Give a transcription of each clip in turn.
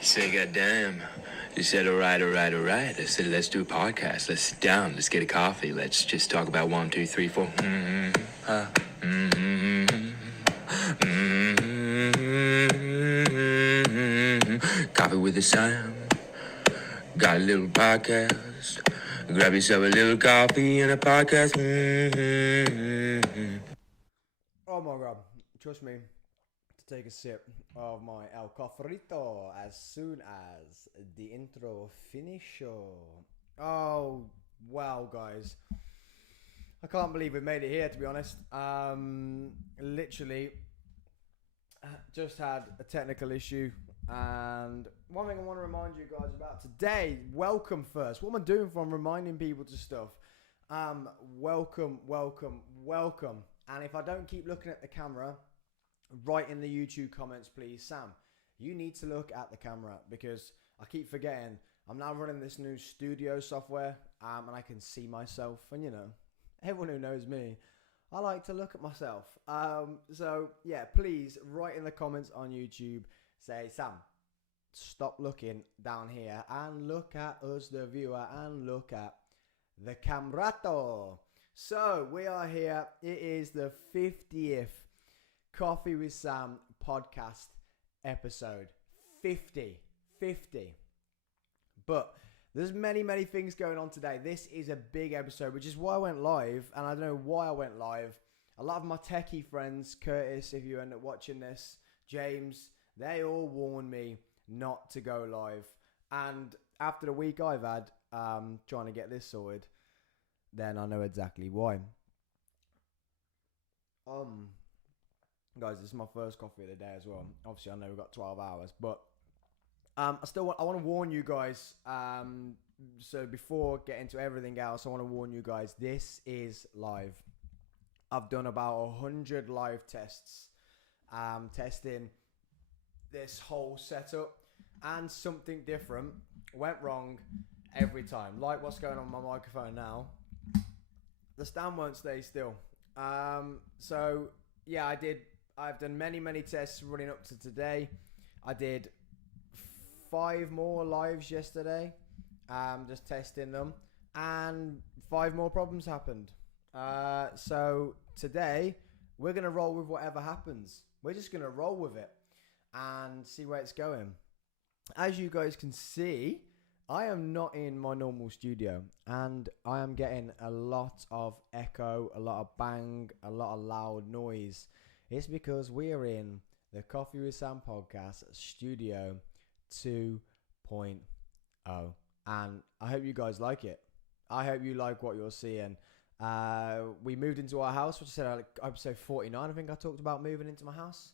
He said, goddamn. He said, all right. I said, let's do a podcast. Let's sit down. Let's get a coffee. Let's just talk about 1, 2, 3, 4. Coffee with the Sam. Got a little podcast. Grab yourself a little coffee and a podcast. Oh my god, trust me to take a sip of my El Cofrito as soon as the intro finishes. Oh, wow, guys. I can't believe we made it here, to be honest. Literally, just had a technical issue. And one thing I want to remind you guys about today, welcome first. What am I doing from reminding people to stuff? Welcome. And if I don't keep looking at the camera, write in the YouTube comments, please. Sam, you need to look at the camera because I keep forgetting. I'm now running this new studio software and I can see myself. And you know, everyone who knows me, I like to look at myself. So yeah, please write in the comments on YouTube. Say, Sam, stop looking down here and look at us, the viewer, and look at the camerato. So we are here. It is the 50th Coffee with Sam podcast episode. 50. But there's many things going on today. This is a big episode, which is why I went live. And I don't know why I went live. A lot of my techie friends, Curtis, if you end up watching this, James, they all warned me not to go live. And after the week I've had trying to get this sorted, then I know exactly why. Guys, this is my first coffee of the day as well. Obviously, I know we've got 12 hours, but I want to warn you guys. So before getting to everything else, I want to warn you guys. This is live. I've done about 100 live tests, testing this whole setup, and something different went wrong every time. Like what's going on with my microphone now. The stand won't stay still. So yeah, I've done many tests running up to today. I did 5 more lives yesterday, just testing them, and 5 more problems happened. So today we're gonna roll with whatever happens. We're just gonna roll with it and see where it's going. As you guys can see, I am not in my normal studio and I am getting a lot of echo, a lot of bang, a lot of loud noise. It's because we are in the Coffee with Sam podcast studio 2.0 and I hope you guys like it. I hope you like what you're seeing. We moved into our house, which I said episode 49, I think I talked about moving into my house.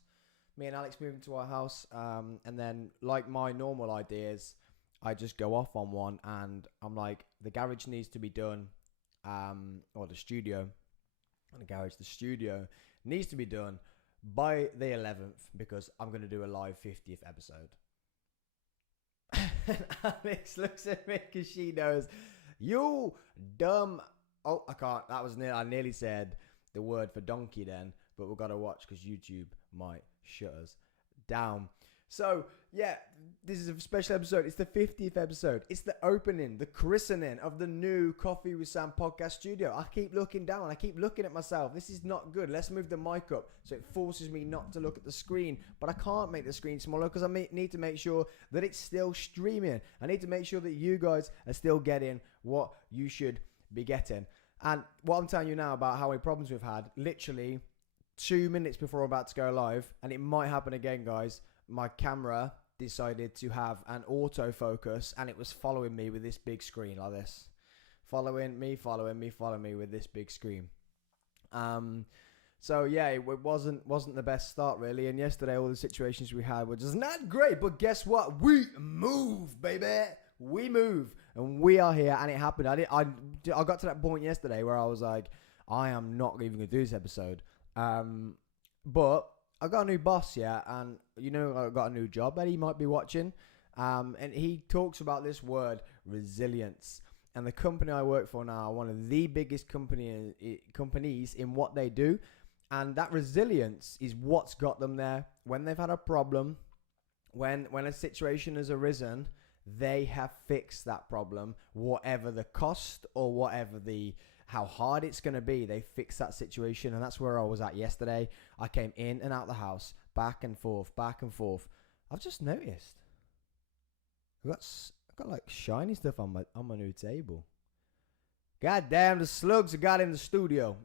Me and Alex moved into our house, and then like my normal ideas, I just go off on one, and I'm like, the garage needs to be done, or the studio needs to be done by the 11th because I'm going to do a live 50th episode. And Alex looks at me because she knows, you dumb. Oh, I can't. That was I nearly said the word for donkey then, but we've got to watch because YouTube might shut us down. So yeah, this is a special episode. It's the 50th episode. It's the opening, the christening of the new Coffee with Sam podcast studio. I keep looking down. I keep looking at myself. This is not good. Let's move the mic up so it forces me not to look at the screen. But I can't make the screen smaller because I need to make sure that it's still streaming. I need to make sure that you guys are still getting what you should be getting. And what I'm telling you now about how many problems we've had, literally 2 minutes before I'm about to go live, and it might happen again, guys, my camera decided to have an autofocus and it was following me with this big screen like this. Following me with this big screen. So yeah, it wasn't the best start really, and yesterday all the situations we had were just not great, but guess what? We move, baby! We move, and we are here, and it happened. I got to that point yesterday where I was like, I am not even going to do this episode. But I got a new boss, yeah, and you know I got a new job that he might be watching, and he talks about this word, resilience. And the company I work for now are one of the biggest companies in what they do, and that resilience is what's got them there when they've had a problem, when a situation has arisen, they have fixed that problem, whatever the cost or whatever how hard it's going to be. They fixed that situation, and that's where I was at yesterday. I came in and out the house, back and forth, back and forth. I've just noticed I've got like shiny stuff on my new table. God damn, the slugs I got in the studio.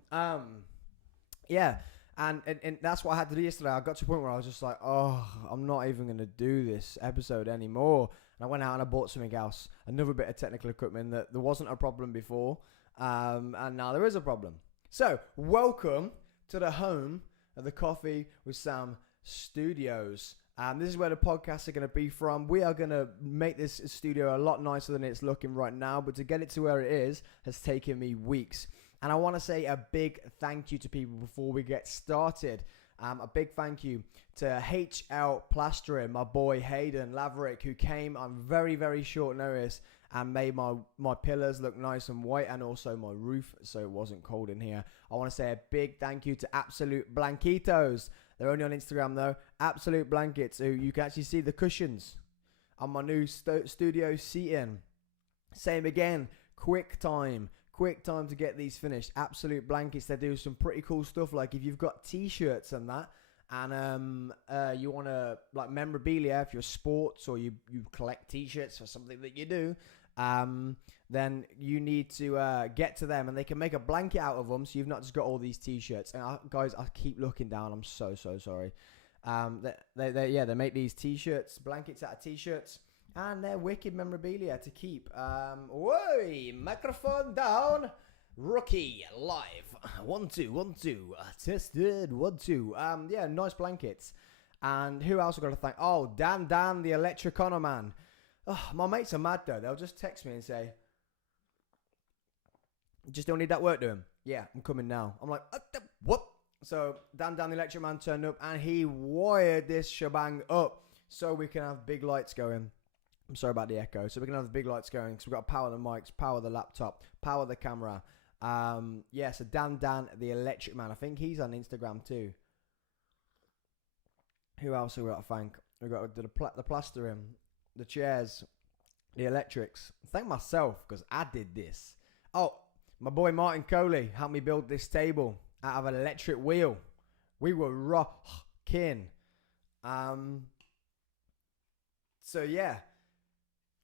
Yeah. And that's what I had to do yesterday. I got to a point where I was just like, oh, I'm not even going to do this episode anymore. And I went out and I bought something else, another bit of technical equipment that there wasn't a problem before. And now there is a problem. So, welcome to the home of the Coffee with Sam Studios. This is where the podcasts are going to be from. We are going to make this studio a lot nicer than it's looking right now. But to get it to where it is has taken me weeks. And I want to say a big thank you to people before we get started. A big thank you to HL Plastering, my boy Hayden Laverick, who came on very, very short notice and made my pillars look nice and white, and also my roof so it wasn't cold in here. I want to say a big thank you to Absolute Blanquitos. They're only on Instagram though. Absolute Blankets, who you can actually see the cushions on my new studio seating. Same again, Quick time to get these finished. Absolute Blankets, they do some pretty cool stuff, like if you've got t-shirts and that, and you want to, like, memorabilia, if you're sports or you collect t-shirts for something that you do, then you need to get to them, and they can make a blanket out of them, so you've not just got all these t-shirts. And guys, I keep looking down, I'm so sorry. They make these t-shirts, blankets out of t-shirts, and they're wicked memorabilia to keep. Whoa, microphone down. Rookie live. 1 2 1 2. Tested 1 2. Yeah, nice blankets. And who else I got to thank? Oh, Dan, the Electricono man. Oh, my mates are mad though. They'll just text me and say, "Just don't need that work doing." Yeah, I'm coming now. I'm like, what? So Dan, the Electric man turned up and he wired this shebang up so we can have big lights going. I'm sorry about the echo. So we can have the big lights going, because we've got to power the mics, power the laptop, power the camera. Yeah, so Dan, the Electric man. I think he's on Instagram too. Who else have we got to thank? We've got to do the plastering, the chairs, the electrics. Thank myself, because I did this. Oh, my boy Martin Coley helped me build this table out of an electric wheel. We were rocking. So yeah.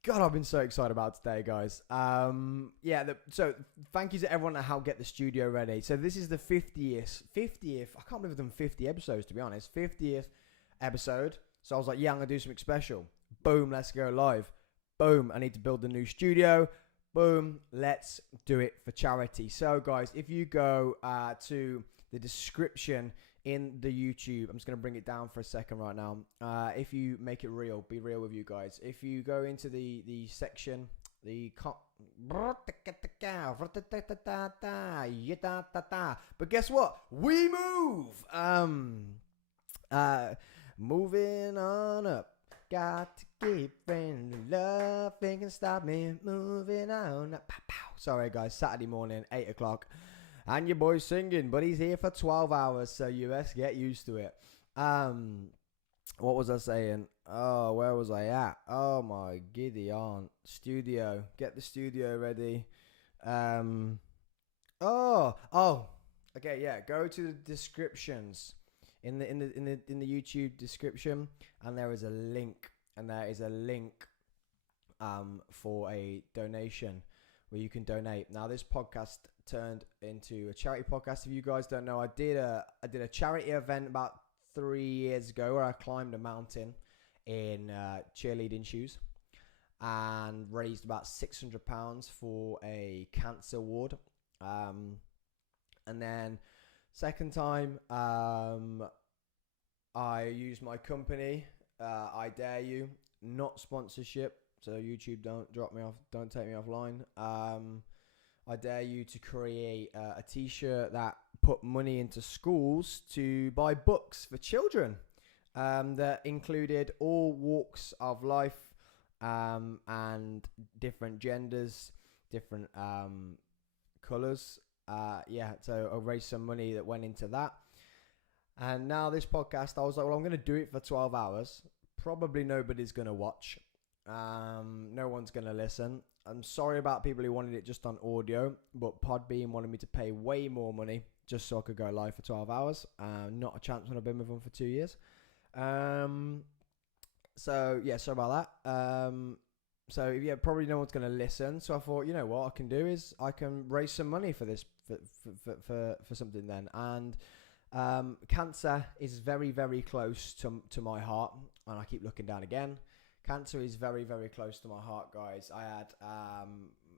God, I've been so excited about today, guys. So thank you to everyone that helped get the studio ready. So this is the 50th. I can't believe I've done 50 episodes, to be honest. 50th episode. So I was like, yeah, I'm going to do something special. Boom, let's go live. Boom, I need to build a new studio. Boom, let's do it for charity. So, guys, if you go to the description in the YouTube, I'm just going to bring it down for a second right now. If you make it real, be real with you guys. If you go into the section, but guess what? We move. Moving on up. Got to keep friendly love. They can stop me moving on up. Pow, pow. Sorry, guys. Saturday morning, 8 o'clock. And your boy's singing, but he's here for 12 hours, so you best get used to it. What was I saying? Oh, where was I at? Oh, my giddy aunt. Studio. Get the studio ready. Okay, yeah. Go to the descriptions in the YouTube description, and there is a link. For a donation where you can donate. Now, this podcast turned into a charity podcast. If you guys don't know, I did a charity event about 3 years ago where I climbed a mountain in cheerleading shoes and raised about £600 for a cancer ward. And then second time, I used my company, I Dare You, not sponsorship. So YouTube, don't drop me off, don't take me offline. I dare you to create a t-shirt that put money into schools to buy books for children that included all walks of life and different genders, different colours. So I raised some money that went into that. And now this podcast, I was like, well, I'm going to do it for 12 hours. probably nobody's going to watch. No one's going to listen. I'm sorry about people who wanted it just on audio, but Podbean wanted me to pay way more money just so I could go live for 12 hours. Not a chance when I've been with them for 2 years. So, yeah, sorry about that. So, yeah, probably no one's going to listen. So I thought, you know what I can do is I can raise some money for this, for something then. And cancer is very, very close to my heart. And I keep looking down again. Cancer is very, very close to my heart, guys. I had,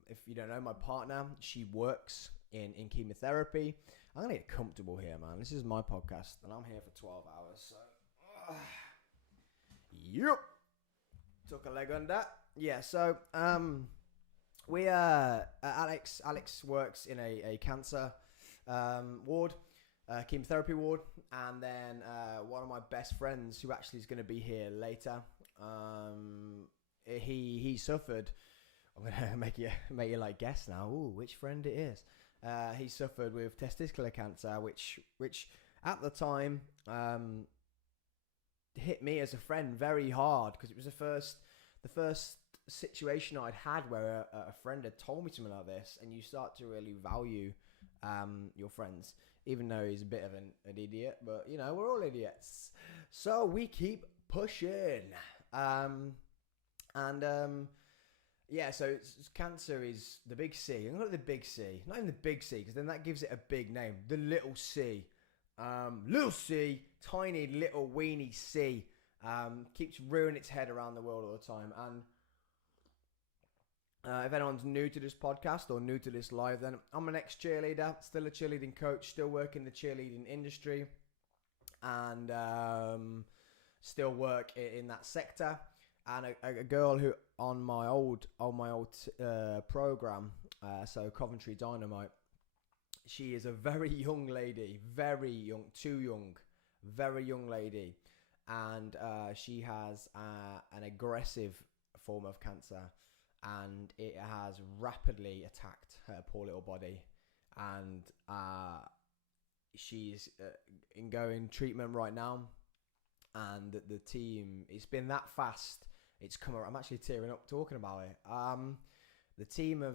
if you don't know, my partner, she works in chemotherapy. I'm going to get comfortable here, man. This is my podcast, and I'm here for 12 hours. So, yep. Took a leg under. Yeah, so, Alex works in a cancer ward, chemotherapy ward. And then one of my best friends, who actually is going to be here later, he suffered. I'm gonna make you like guess now. Ooh, which friend it is? He suffered with testicular cancer, which at the time hit me as a friend very hard, because it was the first situation I'd had where a friend had told me something like this, and you start to really value your friends, even though he's a bit of an idiot. But you know, we're all idiots, so we keep pushing. Yeah, so cancer is the big C. I'm not the big C, not even the big C, because then that gives it a big name. The little C, little C, tiny little weeny C, keeps rearing its head around the world all the time. And if anyone's new to this podcast or new to this live, then I'm an ex-cheerleader, still a cheerleading coach, still work in the cheerleading industry, and still work in that sector. And a girl who on my old program, so Coventry Dynamite, she is a very young lady, very young, very young lady, and she has an aggressive form of cancer, and it has rapidly attacked her poor little body, and she's going treatment right now. And the team, it's been that fast. It's come around. I'm actually tearing up talking about it. The team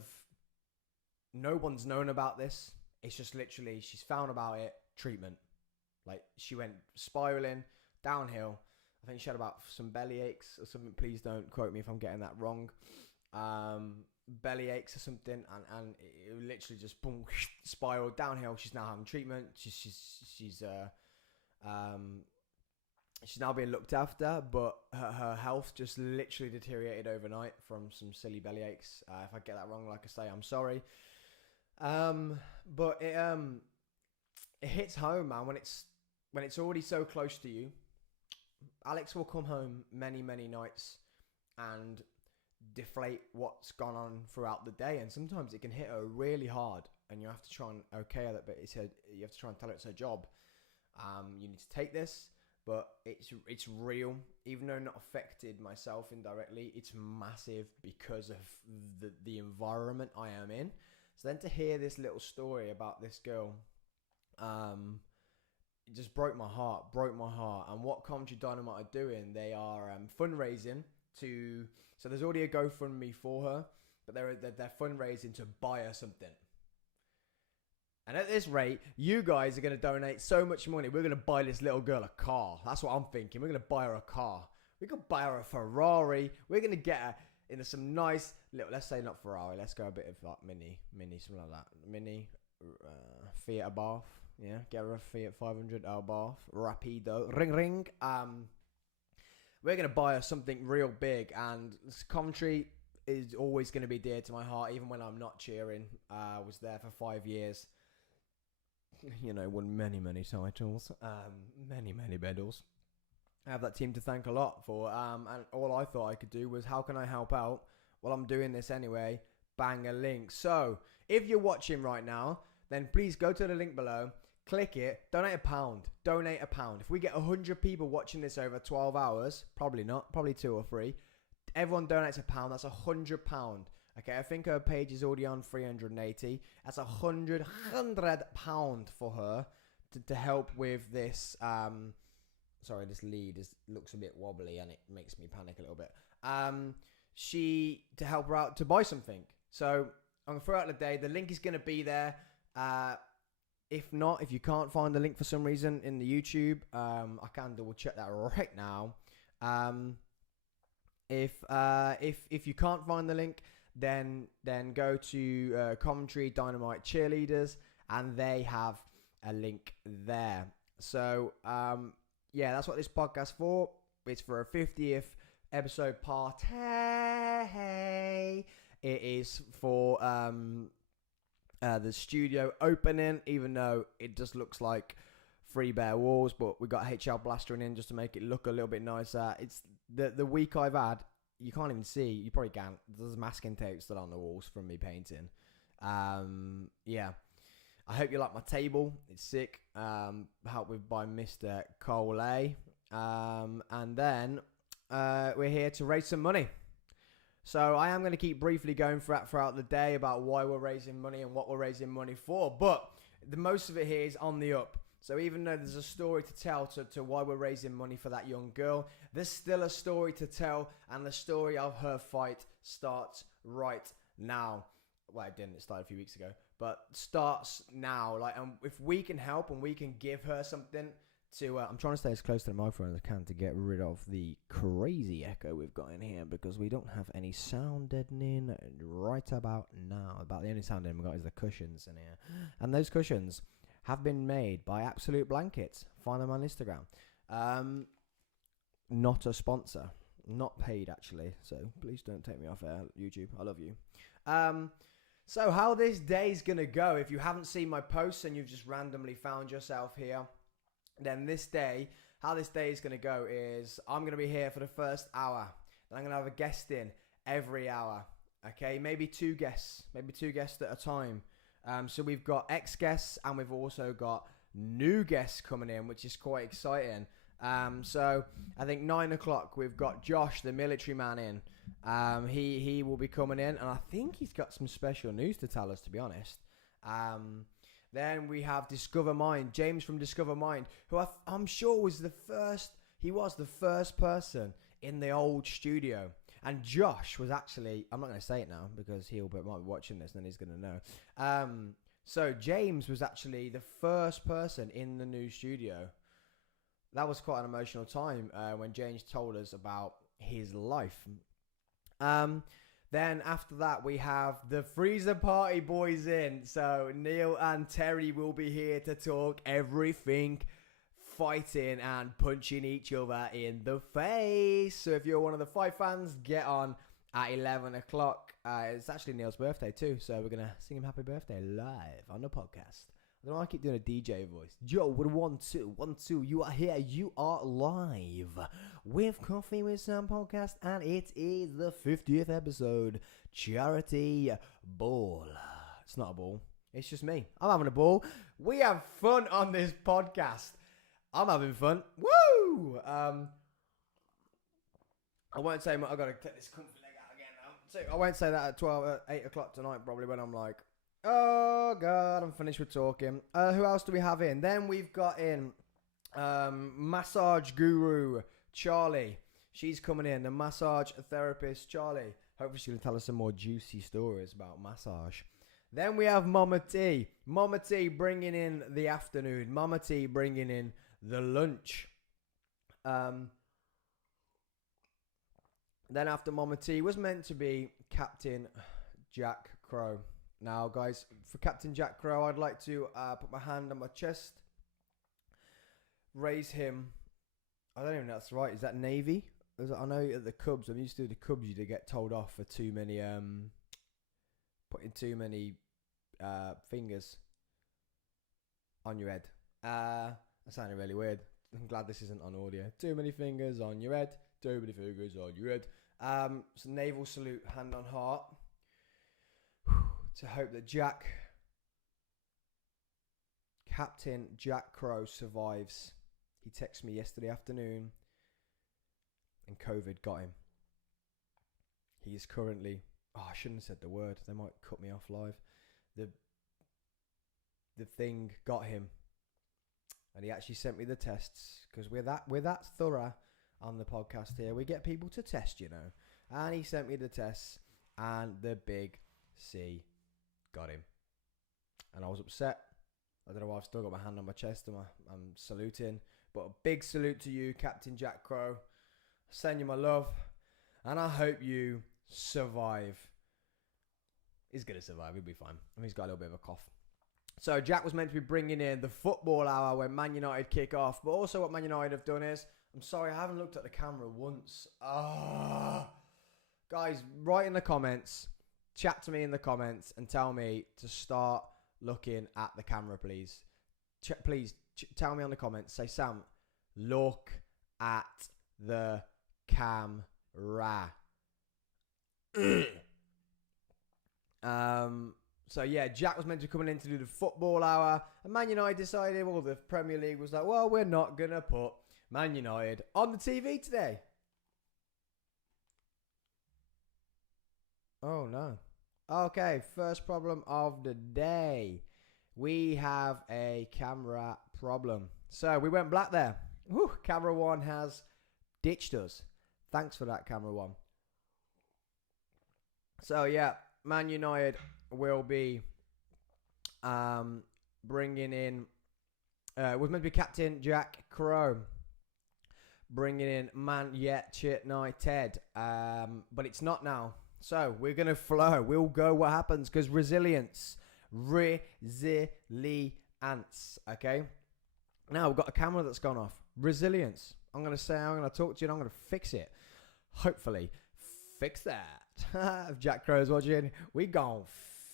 no one's known about this. It's just literally, she's found about it, treatment. Like, she went spiraling downhill. I think she had about some belly aches or something. Please don't quote me if I'm getting that wrong. Belly aches or something, and it literally just boom, spiraled downhill. She's now having treatment. She's now being looked after, but her health just literally deteriorated overnight from some silly belly aches. If I get that wrong, like I say, I'm sorry. But it hits home, man, when it's already so close to you. Alex will come home many, many nights and deflate what's gone on throughout the day, and sometimes it can hit her really hard, and you have to try and okay that, but you have to try and tell her it's her job. You need to take this. But it's real, even though not affected myself indirectly. It's massive because of the environment I am in. So then to hear this little story about this girl, it just broke my heart. And what Coventry Dynamite are doing, they are fundraising so there's already a GoFundMe for her, but they're fundraising to buy her something. And at this rate, you guys are going to donate so much money. We're going to buy this little girl a car. That's what I'm thinking. We're going to buy her a car. We could buy her a Ferrari. We're going to get her into some nice little, let's say not Ferrari. Let's go a bit of like mini, something like that. Mini, Fiat Abarth. Yeah, get her a Fiat 500 Abarth. Rapido. Ring. We're going to buy her something real big. And Coventry is always going to be dear to my heart, even when I'm not cheering. I was there for 5 years. You know, won many titles, many medals. I have that team to thank a lot for, and all I thought I could do was, how can I help out? Well, I'm doing this anyway. Bang a link. So, if you're watching right now, then please go to the link below, click it, donate £1. If we get 100 people watching this over 12 hours, probably not, probably 2 or 3, everyone donates £1, that's £100. Okay, I think her page is already on 380. That's £100 for her to help with this Sorry, this lead looks a bit wobbly and it makes me panic a little bit. She to help her out to buy something. So I'm gonna throw out the day. The link is gonna be there. If not, if you can't find the link for some reason in the YouTube, I can double check that right now. If you can't find the link, then go to Commentary Dynamite Cheerleaders, and they have a link there. So yeah, that's what this podcast's for. It's for a 50th episode party. It is for the studio opening, even though it just looks like 3 bare walls, but we got HL blastering in just to make it look a little bit nicer. It's the week I've had. You can't even see. You probably can't. There's masking tape still on the walls from me painting. Yeah. I hope you like my table. It's sick. Helped with by Mr. Cole A. And then we're here to raise some money. So I am going to keep briefly going throughout the day about why we're raising money and what we're raising money for. But the most of it here is on the up. So even though there's a story to tell to why we're raising money for that young girl, there's still a story to tell, and the story of her fight starts right now. Well, it didn't. It started a few weeks ago, but starts now. Like, and if we can help and we can give her something to, I'm trying to stay as close to the microphone as I can to get rid of the crazy echo we've got in here, because we don't have any sound deadening right about now. About the only sound deadening we've got is the cushions in here, and those cushions have been made by Absolute Blankets. Find them on Instagram. Not a sponsor. Not paid, actually. So please don't take me off air, YouTube. I love you. So how this day's going to go, if you haven't seen my posts and you've just randomly found yourself here, then how this day is going to go is I'm going to be here for the first hour. Then I'm going to have a guest in every hour. Okay, maybe 2 guests. Maybe 2 guests at a time. So we've got ex-guests and we've also got new guests coming in, which is quite exciting. So I think 9 o'clock we've got Josh, the military man, in. He will be coming in, and I think he's got some special news to tell us, to be honest. Then we have Discover Mind, James from Discover Mind, who I'm sure was the first person in the old studio. And Josh was actually, I'm not going to say it now because might be watching this and then he's going to know. So James was actually the first person in the new studio. That was quite an emotional time when James told us about his life. Then after that, we have the Freezer Party boys in. So Neil and Terry will be here to talk everything fighting and punching each other in the face. So if you're one of the fight fans, get on at 11 o'clock. It's actually Neil's birthday too, so we're going to sing him happy birthday live on the podcast. I don't know why I keep doing a DJ voice. Joe with 1 2 1 2. You are here. You are live with Coffee with Sam podcast, and it is the 50th episode. Charity ball. It's not a ball. It's just me. I'm having a ball. We have fun on this podcast. I'm having fun. Woo! I won't say, I've got to take this comfy leg out again now. So I won't say that at 8 o'clock tonight, probably, when I'm like, oh, God, I'm finished with talking. Who else do we have in? Then we've got in massage guru Charlie. She's coming in, the massage therapist Charlie. Hopefully she's going to tell us some more juicy stories about massage. Then we have Mama T. Mama T bringing in the afternoon. Mama T bringing in the lunch. Then after Mama T was meant to be Captain Jack Crow. Now, guys, for Captain Jack Crow, I'd like to put my hand on my chest, raise him. I don't even know if that's right. Is that Navy? I know at the Cubs, I'm used to the Cubs, you get told off for too many, putting too many fingers on your head. That sounded really weird. I'm glad this isn't on audio. Too many fingers on your head. Too many fingers on your head. So naval salute, hand on heart. To hope that Captain Jack Crow survives. He texted me yesterday afternoon and COVID got him. He is currently, I shouldn't have said the word. They might cut me off live. The thing got him. and he actually sent me the tests, because we're that thorough on the podcast here. We get people to test, you know. And he sent me the tests, and the big C got him. And I was upset. I don't know why I've still got my hand on my chest and I'm saluting. But a big salute to you, Captain Jack Crow. Send you my love. And I hope you survive. He's going to survive. He'll be fine. He's got a little bit of a cough. So Jack was meant to be bringing in the football hour when Man United kick off. But also what Man United have done is, I'm sorry, I haven't looked at the camera once. Guys, write in the comments. Chat to me in the comments and tell me to start looking at the camera, please. Please tell me on the comments. Say, Sam, look at the camera. So yeah, Jack was meant to be coming in to do the football hour, and Man United decided, well, the Premier League was like, well, we're not gonna put Man United on the TV today. Oh no. Okay, first problem of the day. We have a camera problem. So we went black there. Whew, camera one has ditched us. Thanks for that, camera one. So yeah, Man United will be bringing in, was meant to be Captain Jack Crow, bringing in Man United, but it's not now. So we're going to flow. We'll go what happens, because resilience. Okay? Now we've got a camera that's gone off. Resilience. I'm going to talk to you and I'm going to fix it. Hopefully. Fix that. If Jack Crow's watching, we gon'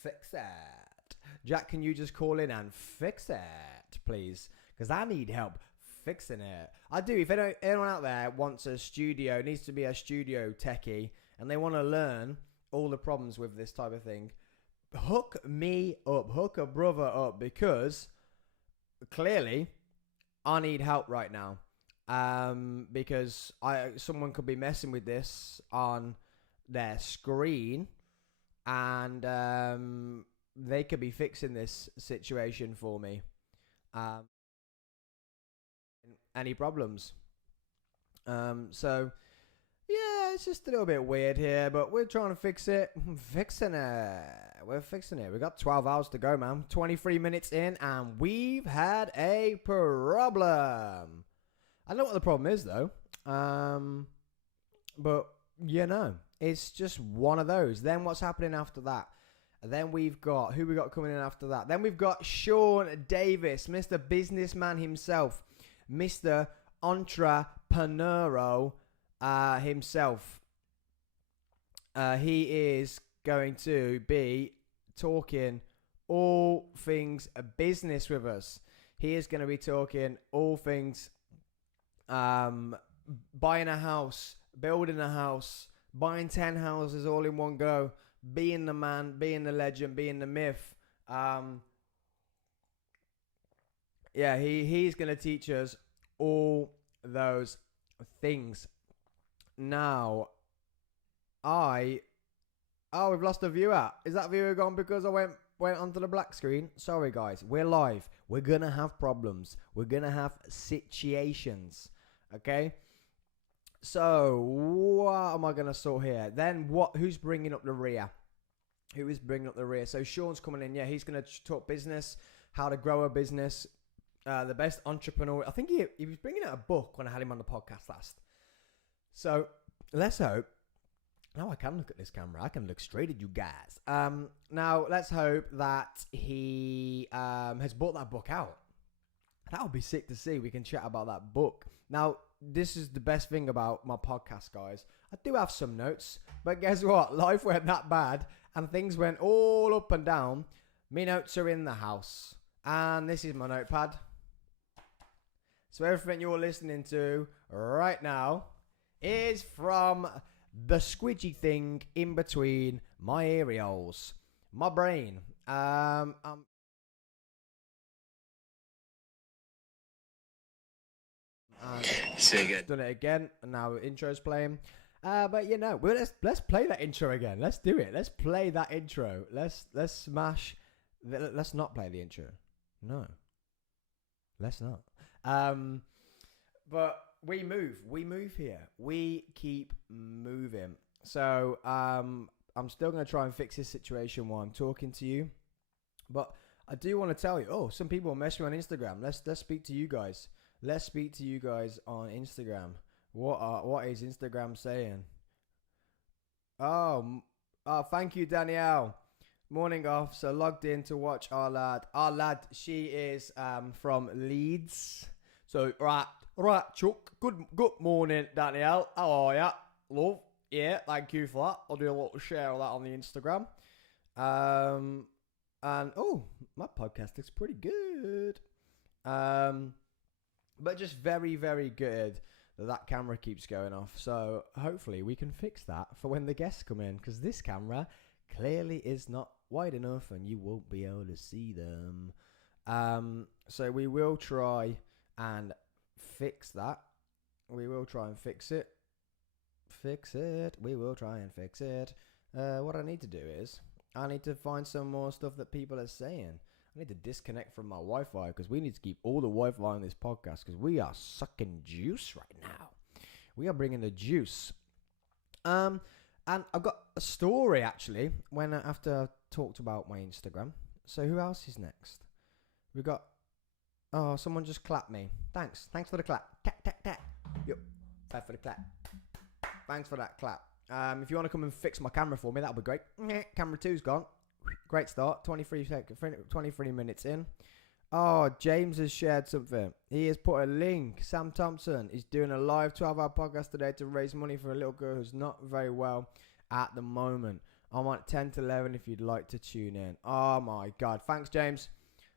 fix that. Jack, can you just call in and fix that, please? Because I need help fixing it. I do. If anyone out there wants a studio, needs to be a studio techie, and they want to learn all the problems with this type of thing, hook me up. Hook a brother up, because clearly I need help right now. Because someone could be messing with this on their screen, and they could be fixing this situation for me. Any problems? So yeah, it's just a little bit weird here, but we're trying to fix it. Fixing it. We're fixing it. We got 12 hours to go, man. 23 minutes in, and we've had a problem. I know what the problem is, though. But you know, it's just one of those. Then what's happening after that? Then we've got, who we got coming in after that? Then we've got Sean Davis, Mr. Businessman himself, Mr. Entrepreneur himself. He is going to be talking all things business with us. He is going to be talking all things buying a house, building a house, buying 10 houses all in one go, being the man, being the legend, being the myth. Yeah, he's going to teach us all those things. Now, we've lost a viewer. Is that viewer gone because I went onto the black screen? Sorry, guys. We're live. We're going to have problems. We're going to have situations. Okay? So, what am I going to sort here? Then who's bringing up the rear? Who is bringing up the rear? So, Sean's coming in. Yeah, he's going to talk business, how to grow a business, the best entrepreneur. I think he was bringing out a book when I had him on the podcast last. So, let's hope. Now I can look at this camera. I can look straight at you guys. Now, let's hope that he has bought that book out. That would be sick to see. We can chat about that book. Now, this is the best thing about my podcast, guys. I do have some notes, but guess what? Life went that bad, and things went all up and down. Me notes are in the house, and this is my notepad. So everything you're listening to right now is from the squidgy thing in between my areoles, my brain. SIGG. Done it again, and now intro's playing. But you know, let's play that intro again. Let's do it. Let's play that intro. Let's smash. Let's not play the intro. No, let's not. But we move here. We keep moving. So I'm still going to try and fix this situation while I'm talking to you. But I do want to tell you, some people message me on Instagram. Let's speak to you guys. Let's speak to you guys on Instagram. What is Instagram saying? Oh, thank you, Danielle. Morning off. So logged in to watch our lad. Our lad, she is from Leeds. So right, Chuck. Good morning, Danielle. How are ya, love? Yeah, thank you for that. I'll do a little share of that on the Instagram. And my podcast looks pretty good. But just very, very good that camera keeps going off. So hopefully we can fix that for when the guests come in, because this camera clearly is not wide enough and you won't be able to see them. So we will try and fix that. We will try and fix it. We will try and fix it. What I need to do is I need to find some more stuff that people are saying. I need to disconnect from my Wi-Fi because we need to keep all the Wi-Fi on this podcast because we are sucking juice right now. We are bringing the juice. And I've got a story actually after I talked about my Instagram. So who else is next? We got someone just clapped me. Thanks for the clap. Tap tap tap. Yep. Thanks for the clap. Thanks for that clap. If you want to come and fix my camera for me, that'll be great. Camera 2's gone. Great start. 23 minutes in. Oh, James has shared something. He has put a link. Sam Thompson is doing a live 12-hour podcast today to raise money for a little girl who's not very well at the moment. I'm at 10 to 11 if you'd like to tune in. Oh, my God. Thanks, James.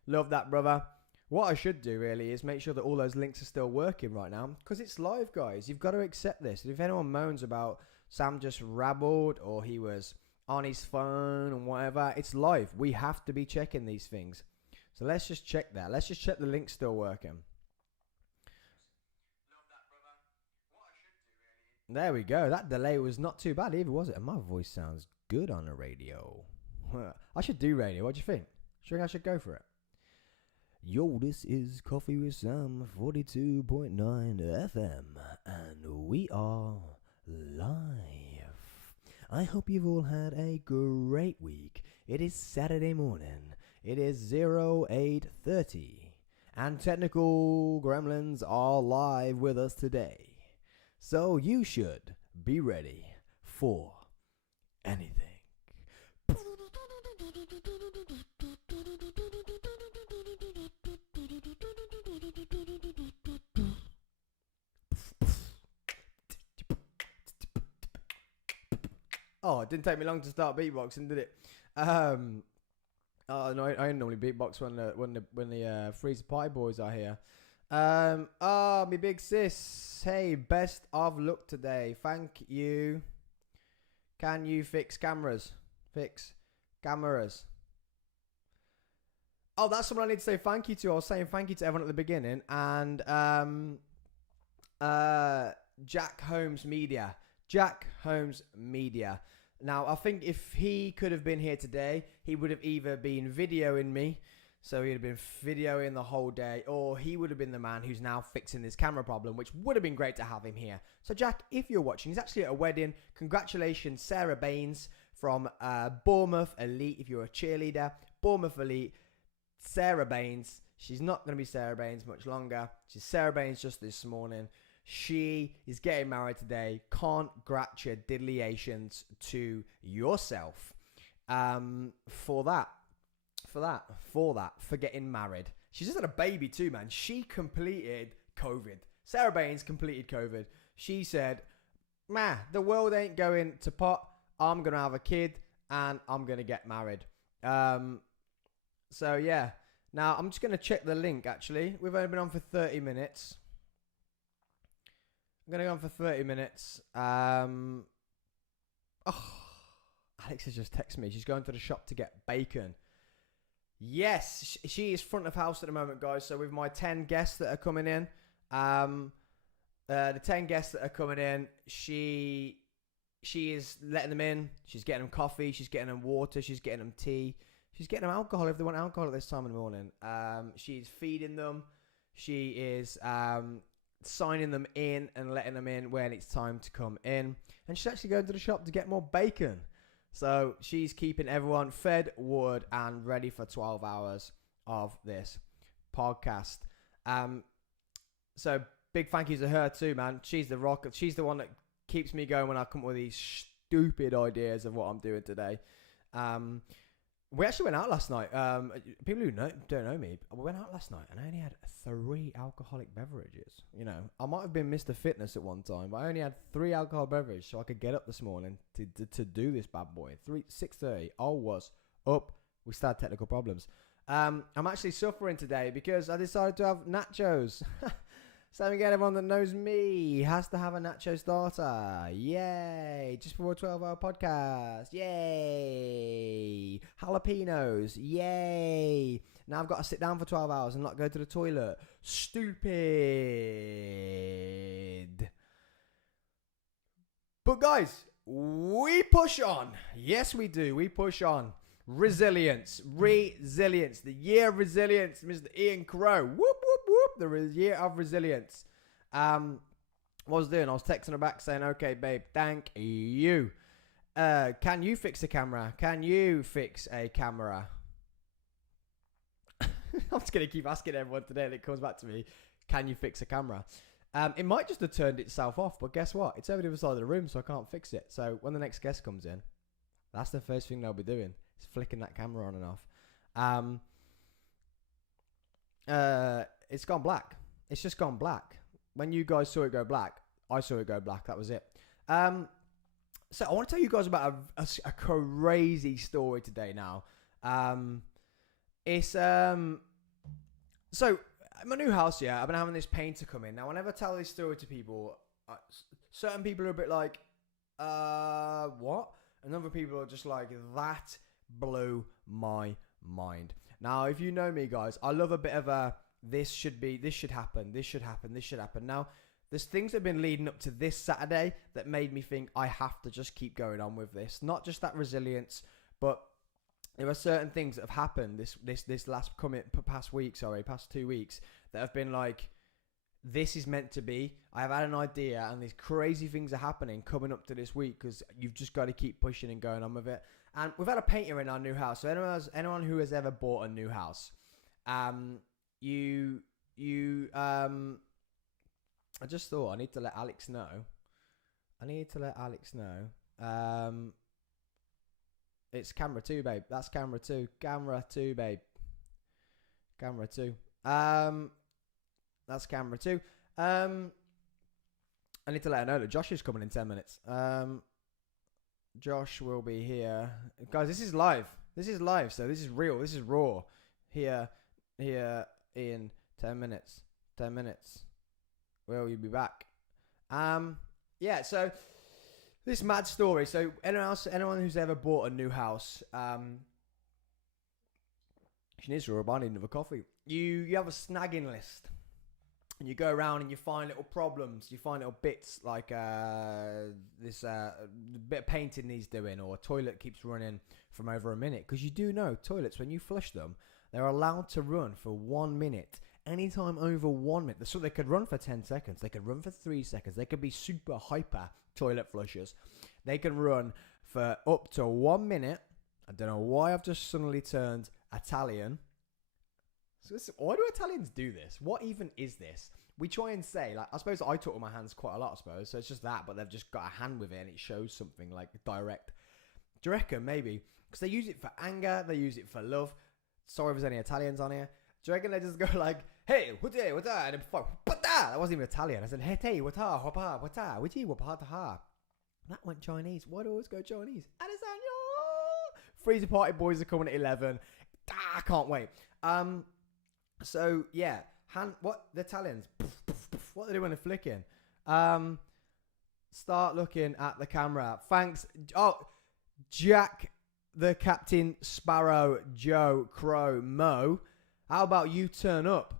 Love that, brother. What I should do, really, is make sure that all those links are still working right now. Because it's live, guys. You've got to accept this. If anyone moans about Sam just rabbled or he was on his phone and whatever, it's live. We have to be checking these things. So let's just check that. Let's just check the link's still working. Love that, brother. What I should do, really. There we go. That delay was not too bad either, was it? And my voice sounds good on the radio. I should do radio. What do you think? Sure, I should go for it. Yo, this is Coffee with Sam 42.9 FM, and we are live. I hope you've all had a great week. It is Saturday morning. It is 08:30, and technical gremlins are live with us today. So you should be ready for anything. Oh, it didn't take me long to start beatboxing, did it? No, I normally beatbox when the Freezer Pie boys are here. My big sis. Hey, best of luck today. Thank you. Can you fix cameras? Fix cameras. Oh, that's someone I need to say thank you to. I was saying thank you to everyone at the beginning. And Jack Holmes Media. Jack Holmes Media. Now, I think if he could have been here today, he would have either been videoing me, so he'd have been videoing the whole day, or he would have been the man who's now fixing this camera problem, which would have been great to have him here. So, Jack, if you're watching, he's actually at a wedding. Congratulations, Sarah Baines from Bournemouth Elite. If you're a cheerleader, Bournemouth Elite, Sarah Baines. She's not going to be Sarah Baines much longer. She's Sarah Baines just this morning. She is getting married today. Congratulations to yourself for getting married. She just had a baby too, man. She completed COVID. Sarah Baines completed COVID. She said, the world ain't going to pot. I'm going to have a kid and I'm going to get married. So, yeah. Now, I'm just going to check the link, actually. We've only been on for 30 minutes. I'm going to go on for 30 minutes. Alex has just texted me. She's going to the shop to get bacon. Yes, she is front of house at the moment, guys. So with my 10 guests that are coming in, the 10 guests that are coming in, she is letting them in. She's getting them coffee. She's getting them water. She's getting them tea. She's getting them alcohol if they want alcohol at this time in the morning. She's feeding them. She is signing them in and letting them in when it's time to come in. And she's actually going to the shop to get more bacon. So she's keeping everyone fed, watered, and ready for 12 hours of this podcast. So big thank you to her too, man. She's the rock. She's the one that keeps me going when I come up with these stupid ideas of what I'm doing today. We actually went out last night. People who don't know me, we went out last night and I only had 3 alcoholic beverages. You know, I might have been Mr. Fitness at one time, but I only had 3 alcohol beverages so I could get up this morning to do this bad boy. 6:30. I was up. We started technical problems. I'm actually suffering today because I decided to have nachos. So again, everyone that knows me has to have a nacho starter. Yay. Just for a 12-hour podcast. Yay. Jalapenos. Yay. Now I've got to sit down for 12 hours and not go to the toilet. Stupid. But guys, we push on. Yes, we do. We push on. Resilience. The year of resilience, Mr. Ian Crow. Whoop, whoop, whoop. The year of resilience. What I was doing, I was texting her back saying, okay, babe, thank you. Can you fix a camera? Can you fix a camera? I'm just going to keep asking everyone today that comes back to me, can you fix a camera? It might just have turned itself off, but guess what? It's over the other side of the room, so I can't fix it. So when the next guest comes in, that's the first thing they'll be doing. Is flicking that camera on and off. It's gone black. It's just gone black. When you guys saw it go black, I saw it go black. That was it. So I want to tell you guys about a crazy story today now. It's so my new house, yeah, I've been having this painter come in. Now, whenever I tell this story to people, certain people are a bit like, what? And other people are just like, that blew my mind. Now, if you know me, guys, I love a bit of a, this should happen. Now, there's things that have been leading up to this Saturday that made me think I have to just keep going on with this. Not just that resilience, but there are certain things that have happened this past 2 weeks that have been like, this is meant to be. I have had an idea and these crazy things are happening coming up to this week because you've just got to keep pushing and going on with it. And we've had a painter in our new house. So anyone who has ever bought a new house, I just thought I need to let Alex know. It's camera 2, babe. That's camera 2. Camera 2, babe. Camera 2. That's camera 2. I need to let her know that Josh is coming in 10 minutes. Josh will be here. Guys, this is live. So this is real. This is raw. Here in 10 minutes. 10 minutes. Will you be back? Yeah, so this mad story. So anyone who's ever bought a new house, she needs to remind another coffee. You have a snagging list. And you go around and you find little problems. You find little bits like this bit of painting needs doing, or a toilet keeps running from over a minute. Because you do know toilets, when you flush them, they're allowed to run for 1 minute. Anytime over 1 minute. So they could run for 10 seconds. They could run for 3 seconds. They could be super hyper toilet flushers. They can run for up to 1 minute. I don't know why I've just suddenly turned Italian. So why do Italians do this? What even is this? We try and say, like, I suppose I talk with my hands quite a lot, I suppose. So it's just that, but they've just got a hand with it and it shows something like direct. Do you reckon? Maybe. Because they use it for anger. They use it for love. Sorry if there's any Italians on here. Do you reckon they just go like, hey, what and then that wasn't even Italian. I said, hey, what that went Chinese. Why do I always go Chinese? Freezer party boys are coming at 11. I can't wait. So yeah, what the Italians? What they do when they're flicking? Start looking at the camera. Thanks. Oh, Jack, the Captain Sparrow, Joe, Crow, Mo. How about you turn up?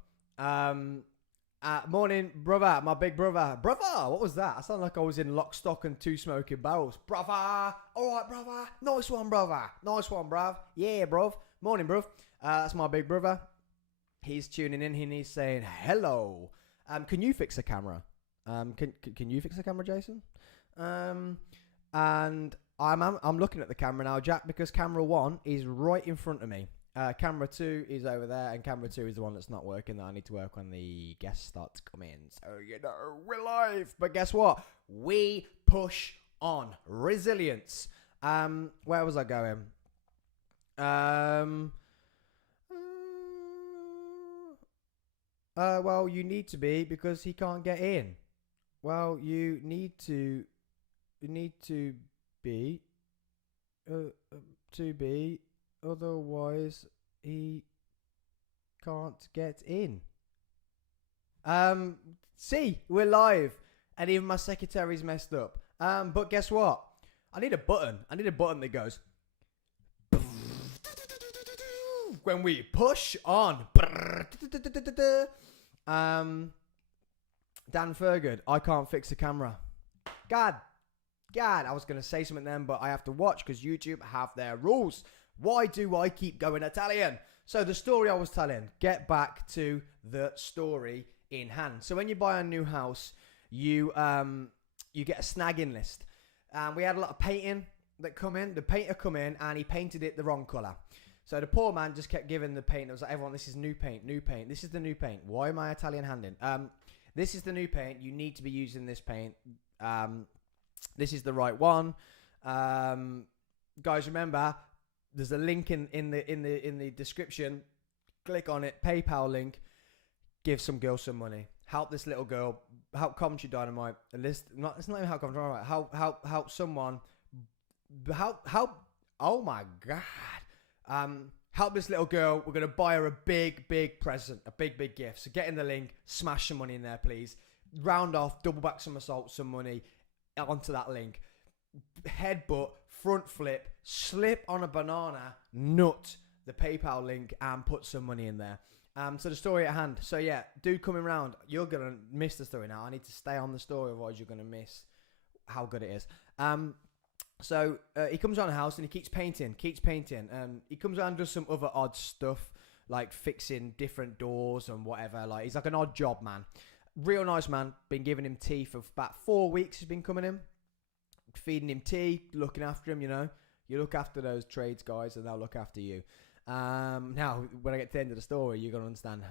Morning, brother, my big brother. Brother, what was that? I sounded like I was in Lock, Stock and Two Smoking Barrels. Brother, all right, brother. Nice one, brother. Nice one, bruv. Yeah, bruv. Morning, bruv. That's my big brother. He's tuning in and he's saying, hello. Can you fix a camera? Can you fix a camera, Jason? And I'm looking at the camera now, Jack, because camera 1 is right in front of me. Camera 2 is over there, and camera 2 is the one that's not working, that I need to work when the guests start to come in. So, we're live. But guess what? We push on. Resilience. Where was I going? Well, you need to be because he can't get in. Well, you need to be, otherwise he can't get in. See, we're live, and even my secretary's messed up. But guess what? I need a button. That goes when we push on. Dan Fergud, I can't fix the camera. God, I was going to say something then, but I have to watch because YouTube have their rules. Why do I keep going Italian? So the story I was telling, get back to the story in hand. So when you buy a new house, you get a snagging list. We had a lot of painting that come in. The painter come in and he painted it the wrong colour. So the poor man just kept giving the paint. It was like, everyone, this is new paint. This is the new paint. Why am I Italian handing? This is the new paint. You need to be using this paint. This is the right one. Guys, remember, there's a link in the description. Click on it. PayPal link. Give some girl some money. Help this little girl. Help Coventry Dynamite. It's not even help Coventry Dynamite. Help someone. Help. Oh my God. Help this little girl. We're going to buy her a big present, a big gift. So get in the link, smash some money in there, please. Round off, double back some assault, some money onto that link. Headbutt, front flip, slip on a banana, nut the PayPal link, and put some money in there. So the story at hand. So yeah, dude coming round. You're going to miss the story now. I need to stay on the story, otherwise you're going to miss how good it is. So he comes around the house and he keeps painting. He comes around and does some other odd stuff, like fixing different doors and whatever. Like, he's like an odd job man. Real nice man. Been giving him tea for about 4 weeks. He's been coming in, feeding him tea, looking after him. You look after those trades guys, and they'll look after you. Now, when I get to the end of the story, you're gonna understand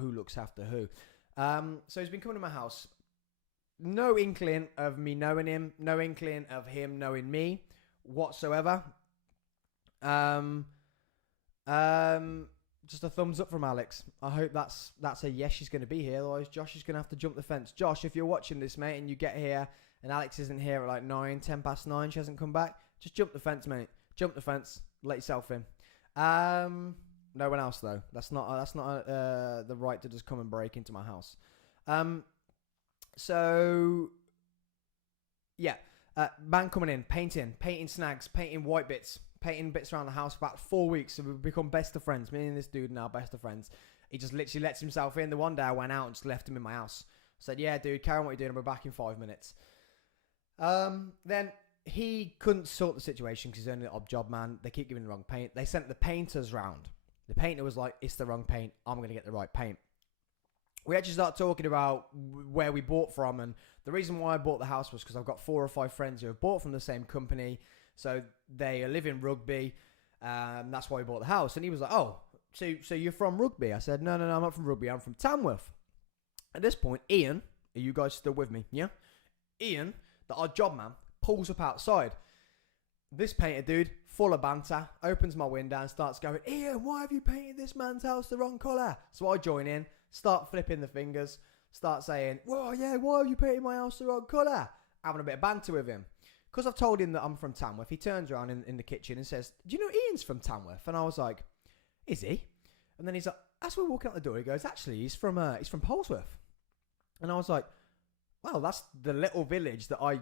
who looks after who. So he's been coming to my house. No inkling of me knowing him. No inkling of him knowing me whatsoever. Just a thumbs up from Alex. I hope that's a yes, she's going to be here. Otherwise, Josh is going to have to jump the fence. Josh, if you're watching this, mate, and you get here and Alex isn't here at like 10 past 9, she hasn't come back, just jump the fence, mate. Jump the fence. Let yourself in. No one else, though. That's not the right to just come and break into my house. So, yeah. Man coming in, painting snags, painting white bits. Painting bits around the house for about 4 weeks, so we've become best of friends. Me and this dude now best of friends. He just literally lets himself in. The one day I went out and just left him in my house. Said, yeah, dude, carry on what you're doing. I'll be back in 5 minutes. Then he couldn't sort the situation because he's only an odd job man. They keep giving the wrong paint. They sent the painters round. The painter was like, it's the wrong paint. I'm going to get the right paint. We actually started talking about where we bought from, and the reason why I bought the house was because I've got 4 or 5 friends who have bought from the same company. So they live in Rugby. That's why we bought the house. And he was like, oh, so you're from Rugby? I said, no, I'm not from Rugby. I'm from Tamworth. At this point, Ian, are you guys still with me? Yeah? Ian, the odd job man, pulls up outside. This painter dude, full of banter, opens my window and starts going, Ian, why have you painted this man's house the wrong colour? So I join in, start flipping the fingers, start saying, well, yeah, why have you painted my house the wrong colour? Having a bit of banter with him. Because I've told him that I'm from Tamworth, he turns around in the kitchen and says, do you know Ian's from Tamworth? And I was like, is he? And then he's like, as we're walking out the door, he goes, actually, he's from Polesworth. And I was like, well, that's the little village that I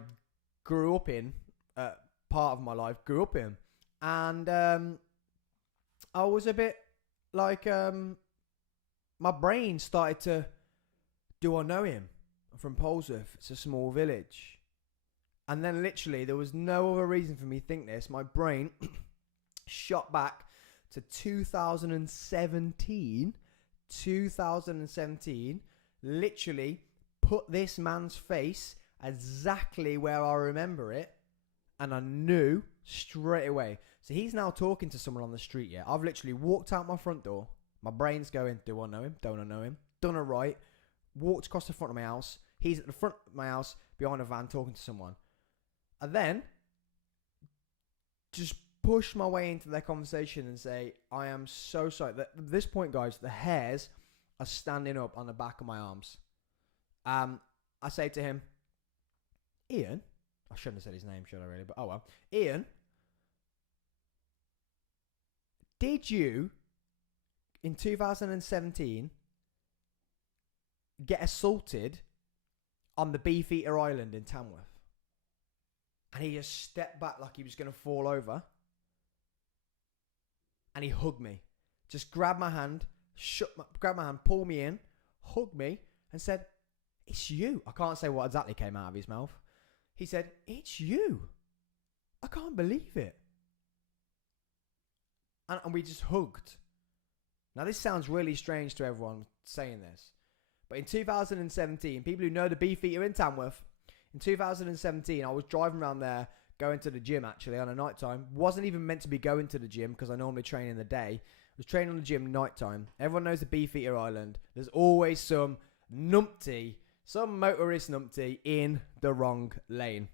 grew up in, part of my life, grew up in. And I was a bit like, my brain started to, do I know him? I'm from Polesworth. It's a small village. And then literally, there was no other reason for me to think this. My brain shot back to 2017 2017, literally put this man's face exactly where I remember it, and I knew straight away. So he's now talking to someone on the street. Yeah, I've literally walked out my front door. My brain's going, do I know him? Don't I know him? Done a right. Walked across the front of my house. He's at the front of my house behind a van talking to someone. And then just push my way into their conversation and say, I am so sorry. At this point, guys, the hairs are standing up on the back of my arms. I say to him, Ian, I shouldn't have said his name, should I really? But oh well. Ian, did you, in 2017, get assaulted on the Beefeater Island in Tamworth? And he just stepped back like he was going to fall over. And he hugged me. Just grabbed my hand, grabbed my hand, pulled me in, hugged me, and said, it's you. I can't say what exactly came out of his mouth. He said, it's you. I can't believe it. And we just hugged. Now, this sounds really strange to everyone saying this. But in 2017, people who know the Beefeater in Tamworth, in 2017, I was driving around there, going to the gym actually on a night time. Wasn't even meant to be going to the gym because I normally train in the day. I was training on the gym night time. Everyone knows the Beefeater Island. There's always some numpty, some motorist numpty in the wrong lane.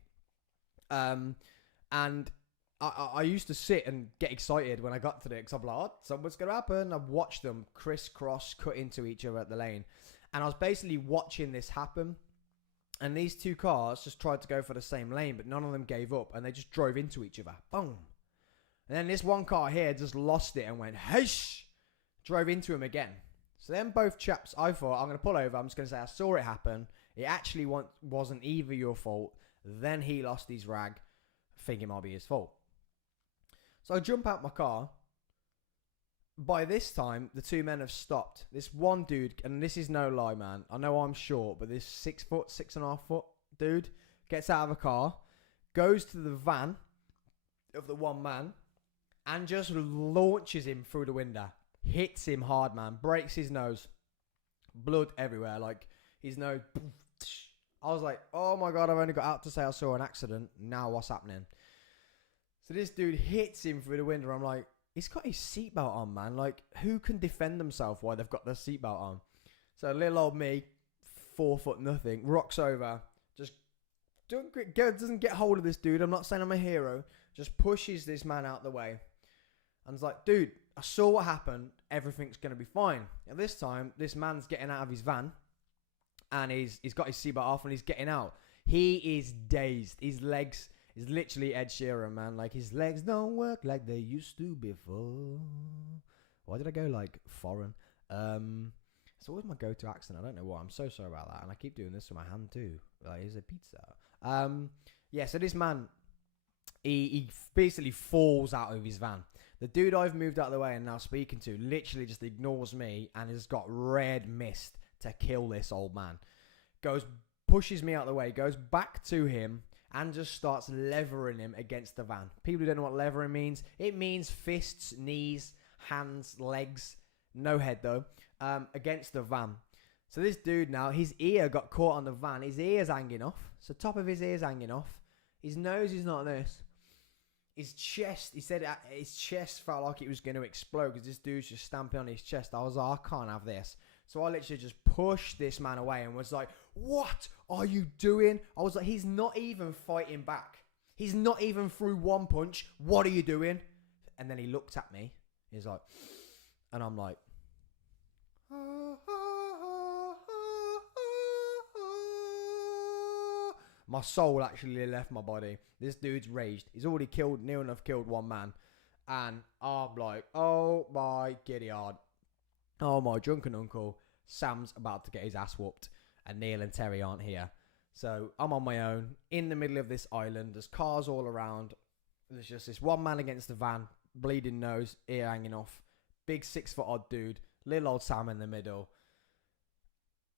And I used to sit and get excited when I got to it because I'm like, oh, something's going to happen. I've watched them crisscross cut into each other at the lane. And I was basically watching this happen. And these two cars just tried to go for the same lane, but none of them gave up. And they just drove into each other. Boom. And then this one car here just lost it and went, hesh! Drove into him again. So then both chaps, I thought, I'm going to pull over. I'm just going to say, I saw it happen. It actually wasn't either your fault. Then he lost his rag, thinking it might be his fault. So I jump out my car. By this time, the two men have stopped. This one dude, and this is no lie, man. I know I'm short, but this 6'6.5" dude gets out of a car, goes to the van of the one man, and just launches him through the window. Hits him hard, man. Breaks his nose. Blood everywhere. Like, his nose. I was like, oh my God, I've only got out to say I saw an accident. Now what's happening? So this dude hits him through the window. I'm like, he's got his seatbelt on, man. Like, who can defend themselves while they've got their seatbelt on? So little old me, 4 foot nothing, rocks over, just doesn't get hold of this dude. I'm not saying I'm a hero. Just pushes this man out the way. And it's like, dude, I saw what happened. Everything's going to be fine. At this time, this man's getting out of his van. And he's got his seatbelt off and he's getting out. He is dazed. His legs is literally Ed Sheeran, man. Like, his legs don't work like they used to before. Why did I go, like, foreign? It's always my go-to accent. I don't know why. I'm so sorry about that. And I keep doing this with my hand, too. Like, here's a pizza. Yeah, so this man, he basically falls out of his van. The dude I've moved out of the way and now speaking to literally just ignores me and has got red mist to kill this old man. Pushes me out of the way, goes back to him, and just starts levering him against the van. People who don't know what levering means, it means fists, knees, hands, legs, no head though, against the van. So this dude now, his ear got caught on the van. His ear's hanging off. So top of his ear's hanging off. His nose is not this. His chest, he said his chest felt like it was going to explode because this dude's just stamping on his chest. I was like, I can't have this. So I literally just pushed this man away and was like, what are you doing? I was like, he's not even fighting back. He's not even through one punch. What are you doing? And then he looked at me. He's like, and I'm like, my soul actually left my body. This dude's raged. He's already near enough killed one man. And I'm like, oh my giddy hard. Oh my drunken uncle. Sam's about to get his ass whooped. And Neil and Terry aren't here. So I'm on my own in the middle of this island. There's cars all around. There's just this one man against the van. Bleeding nose, ear hanging off. Big 6 foot odd dude. Little old Sam in the middle.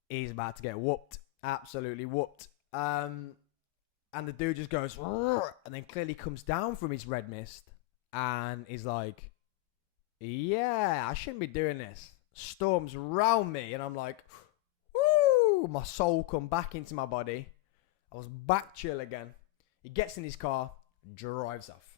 He's about to get whooped. Absolutely whooped. And the dude just goes, and then clearly comes down from his red mist and is like, yeah, I shouldn't be doing this. storms round me, and I'm like, woo! My soul come back into my body. I was back chill again. He gets in his car, drives off.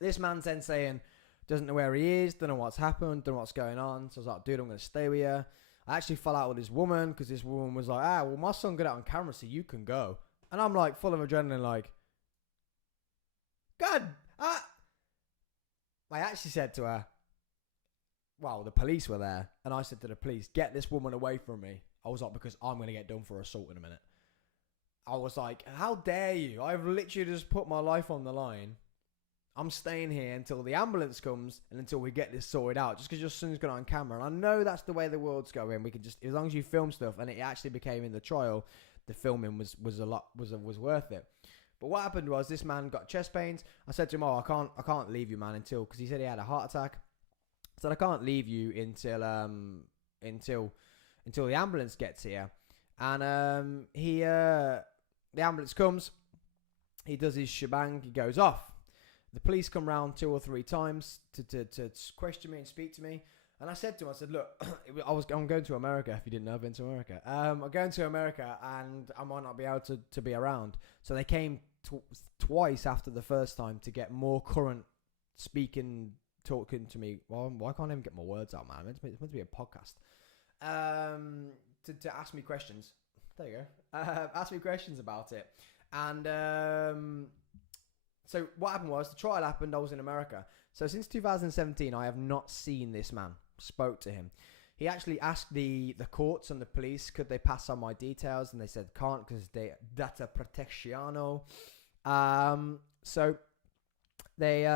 This man's then saying, doesn't know where he is, don't know what's happened, don't know what's going on. So I was like, dude, I'm going to stay with you. I actually fell out with this woman because this woman was like, well, my son got out on camera, so you can go. And I'm like, full of adrenaline, like, God, I actually said to her, well, the police were there. And I said to the police, get this woman away from me. I was like, because I'm going to get done for assault in a minute. I was like, how dare you? I've literally just put my life on the line. I'm staying here until the ambulance comes and until we get this sorted out. Just because your son's got it on camera. And I know that's the way the world's going. We can just, as long as you film stuff, and it actually became in the trial, the filming was worth it. But what happened was this man got chest pains. I said to him, I can't leave you, man, until, because he said he had a heart attack. I said, I can't leave you until the ambulance gets here. And the ambulance comes. He does his shebang. He goes off. The police come round 2 or 3 times to question me and speak to me. And I said to him, I said, look, I'm going to America. If you didn't know, I've been to America. I'm going to America and I might not be able to be around. So they came twice after the first time to get more current talking to me. Well, why can't I even get my words out, man? It's meant to be a podcast. To ask me questions. There you go. Ask me questions about it. And so what happened was, the trial happened, I was in America. So since 2017, I have not seen this man, spoke to him. He actually asked the courts and the police, could they pass on my details? And they said, can't, because they data protectiono. So they,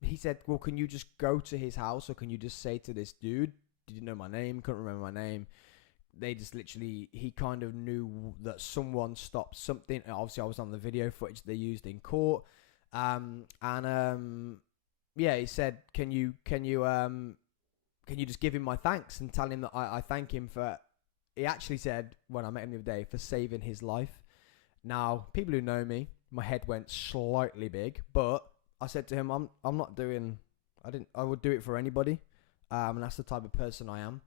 he said, well, can you just go to his house, or can you just say to this dude, did you know my name? Couldn't remember my name. They just literally, he kind of knew that someone stopped something. Obviously, I was on the video footage they used in court. Yeah, he said, can you just give him my thanks and tell him that I thank him for, he actually said, when I met him the other day, for saving his life. Now, people who know me, my head went slightly big, but I said to him, I'm not doing, I would do it for anybody. And that's the type of person I am.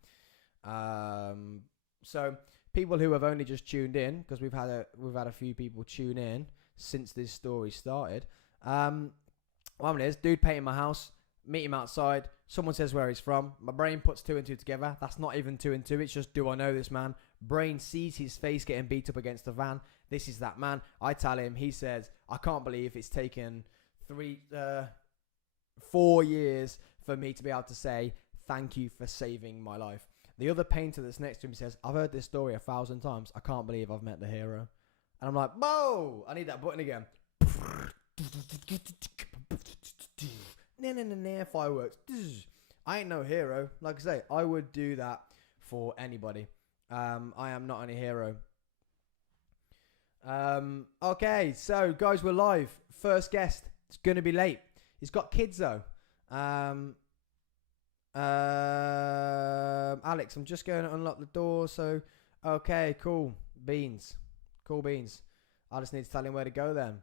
So people who have only just tuned in, because we've had a few people tune in since this story started. What is, dude painting my house, meet him outside. Someone says where he's from. My brain puts 2 and 2 together. That's not even 2 and 2. It's just, do I know this man? Brain sees his face getting beat up against the van. This is that man. I tell him. He says, I can't believe it's taken 4 years for me to be able to say thank you for saving my life. The other painter that's next to him says, I've heard this story 1,000 times. I can't believe I've met the hero. And I'm like, whoa, I need that button again. Fireworks. I ain't no hero. Like I say, I would do that for anybody. I am not any hero. Okay, so guys, we're live. First guest. It's going to be late. He's got kids though. Alex, I'm just going to unlock the door. So, okay, cool beans. I just need to tell him where to go then.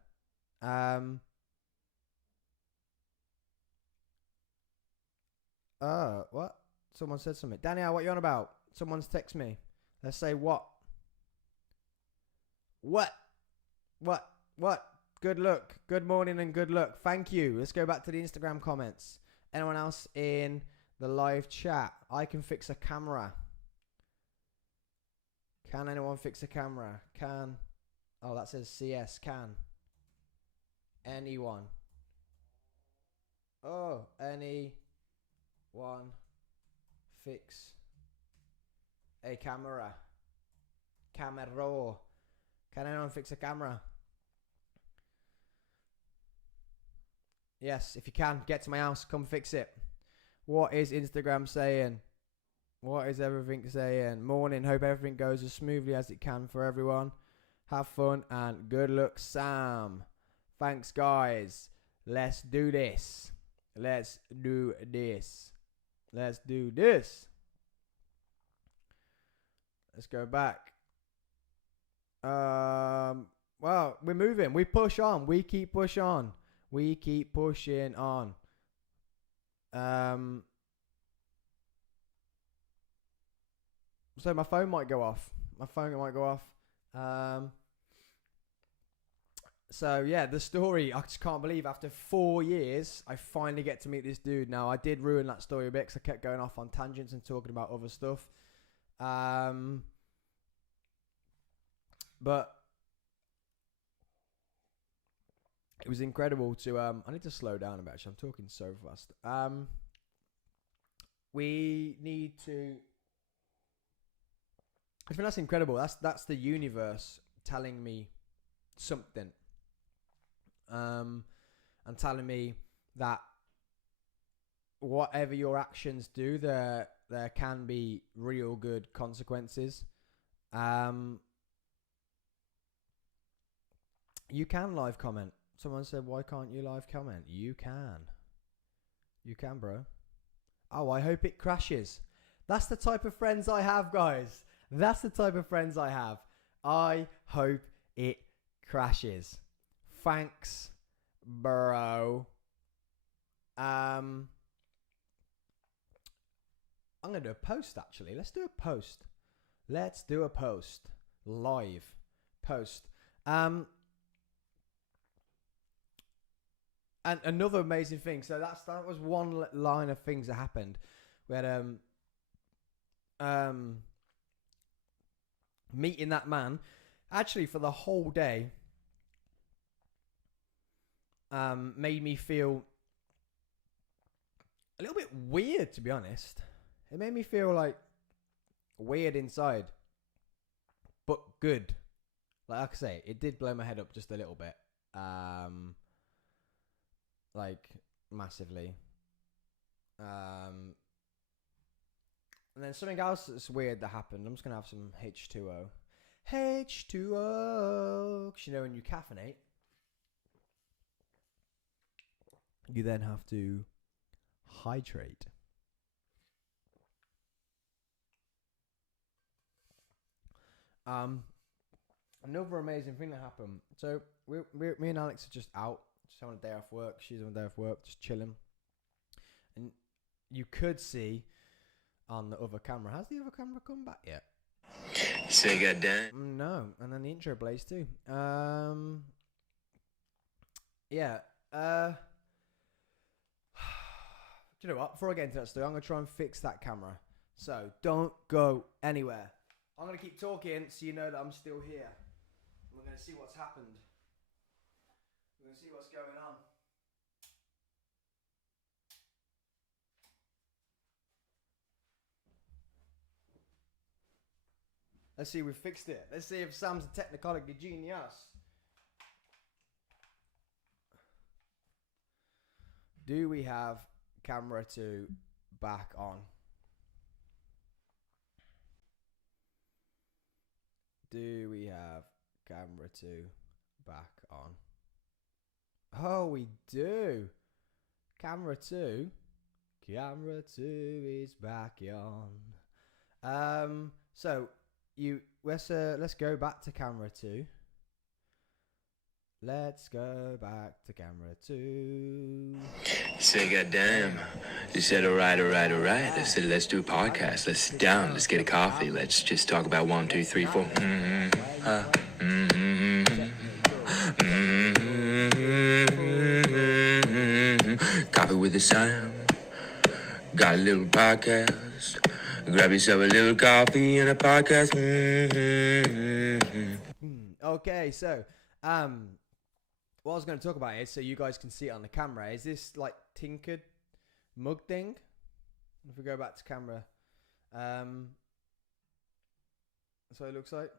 What? Someone said something. Danielle, what you on about? Someone's text me. Let's say what? What? Good luck. Good morning and good luck. Thank you. Let's go back to the Instagram comments. Anyone else in the live chat? I can fix a camera. Can anyone fix a camera? Can. Oh, that says CS. Can. Anyone. Oh, anyone fix a camera? Camera. Can anyone fix a camera? Yes, if you can, get to my house, come fix it. What is Instagram saying? What is everything saying? Morning, hope everything goes as smoothly as it can for everyone. Have fun and good luck, Sam. Thanks, guys. Let's do this. Let's do this. Let's go back. Well, we're moving. We push on. We keep pushing on. We keep pushing on. So my phone might go off. So yeah, the story, I just can't believe after 4 years, I finally get to meet this dude. Now, I did ruin that story a bit because I kept going off on tangents and talking about other stuff. But it was incredible to, I need to slow down a bit, actually. I'm talking so fast. We need to, I think that's incredible. That's the universe telling me something. And telling me that whatever your actions do, there can be real good consequences. You can live comment. Someone said, why can't you live comment? You can, bro. Oh, I hope it crashes. That's the type of friends I have, guys. That's the type of friends I have. I hope it crashes. Thanks, bro. I'm going to do a post, actually. Let's do a post. Live post. And another amazing thing. So that was one line of things that happened. We had meeting that man. Actually, for the whole day, made me feel a little bit weird, to be honest. It made me feel like weird inside, but good. Like I say, it did blow my head up just a little bit. Like massively. And then something else that's weird that happened. I'm just gonna have some H2O. H2O. 'Cause you know when you caffeinate, you then have to hydrate. Another amazing thing that happened. So me and Alex are just out, just having a day off work. She's on a day off work, just chilling. And you could see on the other camera. Has the other camera come back yet? Say goddamn. No. And then the intro plays too. Yeah. Do you know what? Before I get into that story, I'm going to try and fix that camera. So don't go anywhere. I'm going to keep talking so you know that I'm still here. We're going to see what's happened. We're going to see what's going on. Let's see if we fixed it. Let's see if Sam's a technicology genius. Do we have camera 2 back on? Do we have camera 2 back on? Oh, we do. Camera 2 is back on. So let's go back to camera 2. Let's go back to camera 2. Say goddamn. You said alright. I said let's do a podcast. Let's sit down. Let's get a coffee. Let's just talk about 1, 2, 3, 4. Coffee with the Sam. Got a little podcast. Grab yourself a little coffee and a podcast. Okay, so what I was going to talk about is, so you guys can see it on the camera, is this like tinkered mug thing. If we go back to camera, that's what it looks like.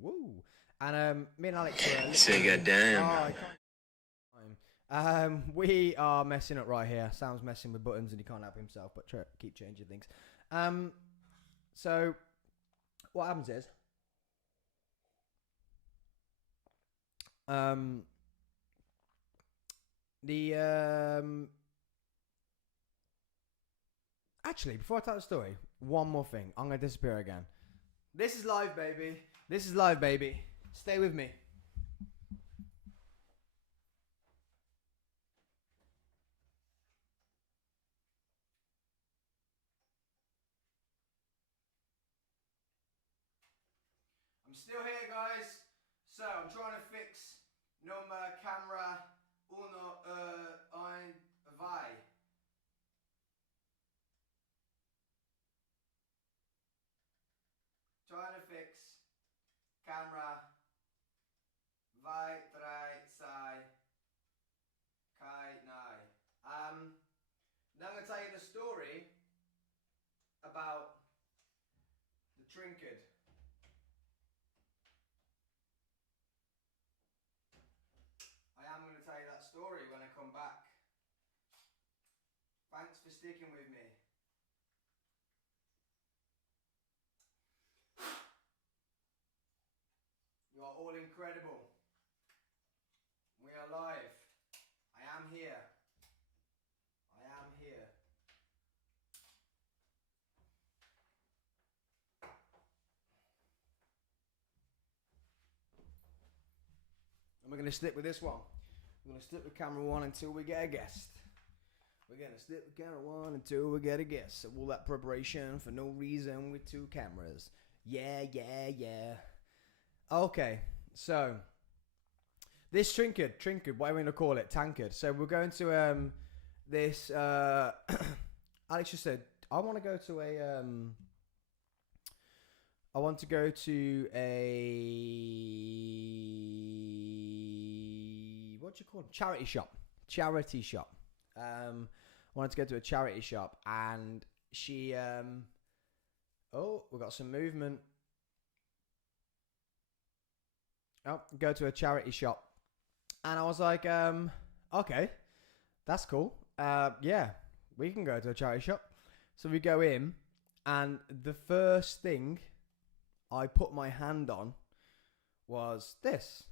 Woo! And me and Alex were say goddamn. We are messing up right here. Sam's messing with buttons and he can't help himself, but keep changing things. So what happens is, actually, before I tell the story, one more thing. I'm gonna disappear again. This is live, baby. Stay with me. still here, guys. So I'm trying to fix number camera uno ein vai. Trying to fix camera vai drei sai kai nai. Now I'm going to tell you the story about the trinket. I am going to tell you that story when I come back. Thanks for sticking with me. You are all incredible. We are live. I am here. I am here. And we're going to stick with this one. We're going to stick with camera one until we get a guest. We're going to stick with camera one until we get a guest. So all that preparation for no reason with two cameras. Yeah. Okay, so this trinket, whatever you want to call it, tankard. So we're going to this. Alex just said, I want to go to a. I want to go to a. What do you call it? Charity shop. I wanted to go to a charity shop, and she. Oh, we got some movement. Oh, go to a charity shop, and I was like, okay, that's cool. Yeah, we can go to a charity shop. So we go in, and the first thing I put my hand on was this.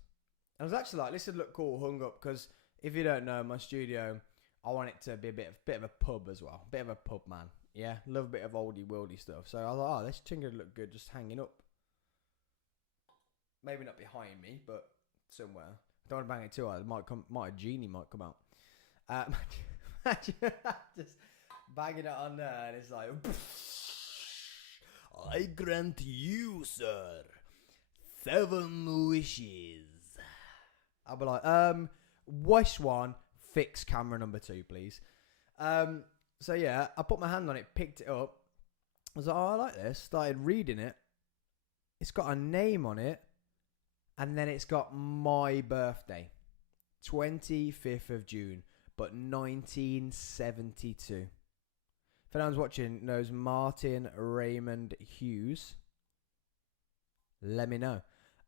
I was actually like, this would look cool hung up, because if you don't know, my studio, I want it to be a bit of a pub as well, bit of a pub man. Yeah, love a bit of oldie worldy stuff. So I was like, oh, this thing would look good just hanging up. Maybe not behind me, but somewhere. Don't want to bang it too hard. A genie might come out. Just banging it on there, and it's like, I grant you, sir, 7 wishes. I'll be like, wish one, fix camera number 2, please. So yeah, I put my hand on it, picked it up. I was like, oh, I like this. Started reading it. It's got a name on it. And then it's got my birthday, 25th of June, but 1972. If anyone's watching knows Martin Raymond Hughes, let me know.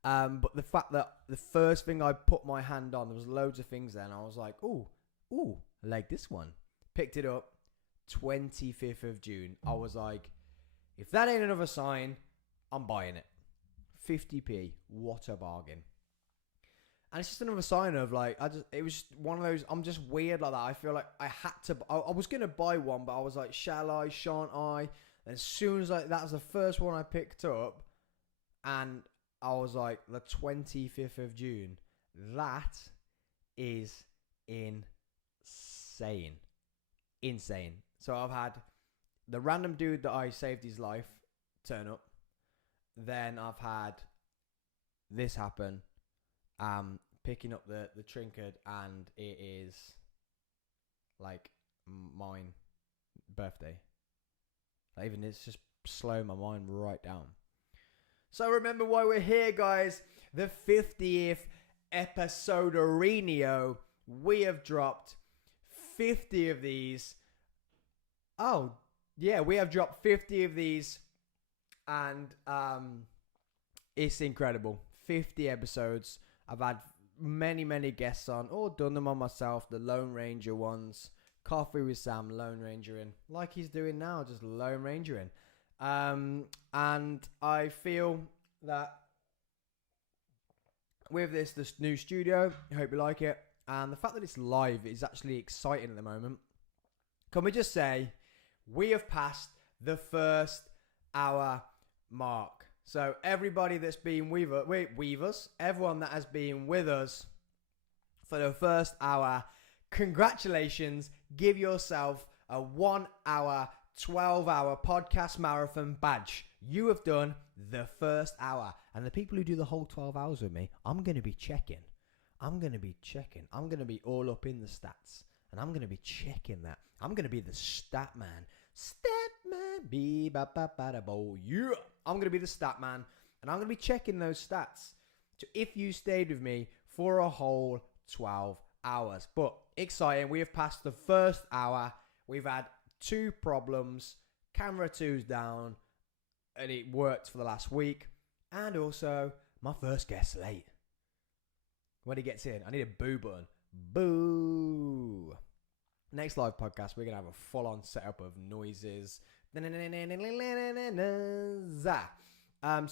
But the fact that the first thing I put my hand on, there was loads of things there, and I was like, ooh, I like this one. Picked it up, 25th of June. I was like, if that ain't another sign, I'm buying it. 50p, what a bargain. And it's just another sign of like, it was just one of those, I'm just weird like that. I feel like I had to, I was going to buy one, but I was like, shall I, shan't I? And as soon as that was the first one I picked up, and I was like, the 25th of June, that is insane. So I've had the random dude that I saved his life turn up. Then I've had this happen, picking up the trinket, and it is like mine birthday. Like, even it's just slowing my mind right down. So remember why we're here, guys. The 50th episode of Reno. We have dropped 50 of these. Oh, yeah, we have dropped 50 of these. And it's incredible. 50 episodes. I've had many guests on. Or done them on myself. The Lone Ranger ones. Coffee with Sam, Lone Ranger in. Like he's doing now, just Lone Ranger in. And I feel that with this new studio, I hope you like it. And the fact that it's live is actually exciting at the moment. Can we just say, we have passed the first hour mark. So everybody that's been with us, everyone that has been with us for the first hour, congratulations. Give yourself a 1 hour, 12-hour podcast marathon badge. You have done the first hour. And the people who do the whole 12 hours with me, I'm going to be checking. I'm going to be all up in the stats. And I'm going to be checking that. I'm going to be the stat man. Stat man. Yeah. I'm going to be the stat man. And I'm going to be checking those stats. So if you stayed with me for a whole 12 hours. But exciting. We have passed the first hour. We've had 2 problems. Camera 2's down. And it worked for the last week. And also, my first guest late. When he gets in, I need a boo button. Boo. Next live podcast, we're going to have a full-on setup of noises. So this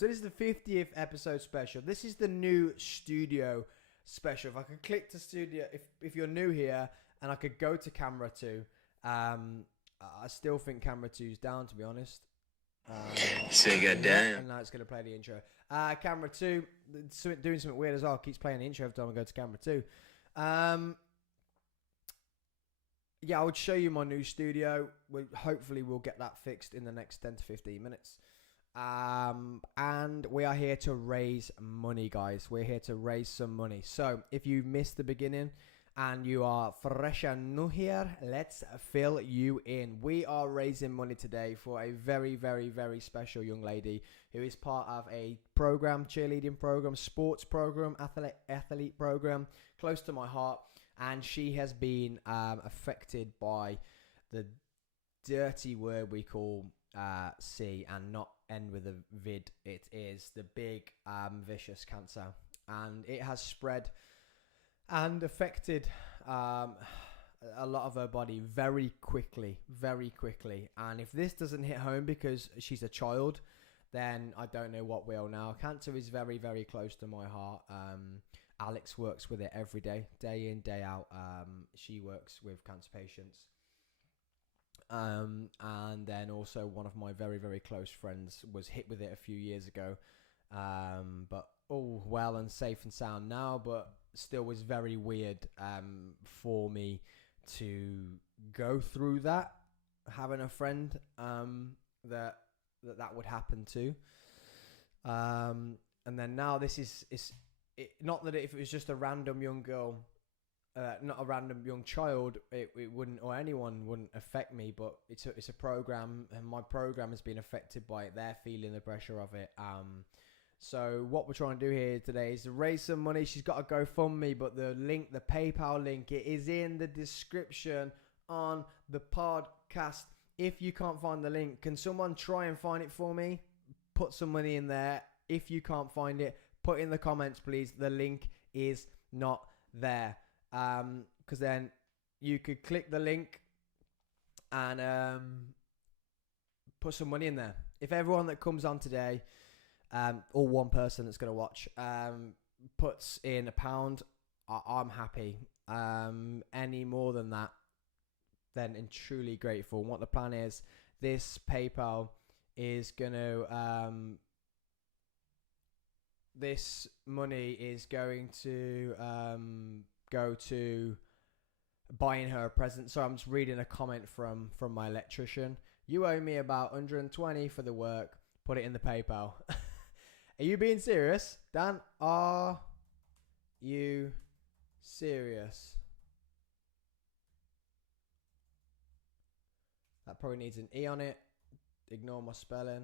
is the 50th episode special. This is the new studio special. If I could click to studio, if you're new here, and I could go to camera 2, I still think camera 2's down, to be honest. Say goddamn. And now it's going to play the intro. Camera 2, doing something weird as well. Keeps playing the intro every time I go to camera 2. Yeah, I would show you my new studio. Hopefully we'll get that fixed in the next 10 to 15 minutes. And we are here to raise money, guys. We're here to raise some money. So if you missed the beginning and you are fresh and new here, let's fill you in. We are raising money today for a very, very, very special young lady who is part of a program, cheerleading program, sports program, athlete program, close to my heart. And she has been affected by the dirty word we call C and not end with a vid. It is the big vicious cancer. And it has spread and affected a lot of her body very quickly. And if this doesn't hit home because she's a child, then I don't know what will now. Cancer is very, very close to my heart. Alex works with it every day, day in, day out. She works with cancer patients. And then also one of my very, very close friends was hit with it a few years ago. But all well and safe and sound now, but still was very weird for me to go through that, having a friend that would happen to. And then now this is not that if it was just a random young girl, not a random young child, it wouldn't, or anyone wouldn't affect me, but it's a program, and my program has been affected by it. They're feeling the pressure of it. So what we're trying to do here today is to raise some money. She's got a GoFundMe, but the link, the PayPal link, it is in the description on the podcast. If you can't find the link, can someone try and find it for me? Put some money in there. If you can't find it, put in the comments, please. The link is not there. Because then you could click the link and put some money in there. If everyone that comes on today, or one person that's going to watch, puts in £1, I'm happy. Any more than that, then I'm truly grateful. And what the plan is, this PayPal is going to... this money is going to go to buying her a present. So I'm just reading a comment from my electrician. You owe me about 120 for the work. Put it in the PayPal. Are you being serious? Dan, are you serious? That probably needs an E on it. Ignore my spelling.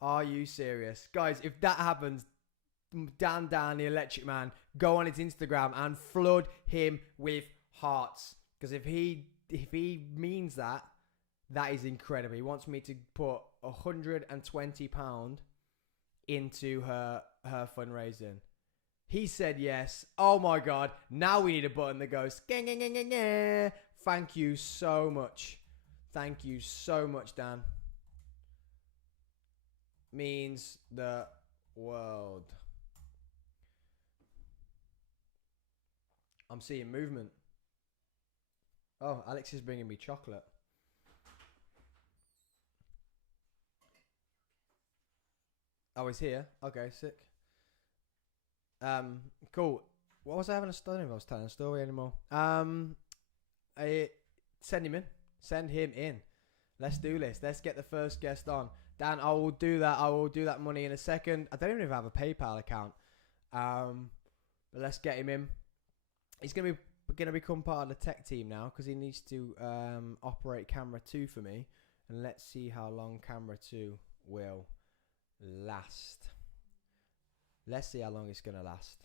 Are you serious? Guys, if that happens, Dan, the electric man, go on his Instagram and flood him with hearts. Because if he means that, that is incredible. He wants me to put £120 into her fundraising. He said yes. Oh my God. Now we need a button that goes, thank you so much. Thank you so much, Dan. Means the world. I'm seeing movement. Oh, Alex is bringing me chocolate. Oh, he's here. Okay, sick. Cool. What was I having a story? I don't know if I was telling a story anymore. Send him in. Send him in. Let's do this. Let's get the first guest on. Dan, I will do that. I will do that money in a second. I don't even have a PayPal account. But let's get him in. He's gonna become part of the tech team now because he needs to operate camera 2 for me. And let's see how long camera 2 will last. Let's see how long it's gonna last.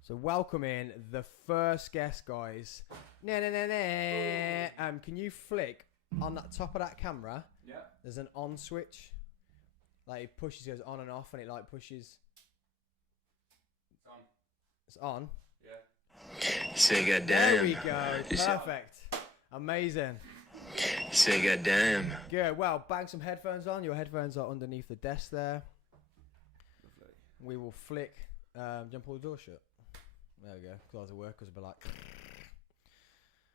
So welcome in the first guest, guys. Can you flick on that top of that camera? Yeah. There's an on switch. Like it pushes, goes on and off, and it like pushes. It's on. It's on. Yeah. Say goddamn. There we go. Perfect. Amazing. Say goddamn. Good. Well, bang some headphones on. Your headphones are underneath the desk there. Lovely. We will flick. Jump all the door shut. There we go. Because the workers will be like.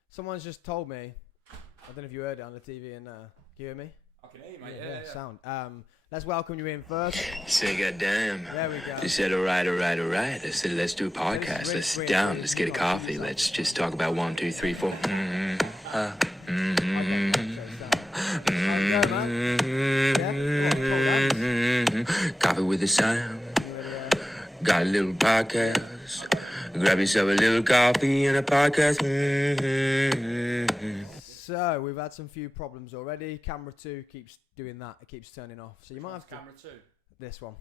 Someone's just told me. I don't know if you heard it on the TV and can you hear me? I can hear you, mate. Yeah. Sound. Let's welcome you in first. Say goddamn. There we go. They said, all right. I said, let's do a podcast. Let's sit down. Let's get a coffee. Let's just talk about 1, 2, 3, 4. Coffee with the Sam. Got a little podcast. Grab yourself a little coffee and a podcast. So we've had some few problems already. Camera 2 keeps doing that. It keeps turning off. So you might have to. Camera 2. This one.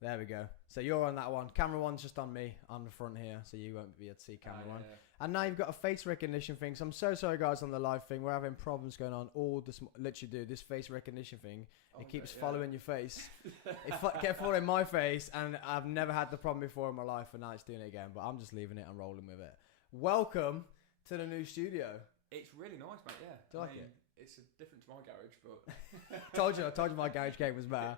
There we go. So you're on that one. Camera 1's just on me on the front here, so you won't be able to see camera 1. Yeah. And now you've got a face recognition thing. So I'm so sorry, guys, on the live thing. We're having problems going on all this. Literally, dude, this face recognition thing. It keeps following your face. It kept following my face, and I've never had the problem before in my life, and now it's doing it again. But I'm just leaving it and rolling with it. Welcome to the new studio. It's really nice, mate. Yeah. Do you like it? It's different to my garage, but I told you my garage game was better.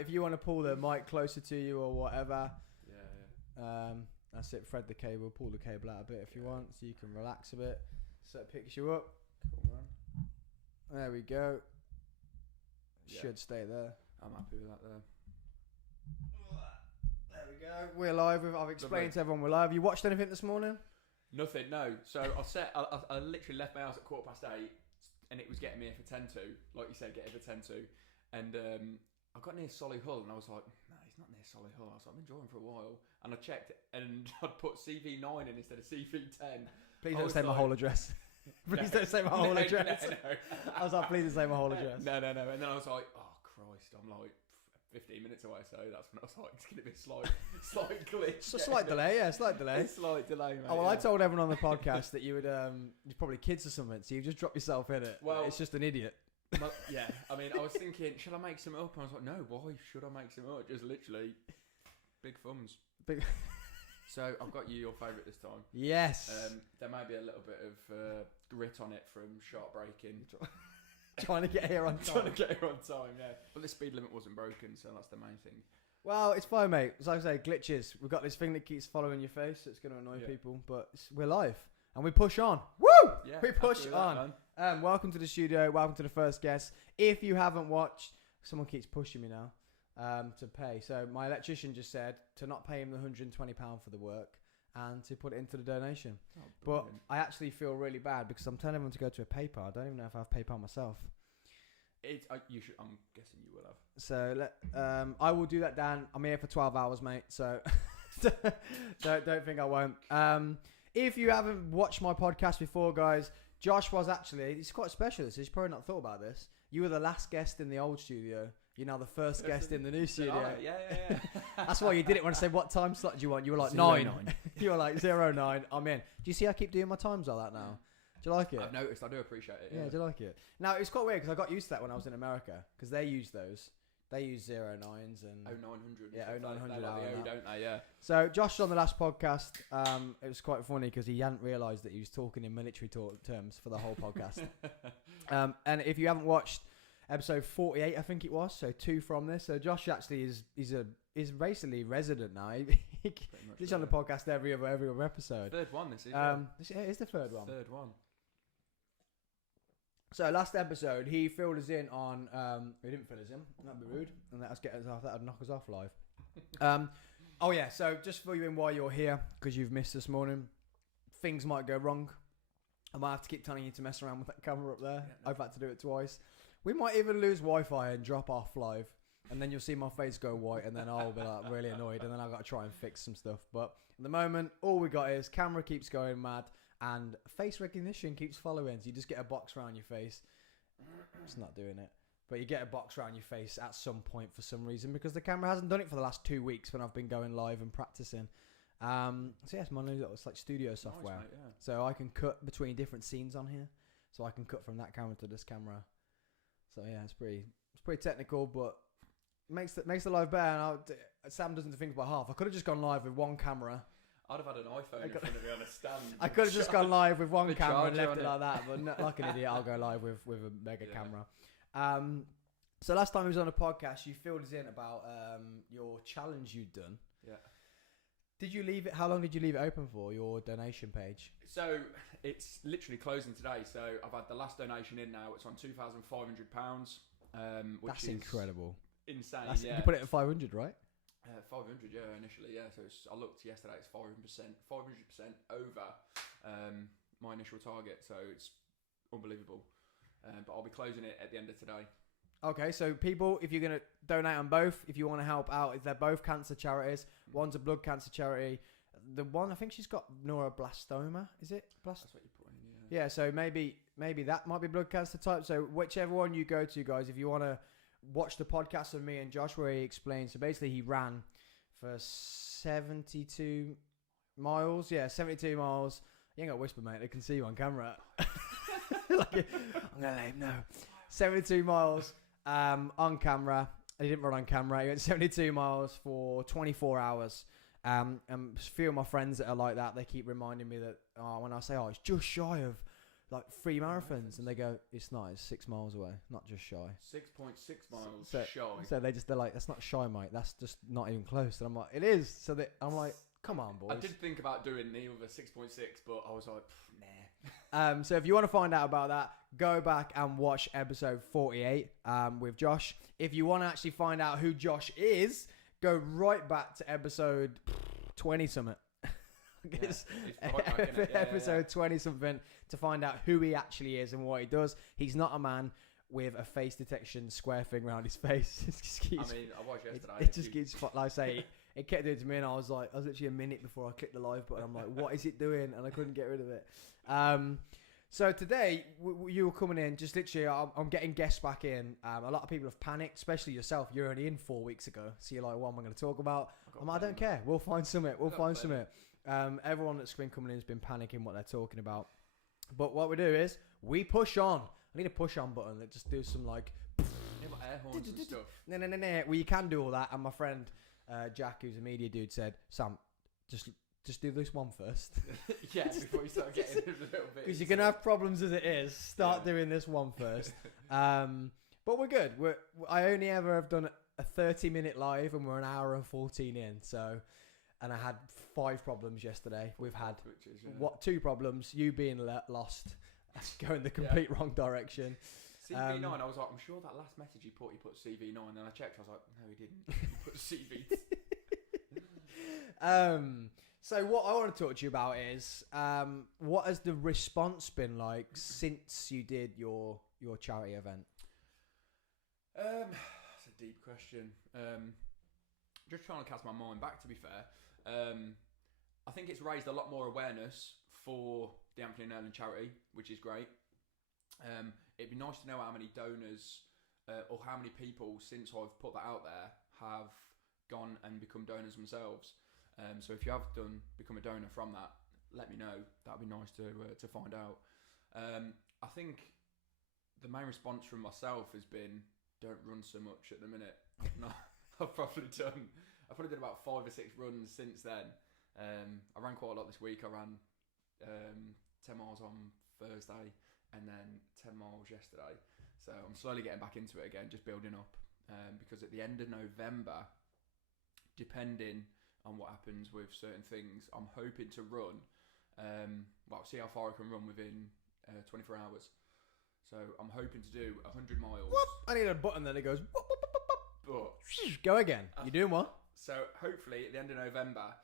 If you want to pull the mic closer to you or whatever, that's it. Thread the cable, pull the cable out a bit if you want, so you can relax a bit. So it picks you up. Cool, man. There we go. Yeah. Should stay there. I'm happy with that there. There we go. We're live. I've explained to everyone we're live. You watched anything this morning? Nothing, no. So I literally left my house at 8:15, and it was getting me here for 10 to, like you said, get here for 10 to, and I got near Solihull, and I was like, no, he's not near Solihull. I was like, I'm enjoying for a while, and I checked, and I'd put CV9 in instead of CV10. Please don't say my whole address. Please don't say my whole address. No. I was like, please don't say my whole address. No. And then I was like, oh Christ, I'm like 15 minutes away, so that's when I was like, it's going to be a slight glitch. It's a slight delay, yeah, slight delay. Slight delay, mate. Oh, well, I told everyone on the podcast that you would, you're probably kids or something, so you've just dropped yourself in it. Well, it's just an idiot. Well, yeah, I mean, I was thinking, should I make some up? And I was like, no, why should I make some up? Just literally big thumbs. So I've got you your favourite this time. Yes. There may be a little bit of grit on it from sharp braking. Trying to get here on time. Trying to get here on time, yeah. But the speed limit wasn't broken, so that's the main thing. Well, it's fine, mate. As I say, glitches. We've got this thing that keeps following your face. It's going to annoy people, but we're live. And we push on. Woo! Yeah, we push on. Welcome to the studio. Welcome to the first guest. If you haven't watched, someone keeps pushing me now to pay. So my electrician just said to not pay him the £120 for the work and to put it into the donation. Oh, but I actually feel really bad because I'm telling everyone to go to a PayPal. I don't even know if I have PayPal myself. You should. I'm guessing you will have. So I will do that, Dan. I'm here for 12 hours, mate. So don't think I won't. If you haven't watched my podcast before, guys, Josh was actually. It's quite special. He's probably not thought about this. You were the last guest in the old studio. You're now the first guest in the new studio. Yeah. That's why you did it when I said, what time slot do you want? You were like 9. You were like 09. I'm in. Do you see I keep doing my times like that now? Do you like it? I've noticed. I do appreciate it. Yeah, do you like it? Now, it's quite weird because I got used to that when I was in America because they use those. They use 09s and 0900. Yeah, 0900 they hour like the now. don't they? Yeah. So Josh on the last podcast, it was quite funny because he hadn't realised that he was talking in military terms for the whole podcast. And if you haven't watched episode 48, I think it was, so 2 from this. So Josh actually is basically resident now. He's on the podcast every other episode. Third one. This is. It is the third one. Third one. So last episode, he filled us in on. He didn't fill us in. That'd be rude, and that'd get us off. That'd knock us off live. Oh yeah. So just fill you in while you're here, because you've missed this morning. Things might go wrong. I might have to keep telling you to mess around with that camera up there. Yeah, no. I've had to do it twice. We might even lose Wi-Fi and drop off live, and then you'll see my face go white, and then I'll be like really annoyed, and then I've got to try and fix some stuff. But at the moment, all we got is camera keeps going mad, and face recognition keeps following. So you just get a box around your face. It's not doing it. But you get a box around your face at some point for some reason, because the camera hasn't done it for the last 2 weeks when I've been going live and practicing. So yes, my new little, it's like studio software. Nice, mate, yeah. So I can cut between different scenes on here. So I can cut from that camera to this camera. So yeah, it's pretty technical, but makes the live better. And Sam doesn't think by half. I could have just gone live with one camera. I'd have had an iPhone in front of me on a stand. I could have just gone live with one With camera and charger left it on like it. that. But no, like an idiot, I'll go live with a mega Yeah. camera. So last time we was on a podcast, you filled us in about your challenge you'd done. Yeah. Did you leave it? How long did you leave it open for? Your donation page? So it's literally closing today. So I've had the last donation in now. It's on £2,500. Which That's is incredible. insane. You put it at 500, right? 500, yeah, initially, yeah. So I looked yesterday. It's 500% over my initial target. So it's unbelievable. But I'll be closing it at the end of today. Okay, so people, if you're going to donate on both, if you want to help out, they're both cancer charities. One's a blood cancer charity. The one, I think she's got neuroblastoma, is it? That's what you put in, yeah. Yeah, so maybe that might be blood cancer type. So whichever one you go to, guys, if you want to watch the podcast of me and Josh where he explains. So basically he ran for 72 miles. Yeah, 72 miles. You ain't got to whisper, mate. They can see you on camera. I'm going to let him know. 72 miles. On camera. He didn't run on camera. He went 72 miles for 24 hours. And a few of my friends that are like that, they keep reminding me that when I say, it's just shy of like 3 marathons, and they go, it's not. It's 6 miles away, not just shy. 6.6 miles shy. So they're like, that's not shy, mate. That's just not even close. And I'm like, it is. So I'm like, come on, boys. I did think about doing the other 6.6, but I was like, nah. So if you want to find out about that, go back and watch episode 48 with Josh. If you want to actually find out who Josh is, go right back to episode 20 something. It's right back in it. Yeah, episode 20 something to find out who he actually is and what he does. He's not a man with a face detection square thing around his face. I watched yesterday. It just keeps, like I say, it kept doing it to me, and I was literally a minute before I clicked the live button. I'm like, what is it doing? And I couldn't get rid of it. So today, you were coming in, just literally, I'm getting guests back in. A lot of people have panicked, especially yourself. You're only in 4 weeks ago. So you're like, what am I going to talk about? I don't care. We'll find something. Everyone that's been coming in has been panicking what they're talking about. But what we do is, we push on. I need a push on button that just does some like... air horns and stuff. No. Well, you can do all that. And my friend, Jack, who's a media dude, said, Sam, just do this one first. Yeah, before you start getting a little bit. Because you're going to have problems as it is. Start doing this one first. But we're good. I only ever have done a 30-minute live, and we're an hour and 14 in. So, and I had 5 problems yesterday. We've had 2 problems. You being lost, going the complete wrong direction. CV9, I was like, I'm sure that last message he put CV9, and then I checked, I was like, no, he didn't. He put CV. So what I want to talk to you about is, what has the response been like since you did your charity event? That's a deep question. Just trying to cast my mind back, to be fair. I think it's raised a lot more awareness for the Anthony and Erling charity, which is great. It'd be nice to know how many donors or how many people, since I've put that out there, have gone and become donors themselves. So if you have become a donor from that, let me know. That'd be nice to find out. I think the main response from myself has been, don't run so much at the minute. I've probably did about 5 or 6 runs since then. I ran quite a lot this week. I ran 10 miles on Thursday and then 10 miles yesterday. So I'm slowly getting back into it again, just building up. Because at the end of November, depending on what happens with certain things, I'm hoping to run, see how far I can run within 24 hours. So I'm hoping to do 100 miles. Whoop! I need a button that goes, whoop, whoop, whoop, whoop. But Go again. You're doing what? So hopefully at the end of November,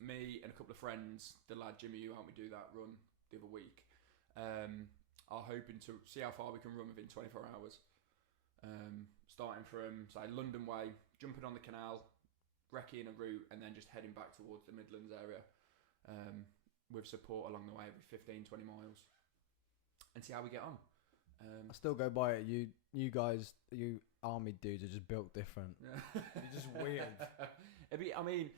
me and a couple of friends, the lad Jimmy who helped me do that run the other week, are hoping to see how far we can run within 24 hours. Starting from, say, London way, jumping on the canal, recceing a route, and then just heading back towards the Midlands area with support along the way every 15, 20 miles, and see how we get on. I still go by it. You guys, you army dudes are just built different. You're just weird. I mean,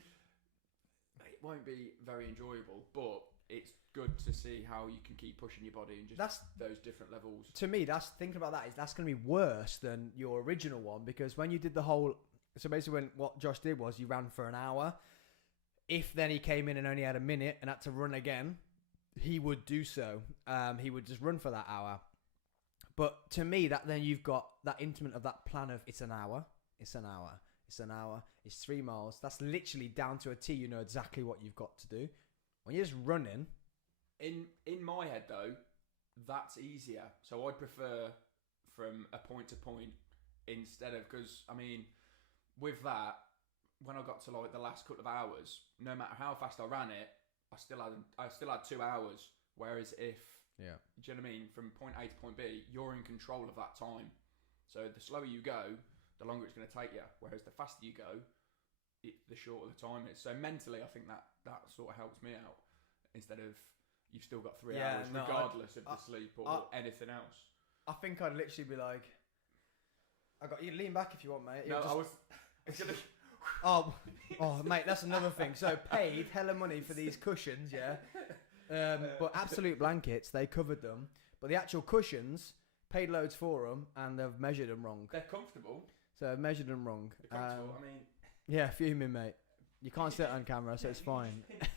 it won't be very enjoyable, but it's good to see how you can keep pushing your body and just those different levels. To me, thinking about that, that's going to be worse than your original one, because when you did the whole, so basically what Josh did was you ran for an hour. If then he came in and only had a minute and had to run again, he would do so. He would just run for that hour. But to me, that then you've got that intimate of that plan of it's an hour, it's 3 miles. That's literally down to a T. You know exactly what you've got to do. When you're just running. In my head though, that's easier. So I'd prefer from a point to point instead of, because I mean, with that, when I got to like the last couple of hours, no matter how fast I ran it, I still had 2 hours. Whereas if do you know what I mean? From point A to point B, you're in control of that time. So the slower you go, the longer it's going to take you. Whereas the faster you go, the shorter the time is. So mentally, I think that sort of helps me out. Instead of you've still got 3 hours, regardless of the sleep or anything else. I think I'd literally be like, you lean back if you want, mate. Oh, mate, that's another thing. So paid hella money for these cushions, yeah. But absolute blankets, they covered them. But the actual cushions, paid loads for them, and they've measured them wrong. They're comfortable. So I've measured them wrong. They're comfortable. I mean, yeah, fuming, mate. You can't sit on camera, so it's fine. You can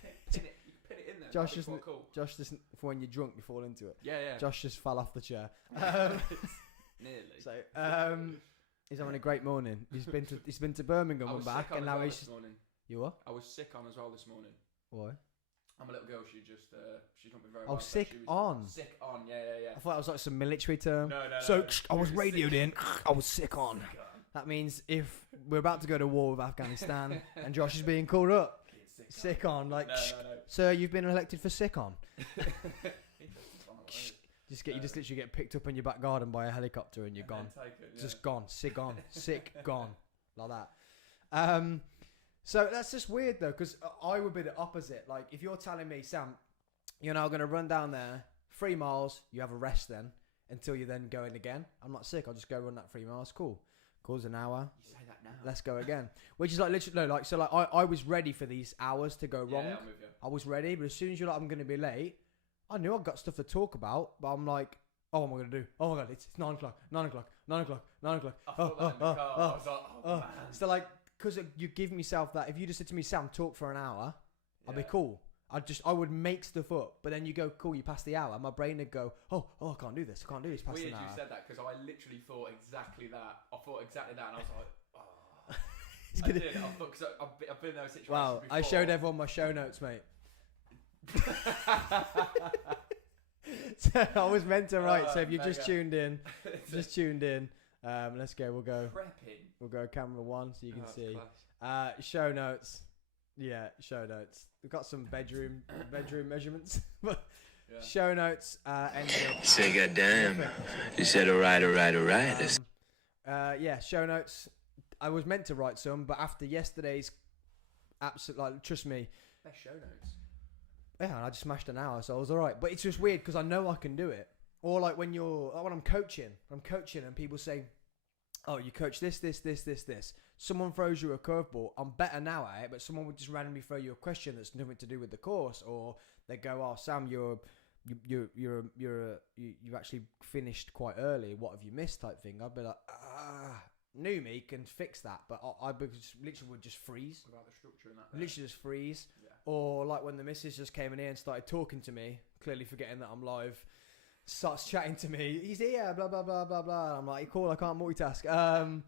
pin it in there. Josh just for when you're drunk, you fall into it. Yeah. Josh just fell off the chair. Nearly. So he's having a great morning. He's been to Birmingham and back, and now he's. You what? I was sick on as well this morning. Why? I'm a little girl. She's not been very. Oh, well, sick on. Sick on. Yeah. I thought it was like some military term. No. So I was radioed in. I was sick on. That means if we're about to go to war with Afghanistan and Josh is being called up, sick on. Like, no. Sir, you've been elected for sick on. You just literally get picked up in your back garden by a helicopter and you're gone. Just gone. Sick on. Sick gone. Like that. So that's just weird though, because I would be the opposite. Like, if you're telling me, Sam, you're now going to run down there 3 miles, you have a rest then until you're then going again. I'm not sick. I'll just go run that 3 miles. Cool. Calls an hour. You say that now. Let's go again. Which is like literally, no, like, so like I was ready for these hours to go wrong. Yeah, I'm with you. I was ready, but as soon as you're like, I'm going to be late, I knew I've got stuff to talk about, but I'm like, oh, what am I going to do? Oh my God, it's 9 o'clock. I thought that in the car. I was like, man. So like, because you give myself that, if you just said to me, Sam, talk for an hour, I'd be cool. I would make stuff up, but then you go, cool, you pass the hour. My brain would go, oh, I can't do this past Weird an hour. you said that, because I literally thought exactly that. I thought exactly that, and I was like, oh. I did. I thought, because I've been in those situations Wow, before. I showed everyone my show notes, mate. So I was meant to write. So if you just tuned in, let's go. We'll go. Prepping. We'll go camera 1 so you can see. Class. Show notes. Yeah, show notes. We've got some bedroom measurements, but show notes. Say goddamn. You said alright. Yeah, show notes. I was meant to write some, but after yesterday's absolute, like, trust me. Best show notes. Yeah, and I just smashed an hour, so I was alright. But it's just weird because I know I can do it. Or like when I'm coaching and people say, oh, you coach this. Someone throws you a curveball. I'm better now at it, but someone would just randomly throw you a question that's nothing to do with the course, or they go, oh, Sam, you actually finished quite early. What have you missed? Type thing. I'd be like, new me can fix that, but I literally would just freeze. About the structure and that. Literally just freeze. Yeah. Or like when the missus just came in here and started talking to me, clearly forgetting that I'm live, starts chatting to me. He's here, blah blah blah blah blah. I'm like, cool, I can't multitask. No,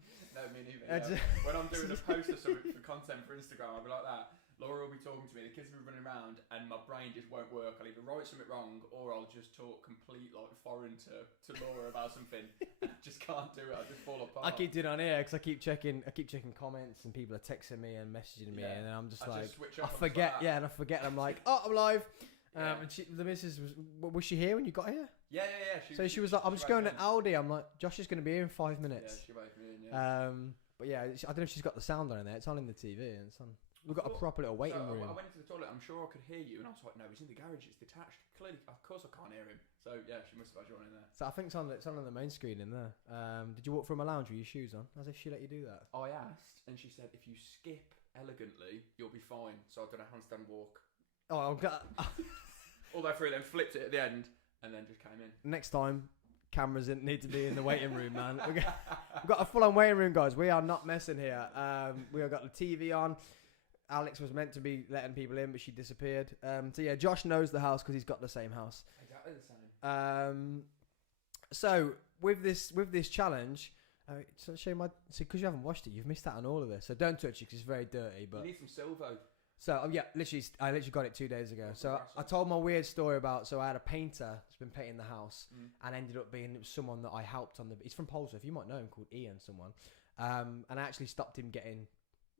me neither. Yeah. When I'm doing a post or something for content for Instagram, I'll be like that. Laura will be talking to me, the kids will be running around, and my brain just won't work. I'll either write something wrong, or I'll just talk complete like foreign to Laura about something. I just can't do it. I just fall apart. I keep doing it on here because I keep checking comments, and people are texting me and messaging me, and then I'm just I forget. And I'm like, oh, I'm live. And the missus was she here when you got here? Yeah. She was like, I'm just going to Aldi. I'm like, Josh is going to be here in 5 minutes. Yeah, she waved me in, yeah. But yeah, I don't know if she's got the sound on in there. It's on in the TV. And it's on. We've got a proper little waiting room. I went into the toilet. I'm sure I could hear you, and I was like, "No, he's in the garage. It's detached. Clearly, of course, I can't hear him." So yeah, she must have had you on in there. So I think it's on the main screen in there. Did you walk from a lounge with your shoes on? As if she let you do that. I asked, and she said, "If you skip elegantly, you'll be fine." So I did a handstand walk. Oh, I've got. All the way through, then flipped it at the end, and then just came in. Next time, cameras didn't need to be in the waiting room, man. We've got a full-on waiting room, guys. We are not messing here. We have got the TV on. Alex was meant to be letting people in, but she disappeared. So yeah, Josh knows the house because he's got the same house. Exactly the same. So with this challenge, so show my because you haven't watched it, you've missed out on all of this. So don't touch it because it's very dirty. But you need some Silvo. So I literally got it 2 days ago. So I told my weird story about. So I had a painter that's been painting the house, and ended up being someone that I helped on the. He's from Polesworth. You might know him, called Ian. Someone, and I actually stopped him getting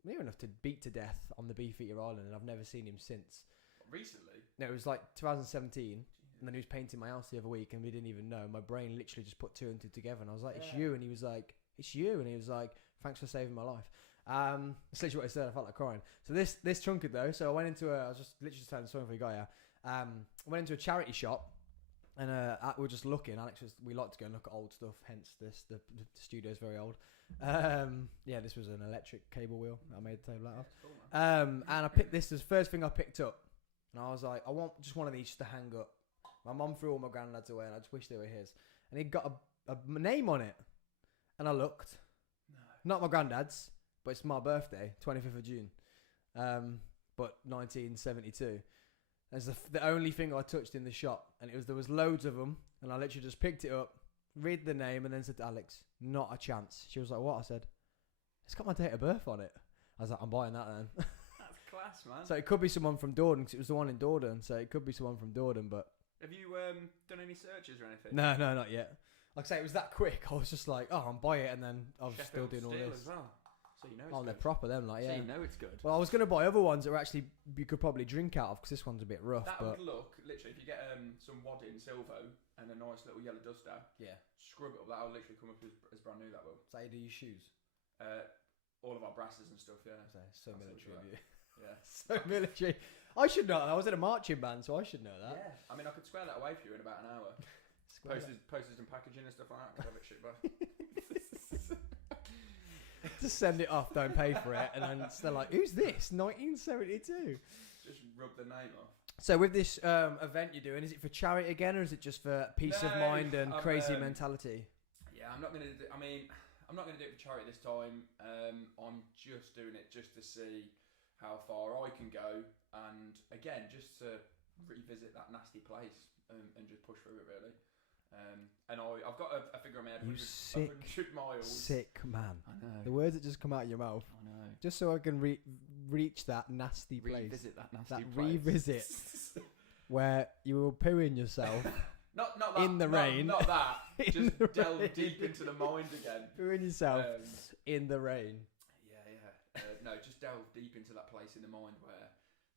near enough to beat to death on the Beefeater Island, and I've never seen him since. Recently? No, it was like 2017, and then he was painting my house the other week, and we didn't even know. My brain literally just put 2 and 2 together, and I was like, "It's you," and he was like, "It's you," and he was like, "Thanks for saving my life." That's literally what I said. I felt like crying. So this trunkered though. So I went into I was just literally just telling the story before you got here. I went into a charity shop, and we were just looking. We like to go and look at old stuff. Hence the studio's very old. Yeah, this was an electric cable wheel that I made the table out of. Cool, and I picked this. The first thing I picked up, and I was like, I want just one of these just to hang up. My mum threw all my granddad's away, and I just wish they were his. And he got a name on it, and I looked. No. Not my granddad's. But it's my birthday, 25th of June, but 1972. That's the only thing I touched in the shop, and there was loads of them, and I literally just picked it up, read the name, and then said to Alex, "Not a chance." She was like, "What?" I said, "It's got my date of birth on it." I was like, "I'm buying that then." That's class, man. So it could be someone from Dordon, because it was the one in Dordon, so it could be someone from Dordon, but... Have you done any searches or anything? No, not yet. Like I say, it was that quick. I was just like, "Oh, I'm buying it," and then I was still doing all this. As well. So you know it's good. They're proper, them, like, yeah. So you know it's good. Well, I was going to buy other ones that were actually you could probably drink out of, because this one's a bit rough. That would look, literally, if you get some wadding Silvo and a nice little yellow duster, scrub it up, that'll literally come up as brand new, that will. So you do your shoes? All of our brasses and stuff, yeah. So military of you. Yeah. So military. I should know that. I was in a marching band, so I should know that. Yeah. I mean, I could square that away for you in about an hour. Posters and packaging and stuff like that. I could have it shipped back. Just send it off, don't pay for it, and then they're like, "Who's this? 1972." Just rub the name off. So with this event you're doing, is it for charity again, or is it just for peace of mind and crazy mentality? Yeah, I'm not gonna do it for charity this time. I'm just doing it just to see how far I can go, and again, just to revisit that nasty place and just push through it really. And I've got a figure in my head. 100 miles. Sick man. I know. The words that just come out of your mouth. I know. Just so I can reach that nasty place. Revisit that nasty place. Revisit where you will poo in yourself. Not that. In the rain. Not that. Just delve deep into the mind again. Poo in yourself in the rain. Yeah. No, just delve deep into that place in the mind where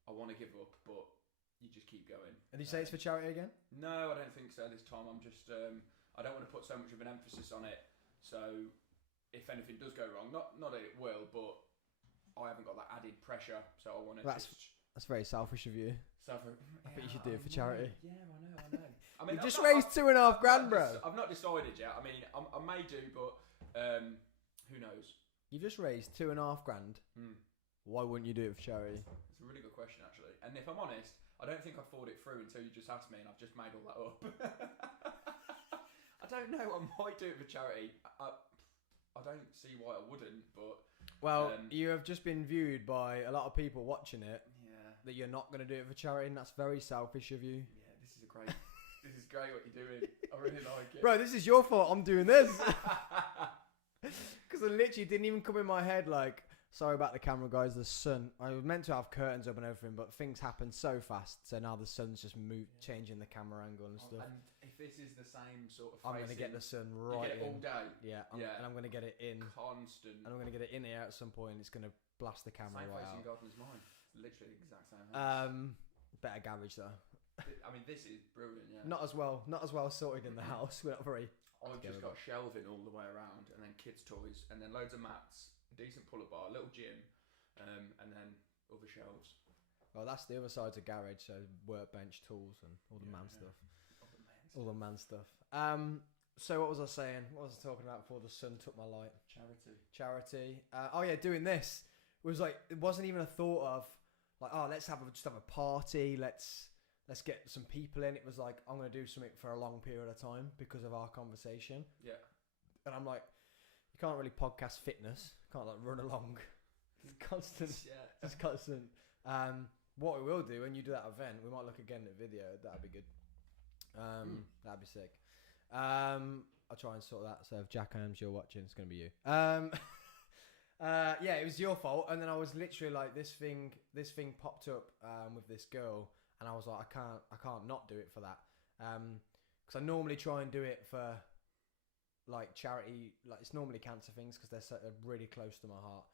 I want to give up, but you just keep going. And you say it's for charity again? No, I don't think so this time. I'm just, I don't want to put so much of an emphasis on it. So if anything does go wrong, not that it will, but I haven't got that added pressure. So I want to That's very selfish of you. I think you should do it for charity. Yeah, I know. I mean, you just raised $2.5 grand, bro. I've not decided yet. I mean, I may do, but who knows? You just raised $2.5 grand. Why wouldn't you do it for charity? It's a really good question, actually. And if I'm honest, I don't think I thought it through until you just asked me, and I've just made all that up. I don't know. I might do it for charity. I don't see why I wouldn't, but... Well, you have just been viewed by a lot of people watching it. Yeah. That you're not going to do it for charity, and that's very selfish of you. Yeah, this is great what you're doing. I really like it. Bro, this is your fault I'm doing this. Because I literally didn't even come in my head like... Sorry about the camera, guys. The sun. I was meant to have curtains up and everything, but things happen so fast. So now the sun's just changing the camera angle and stuff. And if this is the same sort of, I'm going to get the sun right you get it all day. Yeah, and I'm going to get it in constant. And I'm going to get it in here at some point. It's going to blast the camera same right facing out. Godwin's mind. Literally the exact same. Better garage though. I mean, this is brilliant. Yeah. Not as well sorted in the house. We're not very. I've just got shelving all the way around, and then kids' toys, and then loads of mats, a decent pull-up bar, a little gym, and then other shelves. Well, that's the other side of garage, so workbench, tools, and all the man stuff. All the man stuff. So what was I saying? What was I talking about before the sun took my light? Charity. Oh yeah, doing this was like it wasn't even a thought of like, oh, let's just have a party. Let's get some people in. It was like, I'm going to do something for a long period of time because of our conversation. Yeah. And I'm like, you can't really podcast fitness. You can't like run along. It's constant. Yeah. It's constant. What we will do when you do that event, we might look again at video. That'd be good. That'd be sick. I'll try and sort that. So if Jack Holmes, you're watching, it's going to be you. Yeah, it was your fault. And then I was literally like, this thing popped up with this girl. And I was like, I can't not do it for that. Because I normally try and do it for like charity, like it's normally cancer things because they're really close to my heart.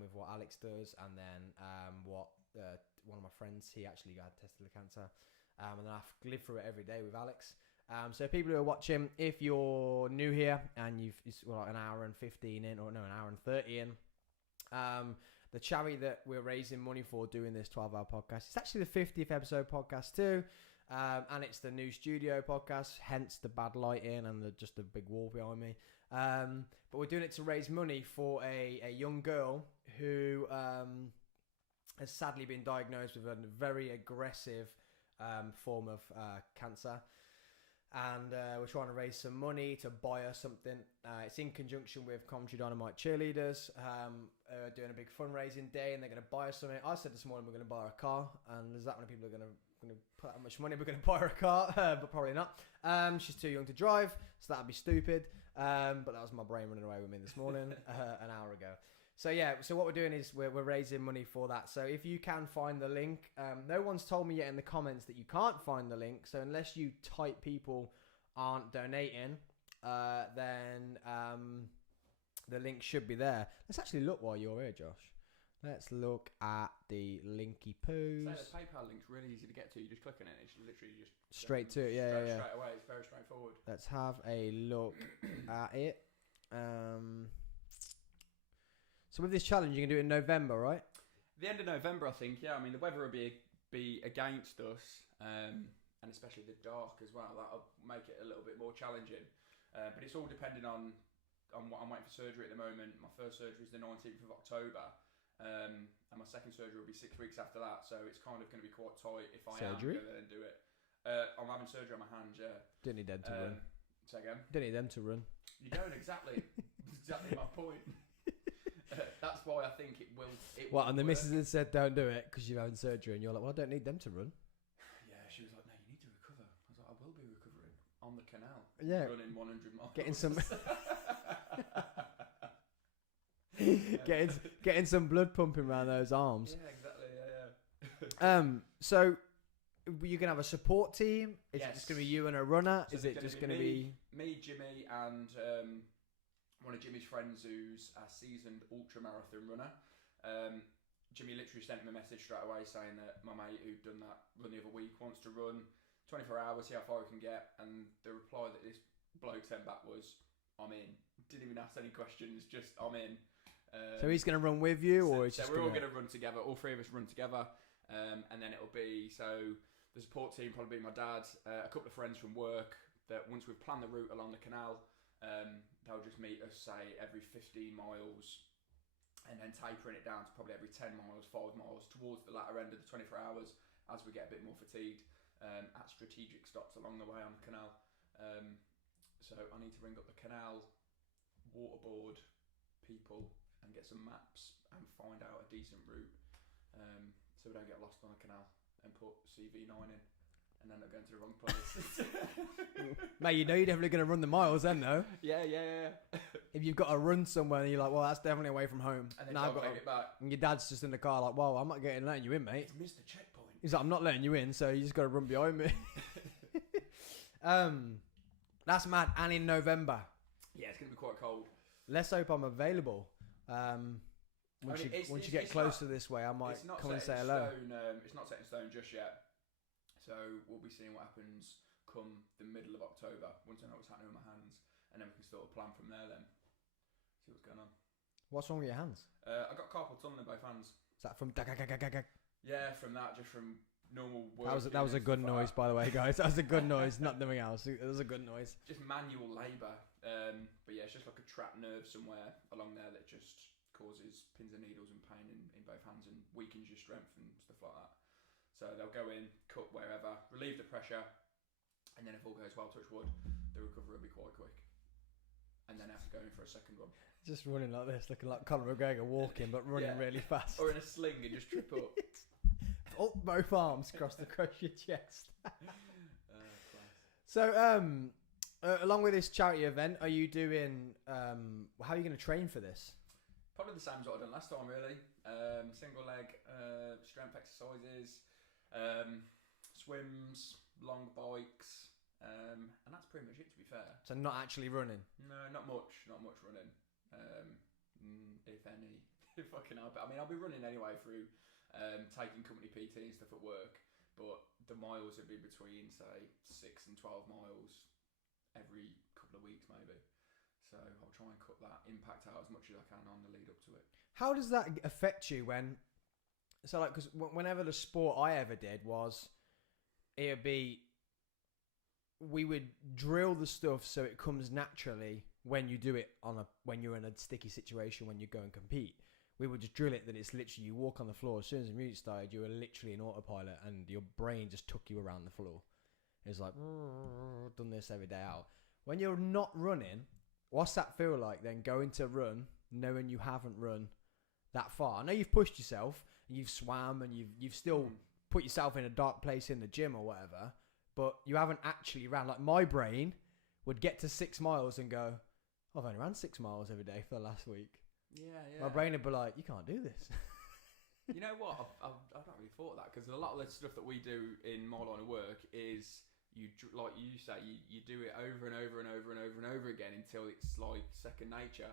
With what Alex does, and then what one of my friends, he actually got tested for cancer. And then I live through it every day with Alex. So people who are watching, if you're new here and it's like an hour and 15 in, or no, an hour and 30 in, the charity that we're raising money for doing this 12-hour podcast, it's actually the 50th episode podcast too. And it's the new studio podcast, hence the bad lighting and just the big wall behind me. But we're doing it to raise money for a young girl who has sadly been diagnosed with a very aggressive form of cancer. And we're trying to raise some money to buy her something. It's in conjunction with Commentary Dynamite Cheerleaders, doing a big fundraising day, and they're going to buy her something. I said this morning we're going to buy her a car, and there's that many people are going to put that much money. We're going to buy her a car, but probably not. She's too young to drive, so that'd be stupid. But that was my brain running away with me this morning, an hour ago. So yeah, so what we're doing is we're raising money for that. So if you can find the link, no one's told me yet in the comments that you can't find the link. So unless you type people aren't donating, then the link should be there. Let's actually look while you're here, Josh. Let's look at the linky poos. So the PayPal link's really easy to get to. You just click on it. It's literally just straight to it. Yeah. Straight away. It's very straightforward. Let's have a look at it. So with this challenge, you can do it in November, right? The end of November, I think. Yeah, I mean the weather will be against us, and especially the dark as well. That'll make it a little bit more challenging. But it's all depending on what I'm waiting for surgery at the moment. My first surgery is the 19th of October, and my second surgery will be 6 weeks after that. So it's kind of going to be quite tight if I am going to then do it. I'm having surgery on my hand. Yeah. Don't need them to run. Say again. Don't need them to run. You don't exactly. Exactly my point. That's why I think it will. What? And the missus had said, "Don't do it because you're having surgery," and you're like, "Well, I don't need them to run." Yeah, she was like, "No, you need to recover." I was like, "I will be recovering on the canal." Yeah, running 100 miles, getting some blood pumping around those arms. Yeah, exactly. Yeah. So you're gonna have a support team. Is it just gonna be you and a runner? So is it just gonna be me, Jimmy, and one of Jimmy's friends who's a seasoned ultra marathon runner. Jimmy literally sent him a message straight away saying that my mate who'd done that run the other week wants to run 24 hours, see how far we can get. And the reply that this bloke sent back was, "I'm in." Didn't even ask any questions, just "I'm in." So he's going to run with you, or so we're all going to run together. All three of us run together, and then it'll be the support team probably be my dad, a couple of friends from work. That once we've planned the route along the canal, they'll just meet us, say, every 15 miles, and then tapering it down to probably every 10 miles, 5 miles towards the latter end of the 24 hours as we get a bit more fatigued at strategic stops along the way on the canal. So I need to ring up the canal waterboard people and get some maps and find out a decent route so we don't get lost on the canal and put CV9 in. And then they're going to the wrong place. Mate, you know you're definitely going to run the miles then, though. Yeah. If you've got to run somewhere and you're like, well, that's definitely away from home. And then I've got to get back. And your dad's just in the car like, well, I'm not letting you in, mate. It's missed the checkpoint. He's like, I'm not letting you in, so you just got to run behind me. That's mad. And in November. Yeah, it's going to be quite cold. Let's hope I'm available. Once you get closer this way, I might come and say hello. It's not set in stone just yet. So we'll be seeing what happens come the middle of October, once I know what's happening with my hands, and then we can sort of plan from there then. See what's going on. What's wrong with your hands? I got carpal tunnel in both hands. Is that from... Yeah, from that, just from normal work. That was a good noise, by the way, guys. That was a good noise, not nothing else. It was a good noise. Just manual labour. But yeah, it's just like a trapped nerve somewhere along there that just causes pins and needles and pain in both hands and weakens your strength and stuff like that. So they'll go in, cut wherever, relieve the pressure, and then if all goes well, touch wood, the recovery will be quite quick. And then I have to go in for a second one. Just running like this, looking like Conor McGregor walking, but running really fast. Or in a sling and just trip up. Both arms across your chest. So, along with this charity event, are you doing? How are you going to train for this? Probably the same as what I done last time, really. Single leg strength exercises, swims, long bikes, and that's pretty much it. To be fair. So not actually running. No, not much running. If any, if I can help it. I mean, I'll be running anyway through taking company PT and stuff at work, but the miles would be between say 6 and 12 miles every couple of weeks maybe. So I'll try and cut that impact out as much as I can on the lead up to it. How does that affect you when? So like, because whenever the sport I ever did was, it'd be, we would drill the stuff so it comes naturally when you do it when you're in a sticky situation, when you go and compete. We would just drill it that it's literally, you walk on the floor, as soon as the music started, you were literally in autopilot and your brain just took you around the floor. It's like, done this every day out. When you're not running, what's that feel like then, going to run, knowing you haven't run that far? I know you've pushed yourself, and you've swam, and you've still put yourself in a dark place in the gym or whatever, but you haven't actually ran. Like, my brain would get to 6 miles and go, I've only ran 6 miles every day for the last week. Yeah. My brain would be like, you can't do this. You know what? I've not really thought of that, because a lot of the stuff that we do in my line of work is, you like you say, you do it over and over and over and over and over again until it's like second nature.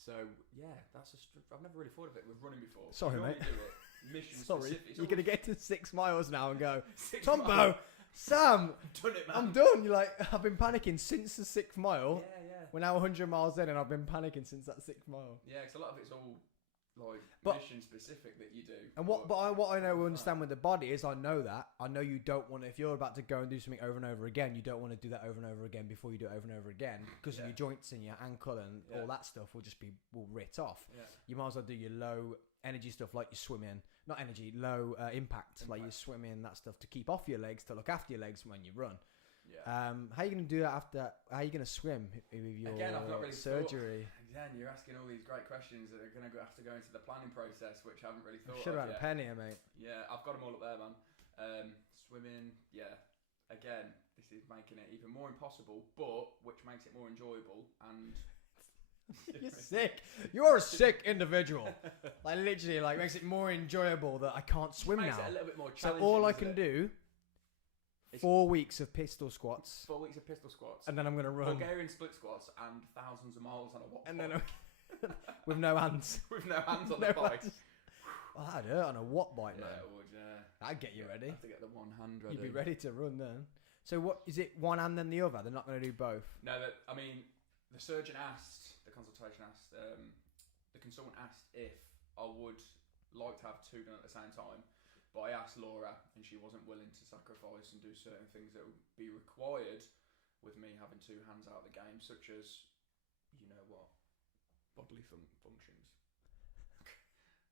So yeah, I've never really thought of it with running before. Sorry, mate. Do it mission Sorry, specific. you're gonna get to 6 miles now and go, 6 Tombo, miles. Sam, I've done it, man. I'm done. You're like, I've been panicking since the 6th mile. Yeah. We're now 100 miles in, and I've been panicking since that 6th mile. Yeah, because a lot of it's all like mission specific that you do. And what I know, we understand with the body is, I know you don't want to, if you're about to go and do something over and over again, you don't want to do that over and over again before you do it over and over again, because your joints and your ankle and all that stuff will writ off. Yeah. You might as well do your low energy stuff, like your swimming, not energy, low impact, like your swimming, that stuff, to keep off your legs, to look after your legs when you run. Yeah. How are you going to do that after? How are you going to swim with your I've not really surgery? Again, you're asking all these great questions that are going to have to go into the planning process, which I haven't really thought of. Should have had a pen here, mate. Yeah, I've got them all up there, man. Swimming, yeah. Again, this is making it even more impossible, but which makes it more enjoyable. And you're sick. You're a sick individual. Like, literally, like, makes it more enjoyable that I can't swim now. It a little bit more so challenging. all I can do. 4 weeks of pistol squats. 4 weeks of pistol squats. And then I'm going to run. Bulgarian split squats and thousands of miles on a watt. And then with no hands. With no hands on the bike. Well, that'd hurt on a watt bike, man. Yeah, it would, yeah. That'd get you ready. I have to get the one hand ready. You'd be ready to run then. So what, is it one hand then the other? They're not going to do both? No, I mean, the surgeon asked, the consultation asked, the consultant asked if I would like to have 2 done at the same time. But I asked Laura, and she wasn't willing to sacrifice and do certain things that would be required with me having 2 hands out of the game, such as, you know what, bodily functions.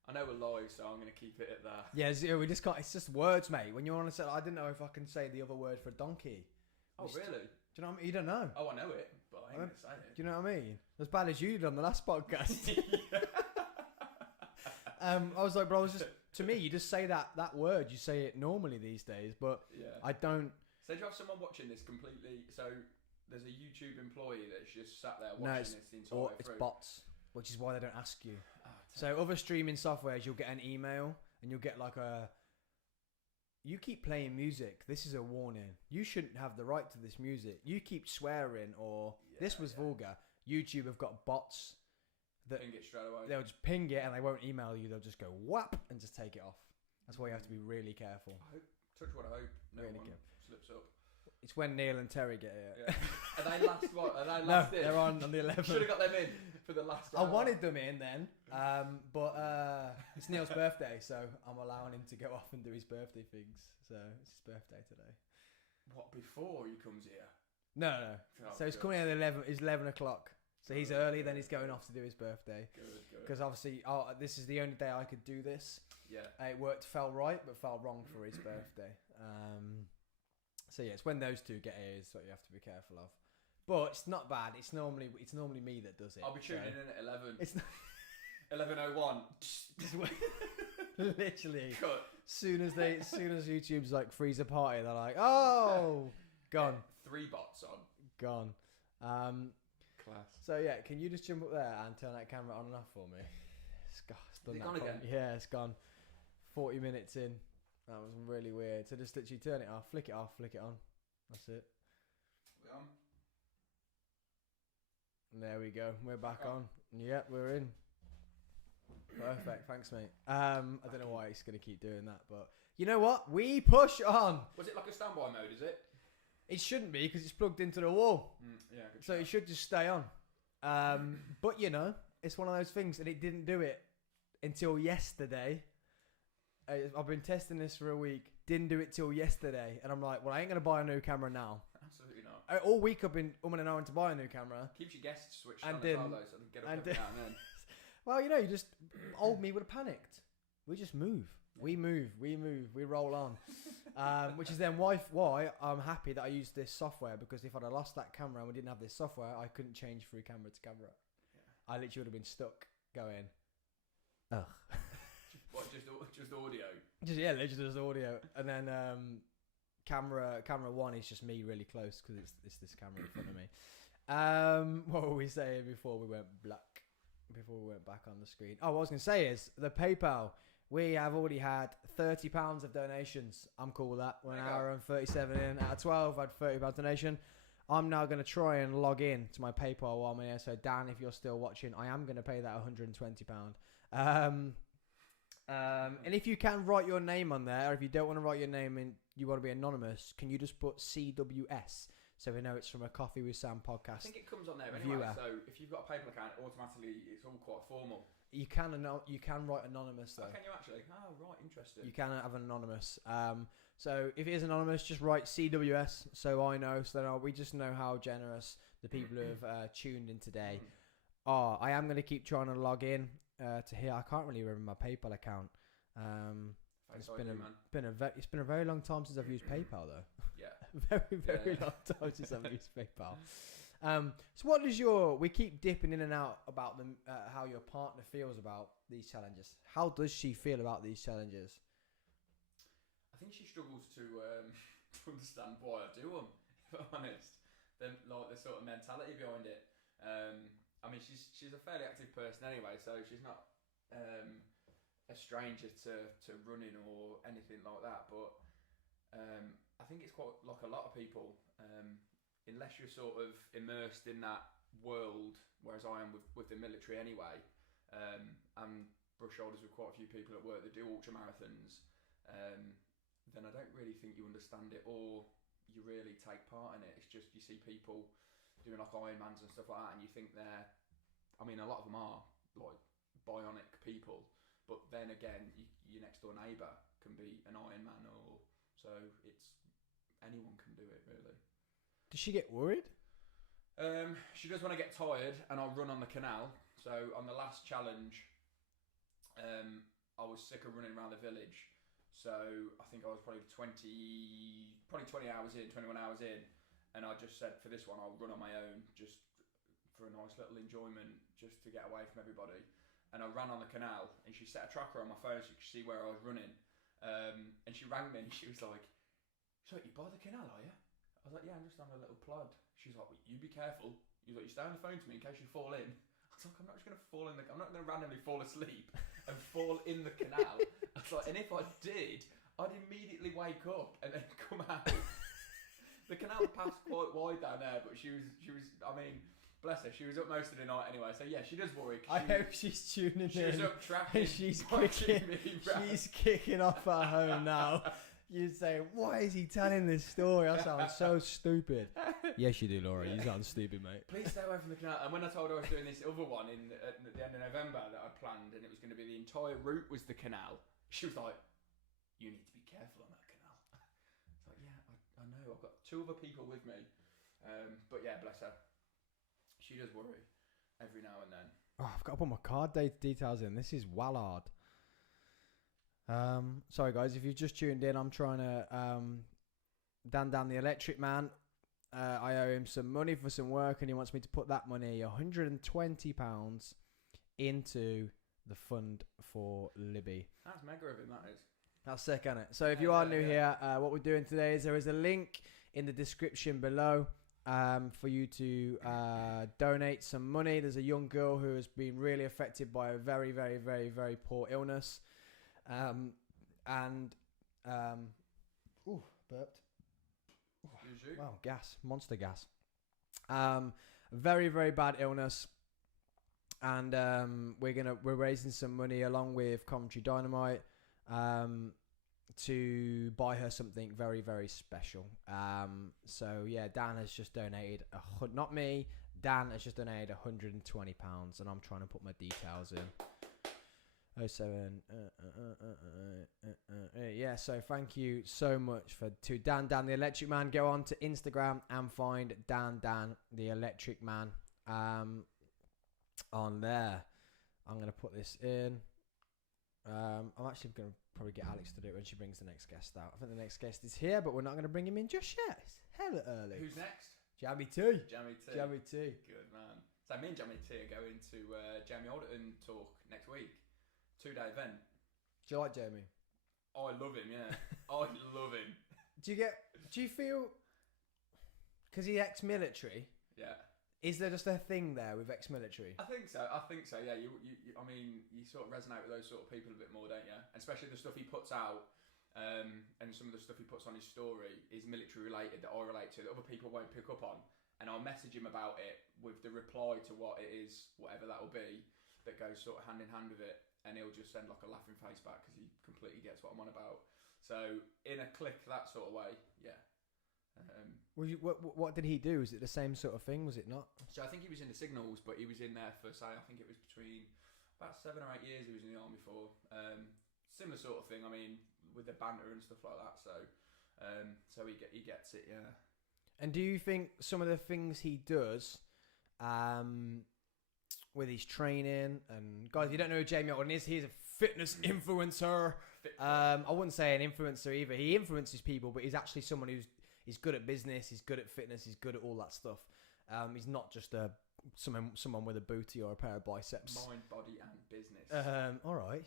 I know we're live, so I'm going to keep it at that. Yeah, we just can't. It's just words, mate. When you're on a set, I didn't know if I can say the other word for donkey. Oh, really? Do you know what I mean? You don't know. Oh, I know it, but I ain't going to say it. Do you know what I mean? As bad as you did on the last podcast. I was like, bro, to me, you just say that word. You say it normally these days, but I don't. So do you have someone watching this completely? So there's a YouTube employee that's just sat there watching this the entire way through. It's bots, which is why they don't ask you. So other streaming softwares, you'll get an email and you'll get like you keep playing music. This is a warning. You shouldn't have the right to this music. You keep swearing, or this was vulgar. YouTube have got bots that ping it straight away. They'll just ping it and they won't email you. They'll just go whap and just take it off. That's why you have to be really careful. Touch wood, I hope no Really one good. slips up. It's when Neil and Terry get here. Yeah. Are they last what? Are they No, last in? they're on the 11th. Should have got them in for the last I hour. wanted them in then, but it's Neil's birthday, so I'm allowing him to go off and do his birthday things. So it's his birthday today. What, before he comes here? No. Oh, So he's good. coming at 11. It's 11 o'clock. So he's early. Then he's going off to do his birthday. Good. Because obviously, this is the only day I could do this. Yeah. It fell right, but fell wrong for his birthday. So yeah, it's when those two get here is what you have to be careful of. But it's not bad. It's normally me that does it. I'll be tuning so. in at 11. It's not 11:01. literally. Cut. Soon as YouTube's like freeze a party, they're like, oh, gone, Yeah, 3 bots on. gone. Class. So yeah, can you just jump up there and turn that camera on and off for me? It's done Is it that gone probably- again? Yeah, it's gone. 40 minutes in. That was really weird. So just literally turn it off, flick it off, flick it on. That's it. We on? There we go. We're back Oh. on. Yep, we're in. Perfect. Thanks, mate. I don't know why it's going to keep doing that, but you know what? We push on. Was it like a standby mode, is it? It shouldn't be because it's plugged into the wall. Yeah, good So shout. it should just stay on. But you know, it's one of those things, and it didn't do it until yesterday. I've been testing this for a week. Didn't do it till yesterday, and I'm like, well, I ain't gonna buy a new camera now. Absolutely not. All week I've been umming and ahhing to buy a new camera. Keeps your guests switched And on as well, then- though, so they can get up and every then- now and then. Well, you know, you just old me would have panicked. We just move. We move. We roll on. Which is then why I'm happy that I used this software, because if I'd have lost that camera and we didn't have this software, I couldn't change through camera to camera. Yeah. I literally would have been stuck going, ugh. What, just audio? Literally just audio, and then camera one is just me really close because it's this camera in front of me. What were we saying before we went black? Before we went back on the screen. Oh, what I was gonna say is the PayPal. We have already had £30 of donations. I'm cool with that. We're an hour and 37 in. Out of 12, I had £30 donation. I'm now going to try and log in to my PayPal while I'm here. So, Dan, if you're still watching, I am going to pay that £120. And if you can write your name on there, or if you don't want to write your name in, you want to be anonymous, can you just put CWS? So we know it's from a Coffee with Sam I podcast. think it comes on there anyway, Viewer. so if you've got a PayPal account, automatically it's all quite formal. You can write anonymous though. Oh, can you actually? Oh, right, interesting. You can have anonymous. So if it is anonymous, just write CWS so I know. So then we just know how generous the people who have tuned in today are. I am going to keep trying to log in to here. I can't really remember my PayPal account. It's been a very long time since I've used PayPal though. Yeah. very long time since I've used PayPal. So what does we keep dipping in and out about how your partner feels about these challenges. How does she feel about these challenges? I think she struggles to understand why I do them, if I'm honest. Then like the sort of mentality behind it. I mean, she's a fairly active person anyway, so she's not a stranger to running or anything like that. But I think it's quite like a lot of people. Unless you're sort of immersed in that world, whereas I am with the military anyway, and brush shoulders with quite a few people at work that do ultra marathons, then I don't really think you understand it or you really take part in it. It's just you see people doing like Ironmans and stuff like that, and you think they're, I mean, a lot of them are like bionic people, but then again, your next door neighbour can be an Ironman, or so it's anyone can do it really. Does she get worried? She does when I get tired and I'll run on the canal. So on the last challenge, I was sick of running around the village. So I think I was probably 20 hours in, 21 hours in. And I just said, for this one, I'll run on my own just for a nice little enjoyment, just to get away from everybody. And I ran on the canal and she set a tracker on my phone so you could see where I was running. And she rang me and she was like, so you by the canal, are you? I was like, yeah, I'm just on a little plod. She's like, well, you be careful. He was like, you stay on the phone to me in case you fall in. I was like, I'm not just going to fall in I'm not going to randomly fall asleep and fall in the canal. I was like, and if I did, I'd immediately wake up and then come out. The canal passed quite wide down there, but she was, I mean, bless her, she was up most of the night anyway. So yeah, she does worry. I hope she's tuning in. She was up tracking. She's kicking off at home now. You'd say, why is he telling this story? I sound so stupid. Yes, you do, Laura. You sound stupid, mate. Please stay away from the canal. And when I told her I was doing this other one at the end of November that I planned, and it was going to be the entire route was the canal, she was like, you need to be careful on that canal. It's like, yeah, I know. I've got 2 other people with me. But yeah, bless her. She does worry every now and then. Oh, I've got to put my card details in. This is Wallard. Sorry guys, if you've just tuned in, I'm trying to Dan the Electric Man. I owe him some money for some work, and he wants me to put that money, £120, into the fund for Libby. That's mega of him, that is. That's sick, isn't it? So if you are new here, what we're doing today is there is a link in the description below for you to donate some money. There's a young girl who has been really affected by a very, very, very, very poor illness. Burped. Wow, gas, monster gas. Very, very bad illness, and we're raising some money along with Coventry Dynamite to buy her something very, very special. So yeah, Dan has just donated not me. Dan has just donated £120, and I'm trying to put my details in. 07 yeah, so thank you so much to Dan the Electric Man. Go on to Instagram and find Dan the Electric Man on there. I'm going to put this in. I'm actually going to probably get Alex to do it when she brings the next guest out. I think the next guest is here, but we're not going to bring him in just yet. It's hella early. Who's next? Jamie T. Jamie T. Good man. So me and Jamie T are going to Jamie Alderton talk next week. 2-day event. Do you like Jamie? I love him, yeah. I love him. Do you feel, because he's ex-military, yeah, is there just a thing there with ex-military? I think so, yeah. You I mean, you sort of resonate with those sort of people a bit more, don't you? And especially the stuff he puts out, and some of the stuff he puts on his story is military related that I relate to, that other people won't pick up on. And I'll message him about it with the reply to what it is, whatever that will be, that goes sort of hand in hand with it. And he'll just send like a laughing face back because he completely gets what I'm on about. So in a click that sort of way, yeah. What did he do? Was it the same sort of thing? Was it not? So I think he was in the Signals, but he was in there for I think it was between about 7 or 8 years. He was in the army for similar sort of thing. I mean, with the banter and stuff like that. So he gets it, yeah. And do you think some of the things he does, with his training, and guys, if you don't know who Jamie Alderton is, he's a fitness influencer. I wouldn't say an influencer either. He influences people, but he's actually someone he's good at business, he's good at fitness, he's good at all that stuff. He's not just someone with a booty or a pair of biceps. Mind, body, and business. All right.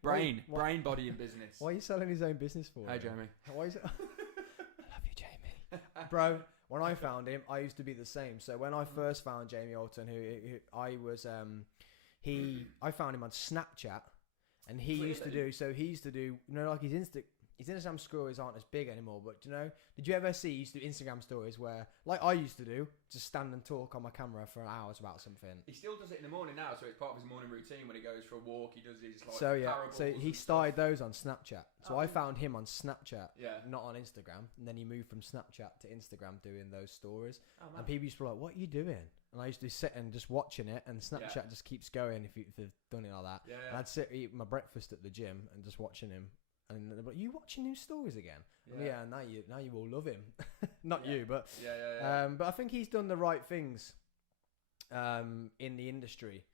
Brain, body, and business. Why are you selling his own business for? Hey, Jamie. Why is it? I love you, Jamie. Bro, when I found him, I used to be the same. So when I first found Jamie Alderton, who I was, I found him on Snapchat, and he used to do, like his Instagram stories aren't as big anymore, but did you ever see he used to do Instagram stories where, like I used to do, just stand and talk on my camera for hours about something? He still does it in the morning now, so it's part of his morning routine when he goes for a walk. He does his like so he started those on Snapchat. So I found him on Snapchat, not on Instagram, and then he moved from Snapchat to Instagram doing those stories. And people used to be like, "What are you doing?" And I used to be sitting just watching it, and Snapchat just keeps going if they've done it like that. And I'd sit eat my breakfast at the gym and just watching him. And they're like, "You watching new stories again?" Yeah, now you all love him. Not you, but but I think he's done the right things in the industry.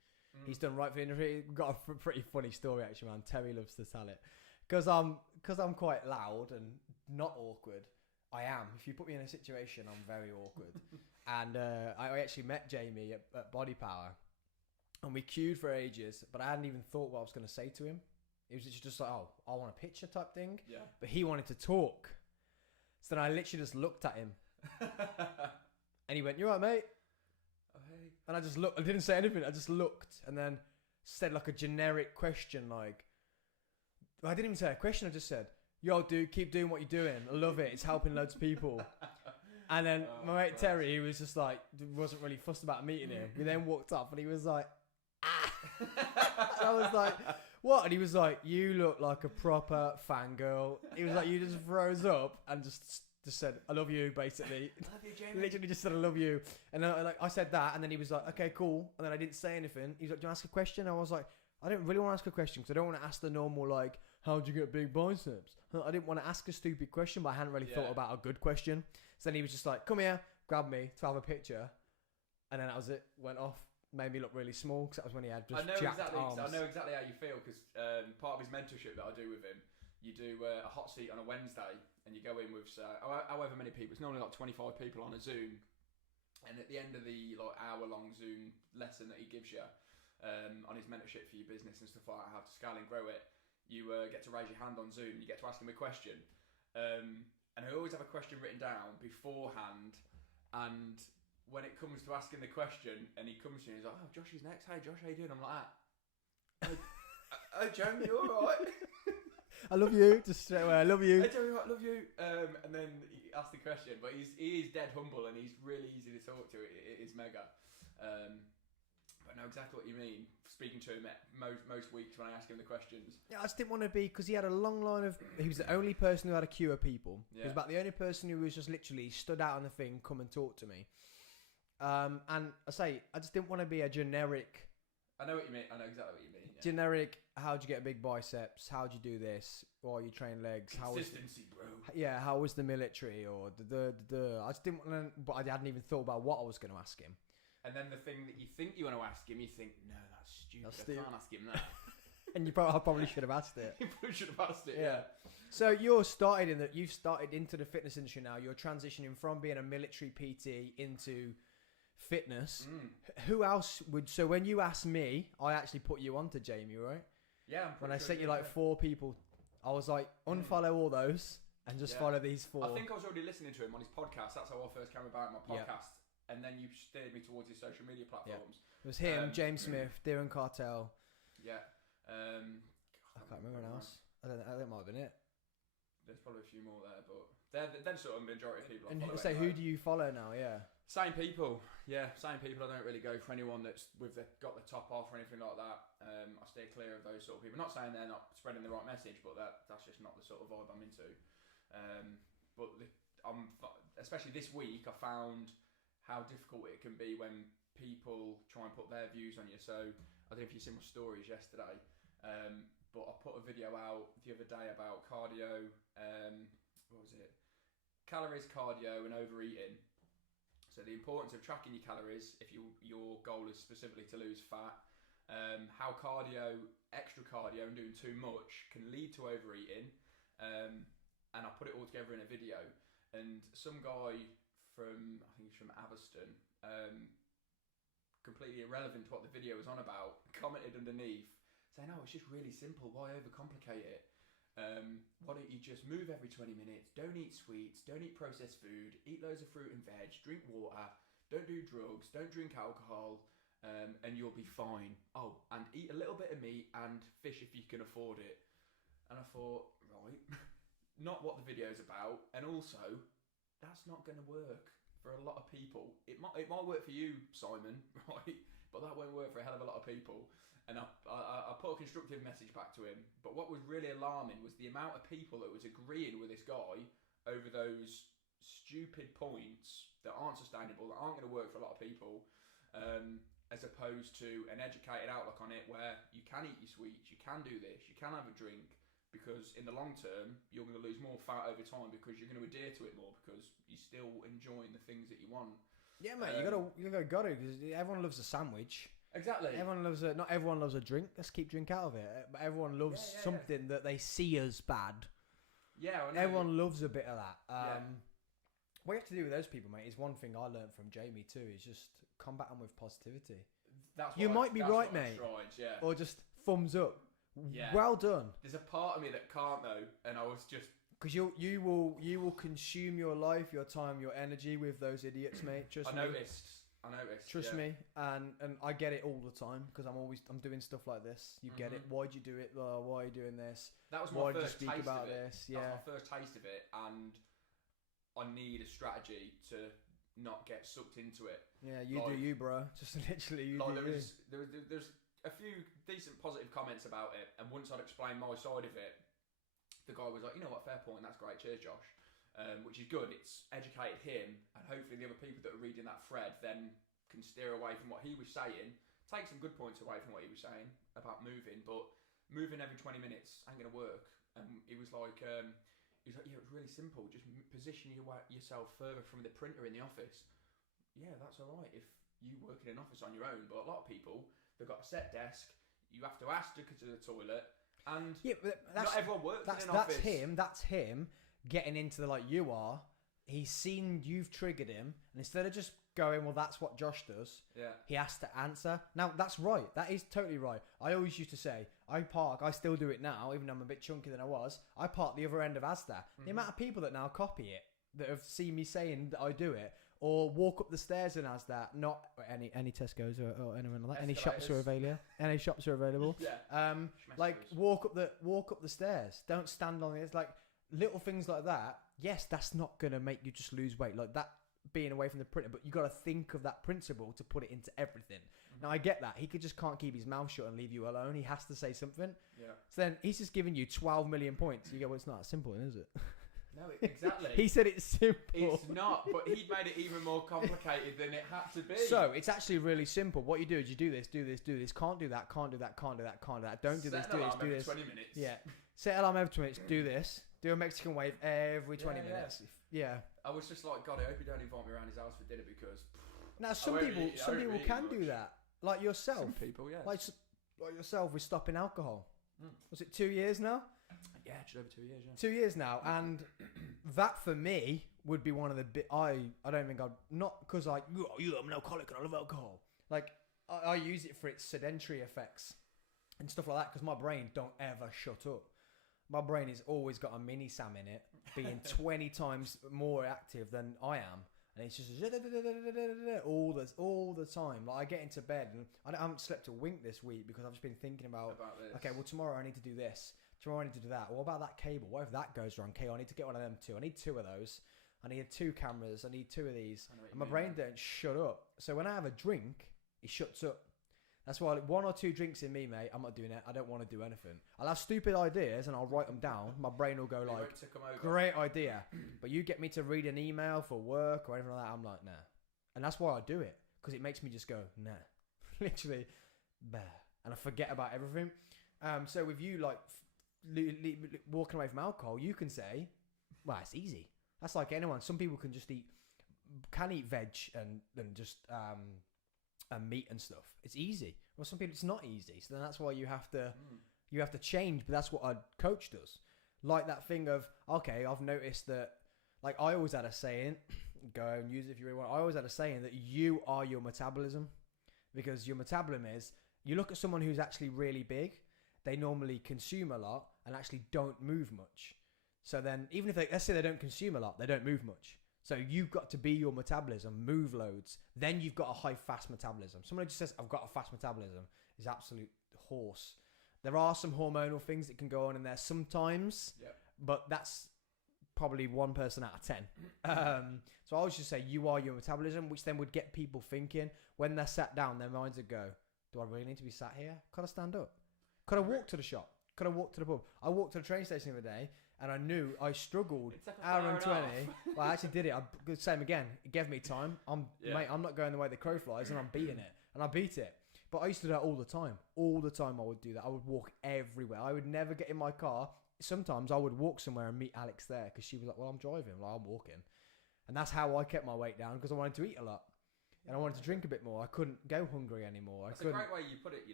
He's done right for the industry. We've got a pretty funny story actually, man. Terry loves to tell it because I'm quite loud and not awkward. I am. If you put me in a situation, I'm very awkward. And I actually met Jamie at Body Power, and we queued for ages, but I hadn't even thought what I was going to say to him. It was just like, "Oh, I want a picture" type thing. Yeah. But he wanted to talk. So then I literally just looked at him. And he went, "You all right, mate?" Oh, hey. And I just looked. I didn't say anything. I just looked and then said like a generic question. Like, I didn't even say a question. I just said, "Yo, dude, keep doing what you're doing. I love it. It's helping loads of people." And then my mate Terry, he was just like, wasn't really fussed about meeting him. We then walked up and he was like, "Ah." I was like, what? And he was like, you look like a proper fangirl. He was like, you just froze up and just said, I love you, basically. Love you, Jamie. Literally just said, I love you. And then I said that, and then he was like, okay, cool. And then I didn't say anything. He was like, do you want to ask a question? I was like, I don't really want to ask a question because I don't want to ask the normal, like, how'd you get big biceps? I didn't want to ask a stupid question, but I hadn't really thought about a good question. So then he was just like, come here, grab me to have a picture. And then that was it. Went off. Made me look really small because that was when he had just jacked arms. I know exactly how you feel because part of his mentorship that I do with him, you do a hot seat on a Wednesday and you go in with however many people. It's normally like 25 people on a Zoom, and at the end of the like hour-long Zoom lesson that he gives you on his mentorship for your business and stuff like that, how to scale and grow it, you get to raise your hand on Zoom. You get to ask him a question, and I always have a question written down beforehand, and when it comes to asking the question, and he comes to me, he's like, "Oh, Josh is next. Hey, Josh, how you doing?" I'm like, "Oh, Jamie, you all right?" I love you. Just straight away, I love you. Hey, Jamie, I love you. And then he asks the question, but he is dead humble and he's really easy to talk to. It is mega. But I know exactly what you mean. Speaking to him most weeks when I ask him the questions. Yeah, I just didn't want to be, because he had a long line of. He was the only person who had a queue of people. Yeah. He was about the only person who was just literally stood out on the thing, come and talk to me. And I just didn't want to be a generic. I know what you mean. I know exactly what you mean. Yeah. Generic. How'd you get big biceps? How'd you do this? Or you train legs? Consistency, bro. Yeah. How was the military? Or I just didn't want to. But I hadn't even thought about what I was going to ask him. And then the thing that you think you want to ask him, you think, no, that's stupid. I can't ask him that. And I probably should have asked it. You probably should have asked it. Yeah. So you've started into the fitness industry now. You're transitioning from being a military PT into fitness. Who else would? So when you asked me, I actually put you onto Jamie, right? Yeah. When I sent you like 4 people, I was like, unfollow all those and just follow these 4. I think I was already listening to him on his podcast. That's how I first came about my podcast. And then you steered me towards his social media platforms. It was him, James Smith, Darren Cartel. Yeah. I can't remember anyone else. I think that might have been it. There's probably a few more there, but they're sort of majority of people. And so who do you follow now? Yeah. Same people. Yeah, same people. I don't really go for anyone that's got the top off or anything like that. I stay clear of those sort of people. Not saying they're not spreading the right message, but that's just not the sort of vibe I'm into. Especially this week, I found how difficult it can be when people try and put their views on you. So I don't know if you've seen my stories yesterday, but I put a video out the other day about cardio. What was it? Calories, cardio, and overeating. So the importance of tracking your calories if your goal is specifically to lose fat. How cardio, extra cardio, and doing too much can lead to overeating. And I put it all together in a video. And some guy from, I think he's from Aviston, completely irrelevant to what the video was on about, commented underneath saying, "Oh, it's just really simple. Why overcomplicate it? Why don't you just move every 20 minutes? Don't eat sweets. Don't eat processed food. Eat loads of fruit and veg. Drink water. Don't do drugs. Don't drink alcohol, and you'll be fine. Oh, and eat a little bit of meat and fish if you can afford it." And I thought, right, not what the video's about, and also that's not going to work for a lot of people. It might work for you, Simon, right? But that won't work for a hell of a lot of people. And I put a constructive message back to him. But what was really alarming was the amount of people that was agreeing with this guy over those stupid points that aren't sustainable, that aren't going to work for a lot of people, as opposed to an educated outlook on it where you can eat your sweets, you can do this, you can have a drink, because in the long term you're going to lose more fat over time because you're going to adhere to it more because you're still enjoying the things that you want. Yeah, mate, you gotta because everyone loves a sandwich. Exactly. Not everyone loves a drink. Let's keep drink out of it. But everyone loves something that they see as bad. Yeah, I know. Everyone loves a bit of that. What you have to do with those people, mate, is one thing I learned from Jamie too, is just combat them with positivity. You might be right, mate. Yeah. Or just thumbs up. Yeah. Well done. There's a part of me that can't though, and I was just because you will consume your life, your time, your energy with those idiots, mate. Trust me. I noticed. Trust me, and I get it all the time because I'm doing stuff like this. You get it. Why'd you do it? Why are you doing this? That was my first did you speak taste about of it. this? Yeah. That was my first taste of it, and I need a strategy to not get sucked into it. Yeah, you do you, bro. Just literally you do you. There's a few decent positive comments about it, and once I'd explained my side of it, the guy was like, you know what, fair point, that's great, cheers Josh. Which is good, it's educated him, and hopefully the other people that are reading that thread then can steer away from what he was saying, take some good points away from what he was saying about moving, but moving every 20 minutes ain't going to work. And he was like, yeah, it's really simple, just position yourself further from the printer in the office. Yeah, that's alright if you work in an office on your own, but a lot of people, they've got a set desk, you have to ask to go to the toilet, and but not everyone works in an office. That's him getting into the, like you are. He's seen you've triggered him, and instead of just going, well, that's what Josh does, he has to answer. Now, that's right. That is totally right. I always used to say, I still do it now, even though I'm a bit chunkier than I was, I park the other end of Asda. The amount of people that now copy it, that have seen me saying that I do it, or walk up the stairs in Asda, not any Tesco's or anyone like that. Any shops are available. Any shops are available. Like walk up the stairs. Don't stand on it. It's like little things like that. Yes, that's not gonna make you just lose weight like that. Being away from the printer, but you got to think of that principle to put it into everything. Now I get that he just can't keep his mouth shut and leave you alone. He has to say something. So then he's just giving you 12 million points. You go, well, it's not that simple, is it? No, exactly. He said it's simple. It's not, but he'd made it even more complicated than it had to be. So it's actually really simple. What you do is you do this. Can't do that. Can't do that. Can't do that. Can't do that. Don't do this. Do this. Do this. 20 minutes. Yeah. Set alarm every 20 minutes. Do this. Do a Mexican wave every 20 minutes. Yeah. I was just like, God, I hope you don't invite me around his house for dinner because. Now some people can do that, like yourself. Some people, yeah. Like yourself with stopping alcohol. Was it 2 years now? Yeah, just over 2 years. Yeah. 2 years now, and that for me would be one of the I don't think I'd not because I'm an alcoholic and I love alcohol. Like I use it for its sedentary effects and stuff like that because my brain don't ever shut up. My brain has always got a mini Sam in it, being 20 times more active than I am. And it's just all the time. Like I get into bed and I haven't slept a wink this week because I've just been thinking about this. Okay, well tomorrow I need to do this. Tomorrow I need to do that. What about that cable? What if that goes wrong? Okay, I need to get one of them too. I need 2 of those. I need 2 cameras. I need 2 of these. And my brain don't shut up. So when I have a drink, it shuts up. That's why 1 or 2 drinks in me, mate, I'm not doing it. I don't want to do anything. I'll have stupid ideas and I'll write them down. My brain will go like, great idea. But you get me to read an email for work or anything like that, I'm like, nah. And that's why I do it. Because it makes me just go, nah. Literally, bah. And I forget about everything. So with you, like, walking away from alcohol, you can say, well, it's easy. That's like anyone. Some people can eat veg and just... and meat and stuff. It's easy. Well, some people it's not easy. So then that's why you have to change. But that's what a coach does. Like that thing of okay, I've noticed that. Like I always had a saying, go and use it if you really want. I always had a saying that you are your metabolism, because your metabolism is. You look at someone who's actually really big. They normally consume a lot and actually don't move much. So then, even if let's say they don't consume a lot, they don't move much. So you've got to be your metabolism, move loads. Then you've got a high fast metabolism. Someone who just says, I've got a fast metabolism is absolute horse. There are some hormonal things that can go on in there sometimes, but that's probably 1 person out of 10. So I would just say you are your metabolism, which then would get people thinking when they're sat down, their minds would go, do I really need to be sat here? Could I stand up? Could I walk to the shop? Could I walk to the pub? I walked to the train station the other day. And I knew I struggled. Hour and 20. Well, I actually did it. Same again. It gave me time. Mate, I'm not going the way the crow flies, and I'm beating it. And I beat it. But I used to do that all the time. All the time I would do that. I would walk everywhere. I would never get in my car. Sometimes I would walk somewhere and meet Alex there because she was like, well, I'm driving. I'm walking. And that's how I kept my weight down because I wanted to eat a lot. And I wanted to drink a bit more. I couldn't go hungry anymore. That's a great way you put it,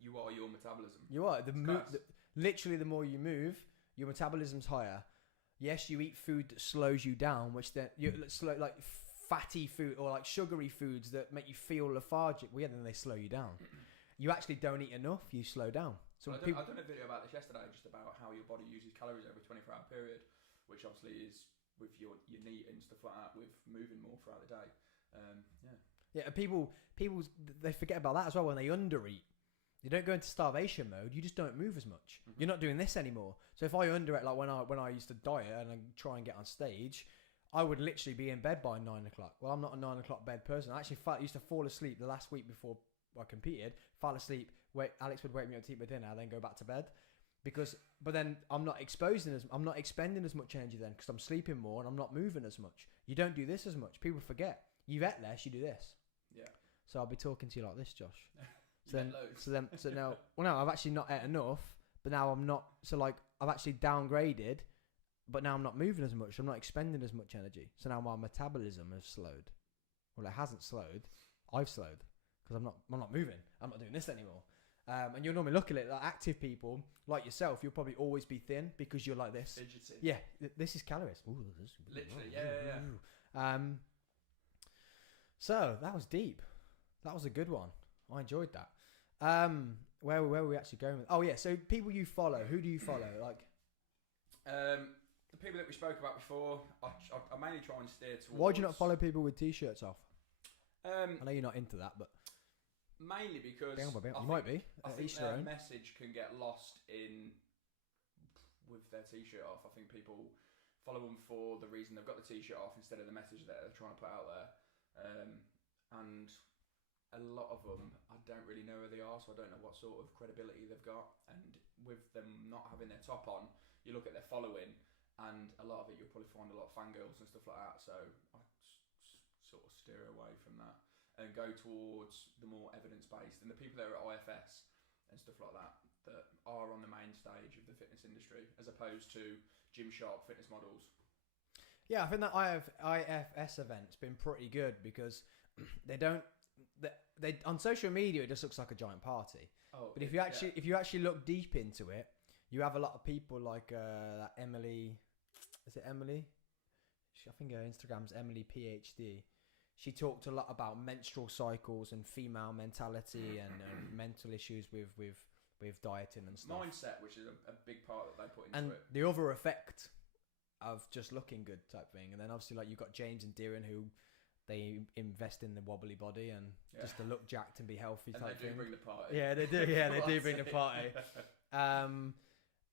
you are your metabolism. You are. Literally, the more you move, your metabolism's higher. Yes, you eat food that slows you down, which then like fatty food or like sugary foods that make you feel lethargic. Well, yeah, then they slow you down. You actually don't eat enough. You slow down. So I done a video about this yesterday, just about how your body uses calories over a 24-hour period, which obviously is with your NEAT and stuff like that, with moving more throughout the day. Yeah, people they forget about that as well when they undereat. You don't go into starvation mode. You just don't move as much. Mm-hmm. You're not doing this anymore. So if I undereat, like when I used to diet and I try and get on stage, I would literally be in bed by 9 o'clock. Well, I'm not a 9 o'clock bed person. I actually used to fall asleep the last week before I competed. Fall asleep Alex would wake me up to eat my dinner, then go back to bed. But then I'm not expending as much energy then because I'm sleeping more and I'm not moving as much. You don't do this as much. People forget. You've ate less, you do this. Yeah. So I'll be talking to you like this, Josh. So now, I've actually not ate enough, but now I'm not. So like, I've actually downgraded, but now I'm not moving as much. I'm not expending as much energy. So now my metabolism has slowed. Well, it hasn't slowed. I've slowed because I'm not moving. I'm not doing this anymore. And you'll normally look at it like active people like yourself. You'll probably always be thin because you're like this. Fidgeting. Yeah, this is calories. Ooh, Literally, yeah. So that was deep. That was a good one. I enjoyed that. Where were we actually going with? Oh yeah, so people you follow. Who do you follow? Like, the people that we spoke about before. I mainly try and steer towards. Why do you not follow people with t-shirts off? I Um, know you're not into that, but mainly because you might be. I think Each their their own. message can get lost in with their t-shirt off. I think people follow them for the reason they've got the t-shirt off instead of the message that they're trying to put out there. And a lot of them, I don't really know who they are, so I don't know what sort of credibility they've got. And with them not having their top on, you look at their following, and a lot of it you'll probably find a lot of fangirls and stuff like that. So I sort of steer away from that and go towards the more evidence-based and the people that are at IFS and stuff like that are on the main stage of the fitness industry, as opposed to Gymshark fitness models. Yeah, I think that IFS event's been pretty good because they on social media it just looks like a giant party. Oh, But if you actually look deep into it, you have a lot of people like that Emily. Is it Emily? I think her Instagram's Emily PhD. She talked a lot about menstrual cycles and female mentality and mental issues with dieting and stuff. Mindset, which is a big part that they put into And it. the other effect of just looking good type thing. And then obviously like you've got James and Deering who they invest in the wobbly body and just to look jacked and be healthy And type they do thing. bring the party. Yeah, they do. Yeah, they do bring the party.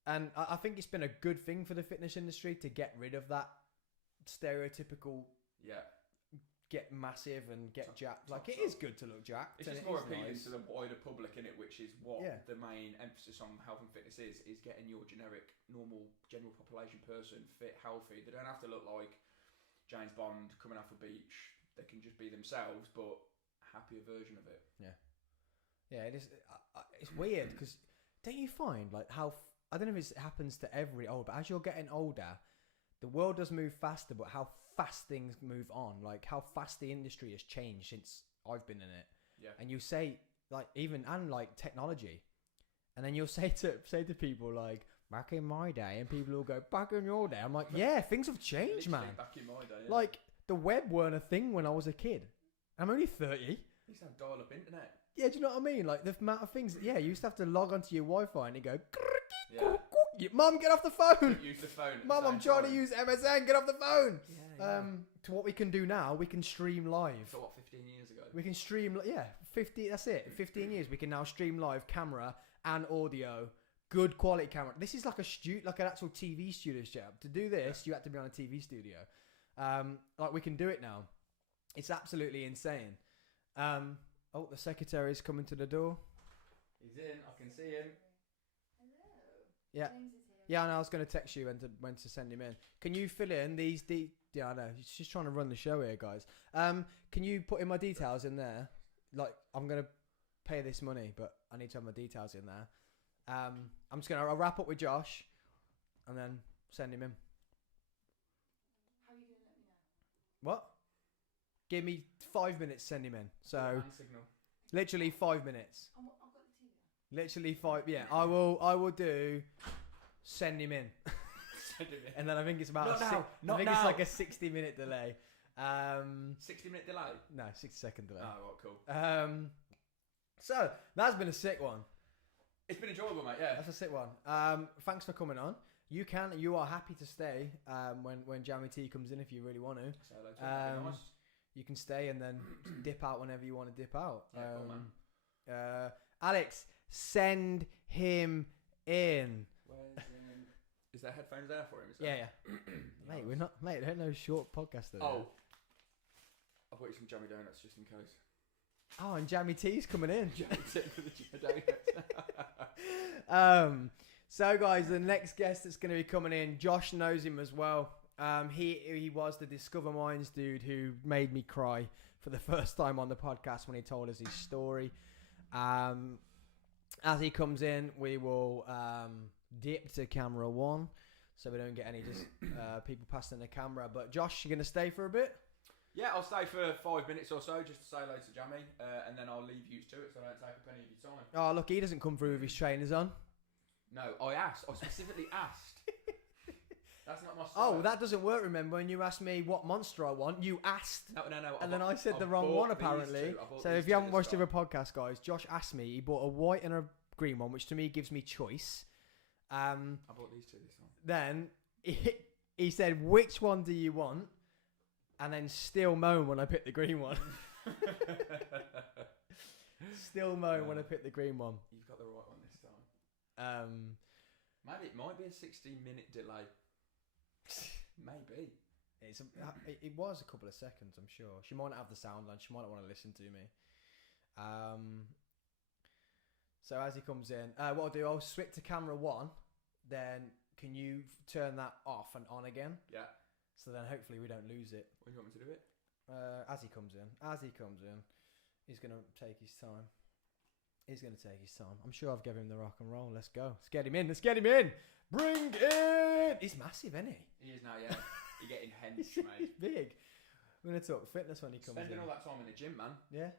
And I think it's been a good thing for the fitness industry to get rid of that stereotypical Yeah. get massive and get jacked. Like, it top. is good to look jacked. It's and just it more is appealing nice. to the wider public, in it, which is what Yeah. the main emphasis on health and fitness is getting your generic, normal, general population person fit, healthy. They don't have to look like James Bond coming off a beach. They can just be themselves, but a happier version of it. Yeah, it is. It's weird because don't you find like how I don't know if it happens to every old, but as you're getting older, the world does move faster, but how fast things move on, like how fast the industry has changed since I've been in it. Yeah. And you say like like technology, and then you'll say to people like back in my day, and people will go back in your day. I'm like, yeah, things have changed, Literally, man. back in my day, Like the web weren't a thing when I was a kid. I'm only 30. you used to have dial-up internet. Yeah, do you know what I mean? Like the amount of things. Yeah, you used to have to log onto your Wi-Fi and you go. Yeah. Mum, get off the phone. Use the phone. Mum, I'm trying to use MSN. Get off the phone. Yeah, To what we can do now, we can stream live. So what? 15 years ago. We can stream. Yeah, 50. That's it. 15 years. We can now stream live, camera and audio. Good quality camera. This is like like an actual TV studio setup. To do this, you had to be on a TV studio. Like we can do it now. It's absolutely insane. Oh, the secretary's coming to the door. He's in. I can see him. Yeah. Yeah, and I was going to text you when to send him in. Can you fill in these? Yeah, I know. He's just trying to run the show here, guys. Can you put in my details in there? Like, I'm going to pay this money, but I need to have my details in there. I'm just going to wrap up with Josh and then send him in. How are you going to let me know? What? Give me 5 minutes, send him in. So, Hand signal. literally 5 minutes. I've got the TV on. Literally 5. Yeah, I will do. Send him in. Send him in. And then I think it's about Not now, I not think now. it's like a 60-minute delay. 60-minute delay. No, 60-second delay. Oh, right, cool. So that's been a sick one. It's been enjoyable, mate. Yeah. That's a sick one. Thanks for coming on. You are happy to stay when Jammy T comes in if you really want to. Say hello to him, that'd be nice. You can stay and then dip out whenever you want to dip out. Yeah, cool, man. Alex, send him in. Is there headphones there for him? Yeah. Mate, we're not. Mate, I don't know short podcast. Oh, I bought you some jammy donuts just in case. Oh, and Jammy T's coming in. Jammy T for the donuts. So guys, the next guest that's going to be coming in, Josh knows him as well. He was the Discover Minds dude who made me cry for the first time on the podcast when he told us his story. As he comes in, we will dip to camera 1 so we don't get any just people passing the camera. But Josh, you going to stay for a bit? Yeah, I'll stay for 5 minutes or so just to say hello to Jammy, and then I'll leave you to it so I don't take up any of your time. Oh, look, he doesn't come through with his trainers on. No, I specifically asked. That's not my style. Oh, that doesn't work, remember? When you asked me what monster I want, you asked. No. And then I said the wrong one, apparently. So if you haven't watched the other podcast, guys, Josh asked me, he bought a white and a green one, which to me gives me choice. I bought these two this time. Then he said, which one do you want? And then still moan when I picked the green one. Still moan when I picked the green one. You've got the right one this time. Maybe it might be a 16-minute delay. Maybe. It was a couple of seconds, I'm sure. She might not have the sound on. She might not want to listen to me. So as he comes in, what I'll do, I'll switch to camera 1. Then can you turn that off and on again? Yeah. So then hopefully we don't lose it. When do you want me to do it? As he comes in, he's going to take his time. I'm sure I've given him the rock and roll. Let's go. Let's get him in. Bring in. He's massive, isn't he? He is now, yeah. You're getting hench, He's mate. big. We're going to talk fitness when he comes Spending in. all that time in the gym, man. Yeah.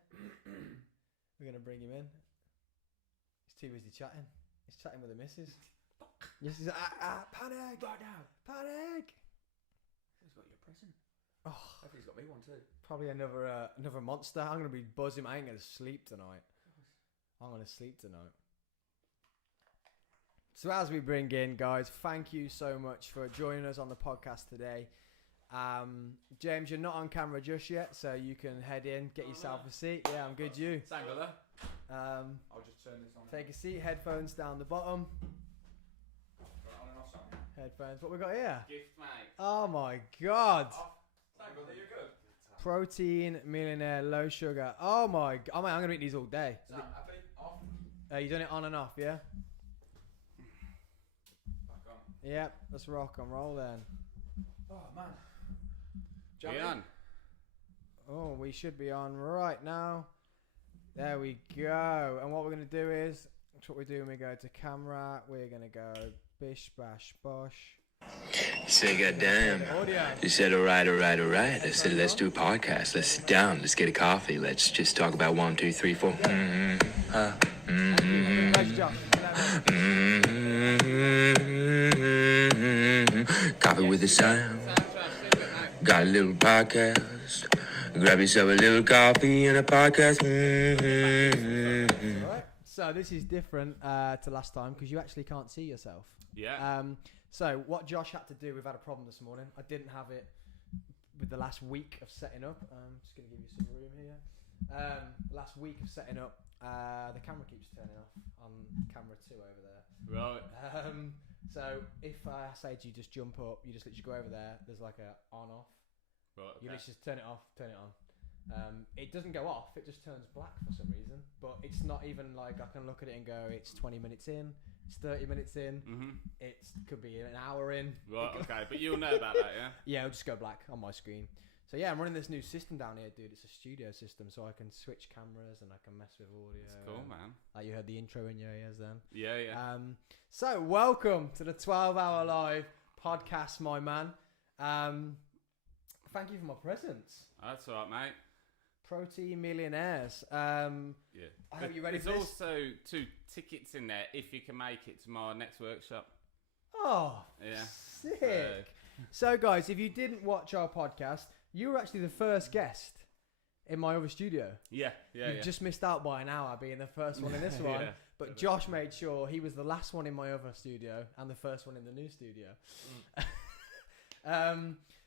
We're going to bring him in. He's too busy chatting. He's chatting with the missus. Yes, he's panic. Right now. Panic. He's got your present. Oh, Hopefully he's got me one too. probably another monster. I'm going to be buzzing. I ain't going to sleep tonight. So as we bring in, guys, thank you so much for joining us on the podcast today. James, you're not on camera just yet, so you can head in, get yourself a seat. Yeah, I'm good. You. Same brother. I'll just turn this on. take a seat. Headphones down the bottom. On and off something. Headphones. What we got here? Gift, mate. Oh my God! Same brother, you're good. Protein millionaire, low sugar. Oh my! I'm gonna eat these all day. Sam, happy? Off. You done it on and off, yeah? Back on. Yep. Let's rock and roll then. Oh man. Be on. Oh, we should be on right now. There we go. And what we're going to do is, that's what we do when we go to camera. We're going to go bish, bash, bosh. Say, goddamn. Audio. You said, all right. I said, let's do a podcast. Let's sit down. Let's get a coffee. Let's just talk about 1, 2, 3, 4. Nice job. Coffee with the Sam. Got a little podcast. Grab yourself a little coffee and a podcast. Alright. So this is different to last time because you actually can't see yourself. Yeah. So what Josh had to do, we've had a problem this morning. I didn't have it with the last week of setting up. I'm just going to give you some room here. Last week of setting up, the camera keeps turning off on camera 2 over there. Right. So if I say to you just jump up, you just literally go over there. There's like a on off. Right. Okay. You literally just turn it off, turn it on. It doesn't go off. It just turns black for some reason. But it's not even like I can look at it and go, it's 20 minutes in, it's 30 minutes in, it could be an hour in. Right. Okay. But you'll know about that, yeah. Yeah, it'll just go black on my screen. So yeah, I'm running this new system down here, dude. It's a studio system, so I can switch cameras and I can mess with audio. That's cool, man. Like you heard the intro in your ears then. Yeah, yeah. So welcome to the 12-hour live podcast, my man. Thank you for my presents. That's all right, mate. Protein millionaires. Yeah. I hope you're ready There's for this. also 2 tickets in there if you can make it to my next workshop. Oh, Yeah. sick. So guys, if you didn't watch our podcast, you were actually the first guest in my other studio. Yeah. You just missed out by an hour being the first one in this one. Yeah. But Josh made sure he was the last one in my other studio and the first one in the new studio.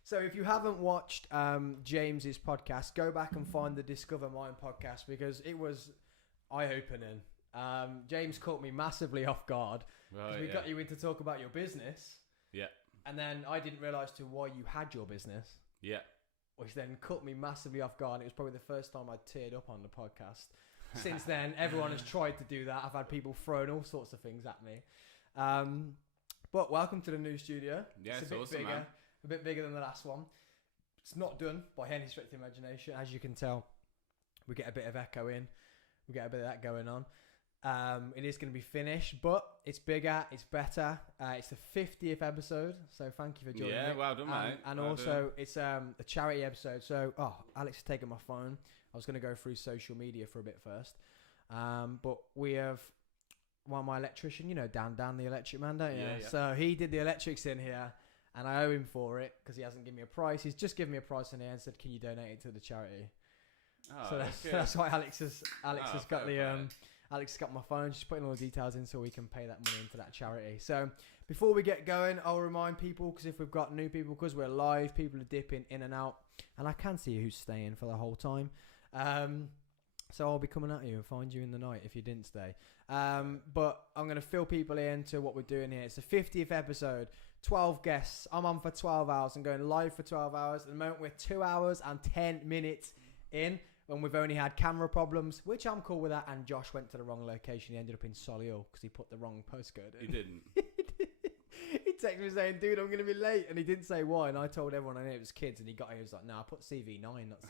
So if you haven't watched James's podcast, go back and find the Discover Mind podcast because it was eye-opening. James caught me massively off guard because Right. we Yeah. got you in to talk about your business. Yeah. And then I didn't realise why you had your business. Yeah. which then cut me massively off guard. It was probably the first time I'd teared up on the podcast. Since then, everyone has tried to do that. I've had people throwing all sorts of things at me. But welcome to the new studio. Yeah, it's a bit awesome, bigger, man. a bit bigger than the last one. It's not done by any stretch of the imagination. As you can tell, we get a bit of echo in. We get a bit of that going on. It is going to be finished, but it's bigger, it's better. It's the 50th episode, so thank you for joining me. Yeah, well done, mate. And Well also, done. it's a charity episode. So, Alex has taken my phone. I was going to go through social media for a bit first. But we have my electrician, Dan the electric man, don't you? Yeah. So he did the electrics in here, and I owe him for it because he hasn't given me a price. He's just given me a price in here and said, "Can you donate it to the charity?" Oh, So good. that's why Alex has got fair the play. Alex has got my phone. She's putting all the details in so we can pay that money into that charity. So before we get going, I'll remind people, because if we've got new people, because we're live, people are dipping in and out, and I can see who's staying for the whole time. So I'll be coming at you and find you in the night if you didn't stay. But I'm going to fill people into what we're doing here. It's the 50th episode, 12 guests. I'm on for 12 hours. I'm going live for 12 hours. At the moment, we're 2 hours and 10 minutes in, when we've only had camera problems, which I'm cool with that. And Josh went to the wrong location. He ended up in Solihull because he put the wrong postcode in. He didn't. He texted me saying, "Dude, I'm going to be late." And he didn't say why. And I told everyone I knew it was kids. And he got here. He was like, "No, I put CV9, not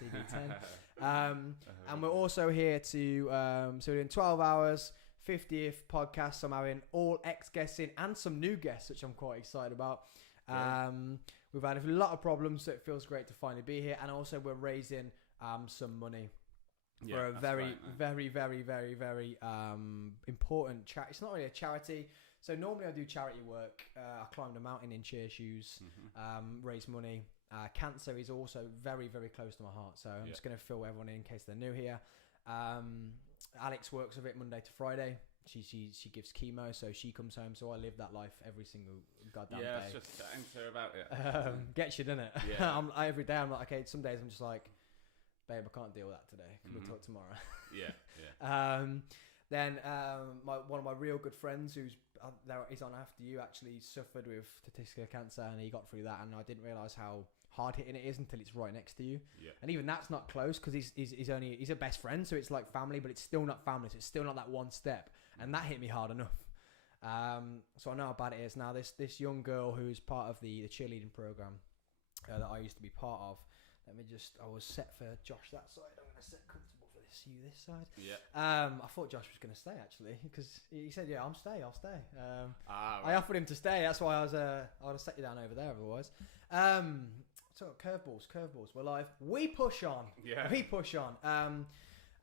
CV10. And we're also here to, so we're doing 12 hours, 50th podcast. So I'm having all ex-guests in and some new guests, which I'm quite excited about. We've had a lot of problems, so it feels great to finally be here. And also we're raising some money for a that's very, great, man. very, very, very, very important charity. It's not really a charity. So normally I do charity work. I climbed a mountain in chair shoes, raise money. Cancer is also very, very close to my heart. So I'm just going to fill everyone in case they're new here. Alex works with it Monday to Friday. She gives chemo, so she comes home. So I live that life every single goddamn Yeah, day. it's just chatting to her about it. Gets you, doesn't it? Yeah. Every day I'm like, okay, some days I'm just like, babe, I can't deal with that today. Can we talk tomorrow? Yeah. Then one of my real good friends who's on after you actually suffered with testicular cancer, and he got through that, and I didn't realise how hard hitting it is until it's right next to you. Yeah. And even that's not close because he's a best friend, so it's like family, but it's still not family, so it's still not that one step, and that hit me hard enough. So I know how bad it is. Now this young girl who's part of the cheerleading program that I used to be part of. I was set for Josh that side. I'm gonna set comfortable for this side. Yeah. I thought Josh was gonna stay actually because he said, "Yeah, I'll stay." I Right. offered him to stay. That's why I would have set you down over there otherwise. So curveballs. We're live. We push on. Yeah. We push on.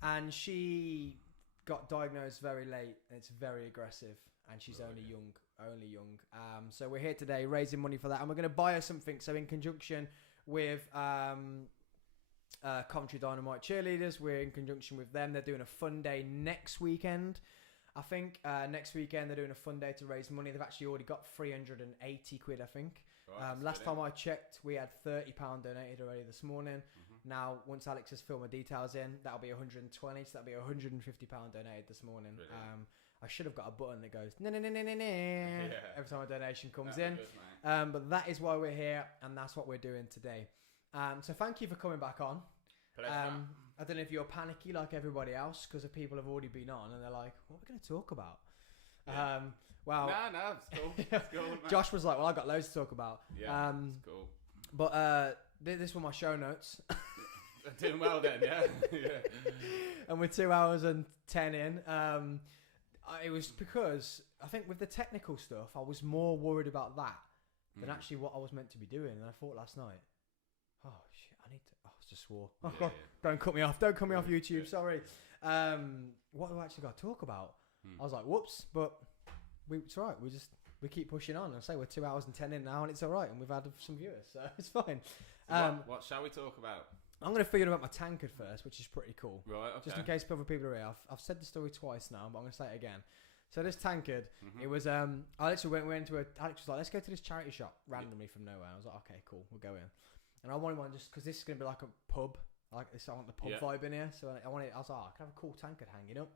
And she got diagnosed very late, and it's very aggressive. And she's only young. So we're here today raising money for that, and we're gonna buy her something. So in conjunction with Coventry Dynamite Cheerleaders, we're in conjunction with them. They're doing a fun day next weekend. I think next weekend they're doing a fun day to raise money. They've actually already got 380 quid, I think. Right, Last time I checked, we had £30 donated already this morning. Now, once Alex has filled my details in, that'll be 120, so that'll be £150 donated this morning. I should have got a button that goes every time a donation comes That'd in. be good, mate. But that is why we're here, and that's what we're doing today. So thank you for coming back on. Pleasure. I don't know if you're panicky like everybody else, because the people have already been on, and they're like, "What are we going to talk about?" Yeah. Well, No, it's cool. It's cool, mate. Josh was like, "Well, I got loads to talk about." Yeah, it's cool. But this were my show notes. Doing well then, yeah. Yeah. And we're 2 hours and 10 in. It was because I think with the technical stuff, I was more worried about that than actually what I was meant to be doing. And I thought last night, oh shit, I need to. Oh, I just swore. Oh God, don't cut me off. Don't cut me off YouTube. Yeah. Sorry. What do I actually got to talk about? I was like, whoops. But it's all right. We keep pushing on. I say we're 2 hours and 10 in now, and it's all right. And we've had some viewers, so it's fine. What shall we talk about? I'm going to figure about my tankard first, which is pretty cool. Right, okay. Just in case other people are here. I've said the story twice now, but I'm going to say it again. So this tankard, it was, I literally went to Alex was like, let's go to this charity shop randomly from nowhere. I was like, okay, cool, we'll go in. And I wanted one just because this is going to be like a pub. Like this, I want the pub vibe in here. So I was like, I can have a cool tankard hanging up.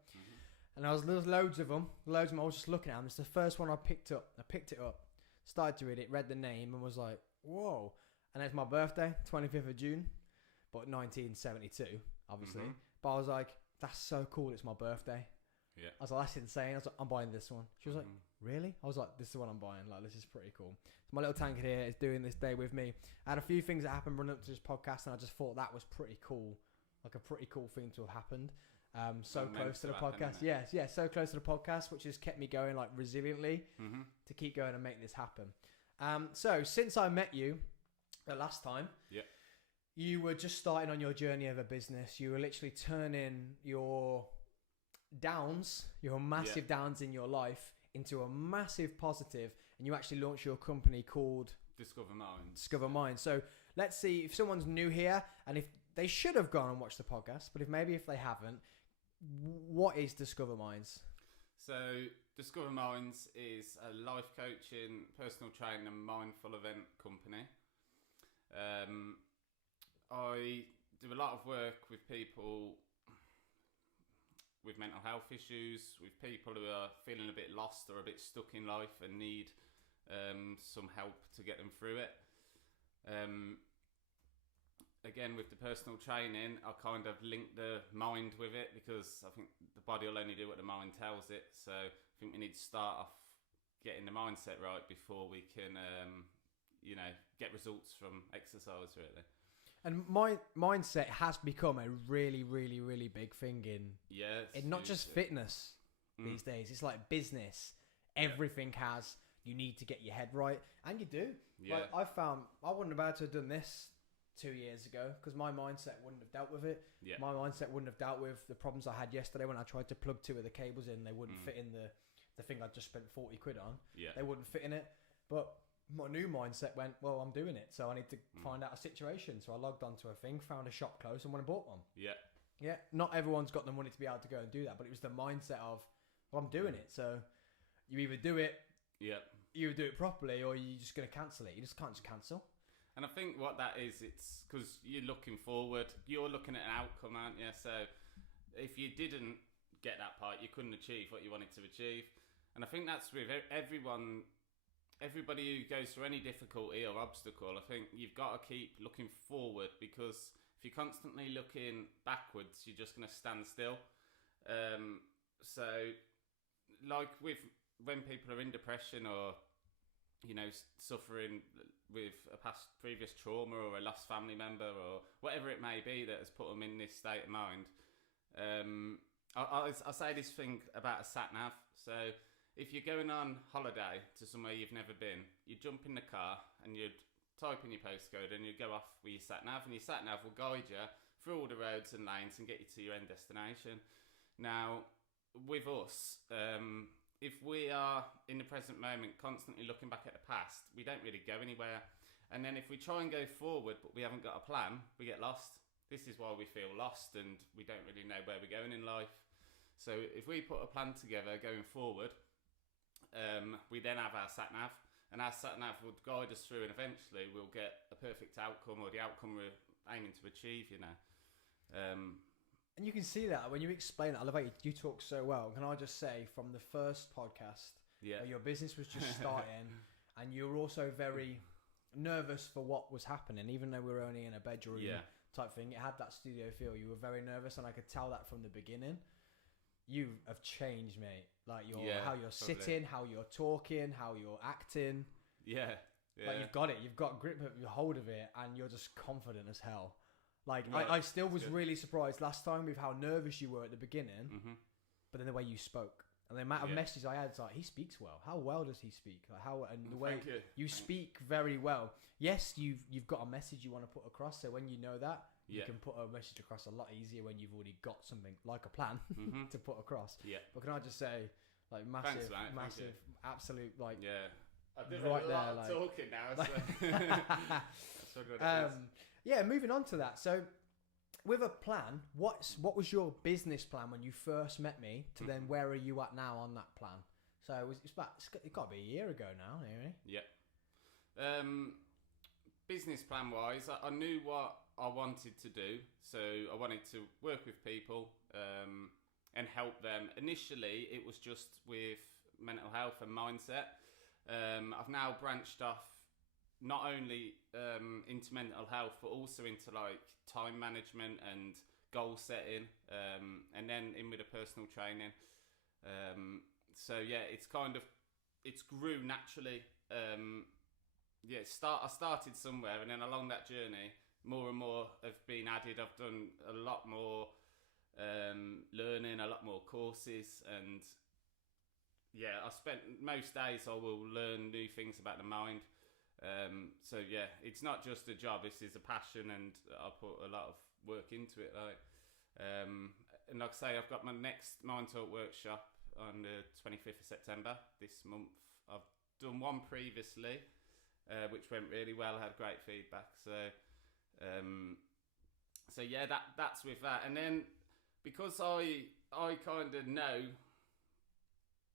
And there's loads of them. I was just looking at them. It's the first one I picked up. I picked it up, started to read it, read the name, and was like, whoa. And it's my birthday, 25th of June. but 1972, obviously. Mhm. But I was like, that's so cool. It's my birthday. Yeah. I was like, that's insane. I was like, I'm buying this one. She was like, Mhm. really? I was like, this is the one I'm buying. Like, this is pretty cool. So my little tankard here is doing this day with me. I had a few things that happened running up to this podcast, and I just thought that was pretty cool. Like a pretty cool thing to have happened. So Well, meant close to the to happen, podcast. innit? Yes, so close to the podcast, which has kept me going like resiliently Mhm. to keep going and make this happen. So since I met you the last time, Yeah. you were just starting on your journey of a business. You were literally turning your downs, your massive downs in your life, into a massive positive, and you actually launched your company called Discover Minds. Discover Mind. So let's see if someone's new here, and if they should have gone and watched the podcast, but if they haven't, what is Discover Minds? So, Discover Minds is a life coaching, personal training, and mindful event company. I do a lot of work with people with mental health issues, with people who are feeling a bit lost or a bit stuck in life and need some help to get them through it. Again, with the personal training, I kind of link the mind with it because I think the body will only do what the mind tells it. So I think we need to start off getting the mindset right before we can, get results from exercise, really. And my mindset has become a really, really, really big thing in not just fitness these days. It's like business. Everything has. You need to get your head right, and you do. Yeah. Like I found I wouldn't have had to have done this 2 years ago because my mindset wouldn't have dealt with it. Yeah. My mindset wouldn't have dealt with the problems I had yesterday when I tried to plug 2 of the cables in. They wouldn't fit in the thing I just spent 40 quid on. Yeah. They wouldn't fit in it. But my new mindset went, well, I'm doing it, so I need to find out a situation. So I logged onto a thing, found a shop close, and went and bought one. Yeah. Yeah, not everyone's got the money to be able to go and do that, but it was the mindset of, well, I'm doing it. So you either do it, Yeah. you do it properly, or you're just going to cancel it. You just can't just cancel. And I think what that is, it's because you're looking forward. You're looking at an outcome, aren't you? So if you didn't get that part, you couldn't achieve what you wanted to achieve. And I think that's with everyone. Everybody who goes through any difficulty or obstacle, I think you've got to keep looking forward, because if you're constantly looking backwards, you're just going to stand still. So, like when people are in depression or, suffering with a previous trauma or a lost family member or whatever it may be that has put them in this state of mind, I say this thing about a sat-nav. So, if you're going on holiday to somewhere you've never been, you jump in the car and you'd type in your postcode and you'd go off with your sat-nav, and your sat-nav will guide you through all the roads and lanes and get you to your end destination. Now, with us, if we are in the present moment constantly looking back at the past, we don't really go anywhere. And then if we try and go forward but we haven't got a plan, we get lost. This is why we feel lost and we don't really know where we're going in life. So if we put a plan together going forward, we then have our sat-nav, and our sat-nav would guide us through, and eventually we'll get a perfect outcome, or the outcome we're aiming to achieve, And you can see that when you explain it. I love how you talk so well. Can I just say, from the first podcast, where your business was just starting, and you were also very nervous for what was happening, even though we were only in a bedroom type thing. It had that studio feel. You were very nervous, and I could tell that from the beginning. You have changed, mate. Like how you're sitting, how you're talking, how you're acting. Yeah. Like you've got it. You've got grip of your hold of it, and you're just confident as hell. Like I still was really surprised last time with how nervous you were at the beginning, but then the way you spoke and the amount of messages I had, it's like, he speaks well. How well does he speak? Like the way you speak very well. Yes, you've got a message you want to put across. So when you know that, you can put a message across a lot easier when you've already got something like a plan to put across. Yeah. But can I just say, like, massive, absolute, like, I did right a there, lot like talking now. So. That's what it is. Yeah, moving on to that. So, with a plan, what was your business plan when you first met me? To then, where are you at now on that plan? So it's got to be a year ago now, really. Yeah. Business plan wise, I knew what I wanted to do. So I wanted to work with people and help them. Initially, it was just with mental health and mindset. I've now branched off not only into mental health, but also into like time management and goal setting, and then in with the personal training. So yeah, it's grew naturally. I started somewhere, and then along that journey, more and more have been added. I've done a lot more learning, a lot more courses, and I spent most days I will learn new things about the mind. So yeah, it's not just a job. This is a passion, and I put a lot of work into it. And like I say, I've got my next Mind Talk workshop on the 25th of September this month. I've done one previously, which went really well. I had great feedback. So yeah, that's with that. And then because I kind of know,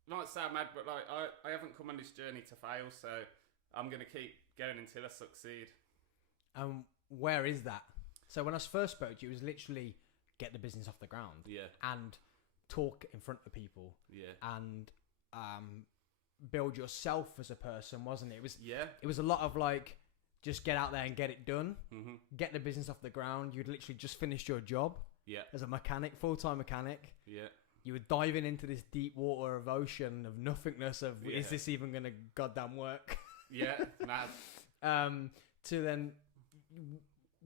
it might sound mad, but like I haven't come on this journey to fail, so I'm gonna keep going until I succeed. Where is that? So when I first spoke to you, it was literally get the business off the ground, and talk in front of people, and build yourself as a person, wasn't it? It was a lot of like, just get out there and get it done, get the business off the ground. You'd literally just finished your job as a mechanic, full-time mechanic. You were diving into this deep water of ocean of nothingness of is this even gonna goddamn work? Mad. To then,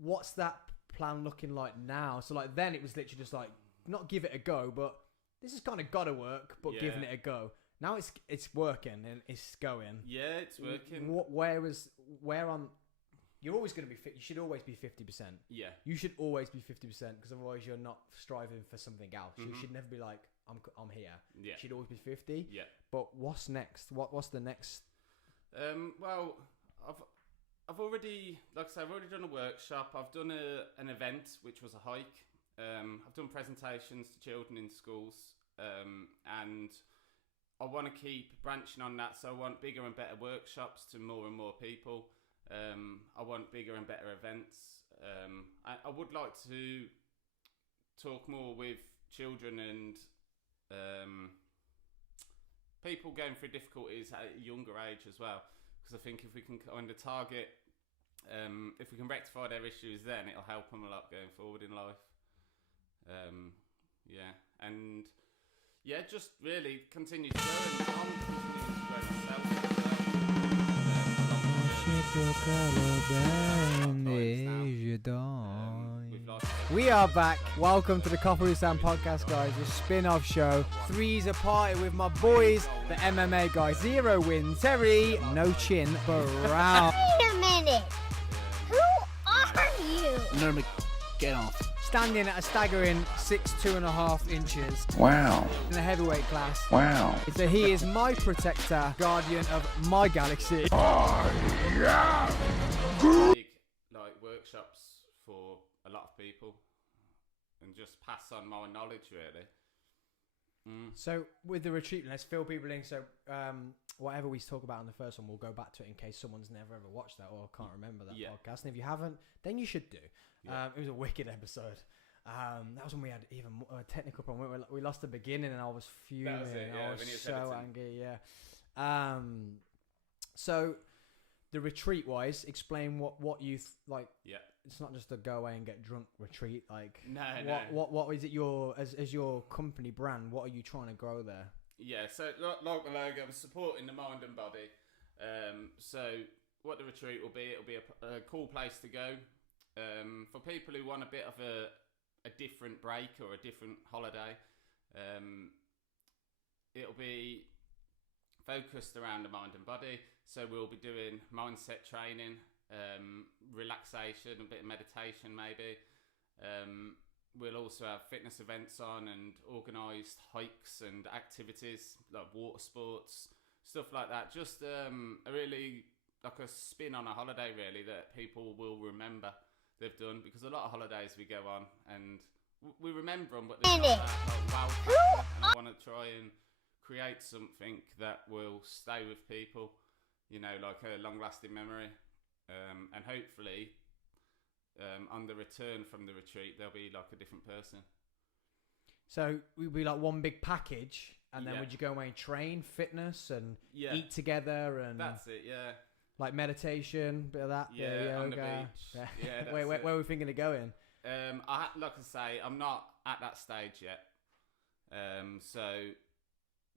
what's that plan looking like now? So like then it was literally just like, not give it a go, but this has kind of got to work, but giving it a go. Now it's working and it's going. Yeah, it's working. Where on? You're always going to be fit. You should always be 50%. Yeah. You should always be 50% because otherwise you're not striving for something else. You should never be like, I'm here. Yeah. You should always be 50. Yeah. But what's next? What's the next? Well, I've already, like I said, I've already done a workshop. I've done an event, which was a hike. I've done presentations to children in schools, and I want to keep branching on that. So I want bigger and better workshops to more and more people. I want bigger and better events. I would like to talk more with children and people going through difficulties at a younger age as well. Because I think if we can kind of target, if we can rectify their issues, then it'll help them a lot going forward in life. And just really continue to grow and continue to grow myself. We are back. Welcome to the Coffee with Sam podcast, guys. A spin-off show. Three's a party with my boys, the MMA guys. 0 wins. Terry, no chin. Brown. Wait a minute. Who are you? Nermic, get off. Standing at a staggering 6'2.5" inches. Wow. In the heavyweight class. Wow. So he is my protector, guardian of my galaxy. Oh, yeah. Big, workshops for a lot of people and just pass on my knowledge, really. So with the retreat, let's fill people in. So whatever we talk about in the first one, we'll go back to it in case someone's never ever watched that or can't remember that podcast. And if you haven't, then you should do. It was a wicked episode. That was when we had even more, a technical problem. We lost the beginning and I was fuming. That was it, I was so angry. So the retreat wise, explain what you like. Yeah. It's not just a go away and get drunk retreat. Like, what is it as your company brand? What are you trying to grow there? Yeah, so like my logo, I'm supporting the mind and body. So what the retreat will be, it'll be a cool place to go for people who want a bit of a different break or a different holiday. It'll be focused around the mind and body. So we'll be doing mindset training, relaxation, a bit of meditation maybe. We'll also have fitness events on and organised hikes and activities like water sports, stuff like that. Just a really like a spin on a holiday really that people will remember they've done, because a lot of holidays we go on and we remember them, but there's not that wow factor, and I want to try and create something that will stay with people, like a long-lasting memory, and hopefully on the return from the retreat they'll be like a different person. So we'd be like one big package, and then would you go away and train, fitness, and eat together, and that's it, Like meditation, bit of that, bit of Yeah, yoga. on the beach. Yeah. Yeah, that's where it. are we thinking of going? Like I say, I'm not at that stage yet. So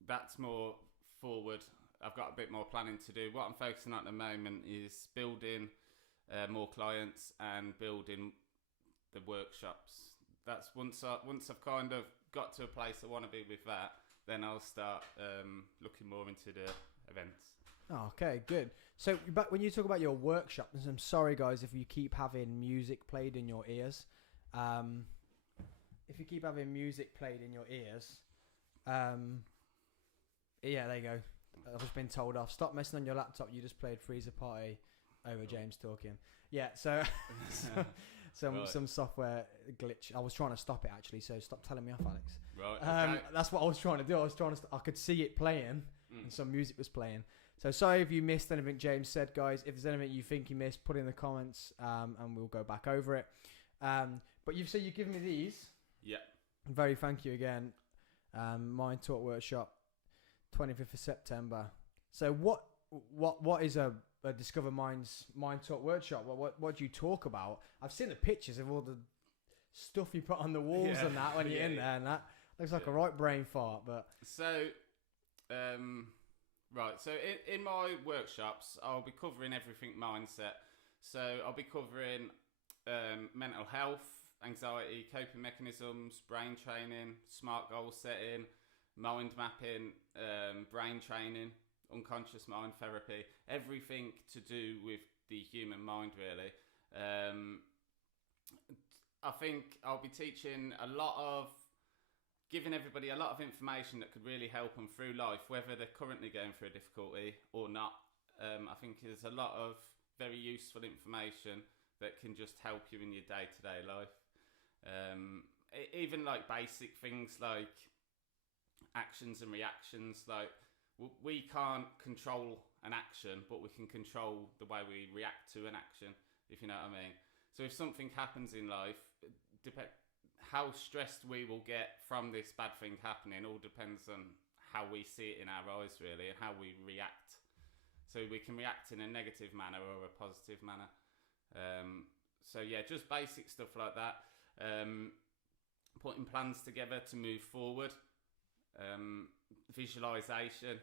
that's more forward. I've got a bit more planning to do. What I'm focusing on at the moment is building more clients and building the workshops. That's once I've kind of got to a place I want to be with that, then I'll start looking more into the events. Oh, okay, good. So, but when you talk about your workshop, I'm sorry, guys, if you keep having music played in your ears. If you keep having music played in your ears, yeah, there you go. I've just been told off. Stop messing on your laptop. You just played Freezer Party over James talking. Yeah, so some software glitch. I was trying to stop it actually. So stop telling me off, Alex. Right. Okay. That's what I was trying to do. I could see it playing, and some music was playing. So sorry if you missed anything James said, guys. If there's anything you think you missed, put it in the comments, and we'll go back over it. But you've said you've given me these. Yeah. Very thank you again. Mind Talk Workshop, 25th of September. So what is a Discover Minds Mind Talk Workshop? What do you talk about? I've seen the pictures of all the stuff you put on the walls and that when you're in there, and that looks like a right brain fart. But so, right. So in my workshops, I'll be covering everything mindset. So I'll be covering mental health, anxiety, coping mechanisms, brain training, smart goal setting, mind mapping, brain training, unconscious mind therapy, everything to do with the human mind, really. I think I'll be teaching giving everybody a lot of information that could really help them through life, whether they're currently going through a difficulty or not. I think there's a lot of very useful information that can just help you in your day-to-day life. Even like basic things like actions and reactions. Like we can't control an action, but we can control the way we react to an action, if you know what I mean. So if something happens in life, how stressed we will get from this bad thing happening all depends on how we see it in our eyes, really, and how we react. So we can react in a negative manner or a positive manner. So yeah, just basic stuff like that. Putting plans together to move forward. Visualization,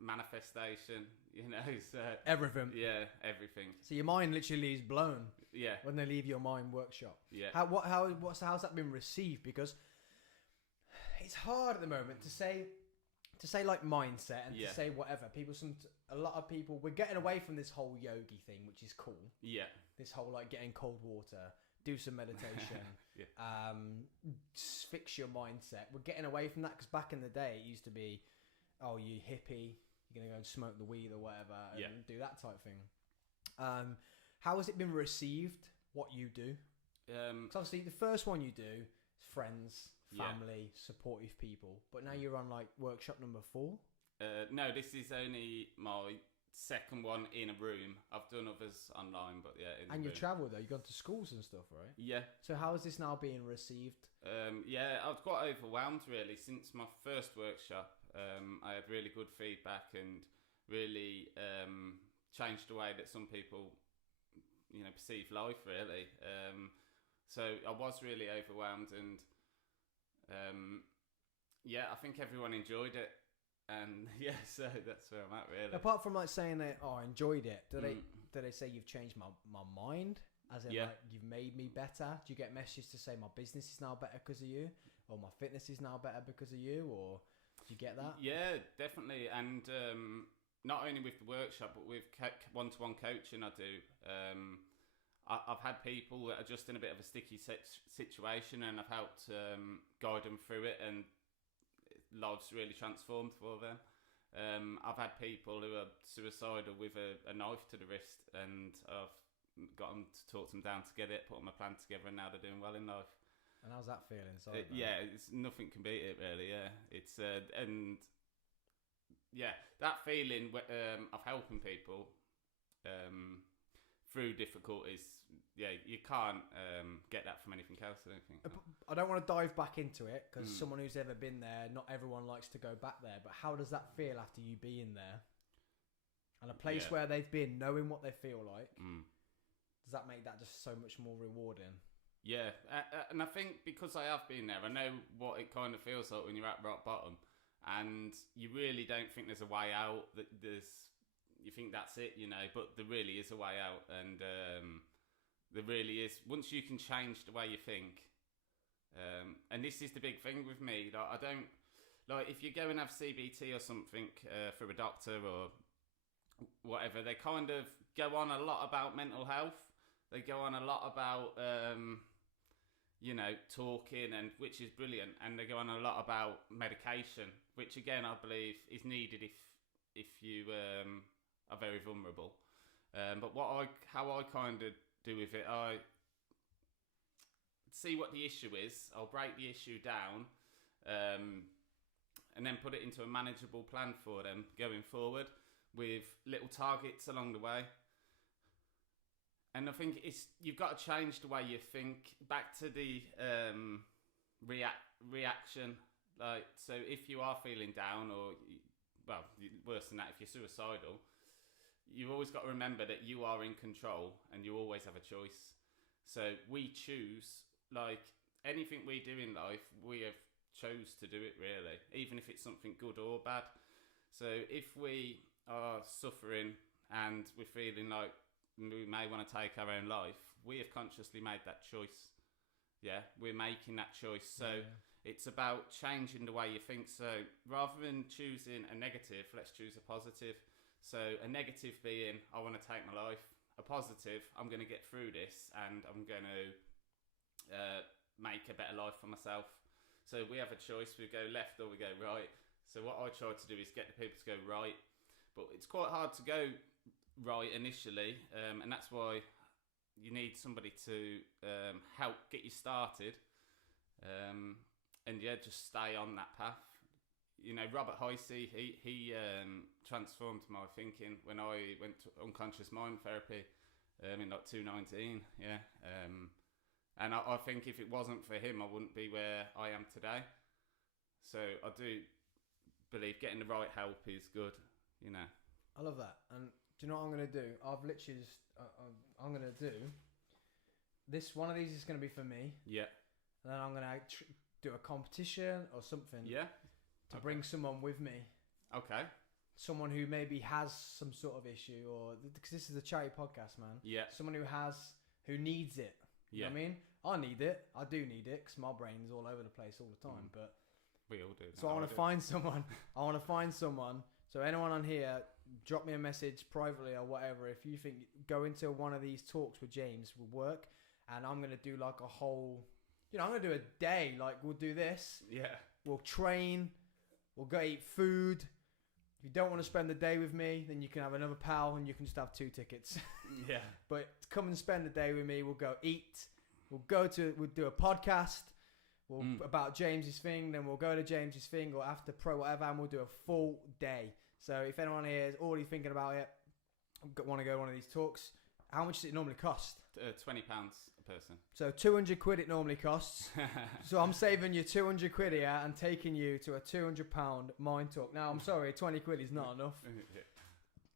manifestation, so everything. Yeah, everything. So your mind literally is blown. Yeah. When they leave your mind workshop. Yeah. How's that been received? Because it's hard at the moment to say like mindset and to say whatever. A lot of people, we're getting away from this whole yogi thing, which is cool. Yeah. This whole like getting cold water, do some meditation, fix your mindset. We're getting away from that because back in the day it used to be, oh, you hippie, you're gonna go and smoke the weed or whatever and do that type thing. How has it been received? What you do? Because obviously the first one you do is friends, family, supportive people, but now you're on like workshop number 4. No, this is only my second one in a room. I've done others online, but yeah. And you've travelled though. You've gone to schools and stuff, right? Yeah. So how is this now being received? Yeah, I was quite overwhelmed really since my first workshop. I had really good feedback and really changed the way that some people, perceive life really. So I was really overwhelmed and I think everyone enjoyed it. And so that's where I'm at really. Apart from like saying that, I enjoyed it. Do they say you've changed my mind? As in like you've made me better? Do you get messages to say my business is now better because of you? Or my fitness is now better because of you? Or do you get that? Yeah, definitely. And not only with the workshop, but with one-to-one coaching I do. I've had people that are just in a bit of a sticky situation and I've helped guide them through it and life's really transformed for them. I've had people who are suicidal with a knife to the wrist and I've got them to talk them down to get it, put them a plan together and now they're doing well in life. And how's that feeling inside? It's nothing can beat it really. It's and that feeling of helping people through difficulties. You can't get that from anything else, I don't think. I don't want to dive back into it because someone who's ever been there, not everyone likes to go back there. But how does that feel after you being there? and a place Yeah. where they've been, knowing what they feel like, Mm. does that make that just so much more rewarding? Yeah, and I think because I have been there, I know what it kind of feels like when you're at rock bottom, and you really don't think there's a way out. You think that's it, you know, but there really is a way out, and there really is. Once you can change the way you think, and this is the big thing with me. Like, I don't like if you go and have CBT or something for a doctor or whatever. They kind of go on a lot about mental health. They go on a lot about talking, and which is brilliant, and they go on a lot about medication, which again I believe is needed if you are very vulnerable. But how I kind of do with it, I see what the issue is. I'll break the issue down, and then put it into a manageable plan for them going forward, with little targets along the way. And I think you've got to change the way you think. Back to the reaction. Like, so if you are feeling down, or worse than that, if you're suicidal, you've always got to remember that you are in control and you always have a choice. So we choose, like anything we do in life, we have chose to do it, really, even if it's something good or bad. So if we are suffering and we're feeling like we may want to take our own life, we have consciously made that choice. Yeah, we're making that choice. So it's about changing the way you think. So rather than choosing a negative, let's choose a positive. So a negative being, I want to take my life. A positive, I'm going to get through this and I'm going to make a better life for myself. So we have a choice. We go left or we go right. So what I try to do is get the people to go right. But it's quite hard to go right initially, and that's why you need somebody to help get you started, and just stay on that path. You know, Robert Heisey, he transformed my thinking when I went to unconscious mind therapy in like 2019. And I think if it wasn't for him, I wouldn't be where I am today. So I do believe getting the right help is good, you know. I love that. And do you know what I'm going to do? I've literally just, I'm going to do this. One of these is going to be for me. Yeah. And then I'm going to do a competition or something. Yeah. To bring someone with me. Okay. Someone who maybe has some sort of issue, or because this is a charity podcast, man. Yeah. Someone who needs it. You know what I mean? I need it. I do need it because my brain's all over the place all the time. But we all do. So I want to find someone. I want to find someone. So anyone on here, drop me a message privately or whatever. If you think going to one of these talks with James will work, and I'm going to do like a whole, I'm going to do a day. Like, we'll do this. Yeah. We'll train. We'll go eat food. If you don't want to spend the day with me, then you can have another pal and you can just have 2 tickets. Yeah. But come and spend the day with me. We'll go eat. We'll do a podcast. About James's thing. Then we'll go to James's thing or after pro whatever, and we'll do a full day. So if anyone here is already thinking about it, want to go to one of these talks, how much does it normally cost? £20 a person. So 200 quid it normally costs. So I'm saving you 200 quid here and taking you to a £200 mind talk. Now I'm sorry, 20 quid is not enough.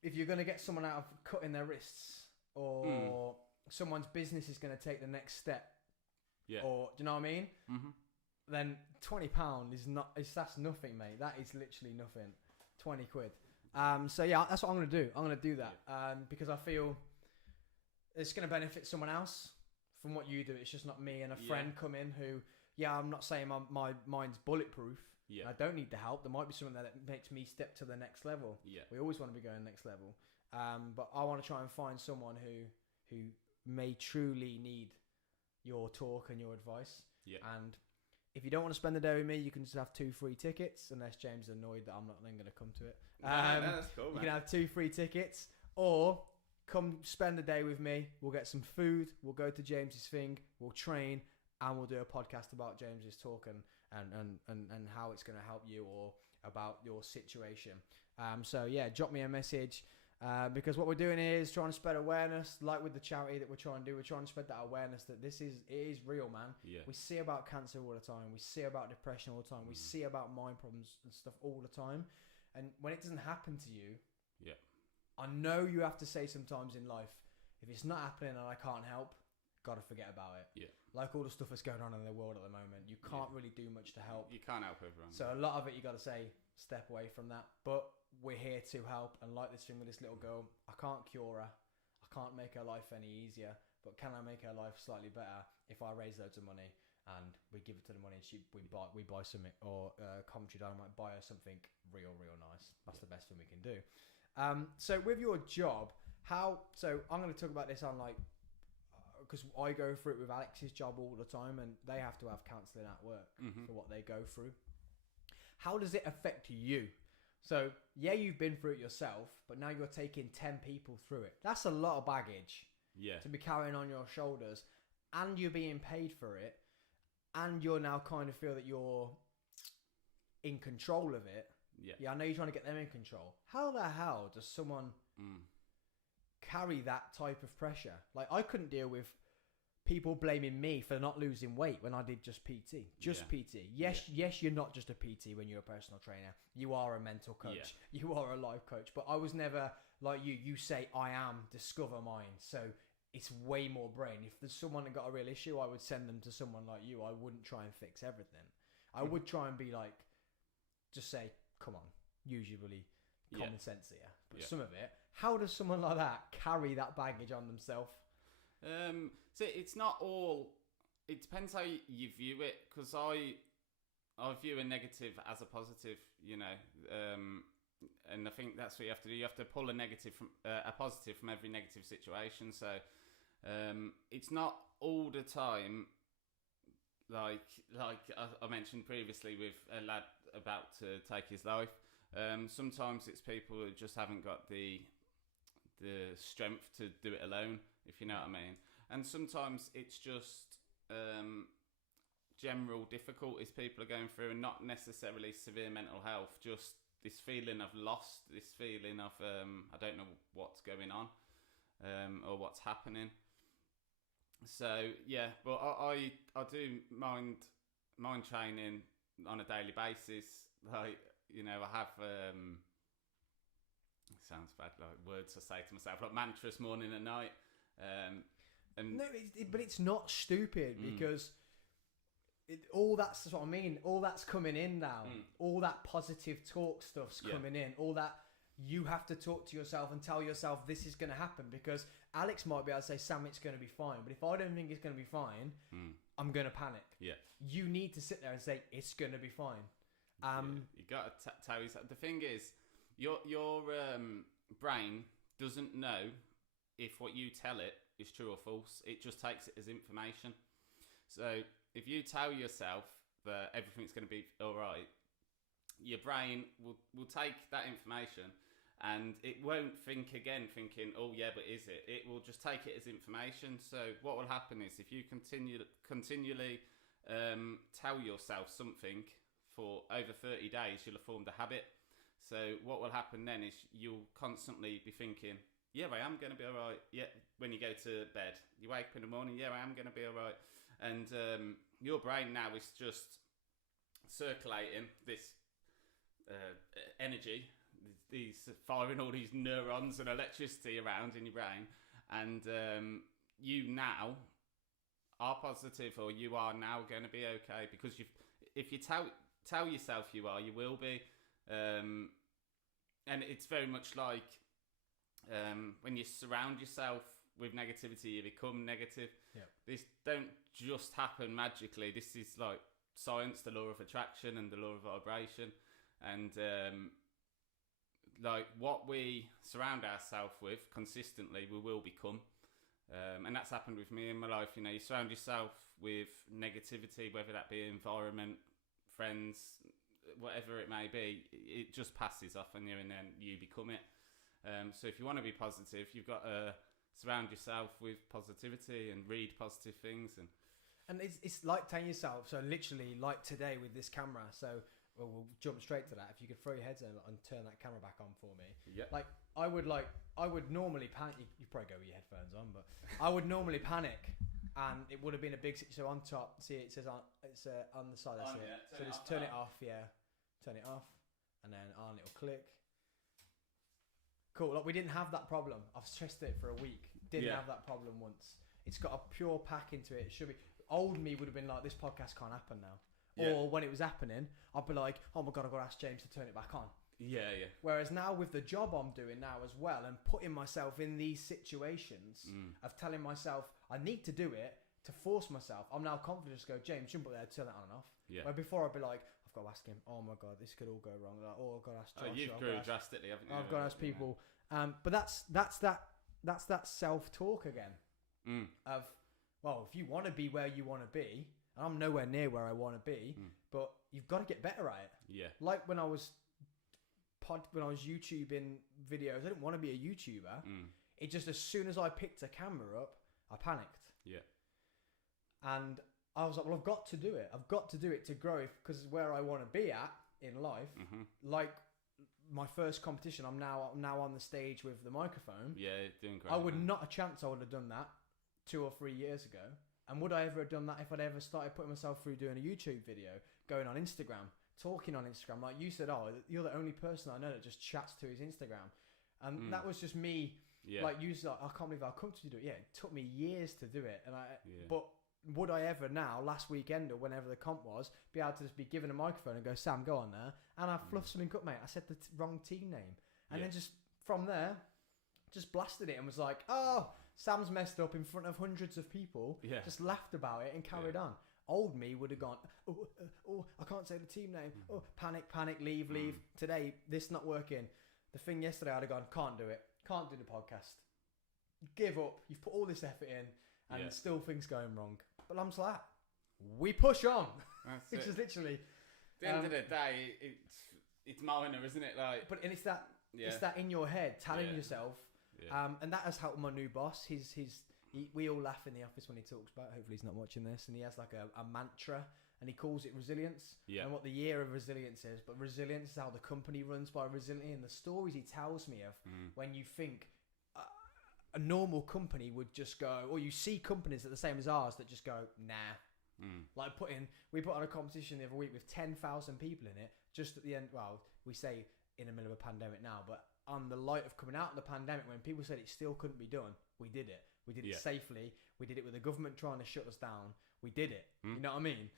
If you're going to get someone out of cutting their wrists, or someone's business is going to take the next step, or do you know what I mean? Mm-hmm. Then £20 that's nothing, mate. That is literally nothing. 20 quid. So yeah, that's what I'm going to do. I'm going to do that because I feel it's going to benefit someone else from what you do. It's just not me and a friend come in who, I'm not saying my mind's bulletproof. Yeah. I don't need the help. There might be something that makes me step to the next level. Yeah. We always want to be going next level. But I want to try and find someone who may truly need your talk and your advice. Yeah. And if you don't want to spend the day with me, you can just have 2 free tickets, unless James is annoyed that I'm not then going to come to it. No, that's cool, man. You can have 2 free tickets, or come spend the day with me. We'll get some food. We'll go to James's thing. We'll train, and we'll do a podcast about James's talk and how it's going to help you or about your situation. So yeah, drop me a message. Because what we're doing here is trying to spread awareness, like with the charity that we're trying to do. We're trying to spread that awareness that it is real, man. Yeah. We see about cancer all the time. We see about depression all the time. We see about mind problems and stuff all the time. And when it doesn't happen to you, I know you have to say sometimes in life, if it's not happening and I can't help, gotta forget about it. Yeah. Like all the stuff that's going on in the world at the moment, you can't really do much to help. You can't help everyone. So a lot of it you gotta say, step away from that. But we're here to help, and like this thing with this little girl, I can't cure her, I can't make her life any easier, but can I make her life slightly better if I raise loads of money and we give it to the money and we buy something, or Commentary Dynamite buy her something real nice. That's the best thing we can do. So with your job, so I'm going to talk about this on like, because I go through it with Alex's job all the time, and they have to have counselling at work for what they go through. How does it affect you? So yeah, you've been through it yourself, but now you're taking 10 people through it. That's a lot of baggage to be carrying on your shoulders, and you're being paid for it, and you're now kind of feel that you're in control of it. Yeah, I know you're trying to get them in control. How the hell does someone carry that type of pressure? Like, I couldn't deal with people blaming me for not losing weight when I did just PT. PT. Yes, you're not just a PT when you're a personal trainer. You are a mental coach. Yeah. You are a life coach. But I was never like you. You say, I am, discover mine. So it's way more brain. If there's someone that got a real issue, I would send them to someone like you. I wouldn't try and fix everything. I would try and be like, just say, come on, usually common sense here. But some of it, how does someone like that carry that baggage on themselves? So it's not all. It depends how you view it. Because I view a negative as a positive. You know, and I think that's what you have to do. You have to pull a negative from a positive from every negative situation. So it's not all the time. Like I mentioned previously with a lad about to take his life. Sometimes it's people who just haven't got the strength to do it alone, if you know what I mean. And sometimes it's just general difficulties people are going through, and not necessarily severe mental health, just this feeling of lost, this feeling of I don't know what's going on or what's happening. So yeah, but I do mind training on a daily basis. Like, you know, I have it sounds bad, like words I say to myself, like mantras morning and night. And no, but it's not stupid because all that's what I mean. All that's coming in now. All that positive talk stuff's coming in. All that you have to talk to yourself and tell yourself this is going to happen, because Alex might be able to say, Sam, it's going to be fine. But if I don't think it's going to be fine, I'm going to panic. Yeah. You need to sit there and say, it's going to be fine. You got to tell yourself. The thing is, your brain doesn't know if what you tell it is true or false. It just takes it as information. So if you tell yourself that everything's going to be all right, your brain will take that information, and it won't think again thinking, oh yeah, but is it? It will just take it as information. So what will happen is, if you continually tell yourself something for over 30 days, you'll have formed a habit. So what will happen then is you'll constantly be thinking, yeah, I am going to be all right. Yeah, when you go to bed, you wake up in the morning, yeah, I am going to be all right. And your brain now is just circulating this energy, these firing all these neurons and electricity around in your brain, and you now are positive, or you are now going to be okay, because if you tell yourself you are, you will be. And it's very much like when you surround yourself with negativity, you become negative. Yeah. This don't just happen magically. This is like science, the law of attraction and the law of vibration. And like what we surround ourselves with consistently, we will become. And that's happened with me in my life. You know, you surround yourself with negativity, whether that be environment, friends, whatever it may be, it just passes off on you, and then you become it. So if you want to be positive, you've got to surround yourself with positivity and read positive things. And it's like telling yourself, so literally like today with this camera, so we'll jump straight to that. If you could throw your heads in and turn that camera back on for me. Yeah. Like I would normally panic. You probably go with your headphones on, but I would normally panic, and it would have been a big. So on top, see it says on the side. That's it. Yeah. So just turn it off. Yeah, turn it off, and then on it'll click. cool. Like we didn't have that problem. I've stressed it for a week. Didn't have that problem once. It's got a pure pack into it. It should be. Old me would have been like, this podcast can't happen now. Yeah. Or when it was happening, I'd be like, oh my God, I've got to ask James to turn it back on. Yeah. Whereas now with the job I'm doing now as well, and putting myself in these situations of telling myself I need to do it to force myself, I'm now confident to go, James, jump up there, turn it on and off. Yeah. Where before I'd be like, I've got to ask him, oh my God, this could all go wrong. Like, oh, I've got to ask Josh. Oh, you've grew drastically, haven't you? I've got to ask people. But that's that self-talk again of, well, if you want to be where you want to be, and I'm nowhere near where I want to be, but you've got to get better at it. Yeah. Like when I was YouTubing videos, I didn't want to be a YouTuber. It just, as soon as I picked a camera up, I panicked. Yeah. And I was like, well, I've got to do it. I've got to do it to grow, because where I want to be at in life, like my first competition, I'm now on the stage with the microphone. Yeah, doing great. I would not a chance I would have done that 2 or 3 years ago. And would I ever have done that if I'd ever started putting myself through doing a YouTube video, going on Instagram, talking on Instagram? Like you said, oh, you're the only person I know that just chats to his Instagram. And that was just me. Yeah. Like you said, I can't believe how come to do it. Yeah, it took me years to do it. But would I ever now, last weekend or whenever the comp was, be able to just be given a microphone and go, Sam, go on there. And I fluffed something up, mate. I said the wrong team name. And then just from there, just blasted it and was like, oh, Sam's messed up in front of hundreds of people. Yeah. Just laughed about it and carried on. Old me would have gone, oh, I can't say the team name. Oh, panic, leave. Today, this not working. The thing yesterday, I'd have gone, can't do it. Can't do the podcast. Give up. You've put all this effort in and still things going wrong. But I'm just like, we push on. Which is literally... At the end of the day, it's minor, isn't it? Like, but and it's that in your head, telling yourself... Yeah. And that has helped my new boss. We all laugh in the office when he talks about it. Hopefully he's not watching this. And he has like a mantra, and he calls it resilience. Yeah. And what the year of resilience is. But resilience is how the company runs by resilience. And the stories he tells me of when you think a normal company would just go, or you see companies that are the same as ours that just go, nah. Like we put on a competition the other week with 10,000 people in it. Just at the end, well, we say in the middle of a pandemic now, but on the light of coming out of the pandemic, when people said it still couldn't be done, we did it. We did it safely. We did it with the government trying to shut us down. We did it. You know what I mean?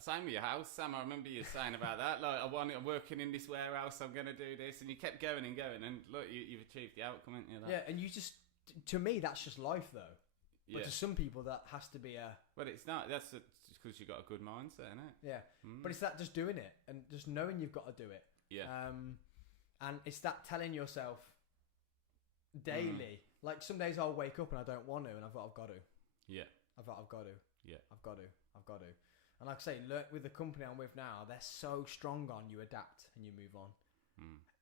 Same with your house, Sam. I remember you saying about that. Like, I'm working in this warehouse. I'm going to do this, and you kept going and going. And look, you've achieved the outcome, haven't you? Like, yeah, and you just, to me, that's just life, though. But to some people, that has to be a. Well, it's not. That's just because you've got a good mindset, isn't it? Yeah, but it's that just doing it and just knowing you've got to do it. Yeah. And it's that telling yourself daily. Like some days I'll wake up and I don't want to, and I've got to. Yeah. I've got to. Yeah. I've got to. And like I say, with the company I'm with now, they're so strong on you adapt and you move on.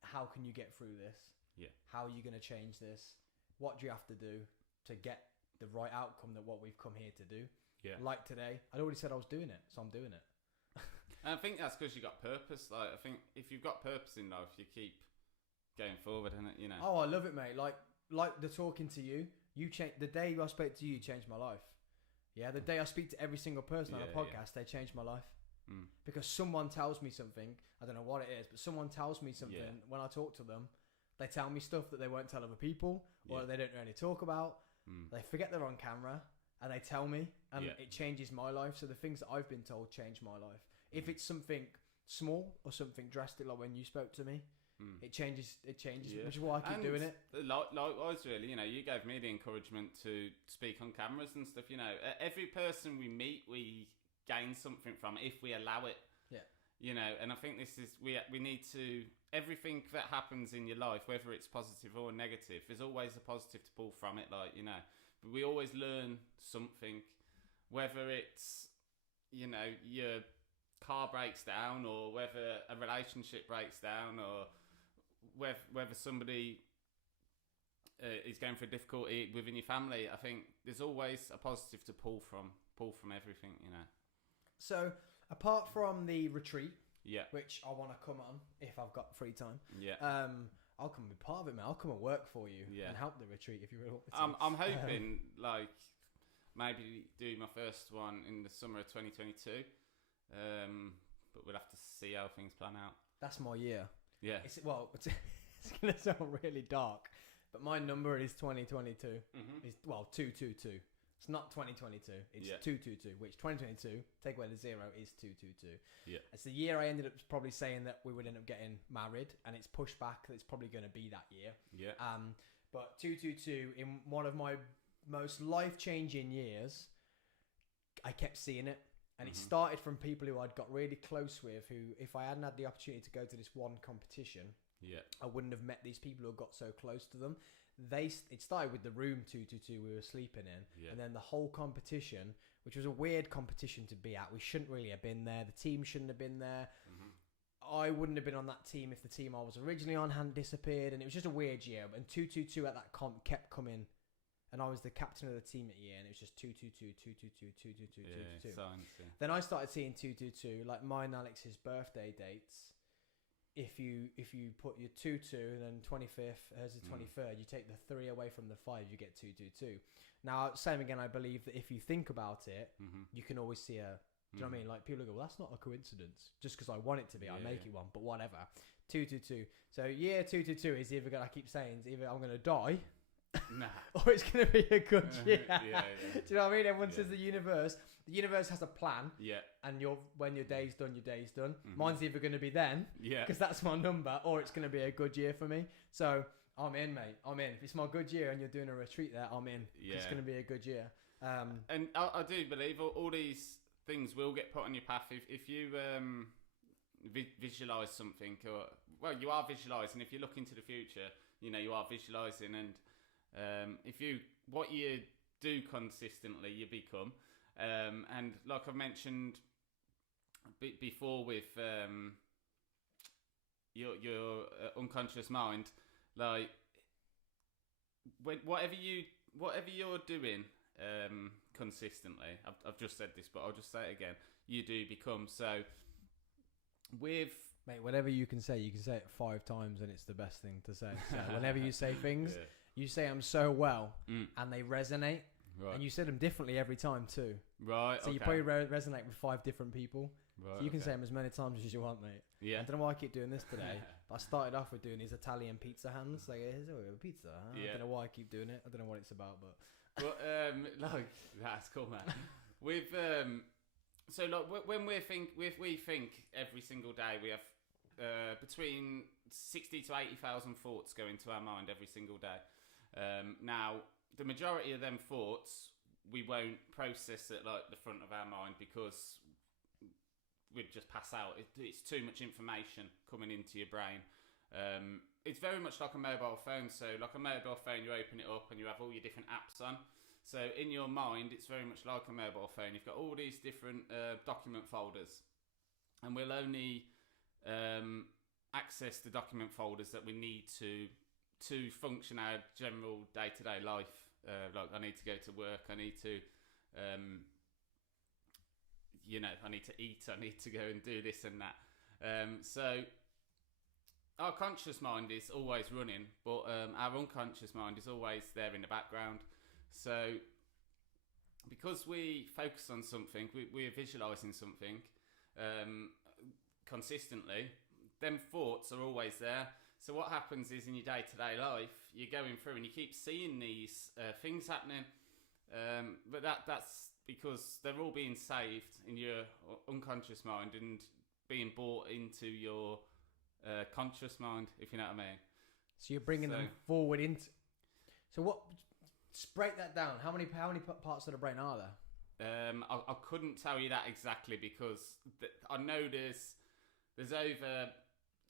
How can you get through this? Yeah. How are you going to change this? What do you have to do to get the right outcome that what we've come here to do? Yeah. Like today, I'd already said I was doing it, so I'm doing it. And I think that's because you got purpose. Like, I think if you've got purpose in life, you keep going forward, and you know. Oh, I love it, mate. Like the talking to you. You change the day I spoke to you. Changed my life. Yeah, the day I speak to every single person on a podcast, they changed my life. Because someone tells me something. I don't know what it is, but someone tells me something when I talk to them. They tell me stuff that they won't tell other people, or they don't really talk about. They forget they're on camera, and they tell me, and it changes my life. So the things that I've been told change my life. If it's something small or something drastic, like when you spoke to me, it changes, which is why I keep doing it. Likewise, really, you know, you gave me the encouragement to speak on cameras and stuff. You know, every person we meet, we gain something from if we allow it. Yeah. You know, and I think this is we need to, everything that happens in your life, whether it's positive or negative, there's always a positive to pull from it. Like, you know, but we always learn something, whether it's, you know, your car breaks down, or whether a relationship breaks down, or whether somebody is going through difficulty within your family. I think there's always a positive to pull from everything, you know. So apart from the retreat, which I want to come on if I've got free time, I'll come and be part of it, man. I'll come and work for you and help the retreat if you will. I'm hoping like maybe do my first one in the summer of 2022. But we'll have to see how things plan out. That's my year. Yeah. It's gonna sound really dark, but my number is 2022. Mm-hmm. It's 222. It's not 2022. It's 222. Which 2022, take away the 0, is 222. Yeah. It's the year I ended up probably saying that we would end up getting married, and it's pushed back. It's probably going to be that year. Yeah. But 222 in one of my most life-changing years, I kept seeing it. And it started from people who I'd got really close with, who, if I hadn't had the opportunity to go to this one competition, I wouldn't have met these people who got so close to them. It started with the room 222 we were sleeping in, and then the whole competition, which was a weird competition to be at. We shouldn't really have been there. The team shouldn't have been there. I wouldn't have been on that team if the team I was originally on hadn't disappeared, and it was just a weird year. And 222 at that comp kept coming. And I was the captain of the team at year, and it was just 222, 222, 222, 222. Science, Then I started seeing 222, like mine and Alex's birthday dates. If you put your 22 and then 25th, hers is 23rd, you take the 3 away from the 5, you get 222. Now, same again, I believe that if you think about it, you can always see a. Do you know what I mean? Like people go, well, that's not a coincidence. Just because I want it to be, I make it one. But whatever. 222. So year 222 is either I keep saying, it's either I'm going to die. Nah. Or it's going to be a good year. Yeah. Do you know what I mean? Everyone says the universe has a plan. Yeah. And when your day's done, your day's done. Mine's either going to be then, Yeah. because that's my number, or it's going to be a good year for me. So I'm in, mate. I'm in. If it's my good year and you're doing a retreat there, I'm in. Yeah. It's going to be a good year. And I do believe all these things will get put on your path if you visualize something, or you are visualizing. If you look into the future, you are visualizing, and what you do consistently, you become. And like I've mentioned before with your unconscious mind, like whatever you're doing consistently, I've just said this, but I'll just say it again. You do become. So with Mate, whatever you can say it 5 times, and it's the best thing to say. So whenever you say things, you say them so well, and they resonate. Right. And you say them differently every time too. Right. So you probably resonate with 5 different people. Right. So you can say them as many times as you want, mate. Yeah. I don't know why I keep doing this today. But I started off with doing these Italian pizza hands. Like, here's a pizza. Huh? Yeah. I don't know why I keep doing it. I don't know what it's about, but. But like that's cool, man. With so like when we think every single day we have between 60 to 80,000 thoughts go into our mind every single day. Now the majority of them thoughts we won't process at like the front of our mind because we'd just pass out. It's too much information coming into your brain. It's very much like a mobile phone. So like a mobile phone, you open it up and you have all your different apps on. So in your mind, it's very much like a mobile phone. You've got all these different document folders, and we'll only access the document folders that we need to function our general day-to-day life. Like I need to go to work. I need to, I need to eat. I need to go and do this and that. So our conscious mind is always running, but our unconscious mind is always there in the background. So because we focus on something, we're visualizing something consistently, them thoughts are always there. So what happens is in your day-to-day life, you're going through and you keep seeing these things happening, but that's because they're all being saved in your unconscious mind and being brought into your conscious mind, if you know what I mean. So you're bringing them forward into. So what? Just break that down. How many parts of the brain are there? I couldn't tell you that exactly because I know there's over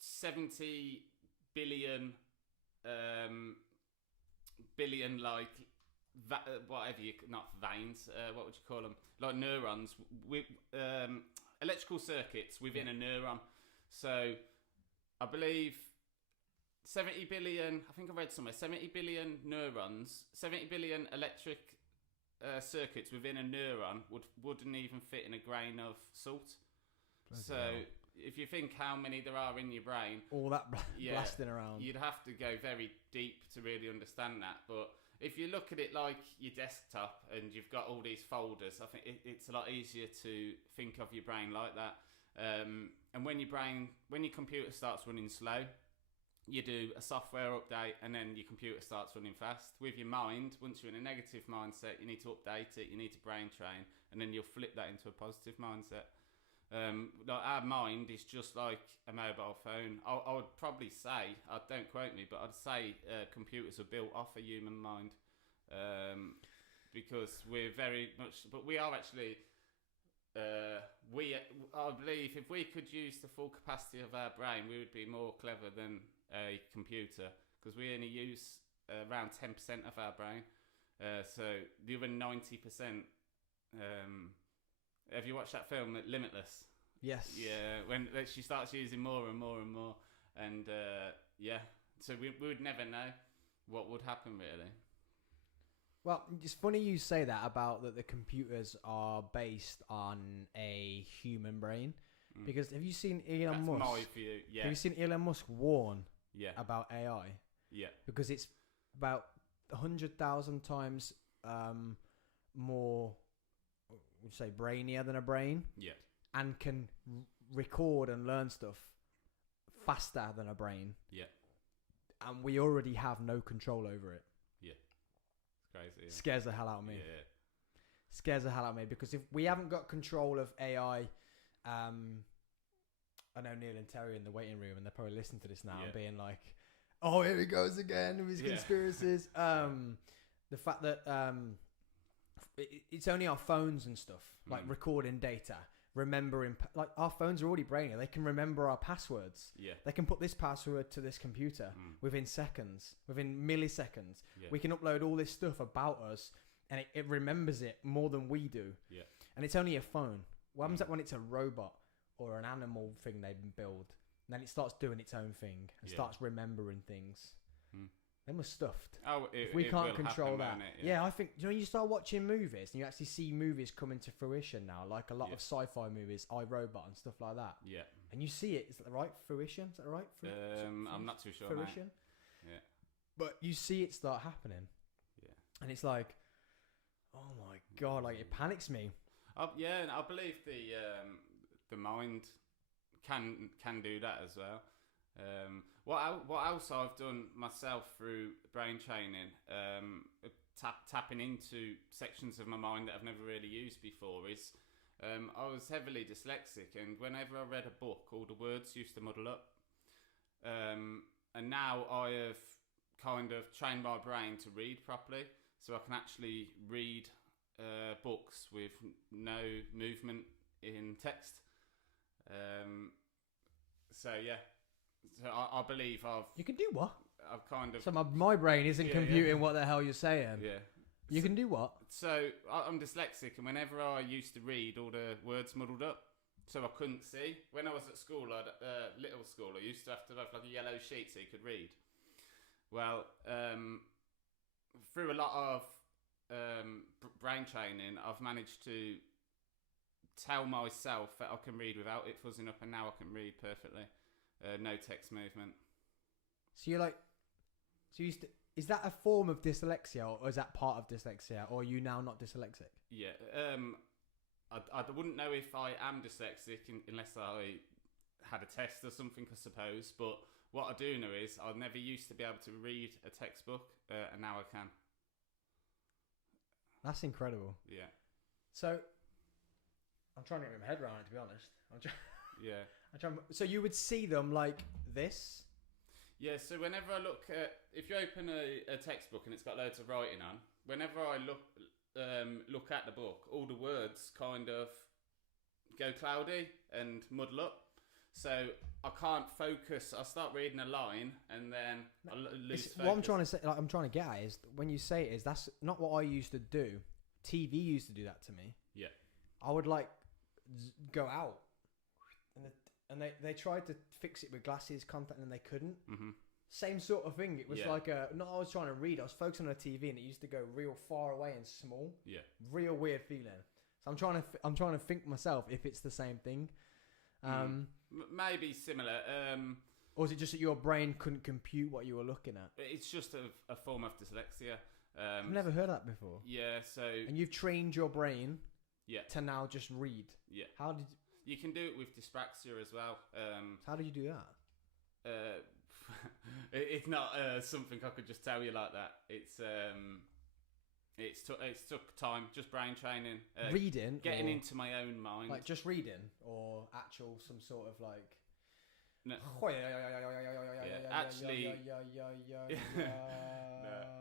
70 billion like whatever not veins. What would you call them? Like neurons with electrical circuits within a neuron. So I believe 70 billion, I think I read somewhere, 70 billion neurons, 70 billion electric circuits within a neuron wouldn't even fit in a grain of salt. So if you think how many there are in your brain, all that blasting around, you'd have to go very deep to really understand that. But if you look at it like your desktop and you've got all these folders, I think it's a lot easier to think of your brain like that. And when your computer starts running slow, you do a software update and then your computer starts running fast. With your mind, once you're in a negative mindset, you need to update it, you need to brain train, and then you'll flip that into a positive mindset. Like our mind is just like a mobile phone. I would probably say, don't quote me, but I'd say computers are built off a human mind, because we're very much, but we are actually, I believe if we could use the full capacity of our brain, we would be more clever than a computer, because we only use around 10% of our brain. So the other 90%. Have you watched that film Limitless? Yes. Yeah, when she starts using more and more and more, and so we would never know what would happen really. Well, it's funny you say that about that the computers are based on a human brain, because have you seen Elon Musk? That's my view. Yeah. Have you seen Elon Musk warn about AI? Yeah. Because it's about 100,000 times more, would you say, brainier than a brain? Yeah. And can record and learn stuff faster than a brain. Yeah. And we already have no control over it. Yeah. It's crazy. Yeah. Scares the hell out of me. Yeah. Scares the hell out of me, because if we haven't got control of AI, I know Neil and Terry in the waiting room, and they're probably listening to this now and being like, "Oh, here he goes again with his conspiracies." The fact that it's only our phones and stuff, like recording data, remembering, like our phones are already brainy. They can remember our passwords. Yeah. They can put this password to this computer within seconds, within milliseconds. Yeah. We can upload all this stuff about us, and it remembers it more than we do. Yeah. And it's only a phone. What happens when it's a robot or an animal thing they build? And then it starts doing its own thing and starts remembering things. Then we're stuffed. Oh, if we can't control that. I think, you start watching movies and you actually see movies come into fruition now, like a lot of sci-fi movies, iRobot and stuff like that. Yeah. And you see it. Is that the right fruition? Is that right? I'm not too sure. Fruition. Mate. Yeah. But you see it start happening. Yeah. And it's like, oh my god! Like it panics me. And I believe the mind can do that as well. What else I've done myself through brain training, tapping into sections of my mind that I've never really used before, is I was heavily dyslexic, and whenever I read a book, all the words used to muddle up. And now I have kind of trained my brain to read properly, so I can actually read books with no movement in text. So I believe You can do what? I've kind of. So my brain isn't computing what the hell you're saying. Yeah. You can do what? So I'm dyslexic, and whenever I used to read, all the words muddled up, so I couldn't see. When I was at school, little school, I used to have like a yellow sheet so you could read. Well, through a lot of brain training, I've managed to tell myself that I can read without it fuzzing up, and now I can read perfectly. No text movement. So you're like, is that a form of dyslexia, or is that part of dyslexia, or are you now not dyslexic? Yeah. I wouldn't know if I am dyslexic unless I had a test or something, I suppose. But what I do know is I never used to be able to read a textbook, and now I can. That's incredible. Yeah. So I'm trying to get my head around it, to be honest. Yeah. So you would see them like this? Yeah, so whenever I look at, if you open a textbook and it's got loads of writing on, whenever I look at the book, all the words kind of go cloudy and muddle up. So I can't focus. I start reading a line and then I lose focus. What I'm trying to say, I'm trying to get at is, when you say it, is that's not what I used to do. TV used to do that to me. Yeah. I would go out, and they tried to fix it with glasses, contact, and they couldn't. Mm-hmm. Same sort of thing. It was I was trying to read. I was focusing on the TV, and it used to go real far away and small. Yeah. Real weird feeling. So I'm trying to think myself if it's the same thing. Maybe similar. Or is it just that your brain couldn't compute what you were looking at? It's just a form of dyslexia. I've never heard that before. Yeah. So. And you've trained your brain. Yeah. To now just read. Yeah. How did you can do it with dyspraxia as well? How did you do that? it's not something I could just tell you like that. It's took time, just brain training, Reading, getting or, into my own mind. like just reading, or actual some sort of like. No. Actually,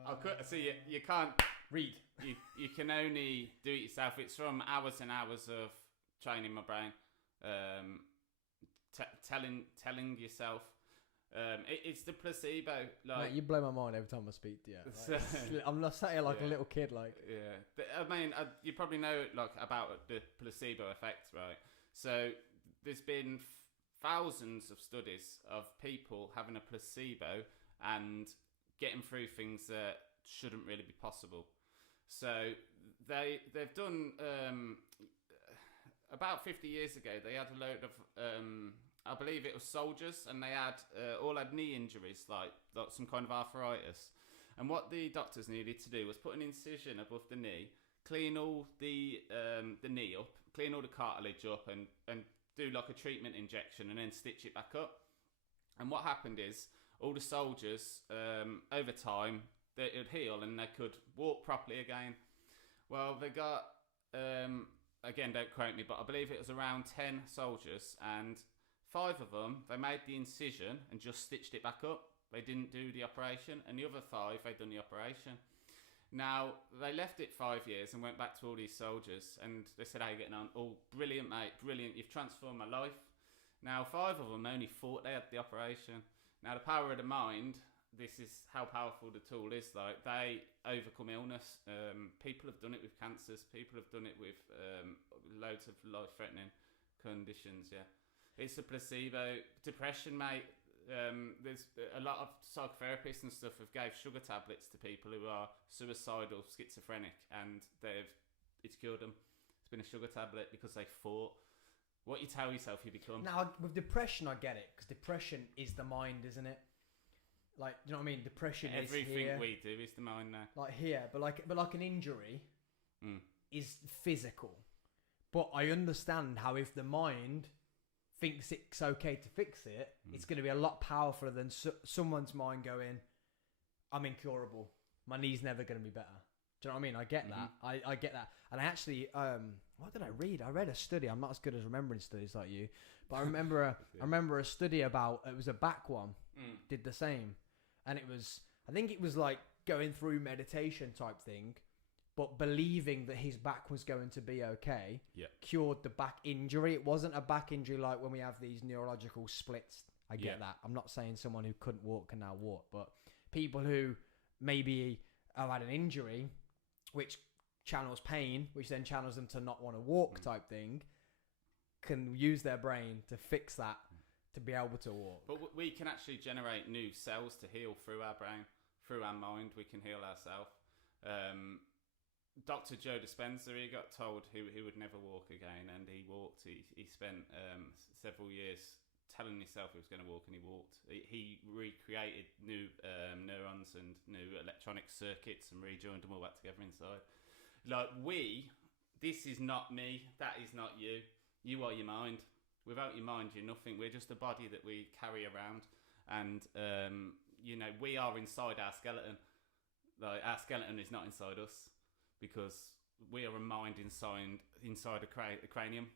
I could see you can't read. You can only do it yourself. It's from hours and hours of training my brain, telling yourself. It's the placebo. Like, Mate, you blow my mind every time I speak to you. Like, I'm not sat here like a little kid. Like, yeah. I mean, you probably know like about the placebo effect, right? So there's been thousands of studies of people having a placebo and getting through things that shouldn't really be possible. So they've done about 50 years ago. They had a load of I believe it was soldiers, and they had all had knee injuries, like some kind of arthritis. And what the doctors needed to do was put an incision above the knee, clean all the knee up, clean all the cartilage up, and do like a treatment injection, and then stitch it back up. And what happened is all the soldiers over time it would heal and they could walk properly again. Well, they got again, don't quote me, but I believe it was around 10 soldiers, and 5 of them they made the incision and just stitched it back up. They didn't do the operation, and the other 5 they'd done the operation. Now, they left it 5 years and went back to all these soldiers, and they said, how are you getting on? Oh, brilliant, mate, brilliant, you've transformed my life. Now, 5 of them only thought they had the operation. Now, the power of the mind, this is how powerful the tool is. Like, they overcome illness. People have done it with cancers. People have done it with loads of life-threatening conditions, yeah. It's a placebo. Depression, mate. There's a lot of psychotherapists and stuff have gave sugar tablets to people who are suicidal, schizophrenic, and it's cured them. It's been a sugar tablet because they fought. What you tell yourself, you become. Now, with depression, I get it, because depression is the mind, isn't it? Like, you know what I mean? Depression is here. Everything we do is the mind now. Like here, but like an injury is physical. But I understand how if the mind thinks it's okay to fix it, it's going to be a lot powerfuler than someone's mind going, I'm incurable. My knee's never going to be better. Do you know what I mean? I get that. I get that. And I actually, what did I read? I read a study. I'm not as good as remembering studies like you, but I remember a study about, it was a back one, did the same. And I think it was like going through meditation type thing, but believing that his back was going to be okay, cured the back injury. It wasn't a back injury like when we have these neurological splits. I get that. I'm not saying someone who couldn't walk can now walk, but people who maybe have had an injury, which channels pain, which then channels them to not want to walk type thing, can use their brain to fix that, to be able to walk. But we can actually generate new cells to heal through our brain, through our mind. We can heal ourselves. Dr. Joe Dispenza, he got told he would never walk again, and he walked. He spent several years telling himself he was going to walk, and he walked. He recreated new neurons and new electronic circuits and rejoined them all back together inside. Like, this is not me, that is not you. You are your mind. Without your mind, you're nothing. We're just a body that we carry around, and we are inside our skeleton. Like, our skeleton is not inside us, because we are a mind inside a cranium,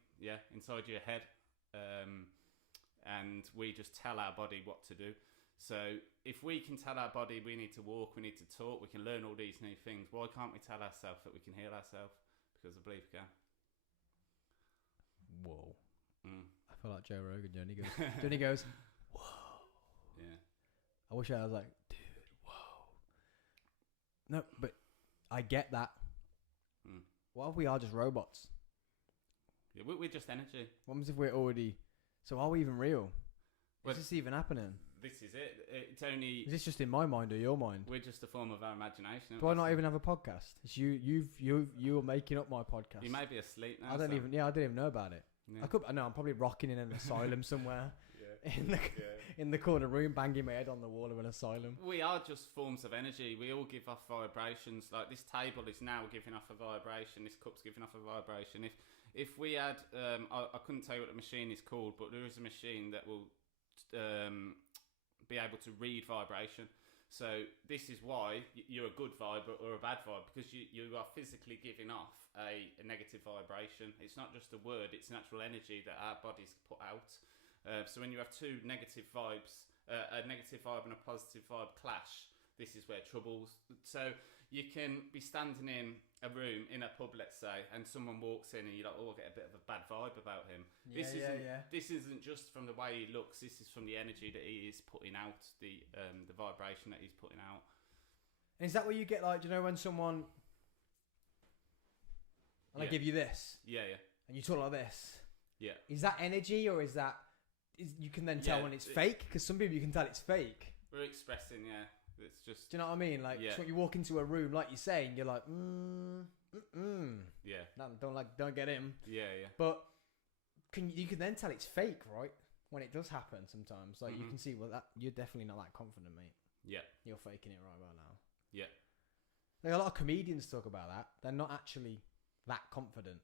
inside your head, and we just tell our body what to do. So if we can tell our body we need to walk, we need to talk, we can learn all these new things, why can't we tell ourselves that we can heal ourselves? Because I believe we can. Whoa. I feel like Joe Rogan. Johnny goes, whoa. Yeah. I wish I was like, dude, whoa. No, but I get that. What if we are just robots? Yeah, we're just energy. What if we're already... So are we even real? Is this even happening? This is it. It's only... Is this just in my mind or your mind? We're just a form of our imagination. Do I not even have a podcast? It's you're making up my podcast. You may be asleep now. I didn't even know about it. Yeah. I'm probably rocking in an asylum somewhere. In the corner room, banging my head on the wall of an asylum. We are just forms of energy. We all give off vibrations. Like, this table is now giving off a vibration. This cup's giving off a vibration. If we had, I couldn't tell you what the machine is called, but there is a machine that will be able to read vibration. So this is why you're a good vibe or a bad vibe, because you are physically giving off a negative vibration. It's not just a word, it's natural energy that our bodies put out. So when you have two negative vibes, a negative vibe and a positive vibe clash, this is where trouble's. So you can be standing in a room in a pub, let's say, and someone walks in and you're like, oh, I get a bit of a bad vibe about him. This isn't just from the way he looks, this is from the energy that he is putting out, the vibration that he's putting out. And is that where you get, like, do you know when someone, and I give you this, and you talk like this, is that energy, or is that, you can then tell when it's fake? Because some people you can tell it's fake. We're expressing, it's just... Do you know what I mean? Like, it's when you walk into a room, like you're saying, you're like, don't get him. But you can then tell it's fake, right? When it does happen sometimes. Like, you can see, well, that you're definitely not that confident, mate. You're faking it right about now. Like, a lot of comedians talk about that. They're not actually that confident.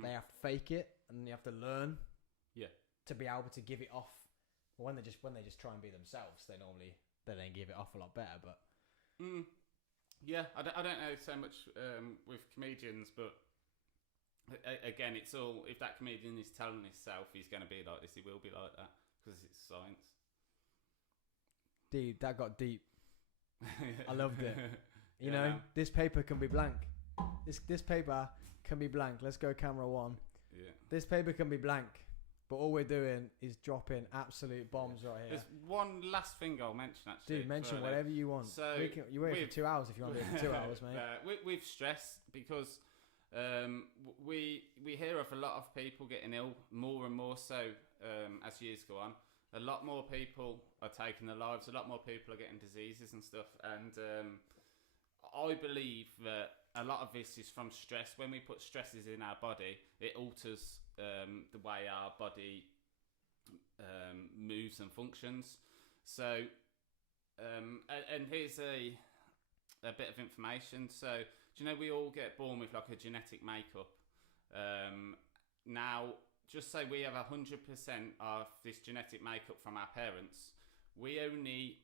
They have to fake it, and you have to learn to be able to give it off. Well, when they just try and be themselves, they then give it off a lot better. But I don't know so much with comedians, but again, it's all, if that comedian is telling himself he's going to be like this, he will be like that, because it's science. Dude, that got deep. I loved it. You know, this paper can be blank. This paper can be blank. Let's go camera one. This paper can be blank, but all we're doing is dropping absolute bombs right here. There's one last thing I'll mention, actually. Dude, mention whatever you want. So you're here for 2 hours if you want to be for 2 hours, mate. With stress, because we hear of a lot of people getting ill, more and more so as years go on. A lot more people are taking their lives. A lot more people are getting diseases and stuff. And I believe that a lot of this is from stress. When we put stresses in our body, it alters the way our body moves and functions. So, and here's a bit of information. So, do you know we all get born with like a genetic makeup? Now, just say we have 100% of this genetic makeup from our parents. We only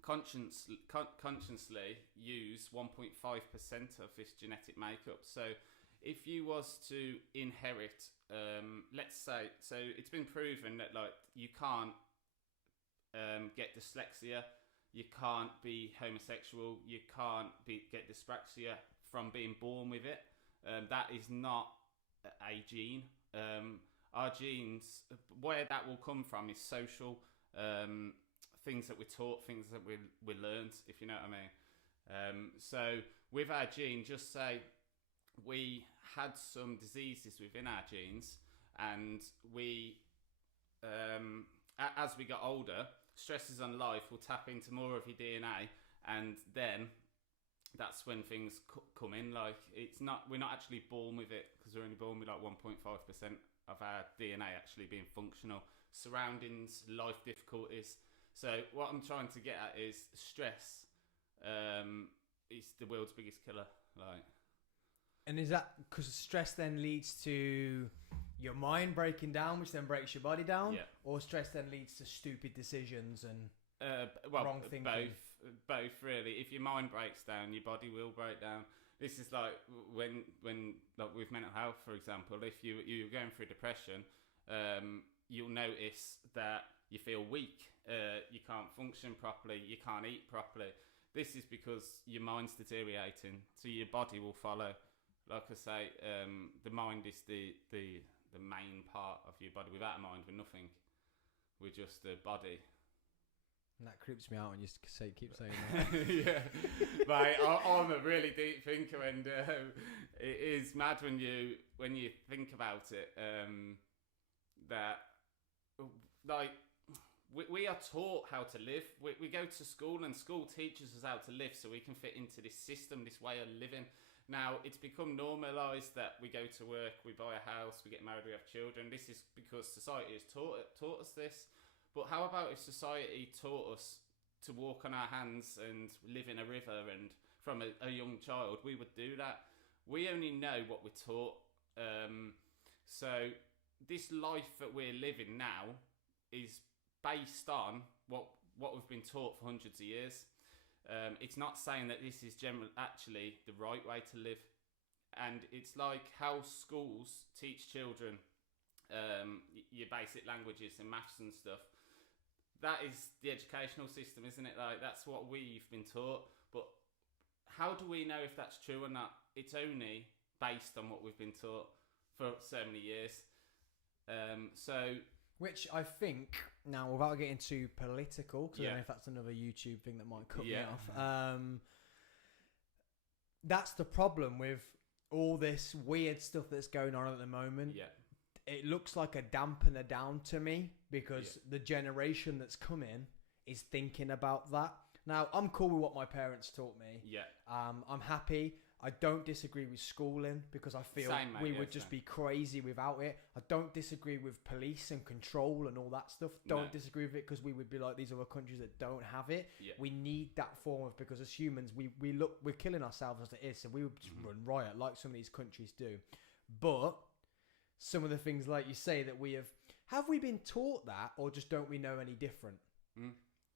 consciously use 1.5% of this genetic makeup. So if you was to inherit, let's say, so it's been proven that like you can't get dyslexia, you can't be homosexual, you can't get dyspraxia from being born with it. That is not a gene. Our genes, where that will come from is social, things that we're taught, things that we learned, if you know what I mean. So with our gene, just say we had some diseases within our genes, and we, as we got older, stresses on life will tap into more of your DNA, and then that's when things come in. Like, we're not actually born with it, because we're only born with like 1.5% of our DNA actually being functional. Surroundings, life difficulties. So what I'm trying to get at is stress is the world's biggest killer. Like, and is that because stress then leads to your mind breaking down, which then breaks your body down, or stress then leads to stupid decisions and wrong thinking? Both really. If your mind breaks down, your body will break down. This is like when like with mental health, for example. If you're going through depression, you'll notice that you feel weak, you can't function properly, you can't eat properly. This is because your mind's deteriorating, so your body will follow. Like I say, the mind is the main part of your body. Without a mind, we're nothing. We're just a body. And that creeps me out when you keep saying that. Yeah, mate, I'm a really deep thinker, and it is mad when you think about it. That like we are taught how to live. We go to school, and school teaches us how to live, so we can fit into this system, this way of living. Now it's become normalised that we go to work, we buy a house, we get married, we have children. This is because society has taught us this. But how about if society taught us to walk on our hands and live in a river, and from a young child we would do that? We only know what we're taught. So this life that we're living now is based on what what we've been taught for hundreds of years. It's not saying that this is actually the right way to live. And it's like how schools teach children your basic languages and maths and stuff. That is the educational system, isn't it? Like, that's what we've been taught. But how do we know if that's true or not? It's only based on what we've been taught for so many years. Which I think, now without getting too political, because I don't know if that's another YouTube thing that might cut me off. That's the problem with all this weird stuff that's going on at the moment. Yeah. It looks like a dampener down to me because the generation that's coming is thinking about that. Now, I'm cool with what my parents taught me. Yeah. I'm happy. I don't disagree with schooling because I feel we would just be crazy without it. I don't disagree with police and control and all that stuff. Don't disagree with it because we would be like these other countries that don't have it. Yeah. We need that form of, because as humans, we're killing ourselves as it is, so we would just run riot like some of these countries do. But some of the things, like you say, that we have we been taught that, or just don't we know any different?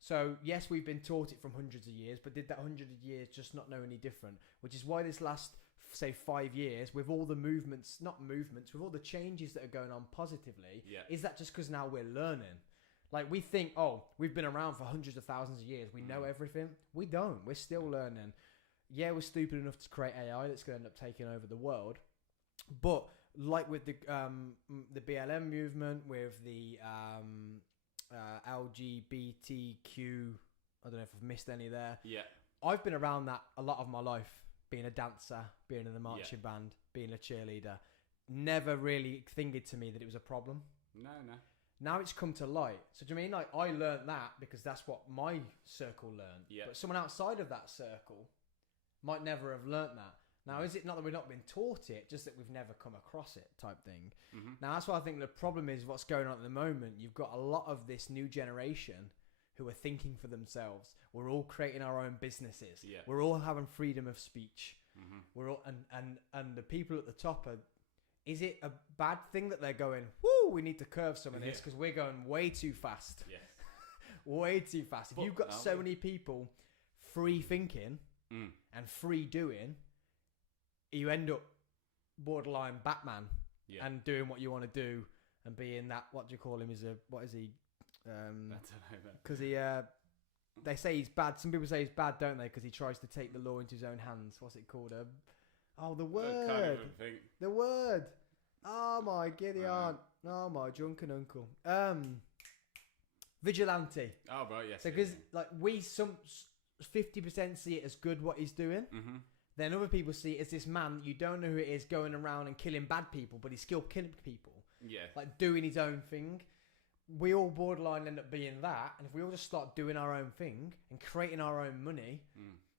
So, yes, we've been taught it from hundreds of years, but did that hundred of years just not know any different? Which is why this last, say, 5 years, with all the with all the changes that are going on positively, is that just because now we're learning? Like, we think, we've been around for hundreds of thousands of years, we know everything. We don't. We're still learning. Yeah, we're stupid enough to create AI that's going to end up taking over the world. But, like with the BLM movement, with the... LGBTQ, I don't know if I've missed any there. Yeah. I've been around that a lot of my life, being a dancer, being in the marching band, being a cheerleader. Never really thinking to me that it was a problem. No. Now it's come to light. So do you mean, like, I learned that because that's what my circle learned. Yeah. But someone outside of that circle might never have learnt that. Now, is it not that we've not been taught it, just that we've never come across it type thing? Now, that's why I think the problem is what's going on at the moment. You've got a lot of this new generation who are thinking for themselves. We're all creating our own businesses. Yeah. We're all having freedom of speech. We're all, and the people at the top are... Is it a bad thing that they're going, whoo, we need to curve some of this because we're going way too fast? Yes. Way too fast. If you've got so many people free thinking and free doing... You end up borderline Batman and doing what you want to do and being that, what do you call him? What is he? I don't know. Because they say he's bad. Some people say he's bad, don't they? Because he tries to take the law into his own hands. What's it called? The word. I can't even think. The word. Oh my giddy aunt. Oh my drunken uncle. Vigilante. Oh right, yes. So because like we 50% see it as good what he's doing. Then other people see it as this man that you don't know who it is going around and killing bad people, but he's still killing people. Yeah. Like doing his own thing. We all borderline end up being that. And if we all just start doing our own thing and creating our own money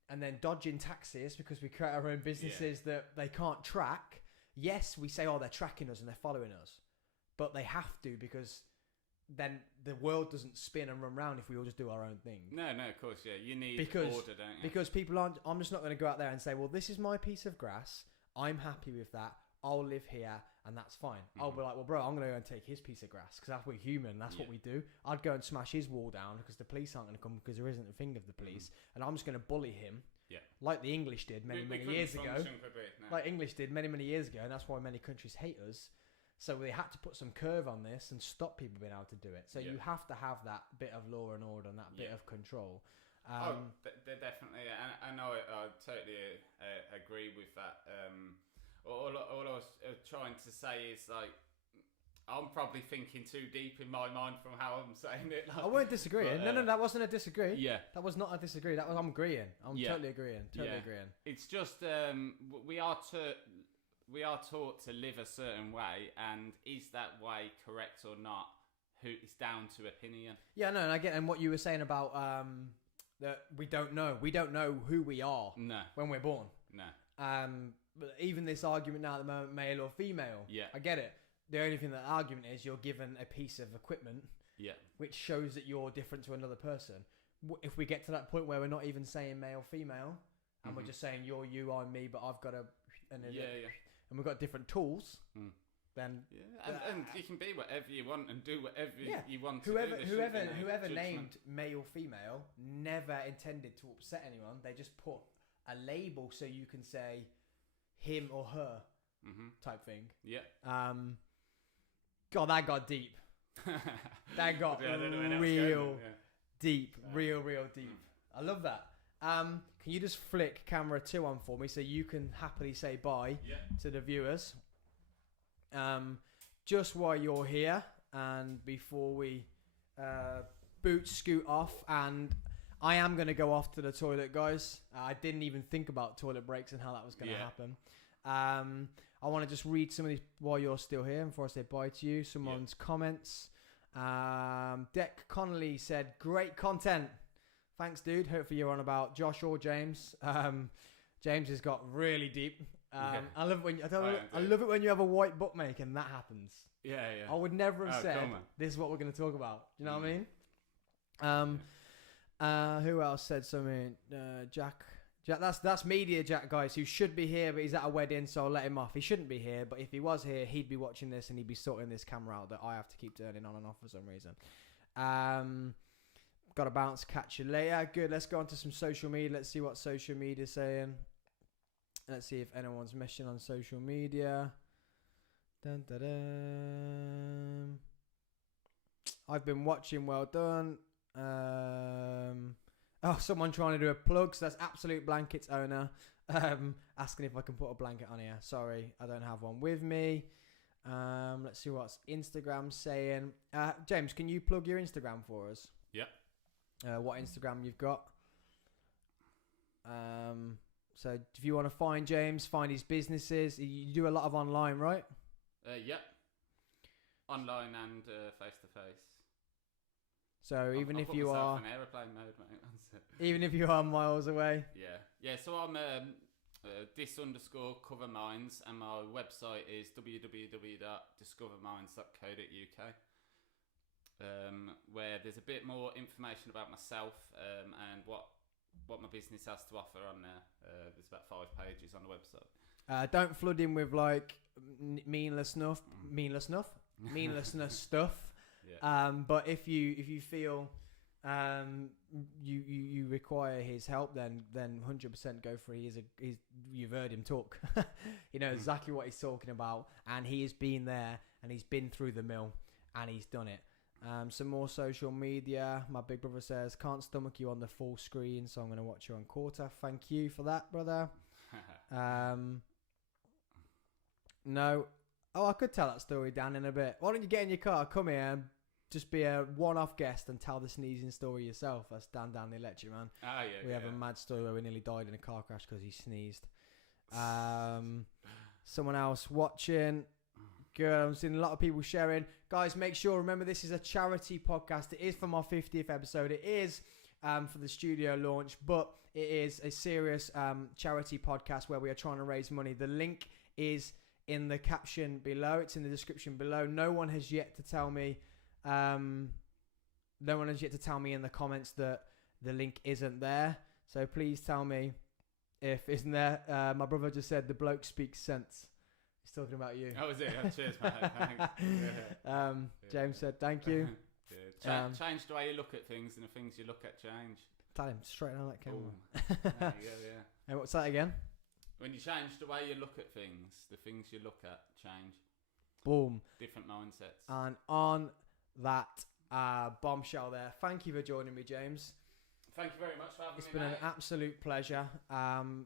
and then dodging taxes because we create our own businesses that they can't track. Yes, we say, they're tracking us and they're following us. But they have to because then the world doesn't spin and run round if we all just do our own thing. No, of course, yeah. You need order, don't you? Because people aren't... I'm just not going to go out there and say, well, this is my piece of grass. I'm happy with that. I'll live here and that's fine. I'll be like, well, bro, I'm going to go and take his piece of grass because we're human. That's what we do. I'd go and smash his wall down because the police aren't going to come because there isn't a thing of the police. And I'm just going to bully him. Yeah. Like the English did many years ago. Like English did many years ago. And that's why many countries hate us. So they had to put some curve on this and stop people being able to do it. So you have to have that bit of law and order and that bit of control. They're definitely, and I totally agree with that. All I was trying to say is like, I'm probably thinking too deep in my mind from how I'm saying it. Like, I weren't disagreeing. No, that wasn't a disagree. Yeah. That was not a disagree. I'm agreeing. I'm totally agreeing. Agreeing. It's just, we are taught to live a certain way, and is that way correct or not? It's down to opinion. Yeah, no, and I get. And what you were saying about that we don't know. We don't know who we are. When we're born. No. But even this argument now at the moment, male or female. Yeah. I get it. The only thing that argument is you're given a piece of equipment. Yeah. Which shows that you're different to another person. If we get to that point where we're not even saying male, female, and we're just saying you're you, I'm me, but I've got and we've got different tools. then Yeah, and you can be whatever you want and do whatever you want. whoever to do. There shouldn't be no whoever judgment. named male or female never intended to upset anyone. They just put a label so you can say him or her type thing. Yeah. God, that got deep. That got Yeah, I don't know where that's real going, yeah. deep, real deep. I love that. Can you just flick camera 2 on for me so you can happily say bye to the viewers? Just while you're here and before we scoot off, and I am going to go off to the toilet, guys. I didn't even think about toilet breaks and how that was going to happen. I want to just read some of these while you're still here before I say bye to you. Someone's comments. Deck Connolly said, great content. Thanks, dude. Hopefully you're on about Josh or James. James has got really deep. I love it when I love it when you have a white bookmaker and that happens. Yeah. I would never have said come on. this is what we're going to talk about. Do you know what I mean? Who else said something? Jack, that's Media Jack, guys, who should be here, but he's at a wedding, so I'll let him off. He shouldn't be here, but if he was here, he'd be watching this and he'd be sorting this camera out that I have to keep turning on and off for some reason. Got to bounce, catch you later. Good, let's go on to some social media. Let's see what social media's saying. Let's see if anyone's messaging on social media. Dun, dun, dun. I've been watching, well done. Someone trying to do a plug, so that's Absolute Blankets owner asking if I can put a blanket on here. Sorry, I don't have one with me. Let's see what's Instagram saying. James, can you plug your Instagram for us? Yep. What Instagram you've got? So if you want to find James, find his businesses, you do a lot of online, right? Yep. Online and face to face. So even if you are are in aeroplane mode, mate. even if you are miles away. Yeah. So I'm dis_coverminds, and my website is www.discoverminds.co.uk, where there's a bit more information about myself and what my business has to offer on there. There's about 5 pages on the website. Don't flood in with like meaninglessness stuff. Yeah. But if you feel you require his help, then 100% go for it. You've heard him talk. He knows exactly what he's talking about, and he has been there and he's been through the mill and he's done it. Some more social media. My big brother says, can't stomach you on the full screen, so I'm going to watch you on quarter. Thank you for that, brother. No. Oh, I could tell that story, Dan, in a bit. Why don't you get in your car, come here, and just be a one-off guest and tell the sneezing story yourself. That's Dan down the electric, man. We have a mad story where we nearly died in a car crash because he sneezed. Someone else watching. Good. I'm seeing a lot of people sharing. Guys, make sure, remember, this is a charity podcast. It is for my 50th episode. It is for the studio launch, but it is a serious charity podcast where we are trying to raise money. The link is in the caption below. It's in the description below. No one has yet to tell me in the comments that the link isn't there. So please tell me if isn't there. My brother just said the bloke speaks sense. He's talking about you. Oh, is it? Oh, cheers, mate. Thanks. James said thank you. Change the way you look at things, and the things you look at change. Tell him straight on that camera. There you go, yeah. Hey, what's that again? When you change the way you look at things, the things you look at change. Boom. Different mindsets. And on that bombshell there, thank you for joining me, James. Thank you very much for having me. It's been an absolute pleasure. And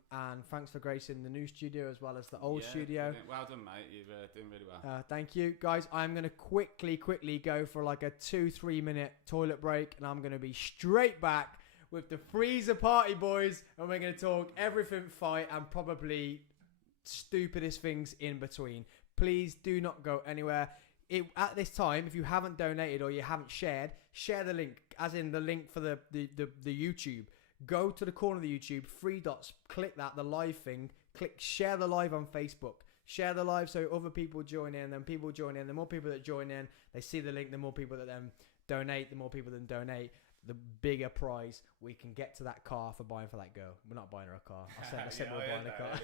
thanks for gracing the new studio as well as the old studio. Well done, mate. You're doing really well. Thank you. Guys, I'm going to quickly go for like a 2-3 minute toilet break, and I'm going to be straight back with the Freezer Party Boys, and we're going to talk everything fight and probably stupidest things in between. Please do not go anywhere. At this time, if you haven't donated or you haven't shared, share the link, as in the link for the YouTube. Go to the corner of the YouTube, 3 dots, click that, the live thing, click share the live on Facebook. Share the live so other people join in, then people join in. The more people that join in, they see the link, the more people that then donate, the more people that donate, the bigger prize we can get to that car for buying for that girl. We're not buying her a car. I said we're buying a car.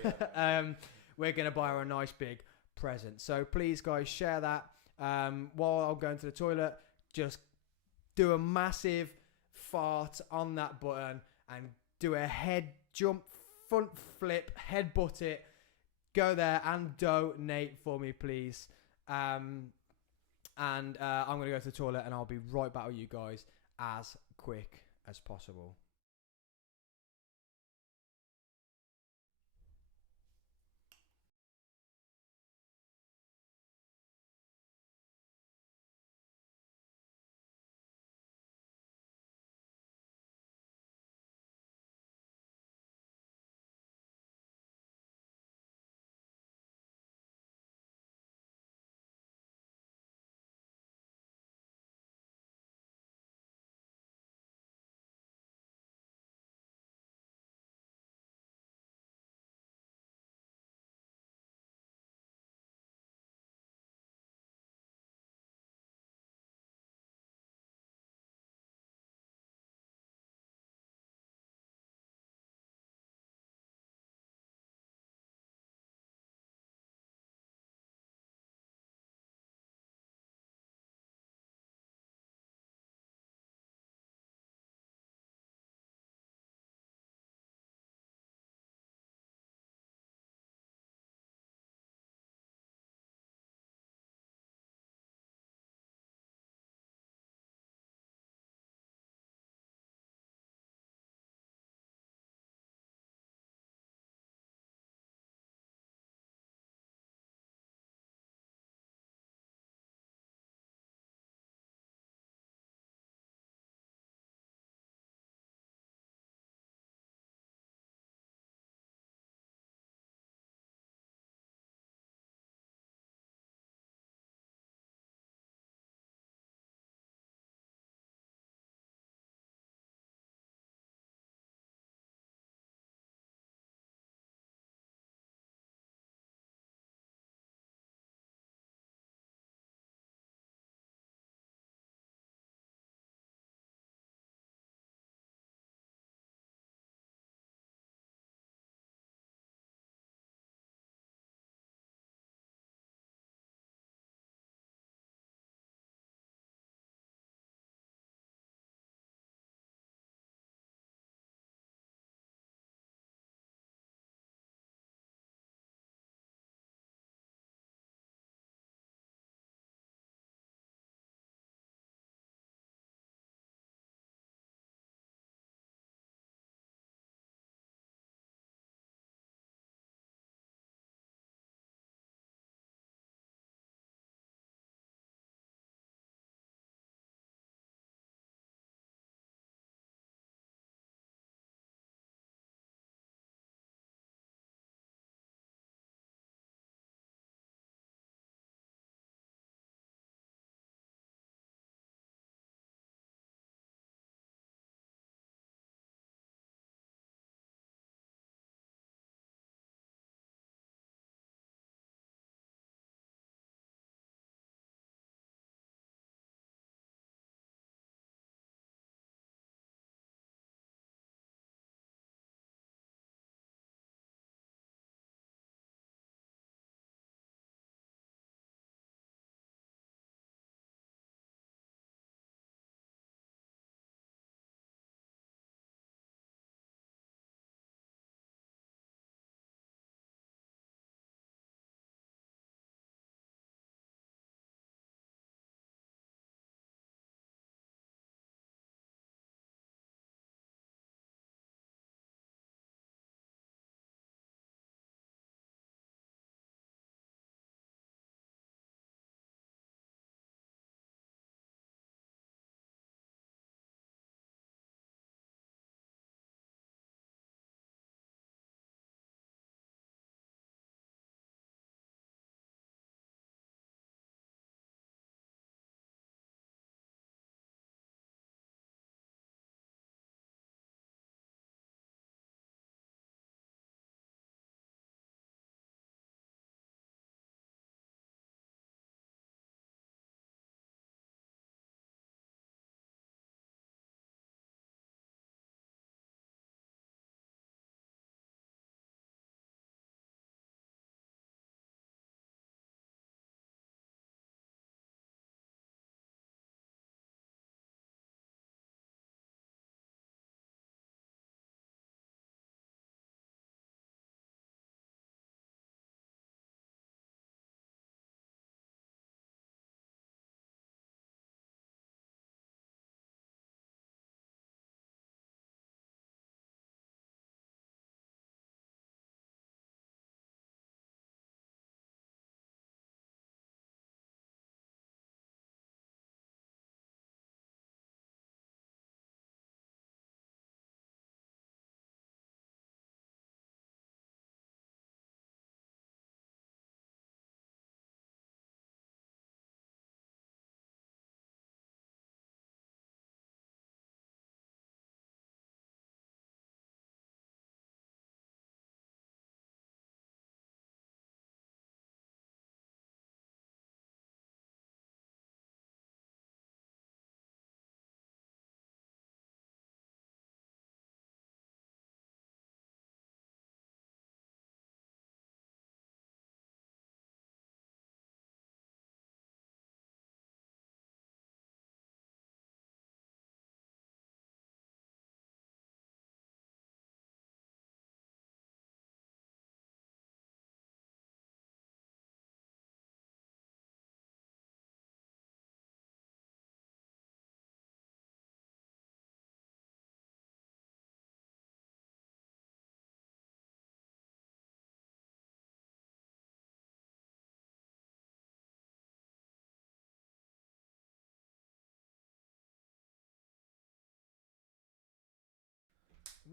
We're going to buy her a nice big present. So please, guys, share that. While I'm going to the toilet, just do a massive fart on that button and do a head jump, front flip, headbutt it. Go there and donate for me, please. And I'm going to go to the toilet and I'll be right back with you guys as quick as possible.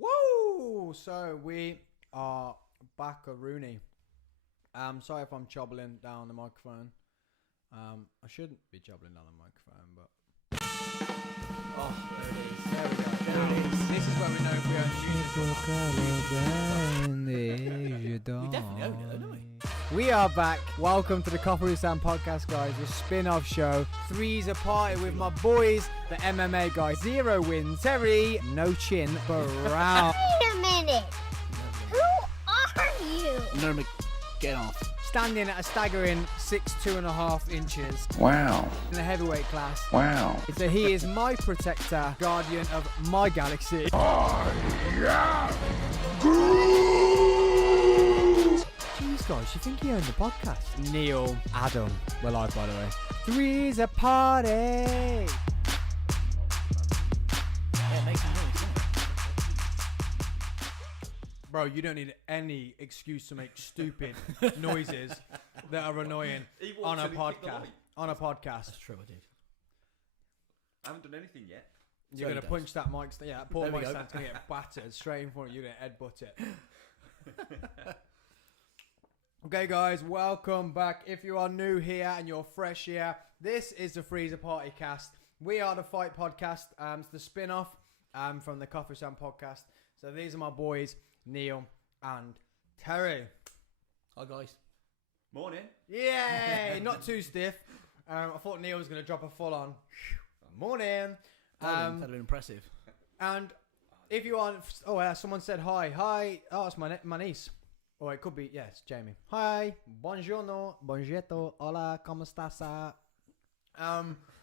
Woo! So we are back a Rooney. Sorry if I'm chobbling down the microphone. I shouldn't be chobbling down the microphone, but oh, there we go. There it is. This is where we know if we own music. We definitely own it, don't we? We are back. Welcome to the Coffee with Sam podcast, guys. The spin-off show. Three's a party with my boys, the MMA guys. 0 wins. Terry, no chin. Brown. Wait a minute. Who are you? Nermic, get off. Standing at a staggering 6'2.5" inches Wow. in the heavyweight class. Wow. So he is my protector, guardian of my galaxy. Jeez, guys, you think he owned the podcast? Neil, Adam, we're live, by the way. Three's a party. Yeah, it makes some noise, doesn't it? Bro, you don't need any excuse to make stupid noises that are annoying on a podcast. On a podcast. That's true, I did. I haven't done anything yet. You're So going he to punch that mic stand. Yeah, that poor There we mic go. stand's going to get battered straight in front of you. You're going to headbutt it. Okay, guys, welcome back. If you are new here and you're fresh here, this is the Freezer Party Cast. We are the Fight Podcast. It's the spin-off from the Coffee Sam podcast. So these are my boys, Neil and Terry. Hi, guys. Morning. Yay! Not too stiff. I thought Neil was going to drop a full-on morning. That'd have been impressive. And if you aren't... Oh, someone said hi. Hi. Oh, it's my niece. Or it could be... Yeah, it's Jamie. Hi. Buongiorno. Buongiorno. Hola. ¿Cómo estás?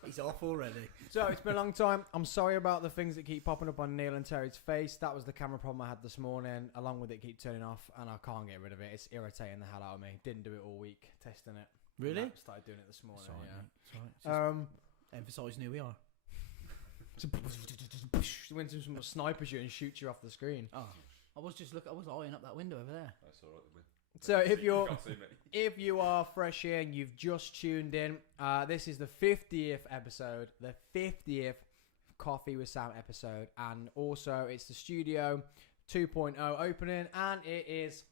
He's off already. So, it's been a long time. I'm sorry about the things that keep popping up on Neil and Terry's face. That was the camera problem I had this morning. Along with it keep turning off. And I can't get rid of it. It's irritating the hell out of me. Didn't do it all week. Testing it. Really? And I started doing it this morning. Sorry, Yeah. mate. It's all right. Um... Emphasising who we are. When someone snipers you and shoots you off the screen. Oh, I was eyeing up that window over there. That's all right. So if you're Can't see me. if you are fresh here and you've just tuned in, this is the 50th episode, the 50th Coffee with Sam episode, and also it's the Studio 2.0 opening, and it is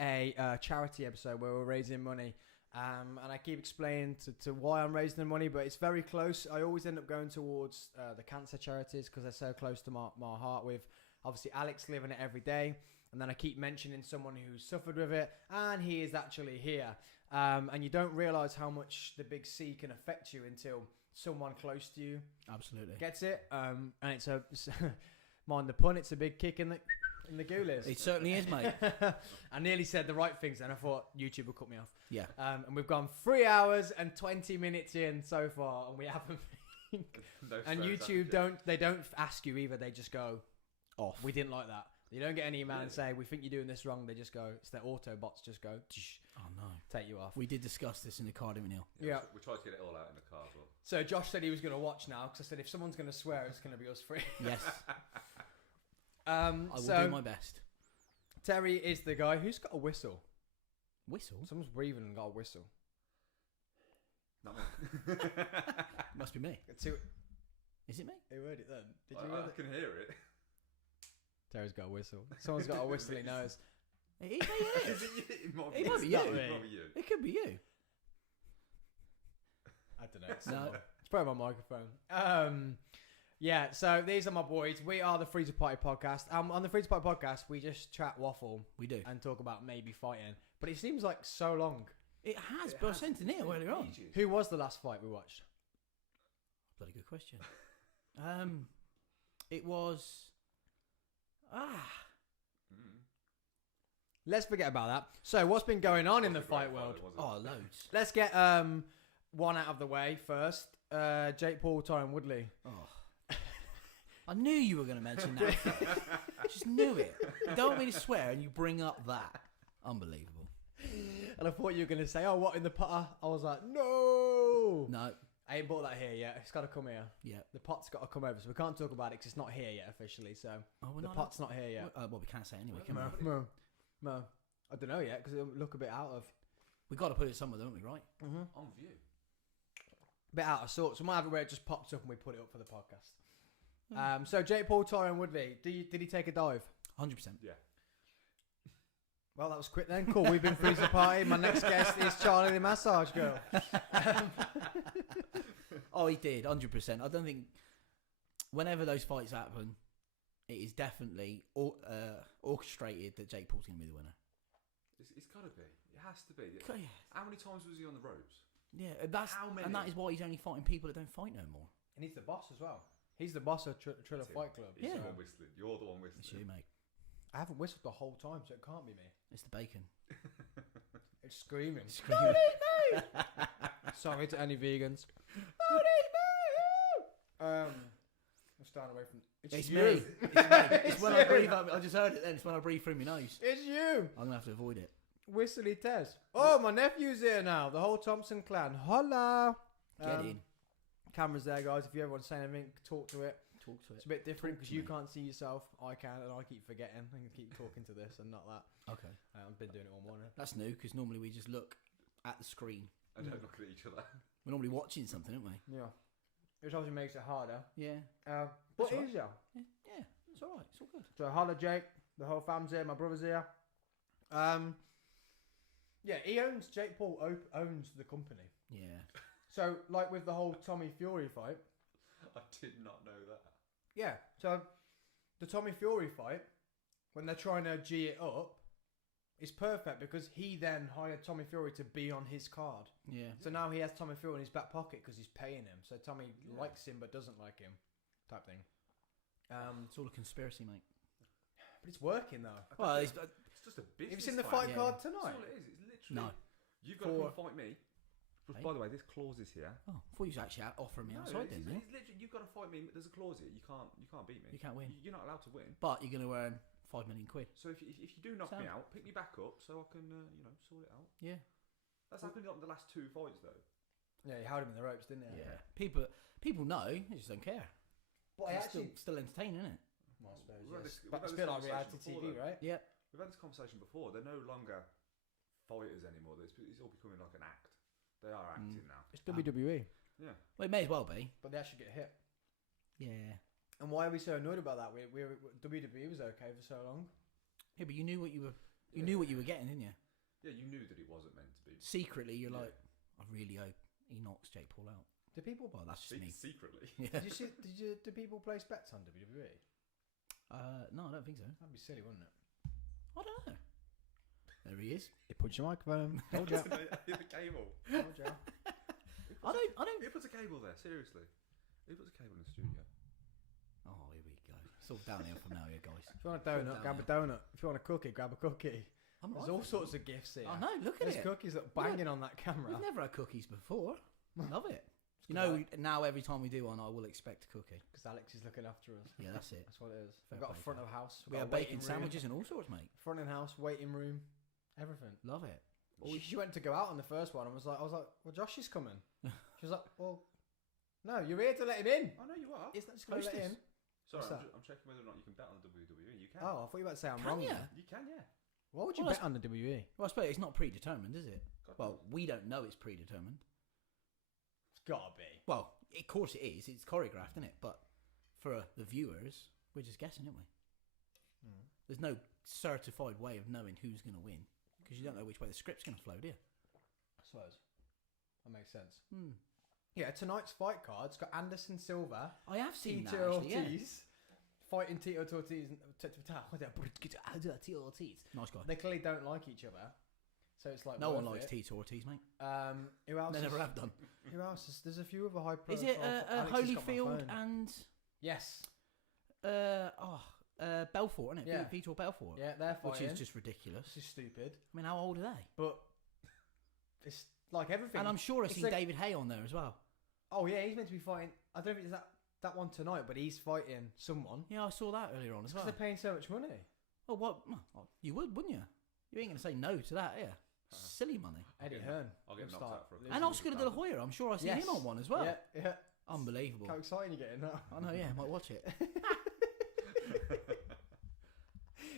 a charity episode where we're raising money. And I keep explaining to why I'm raising the money, but it's very close. I always end up going towards the cancer charities because they're so close to my heart, with obviously Alex living it every day. And then I keep mentioning someone who's suffered with it, and he is actually here. And you don't realise how much the big C can affect you until someone close to you Absolutely. gets it. And it's mind the pun, it's a big kick in the goolies. It certainly is, mate. I nearly said the right things, and I thought YouTube would cut me off. Yeah. And we've gone 3 hours and 20 minutes in so far, and we haven't. No And swears YouTube happened yet. don't ask you either. They just go, Off. we didn't like that. You don't get an email and Really? say, we think you're doing this wrong. They just go, it's their auto bots just go, tsh, Oh, no. take you off. We did discuss this in the car, didn't we, Neil? Yeah. We tried to get it all out in the car as well. So Josh said he was going to watch now, because I said if someone's going to swear, it's going to be us three. Yes. I will So do my best. Terry is the guy who's got a whistle. Whistle? Someone's breathing and got a whistle. Not me. Must be me. Who Is it me? heard it then? Did you hear I that? can hear it. Terry's got a whistle. Someone's got a whistle he knows. It is, mate, it is. It might It might be you. you. It might be you. It could be you. I don't know. It's, No. it's probably my microphone. Yeah, so these are my boys. We are the Freezer Party podcast. On the Freezer Party podcast, we just chat waffle We do. and talk about maybe fighting. But it seems like so long. It has, but I was saying to Neil earlier on. Ages. Who was the last fight we watched? Bloody good question. It was... Mm. Let's forget about that. So what's been going on in the fight world? Oh, loads. Let's get one out of the way first. Jake Paul, Tyron Woodley. Oh. I knew you were going to mention that. Just knew it. You don't want me to swear and you bring up that. Unbelievable. And I thought you were going to say, oh, what, in the putter? I was like, no. No. I ain't bought that here yet. It's got to come here. Yeah. The pot's got to come over. So we can't talk about it because it's not here yet officially. So Oh, we're the not pot's not here yet. Well, we can't say anyway, can we? No. I don't know yet because it'll look a bit out of... We've got to put it somewhere, don't we, right? Mm-hmm. On view. Bit out of sorts. We might have it where it just pops up and we put it up for the podcast. So Jake Paul, Tyron Woodley, did he take a dive? 100%. Yeah. Well, that was quick then. Cool. We've been through the party. My next guest is Charlie the massage girl. Oh, he did, 100%. I don't think whenever those fights happen, it is definitely orchestrated that Jake Paul's going to be the winner. It's got to be. It has to be. Yeah. How many times was he on the ropes? Yeah, How many? and that is why he's only fighting people that don't fight no more. And he's the boss as well. He's the boss of Triller That's him. Fight Club. He's Yeah. the one whistling. You're the one whistling. It's you, mate. I haven't whistled the whole time, so it can't be me. It's the bacon. It's screaming. Screaming. Sorry to any vegans. I'm starting away from. It's you. me. It's me. It's when I breathe up. I just heard it then. It's when I breathe through my nose. It's you. I'm going to have to avoid it. Whistly Tez. Oh, my nephew's here now. The whole Thompson clan. Holla. Get in. Cameras there, guys. If you ever want to say anything, talk to it. Talk to it. It's a bit different Talk because to you me. can't see yourself. I can, and I keep forgetting. I can keep talking to this and not that. Okay. I've been doing it all morning. That's new because normally we just look at the screen. And don't look at each other. We're normally watching something, aren't we? Yeah. Which obviously makes it harder. Yeah. But That's all right. easier. Yeah. It's all right. It's all good. So holla Jake, the whole fam's here, my brother's here. Yeah, he owns, Jake Paul owns the company. Yeah. So like with the whole Tommy Fury fight. I did not know that. Yeah, so the Tommy Fury fight, when they're trying to G it up, is perfect because he then hired Tommy Fury to be on his card. Yeah. So now he has Tommy Fury in his back pocket because he's paying him. So Tommy likes him but doesn't like him, type thing. It's all a conspiracy, mate. But it's working though. Well, It's just a business. Have you seen the fight. fight Yeah. card That's tonight? all it is. It's literally. No. You've got to come fight me. Hey. By the way, this clause is here. Oh, I thought you was actually offering me No, outside it's, then, it's literally you've got to fight me. There's a clause here. You can't beat me. You can't win. You're not allowed to win. But you're going to earn £5 million. So if you do knock me Sound. out, pick me back up so I can sort it out. Yeah. That's happened like in the last 2 fights though. Yeah, he held him in the ropes, didn't he? Yeah. People know. They just don't care. But I It's actually... still entertaining, isn't it? Well, I suppose, We've had yes. this- we've But had it's a this bit like conversation reality before, TV, though. right? Yep. We've had this conversation before. They're no longer fighters anymore. It's all becoming like an act. They are acting now. It's WWE. Yeah. Well, it may as well be. But they actually get hit. Yeah. And why are we so annoyed about that? WWE was okay for so long. Yeah, but you knew what you were getting, didn't you? Yeah, you knew that it wasn't meant to be. Secretly, you're Yeah. like, I really hope he knocks Jake Paul out. Do people? Well, that's just me. Secretly. Yeah. Do people place bets on WWE? No, I don't think so. That'd be silly, wouldn't it? I don't know. There he is. It puts your microphone. Told you. the cable. Told you. I don't. Who puts a cable there? Seriously. Who puts a cable in the studio? Oh, here we go. It's all downhill from now, here, guys. If you want a donut, grab a donut. If you want a cookie, grab a cookie. I'm There's right all for it. sorts of gifts here. I know. Look at There's it. cookies that are banging on that camera. We've never had cookies before. Love it. You good, know, right? now every time we do one, I will expect a cookie. Because Alex is looking after us. Yeah, that's it. That's what it is. Fair We've got a play, front pal. of house. We have bacon sandwiches and all sorts, mate. Front of house, waiting room, everything. Love it. She went to go out on the first one and I was like, well, Josh is coming. She was like, well, no, you're here to let him in. I know you are. Isn't that just going to let Hostess. in? Sorry, What's that? I'm checking whether or not you can bet on the WWE. You can. Oh, I thought you were about to say I'm Can wrong. ya? then. You can, yeah. Why would you Well, bet on the WWE? Well, I suppose it's not predetermined, is it? God Well, knows. we don't know it's predetermined. It's gotta be. Well, of course it is. It's choreographed, isn't it? But for the viewers, we're just guessing, aren't we? There's no certified way of knowing who's going to win because you don't know which way the script's going to flow, do you? I suppose. That makes sense. Yeah, tonight's fight card's got Anderson Silva, I have seen that, Tito actually, yeah. Ortiz, fighting Tito Ortiz. Tito Ortiz. Nice guy. They clearly don't like each other. So it's like No one worth likes it. Tito Ortiz, mate. Who else? They never have done. Who else? There's a few other high profile. Is it Alex has got my Holyfield phone. and Yes. Belfort, isn't it? Yeah. Vitor Belfort. Yeah, they're Which fighting. is just ridiculous. This is stupid. I mean, how old are they? But it's like everything. And I'm sure I've It's seen like- David Hay on there as well. Oh yeah, he's meant to be fighting. I don't think it's that one tonight, but he's fighting someone. Yeah, I saw that earlier on as Because well. they're paying so much money. Oh, what? Well, you would, wouldn't you? You ain't going to say no to that, yeah? Silly money. Eddie get- Hearn. I'll get will knocked start out for a losing And Oscar his de la power. Hoya, I'm sure I've seen Yes. him on one as well. Yeah. Unbelievable. How exciting you getting that? I know, yeah, might watch it.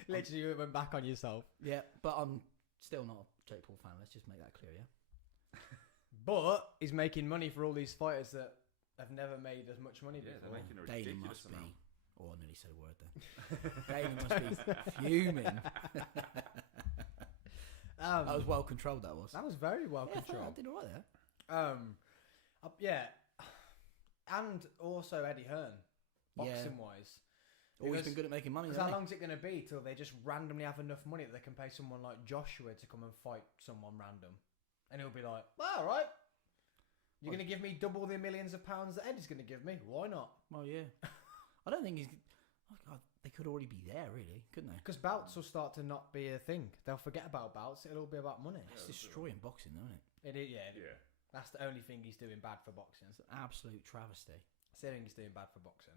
Literally, you went back on yourself. Yeah, but I'm still not a Jake Paul fan. Let's just make that clear, yeah? But he's making money for all these fighters that have never made as much money Yeah, before. they're making a Dana ridiculous must be. amount. Oh, I nearly said a word then. Dana must be fuming. That was well controlled. That was. That was very well Yeah, I thought I controlled. did all right there. Yeah, and also Eddie Hearn, boxing wise. Always been good at making money. Because how hasn't long's it going to be till they just randomly have enough money that they can pay someone like Joshua to come and fight someone random, and he'll be like, well, all right, you're going to give me double the millions of pounds that Eddie's going to give me. Why not? he? Well, yeah. I don't think he's. Oh God, they could already be there, really, couldn't they? Because bouts will start to not be a thing. They'll forget about bouts. It'll all be about money. It's destroying boxing, though, isn't it? It is, yeah. Yeah. That's the only thing he's doing bad for boxing. It's an absolute travesty. That's the only thing he's doing bad for boxing.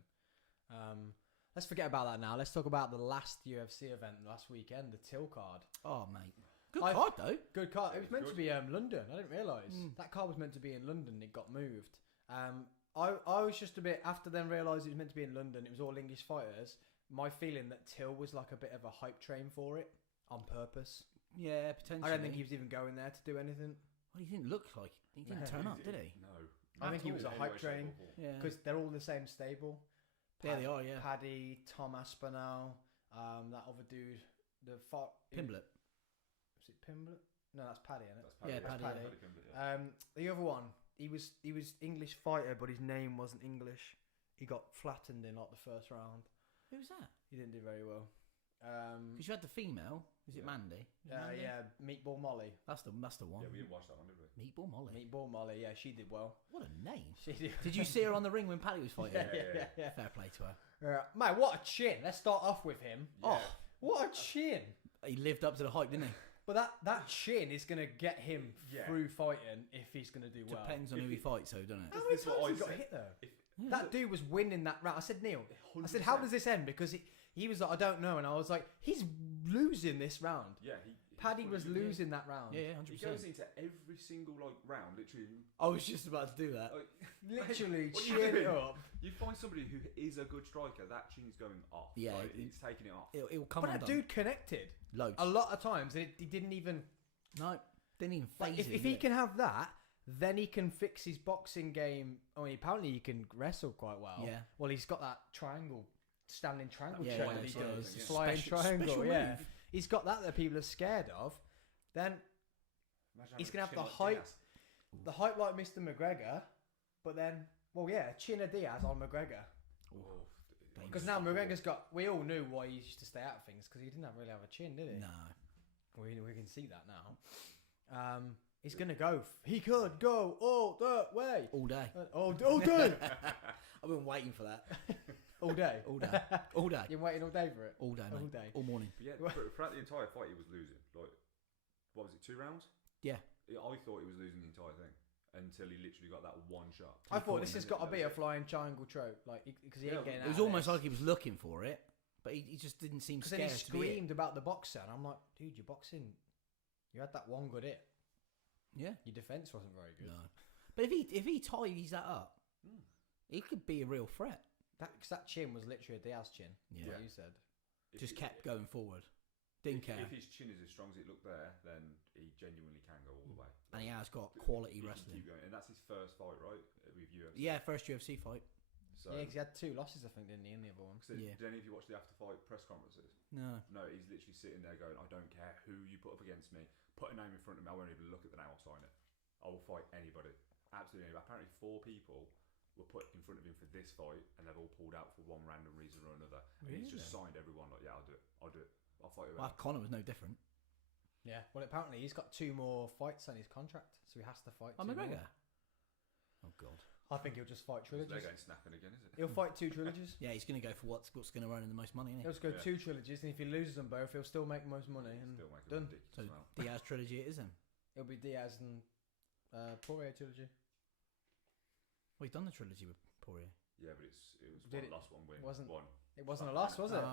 Let's forget about that now. Let's talk about the last UFC event last weekend, the Till card. Oh, mate. Good card, though. Good card. It was meant to good. be London. I didn't realise. That card was meant to be in London. It got moved. I was just a bit, after then realised it was meant to be in London, it was all English fighters. My feeling that Till was like a bit of a hype train for it on purpose. Yeah, potentially. I don't think he was even going there to do anything. Well, he didn't look like. He didn't turn up, did he? No. I think he was a Any hype way, shape, train or form. Yeah. because they're all the same stable. There they are, yeah. Paddy, Tom Aspinall, that other dude, Pimblett. Was it Pimblett? No, that's Paddy, isn't it? That's Yeah, Paddy, Paddy, Paddy Pimblett, yeah. The other one, he was English fighter, but his name wasn't English. He got flattened in like the first round. Who was that? He didn't do very well. Because you had the female. Is it Yeah. Mandy? Is it Mandy? Yeah, Meatball Molly. That's the one. Yeah, we didn't watch that one, did we? Meatball Molly. Meatball Molly, yeah, she did well. What a name. She did. Did you see her on the ring when Paddy was fighting? Yeah. Fair play to her. Mate, what a chin. Let's start off with him. Yeah. Oh, what a chin. He lived up to the hype, didn't he? But that chin is going to get him Yeah. through fighting if he's going to do well. Depends on who he fights, though, doesn't it? How many This is what times he I got said. hit though? If- That dude was winning that round. I said, Neil, I said, how 100%. does this end? Because he was like, I don't know. And I was like, he's losing this round. Yeah, Paddy was losing that round. Yeah, He 100%. goes into every single round, literally. I was just about to do that. Like, Literally, what are you chin it doing? up. You find somebody who is a good striker, that chin's going off. Yeah, like, it's taking it off. It'll come But on that dude connected loads. a lot of times. And he didn't even. No, didn't even Like, phase if him, he did it? can have that, then he can fix his boxing game. I mean, apparently he can wrestle quite well. Yeah. Well, he's got that standing triangle Yeah, choke yeah, that he so does. it's a Flying triangle, special yeah. move. He's got that people are scared of. Then Imagine he's having gonna a have chin the like height. Diaz. The hype like Mr. McGregor, but then, well, yeah, China Diaz on McGregor. Oh, Because now McGregor's got. We all knew why he used to stay out of things because he didn't really have a chin, did he? No. We can see that now. He's gonna go. He could go all the way. All day. All day. I've been waiting for that. All day. All day. All day. You're waiting all day for it. All day, mate. All day. All morning. But yeah, throughout the entire fight, he was losing. Like, what was it, 2 rounds? Yeah. I thought he was losing the entire thing until he literally got that one shot. I thought this And has then got to that be a was it. flying triangle trope, like because he ain't getting. It was almost like he was looking for it, but he just didn't seem because then scared he to be it. screamed about the boxer, and I'm like, dude, you're boxing. You had that one good hit. Yeah. Your defense wasn't very good. No. But if he tidies that up, he could be a real threat. Because that chin was literally a Diaz chin. Yeah. Like you said. Just kept going forward. Didn't care. If his chin is as strong as it looked there, then he genuinely can go all the way. And he has got quality He can wrestling. keep going. And that's his first fight, right? With UFC. Yeah, first UFC fight. So, Yeah, because he had 2 losses, I think, didn't he, in the other one? so Yeah. did any of you watch the after-fight press conferences? No. No, he's literally sitting there going, I don't care who you put up against me. Put a name in front of me. I won't even look at the name. I'll sign it. I will fight anybody. Absolutely anybody. Apparently 4 people were put in front of him for this fight, and they've all pulled out for one random reason or another. And he's just signed everyone like, yeah, I'll do it. I'll do it. I'll fight whoever. Well, Connor was no different. Yeah. Well, apparently he's got 2 more fights on his contract, so he has to fight. Oh, 2 McGregor. more. Oh God. I think he'll just fight They're trilogies. going snapping again, is it? He'll fight 2 trilogies. Yeah, he's going to go for what's going to earn him the most money, isn't He'll he? just go Yeah. 2 trilogies, and if he loses them both, he'll still make most money. And Still making done. a ridiculous So amount. Diaz trilogy it is then. It'll be Diaz and Poirier trilogy. Well, he's done the trilogy with Poirier. Yeah, but it was Did one it- loss, one win. wasn't- One. It wasn't a loss, was it?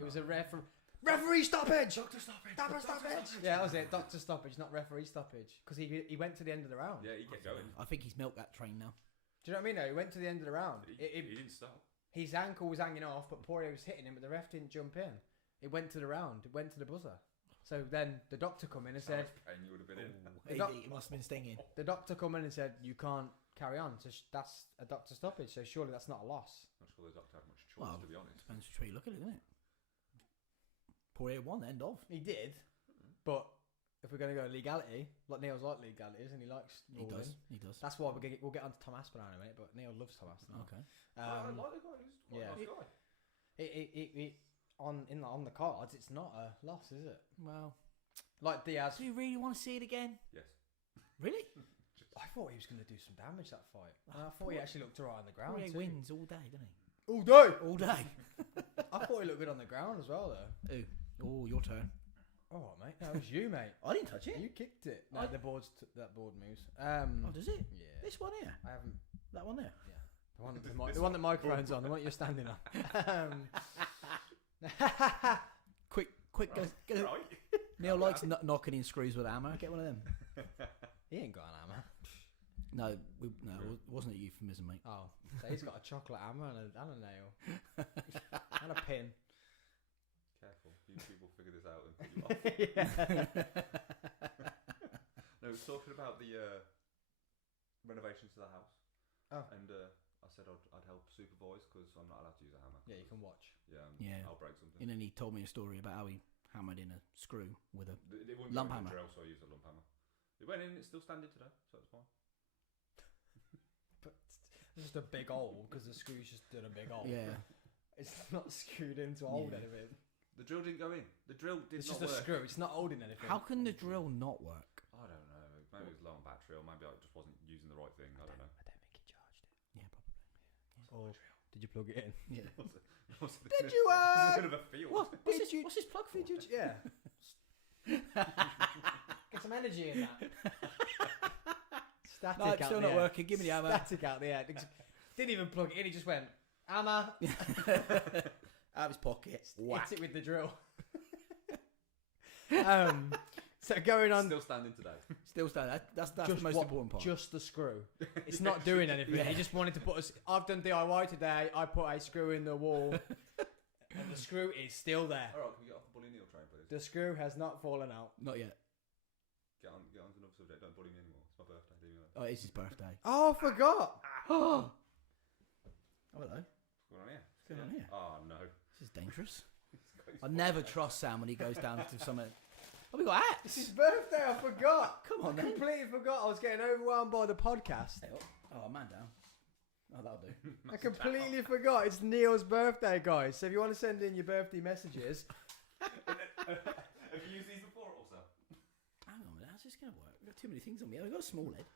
It was a referee stoppage. Doctor stoppage. Yeah, that was it. Doctor stoppage, not referee stoppage, because he went to the end of the round. Yeah, he kept going. I think he's milked that train now. Do you know what I mean? Though? He went to the end of the round. He didn't stop. His ankle was hanging off, but Poirier was hitting him, but the ref didn't jump in. It went to the round. It went to the buzzer. So then the doctor come in and How said, much pain you would have been in. The doc- It must have been stinging. the doctor come in and said, you can't carry on. So that's a doctor stoppage. So surely that's not a loss. I'm not sure the doctor had much choice, Well, to be honest. Depends which way you look at it, isn't it? Poor A1, end of. He did, but if we're going to go legality, like Neil's like legality, isn't he? Likes He ruling. does. He does. That's why we'll get on to Tom Aspinall in a minute, but Neil loves Tom Aspinall. Okay. I like the guy. He's quite a nice guy. On the cards, it's not a loss, is it? Well, Like Diaz. do you really want to see it again? Yes. Really? I thought he was going to do some damage that fight. And I Oh, thought he actually looked alright on the ground. Poirier Too. wins all day, doesn't he? All day. All day. I thought he looked good on the ground as well, though. Ooh. Oh, your turn. All right, mate. That was you, mate. I didn't touch it. You kicked it. No, I- the board's that board moves. Oh, does it? Yeah. This one here. I haven't. That one there. The one, the one that microphone's on. The one you're standing on. Quick, go. Right. Neil likes knocking in screws with a hammer. Get one of them. He ain't got an hammer. No, it wasn't a euphemism, mate. Oh, so he's got a chocolate hammer and a nail and a pin. Careful. YouTube will figure this out and put you off. No, we was talking about the renovations to the house. Oh. And I said I'd help supervise because I'm not allowed to use a hammer. Yeah, you can watch. Yeah, Yeah. I'll break something. And then he told me a story about how he hammered in a screw with a. It wouldn't lump go in hammer. the drill, so I used a lump hammer. It went in, it's still standing today, so it's fine. But it's just a big hole because the screw's just done a big hole. Yeah. It's not screwed in to hold Yeah. anything. The drill didn't go in. The drill did It's not just a work. screw. It's not holding anything. How can the drill not work? I don't know. Maybe it was low on battery, or maybe I just wasn't using the right thing. I don't know. I don't think he charged it. Yeah, probably. Or did you plug it in? Yeah. Did you? It's a bit of a field. What's his plug for? Did you? Yeah. Get some energy in that. Static No, it's out still the not air. working. Give me the hammer. Static out the air. Didn't even plug it in. He just went hammer. Out of his pocket. Whack. Hit it with the drill. So going on. Still standing today. Still standing. That's the most important part. Just the screw. It's not doing anything. Yeah. He just wanted to put us. I've done DIY today. I put a screw in the wall, and the screw is still there. All right, can we get off the bully Neil train, please? The screw has not fallen out. Not yet. Get on to another subject. Don't bully me anymore. It's my birthday. Leave me alone. Oh, it's his birthday. Oh, I forgot. Oh, hello. What's going on here? What's going on here? Oh no. This is dangerous. He's got his I never trust Sam when he goes down to somewhere. Oh, we got It's hats. his birthday. I forgot. Come on, I then. completely forgot. I was getting overwhelmed by the podcast. Hey, oh, man down. Oh, that'll do. I completely forgot. It's Neil's birthday, guys. So if you want to send in your birthday messages, Have you used these before also? Hang on a minute. How's this going to work? We've got too many things on me. I've got a small head.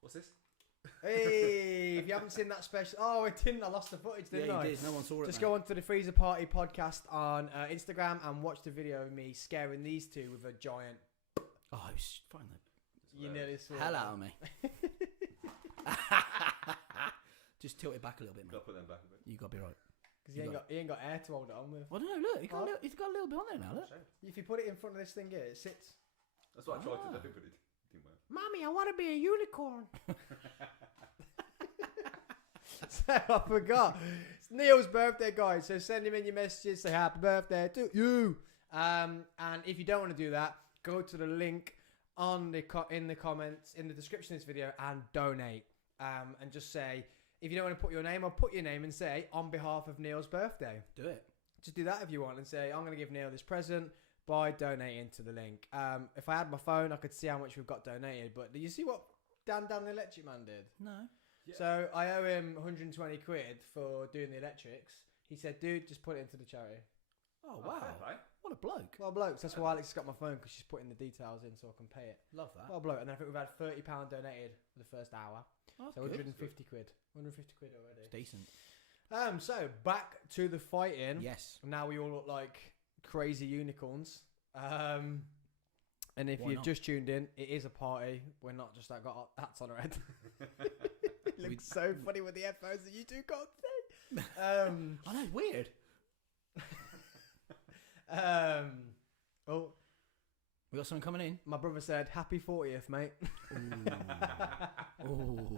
What's this? hey, if you haven't seen that special, oh, it didn't. I lost the footage, didn't Yeah, I? you did. No one saw it. Just mate. go on to the Freezer Party podcast on Instagram and watch the video of me scaring these two with a giant. Oh, I was fine then. You nearly saw Hell it. out of me. Just tilt it back a little bit, mate. Gotta put them back a bit. You got to be right. Because he ain't got air to hold it on with. I don't know. Look, he's got a little bit on there now. Look. If you put it in front of this thing here, it sits. That's what I tried to do, but it didn't work. Mommy, I want to be a unicorn. So I forgot. It's Neil's birthday, guys. So send him in your messages. Say happy birthday to you. And if you don't want to do that, go to the link on the in the comments in the description of this video and donate. And just say if you don't want to put your name, or put your name and say on behalf of Neil's birthday. Do it. Just do that if you want and say I'm going to give Neil this present by donating to the link. If I had my phone, I could see how much we've got donated. But did you see what Dan the Electric Man did? No. Yeah. So I owe him 120 quid for doing the electrics. He said, dude, just put it into the charity. Oh, Fair wow. play. What a bloke. Well, blokes, that's why Alex has got my phone, because she's putting the details in so I can pay it. Love that. Well, bloke, and then I think we've had £30 donated for the first hour. Oh, So good. 150 quid. 150 quid already. It's decent. So back to the fighting. Yes. Now we all look like crazy unicorns. And if Why you've not? just tuned in, it is a party. We're not just got hats on our head. It looks so funny with the headphones that you two can't see. I know, weird. Oh, We got someone coming in. my brother said, "Happy 40th, mate." Ooh.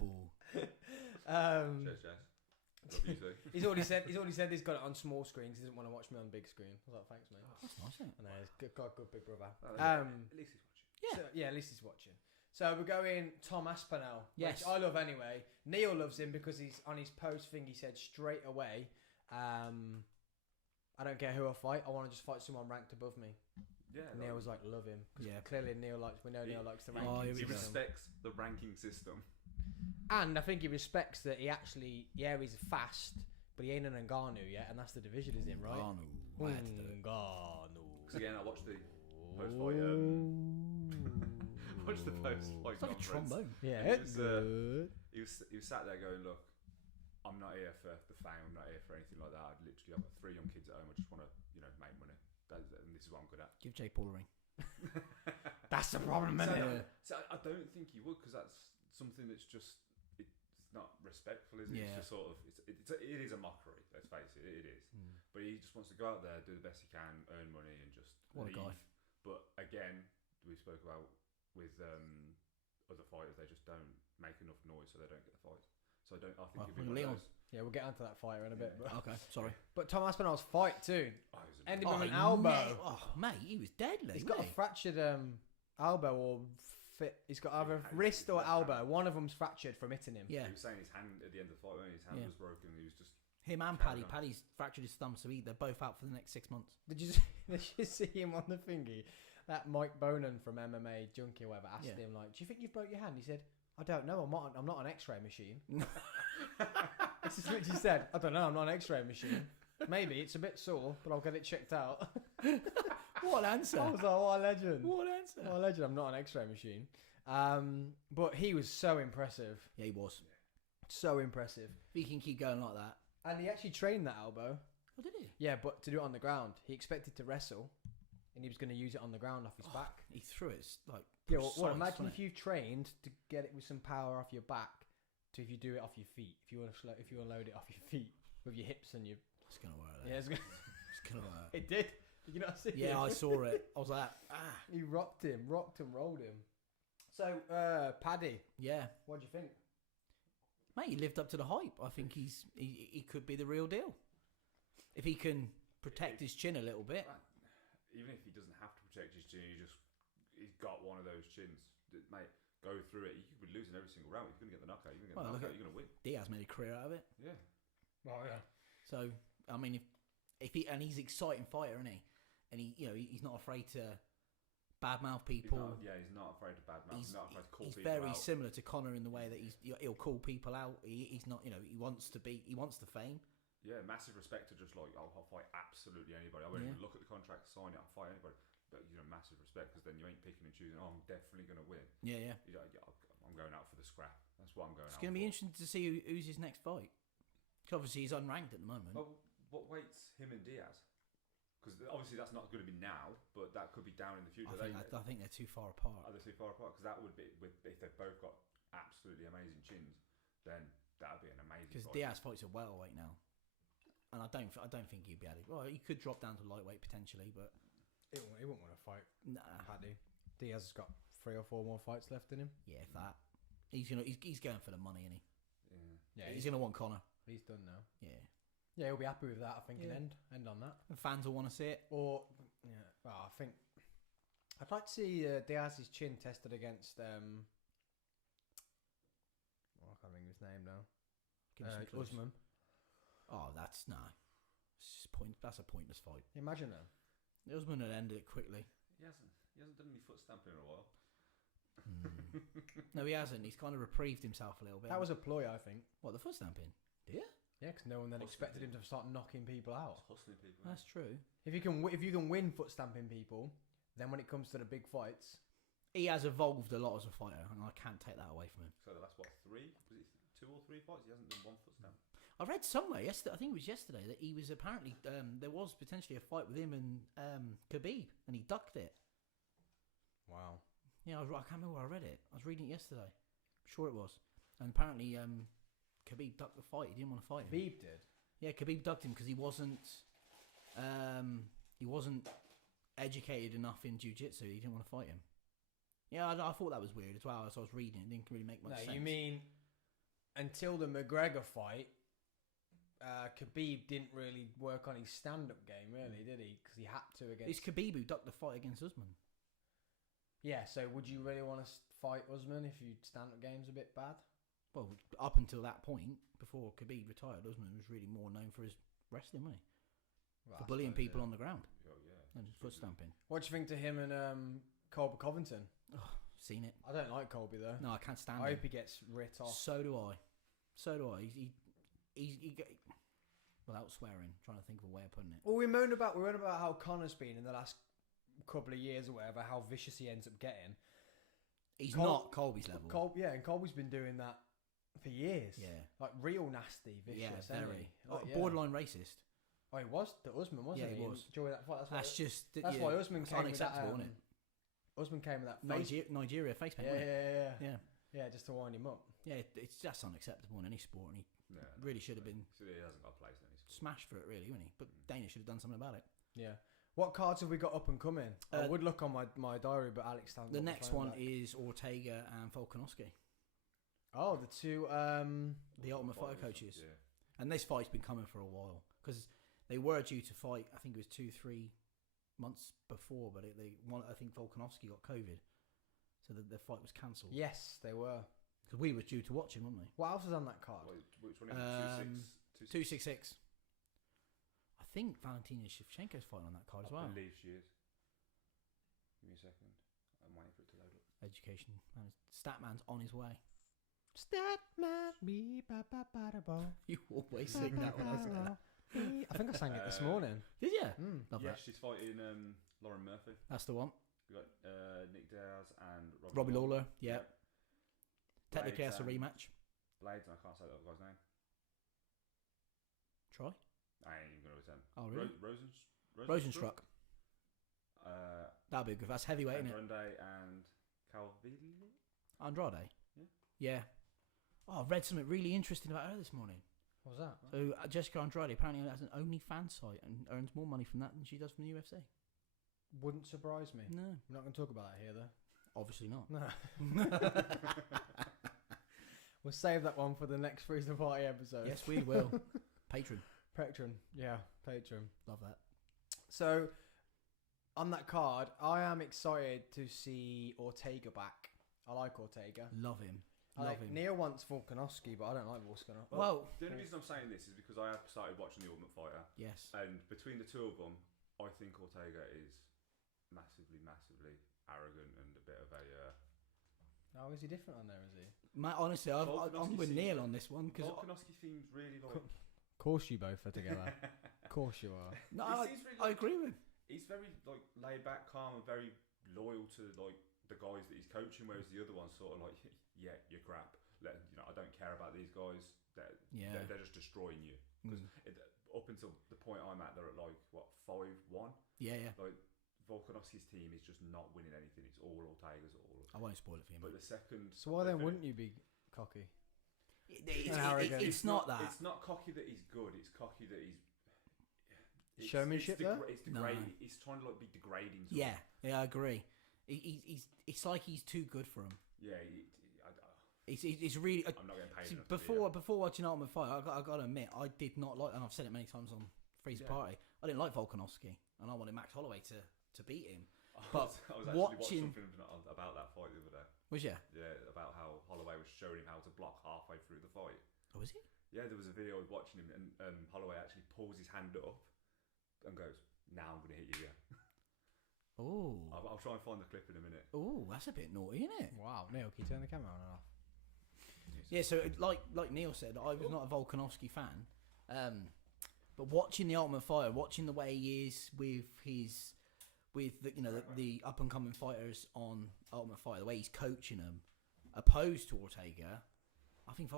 Cheers, Jess. Love you too. He's already said he's got it on small screen 'cause he doesn't want to watch me on big screen. I was like, thanks, mate. That's nice, isn't it? I know, he's got a good big brother. At least he's watching. Yeah. So, yeah, at least he's watching. So we're going Tom Aspinall, Yes. which I love anyway. Neil loves him because he's on his post thing. He said straight away, I don't care who I fight. I want to just fight someone ranked above me. Yeah. Neil was like, love him. 'Cause Yeah. Clearly, Neil likes. We know Neil likes the ranking Oh, here he we go. system. respects the ranking system. And I think he respects that he actually, he's fast, but he ain't an Ngannou yet, and that's the division he's in, right? Ngannou. I had to do it. Ngannou. Because again, I watched the post-fight. Watched the post-fight It's like a conference. trombone. Yeah, It it's was, good. He was sat there going, look, I'm not here for the fame. I'm not here for anything like that. I've got 3 young kids at home. I just want to, make money. And this is what I'm good at. Give Jake Paul a ring. That's the problem, isn't it? So I don't think he would, because that's something that's just it's not respectful, is it? Yeah. It's just sort of it is a mockery. Let's face it, it is. But he just wants to go out there, do the best he can, earn money, and just What a leave. guy. But again, we spoke about with other fighters, they just don't make enough noise, so they don't get the fight. So I think Well, he'd be one Leon. of those. Yeah, we'll get onto that fighter in a bit. But, Okay, sorry. but Tom Aspinall's fight too. Oh, he was Ended amazing. with an elbow. Mate, he was deadly. He's got a wasn't fractured elbow or He's got either Yeah, wrist his or left elbow. hand. One of them's fractured from hitting him. he? Yeah, He was saying his hand at the end of the fight, when his hand Yeah. was broken, he was just him and Carry Paddy. on. Paddy's fractured his thumb, so they're both out for the next 6 months. Did you see him on the thingy? That Mike Bonan from MMA Junkie or whatever asked Yeah. him like, "Do you think you've broke your hand?" He said, "I don't know. I'm not an X-ray machine." This is what he said. "I don't know. I'm not an X-ray machine. Maybe it's a bit sore, but I'll get it checked out." What an answer! I was like, "What a legend! What an answer! What a legend! I'm not an X-ray machine." But he was so impressive. Yeah, he was. So impressive. If he can keep going like that. And he actually trained that elbow. Oh, did he? Yeah, but to do it on the ground. He expected to wrestle, and he was going to use it on the ground off his back. He threw it like. Yeah, well, precise, imagine wasn't if you've trained to get it with some power off your back, to if you do it off your feet. If you want to if you unload it off your feet with your hips and your It's gonna work. yeah, it's gonna, It's gonna work. it did. Did you not see? Yeah, it? I saw it. I was like, He rocked and rolled him. So, Paddy, yeah, what do you think? mate, he lived up to the hype. I think he could be the real deal if he can protect his chin a little bit. even if he doesn't have to protect his chin, he's got one of those chins. Mate, go through it. You could be losing every single round. You're gonna get the knockout. You're gonna get the knockout. You're gonna win. Diaz made a career out of it. Yeah. Oh yeah. So I mean, if he and he's an exciting fighter, isn't he? And he's not afraid to badmouth people. He's not afraid to badmouth. He's not afraid to call He's people very out. similar to Connor in the way that he'll call people out. He's not, he wants the fame. Yeah, massive respect to just like, I'll fight absolutely anybody. I won't even look at the contract, sign it, I'll fight anybody. But massive respect, because then you ain't picking and choosing. Oh, I'm definitely gonna win. Yeah. I'm going out for the scrap. That's what I'm going. It's out going to be for. interesting to see who's his next fight. 'Cause obviously he's unranked at the moment. Well, what weight's him and Diaz? Because obviously that's not going to be now, but that could be down in the future. I think they're too far apart. Are they too far apart? Because that would be if they've both got absolutely amazing chins, then that would be an amazing. Because fight. Diaz fights at welterweight now, and I don't think he'd be able to. Well, he could drop down to lightweight potentially, but He wouldn't want to fight nah. Paddy. Diaz has got 3 or 4 more fights left in him. Yeah, if that. He's going for the money, isn't he? Yeah, He's gonna want Connor. he's done now. Yeah, Yeah, he'll be happy with that. I think. Yeah. And end on that. and fans will want to see it. Or yeah, well, I think I'd like to see Diaz's chin tested against I can't think of his name now. Give me some clues. Usman. Oh, that's That's a pointless fight. Imagine that. Usman had ended it quickly. He hasn't done any foot stamping in a while. No, he hasn't. He's kind of reprieved himself a little bit. That was a ploy, I think. what, the foot stamping? Yeah, Yeah, because no one then expected him to start knocking people out. Hustling people. that's true. If you can win foot stamping people, then when it comes to the big fights, He has evolved a lot as a fighter, and I can't take that away from him. So the last 3? Was it 2 or 3 fights? He hasn't done one foot stamp. I read somewhere yesterday. I think it was yesterday that he was apparently there was potentially a fight with him and Khabib, and he ducked it. wow. Yeah, I can't remember where I read it. I was reading it yesterday. I'm sure it was. And apparently, Khabib ducked the fight. He didn't want to fight him. Khabib did. Yeah, Khabib ducked him because he wasn't educated enough in jiu-jitsu. He didn't want to fight him. Yeah, I thought that was weird as well. As I was reading, it didn't really make much sense. You mean until the McGregor fight, Khabib didn't really work on his stand-up game, really, did he? Because he had to It's against. Khabib who ducked the fight against Usman. Yeah. So would you really want to fight Usman if you stand-up game's a bit bad? Well, up until that point, before Khabib retired, Usman was really more known for his wrestling, wasn't he? Well, For I bullying suppose, people yeah. on the ground Oh, yeah. and foot stamping. What do you think to him and Colby Covington? Oh, seen it. I don't like Colby though. No, I can't stand I him. hope he gets writ off. So do I. Without swearing, trying to think of a way of putting it. Well, we moan about how Connor's been in the last couple of years or whatever, how vicious he ends up getting. He's Col- not Colby's level. And Colby's been doing that for years. Yeah. Like real nasty, vicious. Yeah, ain't very. he? Like, yeah. Borderline racist. Oh, he was to Usman, wasn't Yeah, he? he was. During that fight. That's why Usman it's came with that. unacceptable, isn't it? Usman came with that face. Nigeria face paint, Yeah, wasn't it? yeah, Yeah. yeah, just to wind him up. Yeah, it's just unacceptable in any sport, and he Yeah, really should have been So he hasn't got a place in any sport. smashed for it, really, wouldn't he? But Dana should have done something about it. Yeah. What cards have we got up and coming? I would look on my diary, but Alex hasn't The got next phone one back. is Ortega and Volkanovski, Oh, the two. the Ultimate Fighter coaches. Yeah. And this fight's been coming for a while because they were due to fight. I think it was 2-3 months before, but I think Volkanovski got COVID, so the fight was cancelled. Yes, they were. Because we were due to watch him, weren't we? What else is on that card? Which one is it? 266. I think Valentina Shevchenko's fighting on that card as I well. believe she is. Give me a second. I'm waiting for it to load up. Education. Statman's on his way. Statman, me, ba ba ba da bo. You always sing that when I say that. I think I sang it this morning. Did you? Love Yeah, that. she's fighting Lauren Murphy. That's the one. We got Nick Diaz and Robbie Lawler. Yeah. Technically, Blades that's a and- rematch. Blades, and I can't say that other guy's name. Try. I ain't even gonna attempt. Oh, really? Rosenstruck. Rosenstruck. That'd be good. That's heavyweight, isn't it? Andrade and Calvillo. Andrade. Yeah. Yeah. Oh, I read something really interesting about her this morning. What was that? So Jessica Andrade apparently has an OnlyFans site and earns more money from that than she does from the UFC. Wouldn't surprise me. No, We're not going to talk about that here, though. obviously not. No. We'll save that one for the next Freeze the Party episode. Yes, we will. Patron. Patron. Yeah, Patron. Love that. So, on that card, I am excited to see Ortega back. I like Ortega. Love him. I Love like him. Neil wants Volkanovski, but I don't like Volkanovski. Well, The only reason I'm saying this is because I have started watching The Ultimate Fighter, yes. and between the two of them, I think Ortega is massively arrogant and a bit of a. Oh, is he different on there, is he? Mate, honestly, I'm Volkanovski with seems- Neil on this one because Volkanovski seems really like. Of course you both are together. Of course you are. no, He I, seems really I like- agree with him. He's very like laid back, calm, and very loyal to like the guys that he's coaching, whereas the other one's sort of like, yeah, you're crap. I don't care about these guys. Yeah. They're just destroying you. Because up until the point I'm at, they're at like what 5-1. Yeah, yeah. Like Volkanovski's team is just not winning anything. It's all Ortega's all. I won't spoil it for you. But the second. So why then wouldn't you be cocky? It's, it's not that. It's not cocky that he's good. It's cocky that he's. Showmanship there? It's No. degrading. He's trying to like be degrading. To Yeah, him. yeah, I agree. It's like he's too good for him. Yeah. It's really. I'm not getting paid See, enough to be before watching Ultimate Fight, I got to admit, I did not like, and I've said it many times on Freeze Yeah. Party, I didn't like Volkanovski, and I wanted Max Holloway to beat him. I But was actually watching- watching something about that fight the other day. Was yeah? Yeah, about how Holloway was showing him how to block halfway through the fight. Oh, was he? Yeah, there was a video of watching him, and Holloway actually pulls his hand up and goes, "Now I'm going to hit you." Yeah. Oh, I'll try and find the clip in a minute. oh, that's a bit naughty, isn't it? Wow, Neil, can you turn the camera on and off? Yeah. So like Neil said, I was not a Volkanovski fan, but watching the Ultimate Fighter, watching the way he is with the up and coming fighters on Ultimate Fighter, the way he's coaching them, opposed to Ortega, I think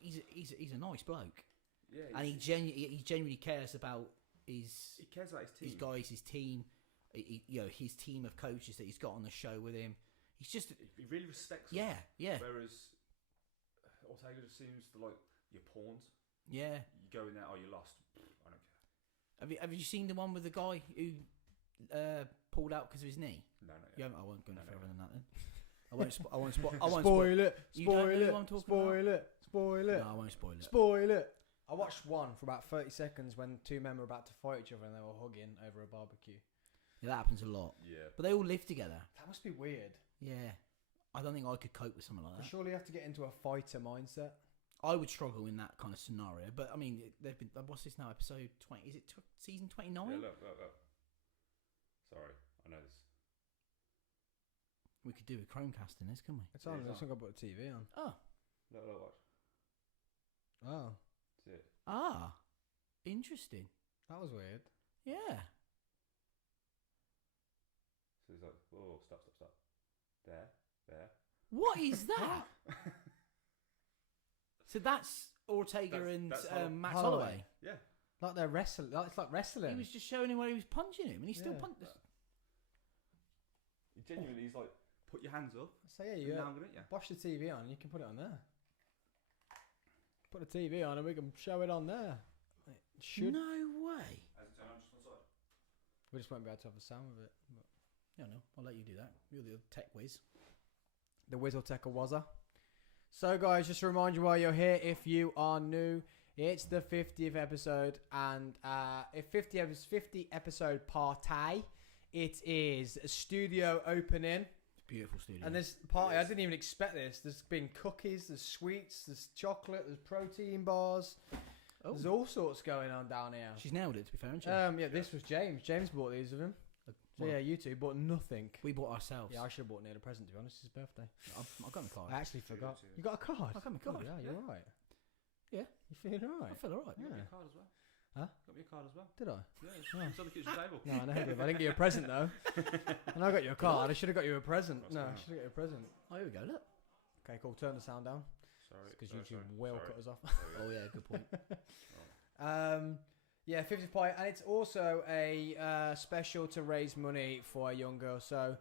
he's a nice bloke, Yeah, and he genuinely cares about he cares about his team. his guys, his team, his team of coaches that he's got on the show with him. He's just He really respects them. yeah. Whereas Ortega just seems to like your pawns. Yeah. You go in there, oh, you lost. I don't care. Have you seen the one with the guy who pulled out because of his knee? No. Yeah, I won't go any No, further no. than that then. I won't spoil Spoil it! You don't Spoil know it! what I'm talking Spoil it! Spoil it! No, I won't spoil it. Spoil it! I watched one for about 30 seconds when two men were about to fight each other and they were hugging over a barbecue. Yeah, that happens a lot. Yeah. But they all live together. That must be weird. Yeah. I don't think I could cope with something like You that. surely have to get into a fighter mindset. I would struggle in that kind of scenario. But I mean, they've been. What's this now? Episode 20? Is it season 29? Yeah, look. Sorry, I know this. We could do a Chromecast in this, couldn't we? It's on. it's It's not got to put the TV on. Oh. Look, watch. Oh, That's it. Ah. Interesting. that was weird. Yeah. So he's like, oh, stop. There. What is that? So that's Ortega That's and Max Holloway. Holloway. Yeah. Like they're wrestling. It's like wrestling. He was just showing him where he was punching him, and he still Yeah. punched. Genuinely, he's like, put your hands up. So yeah, And you now I'm gonna hit you. wash the TV on. You can put it on there. Put the TV on, and we can show it on there. It should. No way. Has it turned on just one side? We just won't be able to have a sound with it. But Yeah, no, I'll let you do that. You're the tech whiz. the Wizzle Tecker Wazza. So, guys, just to remind you while you're here, if you are new, it's the 50th episode, and if 50 episode party, it is a studio opening. It's a beautiful studio. And this party, I didn't even expect this. There's been cookies, there's sweets, there's chocolate, there's protein bars. Oh. There's all sorts going on down here. She's nailed it, to be fair, hasn't she? Yeah, this was James. James bought these of him. So Well, yeah, you two bought nothing. we bought ourselves. Yeah, I should have bought Neil a present, to be honest. It's his birthday. I've got my card. I actually forgot. too. You got a card? I got my God, card. yeah, you're right. Yeah. You feeling I alright? feel alright. You got me Yeah. a card as well. Huh? Got me a card as well. Did I? Yeah, it's on the kitchen table. No, I know I did. I didn't get you a present though. And I got you a card. I should have got you a present. What's No, going I on? should have got you a present. Oh, here we go, look. Okay, cool. Turn the sound down Sorry. because sorry, YouTube sorry, will sorry. cut us off. Oh, yeah, good point. Yeah, 50th party, and it's also a special to raise money for a young girl. So,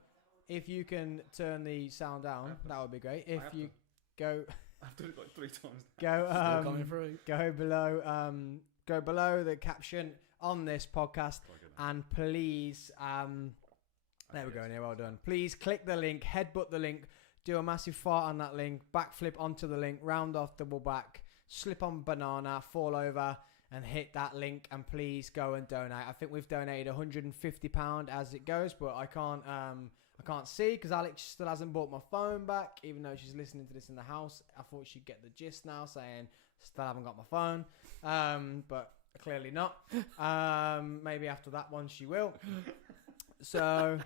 if you can turn the sound down, that would be great. If have you to. go, I've done it like 3 times. go, Still coming through. go below the caption on this podcast, and please, there we go. Yeah, well done. Please click the link, headbutt the link, do a massive fart on that link, backflip onto the link, round off, double back, slip on banana, fall over, and hit that link, and please go and donate. I think we've donated £150 as it goes, but I can't see because Alex still hasn't bought my phone back, even though she's listening to this in the house. I thought she'd get the gist now, saying still haven't got my phone, but clearly not. Maybe after that one she will. So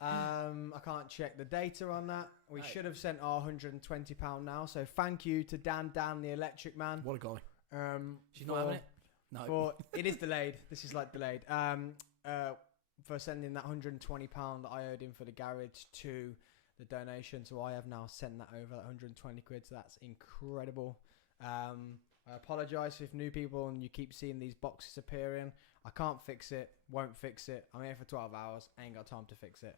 I can't check the data on that. We should have sent our £120 now. So thank you to Dan, the electric man. What a guy. She's for- not having it? No. For it is delayed. This is like delayed. For sending that £120 that I owed him for the garage to the donation. So I have now sent that over, that 120 quid. So that's incredible. I apologise if new people and you keep seeing these boxes appearing. I can't fix it. Won't fix it. I'm here for 12 hours. Ain't got time to fix it.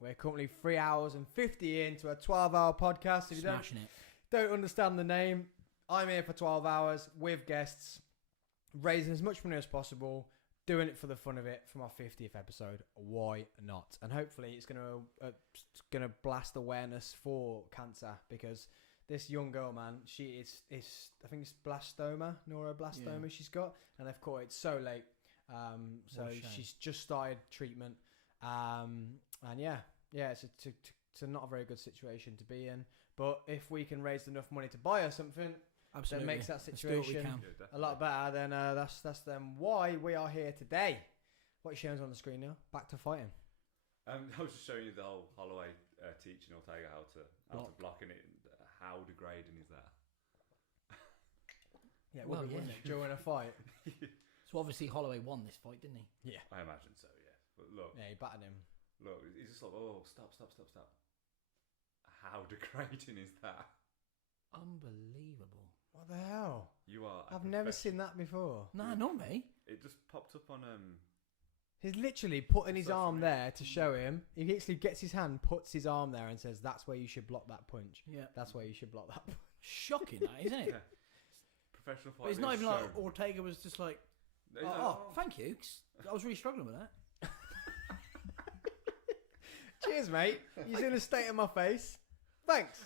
We're currently 3 hours and 50 into a 12-hour podcast. If you Smashing it. don't understand the name, I'm here for 12 hours with guests, raising as much money as possible, doing it for the fun of it for my 50th episode. Why not? And hopefully it's gonna blast awareness for cancer, because this young girl, man, she is I think it's neuroblastoma she's got, and they've caught it so late. So What a shame. she's just started treatment. And yeah, it's not a very good situation to be in. But if we can raise enough money to buy her something, Absolutely. that makes that Let's do what we situation can. a lot better, then that's then why we are here today. What shows on the screen now? Back to fighting. I was just showing you the whole Holloway teaching Ortega how to block, and it. How degrading is that? Yeah, Well, wouldn't yeah. it, during a fight. So obviously Holloway won this fight, didn't he? Yeah. I imagine so, yeah. But look, Yeah, he battered him. look, he's just like, oh, stop. How degrading is that? Unbelievable. What the hell? You are. a I've never professional. seen that before. Nah, not me. It just popped up on He's literally putting his Social arm media. there to show him. He literally gets his hand, puts his arm there, and says, "That's where you should block that punch. Yeah. That's where you should block that punch." Shocking, that, isn't it? Yeah. Professional fight. But it's not even like Ortega was just like, He's oh, like, oh, thank you. 'cause I was really struggling with that. Cheers, mate. You seen the state of my face? Thanks.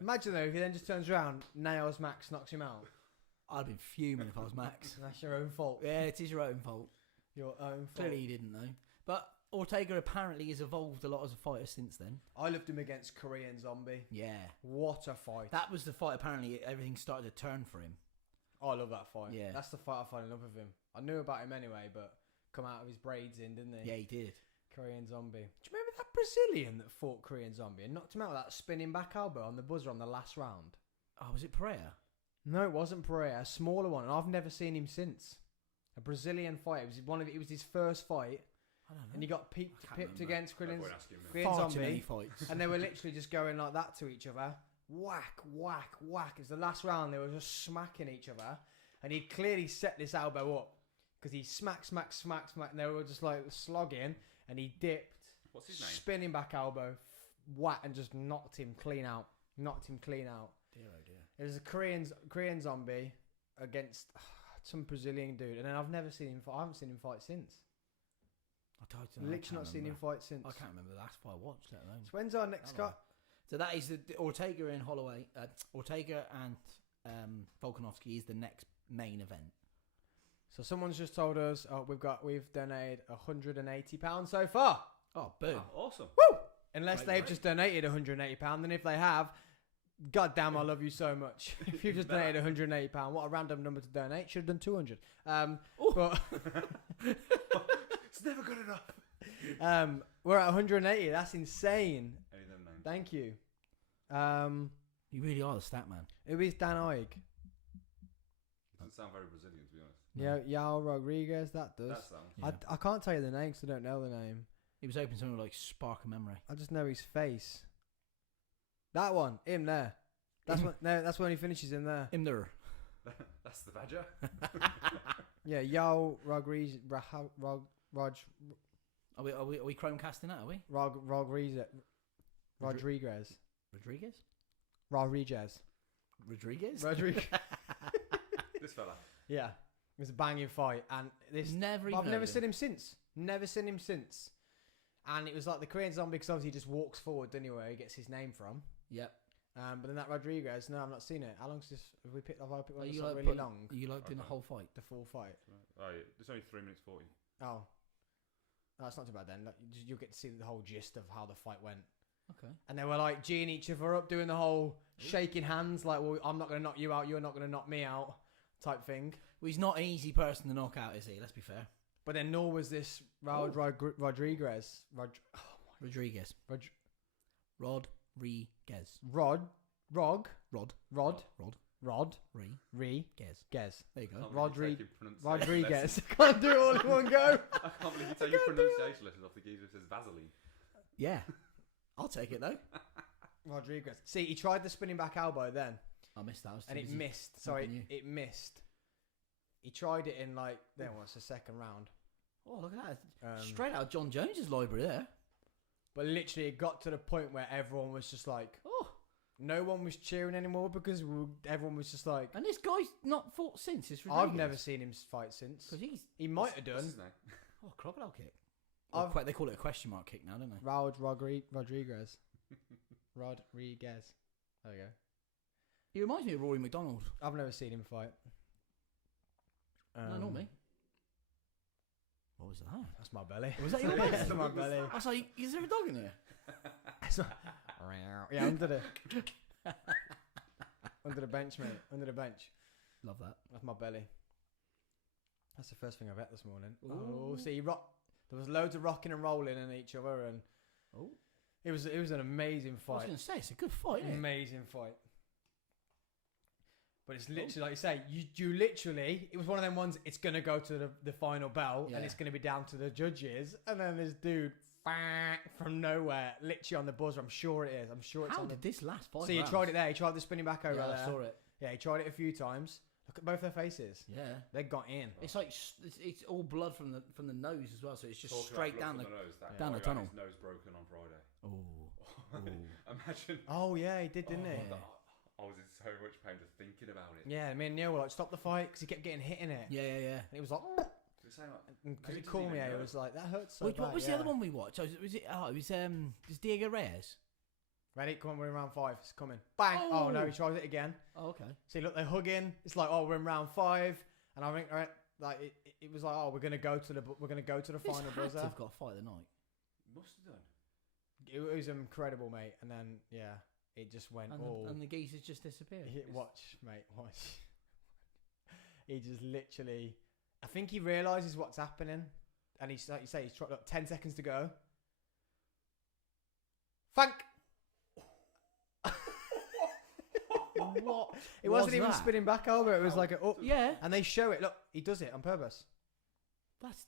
Imagine though if he then just turns around, nails Max, knocks him out. I'd have been fuming if I was Max. That's your own fault. Yeah, it is your own fault. Your own fault. Clearly he didn't know. But Ortega apparently has evolved a lot as a fighter since then. I loved him against Korean Zombie. Yeah. What a fight. That was the fight, apparently everything started to turn for him. I love that fight. Yeah. That's the fight I fell in love with him. I knew about him anyway, but come out of his braids in, didn't he? Yeah, he did. Korean Zombie. Do you remember that Brazilian that fought Korean Zombie and knocked him out with that spinning back elbow on the buzzer on the last round? Oh, was it Pereira? No, it wasn't Pereira. A smaller one, and I've never seen him since. A Brazilian fight. It was his first fight, I don't know. and he got pipped against No Korean point asking me. Korean Far too many Zombie, fights. and they were literally just going like that to each other. Whack, whack, whack. It's the last round. They were just smacking each other, and he clearly set this elbow up because he smack, and they were just like slogging, and he dipped. What's his name? Spinning back elbow, whack, and just knocked him clean out. Dear oh dear. It was a Korean Zombie against some Brazilian dude, and then I've never seen him fight. I haven't seen him fight since. Literally not seen him fight since. I can't remember the last fight I watched, let alone. So when's our next guy? So that is the Ortega and Holloway. Ortega and Volkanovski is the next main event. So someone's just told us we've donated £180 so far. Oh, boom! Oh, awesome. Woo! Unless Great, they've great. just donated £180, then if they have, God damn, I love you so much. If you've just donated £180, what a random number to donate. Should have done 200. But It's never good enough. we're at 180. That's insane. Any of them names? Thank you. You really are the stat man. Who is Dan Oig? Doesn't sound very Brazilian, to be honest. Yeah, Yao Rodriguez. That does. That sounds. Yeah. I can't tell you the name because I don't know the name. He was hoping something like spark a memory. I just know his face. That one, him there. That's when he finishes him there. Him there. That's the badger. Yeah, Yao Rodriguez. Are we Chromecasting that? Are we? Rodriguez. Rodriguez. This fella. Yeah, it was a banging fight, and this. I've never seen him since. Never seen him since. And it was like the Korean Zombie because obviously he just walks forward anyway. He gets his name from. Yep. But then that Rodriguez, no, I've not seen it. How long's this? Have I picked one that's you not like really long? You like doing the whole fight? The full fight. Oh, yeah. It's only 3 minutes 40. Oh, that's not too bad then. You'll get to see the whole gist of how the fight went. Okay. And they were like geeing each other up, doing the whole shaking hands, like, well, I'm not going to knock you out, you're not going to knock me out, type thing. Well, he's not an easy person to knock out, is he? Let's be fair. But then nor was this Rodriguez. Rodriguez. Rod. Rodriguez. Rog. Gez. There you go. Rodriguez. I can't do it all in one go. I can't believe you take your pronunciation lessons off the geezer who says Vaseline. Yeah. I'll take it though. Rodriguez. See, he tried the spinning back elbow then. I missed that. And it missed. Sorry, it missed. He tried it in then what's the second round? Oh, look at that. Straight out of John Jones's library there. But literally it got to the point where everyone was just like, oh. No one was cheering anymore because everyone was just like... And this guy's not fought since. It's Rodriguez. I've never seen him fight since. Because he might have What's done. his name? Oh, crocodile kick. Or they call it a question mark kick now, don't they? Rodriguez. Rodriguez. There we go. He reminds me of Rory McDonald. I've never seen him fight. No, not me. What was that? That's my belly. Was that your belly? That's my belly. I was like, is there a dog in here? Yeah, under the bench, mate. Under the bench. Love that. That's my belly. That's the first thing I've ate this morning. Ooh. Oh, see, there was loads of rocking and rolling in each other, and it was an amazing I was fight. going to say, it's a good fight, isn't it? Amazing fight. But it's literally like you say, you literally, it was one of them ones. It's gonna go to the final bell, and it's gonna be down to the judges, and then this dude from nowhere, literally on the buzzer. I'm sure it is. I'm sure it's How on did this last 5 So you tried it there. He tried the spinning back over Yeah, there. I saw it. Yeah, he tried it a few times. Look at both their faces. Yeah. They got in. It's like it's all blood from the nose as well, so it's just Talking straight about down blood the. from nose, that down the guy tunnel. got his nose broken on Friday. Oh. Imagine. Oh yeah, he did, didn't he? yeah. I was in so much pain just thinking about it. Yeah, me and Neil were like, stop the fight, because he kept getting hit in it. Yeah. And he was like, because he Who called does me he out, even it was like, that hurts so What bad. was the other one we watched? Oh, was it? Oh, it was Diego Reyes. Ready? Come on, we're in round 5. It's coming. Bang! Oh no, he tried it again. Oh, okay. See, look, they're hugging. It's like, oh, we're in round 5, and I think, like, it was like, oh, we're gonna go to the final This had buzzer. to have got a fight of the night. Must have done. It was incredible, mate. And then it just went all. And the geezers just disappeared. Watch, mate, watch. He just literally. I think he realizes what's happening, and he's like you say, he's trying. Look, 10 seconds to go. Thank. What? It wasn't was even that? spinning back over. It was like a up. Yeah. And they show it. Look, he does it on purpose. That's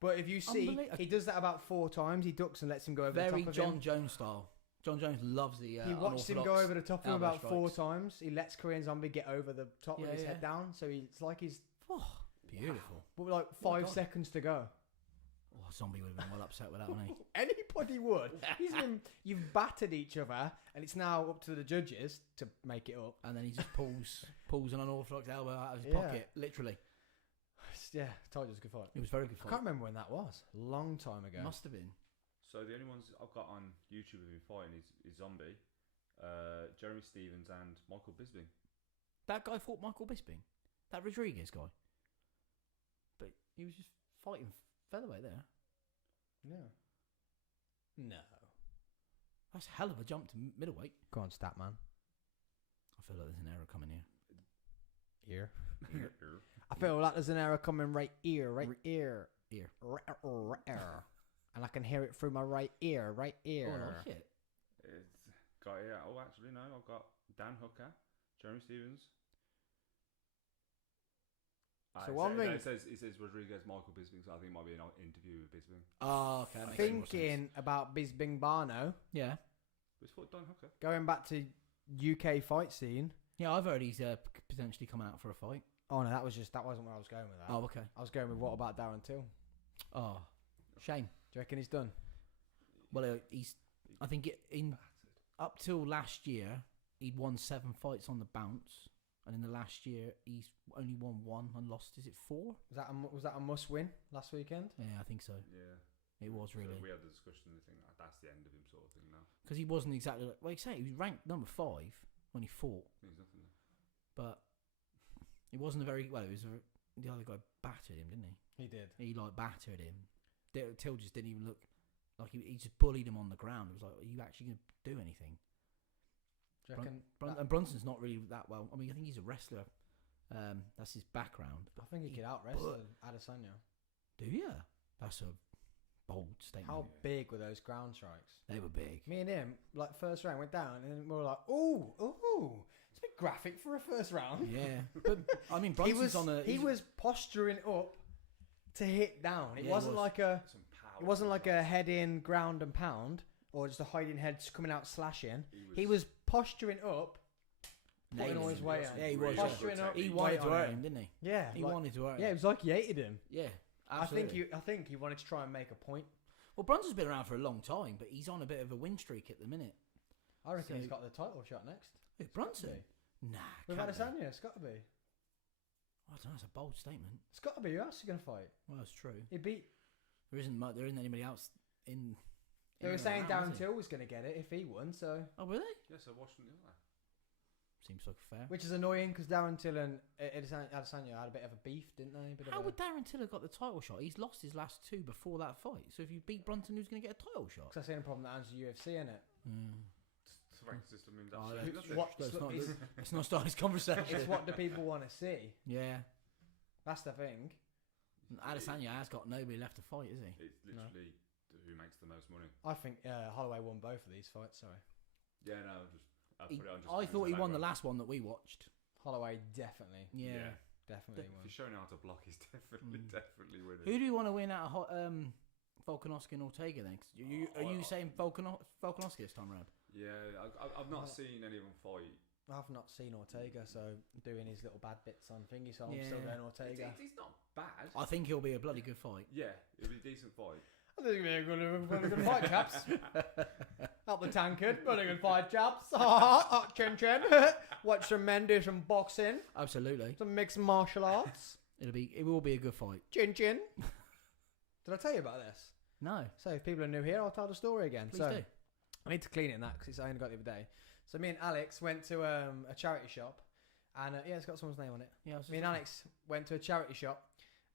But if you see, Unbelievable. he does that about 4 times. He ducks and lets him go over very the top of John him. Jones style. John Jones loves the. He watched him go unorthodox over the top of him elbow about 4 strikes. times. He lets Korean Zombie get over the top with Yeah, his yeah. head down. So it's like he's Oh, beautiful. but like What a 5 guy. seconds to go. Oh, Zombie would have been well upset with that, wouldn't he? Anybody would. You've battered each other, and it's now up to the judges to make it up. And then he just pulls an unorthodox elbow out of his Yeah. pocket, literally. Yeah, told you it was a good fight. It was a very good I fight. can't remember when that was. Long time ago. Must have been. So the only ones I've got on YouTube of him fighting is Zombie, Jeremy Stevens, and Michael Bisping. That guy fought Michael Bisping. That Rodriguez guy. But he was just fighting featherweight there. Yeah. No. That's a hell of a jump to middleweight. Go on, Statman. I feel like there's an error coming here. Ear. I feel like there's an error coming right ear, right ear. Ear. Error. And I can hear it through my right ear, right ear. Oh, no shit. It's got actually no, I've got Dan Hooker, Jeremy Stevens. So one thing- it says Rodriguez, Michael Bisping. So I think it might be an interview with Bisping. Oh, okay. That makes more sense. Thinking about Bisbing Barno, Yeah. It's fought Dan Hooker. going back to UK fight scene. Yeah, I've heard he's potentially coming out for a fight. Oh no, that wasn't where I was going with that. Oh, okay. I was going with what about Darren Till? Do Oh, shame. you reckon he's done? Well, I think up till last year, he'd won 7 fights on the bounce. And in the last year, he's only won 1 and lost, is it 4? Was that a must win last weekend? Yeah, I think so. Yeah. It was really. So we had the discussion. I think that's the end of him, sort of thing now. Because he wasn't exactly like you say, he was ranked number 5 when he fought. Means nothing. But it wasn't a very well. It was the other guy battered him, didn't he? He did. He like battered him. Till just didn't even look like he just bullied him on the ground. It was like, are you actually going to do anything? Do you reckon? And Brunson's not really that well. I mean, I think he's a wrestler. That's his background. I think he could out wrestle Adesanya. Do you? That's a bold statement. How big were those ground strikes? They were big. Me and him, like first round, went down, and we were like, "Ooh, it's a bit graphic for a first round." Yeah, but I mean, Brunson's he was posturing up to hit down. It Yeah, wasn't he was. like a. Some power. It wasn't like a head in ground and pound or just a hiding head coming out slashing. He was posturing up, putting all his weight out. Yeah, he was. Posturing up. He weight wanted to on hurt him, didn't he? Yeah, He like- wanted to hurt him. Yeah, it was like he hated him. Yeah, absolutely. I think he wanted to try and make a point. Well, Brunson's been around for a long time, but he's on a bit of a win streak at the minute. I reckon So- he's got the title shot next. Who, Brunson? Gotta Nah, With can't be. Adesanya, it's got to be. I don't know, it's a bold statement. It's got to be. Who else is he gonna fight? Well, it's true. He beat. There isn't anybody else in. They were and saying around, Darren is he? Till was gonna get it if he won. So, Oh, were they? Yes, I watched it. Seems like fair. which is annoying because Darren Till and Adesanya had a bit of a beef, didn't they? How would Darren Till have got the title shot? He's lost his last 2 before that fight. So if you beat Brunson, who's going to get a title shot? Because I seen a problem that owns the UFC in it. The rank system means Oh, absolutely that's- nothing. Let's not start this conversation. It's what do people want to see? Yeah. That's the thing. Adesanya has got nobody left to fight, is he? It's literally who makes the most money. I think Holloway won both of these fights. Sorry, Yeah, no, just I He- put it on. Just I as thought a he won the background. last one that we watched. Holloway definitely, Yeah. definitely If won. he's showing how to block, he's definitely winning. Who do you want to win out of Volkanovski and Ortega then? 'Cause are you saying Volkanovski this time around? Yeah, I've not seen any of them fight. I've not seen Ortega, so doing his little bad bits on thingy, so I'm still Yeah. going Ortega. He's not bad. I think he'll be a bloody good fight. Yeah, it'll be a decent fight. I think it'll be a good fight, chaps. Up the tankard, bloody good fight, chaps. Chin chin. Watch some men do some boxing, Absolutely. some mixed martial arts. It will be a good fight. Chin chin. Did I tell you about this? No. So if people are new here, I'll tell the story again. Please so do. I need to clean it in that because I only got it the other day. So me and Alex went to a charity shop, and it's got someone's name on it. Yeah, I was Me and just- Alex went to a charity shop,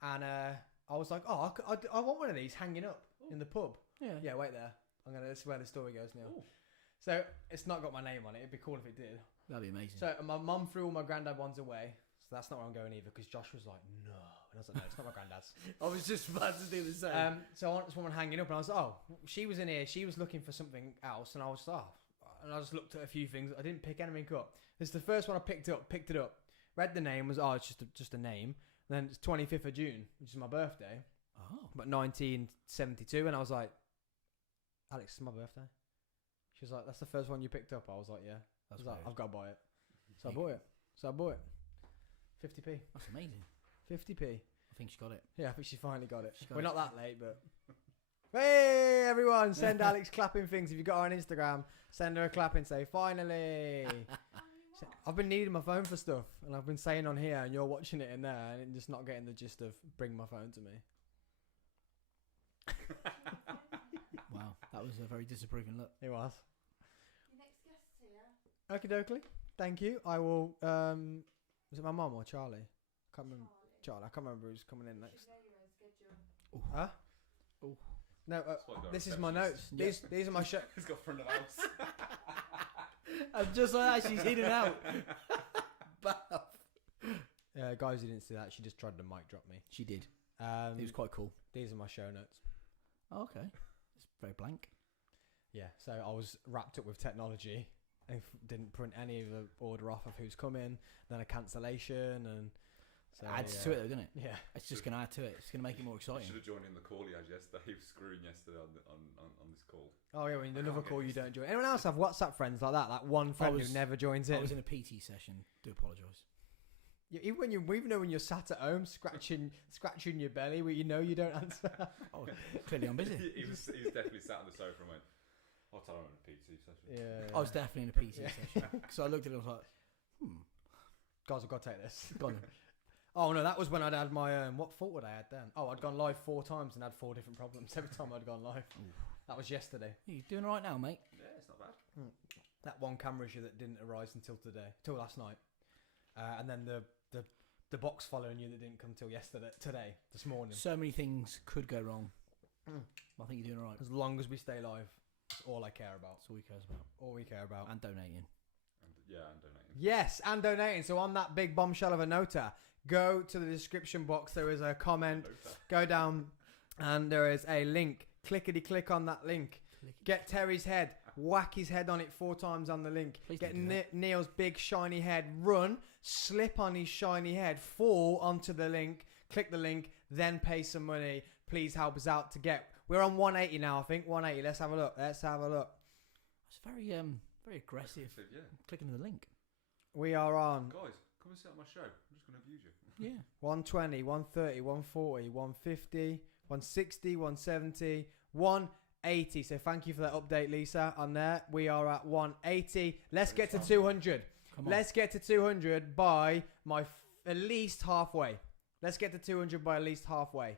and I was like, I want one of these hanging up in the pub. Yeah. Yeah, wait there. This is where the story goes, Neil. Ooh. So it's not got my name on it. It'd be cool if it did. That'd be amazing. So my mum threw all my granddad ones away. So that's not where I'm going either. Because Josh was like, no. And I was like, no, it's not my granddad's. I was just about to do the same. So I want this woman hanging up, and I was like, oh, she was in here. She was looking for something else, and I was like, oh. And I just looked at a few things. I didn't pick anything up. This is the first one I picked it up, read the name, was, oh, it's just a name. And then it's 25th of June, which is my birthday. Oh. But 1972, and I was like, Alex, it's my birthday. She was like, that's the first one you picked up. I was like, yeah. I was like, I've got to buy it. So I bought it. 50p. That's amazing. 50p. I think she got it. Yeah, I think she finally got it. She got We're it. not that late, but... Hey, everyone, send Alex clapping things. If you got her on Instagram, send her a clapping, say, finally. I've been needing my phone for stuff, and I've been saying on here, and you're watching it in there, and just not getting the gist of bring my phone to me. Wow, that was a very disapproving look. It was. Your next guest's here. Okie dokie. Thank you. I will, was it my mum or Charlie? I can't remember. Charlie. I can't remember who's coming in next. Should know your own schedule. Huh? Oh. No, what got this is my receptionist. notes. These are my show. He's got front of house. And just like that, she's in and out. Guys who didn't see that, she just tried to mic drop me. She did. It It was quite cool. These are my show notes. Oh, okay. It's very blank. Yeah, so I was wrapped up with technology and didn't print any of the order off of who's coming, then a cancellation, and so Adds to it, though, doesn't it? Yeah, It's just going to add to it. It's going to make it more I exciting. should have joined in the call he had yesterday. He was screwing yesterday on this call. Oh yeah, when another can't call get you this. don't join. Anyone else have WhatsApp friends like that? Like one friend was- who never joins I in. was in a PT session. Do apologise. Even when you're sat at home scratching your belly, where you know you don't answer. Oh, clearly I'm busy. he was definitely sat on the sofa and went, I'll tell him I'm in a PT session. Yeah, I was definitely in a PT session. So I looked at it and I was like, guys, I've got to take this. go on. Oh no, that was when I'd had my what fault would I had then? Oh, I'd gone live 4 times and had 4 different problems every time I'd gone live. That was yesterday. You doing all right now, mate? Yeah, it's not bad. That one camera issue that didn't arise till last night, and then the box following you that didn't come till this morning. So many things could go wrong. I think you're doing all right. As long as we stay live, that's all I care about. That's all he cares about. All we care about. And donating. And donating. Yes, and donating. So on that big bombshell of a nota, go to the description box. There is a comment. Go down, and there is a link. Click on that link. Get Terry's head. Whack his head on it 4 times on the link. Please Get don't do that. Neil's big shiny head. Run. Slip on his shiny head. Fall onto the link. Click the link. Then pay some money. Please help us out to get. We're on 180 now, I think. 180. Let's have a look. It's very very aggressive. Yeah. Clicking the link. We are on Guys, come and sit on my show. I'm just going to abuse you. Yeah. 120, 130, 140, 150, 160, 170, 180. So thank you for that update, Lisa, on there. We are at 180. Let's get to 200. Come on. Let's get to 200 by at least halfway. Let's get to 200 by at least halfway.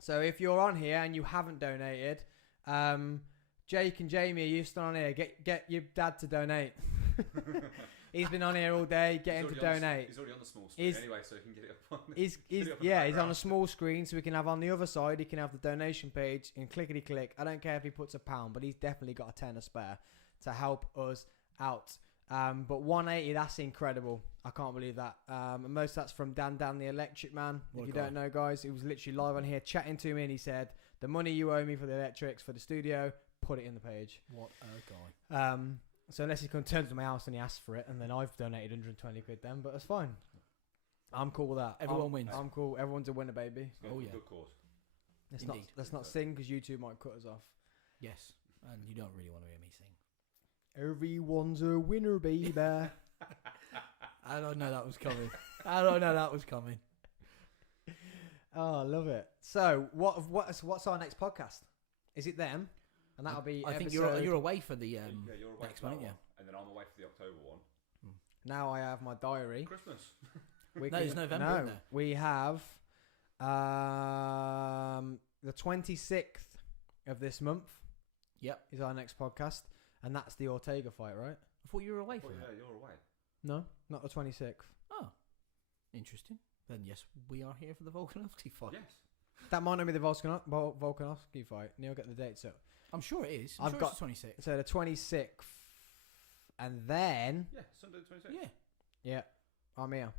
So if you're on here and you haven't donated, Jake and Jamie, are you still on here? Get your dad to donate. He's been on here all day. Get him to donate. He's already on the small screen anyway, so he can get it up on He's on a small screen, so we can have on the other side. He can have the donation page and clickety click. I don't care if he puts £1, but he's definitely got a tenner spare to help us out. But 180, that's incredible. I can't believe that. And most of that's from Dan the Electric Man. What If a you guy. don't know, guys, he was literally live on here chatting to me, and he said, "The money you owe me for the electrics for the studio, put it in the page." What a guy. So unless he turns to my house and he asks for it, and then I've donated 120 quid then, but that's fine. I'm cool with that. Everyone wins. I'm cool. Everyone's a winner, baby. Oh, yeah. Good cause. Indeed. Let's not sing because you two might cut us off. Yes. And you don't really want to hear me sing. Everyone's a winner, baby. I don't know that was coming. I don't know that was coming. Oh, I love it. So what's our next podcast? Is it them? And that'll be. I think episode- you're away for the Yeah, you're away next for one, that aren't you? And then I'm away for the October one. Now I have my diary. Christmas. No, it's November, No, isn't there? we have the 26th of this month. Yep. Is our next podcast, and that's the Ortega fight, right? I thought you were away Oh for yeah, that. you're away. No, not the 26th. Oh, interesting. Then yes, we are here for the Volkanovski fight. Yes. That might not be the Volkanovski fight. Neil, get the dates up. I'm sure it is. I've sure got- it's 26. So the 26th, and then Yeah, Sunday the 26th. Yeah. yeah, I'm here.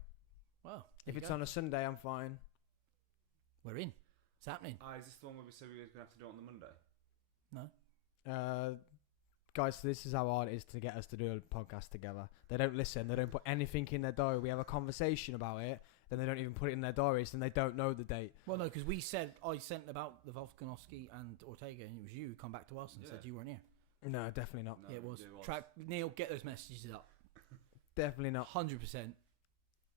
Well, If it's on a Sunday, I'm fine. we're in. It's happening. Is this the one where we said we were going to have to do it on the Monday? No. Guys, this is how hard it is to get us to do a podcast together. They don't listen. They don't put anything in their diary. We have a conversation about it, then they don't even put it in their diaries, and they don't know the date. Well, no, because I sent about the Volkanovski and Ortega, and it was you who come back to us and said you weren't here. No, definitely not. No, Yeah, it was. it was. Neil, get those messages up. Definitely not. 100%.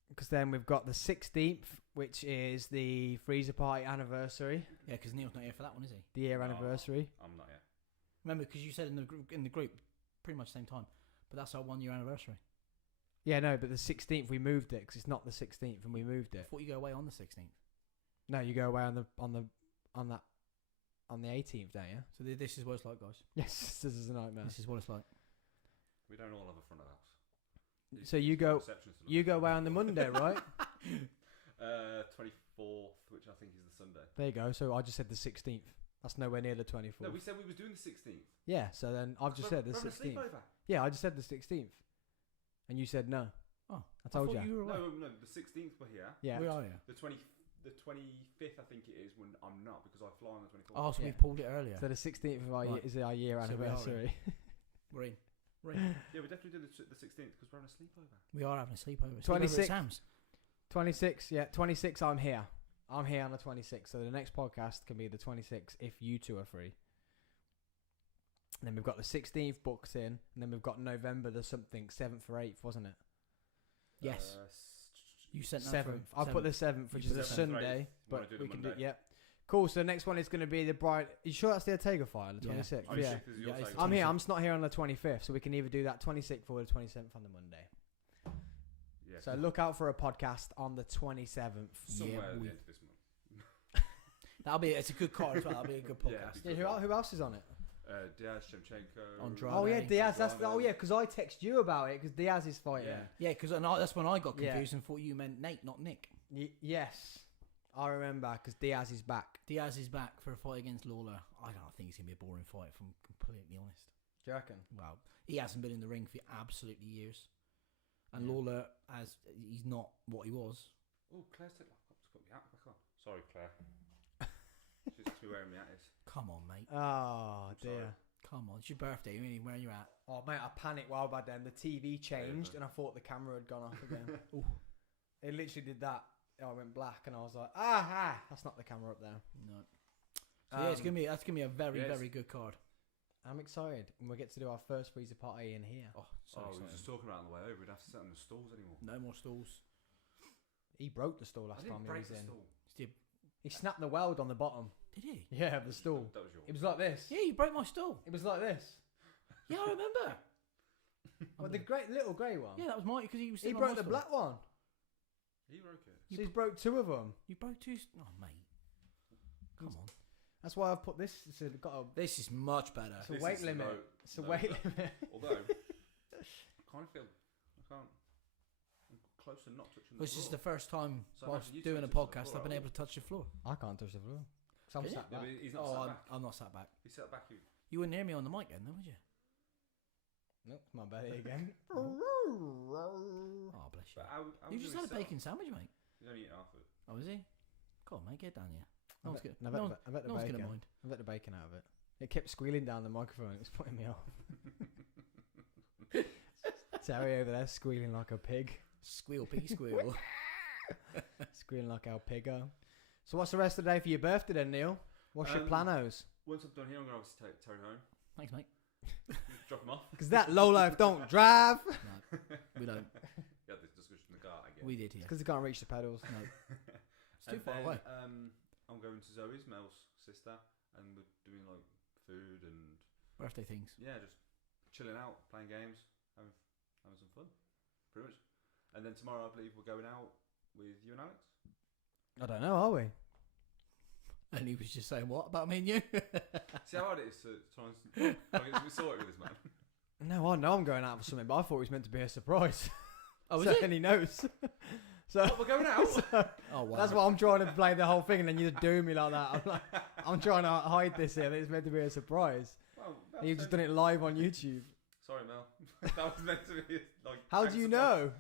Because then we've got the 16th, which is the freezer party anniversary, Yeah, because Neil's not here for that one, is he? the year No. anniversary. I'm not yet. Remember, because you said in the group pretty much the same time, but that's our 1 year anniversary. Yeah, no, but the 16th we moved it because it's not the 16th, and we moved I it. thought you go away on the 16th. No, you go away on the 18th, don't you? So this is what it's like, guys. Yes, this is a nightmare. This is what it's like. We don't all have a front of house. So you go Receptionist and You go away on the Monday, right? 24th, which I think is the Sunday. There you go. So I just said the 16th. That's nowhere near the 24th. No, we said we was doing the 16th. Yeah, so then I've just said the We're having a 16th. sleepover. Yeah, I just said the 16th. And you said no. Oh, I told thought you. were away. No, the 16th we're here. Yeah. We are here. The 25th, I think it is, when I'm not, because I fly on the 24th. Oh, so we Yeah. pulled it earlier. So the 16th of Right. is our year So we are anniversary. We're in. We're in. Yeah, we definitely do the 16th because we're on a sleepover. We are having a sleepover. 26. Sam's. 26, yeah, 26. I'm here. I'm here on the 26th. So the next podcast can be the 26th if you two are free. And then we've got the 16th booked in, and then we've got November the something 7th or 8th, wasn't it? Yes. You sent that 7th. through. I'll put the 7th, which You is put a the 7th or 8th. Sunday, You but wanna do the we can do. Monday? Yeah. Cool. So the next one is going to be the Bride. Are you sure that's the Ortega fight, the Yeah. 26th? Oh, Yeah. shit, 'cause you're Yeah, it's taking- the I'm here. 26th. I'm just not here on the 25th, so we can either do that 26th or the 27th on the Monday. Yeah, So look out for a podcast on the 27th. somewhere Yeah, at we- the end of this month. It's a good card as well. That'll be a good Yeah, podcast. it'd Yeah, who else is on it? Diaz, Shevchenko. Andrade. Oh yeah, Diaz. That's Andrade. because I texted you about it because Diaz is fighting. Yeah. Yeah, because that's when I got Yeah. confused and thought you meant Nate, not Nick. Yes, I remember because Diaz is back. Diaz is back for a fight against Lawler. I don't think it's going to be a boring fight, if I'm completely honest. Do you reckon? Well, he hasn't been in the ring for absolutely years. And Lawler, he's not what he was. Oh, Claire's taking laptop to put the hat back on. Sorry, Claire. She's actually wearing the hat. Come on, mate. Oh sorry. dear. Come on. It's your birthday. You mean where you at? Oh mate, I panicked while back then. The TV changed and I thought the camera had gone off again. Ooh. It literally did that. I went black and I was like, that's not the camera up there. No. So yeah, that's gonna be a very, yes. very good card. I'm excited, and we get to do our first freezer party in here. Oh, so we were exciting. just talking about on the way over. We'd have to sit on the stalls anymore. No more stalls. He broke the stool I last didn't time he break was the in. stall. He snapped the weld on the bottom. Did he? Yeah, of the stool. That was yours. It was like this. Yeah, you broke my stool. It was like this. Yeah, I remember. Well, the little grey one. Yeah, that was mine because he was. He sitting on broke my the stool. black one. He broke it. So he's broke two of them. You broke two. Oh, mate. Come on. That's why I've put this. It's got a, This is much better. it's a This weight is limit. low- It's a low weight back. limit. Although, I kind of feel I can't. I'm close to not touching the This is floor. the first time So whilst imagine you doing a touching the podcast floor, I've been are able to touch the floor. I can't touch the floor. 'Cause I'm Yeah, sat Yeah, back. but he's not Oh, sat I'm, back. I'm not sat back. He sat back. You weren't near me on the mic then, though, would you? Nope, my belly again. Oh, bless you. But how You do just we had a sit bacon sandwich, mate. He's only eaten half of it. Oh, is he? Come on, mate, get down here. I No one's bet- gonna, I bet no the- one- I bet the no one's bacon. gonna mind. I bet the bacon out of it. It kept squealing down the microphone. It was putting me off. Terry over there squealing like a pig. Squeal, piggy squeal. Squealing like our piggo. So what's the rest of the day for your birthday then, Neil? What's your planos? Once I'm done here, I'm going to obviously take Terry home. Thanks, mate. Drop him off. Because that low life don't drive. No, we don't. We had this discussion in the car again. We did, yeah. Because they can't reach the pedals. No. It's too And far then, away. I'm going to Zoe's, Mel's sister, and we're doing like food and Birthday things. yeah, just chilling out, playing games, having some fun, pretty much. And then tomorrow, I believe we're going out with you and Alex. I don't know, are we? And he was just saying, what about me and you? See how hard it is to try and get something sorted with this man. No, I know I'm going out for something, but I thought it was meant to be a surprise. Oh, is so it? then he knows. So We're going out. Oh wow. that's what I'm trying to play the whole thing, and then you just do me like that. I'm like, I'm trying to hide this here. It's meant to be a surprise. Well, And you've just done it live on YouTube. Sorry, Mel. That was meant to be like. How do you know?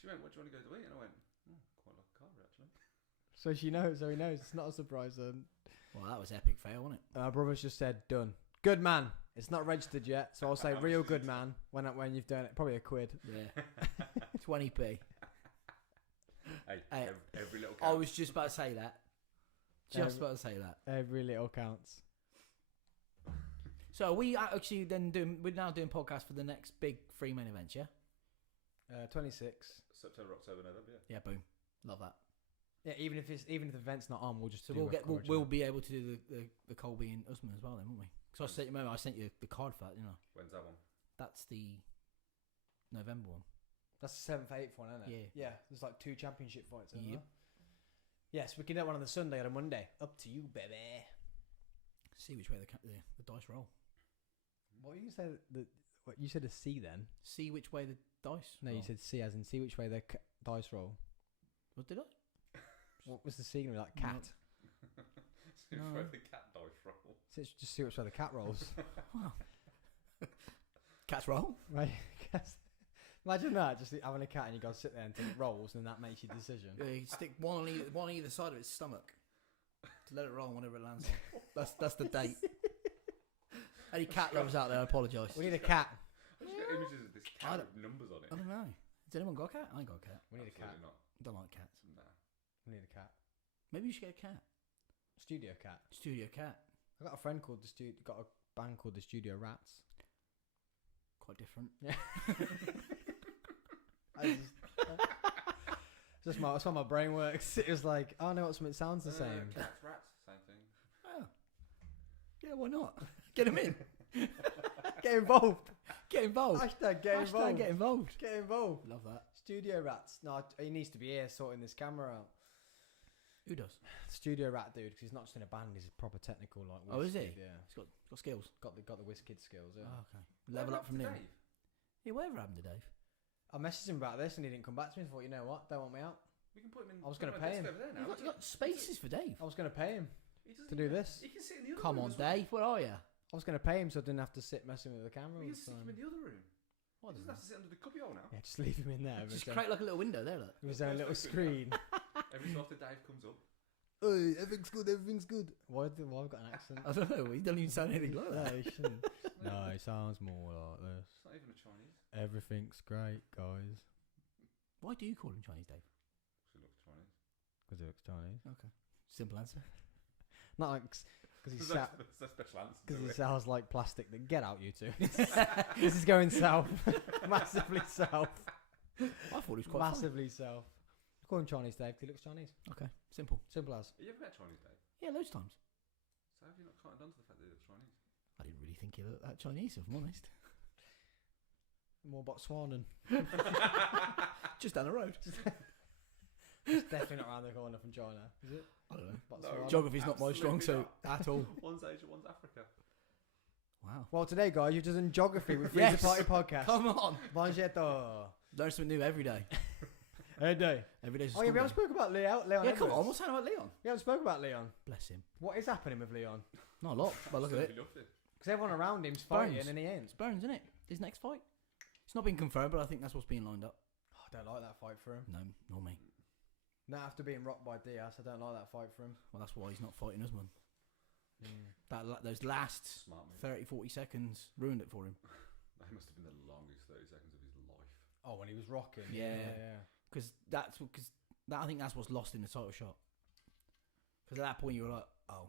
She went, "What do you want to go to eat?" And I went, "Quite like a car actually." So she knows. So he knows. It's not a surprise then. Well, that was epic fail, wasn't it? Our brother's just said done. Good man. It's not registered yet, so I'll say How much real did good you man when you've done it. Probably a quid. Yeah. 20p. Hey, Hey, every little. I was just about to say that. Just Every- about to say that. Every little counts. So are we actually then doing? We're now doing podcasts for the next big 3 main events, yeah? 26. September, October, November. Yeah. Yeah, boom. Love that. Yeah, even if the event's not on, we'll just. So do we'll be able to do the Colby and Usman as well then, won't we? Because I sent you the card for that, didn't I? When's that one? That's the November one. That's the 7th, 8th one, isn't it? Yeah. Yeah. There's like 2 championship fights. Isn't Yep. there? Yes, we can do one on the Sunday or a Monday. Up to you, baby. See which way the dice roll. What you said? What you said a C then? See which way the dice. No, roll. you said C as in see which way the dice roll. What did I? What was the C gonna be like? Cat. See No. where the cat dice roll. So it's just see which way the cat rolls. Cats roll. Right. Imagine that, just having a cat and you go sit there and think it rolls, and that makes your decision. Yeah, you stick one on either side of its stomach to let it roll whenever it lands. That's the date. Any cat lovers out there, I apologise. We need a cat. I just got images of this I cat don't- with numbers on it. I don't know. Has anyone got a cat? I ain't got a cat. We need a cat. Absolutely not. I don't like cats. Nah. We need a cat. Maybe you should get a cat. Studio cat. Studio cat. I got a friend called got a band called the Studio Rats. Quite different. Yeah. That's why my brain works. It was like, oh no, something sounds the same. Cats, rats, same thing. Oh. Yeah, why not? Get him in. Get involved. Get involved. Hashtag get involved. Hashtag get involved. Get involved. Love that. Studio Rats. No, he needs to be here sorting this camera out. Who does? Studio Rat dude, because he's not just in a band. He's proper technical, like. Oh, is he? WizKid, Yeah. He's got skills. Got the WizKid skills. Yeah. Oh, okay. Level up from there. there. Yeah, whatever happened to Dave? I messaged him about this and he didn't come back to me. I thought, you know what? Don't want me out. We can put him in. I was gonna put him on pay a him. desk over there now. You got spaces for Dave. I was going to pay him He doesn't to do even- this. He can sit in the other Come room on, as well. Dave. Where are you? I was going to pay him so I didn't have to sit messing with the camera. We all can the stick him time. in the other room. He doesn't have to sit under the cubbyhole now. Yeah, just leave him in there. with Just his create like a little window there, look. with his own little screen. Every so often Dave comes up. Hey, everything's good. Everything's good. Why have I got an accent? I don't know. He doesn't even sound anything like No, that. he shouldn't. No, he sounds more like this. It's not even a Chinese. Everything's great, guys. Why do you call him Chinese, Dave? She looks Chinese. Because he looks Chinese. Okay. Simple answer. Not like because he That's a special answer. because to he it. sounds like plastic. Then get out, you two. This is going south, massively south, I thought he was quite funny. massively south. Call him Chinese, Dave. 'Cause he looks Chinese. Okay. Simple. Simple as. Have you ever met Chinese Dave? Yeah, loads of times. So have you not cottoned on to the fact that he looks Chinese? I didn't really think he looked that Chinese, if I'm honest. More Botswanan. Just down the road. It's definitely not around the corner from China, is it? I don't know. Botswana. Geography's not my strong absolutely suit at all. One's Asia, one's Africa. Wow. Well, today, guys, you've done geography with Freezer Yes. Party Podcast. Come on. Bonjour. Learn something new every day. Hey, day. Every day's a Oh, yeah, school we haven't day. spoke about Leon. Yeah, come on. Edwards. What's happening about Leon? We haven't spoke about Leon. Bless him. What is happening with Leon? Not a lot, but look at it. Absolutely loved it. Because everyone around him's fighting Burns. and he ain't. It's Burns, isn't it? His next fight. It's not been confirmed, but I think that's what's being lined up. Oh, I don't like that fight for him. No, nor me. Not after being rocked by Diaz, I don't like that fight for him. Well, that's why he's not fighting Usman. Those last Smart move. 30, 40 seconds ruined it for him. That must have been the longest 30 seconds of his life. Oh, when he was rocking. Yeah. yeah. Because I think that's what's lost in the title shot. Because at that point you were like, oh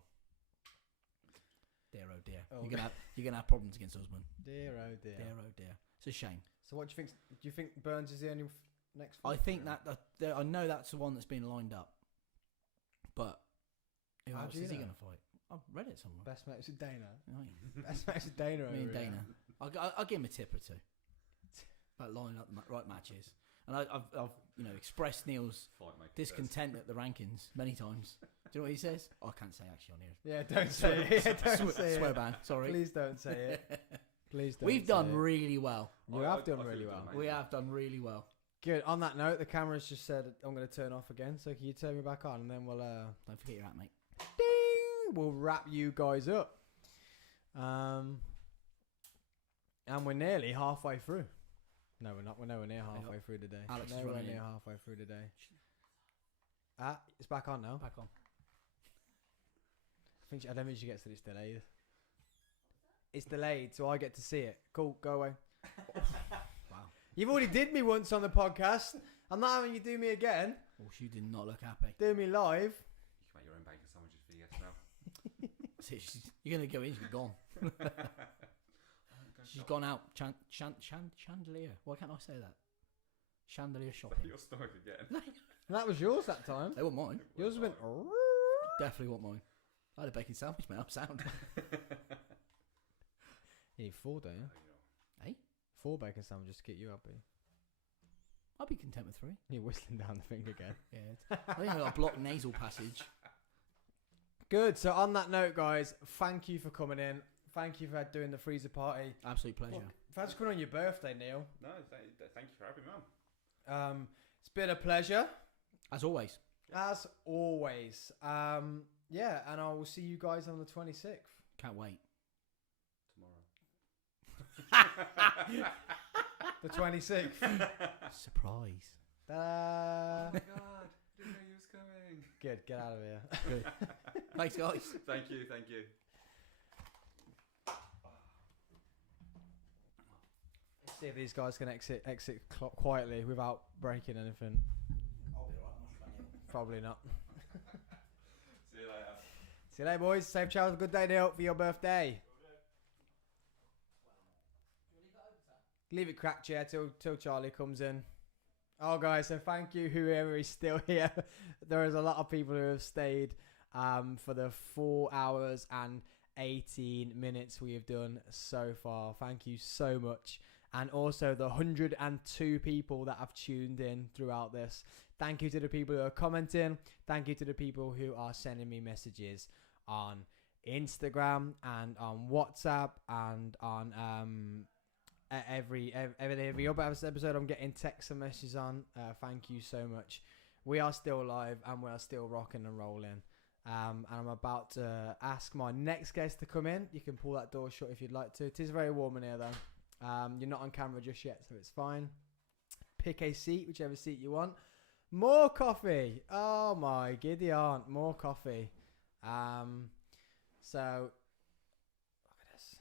dear, oh dear, Oh. you're gonna have problems against Usman. Dear, oh dear. Dear, oh dear. It's a shame. So what do you think? Do you think Burns is the only next I fight? think I know that's the one that's been lined up, but who How else do you is he know? gonna fight? I've read it somewhere. Best mates with Dana. Oh, Best mates with Dana. Me and over here. Dana. I'll give him a tip or two about lining up the right matches. And I've expressed Neil's Fight make it discontent at the rankings many times. Do you know what he says? Oh, I can't say actually on here. Yeah, don't say it. Yeah, don't say Swear it. ban. Sorry. Please don't say it. Please don't. We've say done it. really well. You I have done feel really we've well. done We amazing. have done really well. Good. On that note, the camera's just said I'm going to turn off again. So can you turn me back on, and then we'll Don't forget your hat, mate. ding. We'll wrap you guys up. And we're nearly halfway through. No, we're not. We're nowhere near halfway through today. Alex is nowhere running near in. halfway through today. It's back on now. Back on. I don't think she gets that it's delayed. It's delayed, so I get to see it. Cool, go away. Wow. You've already did me once on the podcast. I'm not having you do me again. Oh, she did not look happy. Do me live. You can make your own bacon sandwiches for yes now. See, you're going to go in, she's gone. She's gone out. Chandelier. Why can't I say that? Chandelier shopping. Your stomach again. That was yours that time. They want mine. Yours has been. Definitely want mine. I had a bacon sandwich, mate. I'm sound. You need 4, don't you? Eh? 4 bacon sandwiches to get you happy. I'll be content with 3. You're whistling down the thing again. Yeah. I think I got a blocked nasal passage. Good. So on that note, guys, thank you for coming in. Thank you for doing the freezer party. Absolute pleasure. Thanks for coming on your birthday, Neil. No, thank you for having me on. It's been a pleasure. As always. As always. Yeah, and I will see you guys on the 26th. Can't wait. Tomorrow. The 26th. Surprise. Ta-da. Oh my god, didn't know you was coming. Good, get out of here. Good. Thanks, guys. Thank you. Let's see if these guys can exit quietly without breaking anything. I'll be alright. Probably not. See you later. See you later, boys. Safe travels. Have a good day, Neil, for your birthday. Leave it cracked chair till Charlie comes in. Oh, guys, so thank you, whoever is still here. There is a lot of people who have stayed for the 4 hours and 18 minutes we have done so far. Thank you so much. And also the 102 people that have tuned in throughout this. Thank you to the people who are commenting. Thank you to the people who are sending me messages on Instagram and on WhatsApp and on every other episode I'm getting texts and messages on. Thank you so much. We are still live and we are still rocking and rolling. And I'm about to ask my next guest to come in. You can pull that door shut if you'd like to. It is very warm in here though. You're not on camera just yet, so it's fine. Pick a seat, whichever seat you want. More coffee. Oh my giddy aunt, more coffee. So look at this.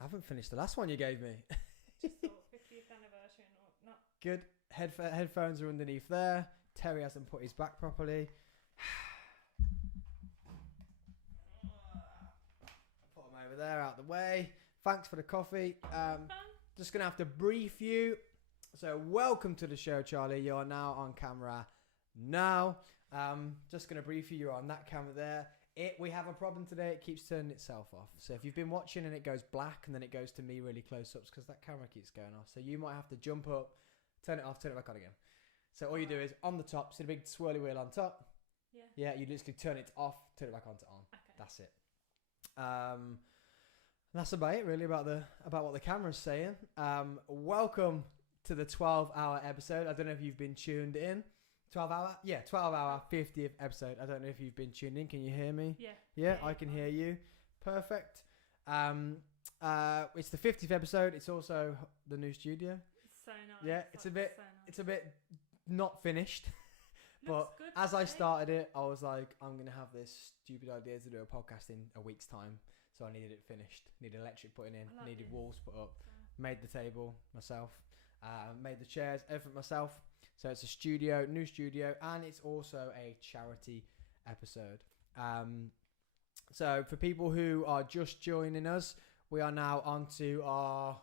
I haven't finished the last one you gave me. Just thought 50th anniversary and not. Good. Headphones are underneath there. Terry hasn't put his back properly. Put them over there, out the way. Thanks for the coffee. Just going to have to brief you. So welcome to the show, Charlie. You're now on camera now. Just going to brief you. You're on that camera there. We have a problem today. It keeps turning itself off. So if you've been watching and it goes black and then it goes to me really close-ups because that camera keeps going off. So you might have to jump up, turn it off, turn it back on again. So all you do is on the top, see the big swirly wheel on top? Yeah. Yeah, you literally turn it off, turn it back on to on. Okay. That's it. That's about it really about what the camera's saying. Welcome to the 12-hour episode. I don't know if you've been tuned in. 12 hour? Yeah, 12 hour, 50th episode. I don't know if you've been tuned in. Can you hear me? Yeah. Yeah, I can hear you. Perfect. It's the 50th episode. It's also the new studio. It's so nice. Yeah, it's a bit- So nice. It's a bit not finished. But Looks good, as I actually. started it, I was like, I'm going to have this stupid idea to do a podcast in a week's time. So I needed it finished. Needed electric putting in. I like Needed it. walls put up. So- Made the table myself. Made the chairs, everything myself. So it's a studio, new studio, and it's also a charity episode. So for people who are just joining us, we are now on to our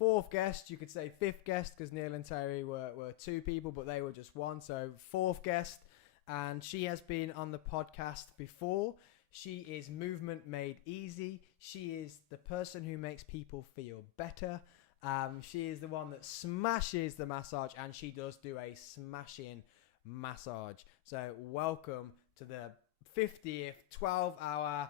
4th guest. You could say 5th guest because Neil and Terry were 2 people, but they were just 1. So 4th guest, and she has been on the podcast before. She is Movement Made Easy. She is the person who makes people feel better. She is the one that smashes the massage, and she does do a smashing massage. So welcome to the 50th 12-hour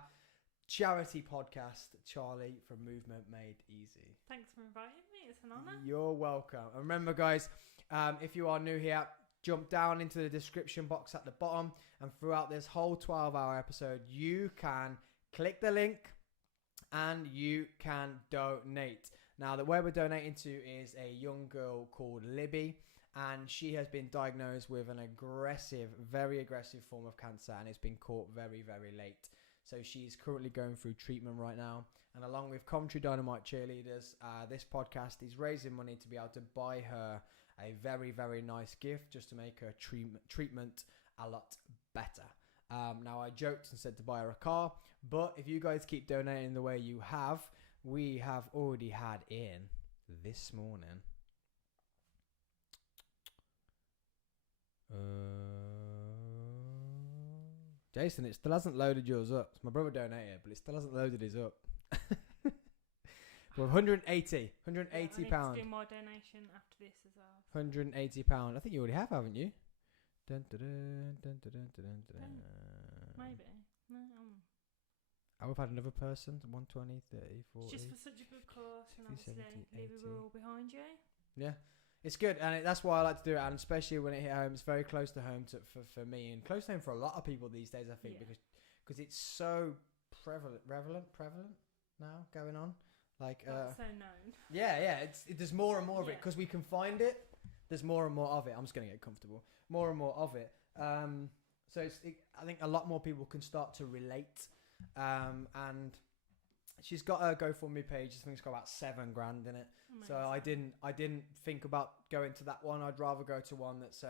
charity podcast, Charlie from Movement Made Easy. Thanks for inviting me. It's an honour. You're welcome. And remember, guys, if you are new here, jump down into the description box at the bottom, and throughout this whole 12-hour episode, you can click the link and you can donate. Now, the way we're donating to is a young girl called Libby, and she has been diagnosed with an very aggressive form of cancer, and it's been caught very, very late. So she's currently going through treatment right now. And along with Coventry Dynamite Cheerleaders, this podcast is raising money to be able to buy her a very, very nice gift just to make her treatment a lot better. Now, I joked and said to buy her a car, but if you guys keep donating the way you have, we have already had in this morning. Jason, it still hasn't loaded yours up. My brother donated, but it still hasn't loaded his up. Well, 180 I need to pound. do my donation after this as well. 180 pound. I think you already have, haven't you? Dun, dun, dun, dun, dun, dun, dun, dun. Maybe. No, Oh, we've had another person. 120, 30, 40. it's just for such a good cause, and 60, obviously 70, Libby, 80. we're all behind you. Yeah, it's good, and that's why I like to do it. And especially when it hit home, it's very close to home for me, and close to home for a lot of people these days. I think Yeah. because it's so prevalent now going on. Like That's so known. yeah, there's more and more of it Yeah. because we can find it. There's more and more of it. I'm just gonna get comfortable. More and more of it. So I think a lot more people can start to relate. And she's got a GoFundMe page. I think it's got about $7 grand in it. So I didn't think about going to that one. I'd rather go to one that's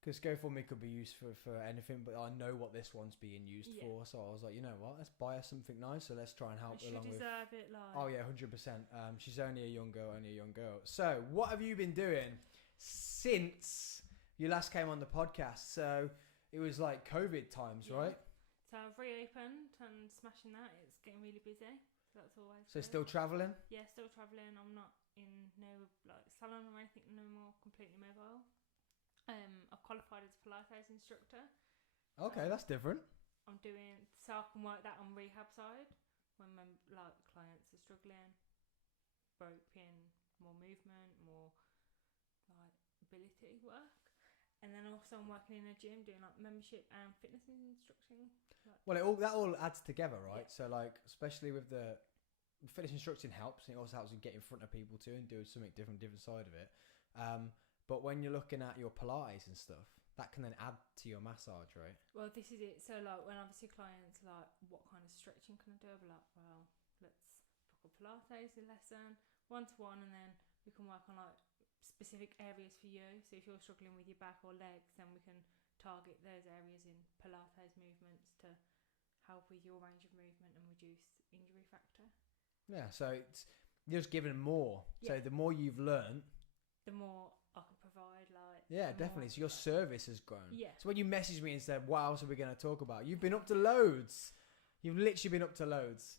because GoFundMe could be used for anything, but I know what this one's being used for. So I was like, you know what? Let's buy her something nice. So let's try and help she along with. deserve it, like. Oh yeah, 100%. She's only a young girl. So what have you been doing since you last came on the podcast? So it was like COVID times, Yeah. right? So I've reopened and smashing that. It's getting really busy. So that's always. So good. still travelling? Yeah, still travelling. I'm not in no salon or anything, no more completely mobile. I've qualified as a Pilates instructor. Okay, that's different. I'm doing so I can work that on rehab side when my clients are struggling, groping, more movement, more like ability work. And then also I'm working in a gym doing like membership and fitness instruction. Well, that all adds together, right? Yeah. So like, especially with the fitness instruction helps, and it also helps you get in front of people too and do something different side of it. But when you're looking at your Pilates and stuff, that can then add to your massage, right? Well, this is it. So like when obviously clients are like, what kind of stretching can I do? I'll be like, well, let's book a Pilates lesson, 1-to-1, and then we can work on like specific areas for you. So if you're struggling with your back or legs, then we can target those areas in Pilates movements to help with your range of movement and reduce injury factor. Yeah, so you're just giving more. Yeah. So the more you've learned, The more I can provide, like. yeah, the definitely. more, So your like- service has grown. Yeah. So when you messaged me and said, "What else are we going to talk about?" You've been up to loads. You've literally been up to loads.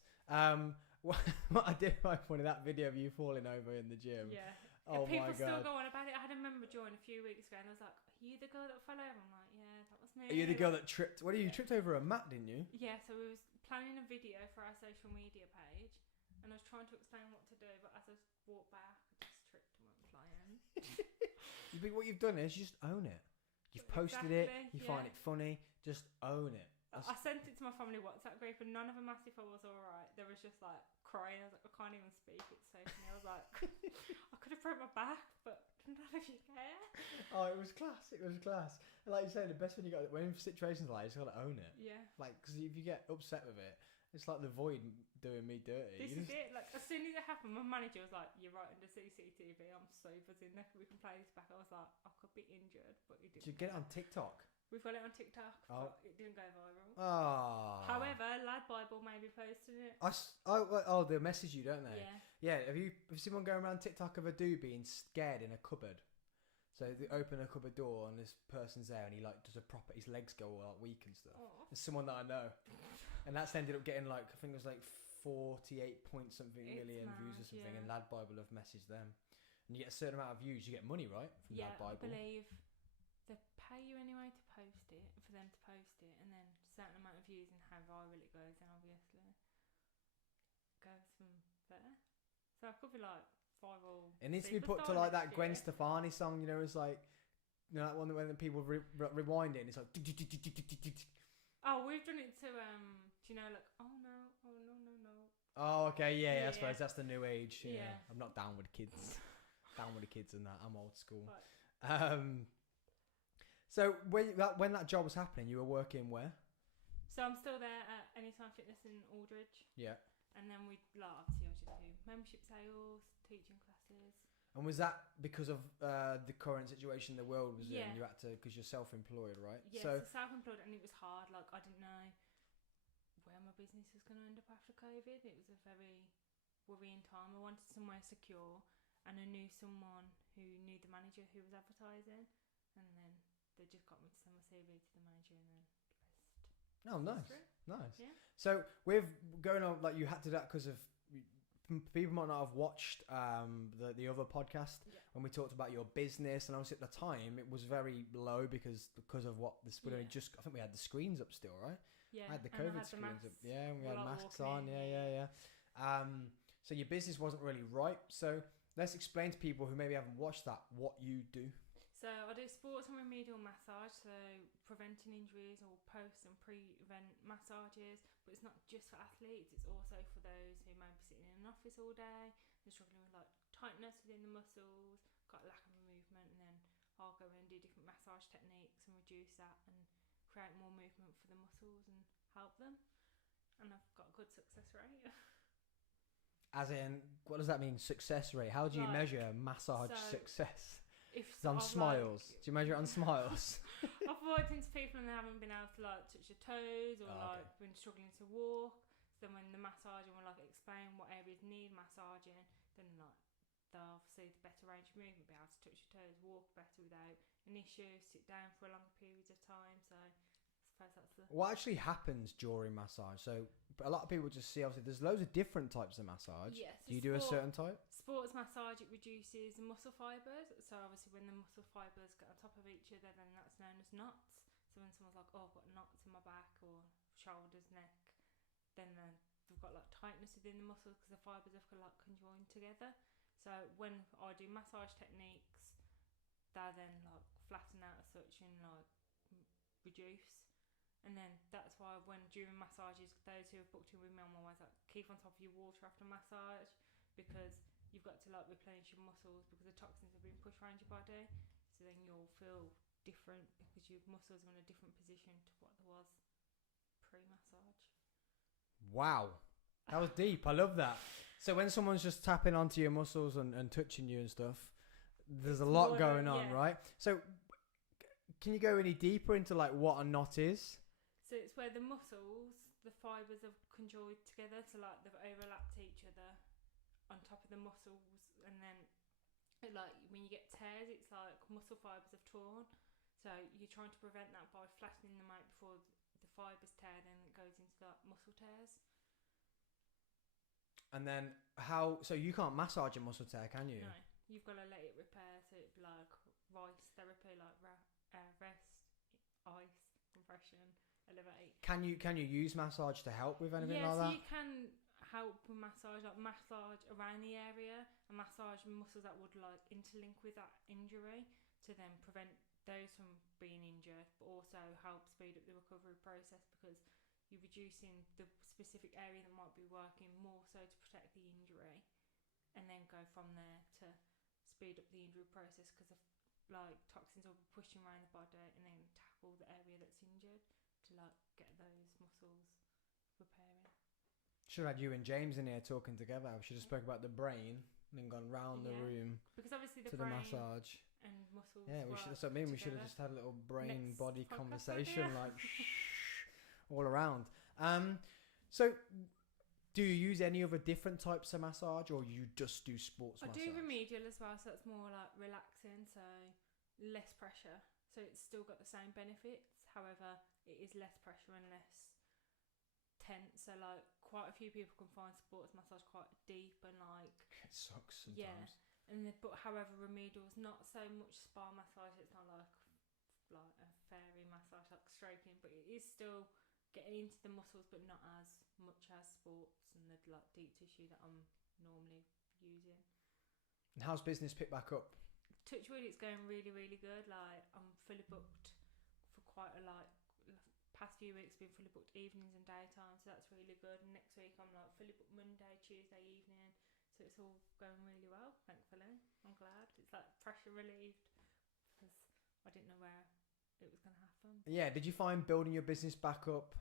What I did find funny, that video of you falling over in the gym. Yeah. Oh People my still god. go on about it. I had a member join a few weeks ago, and I was like, "Are you the girl that fell over?" I'm like, "Yeah, that was me." Are you the girl Like, that tripped? What? You tripped over a mat, didn't you? Yeah. So we was planning a video for our social media page, and I was trying to explain what to do, but as I walked back, I just tripped and went flying. What you've done is you just own it. You've posted it. Exactly, You find yeah. it funny. Just own it. I sent it to my family WhatsApp group, and none of them asked if I was alright. There was just like crying. I was like, I can't even speak. It's so funny. I was like, I could have broke my back, but none of you care. Oh, it was class. It was class. And like you say, the best when you got when in situations like that, you just gotta own it. Yeah. Like, because if you get upset with it, it's like the void doing me dirty. This You is just- it. Like as soon as it happened, my manager was like, "You're right under CCTV." I'm so buzzing. We can play this back. I was like, I could be injured, but it didn't. Did you get it on TikTok? We've got it on TikTok, Oh. but it didn't go viral. Oh. However, Lad Bible may be posting it. They message you, don't they? Yeah. Yeah. Have you seen one going around TikTok of a dude being scared in a cupboard? So they open a cupboard door and this person's there and he like does a proper, his legs go all like weak and stuff. Oh. It's someone that I know, and that's ended up getting like I think it was like 48 point something It's million views or mad, something. yeah. And Lad Bible have messaged them, and you get a certain amount of views, you get money, right? From Yeah, Lad I Bible. believe they pay you anyway to post it, for them to post it, and then certain amount of views and how viral it goes, then obviously it goes from there. So I could be like viral. It needs to be put to superstar like that next Gwen year. Stefani song, you know, it's like, you know, that one when the people rewind it and it's like. Oh, we've done it to do you know, like, oh no, oh no, no, no. Oh, okay, yeah, I Yeah. suppose that's the new age. Yeah, Yeah. I'm not down with kids. Down with the kids and that. I'm old school. Right. So when that job was happening, you were working where? So I'm still there at Anytime Fitness in Aldridge, Yeah. and then we like obviously I just do membership sales, teaching classes. And was that because of the current situation the world was Yeah. in? You had to, because you're self-employed, right? Yeah, So so self-employed, and it was hard. Like I didn't know where my business was going to end up after COVID. It was a very worrying time. I wanted somewhere secure, and I knew someone who knew the manager who was advertising, and then they just got me to send my CV to the manager, and then the rest. oh, nice, history. nice. Yeah. So with going on, like you had to do that because of people might not have watched the other podcast Yeah. when we talked about your business, and obviously at the time it was very low because of what this. Yeah. I think we had the screens up still, right? Yeah, I had the and COVID the screens up. masks. Yeah, and we We're had like masks walking on. in, Yeah. So your business wasn't really right. So let's explain to people who maybe haven't watched that what you do. So I do sports and remedial massage, so preventing injuries or post and pre-event massages. But it's not just for athletes; it's also for those who might be sitting in an office all day and struggling with like tightness within the muscles, got a lack of movement, and then I'll go in and do different massage techniques and reduce that and create more movement for the muscles and help them. And I've got a good success rate. As in, what does that mean? Success rate? How do you Like, measure massage so success? If It's on I've, smiles. like, Do you measure it on smiles? I've walked into people and they haven't been able to like touch their toes or Oh, okay. like been struggling to walk. So then when the massaging will like explain what areas need massaging, then like they'll obviously the better range of movement, be able to touch your toes, walk better without an issue, sit down for longer periods of time. So I suppose that's the What actually happens during massage? So a lot of people just see, obviously, there's loads of different types of massage. Yes, Do you do a certain type? Sports massage, it reduces the muscle fibres. So obviously when the muscle fibres get on top of each other, then that's known as knots. So when someone's like, oh, I've got knots in my back or shoulders, neck, then they've got like tightness within the muscles because the fibres have like conjoined together. So when I do massage techniques, they then like flatten out as such and like reduce. And then that's why when during massages, those who have booked in with me, I'm always like, keep on top of your water after massage, because you've got to like replenish your muscles because the toxins have been pushed around your body. So then you'll feel different because your muscles are in a different position to what there was pre-massage. Wow. That was deep. I love that. So when someone's just tapping onto your muscles and touching you and stuff, there's a lot more, going on, yeah. right? So can you go any deeper into like what a knot is? So it's where the muscles, the fibres have conjoined together, so like they've overlapped each other on top of the muscles, and then it, like when you get tears, it's like muscle fibres have torn. So you're trying to prevent that by flattening them out before the fibres tear, then it goes into like muscle tears. And then how? So you can't massage a muscle tear, can you? No, you've got to let it repair. So it'd be like rice therapy, like rest, ice, compression, elevate. Can you use massage to help with anything Yeah, like so that? you can help with massage, like massage around the area and massage muscles that would like interlink with that injury to then prevent those from being injured, but also help speed up the recovery process because you're reducing the specific area that might be working more so to protect the injury, and then go from there to speed up the injury process because like toxins will be pushing around the body, and then tackle the area that's injured to like get those muscles repairing. Should have had you and James in here talking together. We should have spoke about the brain and then gone round the Yeah. room Because obviously the to the brain massage. and muscles. Yeah, we should. That's what I mean. We should have just had a little brain Next body podcast conversation, idea. like all around. So do you use any other different types of massage, or you just do sports I massage? do remedial as well, so it's more like relaxing, so less pressure. So it's still got the same benefits. However, it is less pressure and less tense. So like quite a few people can find sports massage quite deep and like It sucks sometimes. yeah. And but however, remedial is not so much spa massage. It's not like a fairy massage like stroking, but it is still getting into the muscles, but not as much as sports and the like deep tissue that I'm normally using. And how's business picked back up? Touch wood, it's going really, really good. Like I'm fully booked for quite a past few weeks. Been fully booked evenings and daytime, so that's really good. And next week I'm like fully booked Monday, Tuesday evening, so it's all going really well. Thankfully, I'm glad. It's like pressure relieved because I didn't know where it was going to happen. Yeah, did you find building your business back up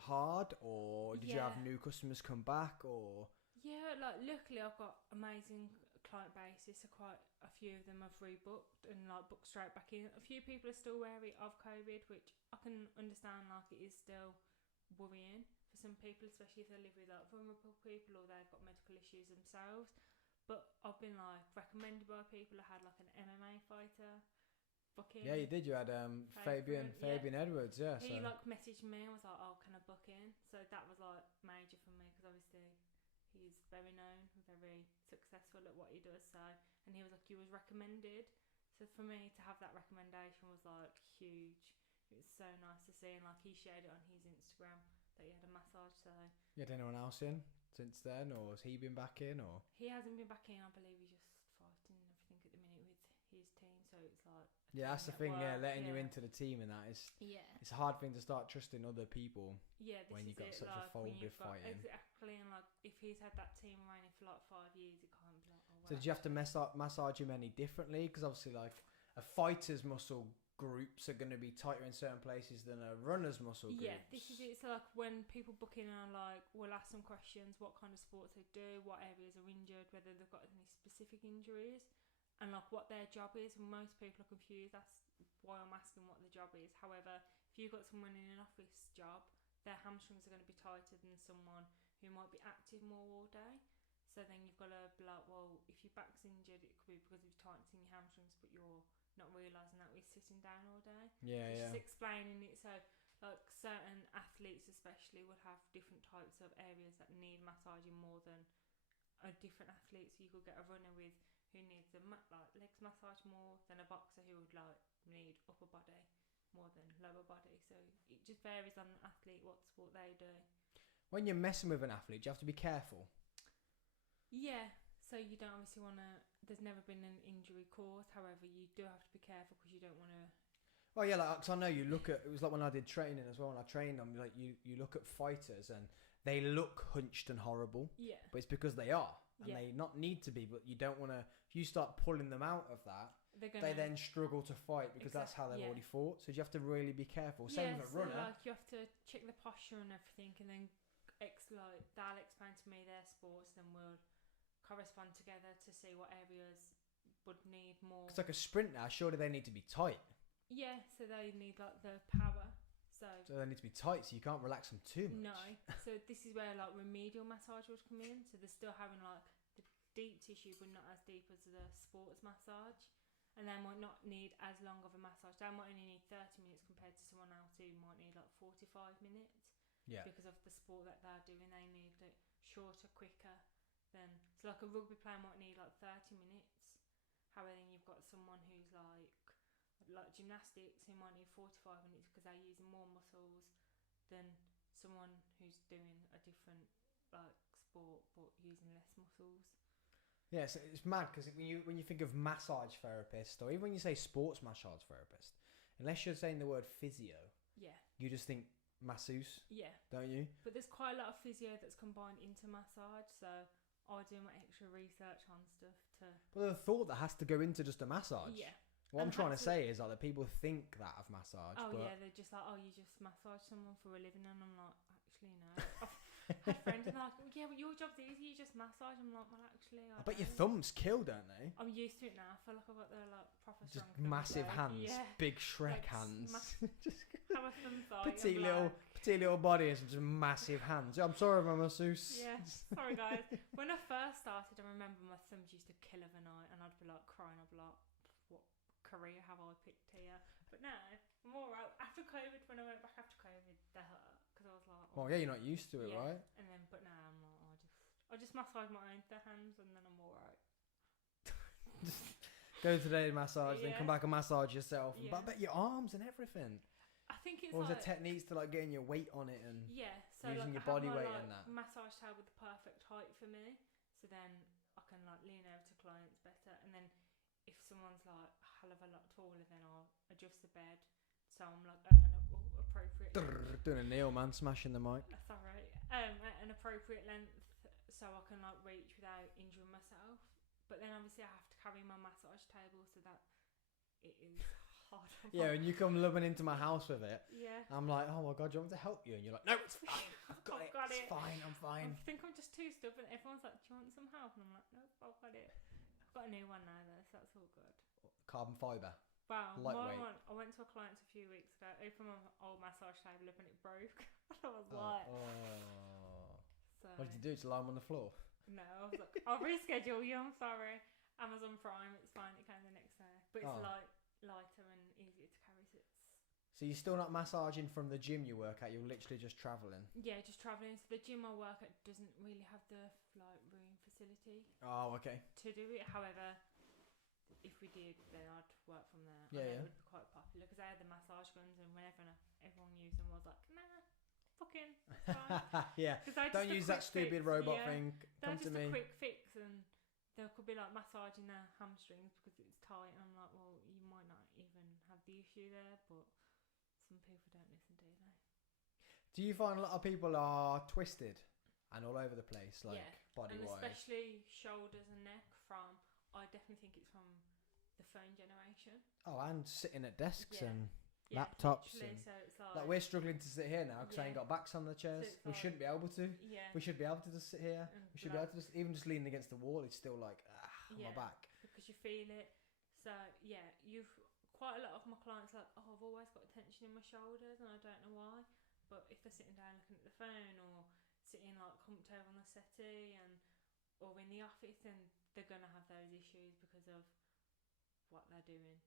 hard, or did you have Yeah. new customers come back, or? Yeah, like luckily I've got amazing client bases, so quite a few of them have rebooked and like booked straight back in. A few people are still wary of COVID, which I can understand. Like it is still worrying for some people, especially if they live with like vulnerable people or they've got medical issues themselves. But I've been like recommended by people. I had like an MMA fighter booking. Yeah, you did. You had Fabian Edwards. Yeah, He so. like messaged me and was like, "Oh, can I book in?" So that was like major for me because obviously he's very known, very successful at what he does. So, and he was like, "You was recommended." So for me to have that recommendation was like huge. It was so nice to see, and like he shared it on his Instagram that he had a massage. So You had anyone else in since then, or has he been back in, or? he hasn't been back in. I believe he's just fighting and everything at the minute with his team. So it's like a Yeah, that's the team thing. at Yeah, work, letting you yeah. into the team and that is. Yeah. It's a hard thing to start trusting other people. Yeah, this when is you've got it, such a like, when fold you've of got- fighting. Exactly, and like if he's had that team running for like 5 years, it can't be like. Oh, So did you have to massage him any differently? Because obviously, like a fighter's muscle groups are going to be tighter in certain places than a runner's muscle groups. Yeah, this is it. So like when people book in and like we'll ask some questions, what kind of sports they do, what areas are injured, whether they've got any specific injuries, and like what their job is. Most people are confused. That's why I'm asking what the job is. However, if you've got someone in an office job, their hamstrings are going to be tighter than someone who might be active more all day. So then you've got to be like, well, if your back's injured, it could be because of tightness in your hamstrings, but you're not realising that we're sitting down all day. Yeah, So yeah. just explaining it. So like certain athletes especially would have different types of areas that need massaging more than a different athlete. So you could get a runner with who needs the like legs massage more than a boxer who would like need upper body more than lower body. So it just varies on the athlete what sport they do. When you're messing with an athlete, do you have to be careful? Yeah, so you don't obviously want to. There's never been an injury caused. However, you do have to be careful because you don't want to. Well, yeah, like, 'cause I know you look at. It was like when I did training as well. When I trained them, like you look at fighters and they look hunched and horrible, Yeah. but it's because they are, and Yeah. they not need to be. But you don't want to. If you start pulling them out of that, They're gonna. they then struggle to fight because that's how they've yeah. already fought. So you have to really be careful. Same with a so runner. like you have to check the posture and everything, and then like they'll explain to me their sports, then we'll correspond together to see what areas would need more. It's like a sprinter. Surely they need to be tight. Yeah, so they need like the power. So they need to be tight. So you can't relax them too much. No, so this is where like remedial massage would come in. So they're still having like the deep tissue, but not as deep as the sports massage. And they might not need as long of a massage. They might only need 30 minutes compared to someone else who might need like 45 minutes. Yeah. Because of the sport that they're doing, they need it shorter, quicker than. So like a rugby player might need like 30 minutes. However, then you've got someone who's like gymnastics who might need 45 minutes because they're using more muscles than someone who's doing a different like sport but using less muscles. Yeah, so it's mad because when you think of massage therapist, or even when you say sports massage therapist, unless you're saying the word physio, Yeah, you just think masseuse, yeah. don't you? But there's quite a lot of physio that's combined into massage, so I do my extra research on stuff to. Well, the thought that has to go into just a massage. Yeah. What I'm And trying to has to- say is like that people think that of massage, Oh but yeah, they're just like, oh, you just massage someone for a living, and I'm like, actually no. I've had friends and they're like, yeah, but your job's easy, you just massage. I'm like, well, actually, I bet your don't. thumbs kill, don't they? I'm used to it now. I feel like I've got the like proper Just strong thumbs, massive like, hands, Yeah, big Shrek like, hands, just have a thumb size. petite little body and just massive hands. I'm sorry, my masseuse. Yeah, sorry guys. When I first started, I remember my thumbs used to kill overnight, and I'd be like crying. I'd be like, what career have I picked here? But now I'm alright. After COVID, when I went back after COVID, they hurt because I was like, Well, yeah, you're not used to it, yeah. right? And then, but now I'm like, I just massage my own hands, and then I'm alright. Go to the massage, then come Yeah. back and massage yourself. Yeah. But I bet your arms and everything. I think it's Or was like there techniques to like getting your weight on it and yeah, so using like your I have body my, weight like, and that? massage table the perfect height for me, so then I can like lean over to clients better. And then if someone's like a hell of a lot taller, then I'll adjust the bed so I'm like at an appropriate length. Doing a nail man, smashing the mic. That's alright. At an appropriate length, so I can like reach without injuring myself. But then obviously I have to carry my massage table so that it is hard. Yeah, and you come lubbing into my house with it. Yeah. I'm like, oh my god, do you want me to help you? And you're like, no, it's fine. I've got it. Got It's it. fine. I'm fine. I think I'm just too stubborn. Everyone's like, do you want some help? And I'm like, nope, I've got it. I've got a new one now though, so that's all good. Carbon fibre. Wow, Lightweight. my one, I went to a client's a few weeks ago, opened my old massage table up and it broke. I was like, so. What did you do? Just lie on the floor? No, I was like, I'll reschedule you, I'm sorry. Amazon Prime, it's fine, it came the next day. But it's lighter and easier to carry, so it's... So you're still not massaging from the gym you work at, you're literally just travelling? Yeah, just travelling. So the gym I work at doesn't really have the like room facility Oh, okay. to do it. However, if we did, then I'd work from there. Yeah, and yeah. it would be quite popular because they had the massage guns, and whenever everyone used them, I was like, nah, fucking fine. Yeah. Don't use that stupid robot thing. They're Come to just me. a quick fix, and there could be like massaging their hamstrings because it's tight, and I'm like, well, you might not even have the issue there, but some people don't listen, do they? Do you find a lot of people are twisted and all over the place, like body and wise? especially shoulders and neck from, I definitely think it's from the phone generation. Oh, and sitting at desks and Yeah, laptops. literally, And so it's like we're struggling to sit here now because I ain't got backs on the chairs. it's We like- shouldn't be able to. Yeah. We should be able to just sit here. And We should be like- able to just leaning against the wall. It's still like my Yeah. back. Because you feel it. So yeah, quite a lot of my clients are like, oh, I've always got tension in my shoulders and I don't know why. But if they're sitting down looking at the phone or sitting like humped over on the settee or in the office, then they're gonna have those issues because of what they're doing.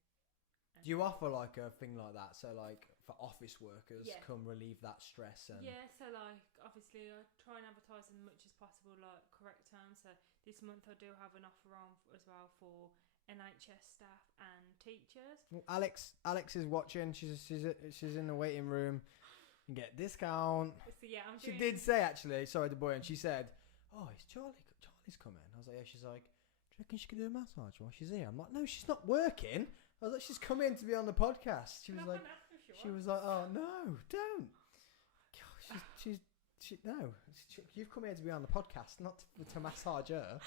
Do you offer like a thing like that? So like for office workers, Yeah. come relieve that stress and Yeah, so like obviously I try and advertise as much as possible, like correct terms. So this month I do have an offer on as well for NHS staff and teachers. Well, Alex is watching. She's in the waiting room. You can get a discount. So yeah, She did say actually, sorry the boy, and she said, "Oh, is Charlie's coming." I was like, "Yeah." She's like, "Do you reckon she could do a massage while she's here?" I'm like, "No, she's not working." I was like, "She's come in to be on the podcast." She was like, "Oh no, don't." God, no. You've come here to be on the podcast, not to massage her.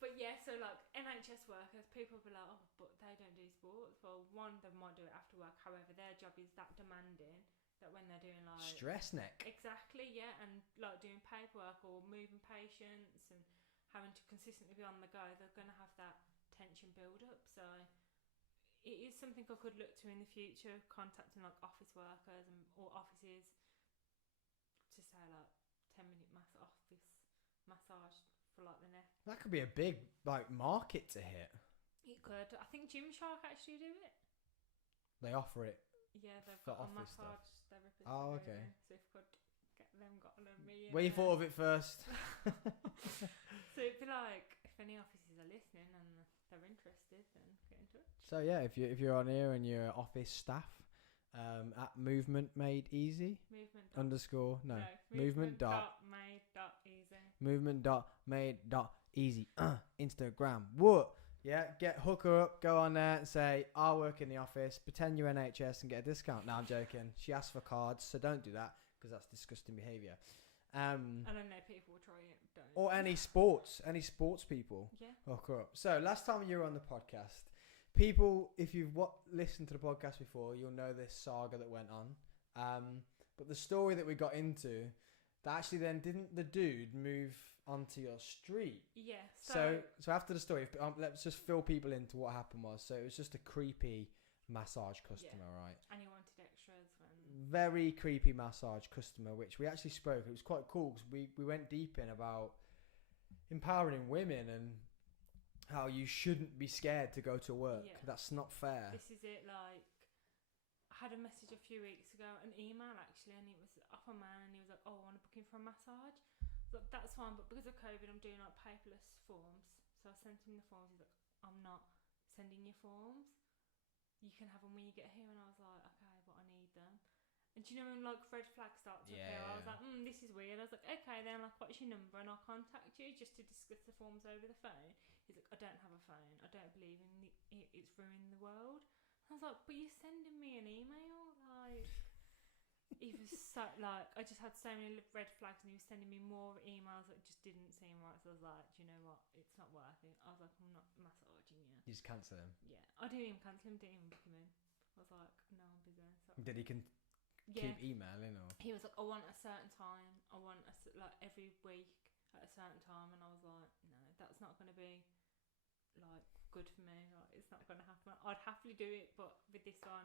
But yeah, so like NHS workers, people will be like, oh, but they don't do sports. Well, one, they might do it after work. However, their job is that demanding that when they're doing like Stress neck. exactly, yeah, and like doing paperwork or moving patients and having to consistently be on the go, they're gonna have that tension build up. So it is something I could look to in the future, contacting like office workers or offices to say like 10-minute office massage for like the neck. That could be a big like market to hit. It could. I think Gymshark actually do it. They offer it. Yeah, they've For got a office stuff. massage therapist. Oh, that goes okay. in, so if could get them got on me. Where you thought of it first? So it'd be like if any offices are listening and they're interested, then get in touch. So yeah, if you're on here and you're office staff, at Movement Made Easy Movement. Movement dot made dot easy. Movement dot made dot easy. Instagram. What? Yeah, hook her up, go on there and say, I work in the office, pretend you're NHS and get a discount. No, I'm joking. She asked for cards, so don't do that because that's disgusting behaviour. I don't know, people will try it, don't. Or any sports people. Yeah. Hook her up. So last time you were on the podcast, people, if you've listened to the podcast before, you'll know this saga that went on. But the story that we got into, that actually then didn't the dude move onto your street? Yeah. So after the story, let's just fill people into what happened was. So it was just a creepy massage customer, right? And he wanted extras when. Very creepy massage customer, which we actually spoke. It was quite cool because we went deep in about empowering women and how you shouldn't be scared to go to work. Yeah. That's not fair. This is it. Like, I had a message a few weeks ago, an email actually, and it was off a man, and he was like, "Oh, I want to book in for a massage." But that's fine, but because of COVID, I'm doing like paperless forms. So I sent him the forms. He's like, "I'm not sending you forms." you can have them when you get here. And I was like, okay, but I need them. And do you know when like red flags start to appear? I was like, this is weird. I was like, okay, then like, what's your number? And I'll contact you just to discuss the forms over the phone. He's like, I don't have a phone. I don't believe in it's ruining the world. I was like, but you're sending me an email, like. He was so like, I just had so many red flags, and he was sending me more emails that just didn't seem right. So I was like, do you know what? It's not worth it. I was like, I'm not massaging you. You just cancel him. Yeah, I didn't even cancel him. Didn't even book him in. I was like, no, I'm busy. So, Did he keep emailing or? He was like, I want a certain time. I want like every week at a certain time, and I was like, no, that's not going to be like good for me. Like, it's not going to happen. I'd happily do it, but with this one,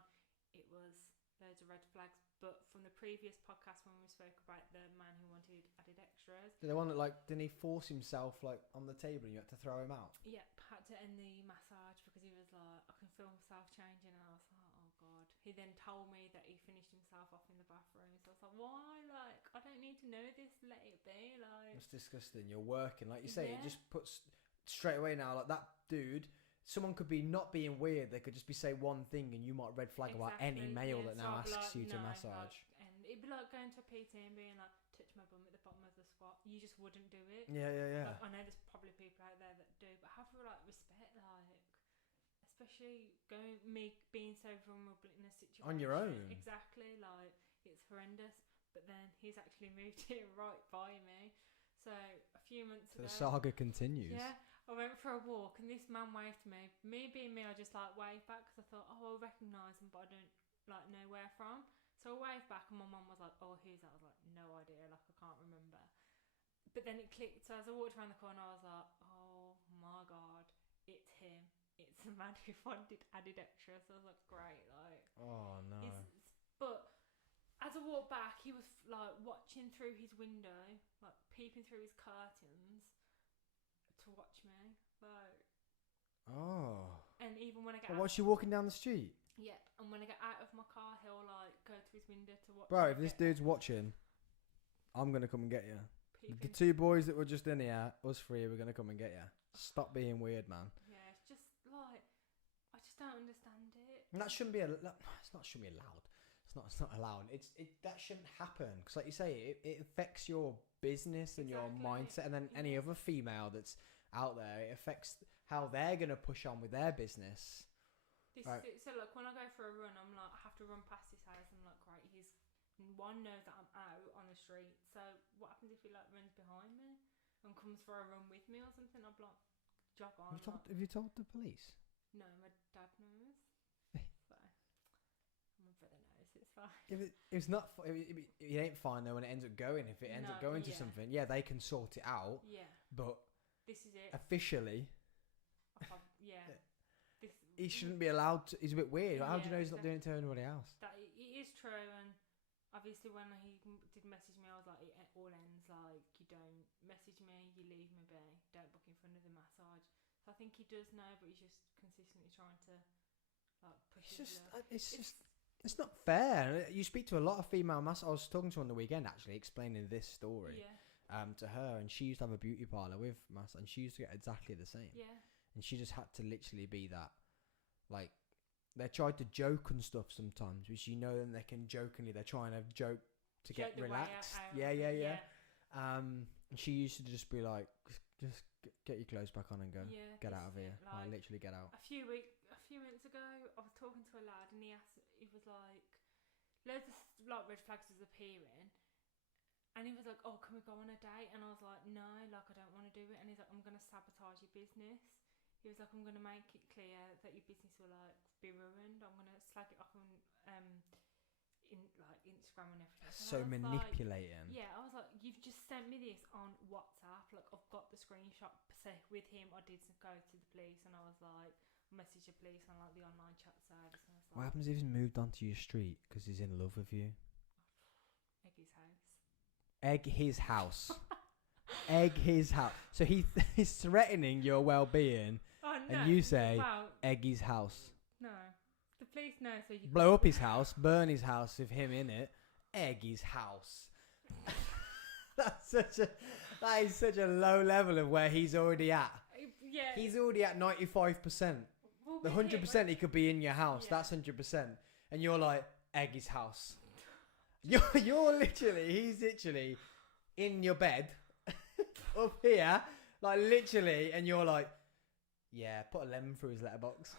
it was loads of red flags. But from the previous podcast when we spoke about the man who wanted added extras, The one that like, didn't he force himself like on the table and you had to throw him out? yeah, had to end the massage because he was like, I can feel myself changing, and I was like, oh god. He then told me that he finished himself off in the bathroom, so I was like, why? Like, I don't need to know this. Let it be. Like, It's disgusting. You're working, like you say. It Yeah. just puts straight away now. Like that dude. Someone could be not being weird. They could just be say one thing, and you might red flag about any male that so now I'd be asks like, you to no, massage. like, and it'd be like going to a PT and being like, touch my bum at the bottom of the squat. You just wouldn't do it. Yeah. Like, I know there's probably people out there that do, but have like respect, like, especially being so vulnerable in a situation On your own. Exactly, like it's horrendous. But then he's actually moved here right by me. So a few months So ago, the saga continues. yeah, I went for a walk and this man waved to me. Me being me, I just like waved back because I thought, oh, I'll recognise him, but I don't like know where from. So I waved back and my mum was like, oh, who's that? I was like, no idea, like I can't remember. But then it clicked. So as I walked around the corner, I was like, oh my god, it's him. It's the man who wanted added extra. So I was like, great, like. Oh no. But as I walked back, he was like watching through his window, like peeping through his curtains to watch me. Like, Oh. and even when I get But out, what's she walking down the street? yeah, and when I get out of my car, he'll like go to his window to watch. Bro, me if this get dude's watching, I'm gonna come and get you. The peeping. two boys that were just in here, us three, we're gonna come and get you. Stop being weird, man. Yeah, it's just like I just don't understand it. And that shouldn't be. Shouldn't be allowed. It's not allowed. That shouldn't happen because, like you say, it affects your business and your Exactly. mindset, and then any Yeah. other female that's out there. It affects how they're gonna push on with their business. This Right. is it. So like when I go for a run, I'm like I have to run past his house. I'm like, great, he's one knows that I'm out on the street. So what happens if he like runs behind me and comes for a run with me or something? I'll like jog on. Have you told the police? No, my dad knows. So my brother knows. It's fine. If it's not, it ain't fine though when it ends up going. If it ends up No, going to yeah. something, yeah, they can sort it out. Yeah, But this is it. officially, Yeah, this. he shouldn't be allowed to. He's a bit weird. How do you Yeah, know he's not doing it to anybody else? That it is true, and obviously when he did message me, I was like, it all ends like you don't message me, you leave me be, don't book in for another massage. So I think he does know, but he's just consistently trying to like push. It's not fair. You speak to a lot of female I was talking to her on the weekend actually, explaining this story to her, and she used to have a beauty parlour with Mass, and she used to get exactly the same. Yeah. And she just had to literally be that, like, they tried to joke and stuff sometimes, which they're trying to joke to get the way relaxed. out, Yeah. And she used to just be like, just get your clothes back on and go, get out of here. Like, literally get out. A few months ago, I was talking to a lad, and he was like, loads of like red flags was appearing, and he was like, oh, can we go on a date? And I was like, no, like I don't want to do it. And he's like, I'm gonna sabotage your business. He was like, I'm gonna make it clear that your business will like be ruined. I'm gonna slag it off on in like Instagram and everything. So manipulating. Yeah, I was like, you've just sent me this on WhatsApp. Like, I've got the screenshot. Say with him, I did go to the police, and I was like, message the police on like the online chat service. And I was like, What happens if he's moved onto your street because he's in love with you? egg his house. Egg his house. Egg his house. So he's threatening your well-being, Oh no! and you say, well, egg his house. no. The police know, so you Blow up his house, burn his house with him in it, egg his house. That is such a low level of where he's already at. Yeah. He's already at 95%. Well, The with him, 100% he could be in your house. Yeah. That's 100%. And you're like, Eggy's house. You're literally, he's literally in your bed up here, like literally, and you're like, yeah, put a lemon through his letterbox.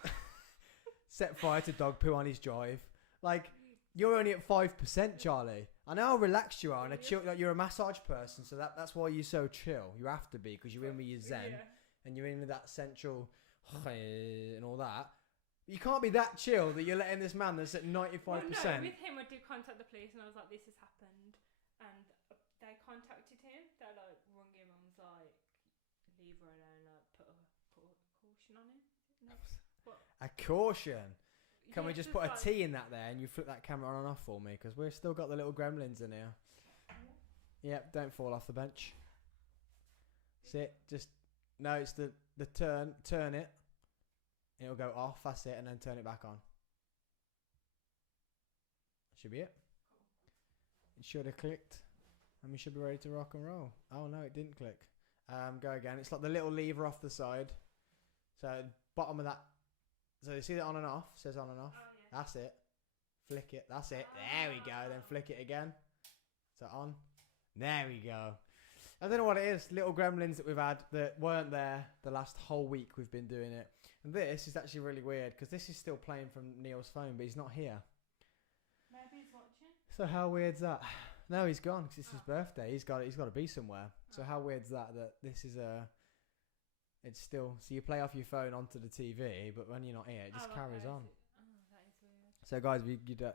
Set fire to dog poo on his drive. Like, you're only at 5%, Charlie. I know how relaxed you are, and like, you're a massage person, so that's why you're so chill. You have to be, because you're in with your zen, Yeah. and you're in with that central and all that. You can't be that chill that you're letting this man that's at 95%. Well, no, with him, I did contact the police, and I was like, "This has happened," and they contacted him. They like rung him and was like, "Leave her alone. Like, put a caution on him." No, what? A caution. Can we Yeah, just put a like, T in that there, and you flip that camera on and off for me, because we've still got the little gremlins in here. Yep, don't fall off the bench. Sit, just no. It's the turn it. It'll go off. That's it, and then turn it back on. Should be it. It should have clicked, and we should be ready to rock and roll. Oh no, it didn't click. Go again. It's like the little lever off the side. So bottom of that. So you see that on and off? Says on and off. Oh, yeah. That's it. Flick it. That's it. There we go. Then flick it again. So on. There we go. I don't know what it is. Little gremlins that we've had that weren't there the last whole week we've been doing it. And this is actually really weird because this is still playing from Neil's phone, but he's not here. Maybe he's watching. So how weird's that? No, he's gone because it's his birthday. He's got to be somewhere. So how weird's that? That this is it's still, so you play off your phone onto the TV, but when you're not here, it just carries on. That is weird. So guys,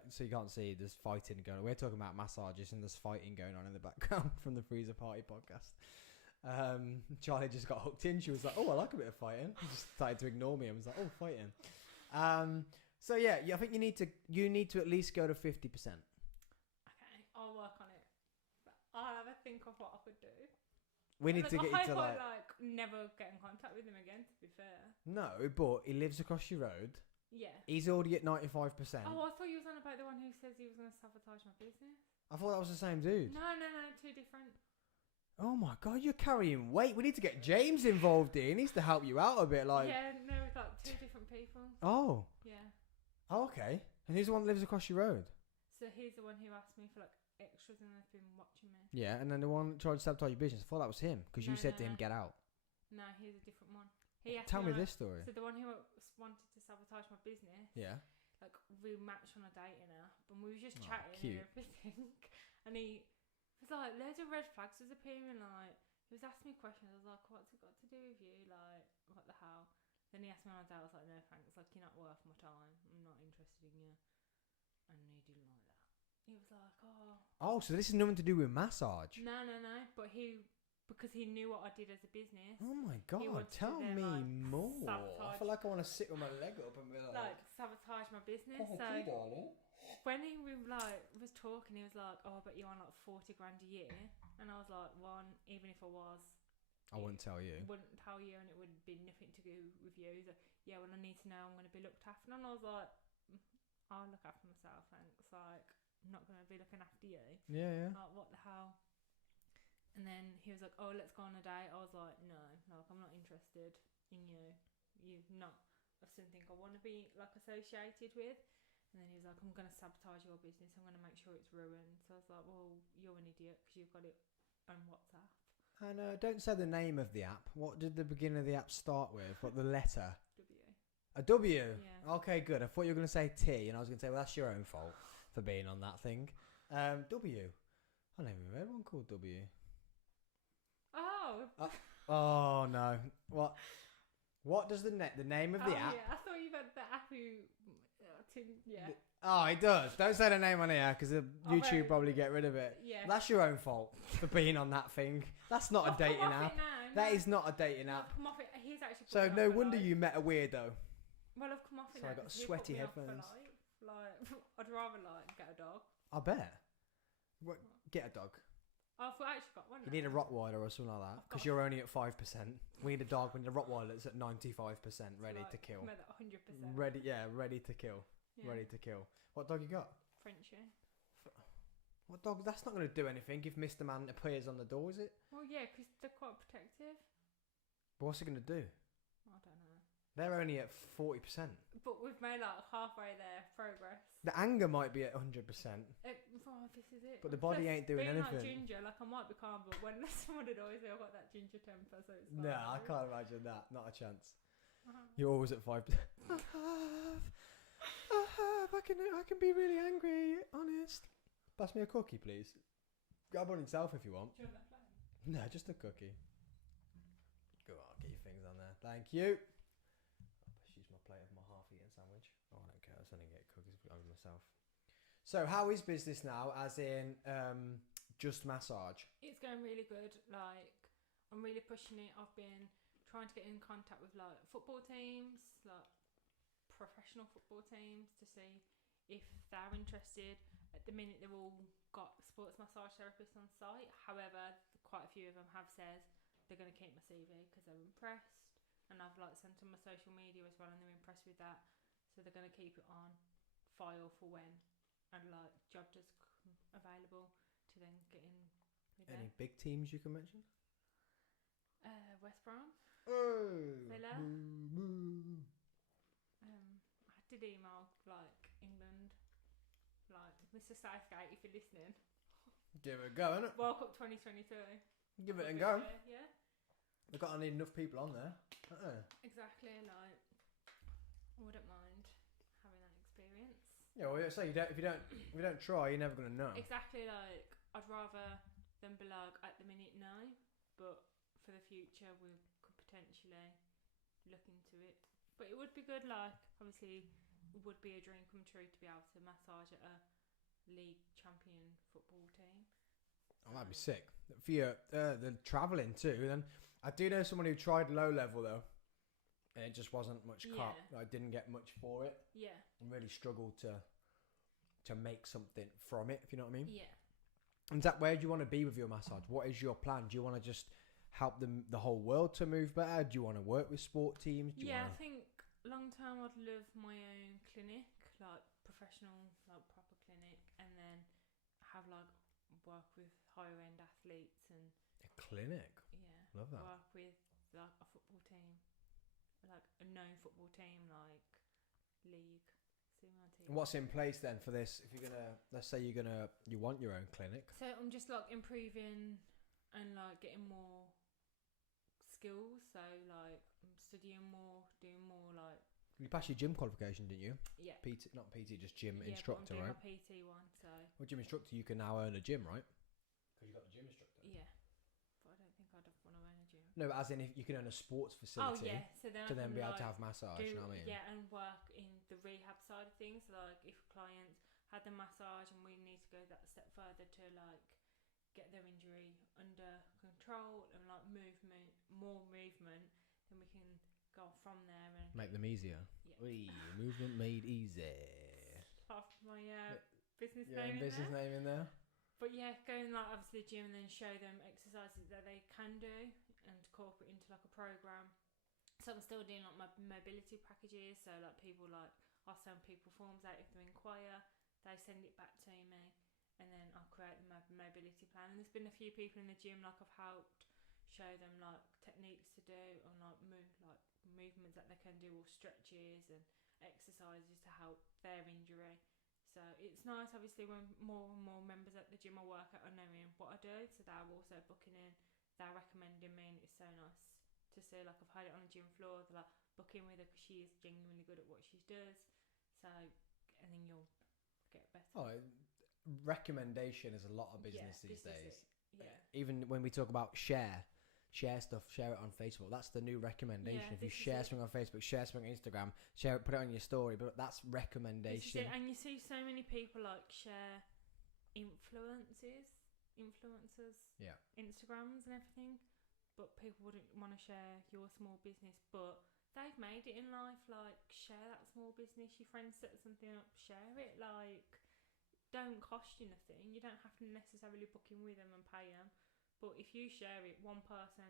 so you can't see, there's fighting going on. We're talking about massages and there's fighting going on in the background from the Freezer Party podcast. Charlie just got hooked in. She was like, "Oh, I like a bit of fighting." Just started to ignore me and was like, "Oh, fighting." So yeah, I think you need to at least go to 50%. Okay, I'll work on it. But I'll have a think of what I could do. We need to get you to I like. like never get in contact with him again. To be fair. No, but he lives across your road. Yeah. He's already at 95%. Oh, I thought you was on about the one who says he was going to sabotage my business. I thought that was the same dude. No, two different. Oh my god, you're carrying weight. We need to get James involved here. He needs to help you out a bit. Like, Yeah, no, it's like two different people. oh, Yeah. okay. And who's the one that lives across your road? So he's the one who asked me for like extras and has been watching me. Yeah, and then the one that tried to sabotage your business. I thought that was him because you No, said no, to him, no. "Get out." No, he's a different one. He asked Tell me on this story. So the one who wanted to sabotage my business. Yeah. Like we matched on a dating app and we was just Oh, chatting cute. and everything. And he was like, loads of red flags was appearing. Like he was asking me questions. I was like, what's it got to do with you? Like what the hell? Then he asked me on a date. I was like, no thanks. Like you're not worth my time. I'm not interested in you. And he didn't like that. He was like, oh. Oh, so this is nothing to do with massage. No. But because he knew what I did as a business. Oh my god, wanted to tell then, me like, more. I sabotage- feel like I want to sit with my leg up and be Like sabotage my business. "Oh, So okay, darling." when he was talking, he was like, "Oh, I bet you on like 40 grand a year," and I was like, "One, even if I was, I wouldn't tell you. wouldn't tell you, and it would be nothing to do with you." He's like, "Yeah, well, I need to know I'm going to be looked after," and I was like, "I'll look after myself, thanks. Like, I'm not going to be looking after you. Yeah. Like, what the hell?" And then he was like, "Oh, let's go on a date." I was like, "No, like I'm not interested in you. You're not of something I want to be like associated with." And then he was like, "I'm going to sabotage your business. I'm going to make sure it's ruined." So I was like, "Well, you're an idiot because you've got it on WhatsApp." And don't say the name of the app. What did the beginning of the app start with? What, the letter? W. A W? Yeah. Okay, good. I thought you were going to say T, and I was going to say, well, that's your own fault for being on that thing. W. I never heard one called W. Oh. Oh, no. What does the name of the app? Yeah, I thought you meant the app who. Yeah. Oh, it does. Don't say the name on here because YouTube wait. probably get rid of it. Yeah. That's your own fault for being on that thing. That's not I've a dating come off app. it now, That no. is not a dating No, app. I've come off it. He's actually. So put me no off for wonder life. you met a weirdo. Well, I've come off it So I now got 'cause he sweaty put me off for headphones. life. Like, I'd rather like get a dog. I bet. Get a dog. I've actually got one. You now. need a Rottweiler or something like that I've because got- you're only at 5%. We need a dog. We need a Rottweiler that's at 95%, So, ready like, to kill. I'm at that 100%. Ready, yeah, ready to kill. Yeah. Ready to kill. What dog you got? Frenchie. What dog? That's not going to do anything if Mr. Man appears on the door, is it? Well, yeah, because they're quite protective. But what's it going to do? I don't know. They're only at 40%. But we've made like halfway there progress. The anger might be at 100%. This is it. But the body ain't doing being anything. Like ginger, like I might be calm, but when someone would always say I've got that ginger temper, so it's fine. No, I can't imagine that. Not a chance. Uh-huh. You're always at 5%. I can be really angry, honest. Pass me a cookie, please. Grab one yourself if you want. Do you want that plain? No, just a cookie. Go on, get your fingers on there. Thank you. I'll just use my plate of my half-eaten sandwich. Oh, I don't care. I was only get cookies over myself. So, how is business now? As in, just massage. It's going really good. Like, I'm really pushing it. I've been trying to get in contact with like football teams, like professional football teams, to see if they're interested. At the minute, they've all got sports massage therapists on site. However, quite a few of them have said they're going to keep my CV because they're impressed, and I've like sent them my social media as well, and they're impressed with that. So they're going to keep it on file for when and like job does come available to then get in with Any them. big teams you can mention? West Brom. Oh, Villa. boo, boo. I did email like England, like Mr. Southgate, if you're listening. Give it a go, innit? World Cup 2022. Give it a go. Yeah, They've got to need enough people on there. exactly. Like, I wouldn't mind having that experience. Yeah, well, so if you don't try, you're never gonna know. Exactly. Like, I'd rather than be like at the minute no, but for the future we could potentially look into it. But it would be good. Like, obviously, it would be a dream come true to be able to massage at a league champion football team. Oh, that'd be sick. For you, the travelling too. Then I do know someone who tried low level though, and it just wasn't much cut. I didn't get much for it, Yeah. and really struggled to make something from it. If you know what I mean. Yeah. And Zach, where do you want to be with your massage? What is your plan? Do you want to just help the whole world to move better? Do you want to work with sport teams? Do you I wanna... think long term I'd love my own clinic, like professional, like proper clinic, and then have like work with higher end athletes and a clinic. yeah, Love that. work with like a football team, like a known football team, like league, senior team. And what's in place then for this? If you're gonna, let's say you want your own clinic. So I'm just like improving and like getting more skills. So like I'm studying more, doing more like. You passed your gym qualification, didn't you? Yeah. PT, not PT, just gym Yeah, instructor, but I'm right? doing my PT one, so Well, gym instructor, you can now earn a gym, right? Because you got the gym instructor. yeah. But I don't think I'd want to own a gym. No, but as in if you can earn a sports Oh facility yeah, so then to I then can, be able like, to have massage. do, You know what I mean? Yeah, and work in the rehab side of things. So, like if clients had the massage and we need to go that step further to like get their injury under control and like more movement, then we can go from there and Make them easier. Yeah. Wee, movement made easy. half my business Your own name in business there. name in there. But yeah, going like obviously the gym and then show them exercises that they can do and incorporate into like a program. So I'm still doing like my mobility packages. So like people like I'll send people forms out if they inquire, they send it back to me, and then I'll create the mobility plan. And there's been a few people in the gym like I've helped show them like techniques to do and like movements that they can do or stretches and exercises to help their injury. So it's nice obviously when more and more members at the gym I work at are knowing what I do, so they're also booking in, they're recommending me, and it's so nice to see. Like I've had it on the gym floor, they're like book in with her because she is genuinely good at what she does, so and then you'll get better. Oh, recommendation is a lot of business Yeah, these this is days. it. Yeah. Even when we talk about share stuff, share it on Facebook. That's the new recommendation. Yeah, if you this is share it. something on Facebook, share something on Instagram, share it, put it on your story. But that's This is recommendation. it. And you see so many people like share influencers, Yeah. Instagrams and everything, but people wouldn't want to share your small business, but they've made it in life. Like, share that small business. Your friends set something up, share it. Like, don't cost you nothing. You don't have to necessarily book in with them and pay them, but if you share it, one person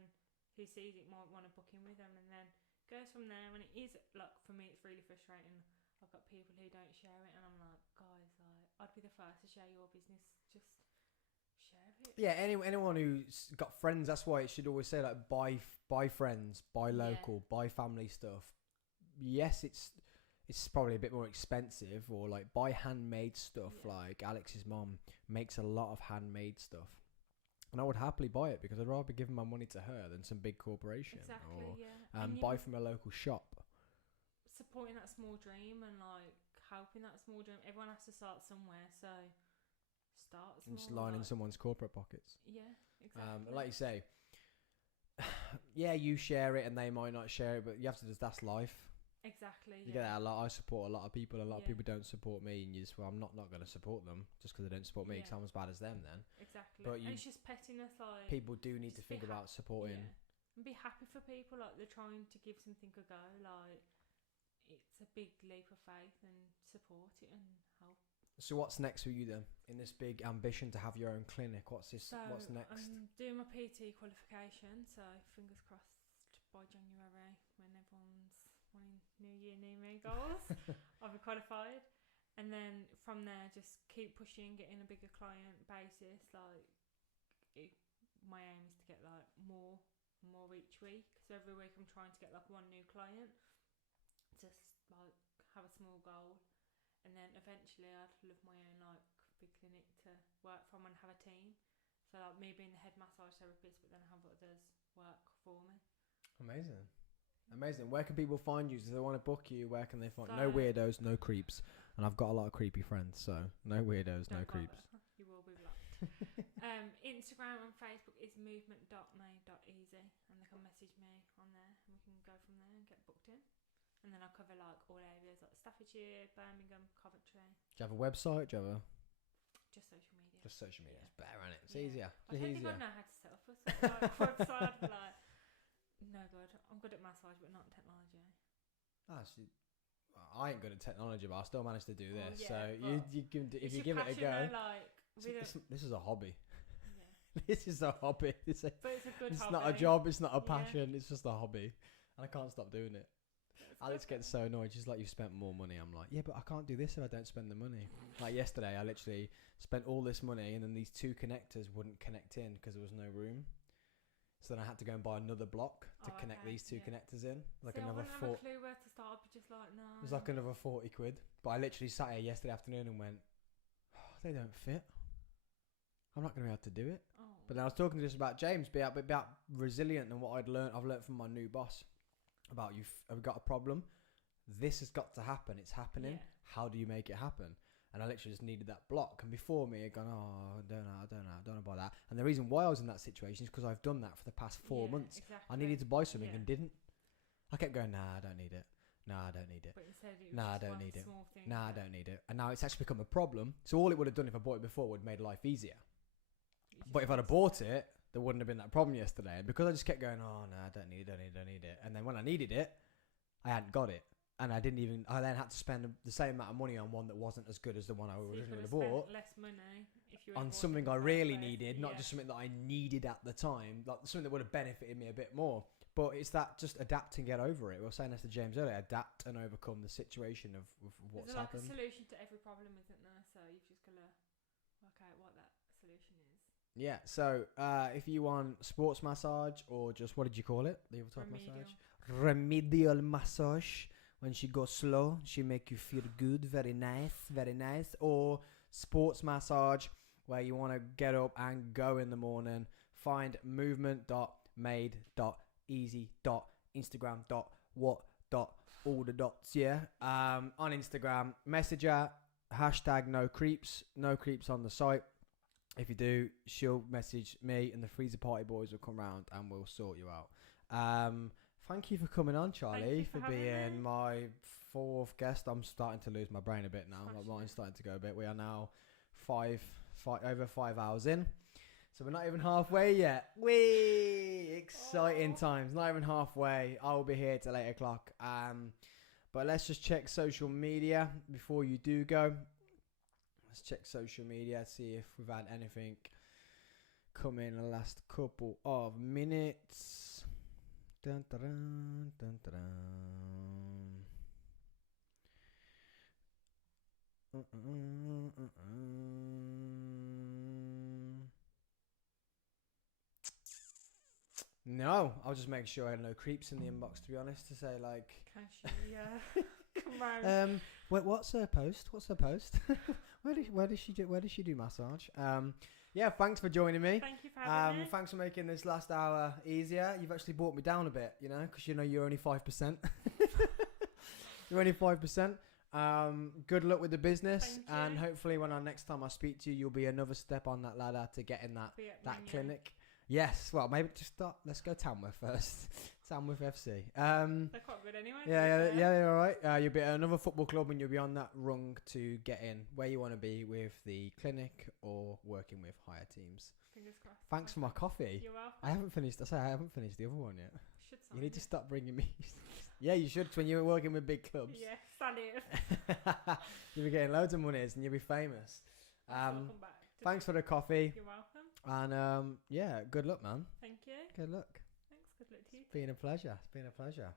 who sees it might want to book in with them, and then goes from there. And it is like, for me, it's really frustrating. I've got people who don't share it, and I'm like, guys, like, I'd be the first to share your business. Just share it. Yeah, anyone who's got friends, that's why it should always say like buy friends, buy local, buy family stuff. yes, it's probably a bit more expensive, or like buy handmade stuff. Yeah. Like Alex's mom makes a lot of handmade stuff, and I would happily buy it because I'd rather be giving my money to her than some big corporation. Exactly, Or yeah. And buy from a local shop. supporting that small dream and like helping that small dream. Everyone has to start somewhere, so start small. And just line in like, someone's corporate pockets. Yeah, exactly. Like you say, yeah, you share it and they might not share it, but you have to just, that's life. Exactly. You get that a lot. I support a lot of people. A lot of Yeah. people don't support me, and you just, well, I'm not going to support them just because they don't support me. Because Yeah. I'm as bad as them. Then Exactly. But and you- it's just pettiness, like people do need to just be think about supporting. Yeah. And be happy for people, like they're trying to give something a go. Like it's a big leap of faith, and support it and help. So what's next for you then? In this big ambition to have your own clinic, what's So what's next? I'm doing my PT qualification, so fingers crossed by January when everyone's wanting new year, new me goals, I'll be qualified. And then from there, just keep pushing, getting a bigger client basis. Like, my aim is to get like more each week. So every week I'm trying to get like one new client. Just like have a small goal, and then eventually I'd love my own like big clinic to work from and have a team. So like me being the head massage therapist, but then have others work for me. Amazing. Where can people find you? Do they want to book you? Where can they find? So- No weirdos, no creeps. And I've got a lot of creepy friends, so no weirdos, no Don't creeps. bother. You will be blocked. Instagram and Facebook is movement.may.easy, and they can message me on there, and we can go from there and get booked in. And then I'll cover like all areas like Staffordshire, Birmingham, Coventry, Do you have a website? Do you have a just social media. just social media? Yeah. It's better, isn't it? It's Yeah. easier. I It's don't think easier. I know how to set up a sort of, like, website. Like, no good. I'm good at massage, but not technology. Actually, I ain't good at technology, but I still managed to do Well, this. yeah, so but you can if It's you your give it a passion, go. though, like, This is a hobby. yeah. This is a hobby. It's But it's a good it's hobby. not a job. It's not a Yeah. passion. It's just a hobby, and I can't stop doing it. It's Alex good. gets so annoyed. She's like, "You've spent more money." I'm like, "Yeah, but I can't do this if I don't spend the money." Like yesterday, I literally spent all this money, and then these two connectors wouldn't connect in because there was no room. So then I had to go and buy another block to Oh, connect okay, these two yeah. connectors in. Like See, I another wouldn't have four. a clue where to start. I'd be just like, no. It was like another 40 quid. But I literally sat here yesterday afternoon and went, oh, they don't fit. I'm not going to be able to do it. Oh. But then I was talking to this about James, about resilient and what I've learned from my new boss about I've got a problem. This has got to happen. It's happening. Yeah. How do you make it happen? And I literally just needed that block. And before me, I'd gone, oh, I don't know about that. And the reason why I was in that situation is because I've done that for the past 4 Yeah, months. Exactly. I needed to buy something Yeah. and didn't. I kept going, nah, I don't need it. Nah, I don't need it. But instead it was Nah, I just don't one need it. small thing Nah, I that don't need it. And now it's actually become a problem. So all it would have done if I bought it before would have made life easier. you just But if I'd have wanted bought to- it, there wouldn't have been that problem yesterday. And because I just kept going, oh, no, I don't need it. And then when I needed it, I hadn't got it. And I then had to spend the same amount of money on one that wasn't as good as the one I So you originally could would have have bought. spent less money if you On would've bought it something in the I first really place. needed, not Yeah. just something that I needed at the time, like something that would have benefited me a bit more. But it's that just adapt and get over it. We were saying this to James earlier, adapt and overcome the situation of what's There's like happened. a solution to every problem, isn't there? So you've just got to work out what that solution is. Yeah, so if you want sports massage or just, what did you call it? The other type of Remedial. massage? Remedial massage. When she goes slow, she make you feel good. Very nice, very nice. Or sports massage, where you want to get up and go in the morning. Find movement.made.easy.instagram.what.all the dots, yeah. On Instagram, message her, hashtag no creeps on the site. If you do, she'll message me and the Freezer Party Boys will come round and we'll sort you out. Thank you for coming on, Charlie, you for having being me. my fourth guest. I'm starting to lose my brain a bit now. My Smashing mind's it. starting to go a bit. We are now over 5 hours in. So we're not even halfway yet. Whee! Exciting Oh. times. Not even halfway. I will be here till 8 o'clock. But let's just check social media before you do go. Let's check social media, see if we've had anything come in the last couple of minutes. Dun, dun, dun, dun, dun, dun. No, I'll just make sure I had no creeps in the inbox, to be honest, to say like, Can she come round? what's her post? What's her post? where does she do massage? Yeah, thanks for joining me. Thank you for having me. Thanks for making this last hour easier. You've actually brought me down a bit, you know, because you know you're only 5%. You're only 5%. Good luck with the business, Thank you. and hopefully when next time I speak to you, you'll be another step on that ladder to getting that clinic. Yes, well, maybe just start. Let's go Tamworth first. Tamworth FC. They're quite good anyway. Yeah, they're all right. You'll be at another football club, and you'll be on that rung to get in where you want to be with the clinic or working with higher teams. Fingers crossed. Thanks for my coffee. You're welcome. I haven't finished. I haven't finished the other one yet. Should You need to sign stop bringing me. Yeah, you should when you're working with big clubs. it. Yeah, stand it. You'll be getting loads of monies and you'll be famous. Welcome back. Thanks for the coffee. You're welcome. And yeah, good luck, man. Thank you. Good luck. Thanks. Good luck to you. It's been a pleasure. It's been a pleasure.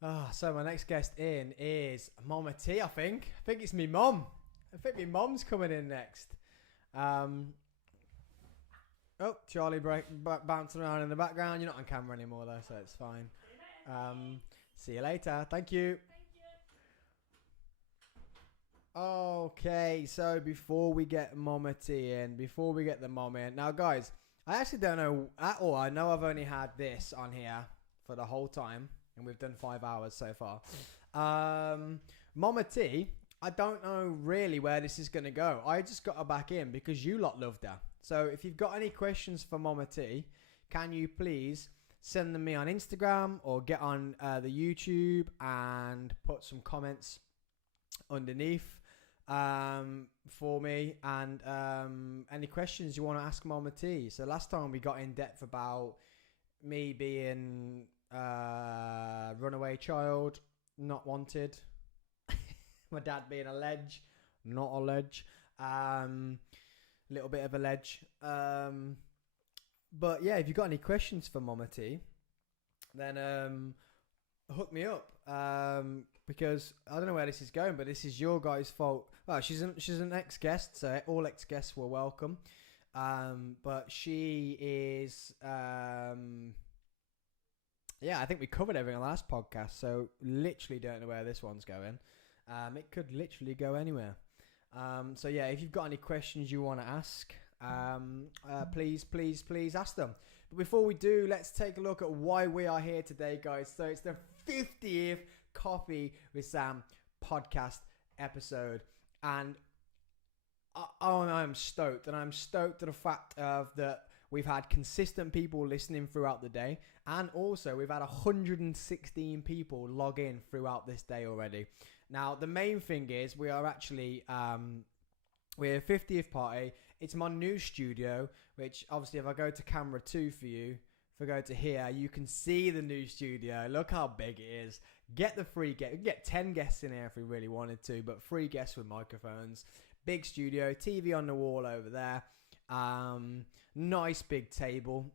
Thanks. So my next guest in is Mama T, I think. I think it's me mum. I think my mum's coming in next. Charlie bouncing around in the background. You're not on camera anymore though, so it's fine. See you later. Thank you. Okay, so before we get Mama T in, before we get the mom in, now guys, I actually don't know at all. I know I've only had this on here for the whole time, and we've done 5 hours so far. Mama T, I don't know really where this is going to go. I just got her back in because you lot loved her. So if you've got any questions for Mama T, can you please send them me on Instagram or get on the YouTube and put some comments underneath for me, and any questions you want to ask Mama T. So last time we got in depth about me being runaway child, not wanted, my dad being a ledge, not a ledge, little bit of a ledge, but yeah, if you've got any questions for Mama T, then hook me up, because I don't know where this is going, but this is your guys' fault. Well, she's an ex-guest, so all ex-guests were welcome. But she is, yeah, I think we covered everything on the last podcast, so literally don't know where this one's going. It could literally go anywhere. So yeah, if you've got any questions you want to ask, please ask them. But before we do, let's take a look at why we are here today, guys. So it's the 50th Coffee with Sam podcast episode, and I'm stoked, and I'm stoked at the fact of that we've had consistent people listening throughout the day, and also we've had 116 people log in throughout this day already. Now the main thing is we are actually we're a 50th party. It's my new studio, which obviously if I go to camera 2 for you, if I go to here, you can see the new studio. Look how big it is. Get the free guest. We can get 10 guests in here if we really wanted to, but 3 guests with microphones. Big studio, TV on the wall over there. Nice big table.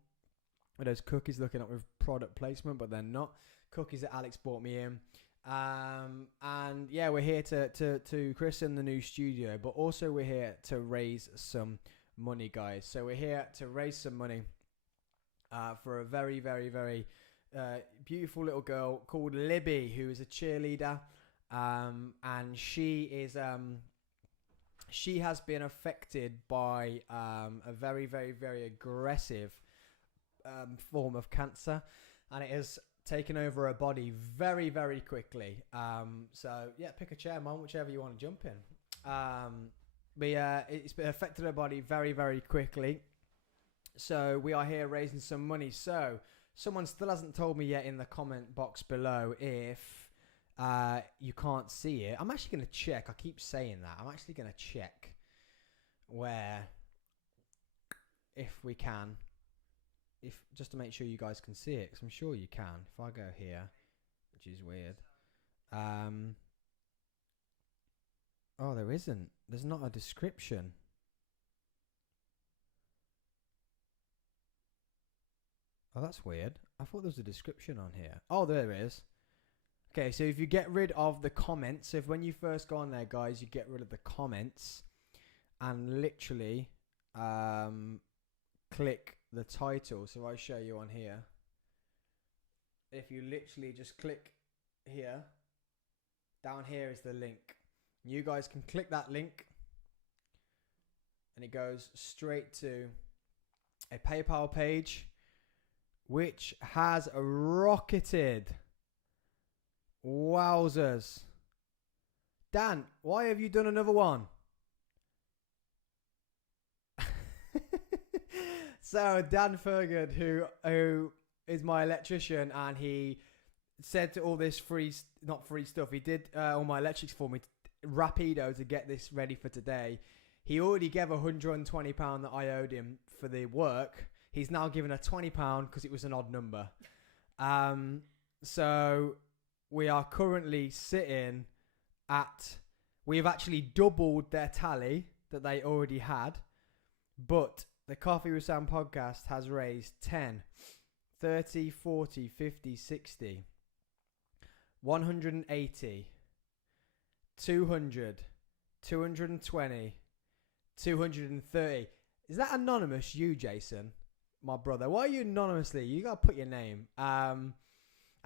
With those cookies looking up with product placement, but they're not. Cookies that Alex brought me in. And yeah, we're here to christen the new studio, but also we're here to raise some money, guys. So we're here to raise some money for a very, very, very beautiful little girl called Libby, who is a cheerleader, and she is she has been affected by a very, very, very aggressive form of cancer, and it has taken over her body very, very quickly. So yeah, pick a chair, Mum, whichever you want to jump in. But yeah, it's been affected her body very, very quickly. So we are here raising some money. So someone still hasn't told me yet in the comment box below if you can't see it. I'm actually going to check. I keep saying that. I'm actually going to check where, if we can, if just to make sure you guys can see it, because I'm sure you can. If I go here, which is weird. Oh, there isn't. There's not a description. Oh, that's weird. I thought there was a description on here. Oh, there is. Okay, so if you get rid of the comments, so if when you first go on there, guys, you get rid of the comments and literally click the title. So I show you on here. If you literally just click here, down here is the link. You guys can click that link and it goes straight to a PayPal page which has rocketed. Wowzers. Dan, why have you done another one? So Dan Fergud, who is my electrician, and he said to all this not free stuff. He did all my electrics for me, rapido, to get this ready for today. He already gave £120 that I owed him for the work. He's now given a £20 because it was an odd number. So we are currently sitting at. We've actually doubled their tally that they already had, but the Coffee with Sam podcast has raised 10, 30, 40, 50, 60, 180, 200, 220, 230. Is that anonymous, you, Jason? My brother. Why are you anonymously? You got to put your name. And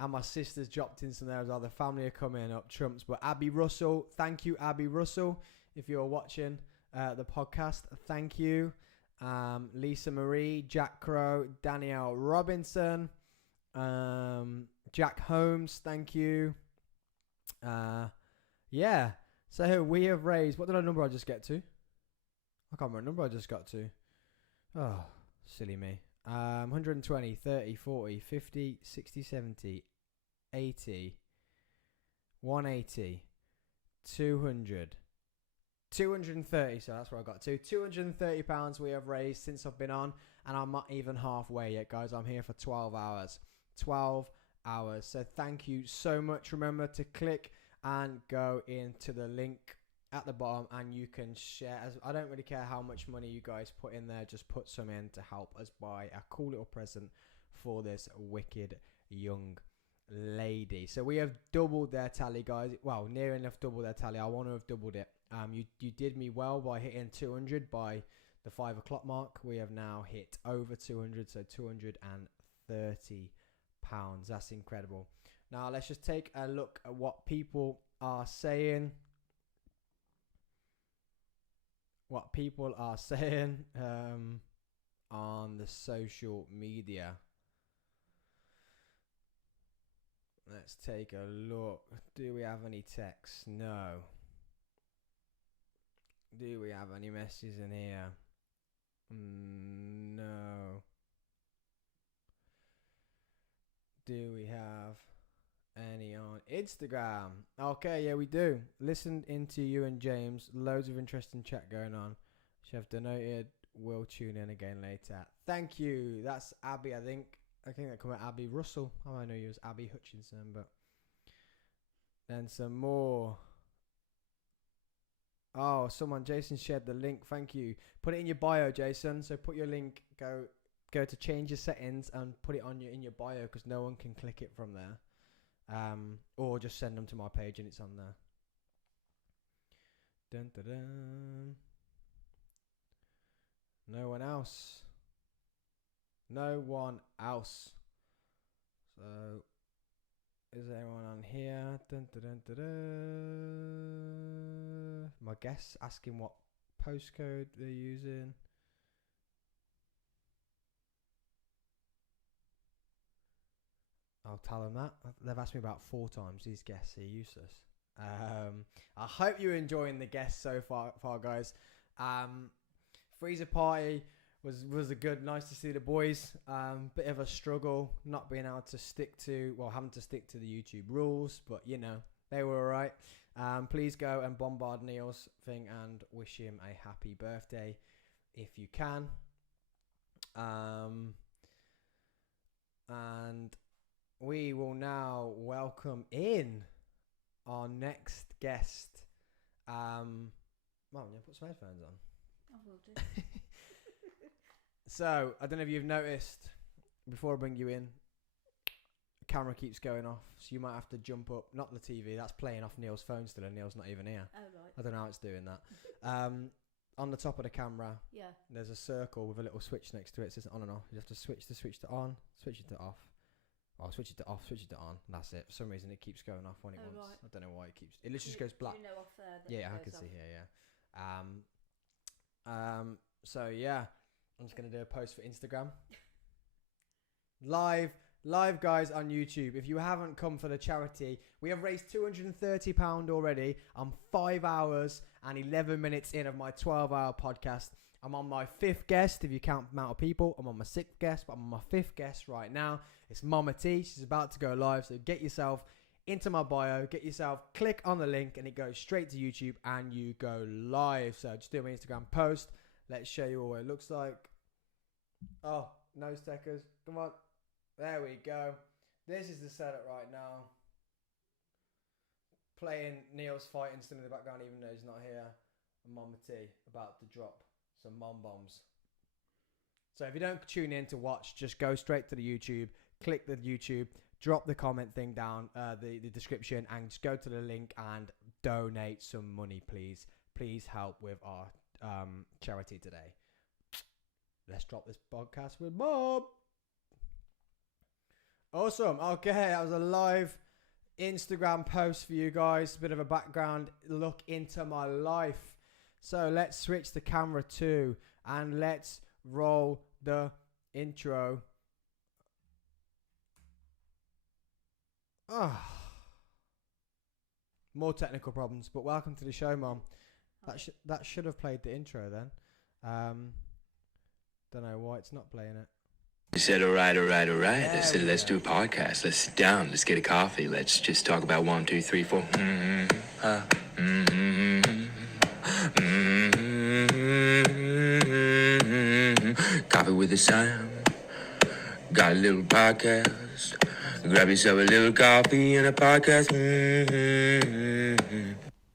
my sister's dropped in some there as well. The family are coming up trumps. But Abby Russell, thank you, Abby Russell. If you're watching the podcast, thank you. Lisa Marie, Jack Crow, Danielle Robinson, Jack Holmes, thank you. Yeah. So we have raised, what did our number I just get to? I can't remember what number I just got to. Oh, silly me. 120, 30, 40, 50, 60, 70, 80, 180, 200, 230. So that's where I got to. £230 we have raised since I've been on, and I'm not even halfway yet, guys. I'm here for 12 hours. 12 hours. So thank you so much. Remember to click and go into the link at the bottom, and you can share. I don't really care how much money you guys put in there. Just put some in to help us buy a cool little present for this wicked young lady. So we have doubled their tally, guys. Well, near enough double their tally. I want to have doubled it. You did me well by hitting 200 by the 5 o'clock mark. We have now hit over 200, so £230. That's incredible. Now let's just take a look at what people are saying. What people are saying on the social media. Let's take a look. Do we have any texts? No. Do we have any messages in here? No. Do we have any on Instagram? Okay, yeah, we do. Listened into you and James. Loads of interesting chat going on. Chef denoted. Will tune in again later. Thank you. That's Abby, I think. I think that come out Abby Russell. Oh, I know you as Abby Hutchinson, but then some more. Oh, Jason shared the link. Thank you. Put it in your bio, Jason. So put your link. Go to change your settings and put it on in your bio, because no one can click it from there. Or just send them to my page and it's on there. Dun, dun, dun. No one else. No one else. So, is there anyone on here? Dun, dun, dun, dun, dun. My guests asking what postcode they're using. I'll tell them that. They've asked me about 4 times. These guests are useless. I hope you're enjoying the guests so far guys. Freezer party was a good, nice to see the boys. Bit of a struggle not being able to having to stick to the YouTube rules, but you know, they were alright. Please go and bombard Neil's thing and wish him a happy birthday if you can. And we will now welcome in our next guest. Mum, you put some headphones on. I will do. So, I don't know if you've noticed, before I bring you in, the camera keeps going off, so you might have to jump up. Not the TV, that's playing off Neil's phone still, and Neil's not even here. Oh, right. I don't know how it's doing that. on the top of the camera, Yeah. there's a circle with a little switch next to it. It says on and off. You have to switch the switch to on, switch it to off. Oh, switch it to off, switch it to on. And that's it. For some reason, it keeps going off when it wants. Right. I don't know why it keeps. It literally just goes black. Do you know off there? That Yeah, it I goes can off? see here. Yeah. So yeah, I'm just gonna do a post for Instagram. Live, guys, on YouTube. If you haven't come for the charity, we have raised £230 already. I'm 5 hours and 11 minutes in of my 12-hour podcast. I'm on my 5th guest, if you count the amount of people. I'm on my 6th guest, but I'm on my 5th guest right now. It's Mama T. She's about to go live, so get yourself into my bio, click on the link, and it goes straight to YouTube, and you go live. So just do my Instagram post. Let's show you all what it looks like. Oh, nose takers. Come on. There we go. This is the setup right now. Playing Neil's fight instant in the background, even though he's not here. And Mama T about to drop some mom bombs. So if you don't tune in to watch, just go straight to the YouTube, click the YouTube, drop the comment thing down, the description, and just go to the link and donate some money, please. Please help with our charity today. Let's drop this podcast with Mom. Awesome. Okay, that was a live Instagram post for you guys. A bit of a background look into my life. So let's switch the camera too, and let's roll the intro. More technical problems, but welcome to the show, Mom. That should have played the intro then. Don't know why it's not playing it. He said, all right. I said, let's do a podcast. Let's sit down. Let's get a coffee. Let's just talk about 1, 2, 3, 4. Coffee with the Sam. Got a little podcast. Grab yourself a little coffee and a podcast.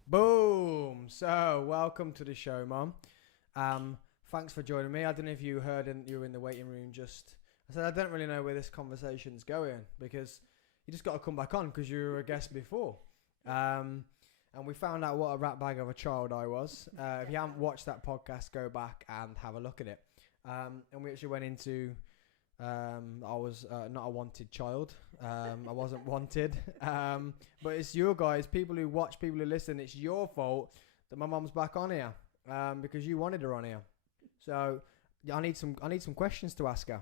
Boom. So, welcome to the show, Mom. Thanks for joining me. I don't know if you heard and you were in the waiting room just... I said, I don't really know where this conversation's going because you just got to come back on because you were a guest before. And we found out what a rat bag of a child I was. If you haven't watched that podcast, go back and have a look at it. And we actually went into... I was not a wanted child. I wasn't wanted. But it's your guys, people who watch, people who listen, it's your fault that my mum's back on here because you wanted her on here. So I need some questions to ask her.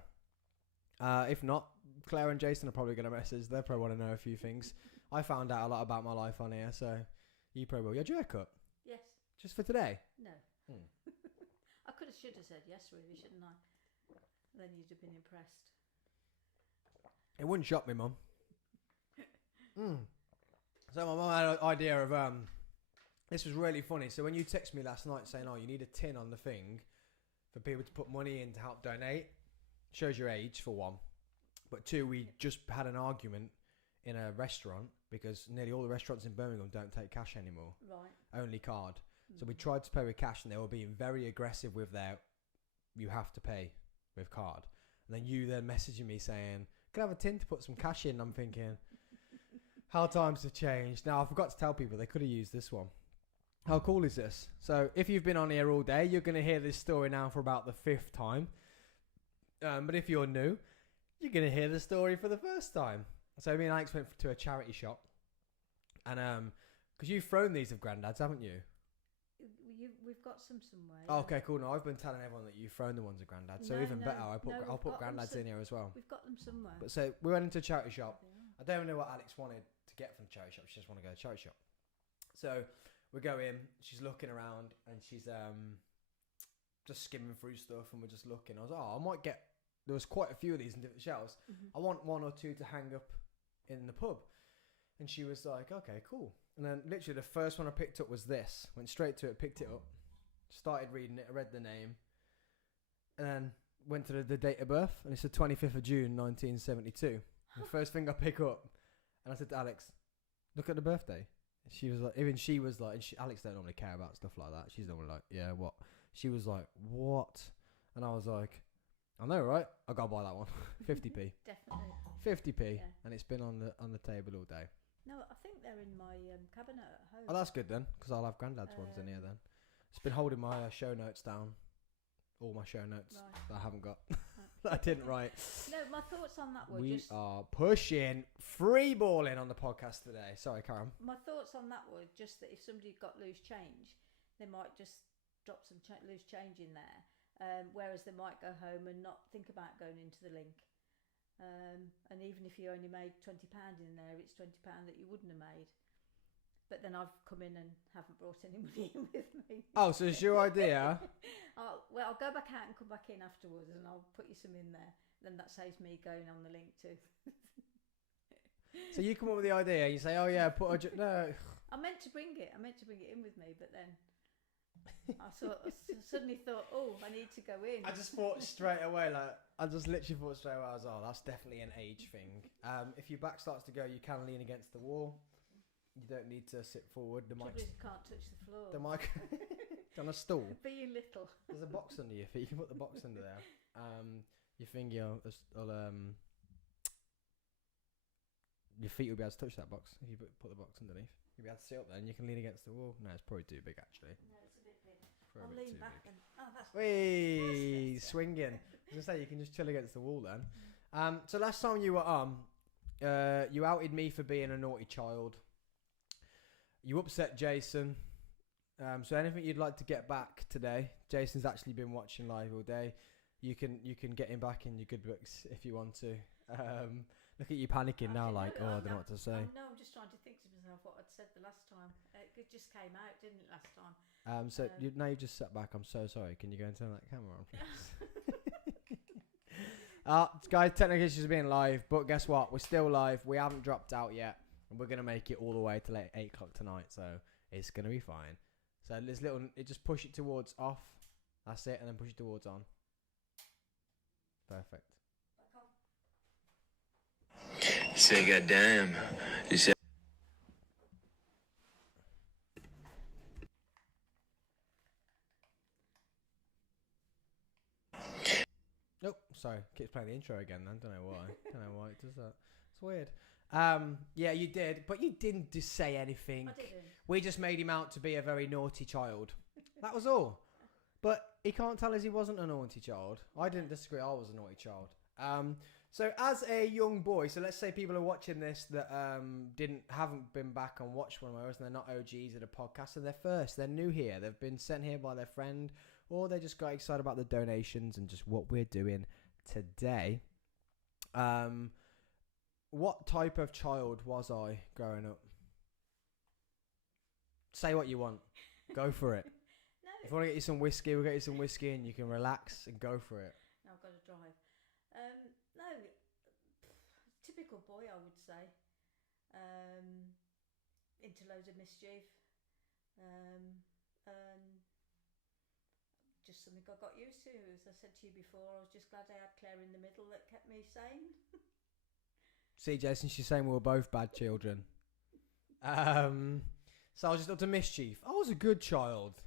If not, Claire and Jason are probably going to message. They probably want to know a few things. I found out a lot about my life on here, so you probably will. You had your haircut? Yes. Just for today? No. I should have said yes, really, shouldn't I? Then you'd have been impressed. It wouldn't shock me, Mum. So my mum had an idea of this was really funny. So when you text me last night saying, "Oh, you need a tin on the thing for people to put money in to help donate," shows your age for one, but two, we just had an argument in a restaurant because nearly all the restaurants in Birmingham don't take cash anymore. Right. Only card. So we tried to pay with cash, and they were being very aggressive with their, you have to pay with card. And then you then messaging me saying, "Can I have a tin to put some cash in?" I'm thinking, how times have changed. Now I forgot to tell people they could have used this one. How cool is this? So if you've been on here all day, you're going to hear this story now for about the 5th time. But if you're new, you're going to hear the story for the first time. So me and Alex went to a charity shop. And because you've thrown these of Grandad's, haven't you? We've got some somewhere. Oh, okay, cool. No, I've been telling everyone that you've thrown the ones of Grandad. So even better, I'll put Grandad's in here as well. We've got them somewhere. But so we went into a charity shop. I don't know what Alex wanted to get from the charity shop. She just wanted to go to the charity shop. So we go in. She's looking around and she's just skimming through stuff, and we're just looking. I was like, I might get. There was quite a few of these in different shelves. I want 1 or 2 to hang up in the pub. And she was like, okay, cool. And then literally the first one I picked up was this. Went straight to it, picked it up, started reading it, I read the name, and then went to the date of birth, and it's the 25th of June, 1972. The first thing I pick up, and I said to Alex, look at the birthday. She was like, even she was like, and Alex don't normally care about stuff like that. She's normally like, yeah, what? She was like, what? And I was like, I know, right? I gotta buy that one. 50p. Definitely. 50p, Yeah. and it's been on the table all day. No, I think they're in my cabinet at home. Oh, that's good then, because I'll have Grandad's ones in here then. It's been holding my show notes down. All my show notes Right. that I haven't got. That I didn't write. No, my thoughts on that were We just are pushing free balling on the podcast today. Sorry, Karen. my thoughts on that were just that if somebody got loose change, they might just drop some loose change in there, whereas they might go home and not think about going into the link. And even if you only made £20 in there, it's £20 that you wouldn't have made. But then I've come in and haven't brought any money in with me. Oh, so it's your idea? I'll go back out and come back in afterwards, and I'll put you some in there. Then that saves me going on the link too. So you come up with the idea, you say, "Oh yeah, put a no." I meant to bring it in with me, but then I suddenly thought, oh, I need to go in. I just thought straight away, I just literally thought straight away, I was, oh, that's definitely an age thing. If your back starts to go, you can lean against the wall. You don't need to sit forward. The mic. Can't touch the floor. The mic. It's on a stool. Being little. There's a box under your feet. You can put the box under there. Your finger, your feet will be able to touch that box if you put the box underneath. You'll be able to sit up there and you can lean against the wall. No, it's probably too big actually. No, it's a bit big. Probably I'll a bit lean too back big. and that's Whee! Swinging. I was gonna say you can just chill against the wall then. So last time you were on, you outed me for being a naughty child. You upset Jason. So anything you'd like to get back today? Jason's actually been watching live all day. You can get him back in your good books if you want to. Look at you panicking now, like, I don't know what to say. No, I'm just trying to think to myself what I'd said the last time. It just came out, didn't it, last time? Now you just sat back. I'm so sorry. Can you go and turn that camera on, please? Guys, technical issues being live, but guess what? We're still live. We haven't dropped out yet, and we're gonna make it all the way till 8 o'clock tonight. So it's gonna be fine. So this just push it towards off. That's it, and then push it towards on. Perfect. Say goddamn. You say Nope, sorry. Keeps playing the intro again then. Don't know why. Don't know why it does that. It's weird. Yeah, you did, but you didn't just say anything. I didn't. We just made him out to be a very naughty child. That was all. But he can't tell us he wasn't a naughty child. I didn't disagree. I was a naughty child. So as a young boy, so let's say people are watching this that haven't been back and watched one of ours, and they're not OGs of the podcast, and they're new here. They've been sent here by their friend, or they just got excited about the donations and just what we're doing today. What type of child was I growing up? Say what you want. Go for it. No, If you want to get you some whiskey, we'll get you some whiskey and you can relax and go for it. no, I've got to drive. No, typical boy, I would say. Into loads of mischief. And just something I got used to. As I said to you before, I was just glad I had Claire in the middle that kept me sane. See, Jason, she's saying we were both bad children. So I was just up to mischief. I was a good child.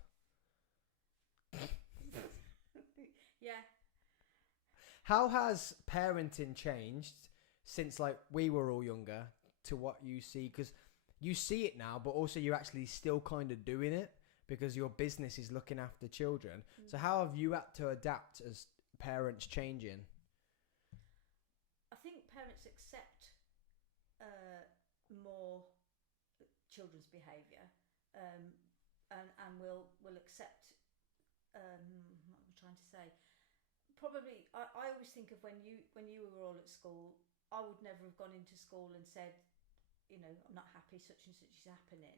Yeah. How has parenting changed since like we were all younger to what you see? Because you see it now, but also you're actually still kind of doing it because your business is looking after children. So how have you had to adapt as parents changing? I think parents accept more children's behaviour, and will accept. What am I trying to say? Probably, I always think of when you were all at school. I would never have gone into school and said, I'm not happy. Such and such is happening.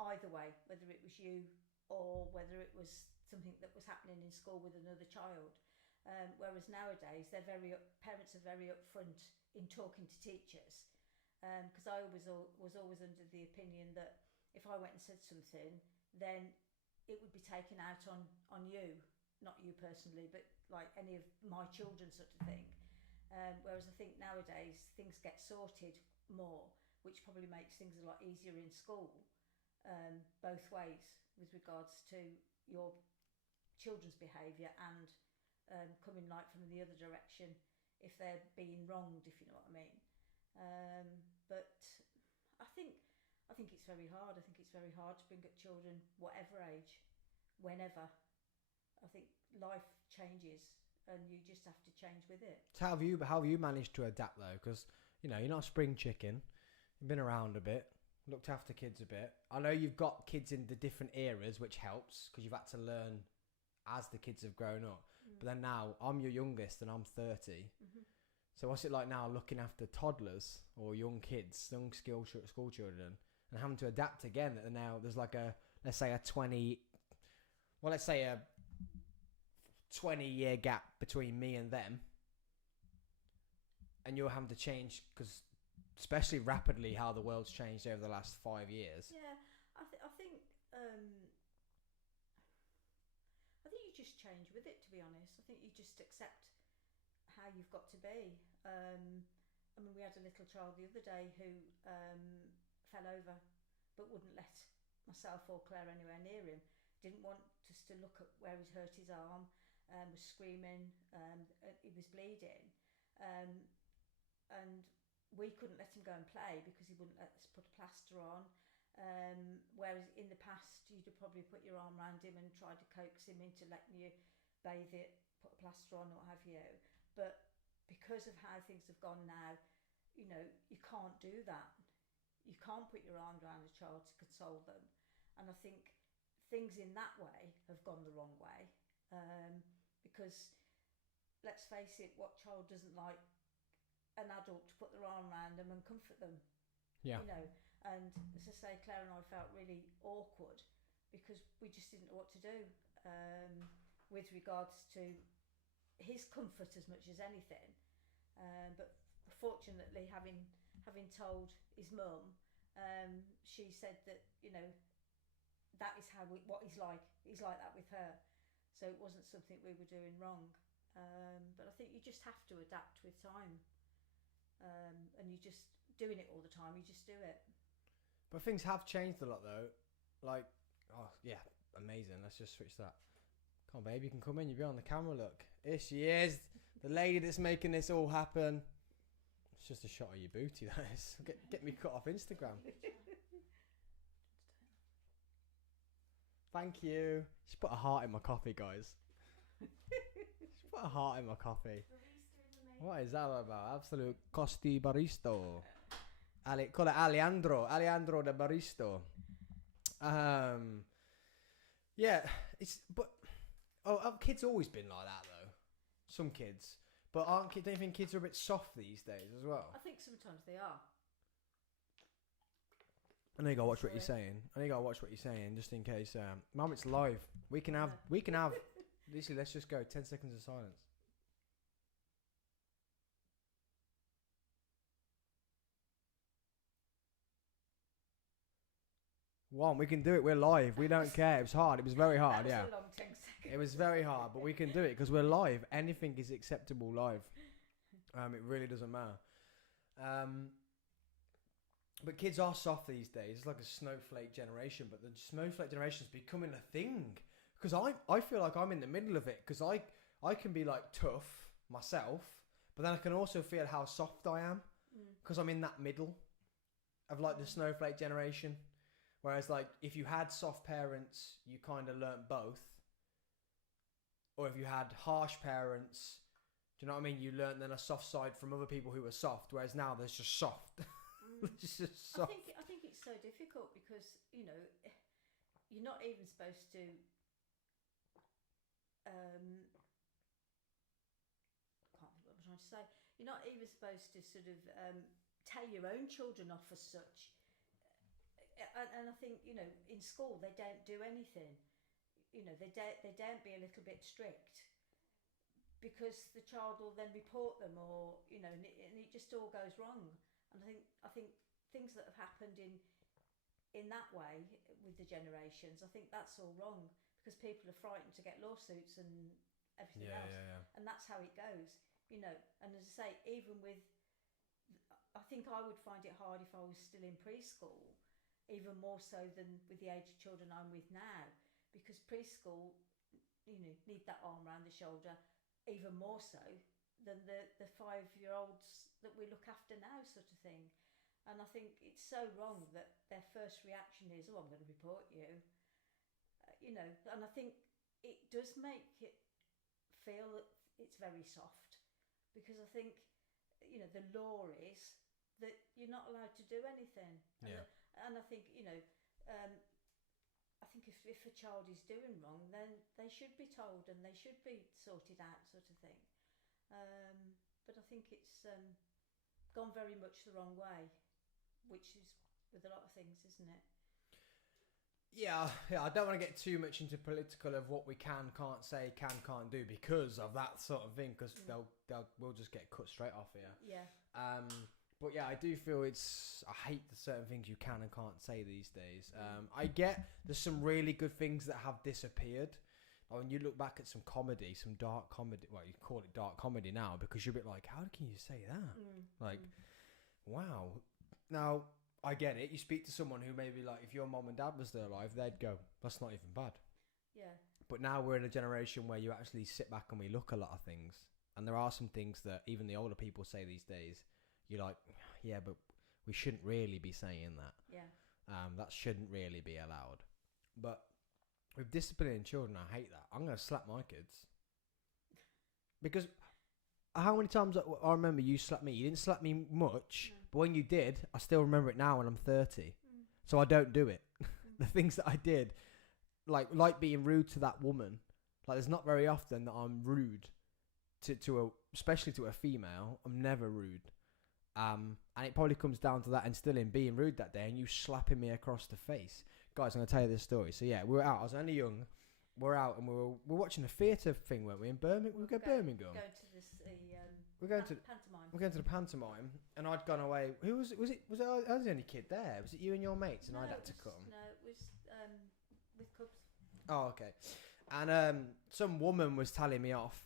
Either way, whether it was you or whether it was something that was happening in school with another child. Whereas nowadays, parents are very upfront in talking to teachers. Because I was always under the opinion that if I went and said something, then it would be taken out on you, not you personally, but like any of my children, sort of thing. Whereas I think nowadays things get sorted more, which probably makes things a lot easier in school, both ways with regards to your children's behaviour and coming like from the other direction if they're being wronged, if you know what I mean. But I think it's very hard. I think it's very hard to bring up children, whatever age. whenever. I think life changes, and you just have to change with it. So how have you managed to adapt though? Because you're not a spring chicken. You've been around a bit, looked after kids a bit. I know you've got kids in the different eras, which helps because you've had to learn as the kids have grown up. But then now I'm your youngest and I'm 30. Mm-hmm. So what's it like now looking after toddlers or young kids, young school children, and having to adapt again? And now there's like let's say a 20-year gap between me and them, and you're having to change because, especially rapidly, how the world's changed over the last 5 years. Yeah, I think you just change with it. To be honest, I think you just accept how you've got to be. I mean, we had a little child the other day who fell over, but wouldn't let myself or Claire anywhere near him. Didn't want us to look at where he'd hurt his arm. Was screaming. He was bleeding, and we couldn't let him go and play because he wouldn't let us put a plaster on. Whereas in the past, you'd have probably put your arm around him and tried to coax him into letting you bathe it, put a plaster on, what have you. But because of how things have gone now, you can't do that. You can't put your arm around a child to console them. And I think things in that way have gone the wrong way. Because let's face it, what child doesn't like an adult to put their arm around them and comfort them? Yeah. And as I say, Claire and I felt really awkward because we just didn't know what to do with regards to his comfort as much as anything. But fortunately, having told his mum, she said that that is what he's like. He's like that with her. So it wasn't something we were doing wrong. But I think you just have to adapt with time. And you just doing it all the time. You just do it. But things have changed a lot though. Like, oh yeah, amazing. Let's just switch that. Come on, babe, you can come in. You'll be on the camera. Look, here she is, the lady that's making this all happen. It's just a shot of your booty. That is. Get me cut off Instagram. Thank you. She put a heart in my coffee, guys. She put a heart in my coffee. What is that about? Absolute Costi Baristo. Call it Alejandro de Baristo. Yeah, kids always been like that though. Some kids, but don't you think kids are a bit soft these days as well? I think sometimes they are. I know you gotta watch what you're saying. Just in case. Mum, it's live. We can have. Listen, let's just go. 10 seconds of silence. One, we can do it. We're live. We don't care. It was hard. It was very hard. That Yeah. was a long 10 seconds. It was very hard, but we can do it because we're live. Anything is acceptable live. It really doesn't matter. But kids are soft these days. It's like a snowflake generation, but the snowflake generation is becoming a thing. Because I feel like I'm in the middle of it because I can be like tough myself, but then I can also feel how soft I am because I'm in that middle of like the snowflake generation. Whereas like if you had soft parents, you kind of learnt both. Or if you had harsh parents, do you know what I mean? You learnt then a soft side from other people who were soft. Whereas now there's just soft. It's just soft. I think it's so difficult because you're not even supposed to. Can't think what I'm trying to say. You're not even supposed to sort of tell your own children off as such. And I think in school they don't do anything. They don't be a little bit strict because the child will then report them, or and it just all goes wrong. And I think things that have happened in that way with the generations, I think that's all wrong because people are frightened to get lawsuits and everything else. Yeah. And that's how it goes, And as I say, even with, I think I would find it hard if I was still in preschool, even more so than with the age of children I'm with now, because preschool, need that arm around the shoulder even more so than the 5-year-olds that we look after now, sort of thing. And I think it's so wrong that their first reaction is, "Oh, I'm going to report you." you know, and I think it does make it feel that it's very soft, because I think, you know, the law is that you're not allowed to do anything. Yeah. And I think, you know, I think if a child is doing wrong, then they should be told and they should be sorted out, sort of thing. But I think it's gone very much the wrong way, which is with a lot of things, isn't it? Yeah, I don't want to get too much into political of what we can't say, can't do because of that sort of thing, because we'll just get cut straight off here. Yeah. But yeah, I do feel I hate the certain things you can and can't say these days. I get there's some really good things that have disappeared. Like when you look back at some comedy, some dark comedy, well, you call it dark comedy now because you're a bit like, how can you say that? Wow. Now, I get it. You speak to someone who maybe, like, if your mom and dad was still alive, they'd go, that's not even bad. Yeah. But now we're in a generation where you actually sit back and we look a lot of things. And there are some things that even the older people say these days. You're like, yeah, but we shouldn't really be saying that. Yeah. That shouldn't really be allowed. But with disciplining children, I hate that. I'm going to slap my kids. Because how many times I remember you slapped me? You didn't slap me much, but when you did, I still remember it now when I'm 30. So I don't do it. The things that I did, like being rude to that woman, like there's not very often that I'm rude especially to a female. I'm never rude. And it probably comes down to that instilling being rude that day and you slapping me across the face. Guys, I'm going to tell you this story. So yeah, we were out. I was only young. We're out and we're watching a theatre thing, weren't we? In Birmingham. We go Birmingham. Going to this we're going to pantomime. We're going to the pantomime, and I'd gone away. Who was it? Was I was the only kid there? Was it you and your mates? And I'd had to come. No, it was with Cubs. Oh, okay. And some woman was telling me off,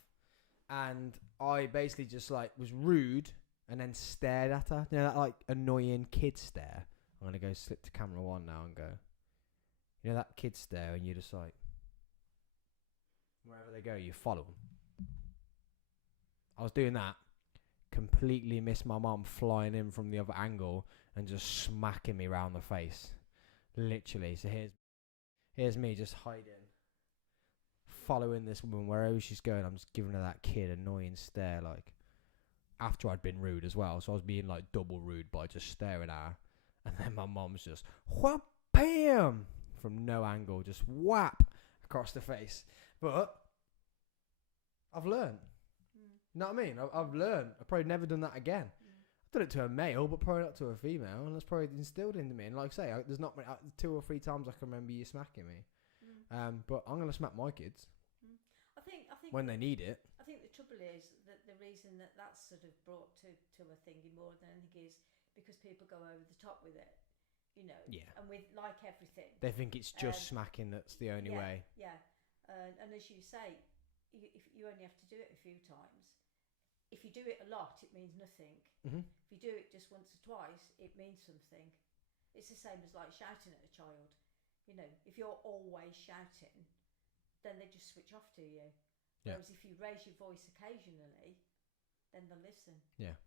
and I basically just like was rude, and then stared at her. You know, that like annoying kid stare. I'm gonna go slip to camera one now and go. You know that kid stare, and you're just like, wherever they go, you follow them. I was doing that. Completely missed my mum flying in from the other angle and just smacking me round the face. Literally. So here's me just hiding. Following this woman wherever she's going. I'm just giving her that kid annoying stare, like, after I'd been rude as well. So I was being like double rude by just staring at her. And then my mum's just whap, bam, from no angle, just whap across the face. But I've learned. You know what I mean? I've learned. I've probably never done that again. I've done it to a male, but probably not to a female. And that's probably instilled into me. And like I say, there's not many, 2 or 3 times I can remember you smacking me. But I'm going to smack my kids. I think when they need it. I think the trouble is that the reason that that's sort of brought to a thingy more than anything is because people go over the top with it. You know. Yeah. And with like everything. They think it's just smacking that's the only way. Yeah. And as you say, if you only have to do it a few times. If you do it a lot, it means nothing. If you do it just once or twice, it means something. It's the same as like shouting at a child. You know, if you're always shouting, then they just switch off to you. Yeah. Whereas if you raise your voice occasionally, then they'll listen. Yeah.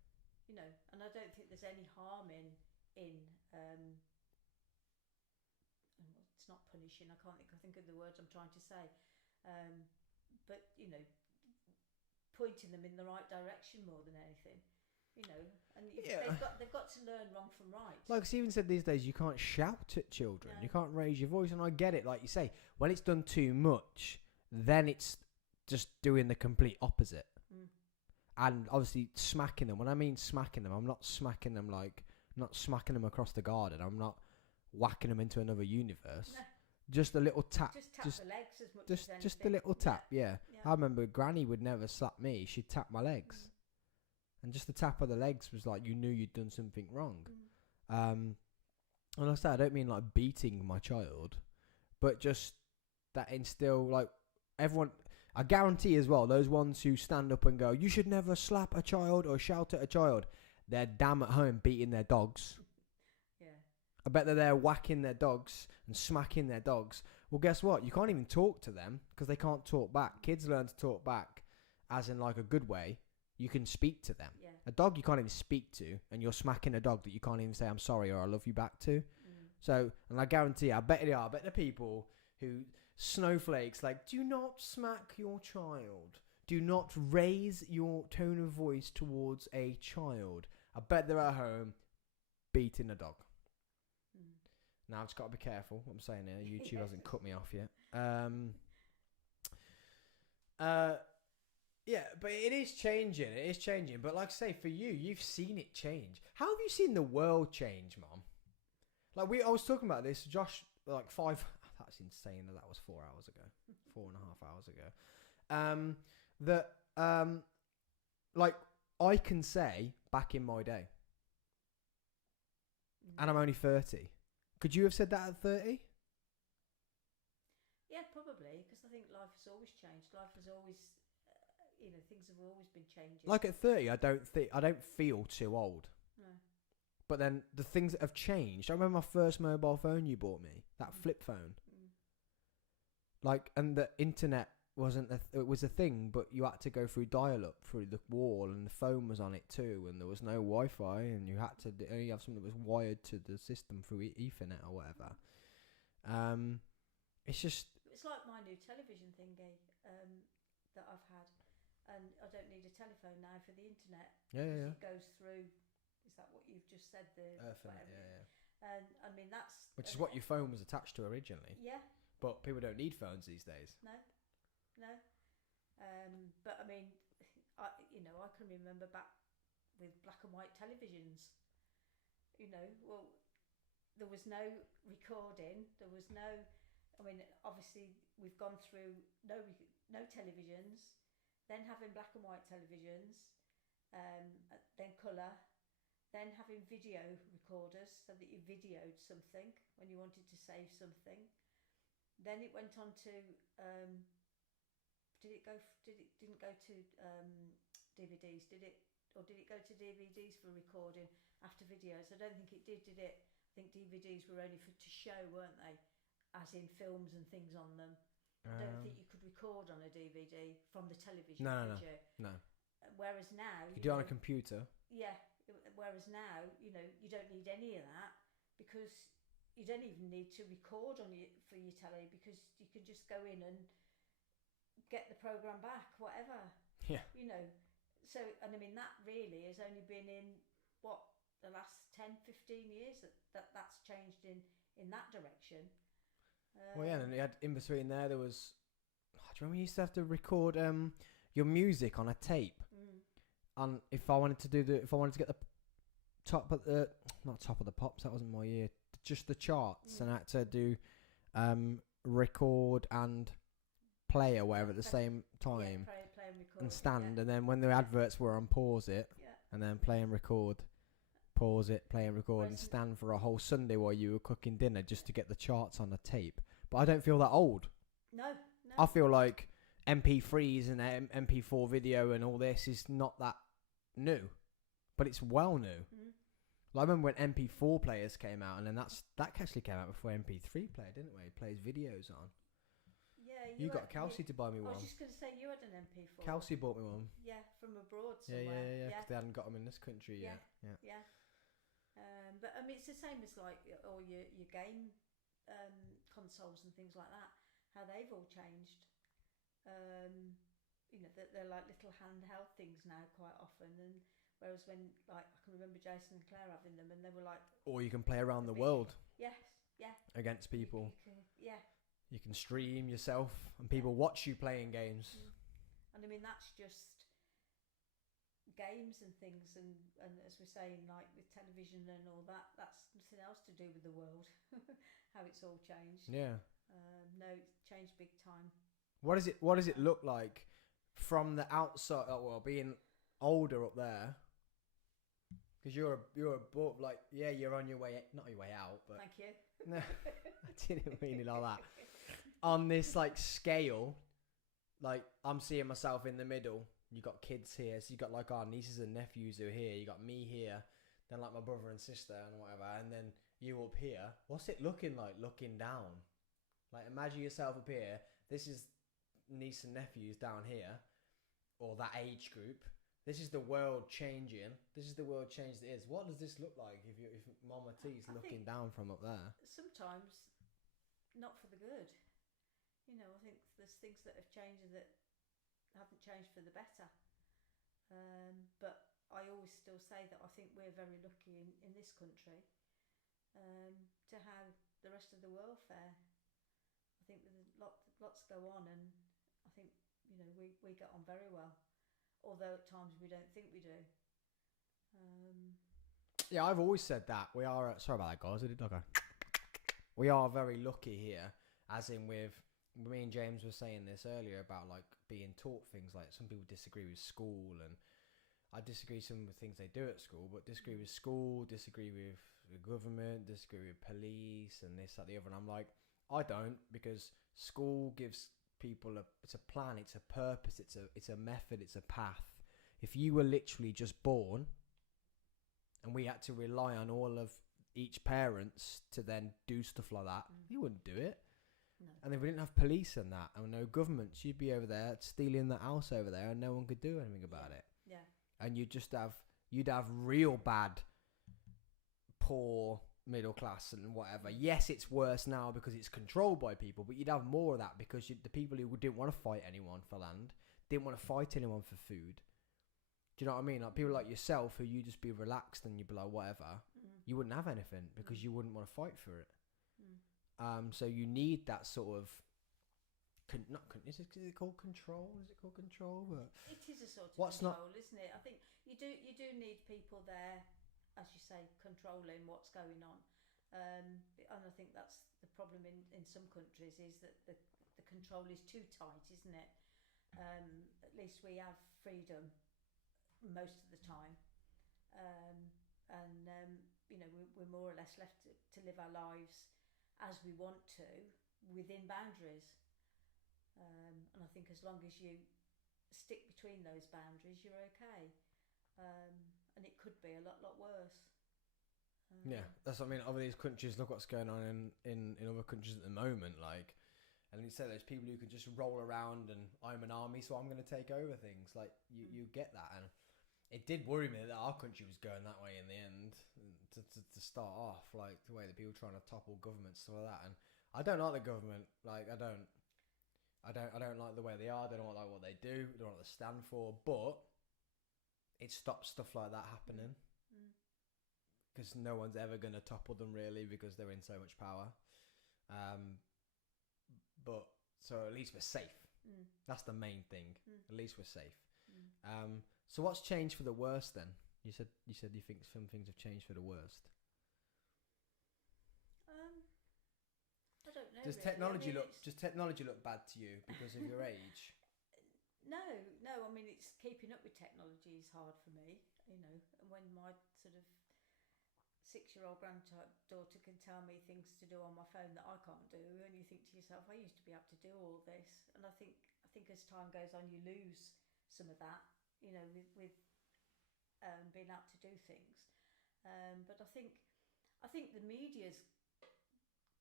You know, and I don't think there's any harm in it's not punishing. I can't think of the words I'm trying to say. But you know, pointing them in the right direction more than anything, you know, and they've got to learn wrong from right. Like Stephen said, these days you can't shout at children, you can't raise your voice, and I get it. Like you say, when it's done too much, then it's just doing the complete opposite. And obviously smacking them. When I mean smacking them, I'm not smacking them across the garden. I'm not whacking them into another universe. No. Just a little tap. Just the legs as much as anything. Just a little tap, yeah. I remember Granny would never slap me. She'd tap my legs. And just the tap of the legs was like you knew you'd done something wrong. And like I said, I don't mean like beating my child, but just that instill, like everyone, I guarantee as well, those ones who stand up and go, you should never slap a child or shout at a child, they're damn at home beating their dogs. I bet that they're whacking their dogs and smacking their dogs. Well, guess what? You can't even talk to them because they can't talk back. Kids learn to talk back as in like a good way. You can speak to them. Yeah. A dog you can't even speak to, and you're smacking a dog that you can't even say I'm sorry or I love you back to. So, and I guarantee, I bet the people who snowflakes like, do not smack your child. Do not raise your tone of voice towards a child. I bet they're at home beating a dog. Now I've just got to be careful what I'm saying here. YouTube hasn't cut me off yet. Yeah, but it is changing. It is changing. But like I say, for you, you've seen it change. How have you seen the world change, Mom? Like I was talking about this, Josh. Like 5. That's insane. That was 4 hours ago. 4.5 hours ago. Like I can say back in my day, and I'm only 30. Could you have said that at 30? Yeah, probably, because I think life has always changed. Life has always, things have always been changing. Like at 30, I don't feel too old. No. But then the things that have changed. I remember my first mobile phone you bought me, that flip phone. Like, and the internet it was a thing, but you had to go through dial-up through the wall, and the phone was on it too, and there was no Wi-Fi, and you had to only have something that was wired to the system through Ethernet or whatever. It's just. It's like my new television thingy that I've had, and I don't need a telephone now for the internet. Yeah. It goes through. Is that what you've just said? The Ethernet, yeah. And I mean that's. Which is what your phone was attached to originally. Yeah. But people don't need phones these days. No. But I mean, I can remember back with black and white televisions. Well, there was no recording. There was no. I mean, obviously we've gone through no televisions, then having black and white televisions, then colour, then having video recorders so that you videoed something when you wanted to save something. Then it went on to didn't go to DVDs, did it? Or did it go to DVDs for recording after videos? I don't think it did it? I think DVDs were only to show, weren't they? As in films and things on them. I don't think you could record on a DVD from the television. No. Whereas now you do it on a computer. Yeah. Whereas now, you don't need any of that, because you don't even need to record for your telly, because you can just go in and get the program back, whatever. Yeah. So, and I mean, that really has only been in the last 10, 15 years that's changed in that direction. Well, yeah, and you had in between there was. Do you remember you used to have to record your music on a tape? And if I wanted to get the not top of the pops, that wasn't my year. Just the charts, and I had to do record and play or whatever at the same time, play and record, and stand, and then when the adverts were on, pause it, and then play and record, pause it, play and record, and stand for a whole Sunday while you were cooking dinner just to get the charts on a tape. But I don't feel that old. No. I feel like MP3s and MP4 video and all this is not that new, but it's well new. Like, I remember when MP4 players came out, and then that actually came out before MP3 player, didn't we? It plays videos on. Yeah, you got Kelsey to buy me one. I was just going to say, you had an MP4. Kelsey bought me one. Yeah, from abroad somewhere. Yeah, because they hadn't got them in this country yet. Yeah. But I mean, it's the same as like all your game consoles and things like that. How they've all changed. They're like little handheld things now quite often, and whereas when, like, I can remember Jason and Claire having them, and they were like. Or you can play around the world. Yes. Yeah. Against people. Yeah. You can stream yourself, and people watch you playing games. And I mean, that's just games and things, and as we're saying, like with television and all that, that's nothing else to do with the world. How it's all changed. Yeah. No, it's changed big time. What does it look like from the outside? Well, being older up there, because you're like, yeah, you're on your way, not your way out, but thank you. No, I didn't mean it like that. On this like scale, like I'm seeing myself in the middle. You got kids here, so you got like our nieces and nephews who are here. You got me here, then like my brother and sister and whatever, and then you up here. What's it looking like looking down? Like, imagine yourself up here. This is niece and nephews down here, or that age group. This is the world changing. This is the world change that is. What does this look like if Mama T's looking down from up there? Sometimes not for the good. You know, I think there's things that have changed and that haven't changed for the better. But I always still say that I think we're very lucky in this country to how the rest of the world fare. I think there's lots go on, and I think, you know, we get on very well, although at times we don't think we do. Yeah, I've always said that. We are, sorry about that, guys. I did okay. We are very lucky here, as in with me and James were saying this earlier about like being taught things. Like some people disagree with school, and I disagree some with things they do at school, but disagree with school, disagree with the government, disagree with police, and this, that, the other. And I'm like, I don't, because school gives people it's a plan, it's a purpose, it's a method, it's a path. If you were literally just born, and we had to rely on all of each parents to then do stuff like that, you wouldn't do it. No. And if we didn't have police and that, and no governments, you'd be over there stealing the house over there, and no one could do anything about it. Yeah. And you'd have real bad, poor middle class and whatever. Yes, it's worse now because it's controlled by people, but you'd have more of that because the people who didn't want to fight anyone for land, didn't want to fight anyone for food. Do you know what I mean? Like people like yourself, who you just be relaxed and you'd be like whatever, you wouldn't have anything because you wouldn't want to fight for it. So you need that sort of is it called control? Is it called control? But it is a sort of what's control, isn't it? I think you do need people there, as you say, controlling what's going on. And I think that's the problem in some countries, is that the control is too tight, isn't it? At least we have freedom most of the time, you know, we're more or less left to live our lives as we want to within boundaries, and I think as long as you stick between those boundaries, you're okay, and it could be a lot worse. Yeah, that's what I mean. Other these countries, look what's going on in other countries at the moment, like, and you say there's people who can just roll around and I'm an army, so I'm going to take over things. Like you get that, and it did worry me that our country was going that way in the end to start off, like the way that people trying to topple governments, stuff like that. And I don't like the government. Like I don't like the way they are. I don't like what they do. I don't know what they stand for. But it stops stuff like that happening. Because no one's ever going to topple them really, because they're in so much power. But so at least we're safe. That's the main thing. At least we're safe. So what's changed for the worst then? You said you think some things have changed for the worst. I don't know. Does technology look bad to you because of your age? No. I mean, it's keeping up with technology is hard for me. You know, when my sort of 6-year-old granddaughter can tell me things to do on my phone that I can't do, and you think to yourself, I used to be able to do all this. And I think as time goes on, you lose some of that, you know, with being able to do things. But I think the media's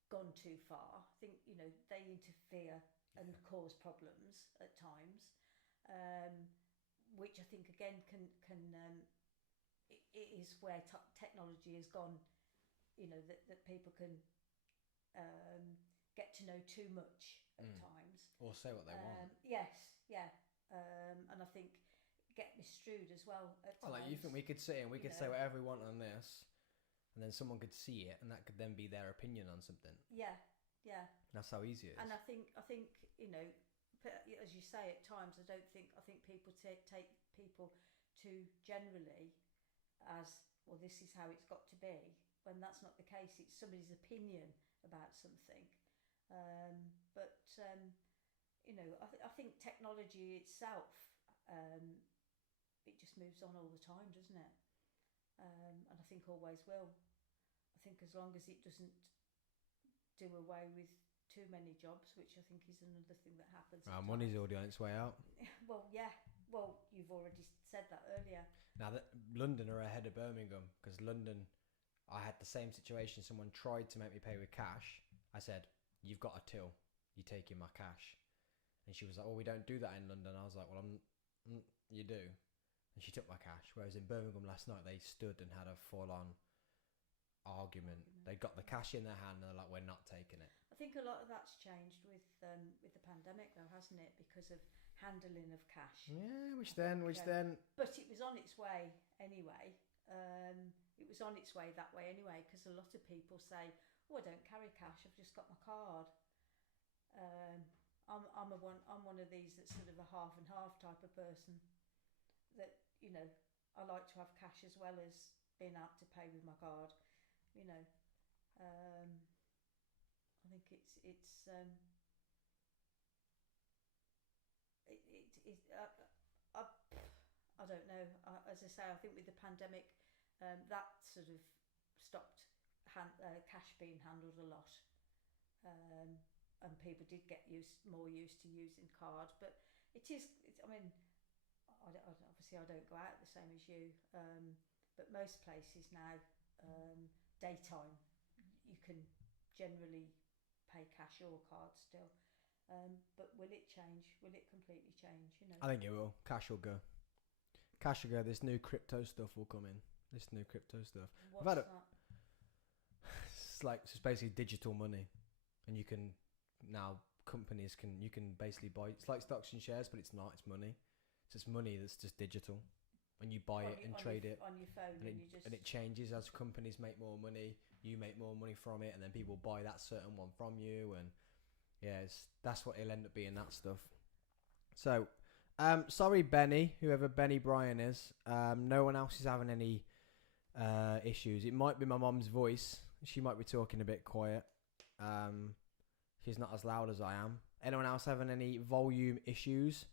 gone too far. I think, you know, they interfere and cause problems at times, which I think again can it is where technology has gone, you know, that people can get to know too much at times. Or say what they want. Yes, yeah. And I think get misstrued as well at times. Like you think we could sit and we could say whatever we want on this, and then someone could see it, and that could then be their opinion on something. Yeah. That's how easy it is. And I think you know, as you say, at times I think people take people too generally as, well, this is how it's got to be, when that's not the case. It's somebody's opinion about something. But you know, I think technology itself, it just moves on all the time, doesn't it? And I think always will. I think as long as it doesn't do away with too many jobs, which I think is another thing that happens. Money's already on its way out. Well, yeah. Well, you've already said that earlier. Now that London are ahead of Birmingham, because London, I had the same situation. Someone tried to make me pay with cash. I said, "You've got a till. You're taking my cash." And she was like, "Oh, we don't do that in London." I was like, "Well, you do." And she took my cash. Whereas in Birmingham last night, they stood and had a full-on argument. They got the cash in their hand and they're like, "We're not taking it." I think a lot of that's changed with with the pandemic, though, hasn't it? Because of handling of cash. Yeah, which I then. But it was on its way anyway. It was on its way that way anyway, because a lot of people say, "Oh, I don't carry cash. I've just got my card." I'm one of these that's sort of a half and half type of person. That I like to have cash as well as being able to pay with my card. I think I don't know. As I say, I think with the pandemic, that sort of stopped cash being handled a lot, and people did get more used to using card. But I mean, obviously I don't go out the same as you, but most places now, daytime, you can generally pay cash or card still. But will it change? Will it completely change? I think it will. Cash will go. Cash will go. This new crypto stuff will come in. What's that? It's basically digital money, and you can now you can basically buy. It's like stocks and shares, but it's not. It's money. It's just money that's just digital, and you buy it and trade it on your phone, and it changes as companies make more money. You make more money from it, and then people buy that certain one from you, and that's what it'll end up being. That stuff. So, sorry, Benny, whoever Benny Bryan is. No one else is having any issues. It might be my mum's voice. She might be talking a bit quiet. She's not as loud as I am. Anyone else having any volume issues?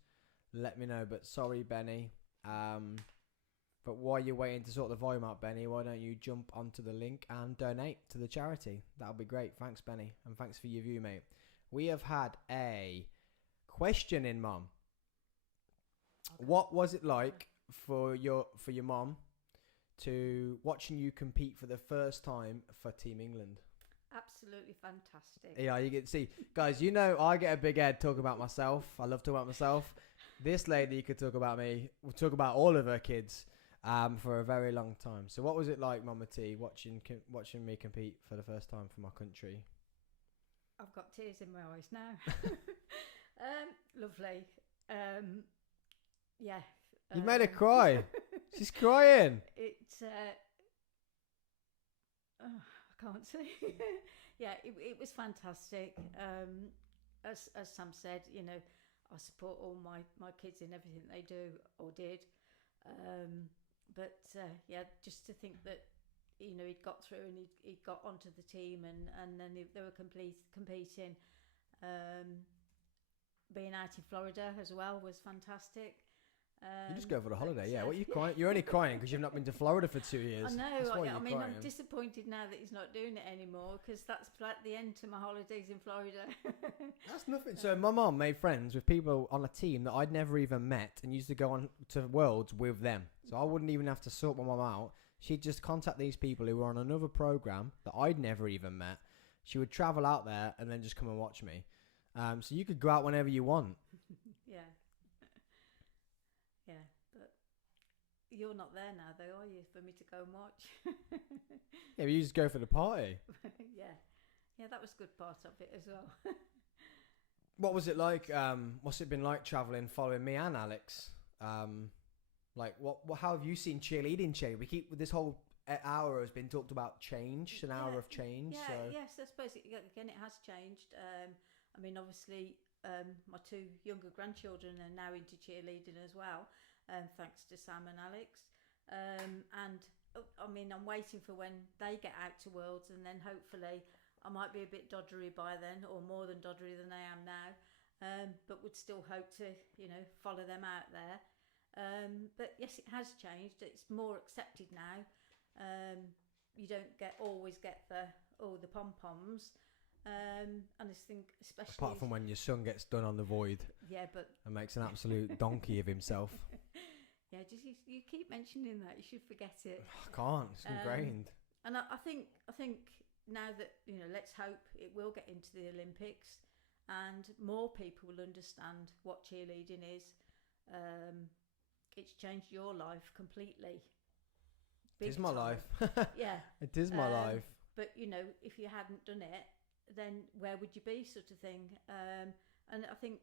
Let me know. But sorry, Benny. But while you're waiting to sort the volume out, Benny, why don't you jump onto the link and donate to the charity? That'll be great. Thanks, Benny. And thanks for your view, mate. We have had a question in, Mum. Okay. What was it like for your mum to watching you compete for the first time for Team England? Absolutely fantastic. Yeah, you get to see. Guys, I get a big head talking about myself. I love talking about myself. This lady could talk about me. We'll talk about all of her kids for a very long time. So what was it like, Mama T, watching me compete for the first time for my country? I've got tears in my eyes now. Lovely. Yeah. You made her cry. She's crying. I can't say. Yeah, it was fantastic. As Sam said, I support all my kids in everything they do or did. But just to think that he'd got through and he'd got onto the team and then they were competing. Being out in Florida as well was fantastic. You just go for the holiday, yeah. What are you crying? You're only crying because you've not been to Florida for 2 years. I know. Crying. I'm disappointed now that he's not doing it anymore because that's like the end to my holidays in Florida. That's nothing. So my mum made friends with people on a team that I'd never even met and used to go on to Worlds with them. So I wouldn't even have to sort my mum out. She'd just contact these people who were on another program that I'd never even met. She would travel out there and then just come and watch me. So you could go out whenever you want. Yeah. Yeah, but you're not there now, though, are you, for me to go and watch? Yeah, but you just go for the party. Yeah, that was a good part of it as well. What was it like? What's it been like travelling, following me and Alex? How have you seen cheerleading change? We keep this whole hour has been talked about change, an hour of change. Yeah, so. Yes, I suppose it has changed. I mean, obviously. My two younger grandchildren are now into cheerleading as well, thanks to Sam and Alex. And I mean, I'm waiting for when they get out to Worlds, and then hopefully I might be a bit doddery by then, or more than doddery than I am now. But would still hope to, follow them out there. But yes, it has changed. It's more accepted now. You don't always get the pom-poms. And I think especially... Apart from when your son gets done on the void. Yeah, but... And makes an absolute donkey of himself. Yeah, just you keep mentioning that. You should forget it. I can't. It's ingrained. And I think now that, let's hope it will get into the Olympics and more people will understand what cheerleading is. It's changed your life completely. It is my life. Yeah. It is my life. But, if you hadn't done it, then where would you be, sort of thing. And I think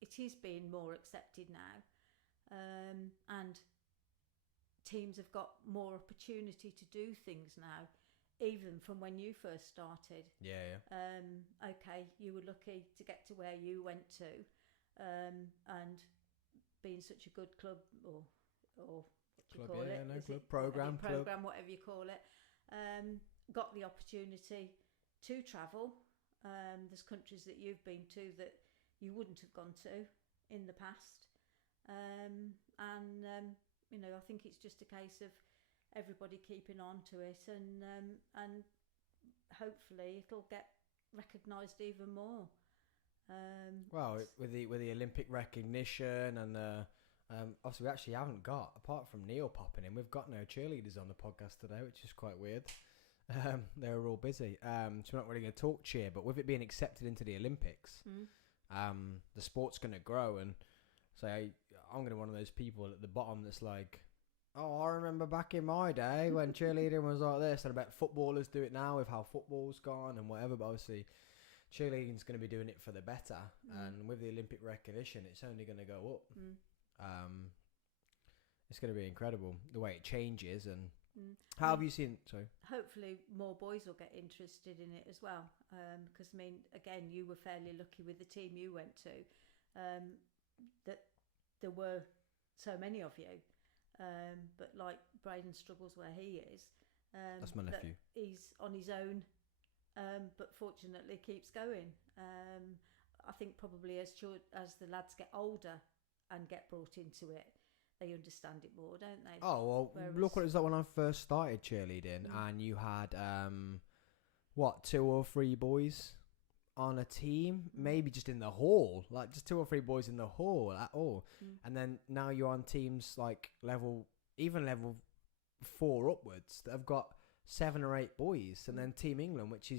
it is being more accepted now, and teams have got more opportunity to do things now, even from when you first started. Yeah. Okay, you were lucky to get to where you went to, and being such a good club or what do you call it? No Is club, it program, program, whatever you call it. Got the opportunity to travel. There's countries that you've been to that you wouldn't have gone to in the past, and I think it's just a case of everybody keeping on to it, and hopefully it'll get recognised even more. Well, with the Olympic recognition and obviously we actually haven't got, apart from Neil popping in, we've got no cheerleaders on the podcast today, which is quite weird. They were all busy, so we're not really going to talk cheer. But with it being accepted into the Olympics, the sport's going to grow, and so I'm going to be one of those people at the bottom that's like, oh, I remember back in my day when cheerleading was like this, and I bet footballers do it now with how football's gone and whatever. But obviously, cheerleading's going to be doing it for the better, and with the Olympic recognition, it's only going to go up. It's going to be incredible the way it changes. And how have you seen? Sorry. Hopefully, more boys will get interested in it as well. Because again, you were fairly lucky with the team you went to, that there were so many of you. But like Braden struggles where he is. That's my nephew. He's on his own, but fortunately keeps going. I think probably as the lads get older and get brought into it, they understand it more, don't they? Oh, well, look what it was like when I first started cheerleading, and you had, 2 or 3 boys on a team, maybe just in the hall, like just 2 or 3 boys in the hall at all. And then now you're on teams like level 4 upwards that have got 7 or 8 boys. And then Team England, which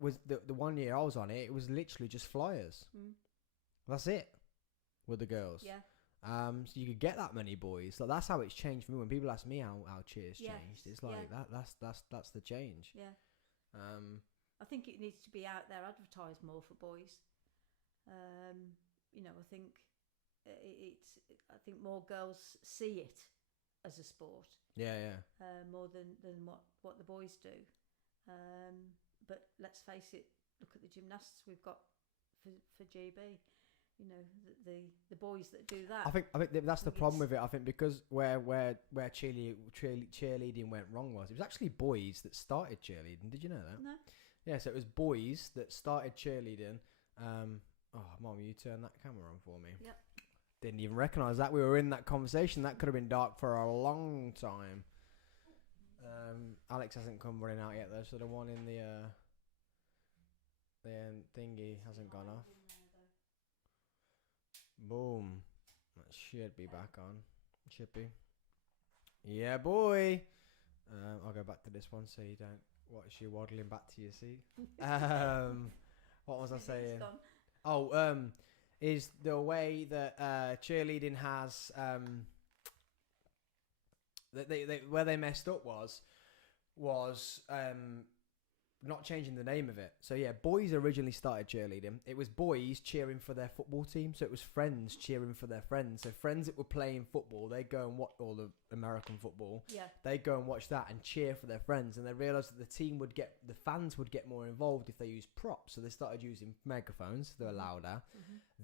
was the 1 year I was on it, it was literally just flyers. That's it with the girls. Yeah. So you could get that many boys. Like, that's how it's changed for me. When people ask me how cheers changed, it's like that's the change. Yeah. I think it needs to be out there, advertised more for boys. I think I think more girls see it as a sport. Yeah. More than what the boys do. But let's face it. Look at the gymnasts we've got for GB. The boys that do that. I think that's the problem with it. I think because where cheerleading went wrong was it was actually boys that started cheerleading. Did you know that? No. Yeah, so it was boys that started cheerleading. Mom, you turn that camera on for me. Yep. Didn't even recognise that we were in that conversation. That could have been dark for a long time. Alex hasn't come running out yet though, so the one in the thingy hasn't gone off. Boom. That should be back on. Should be. Yeah, boy. I'll go back to this one so you don't watch you waddling back to your seat. What was I saying? Is the way that cheerleading has where they messed up was not changing the name of it. So yeah, boys originally started cheerleading. It was boys cheering for their football team. So it was friends cheering for their friends. So friends that were playing football, they go and watch all the American football. Yeah. They go and watch that and cheer for their friends. And they realised that the fans would get more involved if they used props. So they started using megaphones. They were louder.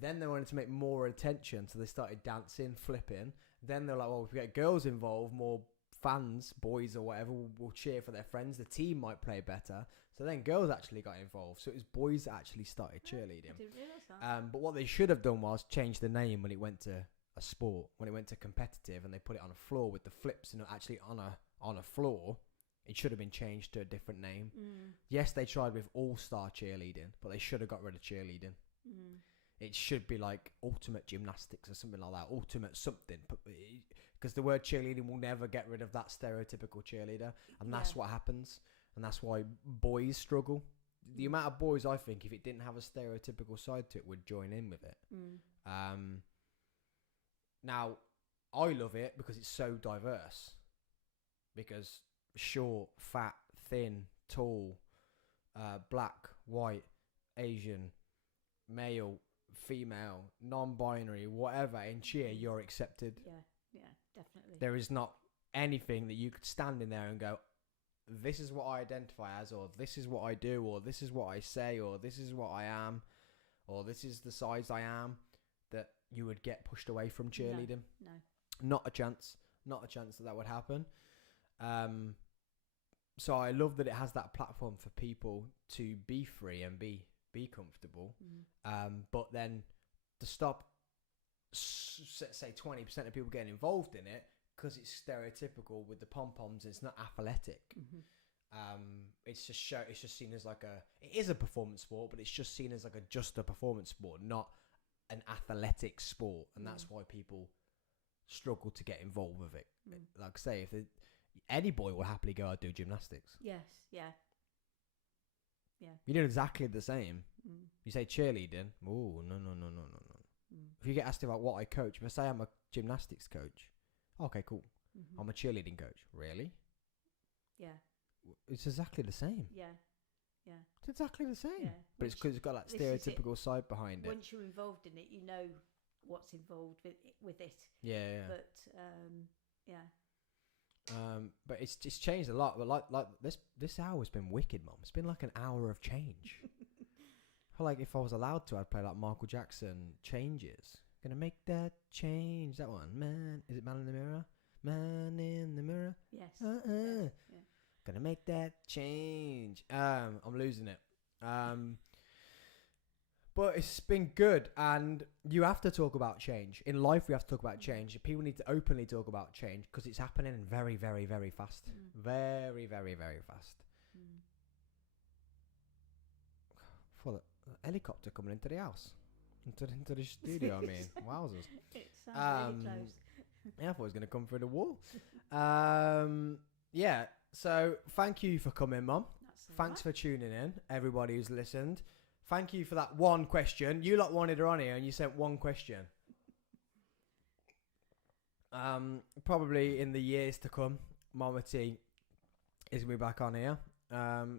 Then they wanted to make more attention. So they started dancing, flipping. Then they're like, well, if we get girls involved, more fans, boys or whatever, will cheer for their friends. The team might play better. So then girls actually got involved. So it was boys that actually started cheerleading. I didn't realise that. But what they should have done was change the name when it went to a sport, when it went to competitive, and they put it on a floor with the flips and actually on a floor. It should have been changed to a different name. Yes, they tried with all-star cheerleading, but they should have got rid of cheerleading. It should be like ultimate gymnastics or something like that. Ultimate something. Because the word cheerleading will never get rid of that stereotypical cheerleader. And that's what happens. And that's why boys struggle. The amount of boys, I think, if it didn't have a stereotypical side to it, would join in with it. Now, I love it because it's so diverse. Because short, fat, thin, tall, black, white, Asian, male, female, non-binary, whatever, in cheer, you're accepted. Yeah, definitely. There is not anything that you could stand in there and go, this is what I identify as, or this is what I do, or this is what I say, or this is what I am, or this is the size I am, that you would get pushed away from cheerleading. No. Not a chance. Not a chance that would happen. So I love that it has that platform for people to be free and be comfortable. But then to stop, say 20% of people getting involved in it, because it's stereotypical with the pom-poms, it's not athletic. It's just seen as like it is a performance sport, but it's just seen as like just a performance sport, not an athletic sport. And that's why people struggle to get involved with it. Like I say, any boy will happily go out do gymnastics. Yes, yeah. You do exactly the same. You say cheerleading. Oh, no. If you get asked about what I coach, if I say I'm a gymnastics coach, okay, cool. I'm a cheerleading coach. Really? Yeah. It's exactly the same. Yeah. It's exactly the same. Yeah. But it's because it's got that stereotypical side behind it. Once you're involved in it, you know what's involved with it. Yeah. But but it's changed a lot. But like this hour's been wicked, Mum. It's been like an hour of change. I feel like if I was allowed to, I'd play like Michael Jackson Changes. Gonna make that change. That one, man. Is it Man in the Mirror? Man in the Mirror. yes. Yeah. Yeah. Gonna make that change. I'm losing it. But it's been good, and you have to talk about change. In life, we have to talk about change. People need to openly talk about change because it's happening very, very, very fast. Very, very, very fast. For the helicopter coming into the house. Into the studio, I mean. Wowzers. It sounds really close. Yeah, I thought it was going to come through the wall. Yeah, so thank you for coming, Mum. Thanks for tuning in, everybody who's listened. Thank you for that one question. You lot wanted her on here and you sent one question. Probably in the years to come, Mama T is going to be back on here.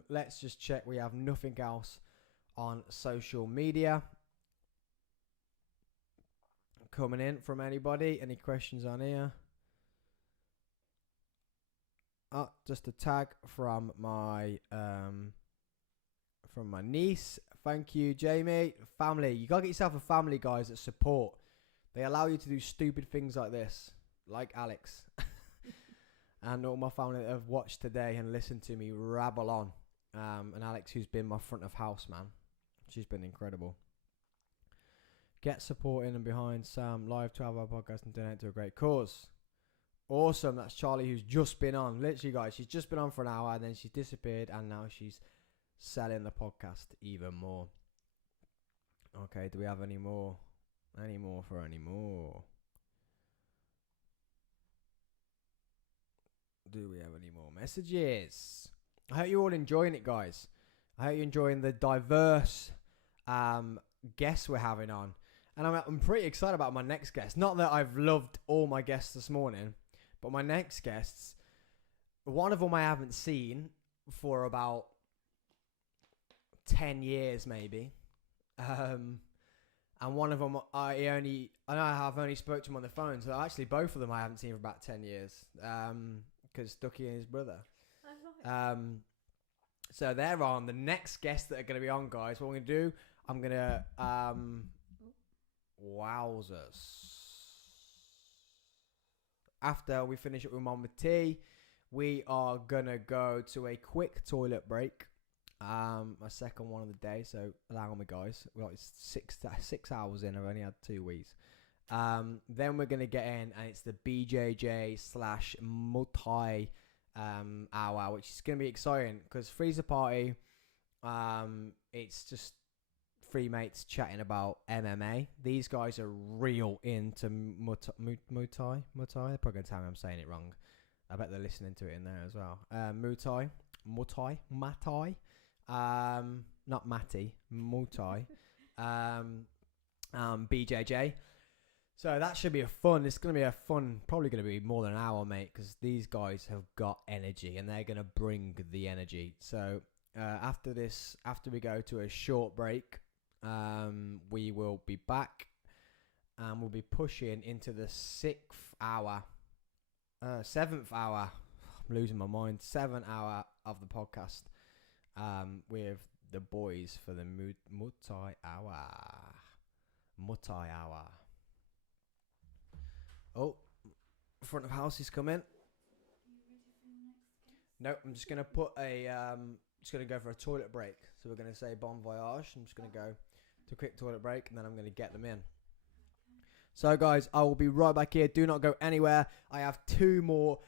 Let's just check we have nothing else on social media coming in from anybody. Any questions on here? Just a tag from my niece. Thank you, Jamie. Family. You gotta get yourself a family, guys, that support. They allow you to do stupid things like this, like Alex. And all my family that have watched today and listened to me rabble on. And Alex, who's been my front of house, man. She's been incredible. Get support in and behind Sam. Live 12-hour podcast and donate to a great cause. Awesome. That's Charlie, who's just been on. Literally, guys, she's just been on for an hour and then she's disappeared and now she's selling the podcast even more. Okay, do we have any more? Any more? Do we have any more messages? I hope you're all enjoying it, guys. I hope you're enjoying the diverse guests we're having on. And I'm pretty excited about my next guest. Not that I've loved all my guests this morning, but my next guests, one of them I haven't seen for about 10 years maybe. And one of them I've only spoke to him on the phone. So actually both of them I haven't seen for about 10 years. Because Ducky and his brother. Oh, right. So they're on. The next guests that are going to be on, guys, what I'm going to do, I'm going to... wowzers. After we finish up with Mama T, we are going to go to a quick toilet break. My second one of the day, so allow me, guys. Well, it's 6 hours in. I've only had 2 weeks. Then we're gonna get in, and it's the BJJ / multi hour, which is gonna be exciting because freezer party. It's just three mates chatting about MMA. These guys are real into Muay Thai. They're probably gonna tell me I'm saying it wrong. I bet they're listening to it in there as well. Muay Thai. Not Matty, Muay Thai. BJJ. So that should be a fun. It's going to be a fun, probably going to be more than an hour, mate, because these guys have got energy and they're going to bring the energy. So after this, after we go to a short break, we will be back, and we'll be pushing into the 7th hour. I'm losing my mind. 7th hour of the podcast, with the boys for the Mutai hour. Mutai hour. Oh, front of house is coming. No, I'm just gonna put just gonna go for a toilet break. So we're gonna say bon voyage. I'm just gonna go to a quick toilet break, and then I'm gonna get them in. So guys, I will be right back here. Do not go anywhere. I have 2 more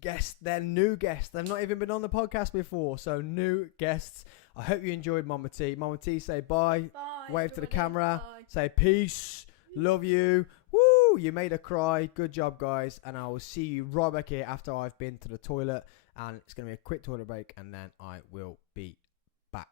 guests. They're new guests. They've not even been on the podcast before. So new guests. I hope you enjoyed Mama T. Mama T, say bye. Bye. Wave to the everybody. camera. Bye. Say peace. Love you. Woo! You made her cry. Good job, guys. And I will see you right back here after I've been to the toilet. And it's going to be a quick toilet break. And then I will be back.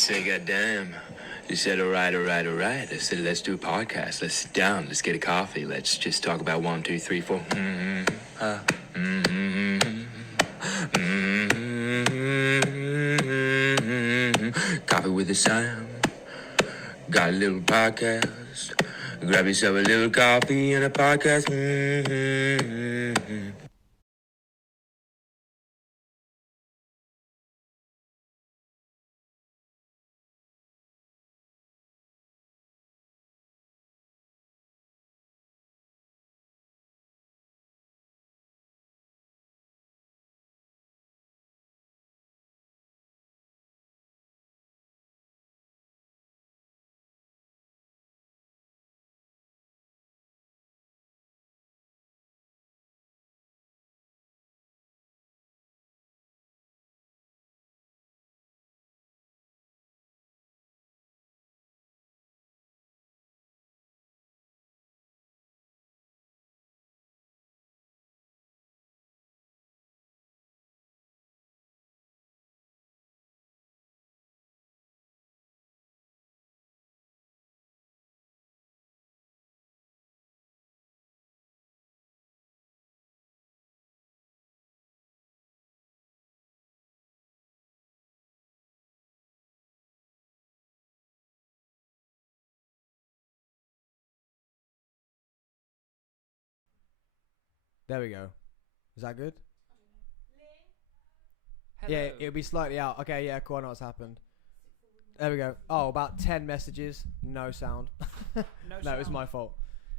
Say, goddamn. You said, all right. I said, let's do a podcast. Let's sit down. Let's get a coffee. Let's just talk about 1, 2, 3, 4. Coffee with the Sam. Got a little podcast. Grab yourself a little coffee and a podcast. There we go. Is that good? Hello. Yeah, it'll be slightly out. Okay, yeah, cool. I know what's happened. There we go. Oh, about 10 messages. No sound. No, it's my fault.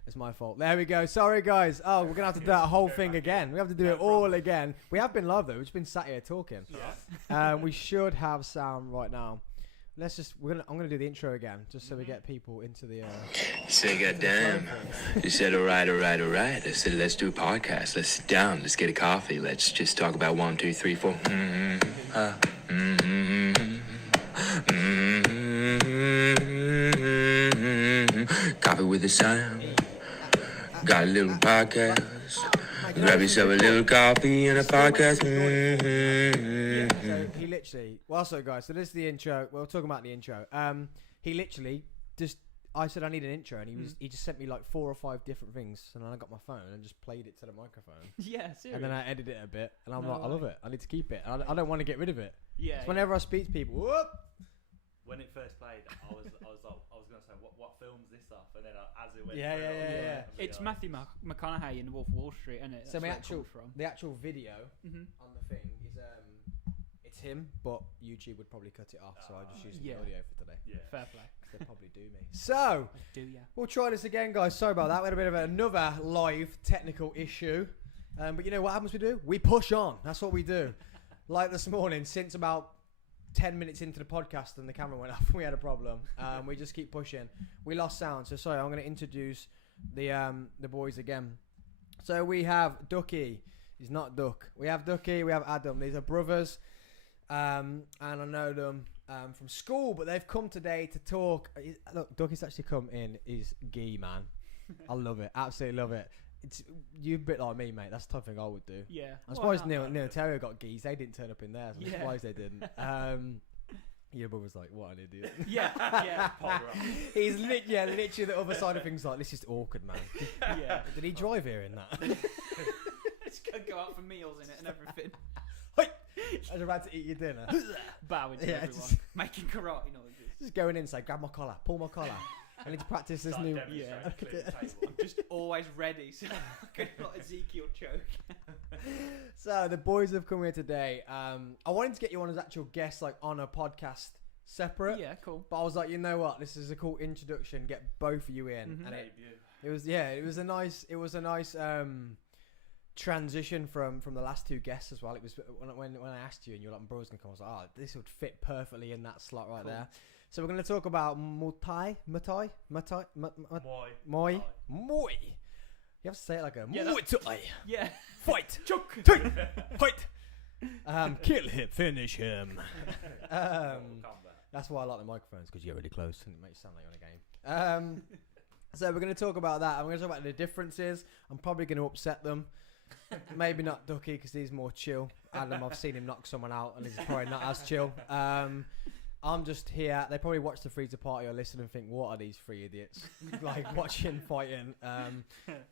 It's my fault. There we go. Sorry, guys. Oh, we're going to have to do that whole thing again. We have to do it all again. We have been live, though. We've just been sat here talking. We should have sound right now. I'm gonna do the intro again, just so we get people into the. Say, goddamn. You said, all right. I said, let's do a podcast. Let's sit down. Let's get a coffee. Let's just talk about 1, 2, 3, 4. Coffee with the Sam. Got a little podcast. Grab yourself a little coffee and a podcast. So he literally. Well, so guys, so this is the intro. We're talking about the intro. He literally just. I said I need an intro, and he just sent me like 4 or 5 different things, and then I got my phone and just played it to the microphone. Yeah, seriously. And then I edited it a bit, and I'm like, I love it. I need to keep it. I don't want to get rid of it. Yeah. So whenever I speak to people, whoop. When it first played, I was gonna say what film's this off, and then as it went, Yeah. It's Matthew McConaughey in Wolf of Wall Street, isn't it? So That's where it comes the actual video from. on the thing is it's him, but YouTube would probably cut it off, so I just used the audio for today. Yeah. Fair play. They'll probably do me. So Do ya? we'll try this again, guys. Sorry about that. We had a bit of another live technical issue, but you know what happens? We do. We push on. That's what we do. Like this morning, since about 10 minutes into the podcast and the camera went off, we had a problem. We just keep pushing. We lost sound, so sorry. I'm going to introduce the boys again. So we have Ducky. He's not Duck. We have Ducky. We have Adam. These are brothers, and I know them from school, but they've come today to talk. Look, Ducky's actually come in. He's gay, man. I love it. Absolutely love it. You're a bit like me, mate. That's the type of thing I would do. Yeah. I'm surprised Neil and Terry got geese. They didn't turn up in theirs. I'm surprised they didn't. Your brother's like, what an idiot. Yeah. He's literally the other side of things. Like, this is awkward, man. Did he drive here in that? It's gonna go out for meals in it and everything. I was about to eat your dinner. Bowing to everyone. Just Making karate noises. just going in, say, grab my collar, pull my collar. I need to practice this new. I'm just always ready, so I could not Ezekiel choke. So the boys have come here today. I wanted to get you on as actual guests, like on a podcast separate. Yeah, cool. But I was like, you know what? This is a cool introduction. Get both of you in, and it was a nice transition from the last 2 guests as well. It was when I asked you and you're like, bro's gonna come. I was like, oh, this would fit perfectly in that slot right there. So we're going to talk about Muay. You have to say it like a Muay Thai. Yeah. Fight. Choke. Fight. Kill him. Finish him. That's why I like the microphones, because you're really close and it makes it sound like you're on a game. So we're going to talk about that. I'm going to talk about the differences. I'm probably going to upset them. Maybe not Ducky, because he's more chill. Adam, I've seen him knock someone out and he's probably not as chill. I'm just here. They probably watch the Free to Party or listen and think, what are these three idiots? Like, watching, fighting.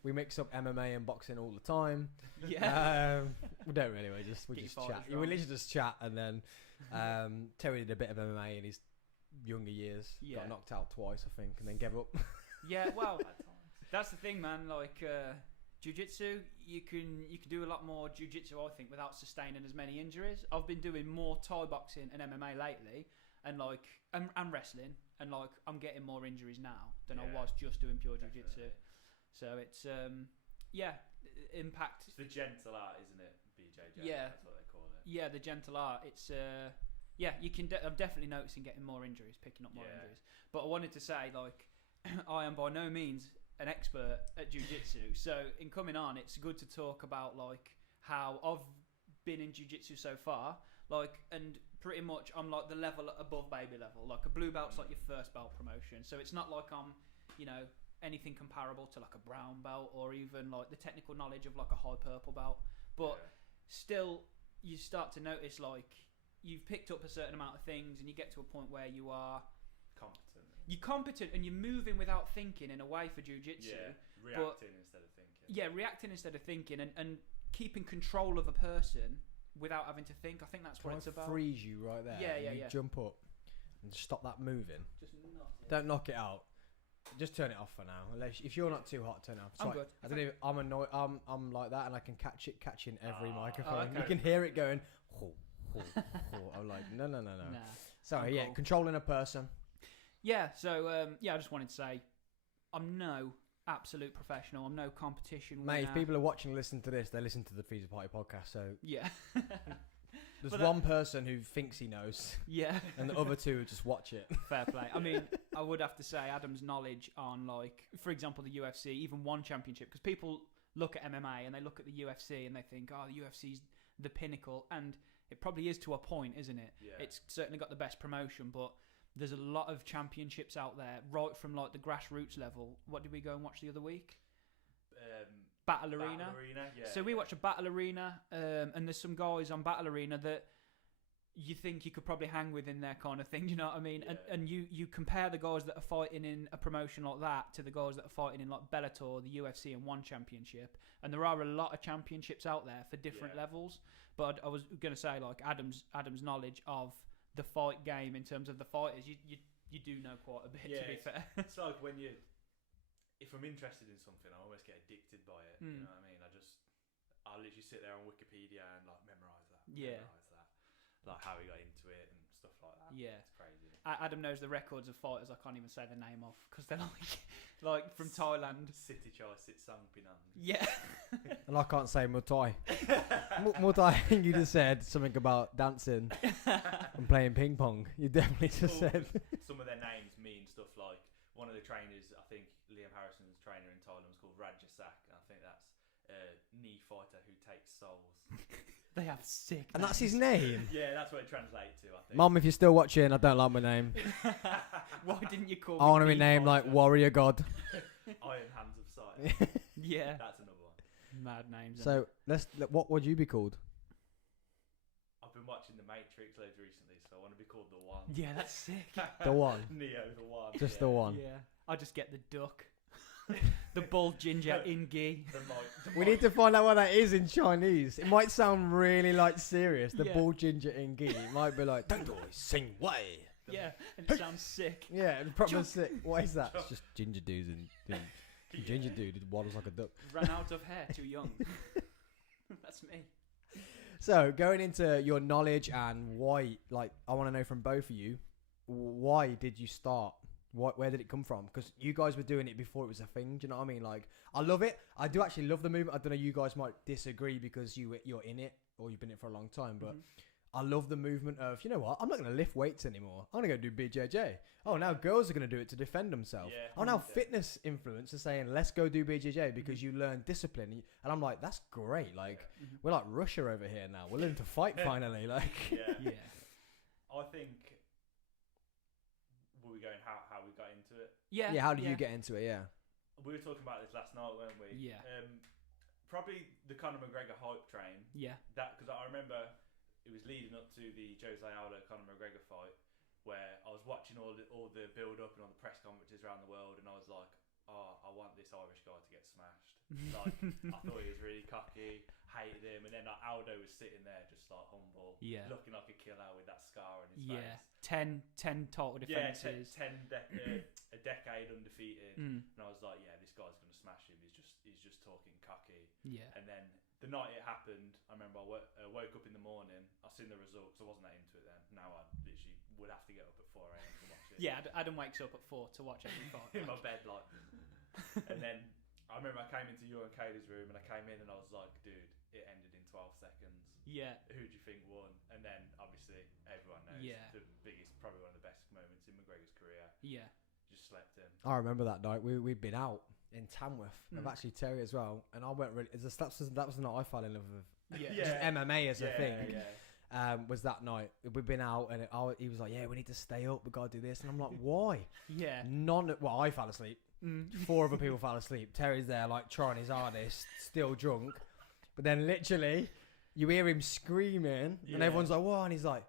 We mix up MMA and boxing all the time. Yeah. We don't really. We just chat. We literally just chat, and then Terry did a bit of MMA in his younger years. Yeah. Got knocked out twice, I think, and then gave up. Yeah, well, that's the thing, man. Like, jiu-jitsu, you can do a lot more jiu-jitsu, I think, without sustaining as many injuries. I've been doing more Thai boxing and MMA lately, and like, and wrestling, and like, I'm getting more injuries now than I was just doing pure jiu-jitsu. So it's impact. It's the gentle art, isn't it? BJJ. Yeah. That's what they call it. Yeah, the gentle art. It's you can. I'm definitely noticing getting more injuries, picking up more injuries. But I wanted to say, like, I am by no means an expert at jiu-jitsu, so in coming on, it's good to talk about like how I've been in jiu-jitsu so far, like, and pretty much I'm like the level above baby level. Like a blue belt's like your first belt promotion, so it's not like I'm, anything comparable to like a brown belt or even like the technical knowledge of like a high purple belt, but still you start to notice like you've picked up a certain amount of things and you get to a point where you are Competent. You're competent and you're moving without thinking in a way for jiu-jitsu. Yeah, reacting instead of thinking. Yeah, reacting instead of thinking, and keeping control of a person without having to think. I think that's what it's about. Freeze you right there. Yeah. You jump up and stop that moving. Just knock it. Don't knock it out. Just turn it off for now. Unless if you're not too hot, turn it off. I'm good. I don't know. I'm annoyed. I'm like that, and I can catch in every microphone. okay. You can hear it going. I'm like, no. Nah, Sorry, I'm cool. controlling a person. Yeah, so I just wanted to say, I'm no absolute professional. I'm no competition winner. Mate, if people are watching and listening to this, they listen to the Freezer Party podcast. So yeah, there's one person who thinks he knows, yeah, and the other two just watch it. fair play. I mean, I would have to say Adam's knowledge on, like, for example, the UFC, even one championship, because people look at MMA and they look at the UFC and they think, oh, the UFC's the pinnacle, and it probably is to a point, isn't it? Yeah. It's certainly got the best promotion, but there's a lot of championships out there, right from like the grassroots level. What did we go and watch the other week? Battle Arena. Yeah. So we watched a Battle Arena, and there's some guys on Battle Arena that you think you could probably hang with in there kind of thing. Do you know what I mean? Yeah. And you compare the guys that are fighting in a promotion like that to the guys that are fighting in like Bellator, the UFC, and one championship. And there are a lot of championships out there for different levels. But I was going to say, like, Adam's knowledge of the fight game in terms of the fighters, you do know quite a bit, to be fair. It's like when if I'm interested in something, I almost get addicted by it. You know what I mean? I literally sit there on Wikipedia and like memorize that. Like how he got into it and stuff like that. Yeah, it's crazy. Adam knows the records of fighters I can't even say the name of because they're like from Thailand. City Chai Sit Sang Pinang. Yeah. And I can't say Muay Thai. Muay Thai, I think you just said something about dancing and playing ping pong. You definitely just said. Some of their names mean stuff like, one of the trainers, I think Liam Harrison's trainer in Thailand was called Rajasak, and I think that's a knee fighter who takes souls. They have sick. And that's his name. Yeah, that's what it translates to, I think. Mum, if you're still watching, I don't like my name. Why didn't you call I me? want to be named like Warrior God. Iron Hands of Sight. Yeah. That's another one. Mad names. So what would you be called? I've been watching The Matrix loads recently, so I want to be called The One. Yeah, that's sick. The One. Neo, The One. Just the one. Yeah. I just get the duck. The bald ginger in gi. We need to find out what that is in Chinese. It might sound really like serious. The Yeah. bald ginger in gi. It might be like, don't always sing way. Yeah, and it sounds sick. Yeah, it's probably Jump. sick. What is that? It's just ginger dudes and ginger dude who waddles like a duck. Ran out of hair too young. That's me. So going into your knowledge and why, like, I want to know from both of you, why did you start? Where did it come from? Because you guys were doing it before it was a thing. Do you know what I mean? Like, I love it. I do actually love the movement. I don't know. You guys might disagree because you're in it or you've been in it for a long time. But I love the movement of, you know what? I'm not going to lift weights anymore. I'm going to go do BJJ. Oh, now girls are going to do it to defend themselves. Yeah, oh, now fitness influencers are saying, let's go do BJJ because you learn discipline. And I'm like, that's great. Like, we're like Russia over here now. We're learning to fight finally. Like, yeah. I think. Were we going how we got into it? Yeah. Yeah. How did you get into it? Yeah. We were talking about this last night, weren't we? Yeah. Probably the Conor McGregor hype train. Yeah. That because I remember it was leading up to the Jose Aldo Conor McGregor fight where I was watching all the build up and all the press conferences around the world, and I was like, oh, I want this Irish guy to get smashed. Like, I thought he was really cocky, hated him, and then like Aldo was sitting there just like humble, looking like a killer with that scar on his face. 10 title defences. A decade undefeated, and I was like, yeah, this guy's gonna smash him. He's just talking cocky. Yeah. And then the night it happened, I remember I woke up in the morning. I seen the results. I wasn't that into it then. Now I literally would have to get up at 4 a.m. to watch it. Yeah, Adam wakes up at 4 to watch every fight. In my bed, like. And then I remember I came into you and Kaylee's room, and I came in and I was like, dude, it ended in 12 seconds. Yeah. Who do you think won? And then obviously everyone knows the biggest, probably one of the best moments in McGregor's career. Yeah. Just slept in. I remember that night. We'd been out in Tamworth. I've actually Terry as well, and I went really. That was the night I fell in love with. Just MMA as a thing. Yeah. Was that night we'd been out, and he was like, "Yeah, we need to stay up. We gotta do this," and I'm like, "Why?" Yeah. Well, I fell asleep. 4 other people fell asleep. Terry's there, like trying his hardest, still drunk, but then literally, you hear him screaming, and everyone's like, "What?" And he's like,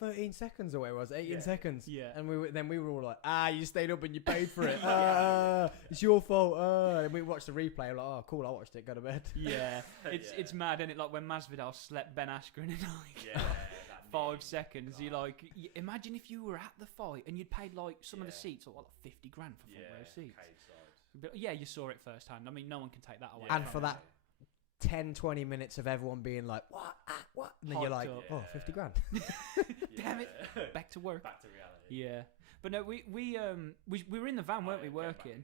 13 seconds away was 18 seconds. Yeah. And we were all like, you stayed up and you paid for it. It's your fault. And we watched the replay. I'm like, oh, cool, I watched it. Go to bed. Yeah. It's mad, isn't it? Like when Masvidal slept Ben Askren in like 5 seconds. You like, imagine if you were at the fight and you'd paid like some of the seats, or like 50 grand for front row seats. But yeah, you saw it firsthand. I mean, no one can take that away. And for that 10-20 minutes of everyone being like, what? And then you're like, 50 grand. Damn it. Back to work. Back to reality. Yeah. But no, we were in the van, weren't we, working?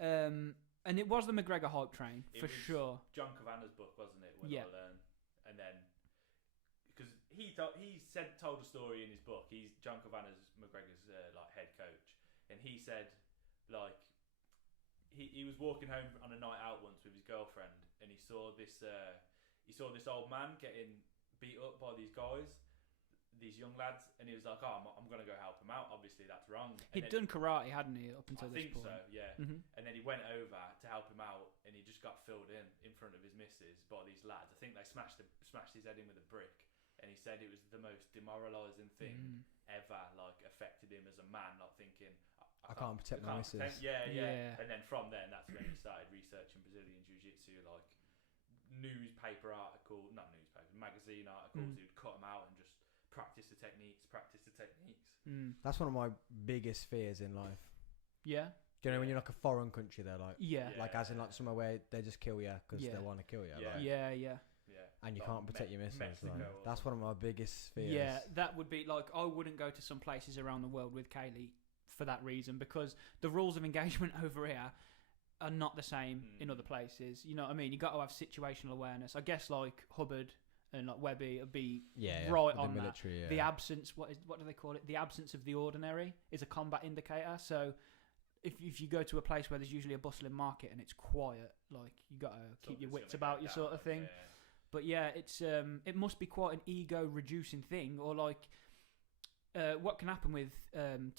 And it was the McGregor hype train, for sure. John Kavanaugh's book, wasn't it? When I learned. And then, because he told a story in his book. He's John Kavanaugh's McGregor's like head coach. And he said, like, he was walking home on a night out once with his girlfriend, and he saw this old man getting beat up by these guys, these young lads, and he was like, "Oh, I'm gonna go help him out. Obviously, that's wrong." He'd done karate, hadn't he, up until this point? I think so, yeah. Mm-hmm. And then he went over to help him out, and he just got filled in front of his missus by these lads. I think they smashed his head in with a brick, and he said it was the most demoralising thing ever. Like, affected him as a man, like thinking, I can't protect my missus. Yeah. And then from then, that's when he started researching Brazilian Jiu-Jitsu, like magazine articles. He'd cut them out and just practice the techniques. That's one of my biggest fears in life. Yeah. Do you know when you're like a foreign country, they're like, like as in like somewhere where they just kill you because they want to kill you. Yeah. And you can't protect your missus. Like, that's one of my biggest fears. Yeah, that would be like, I wouldn't go to some places around the world with Kaylee for that reason, because the rules of engagement over here are not the same in other places. You know what I mean? You got to have situational awareness. I guess like Hubbard and like Webby would be right on that. The absence, what do they call it? The absence of the ordinary is a combat indicator. So if you go to a place where there's usually a bustling market and it's quiet, like you got to keep your wits about you, sort of thing. But yeah, it's it must be quite an ego reducing thing, or like. What can happen with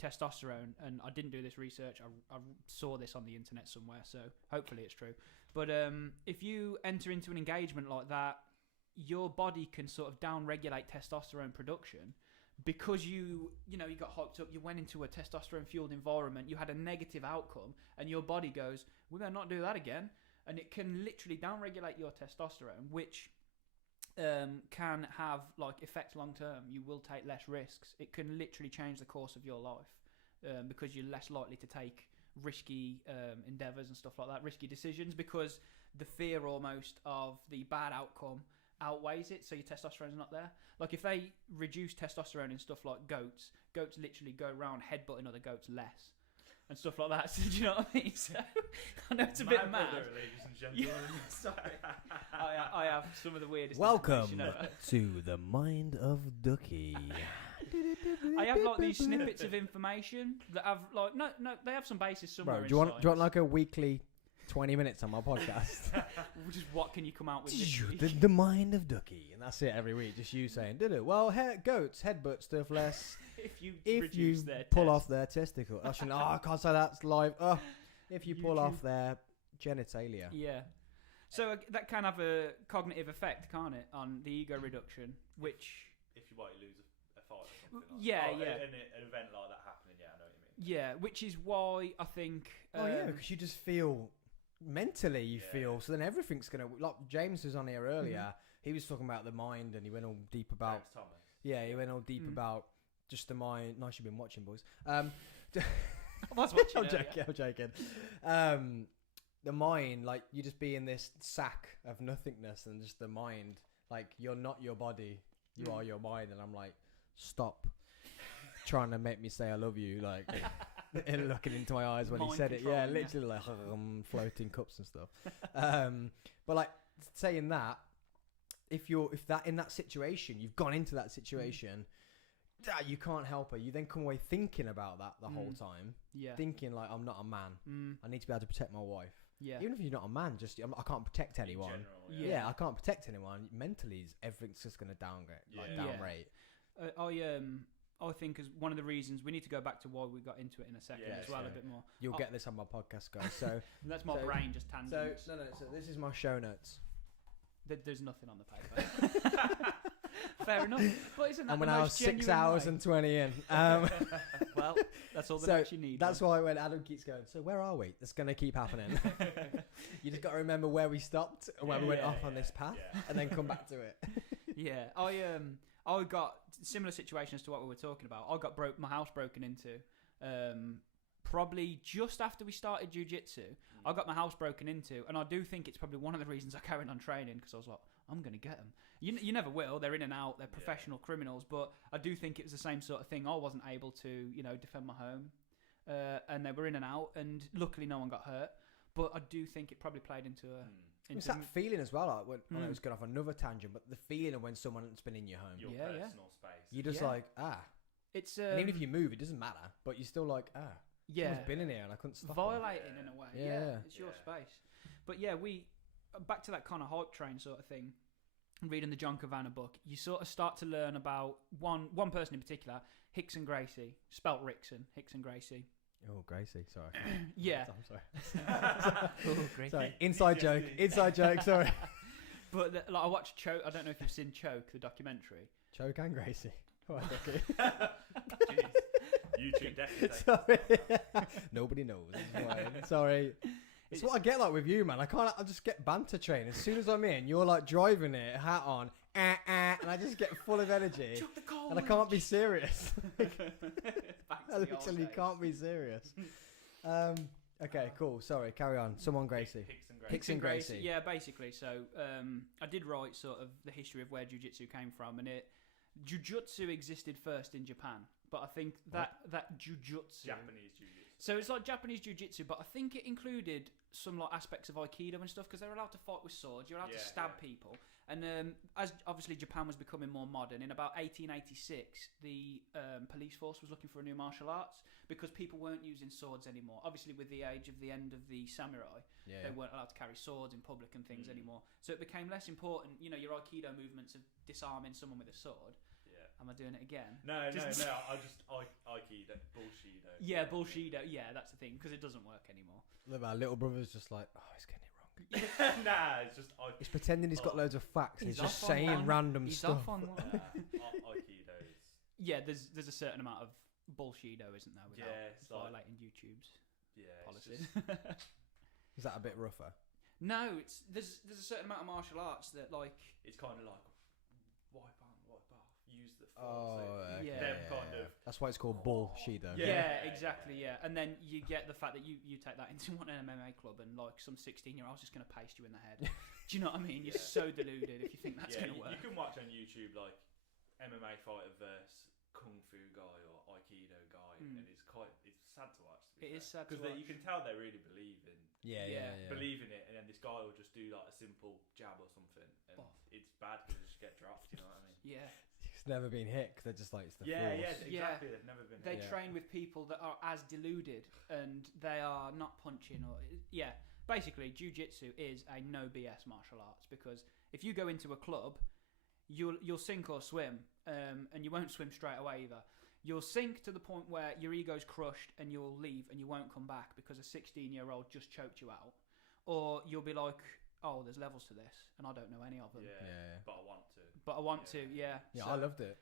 testosterone, and I didn't do this research, I saw this on the internet somewhere, so hopefully it's true. But if you enter into an engagement like that, your body can sort of down-regulate testosterone production because you got hyped up, you went into a testosterone-fueled environment, you had a negative outcome, and your body goes, we're going to not do that again. And it can literally down-regulate your testosterone, which... can have like effects long term. You will take less risks. It can literally change the course of your life because you're less likely to take risky endeavors and stuff like that, risky decisions, because the fear almost of the bad outcome outweighs it. So your testosterone's not there. Like if they reduce testosterone in stuff like goats literally go around headbutting other goats less. And stuff like that. So, do you know what I mean? So, I know it's a bit mad. Ladies and gentlemen. Sorry. I have some of the weirdest. Welcome to the mind of Ducky. I have like these snippets of information that have like no, they have some basis somewhere. Bro, do you want like a weekly 20 minutes on my podcast? Just what can you come out with? The mind of Ducky, and that's it every week. Just you saying, did it? Well, goats headbutt stuff less. if you pull off their testicle. I can't say that's live. If you pull off their genitalia. Yeah. So that can have a cognitive effect, can't it, on the ego reduction, which... If you might lose a fight or something. something. Yeah, like, yeah. An event like that happening. Yeah, I know what you mean. Yeah, which is why I think. Oh yeah, because you just feel mentally, you feel. So then everything's gonna. Like James was on here earlier. He was talking about the mind, and he went all deep about. James Thomas. Yeah, he went all deep about just the mind. Nice, you've been watching, boys. I was watching. I'm joking. The mind, like you just be in this sack of nothingness, and just the mind, like you're not your body, you are your mind, and I'm like, stop trying to make me say I love you, like, and looking into my eyes when he Mind said it. Yeah, controlling, literally like floating cups and stuff. But like saying that, if that in that situation, you've gone into that situation. You can't help it. You then come away thinking about that the whole time. Yeah. Thinking like, I'm not a man. I need to be able to protect my wife. Yeah. Even if you're not a man, just I can't protect anyone. General, Yeah, I can't protect anyone. Mentally, everything's just going to downrate. I think as one of the reasons we need to go back to why we got into it in a second as well, a bit more. You'll get this on my podcast, guys. So that's my brain just tangents. So this is my show notes. There's nothing on the paper. Fair enough. But isn't that I'm the now most 6 hours way? and 20 in. Well, that's all the notes you need. That's why when Adam keeps going, so where are we? It's going to keep happening. You just got to remember where we stopped and where we went off on this path, and then come back to it. Yeah, I got similar situations to what we were talking about. I got my house broken into. Probably just after we started jiu-jitsu, I got my house broken into, and I do think it's probably one of the reasons I carried on training, because I was like, I'm going to get them. You never will. They're in and out. They're professional criminals, but I do think it was the same sort of thing. I wasn't able to, defend my home, and they were in and out, and luckily no one got hurt. But I do think it probably played into It's that feeling as well. Like I know it's going off another tangent, but the feeling of when someone's been in your home, Your personal space. you're just like It's and even if you move, it doesn't matter. But you're still like someone's been in here and I couldn't stop violating in a way. Yeah. It's your space. But yeah, we back to that kind of hype train sort of thing. Reading the John Kavanagh book, you sort of start to learn about one person in particular, Hickson Gracie, spelt Rickson, Hickson Gracie. Oh, Gracie, sorry. Yeah. I'm sorry. Oh, Gracie. Sorry, inside joke. Sorry. But I watched Choke. I don't know if you've seen Choke, the documentary. Choke and Gracie. Oh, okay. Jeez. YouTube definitely. Sorry. Nobody knows. Sorry. It's what I get like with you, man. I just get banter train. As soon as I'm in, you're like driving it, hat on, and I just get full of energy. And I can't be serious. I literally can't be serious. Okay, cool. Sorry, carry on. Someone Gracie. Hickson Gracie. Yeah, basically. So I did write sort of the history of where jiu-jitsu came from, and jiu-jitsu existed first in Japan. But I think that jiu-jitsu... Japanese jiu-jitsu. So it's like Japanese jiu-jitsu, but I think it included some like aspects of Aikido and stuff, because they're allowed to fight with swords. You're allowed to stab people. And as obviously Japan was becoming more modern, in about 1886, the police force was looking for a new martial arts because people weren't using swords anymore. Obviously, with the age of the end of the samurai, they weren't allowed to carry swords in public and things anymore. So it became less important. Your Aikido movements of disarming someone with a sword. Am I doing it again? No. I just Aikido, bullshido. Yeah, bullshido. Yeah, that's the thing, because it doesn't work anymore. Look, my little brother's just like, he's getting it wrong. Nah, it's just he's pretending he's got loads of facts. And he's just off on saying one. random He's stuff. off on one. Aikido is. Yeah, there's a certain amount of bullshido, isn't there, without it's like- violating YouTube's policies. Is that a bit rougher? No, there's a certain amount of martial arts that like It's kind of like wipe off, use the force. Oh, okay. Yeah. Them kind of. That's why it's called bullshido. Yeah, exactly. Yeah, and then you get the fact that you take that into an MMA club, and like some 16-year-old's just going to paste you in the head. Do you know what I mean? You're so deluded if you think that's going to work. You can watch on YouTube like MMA fighter versus Kung Fu guy or Aikido guy, and it's sad to watch. It is sad to because watch. you can tell they really believe in. Yeah. Believe in it, and then this guy will just do like a simple jab or something, and it's bad because you just get dropped. You know what I mean? Yeah. It's never been hit because they're just like, it's the Yeah, force. exactly. They've never been. They train with people that are as deluded, and they are not punching or basically jiu-jitsu is a no BS martial arts, because if you go into a club, you'll sink or swim, and you won't swim straight away either. You'll sink to the point where your ego's crushed and you'll leave and you won't come back because a 16-year-old just choked you out, or you'll be like, oh, there's levels to this and I don't know any of them. Yeah. But I want to. But I want to. Yeah. Yeah, So I loved it.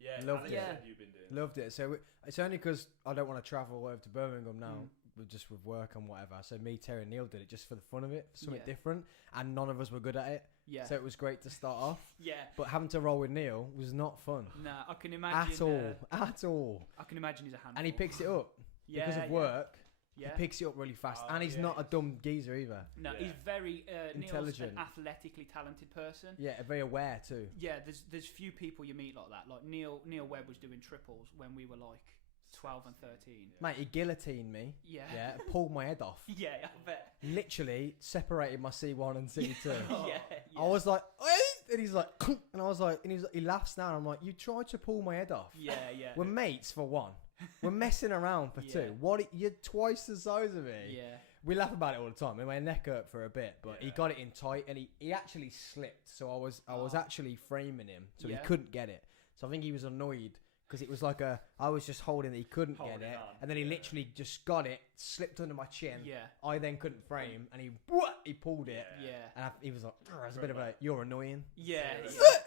Yeah, Loved Alex it. said you've been doing. Loved it. So it's only because I don't want to travel over to Birmingham now, just with work and whatever. So me, Terry, and Neil did it just for the fun of it, something different, and none of us were good at it. Yeah. So it was great to start off. Yeah. But having to roll with Neil was not fun Nah, I can imagine. at all. I can imagine he's a handful. And he picks it up because of work. Yeah. He picks it up really fast, and he's not a dumb geezer either. No, he's very intelligent, Neil's an athletically talented person. Yeah, very aware too. Yeah, there's few people you meet like that. Like Neil Webb was doing triples when we were like 12 and 13. Mate, he guillotined me. Yeah. Yeah, pulled my head off. Yeah, I bet. Literally separated my C1 and C2. Yeah. I was like, and he's like, and I was like, and he laughs now, and I'm like, you tried to pull my head off. Yeah. We're mates for one. We're messing around for two. You're twice the size of me. Yeah. We laugh about it all the time. And my neck hurt for a bit, but he got it in tight, and he actually slipped. So I was actually framing him, so he couldn't get it. So I think he was annoyed because it was like I was just holding it, he couldn't get it, and then he literally just got it, slipped under my chin. Yeah. I then couldn't frame, and he pulled it. Yeah. And he was like, "It's a bit of a you're annoying." Yeah.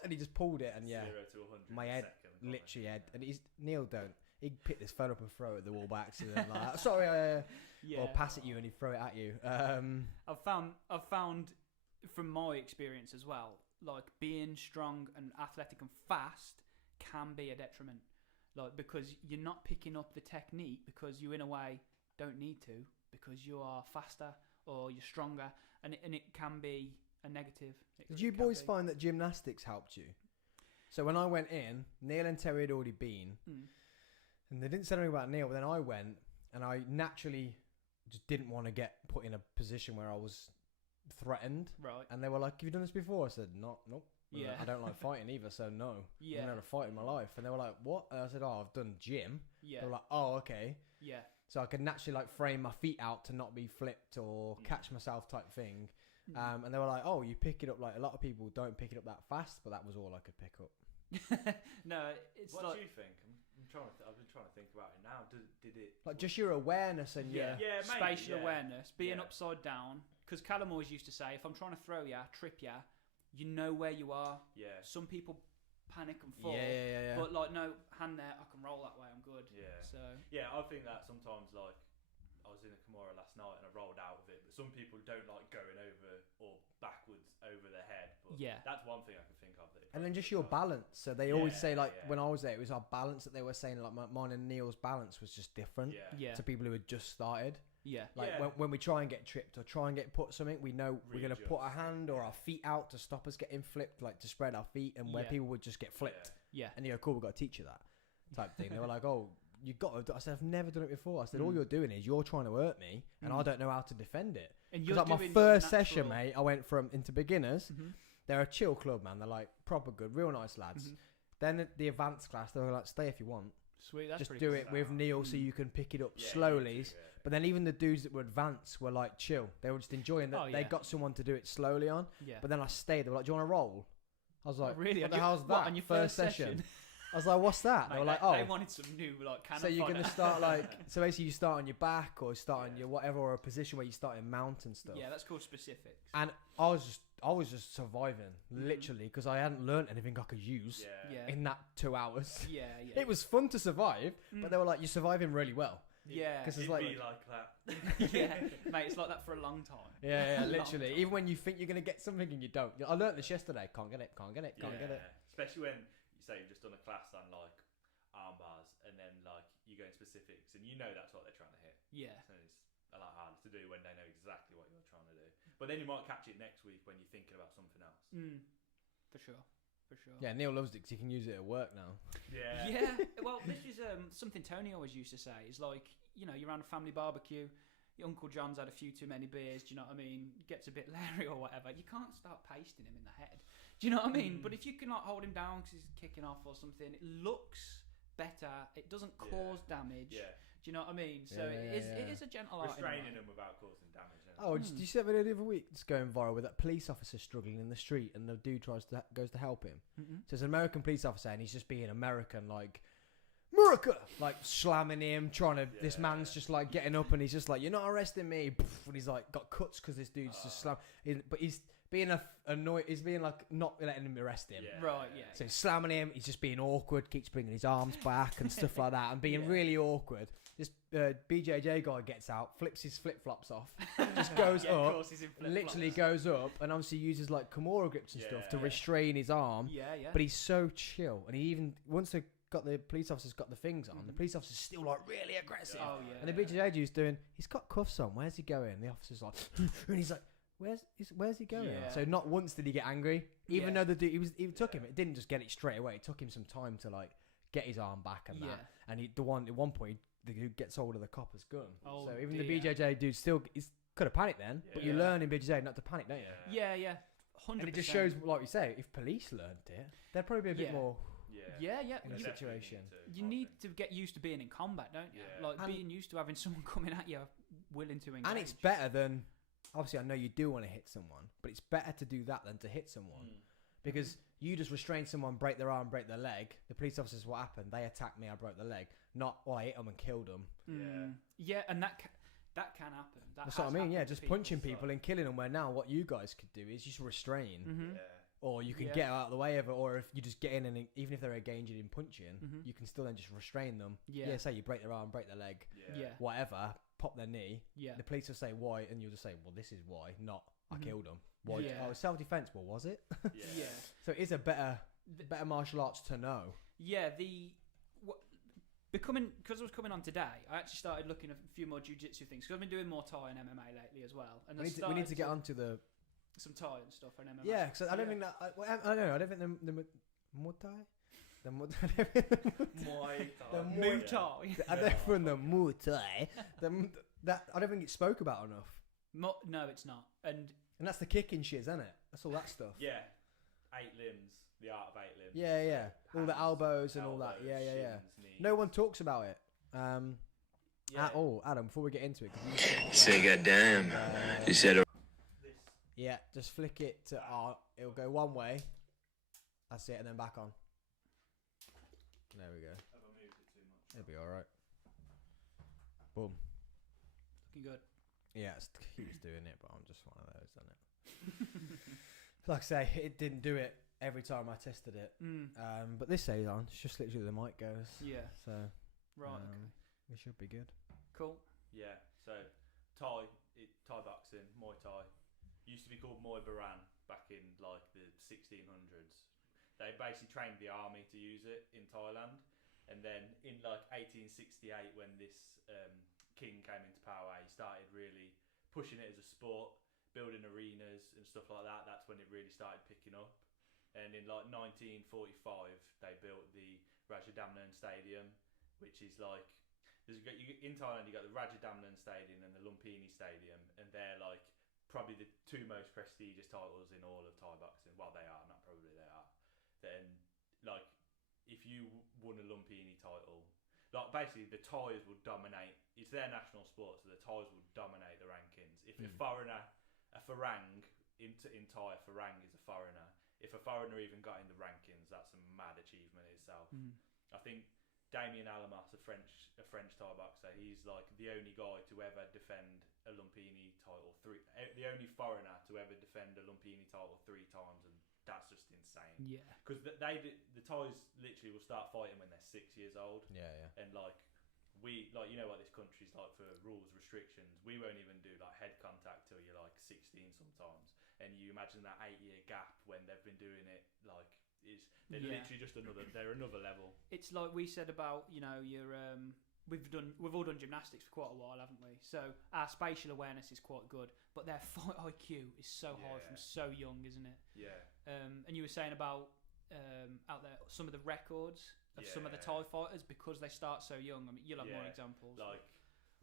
And he just pulled it, and 0 to 100 my in a head second, literally and Neil don't. He'd pick this phone up and throw it at the wall by accident. Like, sorry, or pass it you and he'd throw it at you. I've found from my experience as well, like being strong and athletic and fast can be a detriment. Like because you're not picking up the technique because you in a way don't need to because you are faster or you're stronger and it can be a negative. Did you boys find that gymnastics helped you? So when I went in, Neil and Terry had already been. And they didn't say anything about Neil, but then I went, and I naturally just didn't want to get put in a position where I was threatened. Right. And they were like, "Have you done this before?" I said, "Nope." Yeah. I don't like fighting either, so no. Yeah. I've never fought in my life. And they were like, "What?" And I said, "Oh, I've done gym." Yeah. They were like, "Oh, okay." Yeah. So I could naturally like frame my feet out to not be flipped or catch myself type thing. And they were like, "Oh, you pick it up like a lot of people don't pick it up that fast," but that was all I could pick up. No, it's what like. do you think? I've been trying to think about it now. Did it Like just your awareness and maybe, spatial yeah. awareness, being Yeah. upside down. Because Callum always used to say, if I'm trying to throw ya, trip ya, you know where you are. Yeah. Some people panic and fall. Yeah. But like, no, hand there, I can roll that way, I'm good. Yeah. So. Yeah, I think that sometimes like I was in a Kimura last night and I rolled out of it, but some people don't like going over or backwards over their head. But that's one thing I can think of. And then just your balance. So they always say like when I was there, it was our balance that they were saying like mine and Neil's balance was just different to people who had just started. Yeah. Like when we try and get tripped or try and get put something, we know we're going to put our hand or our feet out to stop us getting flipped, like to spread our feet, and where people would just get flipped. Yeah. And you go, cool, we've got to teach you that type thing. They were like, oh, you got to. I said, I've never done it before. I said, all you're doing is you're trying to hurt me, and I don't know how to defend it. And because like my first session, mate, I went from into beginners. They're a chill club, man. They're like proper good, real nice lads. Then at the advanced class, they were like, stay if you want. Sweet, that's just do it with Neil so you can pick it up Yeah, slowly. too, But then even the dudes that were advanced were like chill. They were just enjoying that they got someone to do it slowly on. Yeah. But then I stayed. They were like, do you want to roll? I was like, really? What the hell's that? On your first session? I was like, what's that? Mate, they were like, oh. They wanted some new like cannon So you're fodder. going to start like, so basically you start on your back or start on your whatever, or a position where you start in mount and stuff. Yeah, that's called specifics. And I was just surviving, literally, because I hadn't learned anything I could use in that 2 hours. Yeah. It was fun to survive, but they were like, you're surviving really well. Yeah. Because it's It'd like, be like that. Yeah, mate, it's like that for a long time. yeah, literally. Even when you think you're going to get something and you don't. I learnt this yesterday. Can't get it. Especially when you say you've just done a class on like arm bars, and then like you go in specifics, and you know that's what they're trying to hit. Yeah. So it's a lot harder to do when they know exactly what you're trying to do. But then you might catch it next week when you're thinking about something else. For sure. Yeah, Neil loves it because he can use it at work now. Yeah. Yeah. Well, this is something Tony always used to say. Is like, you know, you're around a family barbecue. Your Uncle John's had a few too many beers. Do you know what I mean? Gets a bit leery or whatever. You can't start pasting him in the head. Do you know what I mean? But if you can like hold him down because he's kicking off or something, it looks better. It doesn't cause damage. Yeah. Do you know what I mean? So it is a gentle art. Restraining them without causing damage. Oh, did you see that video the other week? It's going viral with that police officer struggling in the street, and the dude goes to help him. So it's an American police officer, and he's just being American, like America, like slamming him, trying to. This man's just like getting up, and he's just like, "You're not arresting me," and he's like got cuts because this dude's just slam. But he's being annoyed. He's being like not letting him arrest him. Yeah. Right, yeah. So he's slamming him. He's just being awkward. Keeps bringing his arms back and stuff like that, and being really awkward. This BJJ guy gets out, flips his flip flops off, just goes Of up, course he's in literally flip-flops. goes up, and obviously uses like Kimura grips and stuff to Yeah. restrain his arm. Yeah, yeah. But he's so chill, and he even once the police officer's got the things on, the police officer's still like really aggressive. Oh, yeah. And the BJJ dude's doing, he's got cuffs on. Where's he going? The officer's like, and he's like, where's he going? Yeah. So not once did he get angry, even Yeah. though the dude he took him. It didn't just get it straight away. It took him some time to like get his arm back and Yeah. that. And at one point, the dude gets hold of the copper's gun. Oh, so even dear. the BJJ dude still could have panicked then, but you Yeah. learn in BJJ not to panic, don't you? Yeah, yeah. 100%. And it just shows, like we say, if police learned it, they'd probably be a bit Yeah. more Yeah. Yeah, yeah. in a You, situation. you need to get used to being in combat, don't you? Yeah. Like And- being used to having someone coming at you, willing to engage. And it's better than, obviously, I know you do want to hit someone, but it's better to do that than to hit someone. Because you just restrain someone, break their arm, break their leg. The police officers, what happened? They attacked me, I broke the leg. Not, I hit them and killed them. Yeah, and that can happen. That's what I mean, yeah. Just punching people and killing them, where now what you guys could do is just restrain. Mm-hmm. Or you can Yeah. get out of the way of it, or if you just get in and even if they're engaged in punching, Mhm. you can still then just restrain them. Yeah. Say you break their arm, break their leg, Yeah. whatever, pop their knee. Yeah. The police will say why, and you'll just say, well, this is why, not I Mhm. killed them. Why? Yeah. Oh, self-defense. Well, was it? Yeah. So it is a better martial arts to know. Yeah, because I was coming on today, I actually started looking at a few more jiu-jitsu things because I've been doing more Thai and MMA lately as well. And We need to get onto the some Thai and stuff and MMA. yeah. Because I don't think that I don't know. I don't think the Muay Thai. The Muay Thai. The Muay Thai. I don't from the Muay Thai. That I don't think it's spoke about enough. No, it's not. And that's the kicking shiz, isn't it? That's all that stuff. Yeah. 8 limbs. The art of 8 limbs. Yeah, yeah. All the Hands, elbows and all that. Yeah, yeah, yeah. shins, knees. No one talks about it Yeah. at all. Adam, before we get into it, 'cause you Say goddamn. You said a This. yeah, just flick it to it'll go one way. That's it, and then back on. There we go. Have I moved it too much? It'll be all right. Boom. looking good. Yeah, he was doing it, but I'm just one of those, isn't it? Like I say, it didn't do it every time I tested it. But this stays on. It's just literally the mic goes. Yeah. So Right. Okay. we should be good. Cool. Yeah. So Thai boxing, Muay Thai, used to be called Muay Baran back in like the 1600s. They basically trained the army to use it in Thailand, and then in like 1868, when this king came into power, he started really pushing it as a sport, building arenas and stuff like that. That's when it really started picking up. And in like 1945, they built the Rajadamnern Stadium, which is like in Thailand you got the Rajadamnern Stadium and the Lumpini Stadium, and they're like probably the two most prestigious titles in all of Thai boxing. Well, they are, not probably, they are. Then like if you won a Lumpini title, like basically the Thais would dominate. It's their national sport, so the Thais would dominate the rankings. If a farang in Thai, a farang is a foreigner. If a foreigner even got in the rankings, that's a mad achievement itself. I think Damien Alamas, a French Thai boxer, he's like the only guy to ever defend a Lumpini title the only foreigner to ever defend a Lumpini title 3 times, and that's just insane. Yeah. Because the Thais literally will start fighting when they're 6 years old, Yeah, yeah. and like we like you know what this country's like for rules restrictions. We won't even do like head contact till you're like 16 sometimes, and you imagine that 8-year gap when they've been doing it like. They're literally just they're another level. It's like we said about, you know, your we've all done gymnastics for quite a while, haven't we? So our spatial awareness is quite good, but their fight IQ is so high from so young, isn't it? Yeah. And you were saying about out there some of the records of some of the Thai fighters because they start so young. I mean, you'll have more examples. Like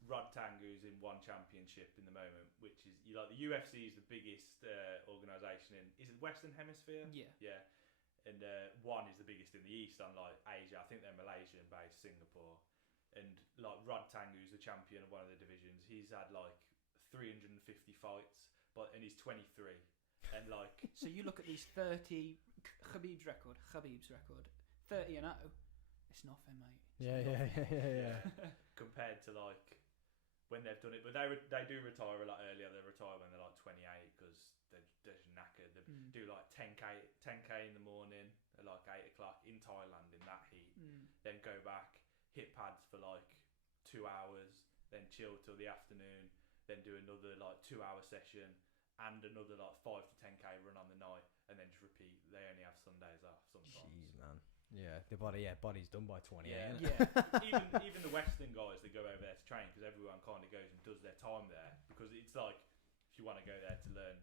Rod Tangu's in one championship in the moment, which is like the UFC is the biggest organisation in Western Hemisphere. Yeah. Yeah. And one is the biggest in the East, unlike Asia. I think they're Malaysian based, Singapore. And like Rod Tangu's the champion of one of the divisions. He's had like 350 fights, and he's 23. And like, so you look at these 30 Khabib's record, 30-0. It's nothing, mate. Yeah. Compared to like when they've done it, but they do retire a lot earlier. They retire when they're like 28 because they're just knackered. They do like 10k in the morning at like 8 o'clock in Thailand in that heat. Then go back, hit pads for like 2 hours, then chill till the afternoon, then do another like 2 hour session and another like 5 to 10k run on the night, and then just repeat. They only have Sundays off sometimes. Jeez, man. Yeah, body's done by 28. Yeah, even the Western guys that go over there to train, because everyone kind of goes and does their time there, because it's like if you want to go there to learn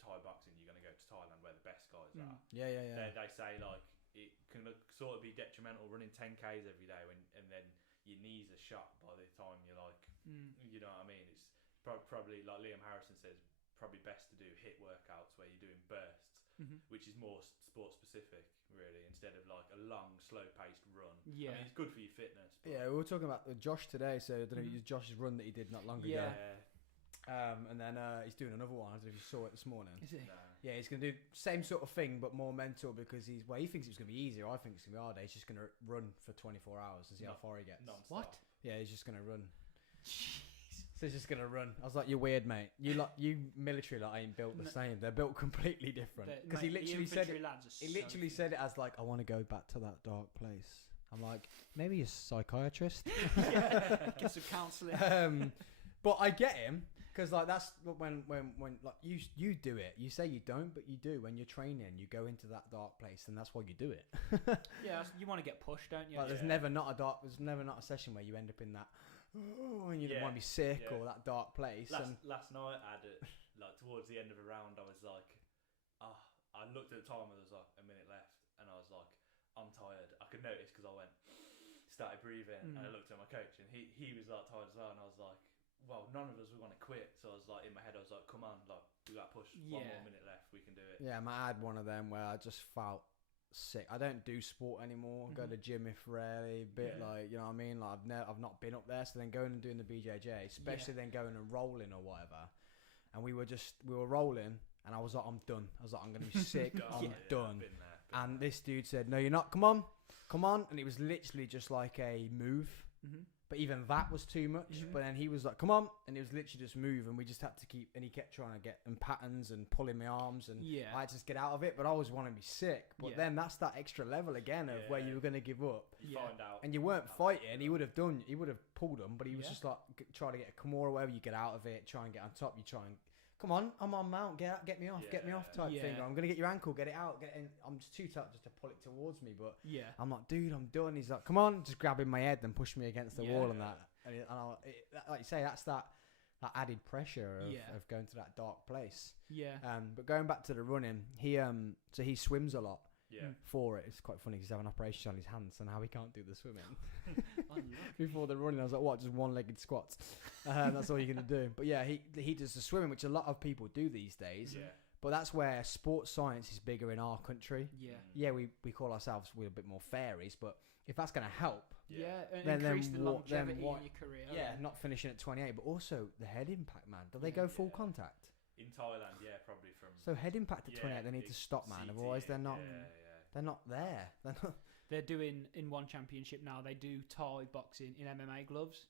Thai boxing, you're going to go to Thailand where the best guys are. Yeah. They say like it can sort of be detrimental running 10k's every day and then your knees are shot by the time you're like, you know what I mean? It's probably like Liam Harrison says, probably best to do HIIT workouts where you're doing bursts, which is more sport specific really, instead of like a long slow paced run. I mean, it's good for your fitness. Yeah, we were talking about Josh today, so I don't know if it was Josh's run that he did not long ago. And then he's doing another one. I don't know if you saw it this morning. Is he? No. Yeah, he's going to do same sort of thing, but more mental, because he thinks it's going to be easier. I think it's going to be harder. He's just going to run for 24 hours and see how far he gets. Non-stop. What? Yeah, he's just going to run. So he's just going to run. I was like, you're weird, mate. You military ain't built the same. They're built completely different. Because he literally said it. He literally said it as like, I want to go back to that dark place. I'm like, maybe you're a psychiatrist. Get some counselling. But I get him. Because like that's when like you do it. You say you don't, but you do. When you're training, you go into that dark place, and that's why you do it. Yeah, you want to get pushed, don't you? Like there's never not a session where you end up in that and you don't want to be sick or that dark place. Last night I had it like towards the end of a round. I was like, I looked at the time. There was like a minute left, and I was like, I'm tired. I could notice because I started breathing, and I looked at my coach, and he was like tired as well, and I was like, well, none of us were going to quit, so I was like, in my head, I was like, come on, like, we got to push, 1 more minute left, we can do it. Yeah, I had one of them where I just felt sick. I don't do sport anymore, go to the gym if rarely, like, you know what I mean, like, I've not been up there, so then going and doing the BJJ, especially then going and rolling or whatever, and we were rolling, and I was like, I'm done. I was like, I'm going to be sick, I'm done. Been there. And this dude said, no, you're not, come on, and it was literally just like a move. But even that was too much. But then he was like, come on. And it was literally just move. And we just had to and he kept trying to get in patterns and pulling my arms. And I had to just get out of it. But I always wanted to be sick. But then that's that extra level again of where you were going to give up. You find out. And you weren't fighting. He would have pulled them. But he was just like, try to get a Kimura or whatever. You get out of it. Try and get on top. You try and, come on, I'm on mount. Get me off type thing. Or I'm going to get your ankle. Get it out. I'm just too tough just to pull it towards me. But I'm like, dude, I'm done. He's like, come on, just grabbing my head and push me against the wall and that. And like you say, that's that added pressure of going to that dark place. But going back to the running, so he swims a lot. For it, it's quite funny because he's having an operation on his hands, so now he can't do the swimming. Before the running, I was like, "What? Just one-legged squats? That's all you're gonna do." But yeah, he does the swimming, which a lot of people do these days. But that's where sports science is bigger in our country. We call ourselves we're a bit more fairies, but if that's gonna help, and increase the longevity in your career. Not finishing at 28, but also the head impact, man. Do they go full contact? In Thailand, probably from. So head impact at 28, they need to stop, man. CT, Otherwise, they're not. They're not there. They're doing in one championship now. They do Thai boxing in MMA gloves,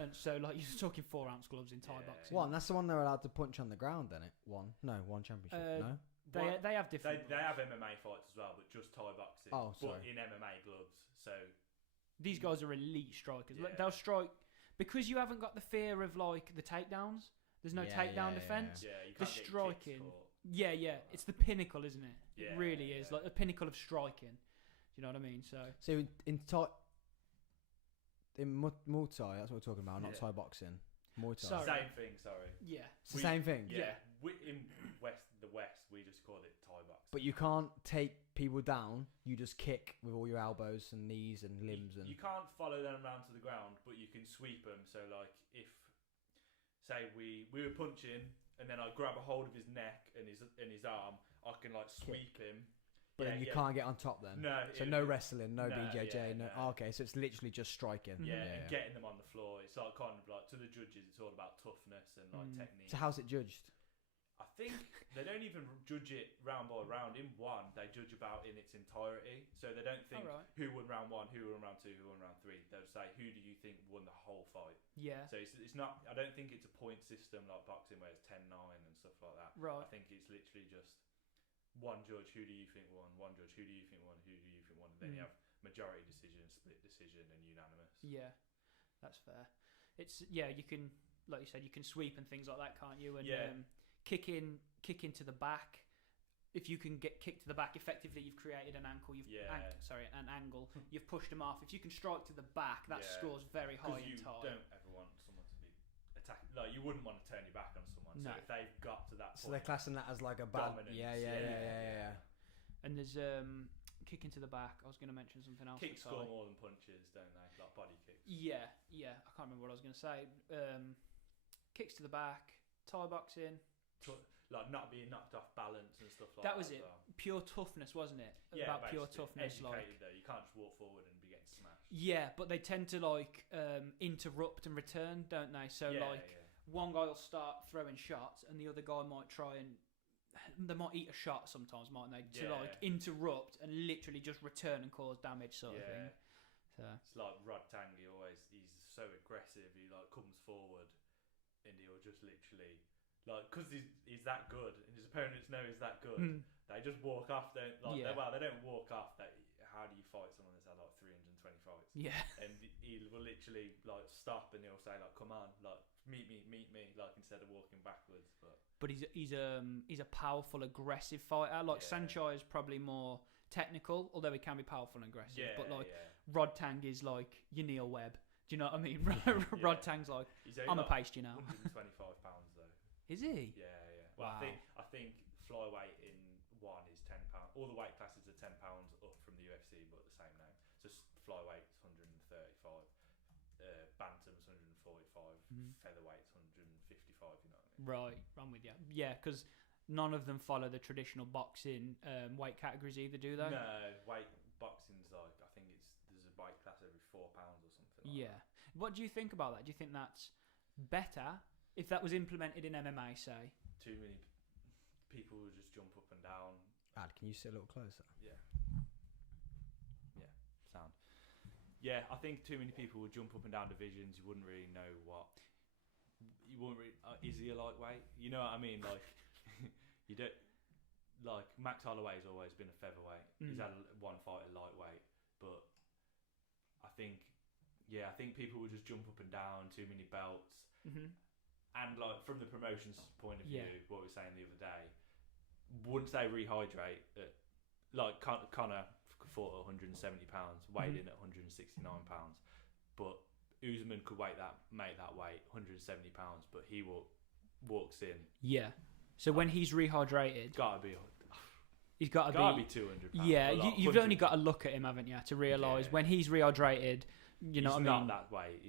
and so like you're talking 4-ounce gloves in Thai boxing. One, that's the one they're allowed to punch on the ground, isn't it? One championship. No, they have different. They have MMA fights as well, but just Thai boxing. Oh, sorry. But in MMA gloves. So these guys are elite strikers. They'll strike because you haven't got the fear of like the takedowns. There's no takedown defense. Yeah, you the can't get striking. kicks It's the pinnacle, isn't it? Yeah, it really is like the pinnacle of striking. Do you know what I mean? So in Muay Thai, that's what we're talking about, not Thai boxing. Muay Thai. Same thing. Sorry. Yeah, it's the same thing. Yeah. In the West, we just call it Thai boxing. But you can't take people down. You just kick with all your elbows and knees and limbs. You can't follow them around to the ground, but you can sweep them. So like if say we were punching, and then I grab a hold of his neck and his arm, I can like sweep him. But then you can't get on top then. No. So no wrestling, no BJJ, no. Oh, okay, so it's literally just striking. And getting them on the floor. It's like kind of like to the judges, it's all about toughness and like technique. So how's it judged? I think they don't even judge it round by round. In one, they judge about in its entirety. So they don't think who won round one, who won round two, who won round three. They'll say, who do you think won the whole fight? Yeah. So it's not. I don't think it's a point system like boxing where it's 10-9 and stuff like that. Right. I think it's literally just one judge. Who do you think won? One judge. Who do you think won? Who do you think won? And then you have majority decision, split decision, and unanimous. Yeah, that's fair. It's you can, like you said, you can sweep and things like that, can't you? And kick into the back. If you can get kicked to the back effectively, you've created an ankle. An angle. You've pushed them off. If you can strike to the back, that scores very high in time. You don't ever want someone to be attacking. Like you wouldn't want to turn your back on someone. No. So if they've got to that point, So they're classing that as like a bad. Dominance. Yeah. And there's kicking to the back. I was going to mention something else. Kicks score more than punches, don't they? Like body kicks. Yeah. I can't remember what I was going to say. Kicks to the back, Thai boxing. Like not being knocked off balance and stuff like that. That was it. Well. Pure toughness, wasn't it? Yeah, about pure toughness. Educated, though. You can't just walk forward and be getting smashed. Yeah, but they tend to interrupt and return, don't they? So one guy will start throwing shots and the other guy might try and they might eat a shot sometimes, mightn't they? To interrupt and literally just return and cause damage, sort of thing. So it's like Rod Tang. He's so aggressive. He like comes forward and he'll just literally. Like, because he's that good, and his opponents know he's that good, they just walk off. They don't walk off. How do you fight someone that's had like 320 fights? Yeah. And he will literally like stop, and he'll say like, "Come on, like meet me," like instead of walking backwards. But he's a powerful, aggressive fighter. Like Sanchai is probably more technical, although he can be powerful and aggressive. Yeah, but like Rod Tang is like your Neil Webb. Do you know what I mean? Rod Tang's like, I'm a paste, you know. 125 pounds though. Is he? Yeah. Well, wow. I think flyweight in one is £10. All the weight classes are £10 up from the UFC, but the same name. So flyweight's 135, bantam's 145, featherweight's 155. You know what I mean? Right, I'm with you. Yeah, because none of them follow the traditional boxing weight categories either, do they? No, weight boxing's like I think there's a weight class every £4 or something. Like that. What do you think about that? Do you think that's better? If that was implemented in MMA, say. Too many people would just jump up and down. Ad, can you sit a little closer? Yeah. Sound. Yeah, I think too many people would jump up and down divisions. You wouldn't really know what. You wouldn't really. Is he a lightweight? You know what I mean? Like, you don't. Like Max Holloway's always been a featherweight. He's had one fight at lightweight, but I think people would just jump up and down. Too many belts. And like from the promotions point of view, what we were saying the other day, once they rehydrate, like Conor fought at 170 pounds, weighed in at 169 pounds, but Usman could make that weight 170 pounds, but he walks in. Yeah. So when he's rehydrated, he's got to be 200 pounds. Yeah, you've only got to look at him, haven't you, to realise when he's rehydrated. You know what I mean? Not that weight,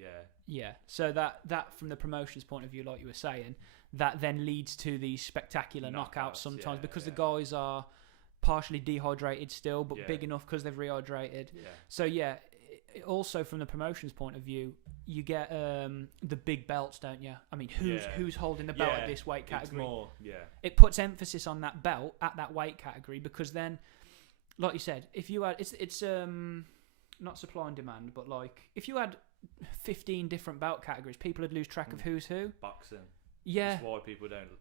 Yeah. So that from the promotions point of view, like you were saying, that then leads to these spectacular knockouts sometimes because the guys are partially dehydrated still, but big enough because they've rehydrated. Yeah. So also from the promotions point of view, you get the big belts, don't you? I mean, who's holding the belt at this weight category? It's more, It puts emphasis on that belt at that weight category because then, like you said, if you had it's not supply and demand, but like if you had 15 different belt categories, people would lose track of who's who. Boxing. Yeah. That's why people don't.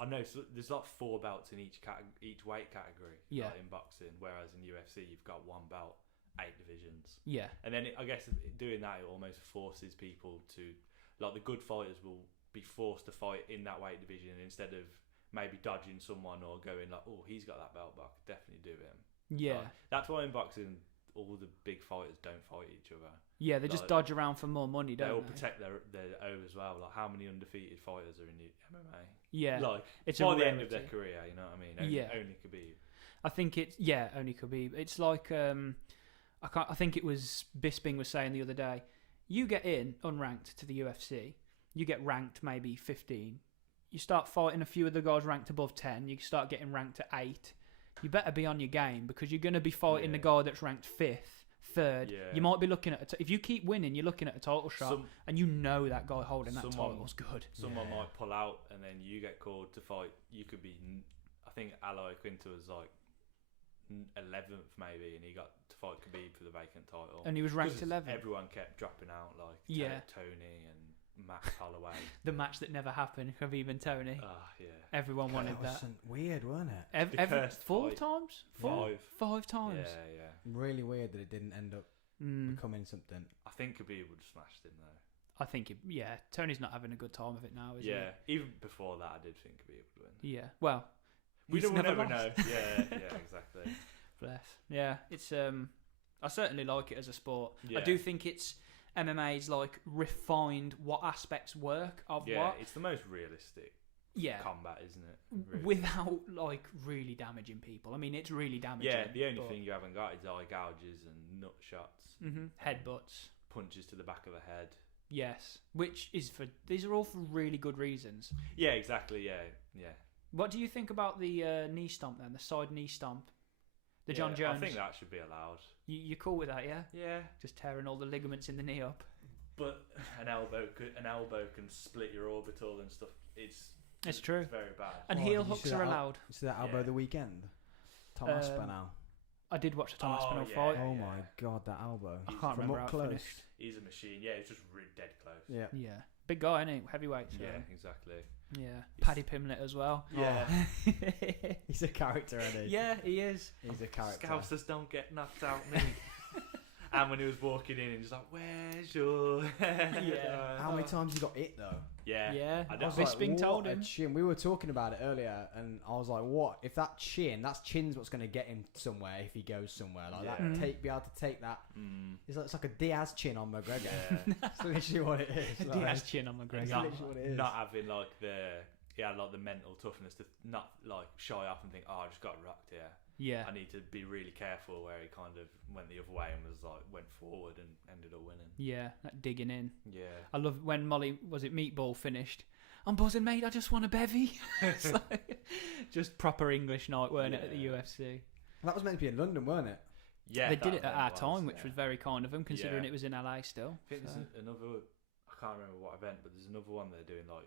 I know there's like 4 belts in each weight category. Yeah. Like in boxing, whereas in UFC you've got 1 belt, 8 divisions. Yeah. And then I guess doing that, it almost forces people to, like the good fighters will be forced to fight in that weight division instead of maybe dodging someone or going like, oh, he's got that belt, but I could definitely do him. Yeah. That's why in boxing all the big fighters don't fight each other. Yeah, they just dodge around for more money, don't they? They all protect their own as well. Like how many undefeated fighters are in the MMA? Yeah, like it's by the end of their career, you know what I mean? Only Khabib. I think it's only Khabib. It's like I think it was Bisping was saying the other day. You get in unranked to the UFC, you get ranked maybe 15. You start fighting a few of the guys ranked above 10. You start getting ranked at 8. You better be on your game because you're going to be fighting the guy that's ranked 5th third, Yeah. you might be looking at if you keep winning, you're looking at a title shot, and you know that guy holding that title's good. Someone might pull out, and then you get called to fight. You could be, I think Aloy Quinta was like 11th maybe, and he got to fight Khabib for the vacant title. And he was ranked 11th. Everyone kept dropping out, like Tony and Max Holloway. The match that never happened, Khabib and Tony. Yeah. Everyone wanted that. Weird, wasn't it? Every 4 fight. times? 5 times. Yeah. Really weird that it didn't end up becoming something. I think Khabib would have smashed him though. I think, Tony's not having a good time of it now, is he? Yeah, even before that, I did think Khabib would win. Yeah, well, We he's never never know. lost. Yeah, exactly. Bless. Yeah, it's I certainly like it as a sport. Yeah. I do think it's MMA's like refined what aspects work of what. It's the most realistic combat, isn't it? Really? Without like really damaging people. I mean, it's really damaging. Yeah, the only thing you haven't got is eye gouges and nut shots. Headbutts, punches to the back of the head. Yes, which is these are all for really good reasons. Yeah, exactly. Yeah. What do you think about the knee stomp then? The side knee stomp, the John Jones. I think that should be allowed. You're cool with that, yeah? Yeah. Just tearing all the ligaments in the knee up. But an elbow can split your orbital and stuff. It's true. It's very bad. And heel hooks are allowed. You see that elbow the weekend? Thomas Spinell. I did watch the Thomas Spinell fight. Oh my god, that elbow! I can't remember how it finished. He's a machine. Yeah, it's just dead close. Yeah. Big guy, isn't he? Heavyweight. So. Yeah, exactly. Yeah, Paddy Pimlet as well. Yeah, he's a character, isn't he? Yeah, he is. He's a character. Scousers don't get knocked out, mate. And when he was walking in, he was like, "Where's your?" How many times he got hit though? Yeah. I was Bisping told him. Chin. We were talking about it earlier, and I was like, "What if that's chin's what's going to get him somewhere if he goes somewhere like that? Be able to take that. It's like a Diaz chin on McGregor. Yeah. That's literally what it is. Diaz chin on McGregor. That's literally what it is. Not having like the mental toughness to not like shy off and think, "Oh, I just got rocked here." Yeah. I need to be really careful, where he kind of went the other way and was like went forward and ended up winning. Yeah, that digging in. Yeah. I love when Molly Meatball finished. I'm buzzing, mate. I just want a bevy. It's like, just proper English night, weren't it, at the UFC? That was meant to be in London, weren't it? Yeah. They did it at our time, which was very kind of them, considering it was in LA still. I think there's another. I can't remember what event, but there's another one they're doing like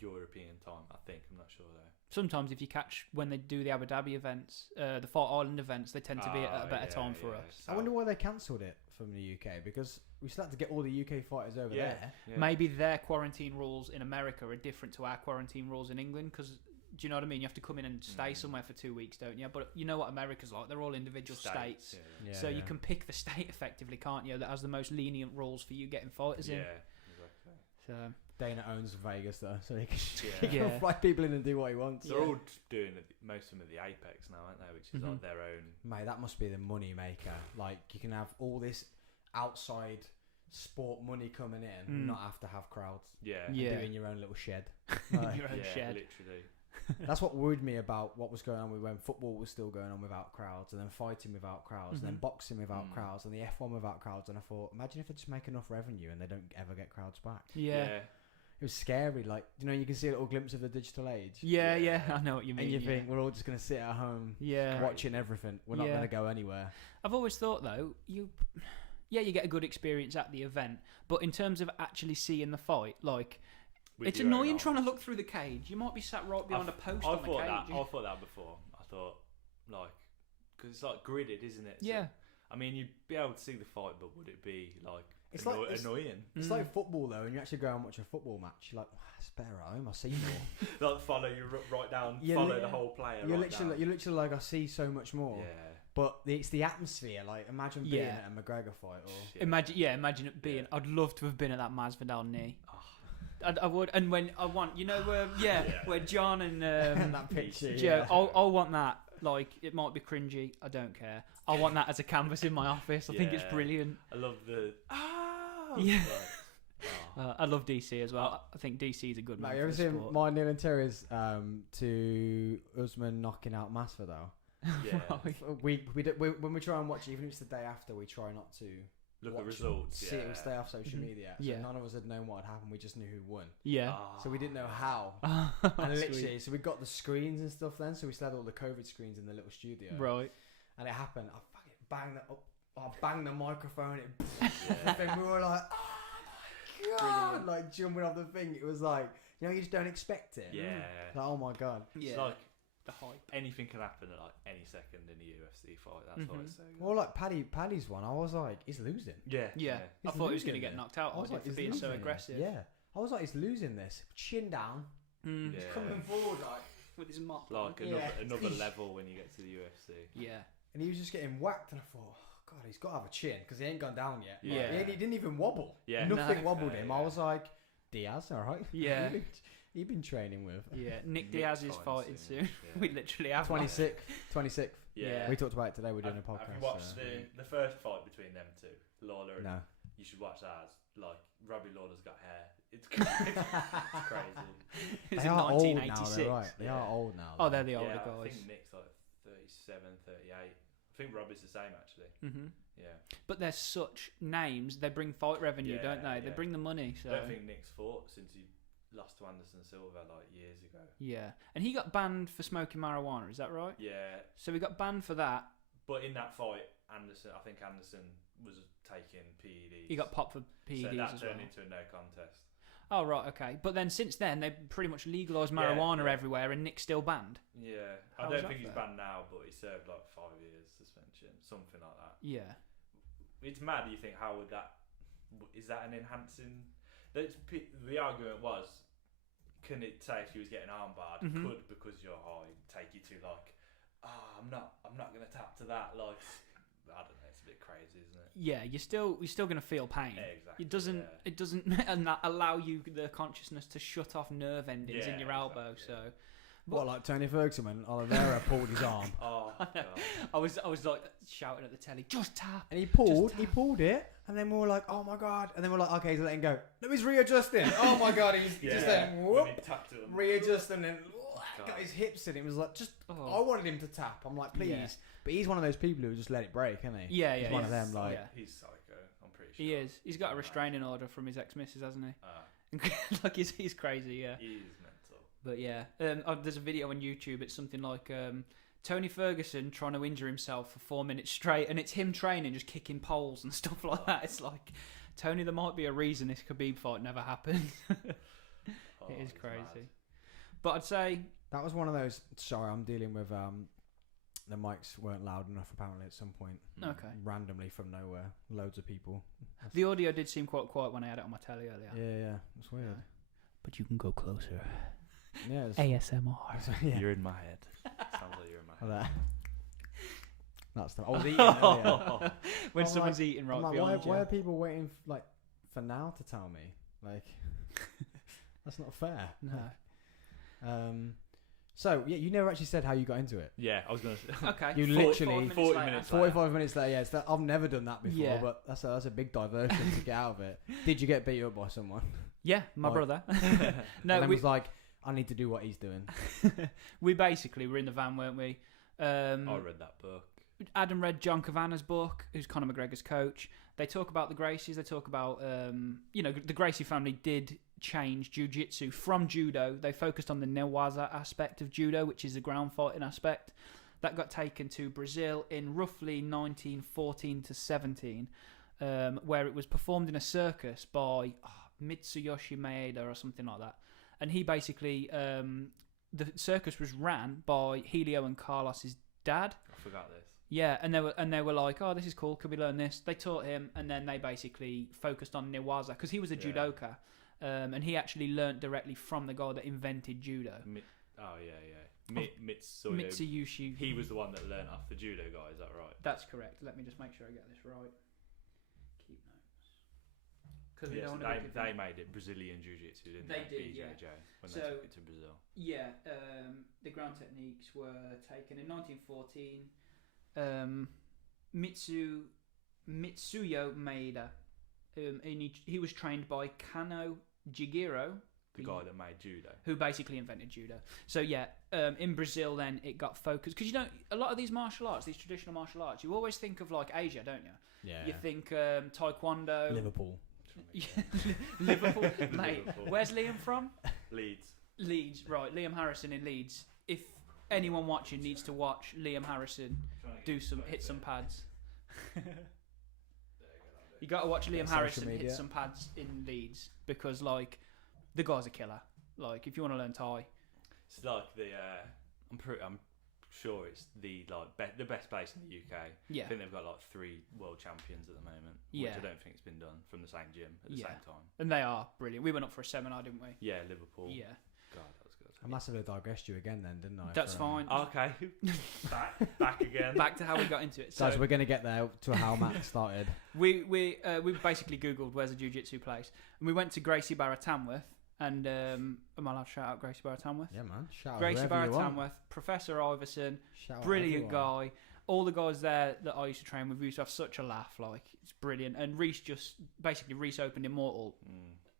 European time. I think I'm not sure though. Sometimes if you catch when they do the Abu Dhabi events, the Fort Island events, they tend to be at a better time for us. I wonder why they cancelled it from the UK, because we still had to get all the UK fighters over there. Yeah. Maybe their quarantine rules in America are different to our quarantine rules in England, because do you know what I mean? You have to come in and stay somewhere for 2 weeks, don't you? But you know what America's like? They're all individual states. So you can pick the state effectively, can't you? That has the most lenient rules for you getting fighters in. Yeah, exactly. So Dana owns Vegas though, so he can fly people in and do what he wants. They're all doing most of them at the Apex now, aren't they? Which is like their own. Mate, that must be the money maker. Like you can have all this outside sport money coming in, not have to have crowds. Yeah. And do it in your own little shed. Like, your own shed. Literally. That's what worried me about what was going on with when football was still going on without crowds, and then fighting without crowds, and then boxing without crowds, and the F1 without crowds. And I thought, imagine if they just make enough revenue and they don't ever get crowds back. Yeah. It was scary. Like, you can see a little glimpse of the digital age. Yeah, I know what you mean. And you think we're all just going to sit at home watching everything. We're not going to go anywhere. I've always thought, though, you get a good experience at the event, but in terms of actually seeing the fight, like, it's annoying trying to look through the cage. You might be sat right behind a post on the cage. I thought that before. I thought, like, because it's like gridded, isn't it? Yeah. So, I mean, you'd be able to see the fight, but would it be like annoying? It's like football though, and you actually go and watch a football match. You're like, it's better at home. I see more. Like follow you right down, follow the whole player. You're literally like, I see so much more. Yeah. But it's the atmosphere. Like, imagine being at a McGregor fight, or imagine it being. I'd love to have been at that Masvidal knee. I would, and when I want, where John and that picture. Joe, I'll want that. Like, it might be cringy. I don't care. I want that as a canvas in my office. I think it's brilliant. I love the. I love DC as well. I think DC is a good man. Have you ever seen my Neil and Terry's to Usman knocking out Masvidal? Yeah. When we try and watch it, even if it's the day after, we try not to look at results. See it, stay off social media. So none of us had known what had happened. We just knew who won. Yeah. So we didn't know how. And literally, so we got the screens and stuff then. So we still had all the COVID screens in the little studio. Right. And it happened. I fucking banged that up. I banged the microphone. And we were like, oh my god, like jumping off the thing. It was like, you know, you just don't expect it. Yeah. Like, oh my god. It's like the hype. anything can happen at like any second in a UFC fight. That's why it's so good. Well, like Paddy's one, I was like, he's losing. Yeah. Yeah. I He's thought he was going to losing get it. knocked out. I was like, for he's being so losing it. aggressive. Yeah. I was like, he's losing this. Chin down. Mm. Yeah. Coming forward, like. With his mop. Like Yeah. another level when you get to the UFC. Yeah. And he was just getting whacked, and I thought, oh, God, he's got to have a chin because he ain't gone down yet. Yeah. He didn't even wobble. Yeah. Nothing No. wobbled him. I was like, Diaz, all right. Yeah. He'd been training with. Yeah. Nick Nick Diaz is fighting fighting soon. soon. Yeah. We literally have 26th. Yeah. We talked about it today. We're doing a podcast. Have you watched the first fight between them two, Lawler and? No. You should watch that. Like Robbie Lawler's got hair. It's crazy. It was They in are old now, 1986. they're right. They Yeah. are old now. Oh, they're the older Yeah, I guys. think Nick's like 37, 38. I think Robbie's the same actually. Mm-hmm. Yeah. But they're such names. They bring fight revenue, don't they? They Yeah. bring the money. So I don't think Nick's fought since he lost to Anderson Silva like years ago. yeah, and he got banned for smoking marijuana. Is that right? Yeah, So he got banned for that. but in that fight, I think Anderson was taking PEDs. He got popped for PEDs so that as well. turned into a no contest. Oh right, okay. But then since then they pretty much legalised marijuana yeah. everywhere, and Nick's still banned. Yeah, How I is don't that think he's fair? banned now, but he served like 5 years suspension, something like that. Yeah. It's mad. You think how would that? Is that an enhancing? The argument was, can it say if you was getting armbarred, Mhm. could because you're high take you to like, I'm not gonna tap to that. Like, I don't know. It's a bit crazy, isn't it? Yeah, you're still gonna feel pain. Exactly. It doesn't allow you the consciousness to shut off nerve endings in your elbow. exactly, So What, like Tony Ferguson when Oliveira pulled his arm? Oh, God. I was like shouting at the telly, just tap. And he pulled it, and then we were like, oh my god. And then we're like, okay, he's letting go. No, he's readjusting. Oh my god, he's just then when whoop, he tapped to him. readjusting and then God. got his hips in. It was like, just, Oh. I wanted him to tap. I'm like, please. Yeah. But he's one of those people who just let it break, isn't he? Yeah, He's yeah, one of he's- them, like, yeah. He's psycho. I'm pretty sure. He is. He's got a restraining order from his ex-missus, hasn't he? Ah, Like he's crazy, yeah. he is mental. But yeah, there's a video on YouTube. It's something like Tony Ferguson trying to injure himself for 4 minutes straight, and it's him training, just kicking poles and stuff like that. It's like, Tony, there might be a reason this Khabib fight never happened. Oh, It is he's crazy. mad. But I'd say, that was one of those. Sorry, I'm dealing with the mics weren't loud enough apparently at some point. okay. Randomly from nowhere, loads of people. The audio did seem quite quiet when I had it on my telly earlier. Yeah, it's weird. But you can go closer. Yeah, it's, ASMR. yeah. You're in my head. Sounds like you're in my head. That's the. I was eating earlier. When I'm someone's like- eating right I'm like, behind why you. are people waiting for now to tell me? Like, that's not fair. No. So yeah, you never actually said how you got into it. Yeah, I was gonna say. Okay. You 40 literally- 40 later. minutes. 45 minutes later, yeah. I've never done that before, Yeah. but that's a big diversion to get out of it. Did you get beat up by someone? Yeah, my Like- brother. And No, then we was like, I need to do what he's doing. we basically were in the van, weren't we? I read that book. Adam read John Cavanagh's book, who's Conor McGregor's coach. They talk about the Gracies. They talk about, the Gracie family did change jiu-jitsu from judo. They focused on the newaza aspect of judo, which is the ground fighting aspect. That got taken to Brazil in roughly 1914 to 17, where it was performed in a circus by Mitsuyoshi Maeda or something like that. And he basically, the circus was ran by Helio and Carlos's dad. I forgot this. Yeah, and they were like, oh, this is cool. Could we learn this? They taught him, and then they basically focused on newaza because he was a Yeah. judoka, and he actually learnt directly from the guy that invented judo, Mitsuyo. Mitsuyoshi. He was the one that learnt off the judo guy. Is that right? That's correct. Let me just make sure I get this right. Keep notes. Because Yes, they made it Brazilian jiu-jitsu, didn't They they? did, BJJ, yeah. when So- they took it to Brazil. Yeah, the ground techniques were taken in 1914. Mitsuyo Maeda, and he was trained by Kano Jigiro, The guy that made judo. who basically invented judo. So yeah, in Brazil then it got focused because a lot of these martial arts, these traditional martial arts, you always think of like Asia, don't you? Yeah. You think taekwondo, Liverpool. Liverpool, mate. Liverpool. Where's Liam from? Leeds. Right? Liam Harrison in Leeds. If anyone watching needs to watch Liam Harrison hit some pads. You got to watch Liam social Harrison media. hit some pads in Leeds because like the guy's a killer. Like if you want to learn Thai, It's like I'm sure it's the the best place in the UK. yeah, I think they've got like 3 world champions at the moment, Yeah. which I don't think it's been done from the same gym at the Yeah. same time. and they are brilliant. We went up for a seminar, didn't we? Yeah, Liverpool. Yeah, God, that was good. I massively digressed you again then, didn't I? that's for, fine. Okay, back again. Back to how we got into it. So Guys, we're going to get there to how Matt started. we basically googled where's a jiu-jitsu place, and we went to Gracie Barra Tamworth. And am I allowed to shout out Gracie Barra Tamworth? Yeah, man. Shout out Gracie whoever Barra you want. Tamworth, Professor Iverson, Shout out brilliant everyone. guy. All the guys there that I used to train with, we used to have such a laugh. Like it's brilliant. And Reese opened Immortal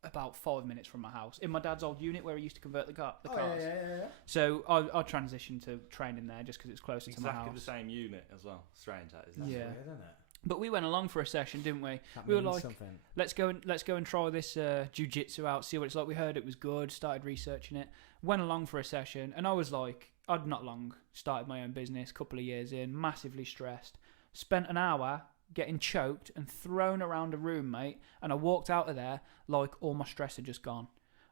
about 5 minutes from my house in my dad's old unit where he used to convert the cars. Yeah. So I transitioned to training there just because it's closer to my Exactly house. the same unit as well. Strange that, isn't it? Yeah. Weird, isn't it? But we went along for a session, didn't we? That We were means like, something. let's go and try this jiu-jitsu out, see what it's like. We heard it was good, started researching it, went along for a session, and I was like, I'd not long started my own business, couple of years in, massively stressed, spent an hour getting choked and thrown around a room, mate, and I walked out of there like all my stress had just gone.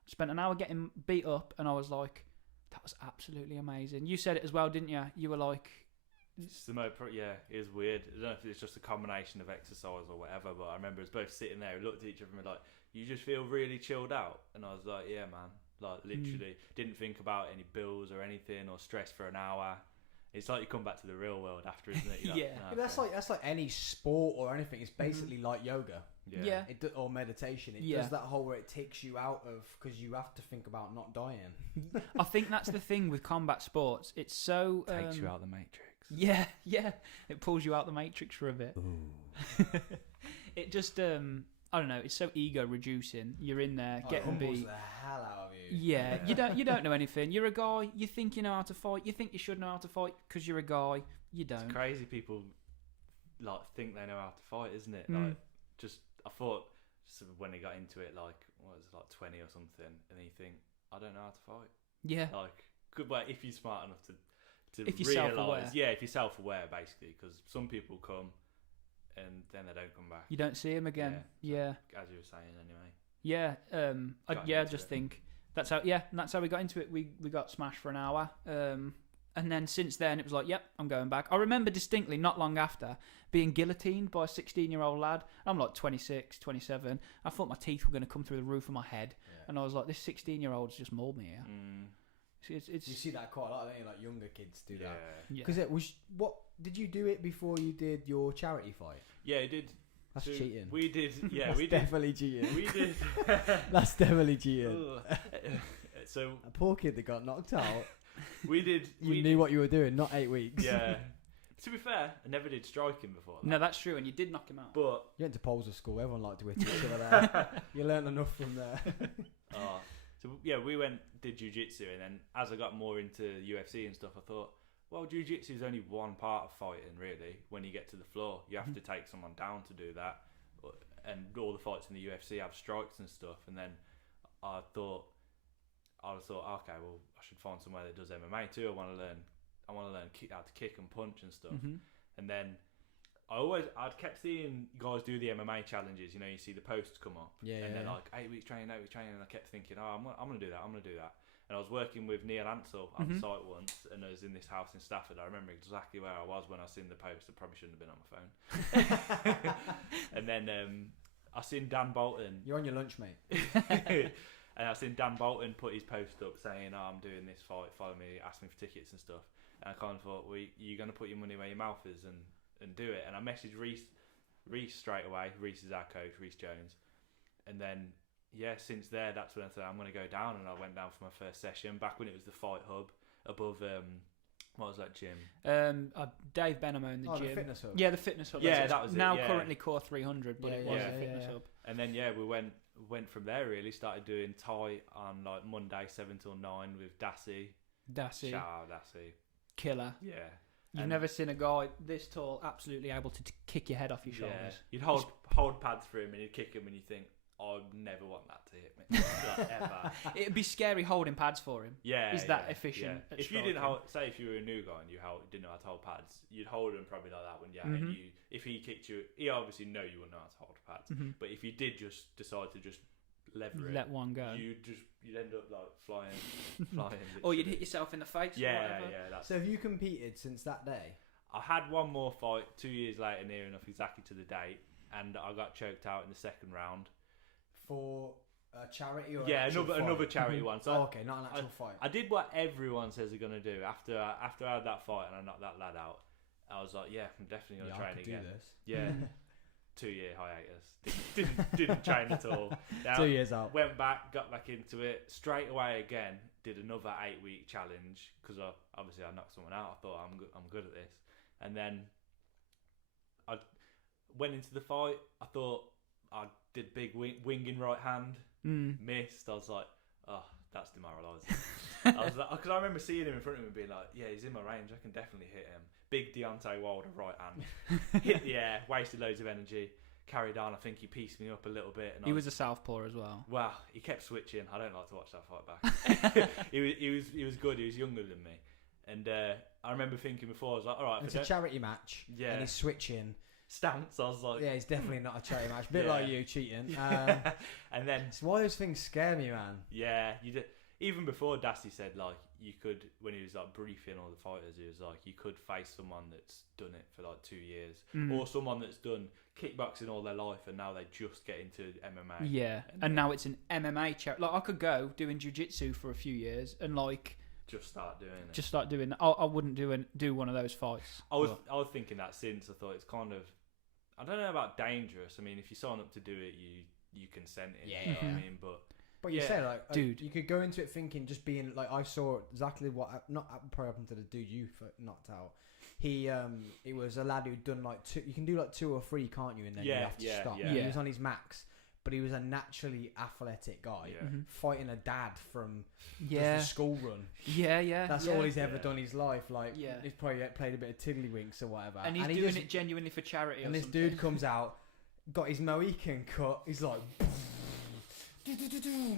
Spent an hour getting beat up, and I was like, that was absolutely amazing. You said it as well, didn't you? You were like, It's the it is weird. I don't know if it's just a combination of exercise or whatever, but I remember us both sitting there, we looked at each other and were like, you just feel really chilled out. And I was like, yeah, man. Like, literally, didn't think about any bills or anything or stress for an hour. It's like you come back to the real world after, isn't it? You're Yeah. "Oh, That's like any sport or anything. It's basically like yoga. yeah. Or meditation. It Yeah. does that whole where it takes you out of because you have to think about not dying. I think that's the thing with combat sports. It's so Takes you out the matrix. Yeah, it pulls you out the matrix for a bit. It just I don't know. It's so ego reducing. You're in there getting beat. the hell out of you. Yeah, you don't know anything. You're a guy. You think you know how to fight. You think you should know how to fight because you're a guy. You don't. It's crazy people like think they know how to fight, isn't it? Mm. Like, just I thought sort of when they got into it, like what was it, like 20 or something, and then you think I don't know how to fight. Yeah, Like, good way if you're smart enough to If you're self-aware. realise. Yeah, if you're self-aware, basically, because some people come and then they don't come back. you don't see him again. Yeah, As you were saying, anyway. yeah. I Got yeah, into just it. think that's how. Yeah, and that's how we got into it. We got smashed for an hour. And then since then, it was like, yep, I'm going back. I remember distinctly, not long after, being guillotined by a 16-year-old lad. I'm like 26, 27. I thought my teeth were going to come through the roof of my head. Yeah. And I was like, this 16-year-old's just mauled me here. It's You see that quite a lot, don't you? Like younger kids do Yeah. that. yeah. Because it was what did you do it before you did your charity fight? Yeah, it did. That's So cheating. We did. Yeah, That's we did. definitely cheating. We did. That's definitely cheating. Ugh. So A poor kid that got knocked out. we did. You knew what you were doing, not 8 weeks. Yeah. To be fair, I never did striking before. That. No, that's true. And you did knock him out. But You went to Polesar school. Everyone liked to hit each other there. You learned enough from there. so yeah, we did jiu-jitsu, and then as I got more into UFC and stuff, I thought, well, jiu-jitsu is only one part of fighting, really. When you get to the floor, you have to take someone down to do that, and all the fights in the UFC have strikes and stuff. And then I thought, okay, well, I should find somewhere that does MMA too. I want to learn how to kick and punch and stuff. And then I'd kept seeing guys do the MMA challenges. You know, you see the posts come up, Yeah, and yeah, they're yeah. like 8 weeks training, and I kept thinking, I'm gonna do that. And I was working with Neil Ansell on site once, and I was in this house in Stafford. I remember exactly where I was when I seen the post. I probably shouldn't have been on my phone. And then I seen Dan Bolton. You're on your lunch, mate. And I seen Dan Bolton put his post up saying, I'm doing this fight, follow me, ask me for tickets and stuff. And I kind of thought, well, you're going to put your money where your mouth is and do it. And I messaged Reese straight away. Reese is our coach, Reese Jones. And then, yeah, since there, that's when I said, I'm going to go down. And I went down for my first session, back when it was the Fight Hub, above, what was that gym? Dave Benham owned the gym. The fitness hub. Yeah, the fitness hub. Yeah, that's that was it, now yeah. currently Core 300, but Yeah, it was yeah, the fitness yeah. hub. And then, yeah, we went from there, really. Started doing Thai on, like, Monday, 7 till 9 with Dassy. Dassy, Shout out Dassy. killer. Yeah. You've And- never seen a guy this tall absolutely able to kick your head off your shoulders. Yeah. You'd hold pads for him and you'd kick him and you think, I never want that to hit me. Like, ever. It'd be scary holding pads for him. Yeah. Is that efficient? Yeah. At If you didn't striking? say if you were a new guy and didn't know how to hold pads, you'd hold them probably like that, wouldn't you? Mhm. And if he kicked you, he obviously know you wouldn't know how to hold pads. Mhm. But if you did just decide to just lever it, Let one go. you'd end up like flying. Or you'd literally. hit yourself in the face. Or Yeah, whatever. yeah. That's So have you competed since that day? I had one more fight 2 years later, near enough exactly to the date, and I got choked out in the second round. For a charity or Yeah, an actual another fight? charity one. So Oh, okay, not an actual fight. I did what everyone says they're gonna do after I had that fight and I knocked that lad out. I was like, yeah, I'm definitely gonna I train could again. do this. Yeah, 2 year hiatus. Didn't train at all. Now, 2 years out. Went back, got back into it straight away again. Did another 8-week challenge because obviously I knocked someone out. I thought I'm good at this, and then I went into the fight. I thought I did big winging right hand, missed. I was like, oh, that's demoralising. I was like, because I remember seeing him in front of me and being like, yeah, he's in my range. I can definitely hit him. Big Deontay Wilder right hand, hit the air, wasted loads of energy. Carried on. I think he pieced me up a little bit. And He was a southpaw as well. Well, he kept switching. I don't like to watch that fight back. he was good. He was younger than me, and I remember thinking before, I was like, all right, It's a charity match. Yeah. And he's switching. stance. I was like, Yeah, it's definitely not a charity match. Bit Yeah. like you cheating. and then It's why those things scare me, man. yeah, you did. Even before Dasty said like you could, when he was like briefing all the fighters, he was like you could face someone that's done it for like 2 years, or someone that's done kickboxing all their life and now they just get into MMA. Yeah, and now it's an MMA charity. Like I could go doing jiu-jitsu for a few years and like Just start doing it. just start doing. I wouldn't do one of those fights. I was thinking that since I thought it's kind of, I don't know about dangerous. I mean, if you sign up to do it, you consent it. You know what I mean? But you Yeah. say like, Dude. you could go into it thinking just being like, I saw exactly what not probably happened to the dude you knocked out. He was a lad who'd done like 2. You can do like 2 or 3, can't you? And then you have to stop. yeah. And he Yeah. was on his max, but he was a naturally athletic guy Yeah. fighting a dad from Yeah, just a school run. yeah. That's yeah. all he's ever Yeah. done in his life. Like, Yeah. he's probably played a bit of tiddlywinks or whatever. And he's he doing just- it genuinely for charity. And or this something. dude comes out, got his Mohican cut. He's like,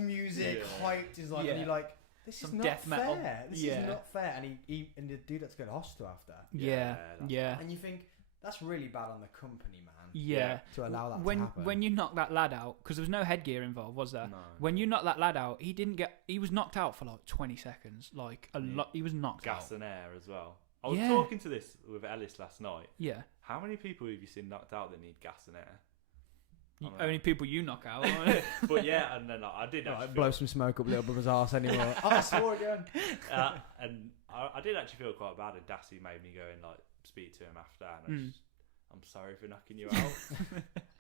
music, Yeah. hyped. He's like, Yeah. and you're like, this Some is not death metal. fair. This Yeah. is not fair. And and the dude had to go to hospital after. Yeah, that's yeah, And you think that's really bad on the company, man, yeah. to allow that When to happen. when you knock that lad out, because there was no headgear involved, was there? No. When you knock that lad out, he was knocked out for like 20 seconds, like a lot. He was knocked Gas out. and air as well. I was Yeah. talking to this with Ellis last night. Yeah, How many people have you seen knocked out that need gas and air? I don't know. only people you knock out. But yeah, and then I did actually blow some smoke up little brother's arse anyway. Oh, I swore again. and I did actually feel quite bad, and Dassie made me go and like speak to him after, and I'm sorry for knocking you out.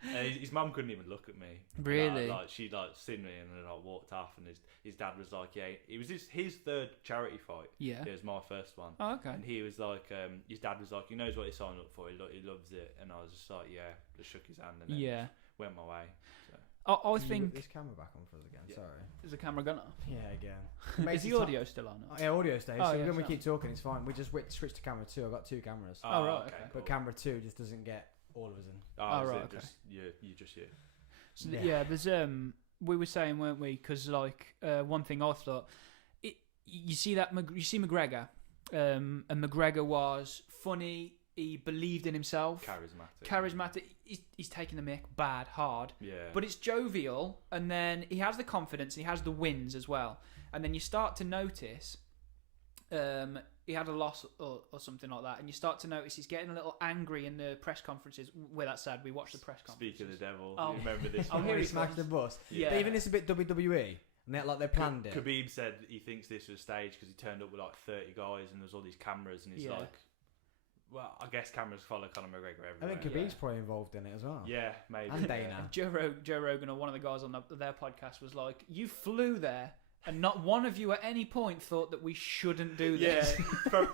And his mum couldn't even look at me. Really? Like she seen me and then walked off, and his dad was like, yeah, it was his third charity fight. Yeah. It was my first one. Oh, okay. And he was like, his dad was like, he knows what he signed up for. He loves it, and I was just like, yeah, just shook his hand and then Yeah. went my way. So. I Can you think whip this camera back on for us again. Yeah. Sorry. is the camera gone off? Yeah, again. Is the audio still on? Yeah, audio stays. Oh, so yeah, when we so- keep talking, it's fine. We just switch to camera 2. I've got 2 cameras. Oh, right, okay. But camera 2 just doesn't get all of us in. Oh, right, right, okay. just you just you. So Yeah. yeah, there's we were saying, weren't we? Because like one thing I thought, you see McGregor, and McGregor was funny. He believed in himself. Charismatic. He's taking the mick bad, hard. Yeah. But it's jovial, and then he has the confidence, and he has the wins as well. And then you start to notice, he had a loss or something like that, and you start to notice he's getting a little angry in the press conferences. We're that sad. We watched the press conferences. Speak of the devil. Oh. You remember this Oh, one? here He he smashed the bus. Yeah. But even it's a bit WWE. And they planned it. Khabib said he thinks this was staged because he turned up with like 30 guys and there's all these cameras, and he's Yeah. like, well, I guess cameras follow Conor McGregor I everywhere. think Khabib's probably involved in it as well. Yeah, maybe. And Dana. Joe Rogan, or one of the guys on their podcast, was like, "You flew there, and not one of you at any point thought that we shouldn't do Yeah, this."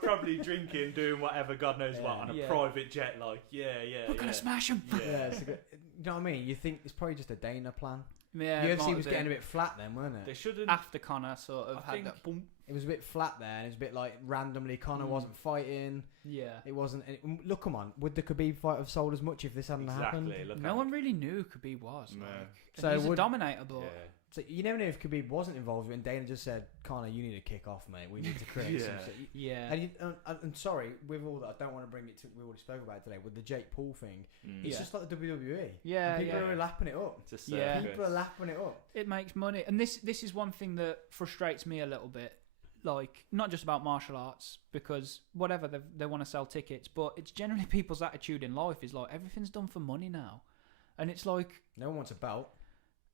probably drinking, doing whatever, God knows what, on a Yeah. private jet. Like, yeah. We're gonna smash him. Yeah, it's a good, you know what I mean? You think it's probably just a Dana plan. Yeah, it UFC might was have getting a been. bit flat then, weren't it? They shouldn't. After Connor sort of I had think- that boom. It was a bit flat there, and it was a bit like randomly Conor wasn't fighting. Yeah. It wasn't. Look, come on. Would the Khabib fight have sold as much if this hadn't happened? Exactly. Look No at one really knew who Khabib was. No. Like, So he's a would- dominator, but Yeah. So you never know if Khabib wasn't involved when Dana just said, "Conor, you need to kick off, mate. We need to create some Yeah. shit." yeah. And sorry, with all that, I don't want to bring it to. We already spoke about it today with the Jake Paul thing. It's Yeah. just like the WWE. Yeah, And people yeah. are lapping it up. It's a Yeah. circus. People are lapping it up. It makes money, and this is one thing that frustrates me a little bit. Like, not just about martial arts, because whatever they want to sell tickets, but it's generally people's attitude in life is like everything's done for money now, and it's like, No one wants a belt.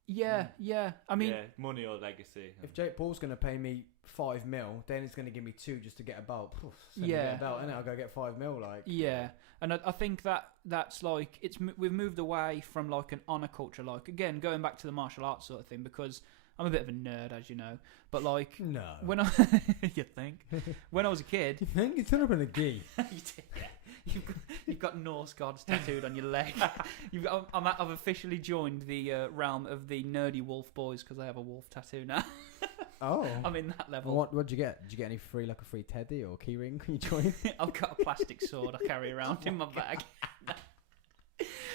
yeah. I mean, yeah, money or legacy. If Jake Paul's going to pay me $5 million, Dana's going to give me 2 just to get a belt. Send me Yeah. get a belt, and I'll go get $5 million. Like, yeah, and I think that's like we've moved away from like an honor culture. Like, again, going back to the martial arts sort of thing, because I'm a bit of a nerd, as you know. But like, no. when I you think when I was a kid, You think you turn up in a gi? you've got Norse gods tattooed on your leg. I've officially joined the realm of the nerdy wolf boys because I have a wolf tattoo now. Oh. I'm in that level. What'd you get? Did you get any free teddy or key ring when you joined? I've got a plastic sword I carry around in my bag.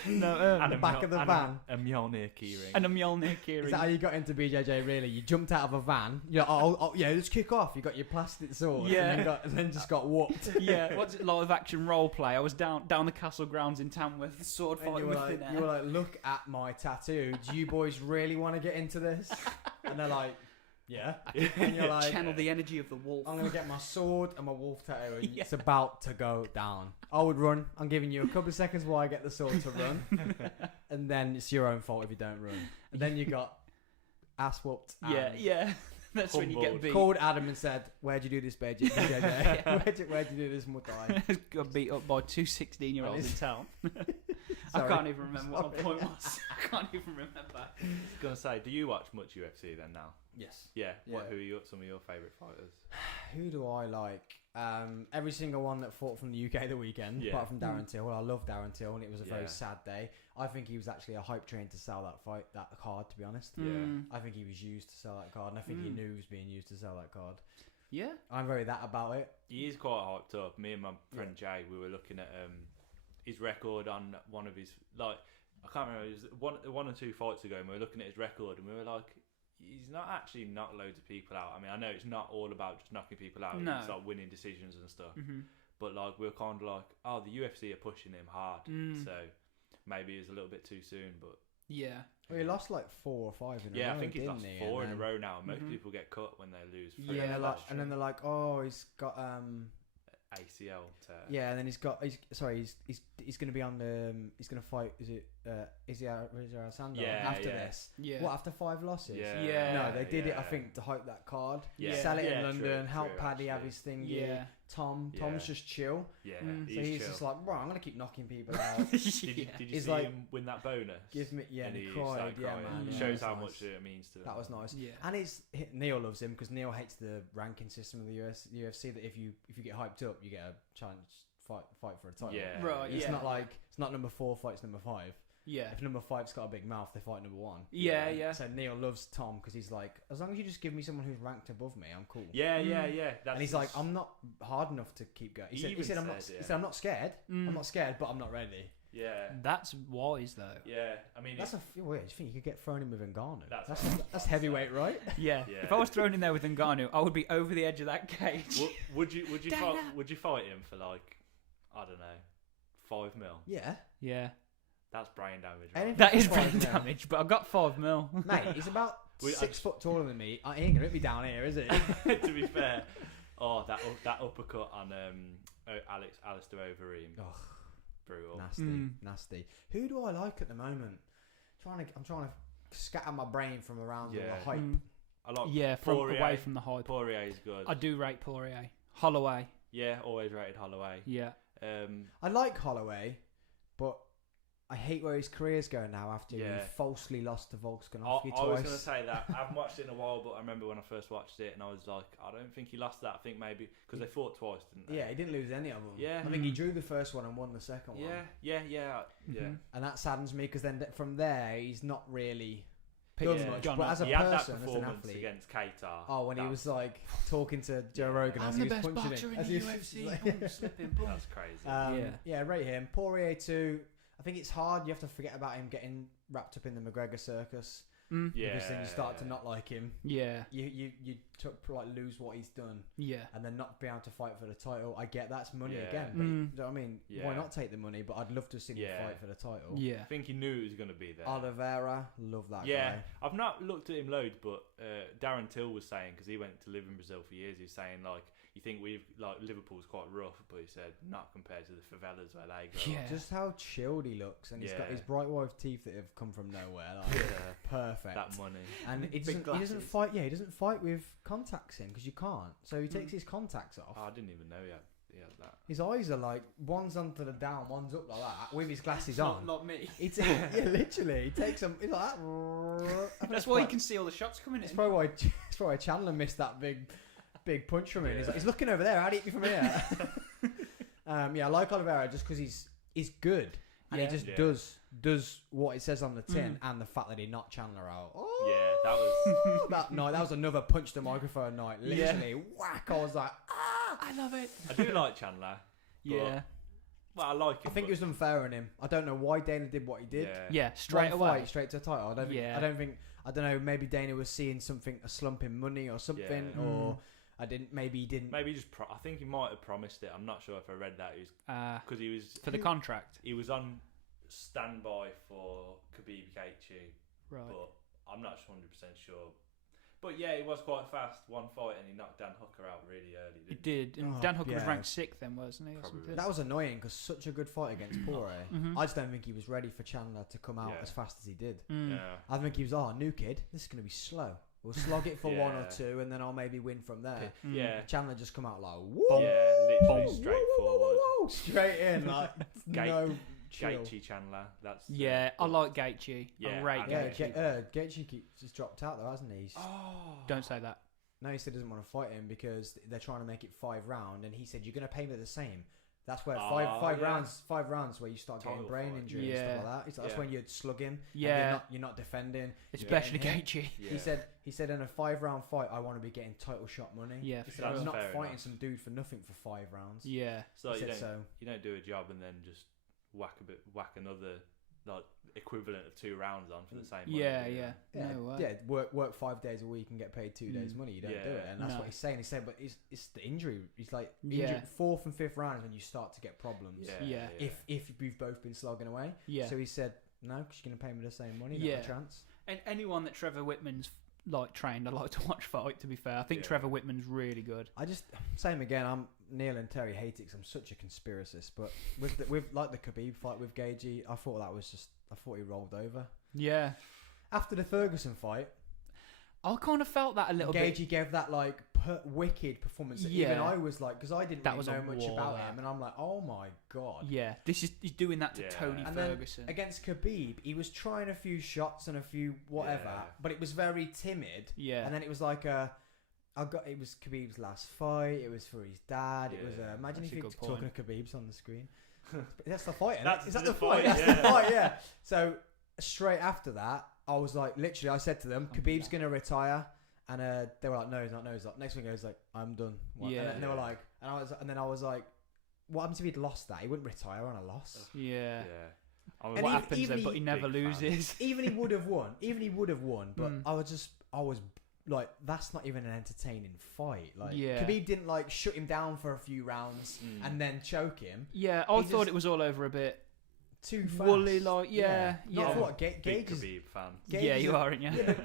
No, the back of the van. A Mjolnir keyring. and a Mjolnir keyring. Is that how you got into BJJ? Really? You jumped out of a van. You're like, oh yeah, let's kick off. You got your plastic sword. Yeah. And then just got whooped. Yeah, what's it, live action role play? I was down the castle grounds in Tamworth, sword And fighting you were with like, thin you air. were like, look at my tattoo. Do you boys really want to get into this? And they're like, yeah. And you're like, Channel the energy of the wolf. I'm gonna get my sword and my wolf tattoo, and Yeah. it's about to go down. I would run. I'm giving you a couple of seconds while I get the sword to run, and then it's your own fault if you don't run. And then you got ass whooped. Yeah, and yeah. That's when you get Humbled. beat. Called Adam and said, "Where'd you do this, BJJ? Where'd you do this, Mutai?" Got beat up by two 16-year-olds in town. I Sorry. can't even remember what my Sorry. point was. I can't even remember. I was gonna say, do you watch much UFC then now? Yes. Yeah. Yeah. Who are some of your favourite fighters? Who do I like? Every single one that fought from the UK the weekend, Yeah. apart from Darren Till. I love Darren Till, and it was a very Yeah. sad day. I think he was actually a hype train to sell that card. To be honest, Mm. I think he was used to sell that card, and I think he Mm. knew he was being used to sell that card. Yeah. I'm very that about it. He is quite hyped up. Me and my friend Jay, we were looking at his record on one of his I can't remember. It was one or two fights ago, and we were looking at his record, and we were like, he's not actually knocked loads of people out. I mean, I know it's not all about just knocking people out. No. It's like winning decisions and stuff. Mm-hmm. But like we were kind of like, oh, the UFC are pushing him hard, Mm. so maybe it was a little bit too soon. But Yeah. Well, he lost like 4 or 5 in a row. yeah, I think he's didn't lost he? 4 And in a then- row now. And most Mhm. people get cut when they lose. And three. then, Yeah, they're like, that's and then true. they're like, oh, he's got ACL tear. yeah, and then he's going to be on the he's going to fight. Is it Izzy Alessandro Yeah, after yeah. this? Yeah. What, after 5 losses? Yeah. Yeah. No, they did it. I yeah. think to hype that card. Yeah. Sell it Yeah, in London. true, help true, Paddy have actually. his thing. Yeah. Tom's Yeah. just chill. Yeah, Mm. So he's chill. just like, bro, I'm gonna keep knocking people out. Did you He's see like, him win that bonus? Give me, yeah, and he he cried. started Yeah, crying. man. It yeah, shows that's how nice. much it means to them. That was nice. Yeah. And Neil loves him because Neil hates the ranking system of the UFC. That if you get hyped up, you get a chance fight for a title. Yeah. Right, It's yeah. not like it's not number 4 fights number 5. Yeah. If number 5's got a big mouth, they fight number 1. Yeah, yeah. So Neil loves Tom because he's like, as long as you just give me someone who's ranked above me, I'm cool. Yeah, yeah, Mm. yeah. That's And he's like, I'm not hard enough to keep going. He He said, even I'm not. said, He said, I'm not scared. Mm. I'm not scared, but I'm not ready. Yeah, That's wise though. yeah. I mean, That's weird. You think you could get thrown in with Ngannou? That's That's what I was that's about to heavyweight, right? Yeah. Yeah. If I was thrown in there with Ngannou, I would be over the edge of that cage. would you Dana. would you fight him for like, I don't know, 5 mil? Yeah, Yeah. That's brain damage. Anything- Right? That is 5 brain mil. damage, but I got 5 mil. mate. He's about We- 6 foot taller than me. He ain't gonna hit me down here, is it? To be fair, that uppercut on Alistair Overeem, Oh, brutal. nasty, nasty. Who do I like at the moment? I'm trying to scatter my brain from around all Yeah. the hype. Mm. I like Yeah, from Poirier. away from the hype. Poirier is good. I do rate Poirier. Holloway. Yeah, always rated Holloway. Yeah. I like Holloway, but I hate where his career's going now after he Yeah. falsely lost to I Volkanovski was going to twice. say that. I haven't watched it in a while, but I remember when I first watched it and I was like, I don't think he lost that. I think maybe because they fought twice, didn't they? Yeah, he didn't lose any of them. Yeah. I think he drew the first one and won the second one. Yeah, yeah, yeah, yeah. Mhm. And that saddens me because then from there he's not really picked done much, John but up. as a He had that person, as an performance athlete. against Qatar. Oh, when he That- was like talking to Joe Yeah. Rogan I'm as the he was best punching boxer it. in As the he was UFC. like- Oh, slipping, boom. That's crazy. Yeah, rate him. Poirier too. I think it's hard. You have to forget about him getting wrapped up in the McGregor circus yeah. because then you start to not like him. Yeah, You took like lose what he's done yeah. and then not be able to fight for the title. I get that's money Yeah. again, but Mm. you know what I mean, why Yeah. not take the money? But I'd love to see him Yeah. fight for the title. Yeah. I think he knew it was going to be there. Oliveira, love that Yeah, guy. I've not looked at him loads, but Darren Till was saying, because he went to live in Brazil for years, he was saying like, you think Liverpool's quite rough, but he said not compared to the favelas where they go. Yeah. Just how chilled he looks, and he's got Yeah. his bright white teeth that have come from nowhere. Like, Yeah. perfect. That money. And Big he doesn't glasses. fight. Yeah, he doesn't fight with contacts in because you can't. So he takes his contacts off. Oh, I didn't even know he had that. His eyes are like one's onto the down, one's up like that with his glasses Not, on. not me. He yeah, literally. He takes them. He's like that. That's why you can see all the shots coming It's in. probably why Chandler missed that big punch from him. He's looking over there. How'd he hit me from here? Yeah, I like Oliveira just because he's good and Yeah. he just Yeah. does what it says on the tin, and the fact that he knocked Chandler out. Oh, Yeah, that was. that was another punch the microphone night. Yeah. Literally whack. I was like, I love it. I do like Chandler. Yeah. Well, I like him. I think it was unfair on him. I don't know why Dana did what he did. Yeah. Yeah, straight One away. fight, straight to the title. Yeah. I don't know. Maybe Dana was seeing a slump in money or something, Yeah. or maybe he didn't. Maybe just. I think he might have promised it. I'm not sure if I read that. Because he was For the contract. He was on standby for Khabib Gaethje, Right. but I'm not 100% sure. But yeah, he was quite fast. One fight and he knocked Dan Hooker out really early. He Didn't did. And Oh, Dan Hooker was yeah. ranked 6th then, wasn't he? Or Probably. something? That was annoying because such a good fight against Poirier. Mhm. I just don't think he was ready for Chandler to come out Yeah. as fast as he did. Mm. Yeah. I think he was, new kid, this is going to be slow. We'll slog it for one or Yeah. two, and then I'll maybe win from there. Mm. Yeah. Chandler just come out like, woo, Yeah, literally woo, straightforward. woo, straight in, like no chill. Gaethje Chandler. That's Yeah, I like Gaethje. I Yeah, rate and Yeah, Gaethje. Gaethje just dropped out though, hasn't he? Don't say that. No, he said he doesn't want to fight him because they're trying to make it 5 round, and he said you're going to pay me the same. That's where five yeah. rounds where you start getting Title brain fight. injury and Yeah. stuff like that. He said that's Yeah. when you'd slug him. and Yeah. you're not defending. Especially Yeah. Gaethje. Yeah. He said in a 5-round fight, I want to be getting title shot money. Yeah, He for said I'm sure. not Fair fighting enough. some dude for nothing for 5 rounds. Yeah. So He you said don't so. you don't do a job and then just whack another like equivalent of 2 rounds on for the same money. Yeah, you know? yeah. Yeah, No way. yeah. Work 5 days a week and get paid 2 days money. You don't do it, Yeah. and that's No. what he's saying. He said, but it's the injury. He's like Yeah. injured 4th and 5th rounds when you start to get problems. Yeah. If we've both been slogging away. Yeah. So he said, no, because you're going to pay me the same money. Yeah. Not a chance. And anyone that Trevor Whitman's like trained, I like to watch fight. To be fair, I think Yeah. Trevor Whitman's really good. I just same again. I'm Neil and Terry hate it 'cause I'm such a conspiracist. But with like the Khabib fight with Gaethje, I thought he rolled over Yeah, after the Ferguson fight. I kind of felt that a little bit. Gaethje gave that like wicked performance. That Yeah. even I was like, because I didn't That really was know a much war, about that. him, and I'm like, oh my god. Yeah, he's doing that to Yeah. Tony And then Ferguson. against Khabib, he was trying a few shots and a few whatever, Yeah. but it was very timid. Yeah. And then it was like it was Khabib's last fight. It was for his dad. It was Yeah. imagine That's if a you're good talking point. to Khabib's on the screen. That's the fight. That's Is that the the fight? fight, That's the yeah. fight. Yeah. So straight after that, I was like, literally, I said to them, Khabib's gonna retire, and they were like, no, he's not. No, he's not. Next thing goes like, I'm done. What? Yeah. And they were like, and then I was like, what happens if he'd lost that? He wouldn't retire on a loss. Yeah. Yeah. I And mean, What even- happens even then? But he never big fan. loses. Even he would have won. But Mm. I was like, that's not even an entertaining fight. Like, Yeah. Khabib didn't like shut him down for a few rounds Mm. and then choke him. Yeah, I He thought just- it was all over a bit. Too fast. Woolly, like, yeah. Not I'm what big Gage is. Khabib fan. Gage Yeah, is you a- aren't you? Yeah, Yeah. but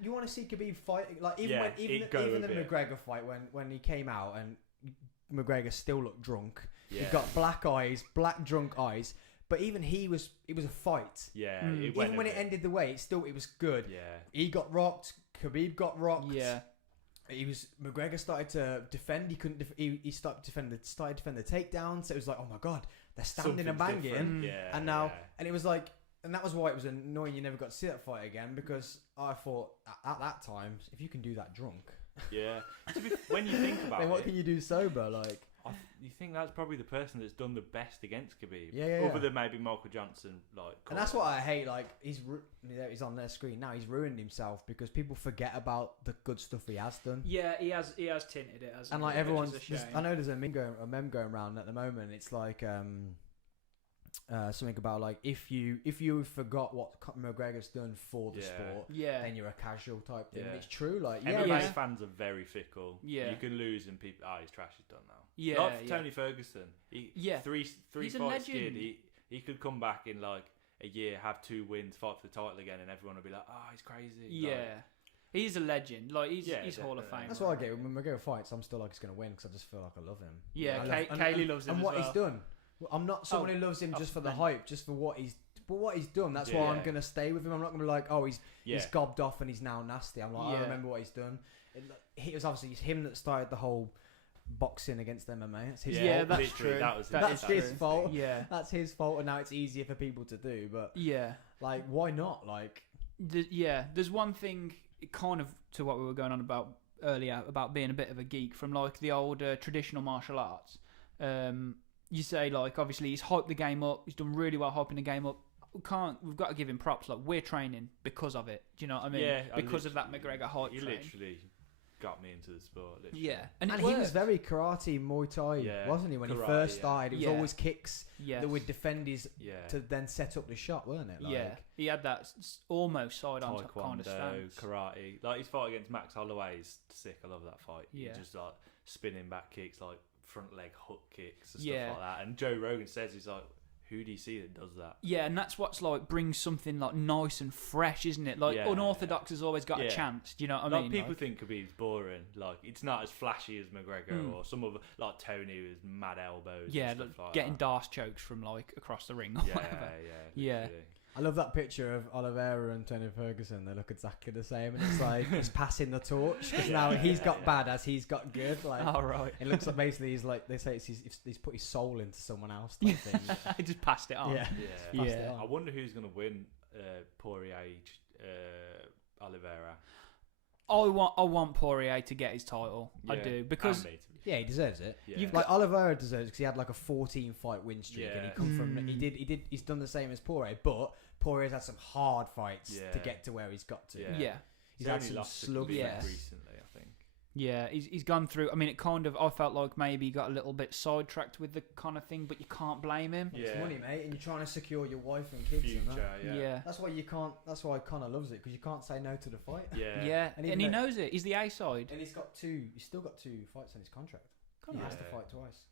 you want to see Khabib fight like even Yeah, when it'd go even a the bit. McGregor fight when he came out and McGregor still looked drunk. Yeah. He got black drunk eyes. But even it was a fight. Yeah. Mm. It went Even a when it bit. ended the way, it was good. Yeah. He got rocked. Khabib got rocked. Yeah. McGregor started to defend. He couldn't. He started to defend the takedown. So it was like, oh my god, they're standing and Something's banging. different. Mm. Yeah. And now, yeah. and it was like, and that was why it was annoying. You never got to see that fight again because I thought at that time, if you can do that drunk, Yeah. When you think about then what it, can you do sober? Like, You think that's probably the person that's done the best against Khabib? Yeah. Other than maybe Michael Johnson, like. And that's what I hate. Like he's on their screen now. He's ruined himself because people forget about the good stuff he has done. Yeah, he has tinted it, hasn't And like he? everyone's, Which is a shame. I know there's a meme going around at the moment. It's like something about like if you forgot what McGregor's done for the sport, then you're a casual type thing. Yeah. It's true. Like MMA fans are very fickle. Yeah. You can lose and people, he's trash. He's done now. Yeah, Like Tony Ferguson. Three He's a fights legend. did. He could come back in like a year, have 2 wins, fight for the title again, and everyone will be like, he's crazy. Yeah. Like, He's a legend. Like he's Yeah, Hall of definitely. Fame. that's what I get when McGregor fights. I'm still like he's gonna win because I just feel like I love him. Yeah, I love- Kaylee loves him and as what well. he's done. I'm not someone who loves him just for the hype, just for what he's. But what he's done, that's why I'm gonna stay with him. I'm not gonna be like, he's gobbed off and he's now nasty. I'm like, I remember what he's done. It was obviously him that started the whole boxing against MMA. That's his fault. That's true. That's his fault. Yeah, that's his fault, and now it's easier for people to do. But yeah, like, why not? Like, there's one thing, kind of to what we were going on about earlier about being a bit of a geek from like the old traditional martial arts. You say like obviously he's hyped the game up. He's done really well hyping the game up. We've got to give him props. Like we're training because of it. Do you know what I mean? Yeah, because of that McGregor hype. You train. literally got me into the sport. Literally. Yeah, and it he was worked. very karate, Muay Thai, wasn't he? When he first started, it was always kicks that would defend his to then set up the shot, weren't it? Like, he had that almost side on kind of stance. Karate. Like his fight against Max Holloway is sick. I love that fight. Yeah. Just like spinning back kicks, like front leg hook kicks and stuff like that. And Joe Rogan says he's like, who do you see that does that? Yeah, and that's what's like brings something like nice and fresh, isn't it? Like unorthodox has always got a chance. Do you know what I mean? People think Khabib's boring. Like it's not as flashy as McGregor or some other like Tony with mad elbows. Yeah, and stuff like getting that. Darce chokes from like across the ring or whatever. Yeah. I love that picture of Oliveira and Tony Ferguson. They look exactly the same, and it's like he's passing the torch because now he's got bad as he's got good. Like, right. It looks like basically he's like they say he's put his soul into someone else. Type thing. He just passed it on. Yeah. I wonder who's going to win Poirier Oliveira. I want Poirier to get his title. I do because he deserves it. Yeah. Like Oliveira deserves it because he had like a 14 fight win streak and he come from he's done the same as Poirier, but Poirier's had some hard fights to get to where he's got to. He's had some slug recently, I think. Yeah, he's gone through. I mean, I felt like maybe he got a little bit sidetracked with the kind of thing, but you can't blame him. It's money, mate, and you're trying to secure your wife and kids. Future, and that. That's why you can't. That's why Conor loves it because you can't say no to the fight. Yeah, and he knows it. He's the A side, and he's still got 2 fights on his contract. He has to fight twice.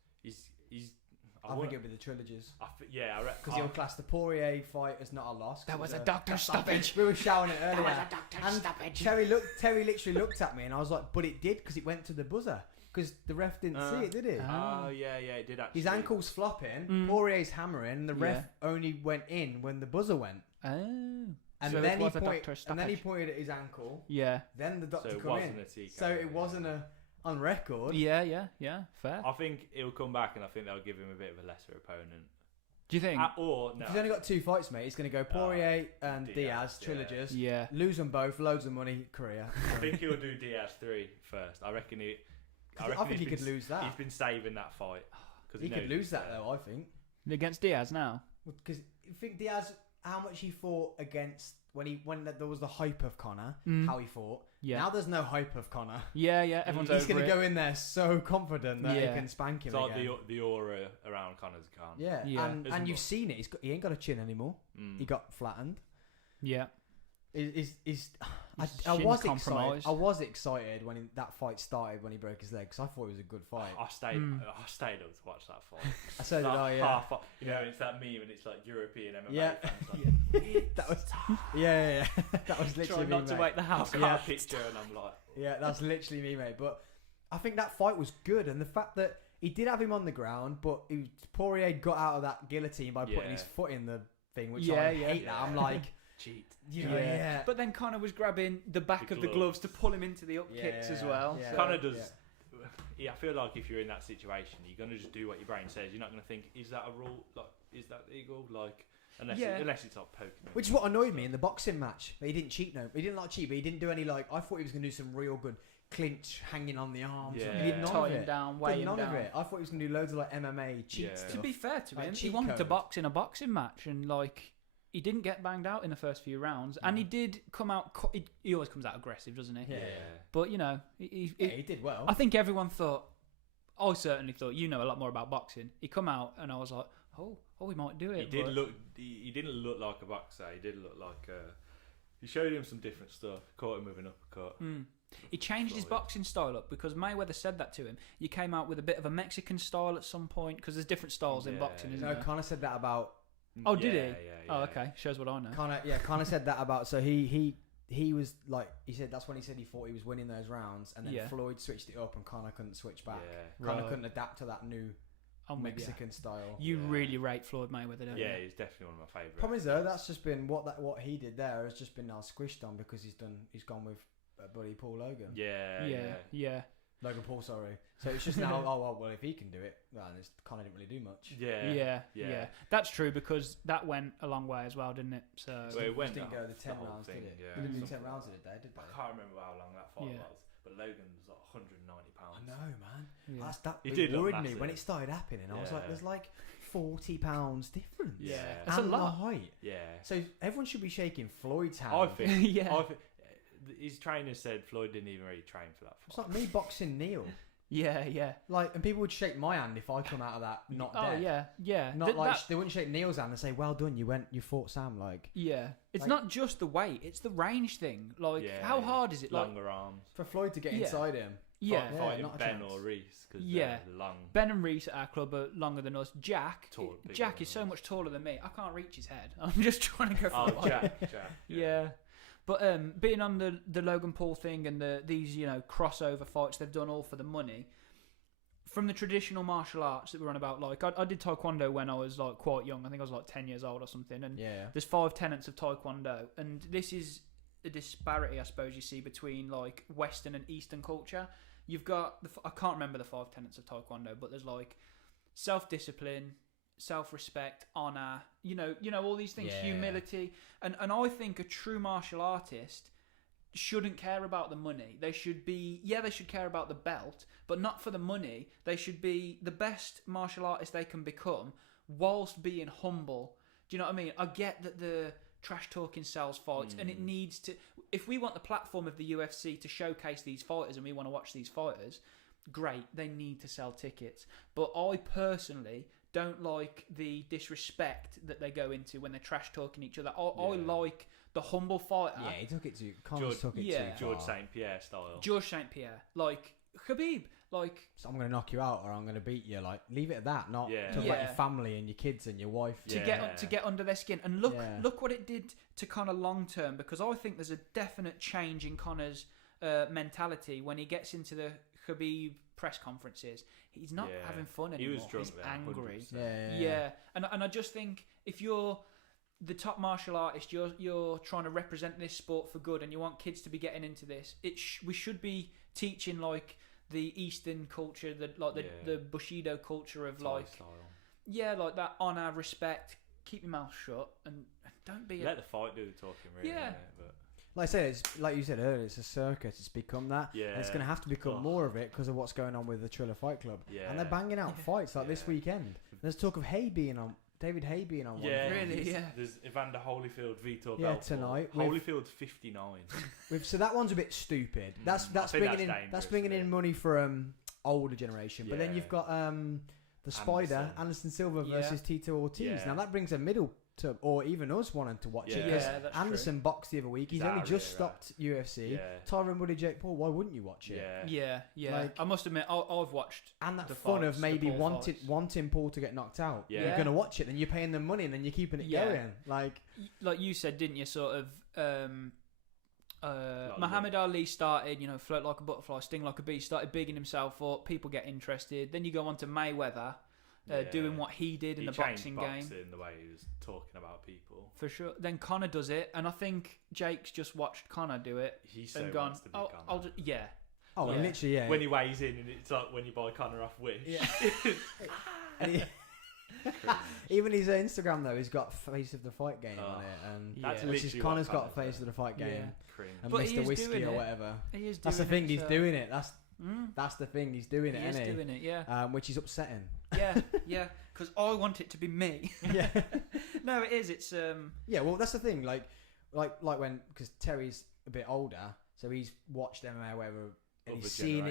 I think it'll be the trilogies. Because he'll class the Poirier fight as not a loss. That was a doctor stoppage. We were shouting it earlier. That was a doctor stoppage. Terry literally looked at me and I was like, but it did because it went to the buzzer. Because the ref didn't see it, did he? Oh, yeah, it did actually. His ankle's flopping, Poirier's hammering, and the ref only went in when the buzzer went. Oh. And so then he pointed at his ankle. Yeah. Then the doctor so it come wasn't in. A TKO, so it wasn't on record. Yeah, fair. I think he'll come back and I think they'll give him a bit of a lesser opponent. Do you think? Or no. If he's only got 2 fights, mate, he's going to go Poirier and Diaz, trilogies. Yeah. Lose them both, loads of money, career. I think he'll do Diaz 3 first. I reckon he could lose that. He's been saving that fight. He could lose that though, I think. Against Diaz now? Because I think Diaz, how much he fought against when there was the hype of Conor, how he fought. Yeah. Now there's no hype of Conor. Yeah. Everyone's He's going to go in there so confident that he can spank him. It's again. like the aura around Conor's gone. Yeah. And you've seen it. He ain't got a chin anymore. He got flattened. Yeah. I was excited. I was excited when that fight started when he broke his leg because I thought it was a good fight. I stayed up to watch that fight. So did I. Yeah. It's that meme and it's like European MMA. Yeah. Fans, that was. Yeah. That was literally Trying me, not to mate. wake the house. I've got a picture and I'm like. Yeah, that's literally me, mate. But I think that fight was good, and the fact that he did have him on the ground, but Poirier got out of that guillotine by putting his foot in the thing, which I hate. That I'm like. Cheat. Yeah. But then Conor was grabbing the back of the gloves to pull him into the up kicks as well. Yeah. So. Conor does. Yeah, I feel like if you're in that situation, you're gonna just do what your brain says. You're not gonna think, is that a rule? Like, is that legal? Like, unless it's like poking. Which is what annoyed me in the boxing match. But he didn't cheat. No, he didn't cheat. But he didn't do any I thought he was gonna do some real good clinch hanging on the arms. Yeah. He did none Tie of him it. down, weigh Did him none down. of it. I thought he was going to do loads of like MMA cheat Yeah. stuff. To be fair to Like him, he cheat wanted to codes. box in a boxing match, and like he didn't get banged out in the first few rounds, and he did come out. He always comes out aggressive, doesn't he? Yeah. But you know, he Yeah, he did well. I think everyone thought. I certainly thought you know a lot more about boxing. He come out, and I was like, oh, he might do it. He did but- look. He didn't look like a boxer. He did look like. He showed him some different stuff. Caught him with an uppercut. He changed his Floyd. boxing style up because Mayweather said that to him. You came out with a bit of a Mexican style at some point because there's different styles in Yeah, boxing, isn't No, there? Connor said that about. Oh, did he? Yeah, Oh, yeah. okay. Shows what I know. Connor said that about. So he was like, he said that's when he said he thought he was winning those rounds, and then Yeah. Floyd switched it up, and Connor couldn't switch back. Yeah. Connor Right. couldn't adapt to that new I'm with you. Mexican style. You Yeah. really rate Floyd Mayweather, don't Yeah, you? he's definitely one of my favourites. Problem is though, that's just been what he did there has just been now squished on because he's gone with buddy Paul Logan. Yeah. Logan Paul, sorry. So it's just now. well, if he can do it, well, Connor didn't really do much. Yeah. That's true because that went a long way as well, didn't it? So Well, it went didn't the go whole- the 10 the whole rounds, thing, did it? yeah. They didn't do 10 Something rounds like in a day, did I they? can't remember how long that fight Yeah. was, but Logan was like 190 I pounds. know, man. yeah. That He it did look worried me massive. when it started happening. I was like, Yeah. there's like 40 pounds difference. Yeah. That's a and lot. the height. Yeah. So everyone should be shaking Floyd's hand. I think. Yeah. His trainer said Floyd didn't even really train for that It's fight. like me boxing Neil. Yeah. Like, and people would shake my hand if I come out of that not Oh dead. yeah. Not Th- like that- they wouldn't shake Neil's hand and say, "Well done, you fought Sam." Like Yeah. It's Like- not just the weight; it's the range thing. Like, Yeah, how yeah. hard is it? Like, Longer arms. for Floyd to get Yeah. inside him. yeah. Yeah, Fighting not a Ben chance. or Reese because Yeah. they're long. Ben and Reese at our club are longer than us. Jack Bigger is than so us. much taller than me. I can't reach his head. I'm just trying to go for Oh, the height. Jack. Yeah. But being on the Logan Paul thing and these crossover fights they've done all for the money. From the traditional martial arts that we're on about, like I did taekwondo when I was like quite young. I think I was like 10 years old or something. And Yeah. there's 5 tenets of taekwondo, and this is a disparity, I suppose, you see between like Western and Eastern culture. You've got I can't remember the 5 tenets of taekwondo, but there's like self-discipline, self-respect, honor. You know all these things, Yeah. humility, and I think a true martial artist shouldn't care about the money. They should care about the belt, but not for the money. They should be the best martial artist they can become whilst being humble. Do you know what I mean? I get that the trash talking sells fights, and it needs to. If we want the platform of the UFC to showcase these fighters and we want to watch these fighters, great, they need to sell tickets. But I personally don't like the disrespect that they go into when they're trash talking each other. I like the humble fighter. Yeah, he took it too. Connors took it yeah. too George far. St. Pierre style. George St. Pierre, like Khabib, like So I'm going to knock you out, or I'm going to beat you. Like, leave it at that. Not Yeah. talk about Yeah. your family and your kids and your wife. to Yeah. get under their skin. And look Yeah. what it did to Conor long term, because I think there's a definite change in Conor's mentality when he gets into the Khabib press conferences. He's not Yeah. having fun He anymore. was drunk He's there, angry. 100%. Yeah. And I just think if you're the top martial artist, you're trying to represent this sport for good, and you want kids to be getting into this. We should be teaching like the Eastern culture, the Bushido culture of Thai like style. like that honor, respect. Keep your mouth shut and don't be. Let the fight do the talking, really. Yeah. innit? But Like I said, it's like you said earlier, it's a circus. It's become that. yeah, And it's going to have to become Oh. more of it because of what's going on with the Triller Fight Club. Yeah. And they're banging out fights like this Yeah. weekend. There's talk of David Hay being on one. Yeah, of them. Really? Yeah. There's Evander Holyfield, Vitor Yeah, Belfort. tonight with- Holyfield's 59. So that one's a bit stupid. I That's think bringing that's in dangerous, bringing in isn't it? money for older generation. But then Yeah. you've got the Spider, Anderson Silva Yeah. versus Tito Ortiz. Yeah. Now that brings a middle to, or even us wanting to watch it Yeah. because Yeah, that's Anderson boxed the other week. He's He's only out just really, stopped UFC. Yeah. Tyron Woodley, Jake Paul. Why wouldn't you watch it? Yeah. Yeah. Like- I must admit, I've watched. And that The fun fights, of the maybe Paul wanting Paul to get knocked out. Yeah. You're gonna watch it, then you're paying them money, and then you're keeping it Yeah. going. Like Like you said, didn't you? Sort of. Like Muhammad Ali started, float like a butterfly, sting like a bee. Started bigging himself up. People get interested. Then you go on to Mayweather, doing what he did in He the changed boxing game. the way he was talking about people. For sure. Then Conor does it, and I think Jake's just watched Conor do it He so and gone, wants to be "Oh, Conor. I'll just, yeah." oh, Yeah. literally, yeah. When he weighs in, and it's like when you buy Conor off Wish. Yeah. And he- Even his Instagram though, he's got Face of the Fight game on it, and That's which is literally Connor's what got Connor's Face of the Fight game, Cringe. and But he Mr. is Whiskey doing or it. whatever. He is doing That's the thing. it, He's so- doing it. Mm. That's the thing. He's doing it, He is isn't he? doing it, yeah. Which is upsetting. Yeah, because I want it to be me. Yeah. No, it is. It's Yeah. Well, that's the thing. Like when because Terry's a bit older, so he's watched MMA or whatever, and Other he's seen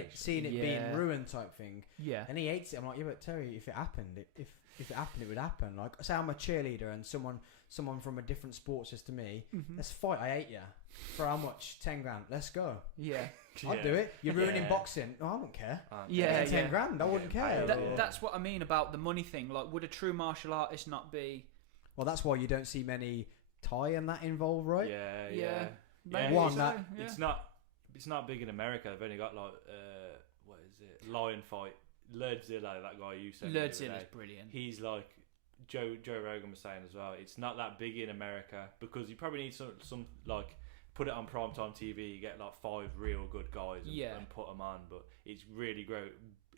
it Yeah. being ruined type thing, yeah, and he hates it. I'm like, yeah, but Terry, if it happened, if it happened, it would happen. Like, say I'm a cheerleader and someone from a different sport says to me, let's fight. I hate you. For how much? 10 grand. Let's go. yeah. I'd do it. You're ruining Yeah. boxing. No, I don't care. Yeah, Get 10 grand. I wouldn't care. That's what I mean about the money thing. Like, would a true martial artist not be? Well, that's why you don't see many Thai and that involved, right? Yeah. Maybe One, so, that- yeah. It's not big in America. They've only got like what is it? Lion Fight. Lerdzilla, that guy you said. Lerdzilla's brilliant. He's like Joe Rogan was saying as well. It's not that big in America because you probably need some like put it on primetime TV. You get like 5 real good guys and put them on. But it's really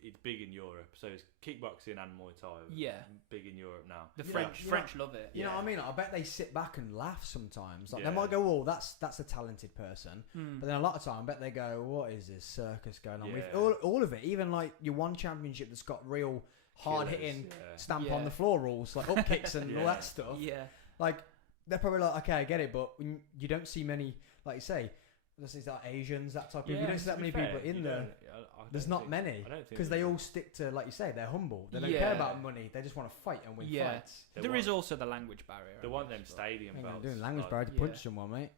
it's big in Europe. So it's kickboxing and Muay Thai. Yeah. Big in Europe now. The Yeah, French love it. You know what I mean? I bet they sit back and laugh sometimes. Like, Yeah. they might go, "Oh, that's a talented person," but then a lot of time, I bet they go, "What is this circus going on?" With Yeah. all of it, even like your one championship that's got real hard hitting Killers, stamp on the floor rules, like up kicks and all that stuff. Yeah. Like, they're probably like, "Okay, I get it," but you don't see many, like you say, there's these like Asians, that type of people. You don't see that many people in there. There's not many because they all stick to, like you say, they're humble. They don't care about money. They just want to fight and win fights. There is also the language barrier. They want them stadium Ain't belts. doing language like- barrier to punch someone, mate.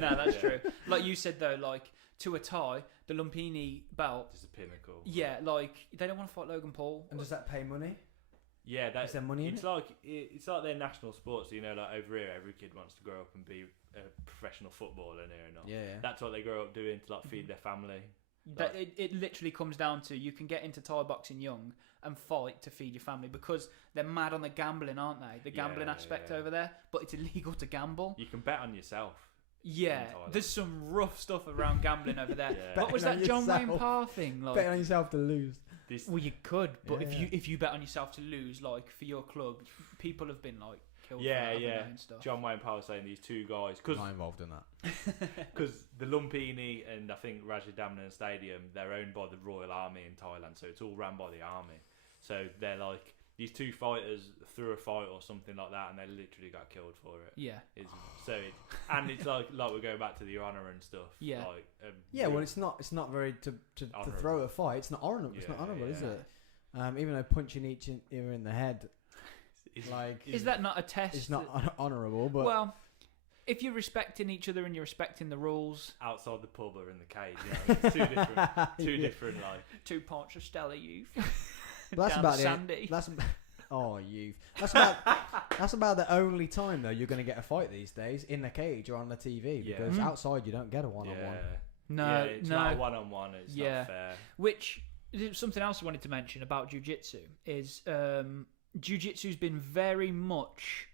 No, that's true. Like you said though, like to a Thai, the Lumpini belt. Just a pinnacle. Yeah, like they don't want to fight Logan Paul. And does that pay money? Yeah, Is there money in it's it? like it's like their national sports. You know, like over here, every kid wants to grow up and be a professional footballer and here and all. Yeah. That's what they grow up doing to like feed their family. That it literally comes down to you can get into Thai boxing young and fight to feed your family because they're mad on the gambling, aren't they? The gambling aspect over there, but it's illegal to gamble. You can bet on yourself. Yeah, there's some rough stuff around gambling over there. Yeah. What was Betting that on John yourself. Wayne Parr thing? Like, Bet on yourself to lose. well, you could, but Yeah. if you bet on yourself to lose, like for your club, people have been like killed. Yeah, for that, haven't yeah. they, and stuff. John Wayne Powell saying these two guys because Not involved in that. the Lumpini and I think Rajadamnern Stadium, they're owned by the Royal Army in Thailand, so it's all run by the army. So they're like these two fighters threw a fight or something like that, and they literally got killed for it. Yeah. And it's like we're going back to the honour and stuff. Yeah. Like, Yeah, well, it's not very to Honourable. throw a fight. It's not honourable. It's not Yeah, honourable, is yeah. it? Even though punching each ear in the head, like, Is that not a test? it's not honourable. But Well, if you're respecting each other and you're respecting the rules, outside the pub or in the cage. You know, it's two different like. 2 pints of Stella Youth. but that's down about Sandy. it. That's youth. That's about the only time though you're going to get a fight these days in the cage or on the TV Yeah. because Mm. outside you don't get a one-on-one. No, it's no. not a one-on-one. It's Yeah. not fair. Which something else I wanted to mention about jiu-jitsu is jiu-jitsu's been very much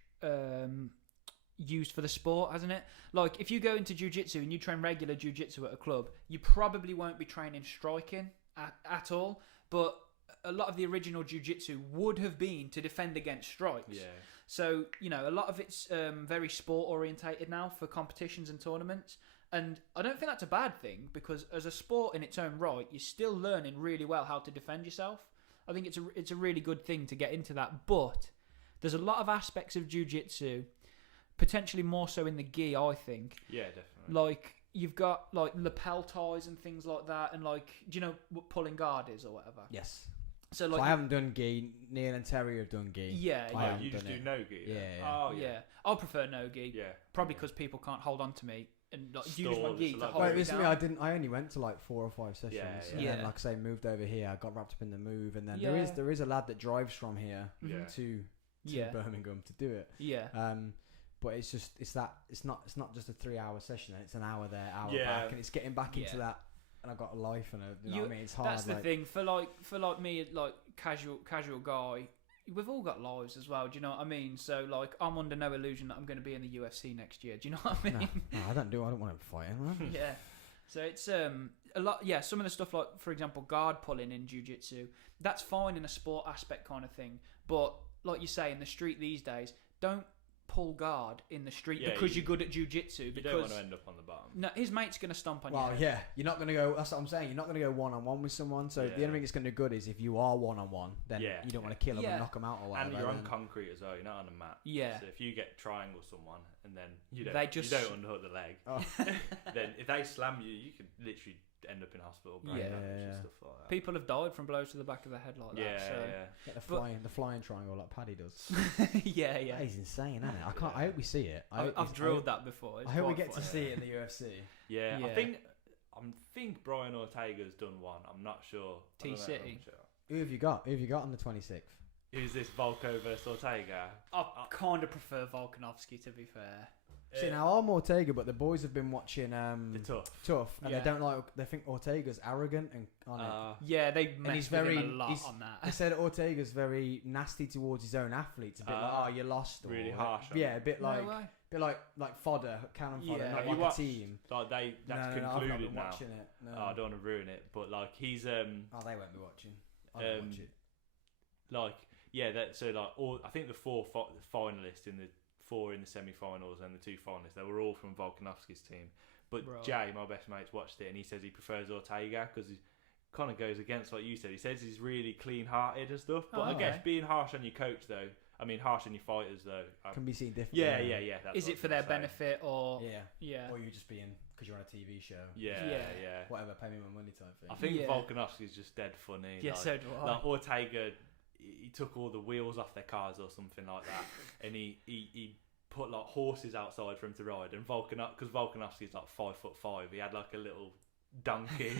used for the sport, hasn't it? Like if you go into jiu-jitsu and you train regular jiu-jitsu at a club, you probably won't be training striking at all, but a lot of the original jiu-jitsu would have been to defend against strikes. Yeah. So, you know, a lot of it's very sport orientated now for competitions and tournaments. And I don't think that's a bad thing because as a sport in its own right, you're still learning really well how to defend yourself. I think it's a really good thing to get into that. But there's a lot of aspects of jiu-jitsu, potentially more so in the gi, I think. Yeah, definitely. Like, you've got, like, lapel ties and things like that. And, like, do you know what pulling guard is or whatever? Yes. So, So like, I haven't done gi. Neil and Terry have done gi. Yeah, I yeah. haven't You just done do it. no gi. Yeah, yeah. Oh yeah. I'll prefer no gi. Yeah. Probably because people can't hold on to me and like, use my Stall, gi it's a to lot hold Well, better. me recently down. I only went to like 4 or 5 sessions, Yeah, and yeah. then like I say moved over here. I got wrapped up in the move, and then Yeah. there is a lad that drives from here Yeah. to Yeah. Birmingham to do it. Yeah. But it's not just a 3-hour session. It's an hour there, hour Yeah. back, and it's getting back into Yeah. that. And I've got a life, and you know what I mean. It's hard. That's the like, thing for like me, like casual guy. We've all got lives as well. Do you know what I mean? So like, I'm under no illusion that I'm going to be in the UFC next year. Do you know what I No, mean? no, I don't want him fighting. Man. Yeah. So it's a lot. Yeah, some of the stuff like, for example, guard pulling in jiu-jitsu, that's fine in a sport aspect kind of thing. But like you say in the street these days, don't pull guard in the street Yeah, because you- you're good at jiu-jitsu. You Because don't want to end up on the bottom. no, his mate's gonna stomp on Well, you. yeah, you're not going to go. That's what I'm saying. You're not going to go one-on-one with someone. So the Yeah. only thing that's going to do good is if you are one-on-one, then Yeah, you don't yeah. want to kill them Yeah. and knock them out or whatever. And you're on then- concrete as well. You're not on a mat. Yeah. So if you get triangle someone and then you don't, They just- you don't underhook the leg, Oh. then if they slam you, you could literally end up in hospital, brain Yeah. damage Yeah. and stuff like that. People have died from blows to the back of the head like yeah, that. So. yeah. Get the But- flying triangle like Paddy does. yeah, yeah. That is insane, isn't it? I can't. I hope we see it. I've drilled that before. It's I hope we quite get funny. to see it in the UFC. Yeah, Yeah. I think Brian Ortega's done one. I'm not sure. I don't know, T-City. I'm sure. Who have you got? Who have you got on the 26th? Who's this Volko versus Ortega? I kind of prefer Volkanovski, to be fair. See, now I'm Ortega, but the boys have been watching The Tough, and Yeah. they don't like. They think Ortega's arrogant and on it. Yeah, they messed he's with very- him a lot he's- on that. They said Ortega's very nasty towards his own athletes. A bit like, oh, you lost. really or, harsh on Yeah, a bit No like, way. like fodder, cannon fodder, Yeah. not Have you like a watched- team. Like that's No, I've not concluded been now. watching it. No. Oh, I don't want to ruin it, but like he's Oh, they won't be watching. I don't watch it. like yeah, that so like all I think the four finalists in the four in the semi-finals and the two finalists, they were all from Volkanovski's team. But Right. Jay, my best mate's watched it and he says he prefers Ortega because he kind of goes against what you said. He says he's really clean-hearted and stuff. But Oh, I guess okay. being harsh on your coach though, I mean harsh on your fighters though. Can be seen differently. Yeah. That's Is what it for I their was gonna say. benefit or Yeah. yeah? Or you just being because you're on a TV show. Yeah, Yeah. yeah. Whatever, pay me my money type thing. I think Yeah. Volkanovski's just dead funny. Yeah, like, so do I. like Ortega, he took all the wheels off their cars or something like that, and he put like horses outside for him to ride. And because Volkanovski's like 5'5", he had like a little donkey,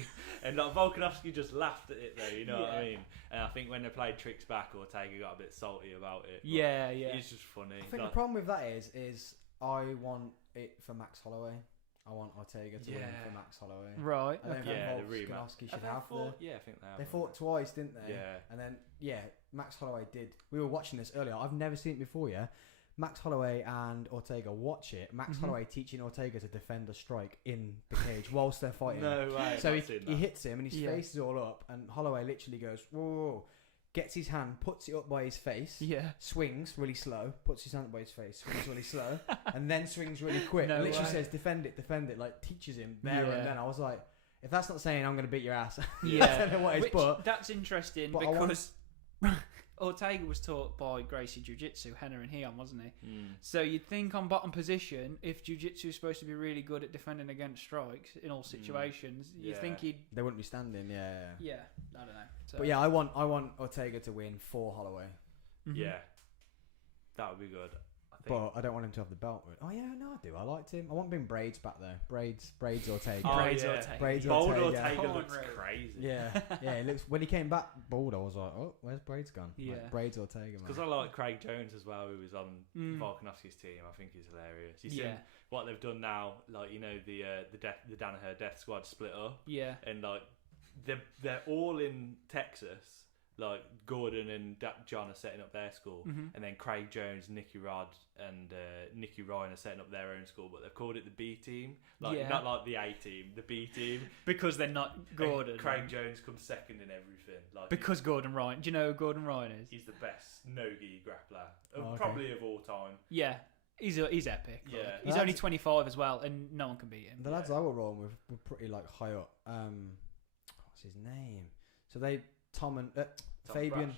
and like Volkanovski just laughed at it though. You know what I Yeah. mean? And I think when they played tricks back, Ortega got a bit salty about it. but Yeah, yeah. It's just funny. I think like, the problem with that is I want it for Max Holloway. I want Ortega to win Yeah. for Max Holloway. Right. I don't Okay. think Yeah, the rematch. Volkanovski should they have fought? the. Yeah, I think they have. They haven't fought twice, didn't they? Yeah. And then Max Holloway did. We were watching this earlier. I've never seen it before. Yeah. Max Holloway and Ortega watch it. Max Mhm. Holloway teaching Ortega to defend a strike in the cage whilst they're fighting. No way. So I've he not seen he that. hits him and his Yeah. face is all up, and Holloway literally goes whoa, whoa, whoa, gets his hand, puts it up by his face, Yeah. swings really slow, puts his hand up by his face, swings really slow, and then swings really quick. No and literally way. says defend it, like teaches him there Yeah. and then. I was like, if that's not saying I'm going to beat your ass, Yeah. I don't know what it is. Which, But that's interesting but I want- because Ortega was taught by Gracie Jiu-Jitsu, Henna and Heon, wasn't he? Mm. So you'd think on bottom position, if Jiu-Jitsu is supposed to be really good at defending against strikes in all situations, you'd Yeah. think he'd. they wouldn't be standing. Yeah. Yeah, I don't know. So, But yeah, I want Ortega to win for Holloway, mhm. Yeah, that would be good. I think. but I don't want him to have the belt. Oh yeah, no, I do. I liked him. I want him Braids back there. Braids Ortega. Oh, Braids yeah. Ortega. Braids Bold Ortega. Ortega Come on, looks Ray. crazy. Yeah, it looks. When he came back bald, I was like, oh, where's Braids gone? Yeah. Like, Braids Ortega, Because man. I like Craig Jones as well, who was on Mm. Volkanovski's team. I think he's hilarious. You Yeah. see what they've done now, like the Danaher Death Squad split up, Yeah. and like they're all in Texas. Like Gordon and John are setting up their school, Mhm. and then Craig Jones, Nicky Rod, and Nicky Ryan are setting up their own school, but they've called it the B team, like Yeah. not like the A team, the B team. Because they're not And Gordon. Craig Jones comes second in everything. Like Because Gordon Ryan. Do you know who Gordon Ryan is? he's the best no-gi grappler, Oh, okay. probably of all time. Yeah. He's epic. Yeah. Like, he's Lads- only 25 as well, and no one can beat him. The lads I were rolling with were pretty like high up. What's his name? So Tom and Tom Fabian, Brash,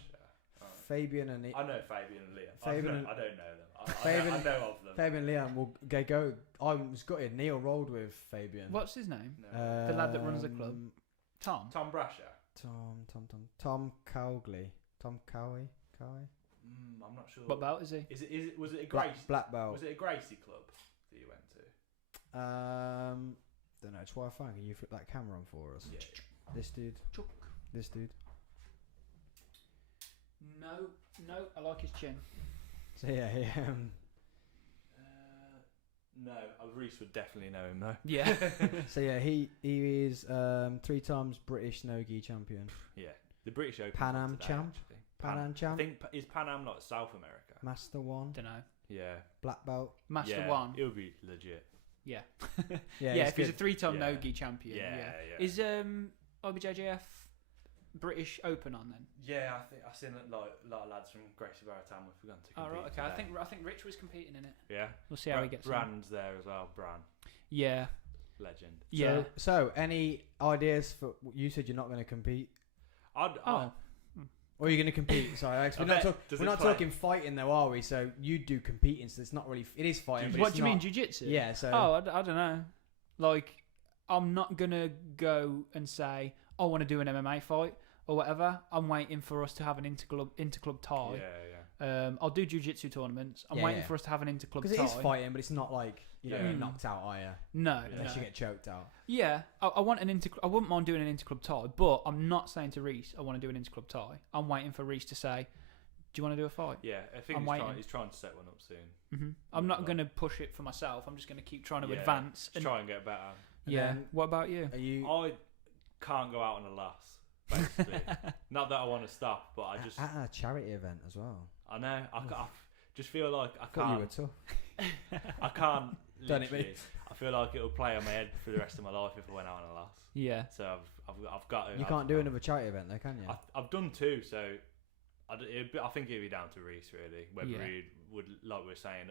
yeah. Fabian and I know Fabian and Liam. Fabian I don't know them. Fabian- I know of them. Fabian Leon will go. I was gutted. Neil rolled with Fabian. What's his name? No. The lad that runs the club. Um, Tom. Tom Brasher. Tom Cowgley. Tom Cowie. I'm not sure. What belt is he? Was it a Gracie? Black belt. Was it a Gracie club that you went to? Don't know. Try find. Can you flip that camera on for us? Yeah. This dude. Chuck. This dude. No, I like his chin. So yeah, No, Reese would definitely know him though. Yeah. so yeah, he is 3 times British no-gi champion. Yeah, the British Open. Pan Am champ? Actually. Pan Am I champ. think is Pan Am like South America? Master 1. Don't know. Yeah. Black belt. Master yeah, 1. It would be legit. Yeah. Yeah, If he's a good. 3-time Yeah. no-gi champion. Yeah, Yeah. yeah. Is IBJJF British Open on then? Yeah, I think I've seen like a lot of lads from Gracie Barrow Town have gone to compete. Oh right, okay. today. I think Rich was competing in it. Yeah. We'll see how he gets on. Brand's there as well. Bran, Yeah, legend. yeah. So, any ideas for? You said you're not going to compete, Oh, or you're going to compete? Sorry, Alex, we're not talking fighting though, are we? So you do competing, so it's not really. It is fighting. But what it's do you mean, not- jiu-jitsu? Yeah. So. Oh, I don't know. Like, I'm not gonna go and say I want to do an MMA fight or whatever. I'm waiting for us to have an interclub tie. Yeah. I'll do jiu-jitsu tournaments. I'm Yeah, waiting yeah. for us to have an interclub tie. Because it is fighting, but it's not like you don't Yeah. get knocked out, are you? No, Unless no. you get choked out. Yeah, I want an I wouldn't mind doing an interclub tie, but I'm not saying to Reese I want to do an interclub tie. I'm waiting for Reese to say, "Do you want to do a fight?" Yeah, I think he's trying to set one up soon. I'm not Like- going to push it for myself. I'm just going to keep trying to Yeah, advance. Just try and get better. Yeah. then- What about you? Are you I can't go out on a loss. Basically, not that I want to stop, but I just at a charity event as well? I know I just feel like I Thought you were can't. tough. I can't. Done it, literally- I feel like it'll play on my head for the rest of my life if I went out on a loss. Yeah. So I've got to. You can't do another charity event though, can you? I've done two, so I think it'd be down to Reese really. Whether Yeah. he would, like we were saying,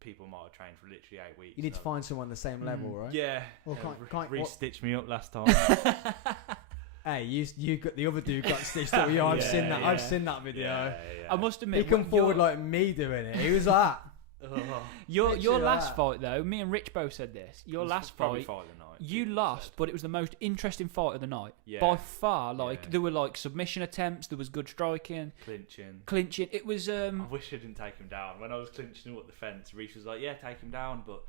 people might have trained for literally 8 weeks. You need to so- find someone the same level, right? Yeah. Well, can't Reese what- stitched me up last time. Hey, you got the other dude got stitched up. Yeah, I've seen that. Yeah. I've seen that video. yeah. I must He admit, come forward like me doing it. He was like, your literally last that. fight though. Me and Rich both said this. Your last probably fight, fight of the night. you people lost, said. but it was the most interesting fight of the night Yeah. by far. Like Yeah. there were like submission attempts. There was good striking, clinching. It was I wish I didn't take him down. When I was clinching him up the fence, Reese was like, "Yeah, take him down," but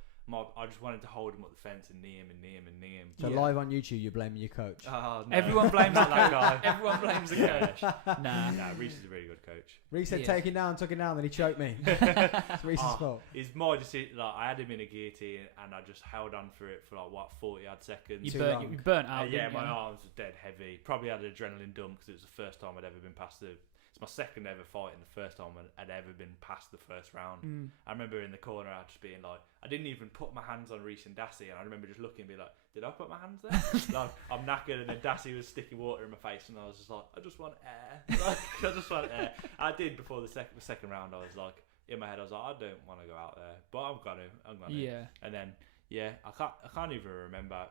I just wanted to hold him up the fence and knee him and knee him and knee him. so Yeah. live on YouTube, you're blaming your coach. Oh, no. everyone blames the Not that coach. guy. Everyone blames the Yeah. coach. Nah. Nah, Reese is a really good coach. Reese said, Yeah. take him down, took him down, then he choked me. It's Reese's Oh, fault. It's my decision. Like I had him in a guillotine and I just held on for it for like 40 odd seconds. You Too burnt, long. you burnt out. Yeah, didn't my you? arms were dead heavy. Probably had adrenaline dump because it was the first time I'd ever been past the. It's my second ever fight and the first time I'd ever been past the first round. Mm. I remember in the corner, I just being like, I didn't even put my hands on Reese and Dassy, and I remember just looking and be like, did I put my hands there? Like, I'm knackered, and then Dassy was sticking water in my face, and I was just like, I just want air. Like, I just want air. I did before the second round. I was like, in my head, I was like, I don't want to go out there, but I'm gonna. Yeah. And then, yeah, I can't even remember,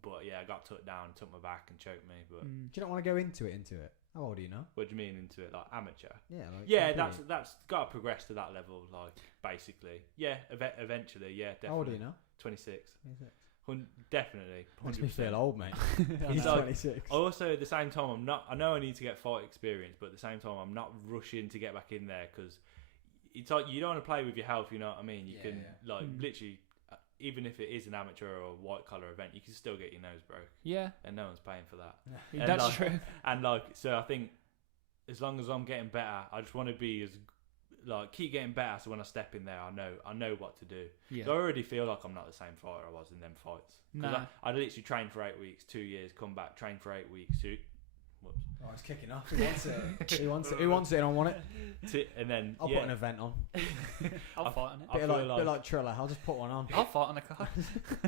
but yeah, I got took down, took my back, and choked me. But Mm. Do you not want to go into it? How old are you now? what do you mean into it, like amateur? Yeah, like Yeah, compete. that's got to progress to that level, like basically. Yeah, eventually, yeah, definitely. How old are you now? 26. 26. Definitely. 100%. Makes me feel old, mate. I He's know. 26. Also, at the same time, I know I need to get fight experience, but at the same time, I'm not rushing to get back in there because it's like you don't want to play with your health. You know what I mean? You Yeah, can yeah. like Mm. literally, even if it is an amateur or a white collar event, you can still get your nose broke, Yeah. and no one's paying for that. That's like- true. And like, so I think as long as I'm getting better, I just want to be as like keep getting better. So when I step in there, I know what to do. Yeah. I already feel like I'm not the same fighter I was in them fights. 'Cause No. I literally trained for 8 weeks, 2 years, come back, train for 8 weeks, whoops, Oh, it's kicking off. Who wants it? Who wants it? Who wants it? I don't want it. and then I'll yeah, put an event on. I'll fight on it. I Bit feel like, bit like Triller. I'll just put one on. I'll fight on the card.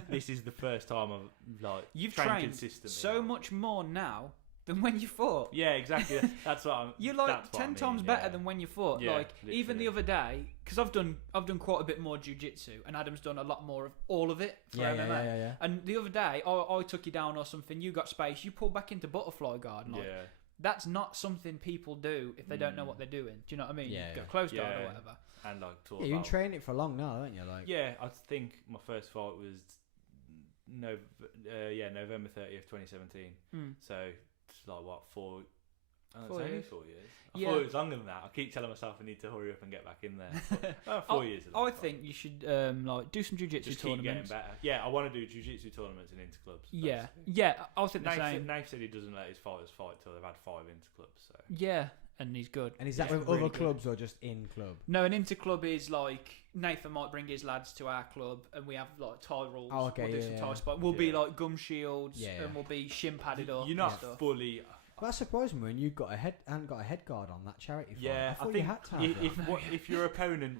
this is the first time I've like You've trained trained consistently. so much more now than when you fought. Yeah, exactly. That's what I'm. You're like that's what I 10 mean, times better than when you fought. Yeah, like even the literally. other day, because I've done quite a bit more jiu-jitsu, and Adam's done a lot more of all of it for Yeah, MMA. yeah. And the other day, I took you down or something. You got space. You pulled back into butterfly guard. And like, Yeah. that's not something people do if they don't know what they're doing. Do you know what I mean? Yeah, Go yeah. close guard or Yeah. whatever. And like talk Yeah, you've been about- training it for long now, haven't you? Like, Yeah, I think my first fight was November 30th, 2017. Mm. So it's like what 4? Oh, 4 it's only years. 4 years. I Yeah. thought it was longer than that. I keep telling myself I need to hurry up and get back in there. But, 4 years. Is a long I time. think you should like do some jiu-jitsu just keep getting tournaments. better. Yeah, I want to do jiu-jitsu tournaments and interclubs. Yeah, basically. yeah. I think the Nath, same. Nath said he doesn't let his fighters fight till they've had 5 interclubs. So Yeah, and he's good. and is that Yeah, with really other good. clubs or just in club? No, an interclub is like Nathan might bring his lads to our club, and we have like tie rules. Oh, okay, we'll do yeah, some yeah. tie spot. We'll be Yeah. like gum shields, Yeah, yeah. and we'll be shin padded up. you're and not stuff. fully. Well, that surprised me when you got a head and got a head guard on that charity fight. Yeah, I thought I think you had to have that. if your opponent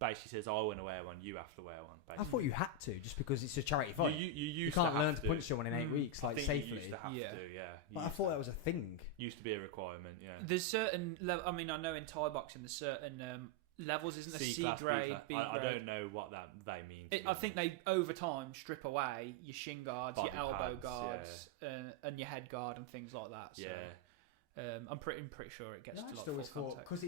basically says, "I want to wear one. You have to wear one." I Basically. thought you had to, just because it's a charity fight. You You used can't to learn have to punch someone in 8 weeks, I like, think safely. You used to have Yeah. to, yeah. But I thought that was a thing. Used to be a requirement, yeah. There's certain I mean, I know in Thai boxing there's certain levels, isn't there? C class, grade, class. B grade. I don't know what they mean. to be I think honest. they over time strip away your shin guards, Body your elbow pads, guards, and your head guard and things like that. So, Yeah. I'm pretty sure it gets I to just like always full thought, contact. because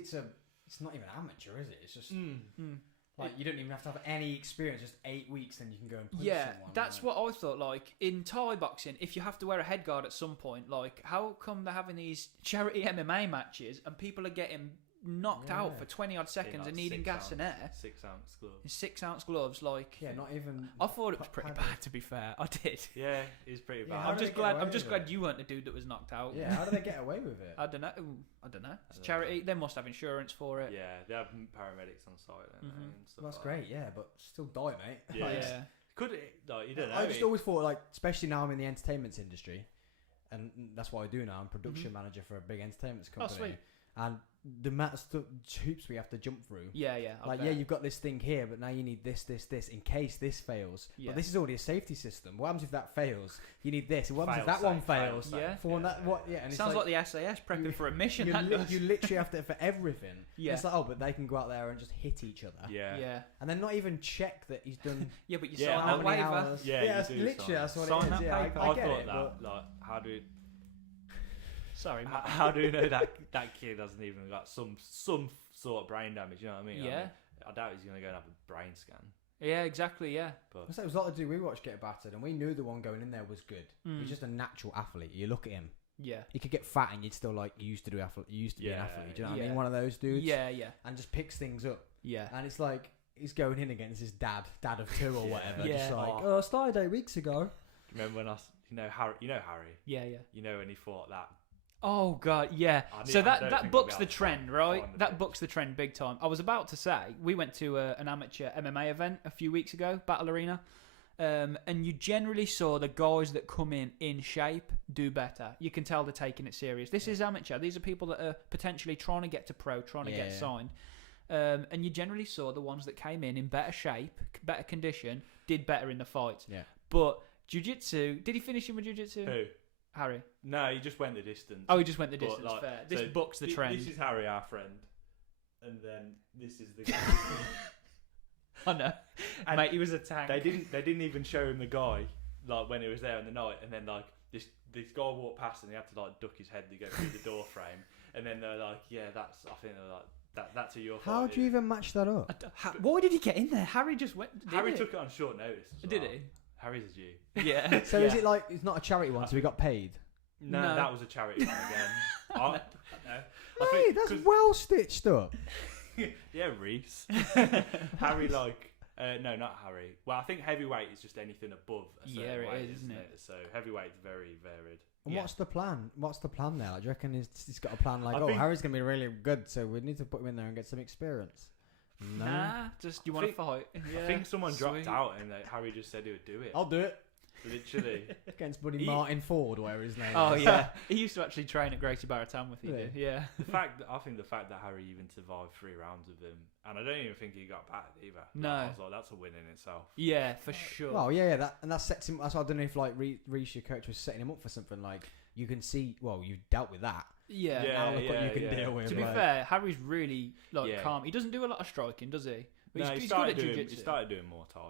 it's not even amateur, is it? It's just Mm. like you don't even have to have any experience. Just 8 weeks, then you can go and punch Yeah, someone. that's what I thought. Like in Thai boxing, if you have to wear a head guard at some point, like how come they're having these charity MMA matches and people are getting knocked out Yeah. for 20 odd seconds like and needing 6 gas and ounce- air? 6 ounce gloves. In 6-ounce gloves, like Yeah, not even. I thought it was pretty padded. bad. To be fair, I did. Yeah, it's pretty Yeah, bad. how I'm do just they get glad. away I'm just with glad it? you weren't the dude that was knocked out. Yeah, how do they get away with it? I don't know. It's don't charity. They must have insurance for it. Yeah, they have paramedics on site. Don't they, Mhm. and stuff Well, that's like great, yeah, but still die, mate. Yeah. Like, Yeah. Could it? Like, you don't know. I just it- always thought, like, especially now I'm in the entertainment industry, and that's what I do now. I'm production manager for a big entertainment company. sweet. And the amount of hoops we have to jump through. Yeah, yeah. I Like, bet. yeah, you've got this thing here, but now you need this in case this fails. Yeah. But this is already a safety system. What happens if that fails? You need this. What happens if that Fail one safe, fail fails? safe. Yeah. For one that what? Yeah, and Sounds it's like the SAS prepping for a mission. you, that does. you literally have to for everything. Yeah. It's like, oh, but they can go out there and just hit each other. Yeah. Yeah. And then not even check that he's done Yeah, but you Yeah, sign how that many waiver. hours. Yeah, that's you do literally that's what Sign it is. that Yeah, paper. I get thought it. that. But Like, how do Sorry, Matt. how do you know that kid hasn't even got some sort of brain damage? You know what I mean? Yeah. I doubt he's gonna go and have a brain scan. Yeah, exactly. Yeah. I say it was a lot to do. We watched Get Battered, and we knew the one going in there was good. He Mm. was just a natural athlete. You look at him, Yeah. he could get fat, and you'd still like you used to do athlete. You used to be an Yeah, athlete. Do you know what I yeah. mean? One of those dudes. Yeah, yeah, And just picks things up, yeah. and it's like he's going in against his dad of two or Yeah. whatever. Yeah. Just like, Oh. I started 8 weeks ago. Remember when Harry? You know Harry. Yeah, yeah. You know when he fought that. Oh god, yeah. I So don't that think that I'll books be the able to trend, right? find the That picture. books the trend big time. I was about to say we went to an amateur MMA event a few weeks ago, Battle Arena, and you generally saw the guys that come in shape do better. You can tell they're taking it serious. This is amateur. These are people that are potentially trying to get to pro, trying to get Yeah. signed. And you generally saw the ones that came in better shape, better condition, did better in the fights. Yeah. But jiu-jitsu, did he finish him with jiu-jitsu? Who? Harry. No, he just went the distance. Oh, he just went the But, distance. like, Fair. This so bucks the trend. This is Harry, our friend, and then this is the guy. I know, And mate. He was a tank. They didn't even show him the guy like when he was there in the night, and then like this guy walked past and he had to like duck his head to go through the door frame, and then they're like, yeah, that's I think they're like that's who you're. How do you even match that up? Why did he get in there? Harry just went. Harry took it on short notice. as Did well. he? Harry's a Jew. Yeah. So is it like it's not a charity one, so he got paid? No, No. that was a charity one again. I Hey, that's 'cause- well stitched up. yeah, Reese. Harry no, not Harry. Well, I think heavyweight is just anything above a certain Yeah, it weight, is, isn't isn't it? So heavyweight's very varied. And Yeah. what's the plan? What's the plan there? Like, do you reckon he's got a plan like, I oh, think- Harry's going to be really good, so we need to put him in there and get some experience? No. Nah, just you I want to think- fight. Yeah, I think someone dropped sweet. out and Harry just said he would do it. I'll do it. Literally. Against buddy He- Martin Ford, whatever his name Oh is. yeah, he used to actually train at Gracie Barra Town with you. Yeah. Did. Yeah. I think the fact that Harry even survived 3 rounds with him, and I don't even think he got battered either. No. I was like, that's a win in itself. Yeah, for sure. Well, yeah, that sets him. That's why I don't know if like Reece, your coach, was setting him up for something. Like you can see, well, you've dealt with that. Yeah. Yeah. Now look what you can deal with. To be like- fair, Harry's really Yeah. calm. He doesn't do a lot of striking, does he? But No, he's he good at started doing. jiu-jitsu. He started doing more Thai.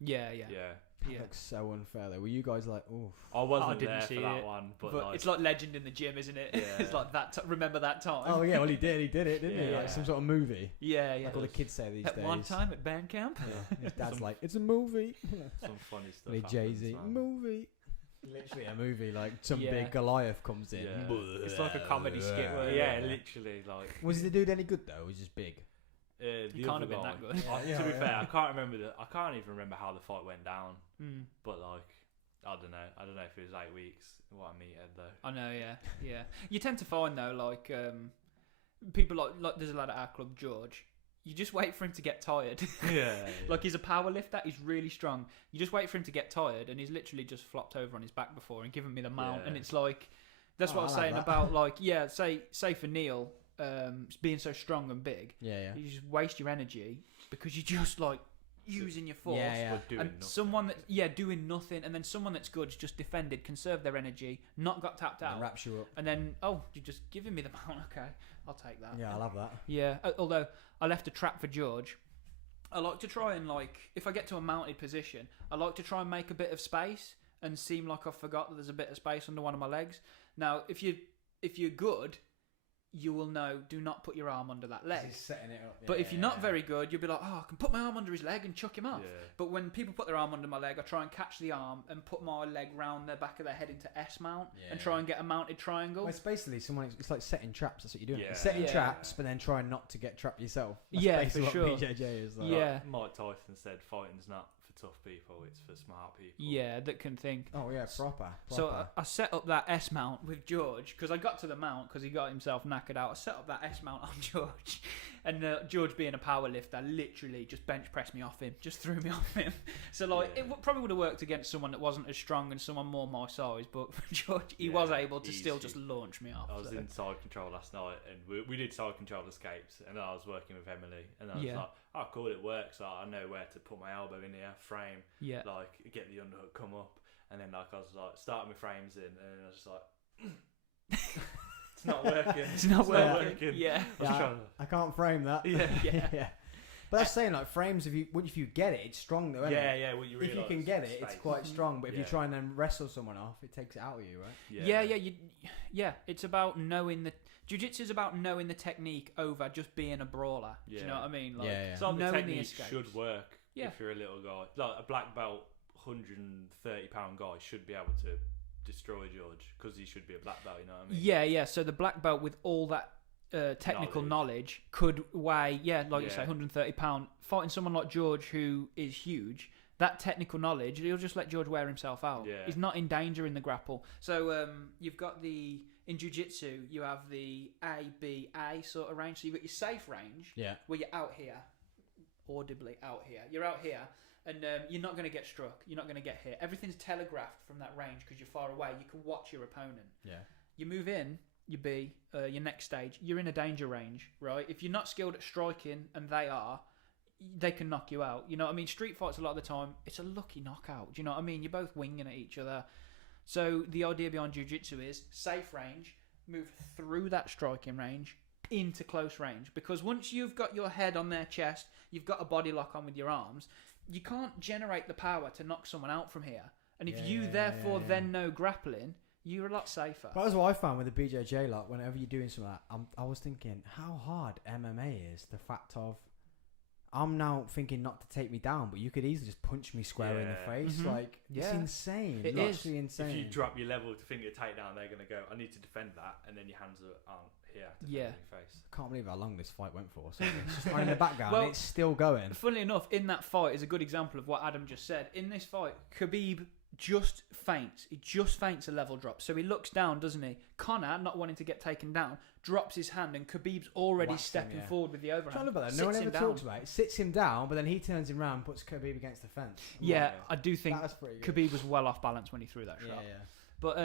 Yeah, yeah, Yeah. That yeah. looks so unfair though. Were you guys like, oof? I wasn't didn't there see for that it, one, but, But like, it's like legend in the gym, isn't it? Yeah. It's like that. Remember that time? Oh yeah, well he did it, didn't he? Yeah. Like some sort of movie. Yeah, yeah. Like all the kids say these At days. one time at band camp. Yeah. His dad's Some- like, it's a movie. some funny stuff. With Jay Z, happens, man. movie. Literally a movie. Like some Yeah. big Goliath comes in. Yeah. It's like a comedy skit where Yeah, literally, like. Was the dude any good though? He was just big. The He can't other have been guy- that good. Yeah, to be yeah. fair, I can't even remember how the fight went down. Mm. But like, I don't know if it was 8 weeks. What a meathead though. I know, yeah. You tend to find though, like people like there's a lad at our club, George. You just wait for him to get tired. Yeah. Like he's a power lifter, he's really strong. You just wait for him to get tired, and he's literally just flopped over on his back before and given me the mount. Yeah. And it's like that's Oh, what I was I like saying that. about like say for Neil being so strong and big. Yeah, yeah. You just waste your energy because you're just like using your force. But doing And nothing. someone that doing nothing, and then someone that's good's just defended, conserved their energy, not got tapped out, It wraps you up. and then you're just giving me the mount. Okay, I'll take that. Yeah, I love that. Yeah, although I left a trap for George. I like to try and if I get to a mounted position, I like to try and make a bit of space and seem like I forgot that there's a bit of space under one of my legs. Now, if you're good, you will know, do not put your arm under that leg. He's setting it up. But if you're not very good, you'll be like, I can put my arm under his leg and chuck him off. Yeah. But when people put their arm under my leg, I try and catch the arm and put my leg round the back of their head into S mount and try and get a mounted triangle. Well, it's basically it's like setting traps. That's what you're doing. Yeah. You're setting Yeah. traps, but then trying not to get trapped yourself. That's Yeah, basically for what sure. BJJ is. Like. Yeah. Mike Tyson said, "Fighting's not for tough people; it's for smart people." Yeah, that can think. Oh yeah, proper. So I set up that S mount with George because I got to the mount because he got himself knackered out. I set up that S mount on George, and George being a power lifter, literally just bench pressed me off him, just threw me off him. So it probably would have worked against someone that wasn't as strong and someone more my size, but for George, he was able to still just launch me off. I was in side control last night, and we did side control escapes, and I was working with Emily, and I was like, "Oh, cool, it works. I know where to put my elbow in here, frame, get the underhook, come up." And then I was starting my frames in, and then I was just like, "It's not working. It's not working." Yeah. I can't frame that. Yeah. But that's saying frames. If you get it, it's strong though. Isn't it? Yeah. Well, you if you can get it, it's quite strong. But if you try and then wrestle someone off, it takes it out of you, right? Yeah. It's about knowing the jiu-jitsu is about knowing the technique over just being a brawler. Do you know what I mean? So the knowing technique the escapes should work if you're a little guy. Like a black belt, 130-pound guy should be able to destroy George because he should be a black belt. You know what I mean? Yeah. So the black belt with all that technical knowledge could weigh, you say, 130 £. Fighting someone like George who is huge, that technical knowledge, he'll just let George wear himself out. Yeah. He's not in danger in the grapple. So you've got in jiu-jitsu, you have the A sort of range. So you've got your safe range, where you're out here, audibly out here. You're out here, and you're not going to get struck. You're not going to get hit. Everything's telegraphed from that range because you're far away. You can watch your opponent. Yeah. You move in, your B, your next stage, you're in a danger range, right? If you're not skilled at striking, and they can knock you out. You know what I mean? Street fights, a lot of the time, it's a lucky knockout. Do you know what I mean? You're both winging at each other. So the idea behind jiu-jitsu is safe range, move through that striking range into close range. Because once you've got your head on their chest, you've got a body lock on with your arms, you can't generate the power to knock someone out from here. And if you then know grappling, you're a lot safer. But that's what I found with the BJJ. Like whenever you're doing something like that, I was thinking how hard MMA is. The fact of I'm now thinking not to take me down, but you could easily just punch me square in the face. Mm-hmm. Like it's insane. It it's is. insane. If you drop your level to think a takedown, they're gonna go, "I need to defend that," and then your hands aren't here to defend your face. I can't believe how long this fight went for. So it's just in the background. Well, it's still going. Funnily enough, in that fight is a good example of what Adam just said. In this fight, Khabib just faints. He just faints a level drop. So he looks down, doesn't he? Conor, not wanting to get taken down, drops his hand, and Khabib's already Whacks stepping him, forward with the overhand. Trying to about that. No one ever talks about it. Sits him down, but then he turns him around and puts Khabib against the fence. Yeah, I do think That was pretty good. Khabib was well off balance when he threw that Yeah, shot. yeah. But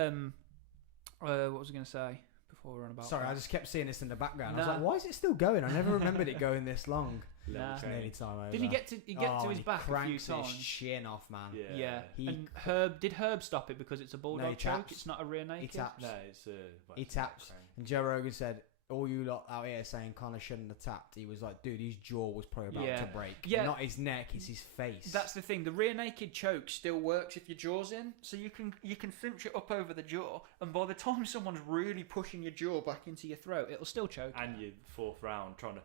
what was I going to say before we run about? Sorry, I just kept seeing this in the background. I was Nah. like, why is it still going? I never remembered it going this long. Nah. It's nearly time over. Didn't he get to his he back a few cranks his times? chin off, man. Yeah. He- And did Herb stop it because it's a bulldog he choke? taps. It's not a rear naked. He taps. No, it's He taps. And Joe Rogan said, all you lot out here saying Conor shouldn't have tapped. He was like, dude, his jaw was probably about to break. Yeah. Not his neck, it's his face. That's the thing. The rear naked choke still works if your jaw's in, so you can cinch it up over the jaw, and by the time someone's really pushing your jaw back into your throat, it'll still choke. And your fourth round trying to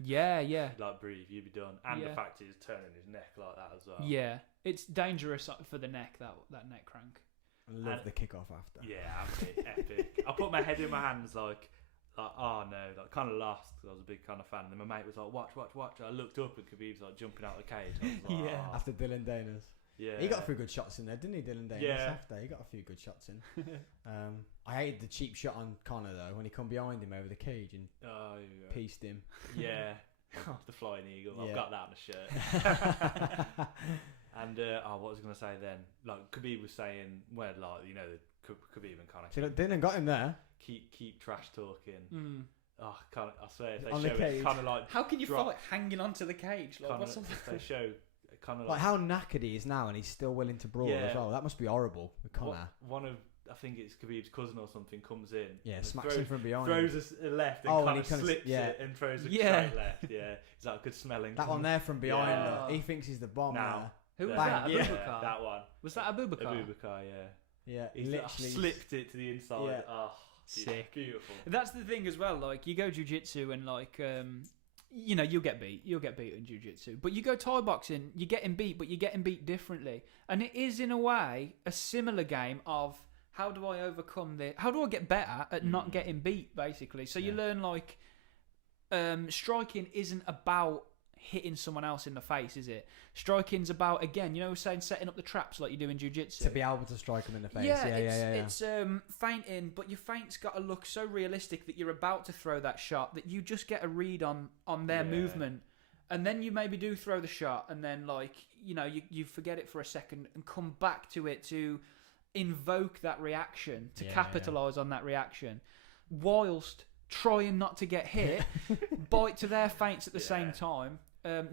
Yeah. like breathe, you'd be done. And the fact he's turning his neck like that as well. Yeah, it's dangerous for the neck. That neck crank. I love the kickoff after. Yeah, I mean, epic. I put my head in my hands like oh no, like kind of lost because I was a big kind of fan. And then my mate was like, watch. I looked up and Khabib's like jumping out of the cage. I was like, oh. After Dylan Danas. Yeah. He got a few good shots in there, didn't he, Dylan Danas? Yeah. After he got a few good shots in. I hated the cheap shot on Conor though when he come behind him over the cage and pieced him. Yeah. The flying eagle. Yeah. I've got that on a shirt. And what was I going to say then? Like Khabib was saying, where like Khabib and Conor See, look, Dylan got him there. keep trash talking. Oh, I swear, if they On the show cage. it kind of like. How can you drop- fight hanging onto the cage? Like, what's Kinda, they show kind of Like how knackered he is now, and he's still willing to brawl Yeah. as well. That must be horrible with Connor. one of, I think it's Khabib's cousin or something, comes in. Yeah, and smacks him from behind. Throws a left and Oh, kind and of he kinda- slips yeah. it and throws a Yeah. straight left. Yeah, is that good smelling? That one there from behind, Yeah. look, he thinks he's the bomb Now. Who was Bang. that? Yeah. Abubakar? that one. Was that Abubakar? Abubakar, yeah. Yeah, He's literally slipped it to the inside. Yeah. Oh, Sick. Beautiful. That's the thing as well. Like you go jiu-jitsu and like you know you'll get beat in jiu-jitsu, but you go Thai boxing, you're getting beat, but you're getting beat differently, and it is in a way a similar game of how do I overcome this? How do I get better at not getting beat? Basically, so you learn like striking isn't about hitting someone else in the face, is it? Striking's about, again, you know, saying setting up the traps like you do in jiu-jitsu. to be able to strike him in the face. Yeah, Yeah. it's feinting, but your feint's got to look so realistic that you're about to throw that shot that you just get a read on their Yeah. movement, and then you maybe do throw the shot, and then like you know you forget it for a second and come back to it to invoke that reaction, to capitalize on that reaction, whilst trying not to get hit, bite to their feints at the same time.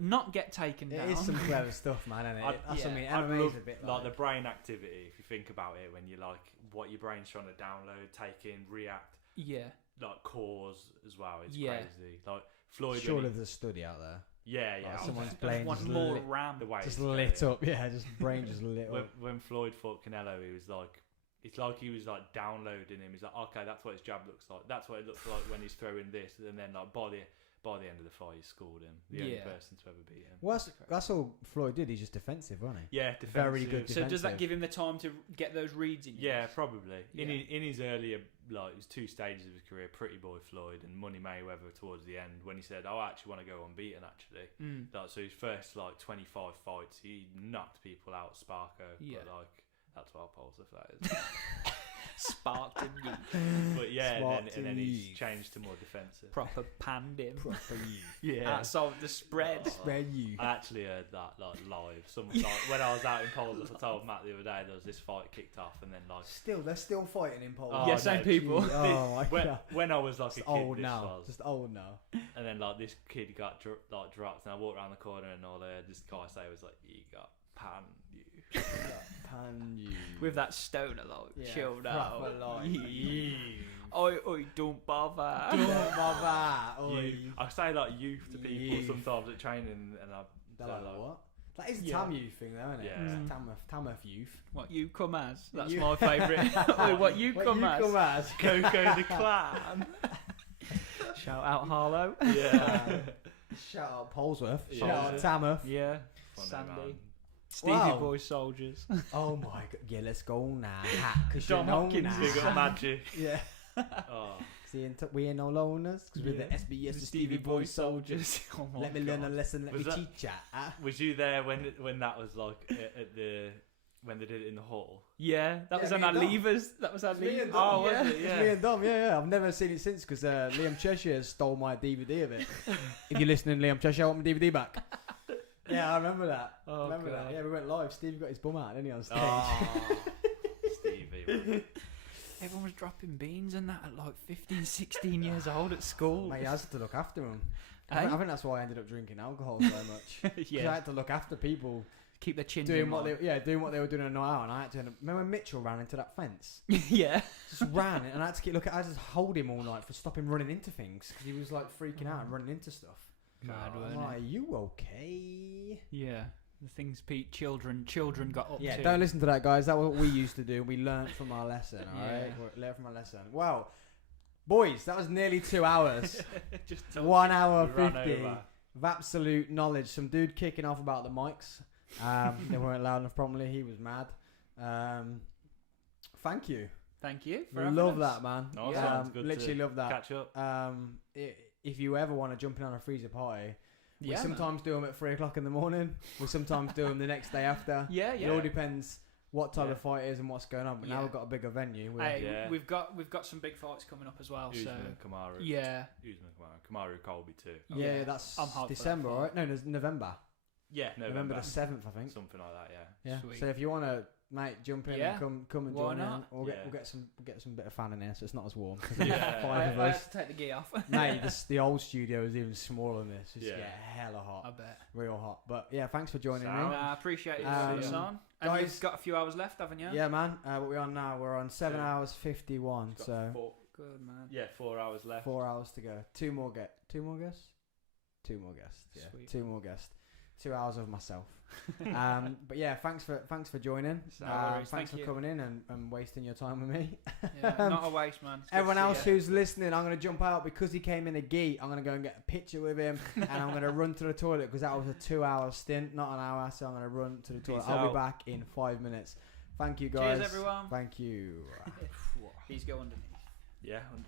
Not get taken down. It is some clever stuff, man, isn't it? That's what I mean. I MMA love, is a bit like the brain activity. If you think about it, when you like what your brain's trying to download, take in, react, Yeah. like cause as well. It's Yeah. crazy. Like Floyd. Surely when he- there's a study out there. yeah, Like yeah. someone's I brain want just more lit, RAM. The way just it's lit going. up. Yeah, just brain just lit When, up. when Floyd fought Canelo, he was like, it's like he was like downloading him. He's like, okay, that's what his jab looks like. That's what it looks like when he's throwing this. And then like by the end of the fight, he scored him. The only Yeah. person to ever beat him. Well, that's all Floyd did. He's just defensive, wasn't he? Yeah, defensive. Very good So does that defensive. give him the time to get those reads in? you? Yeah, probably. Yeah. In his earlier, like, it was 2 stages of his career, Pretty Boy Floyd and Money Mayweather towards the end, when he said, "Oh, I actually want to go unbeaten." Actually, like, so his first like 25 fights, he knocked people out, Sparko. Yeah. But like, that's 12 poles if that is. Sparked him, But yeah, Sparked and then he's him. changed to more defensive. proper panned him. Proper you. Yeah. Outside the spread. Spread you. I actually heard that like live. Like, when I was out in Poland, I told Matt the other day there was this fight kicked off, and then like They're still fighting in Poland. Oh, Yeah, same no, people. Gee, oh my god. when I was like a Just kid, old this now. was. Just old now. And then like this kid got dropped, and I walked around the corner, and all I heard this guy say was like, "You got panned, you." Pan you. With that stoner, like, Yeah, chilled proper out. like, Oi, don't bother. Don't bother. Oi. I say like youth to people Youth. sometimes at training, and I They're say, like, like, what? That is a Yeah. Tam youth thing, though, isn't it? Yeah. It's a Tamworth youth. What you come as? That's You- my favourite. Oi, what you come as? Come as. Coco the Clan. Shout out Harlow. Yeah. Shout out Polesworth. Yeah. Shout out Tamworth. Yeah. Funny, Sandy. man. Stevie Wow. Boy Soldiers. Oh my god. Yeah, let's go now. Cause Dom you know Hopkins now. Big up Magic. Yeah. Oh. See, we ain't no loners. Because we're the SBS, the Stevie Boy Soldiers. Oh my Let me learn a God. lesson. Let Was me that- teach ya. Huh? Was you there when that was like at the when they did it in the hall? Yeah, that Yeah, was me on our and Dom. levers. That was our It's me levers. and Dom, Oh, was yeah. it? It's me and Dom, yeah. I've never seen it since because Liam Cheshire stole my DVD of it. If you're listening, Liam Cheshire, I want my DVD back. Yeah, I remember that. Oh, remember God. that. Yeah, we went live. Steve got his bum out, didn't he, on stage? Oh, Stevie. man. Everyone was dropping beans and that at like 15, 16 years old at school. Mate, I had to look after him. Eh? I think that's why I ended up drinking alcohol so much. 'Cause I Yeah. had to look after people Keep the chin doing what they were doing on the night out, and I had to. Remember when Mitchell ran into that fence? Yeah. Just ran, and I had to keep looking. I had to just hold him all night for stopping running into things because he was like freaking out and running into stuff. Mad, I'm wasn't like, it? you okay? Yeah. The things children got up Yeah, to. don't listen to that, guys. That was what we used to do. We learnt from our lesson, alright? Yeah. We learned from our lesson. Well, boys, that was nearly 2 hours. Just 1 hour We ran 50 over. of absolute knowledge. Some dude kicking off about the mics. They weren't loud enough properly. He was mad. Thank you. Thank you. For We having love us. that, man. Nice Yeah. one. It's good Literally to love that. catch up. If you ever want to jump in on a freezer party, we Yeah, sometimes do them at 3 o'clock in the morning. We sometimes do them the next day after. Yeah, It yeah. all depends what type Yeah. of fight it is and what's going on. But now Yeah. we've got a bigger venue. Hey, Yeah. we've got some big fights coming up as well. So Usman, Kamaru. yeah, Usman, Kamaru, Colby too. yeah, Yeah. that's I'm hyped for that December, fight. right? No, it's November. Yeah, November the 7th, I think. Something like that. Yeah. Yeah. Sweet. So if you want to mate, jump in Yeah. and come and Why join not? in. We'll Yeah. get some bit of fan in here, so it's not as warm. 'Cause there's Yeah. five of I us. had to take the gear off. Mate, the old studio is even smaller than this. It's Yeah. hella I hot, bet. real hot. But yeah, thanks for joining Sound. me. I appreciate you Um, son. And guys- you've got a few hours left, haven't you? Yeah, man. What we on now? We're on 7 hours 51. Got So Good man. 4 hours left. 4 hours to go. Two more guests. Two more guests. Yeah, Sweet. 2 more guests. 2 hours of myself. But yeah, thanks for joining. No worries, Thanks thank for you. coming in and wasting your time with me. Yeah, not a waste, man. It's good Everyone to see else you. who's listening, I'm going to jump out because he came in a geet. I'm going to go and get a picture with him, and I'm going to run to the toilet because that was a 2-hour stint, not an hour. So I'm going to run to the toilet. Peace I'll out. be back in 5 minutes. Thank you, guys. Cheers, everyone. Thank you. Please go underneath. Yeah, 100.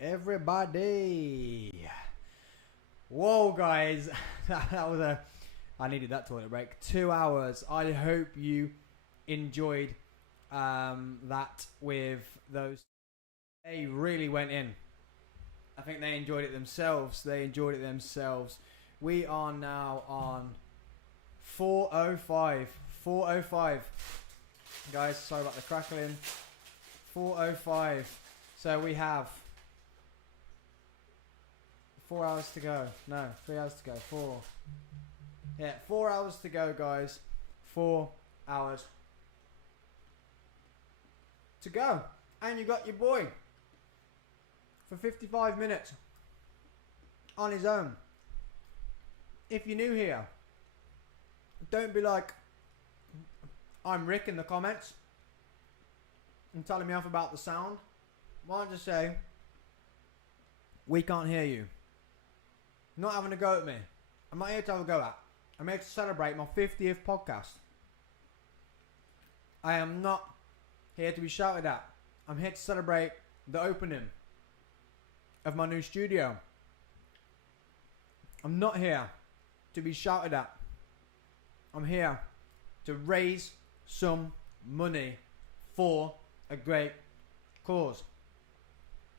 everybody. Whoa, guys. That was I needed that toilet break. 2 hours. I hope you enjoyed that with those. They really went in. I think they enjoyed it themselves. We are now on 4:05. 4:05. Guys, sorry about the crackling. 4:05. So we have 4 hours to go. No, 3 hours to go. 4. Yeah, 4 hours to go, guys. 4 hours to go. And you got your boy for 55 minutes on his own. If you're new here, don't be like, I'm Rick in the comments and telling me off about the sound. Why don't you say, we can't hear you. Not having a go at me. I'm not here to have a go at. I'm here to celebrate my 50th podcast. I am not here to be shouted at. I'm here to celebrate the opening of my new studio. I'm not here to be shouted at. I'm here to raise some money for a great cause.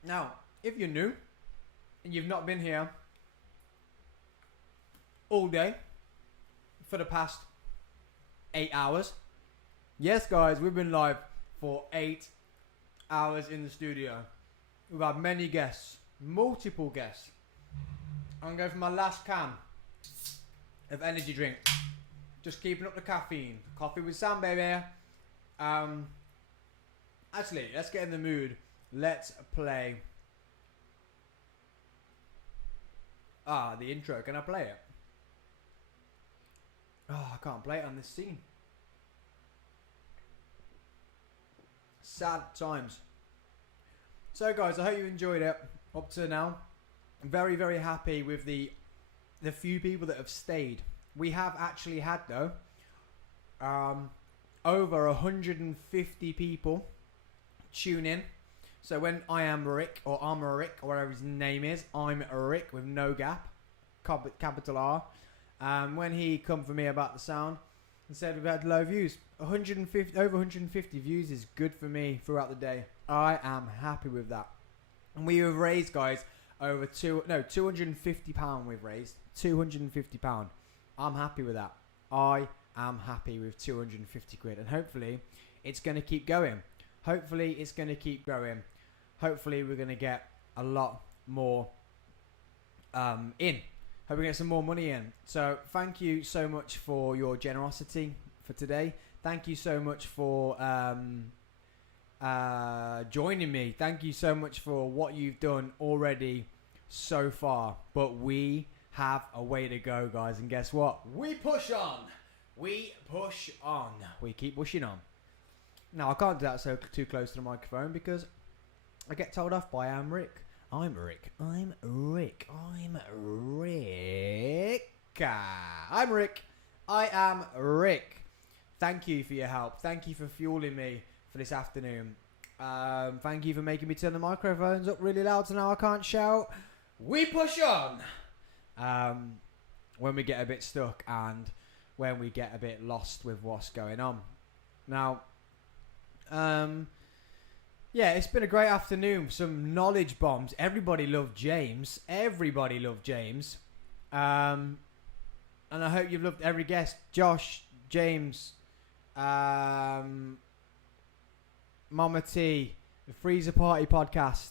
Now, if you're new and you've not been here all day for the past 8 hours, yes, guys, we've been live for 8 hours in the studio. We've had many guests, multiple guests. I'm going for my last can of energy drink. Just keeping up the caffeine. Coffee with Sam, baby. Actually, let's get in the mood. Let's play. The intro. Can I play it? I can't play it on this scene. Sad times. So, guys, I hope you enjoyed it up to now. I'm very, very happy with the few people that have stayed. We have actually had, though, over 150 people tune in. So when I am Rick, or I'm Rick, or whatever his name is, I'm Rick with no gap, capital R. When he come for me about the sound and said we've had low views, over 150 views is good for me throughout the day. I am happy with that. And we have raised, guys, over £250 we've raised. £250. I'm happy with that. I am happy with 250 quid. And hopefully it's going to keep going. Hopefully it's going to keep growing. Hopefully we're going to get a lot more in. Hope we get some more money in. So thank you so much for your generosity for today. Thank you so much for joining me. Thank you so much for what you've done already so far. But we have a way to go, guys. And guess what? We push on. We push on. We keep pushing on. Now, I can't do that too close to the microphone because I get told off by I'm Rick. I'm Rick. I'm Rick. I'm Rick. I'm Rick. I am Rick. Thank you for your help. Thank you for fueling me for this afternoon. Thank you for making me turn the microphones up really loud so now I can't shout. We push on. When we get a bit stuck and when we get a bit lost with what's going on. Now, yeah, it's been a great afternoon. Some knowledge bombs. Everybody loved James. Everybody loved James. And I hope you've loved every guest. Josh, James, Mama T, the Freezer Party podcast,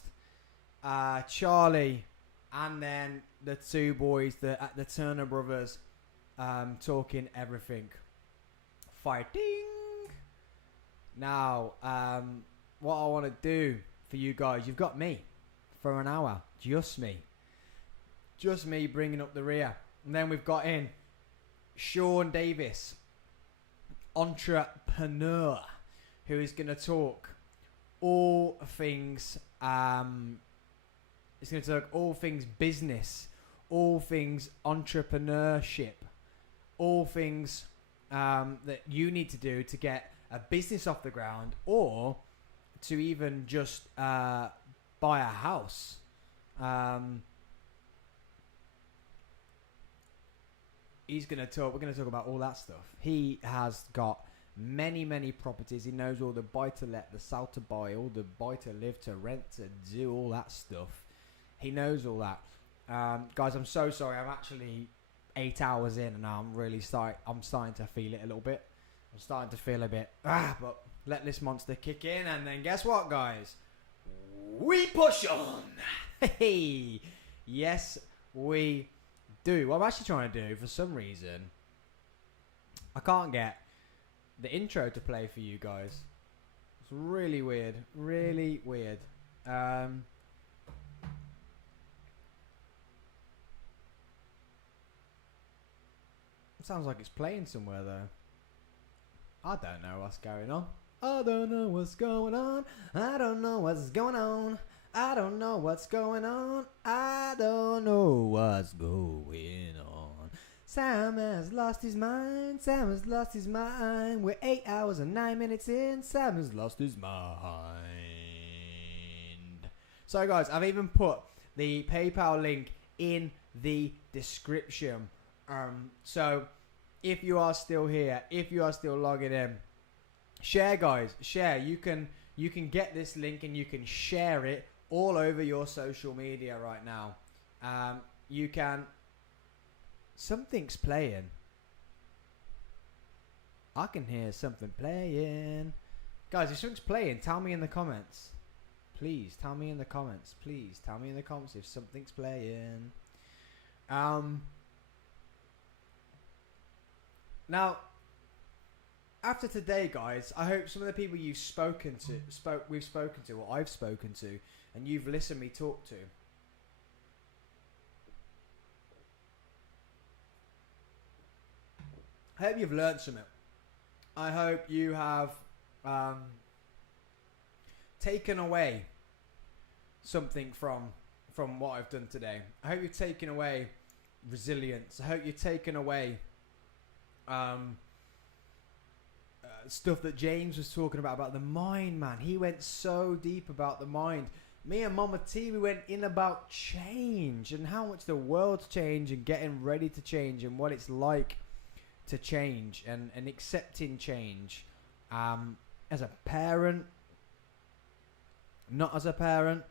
Charlie, and then the two boys, the Turner brothers, talking everything. Fighting. Now, what I want to do for you guys, you've got me for an hour. Just me. Just me bringing up the rear. And then we've got in Sean Davis, entrepreneur, who is going to talk all things, it's going to talk all things business, all things entrepreneurship, all things that you need to do to get a business off the ground or to even just buy a house. He's gonna talk. We're gonna talk about all that stuff. He has got many properties. He knows all the buy to let, the sell to buy, all the buy to live, to rent, to do all that stuff. He knows all that. Guys, I'm so sorry. I'm actually 8 hours in, and I'm starting to feel it a little bit. I'm starting to feel a bit. But let this monster kick in, and then guess what, guys? We push on. Hey, yes, we do. What I'm actually trying to do, for some reason, I can't get the intro to play for you guys. It's really weird. Really weird. Sounds like it's playing somewhere though. I don't know what's going on. I don't know what's going on. I don't know what's going on. I don't know what's going on. I don't know what's going on. Sam has lost his mind. Sam has lost his mind. We're 8 hours and 9 minutes in. Sam has lost his mind. So guys, I've even put the PayPal link in the description. So if you are still here, if you are still logging in, share, guys, share. You can get this link and you can share it all over your social media right now. You can. Something's playing. I can hear something playing. Guys, if something's playing, tell me in the comments. Please tell me in the comments. Please tell me in the comments if something's playing. Now, after today, guys, I hope some of the people we've spoken to, or I've spoken to, and you've listened me talk to, I hope you've learned something. I hope you have taken away something from what I've done today. I hope you've taken away resilience. I hope you've taken away stuff that James was talking about the mind, man. He went so deep about the mind. Me and Mama T, we went in about change and how much the world's changed and getting ready to change and what it's like to change and accepting change as a parent, not as a parent.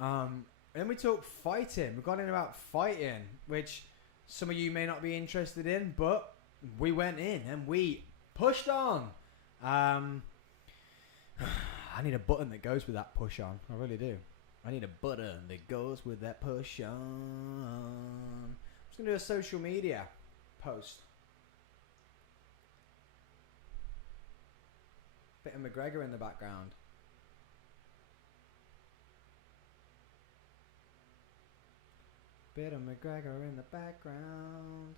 Then we talked fighting. We got in about fighting, which some of you may not be interested in, but we went in and we pushed on. I need a button that goes with that push on. I really do. I need a button that goes with that push on. I'm just going to do a social media post. Bit of McGregor in the background. Bit of McGregor in the background.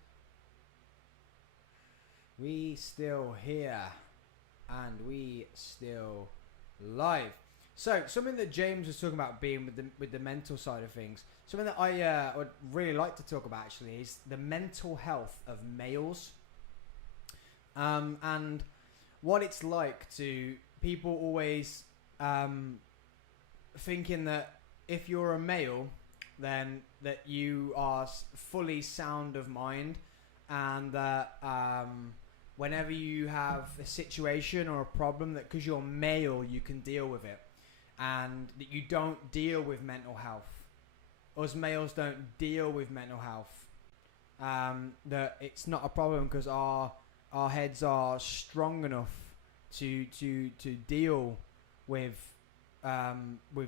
We still here. And we still live. So, something that James was talking about being with the mental side of things. Something that I would really like to talk about actually is the mental health of males. And what it's like to people always thinking that if you're a male, then that you are fully sound of mind, and that whenever you have a situation or a problem, that because you're male you can deal with it, and that you don't deal with mental health. Us males don't deal with mental health. That it's not a problem because our heads are strong enough to deal with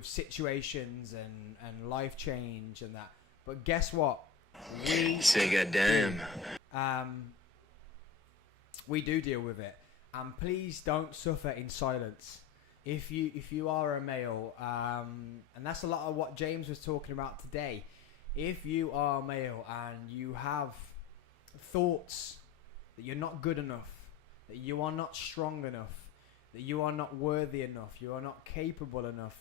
situations and life change and that. But guess what? We say goddamn. We do deal with it, and please don't suffer in silence. If you are a male, and that's a lot of what James was talking about today. If you are a male and you have thoughts that you're not good enough, that you are not strong enough, that you are not worthy enough, you are not capable enough.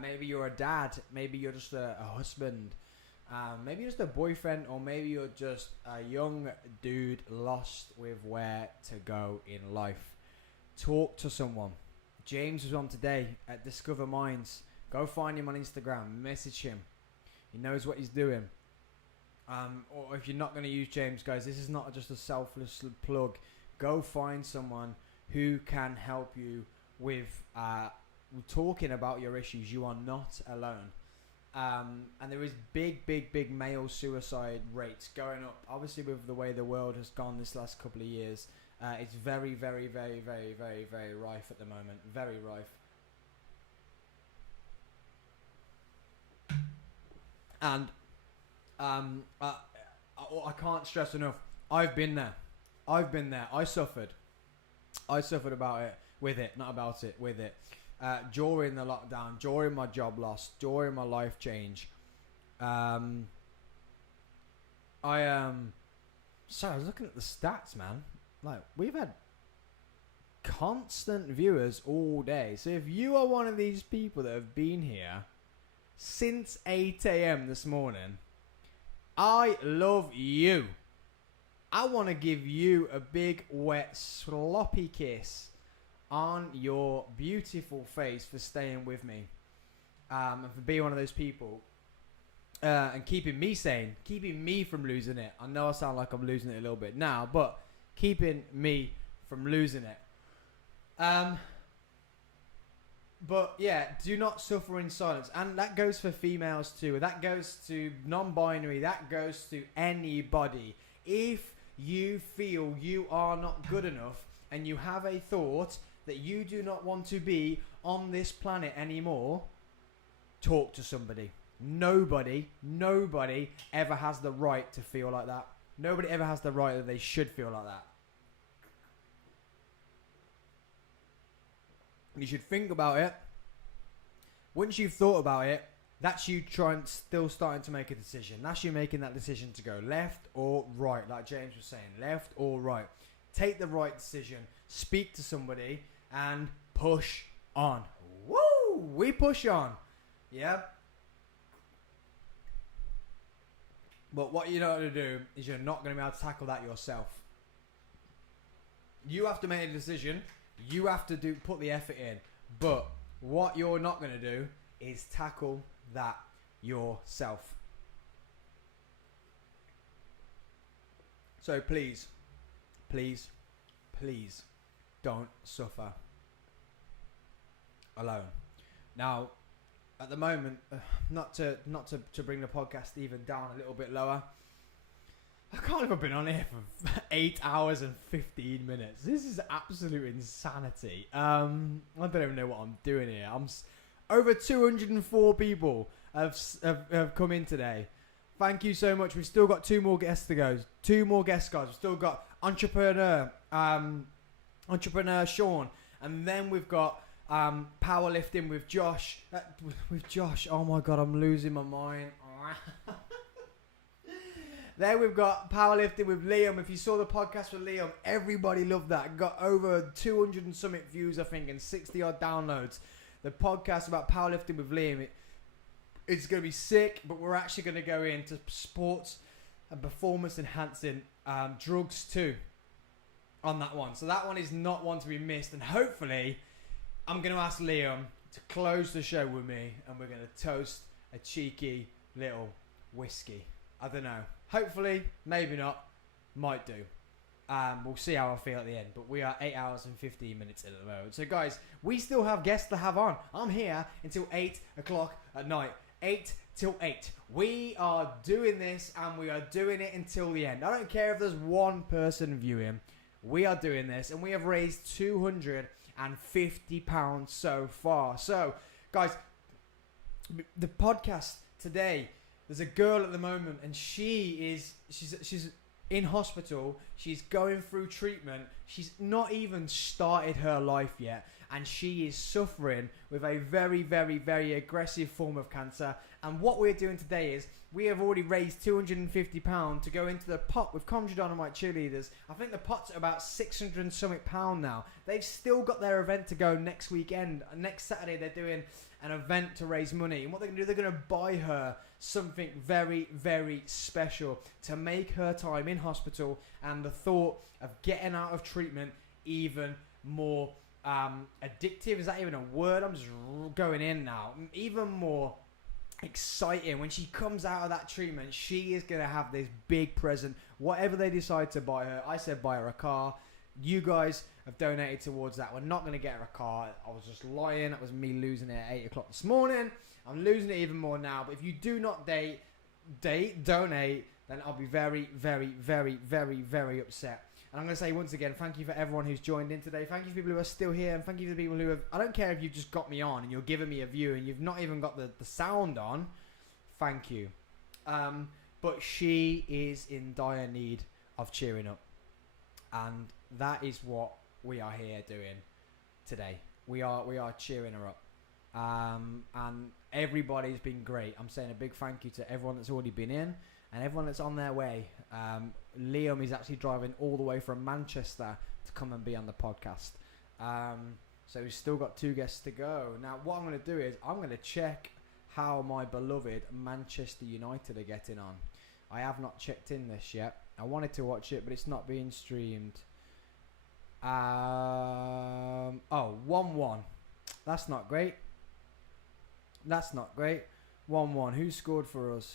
Maybe you're a dad, maybe you're just a husband, maybe you're just a boyfriend, or maybe you're just a young dude lost with where to go in life. Talk to someone. James was on today at Discover Minds Go find him on Instagram. Message him. He knows what he's doing. Or if you're not going to use James, guys, this is not just a selfless plug. Go find someone who can help you with talking about your issues. You are not alone. And there is big male suicide rates going up. Obviously, with the way the world has gone this last couple of years, it's very rife at the moment. Very rife. And I can't stress enough. I've been there. I suffered about it, with it, not about it, with it. During the lockdown, during my job loss, during my life change. So I was looking at the stats, man. Like, we've had constant viewers all day. So if you are one of these people that have been here since 8 a.m. this morning, I love you. I want to give you a big, wet, sloppy kiss on your beautiful face for staying with me, and for being one of those people, and keeping me sane, keeping me from losing it. I know I sound like I'm losing it a little bit now, but keeping me from losing it. But yeah, do not suffer in silence. And that goes for females too. That goes to non-binary. That goes to anybody. If you feel you are not good enough and you have a thought that you do not want to be on this planet anymore, talk to somebody. Nobody ever has the right to feel like that. Nobody ever has the right that they should feel like that. You should think about it. Once you've thought about it, that's you still starting to make a decision. That's you making that decision to go left or right, like James was saying, left or right. Take the right decision. Speak to somebody and push on. Woo! We push on. Yeah. But what you're not going to do is you're not going to be able to tackle that yourself. You have to make a decision. You have to put the effort in. But what you're not going to do is tackle that yourself. So please don't suffer alone. Now, at the moment, not to bring the podcast even down a little bit lower, I can't have been on here for 8 hours and 15 minutes. This is absolute insanity. I don't even know what I'm doing here. Over 204 people have come in today. Thank you so much. We've still got 2 more guests to go. 2 more guests, guys. We've still got entrepreneur Sean, and then we've got powerlifting with Josh. Oh my god, I'm losing my mind. There we've got powerlifting with Liam. If you saw the podcast with Liam, everybody loved that. Got over 200 and something views, I think, and 60 odd downloads. The podcast about powerlifting with Liam, it's going to be sick, but we're actually going to go into sports and performance enhancing drugs too on that one. So that one is not one to be missed. And hopefully, I'm going to ask Liam to close the show with me, and we're going to toast a cheeky little whiskey. I don't know. Hopefully, maybe not. Might do. We'll see how I feel at the end. But we are 8 hours and 15 minutes in at the moment. So, guys, we still have guests to have on. I'm here until 8 o'clock at night. 8 till 8. We are doing this, and we are doing it until the end. I don't care if there's one person viewing. We are doing this, and we have raised £250 so far. So, guys, the podcast today, there's a girl at the moment, and she's in hospital. She's going through treatment. She's not even started her life yet, and she is suffering with a very, very, very aggressive form of cancer. And what we're doing today is we have already raised £250 to go into the pot with Comedy Dynamite cheerleaders. I think the pot's at about £600 and something now. They've still got their event to go next weekend. Next Saturday, they're doing an event to raise money. And what they're going to do, they're going to buy her something very, very special to make her time in hospital and the thought of getting out of treatment even more addictive. Is that even a word? I'm just going in now. Even more exciting when she comes out of that treatment. She is going to have this big present. Whatever they decide to buy her, I said buy her a car. You guys have donated towards that. We're not going to get her a car. I was just lying. That was me losing it at 8 o'clock this morning. I'm losing it even more now. But if you do not donate, then I'll be very, very, very, very, very upset. And I'm going to say once again, thank you for everyone who's joined in today. Thank you for people who are still here. And thank you for the people who have... I don't care if you've just got me on and you're giving me a view and you've not even got the sound on. Thank you. But she is in dire need of cheering up. And that is what we are here doing today. We are cheering her up. And everybody's been great. I'm saying a big thank you to everyone that's already been in and everyone that's on their way. Liam is actually driving all the way from Manchester to come and be on the podcast. So we've still got 2 guests to go. Now, what I'm going to do is I'm going to check how my beloved Manchester United are getting on. I have not checked in this yet. I wanted to watch it, but it's not being streamed. 1-1. That's not great. 1-1. Who scored for us?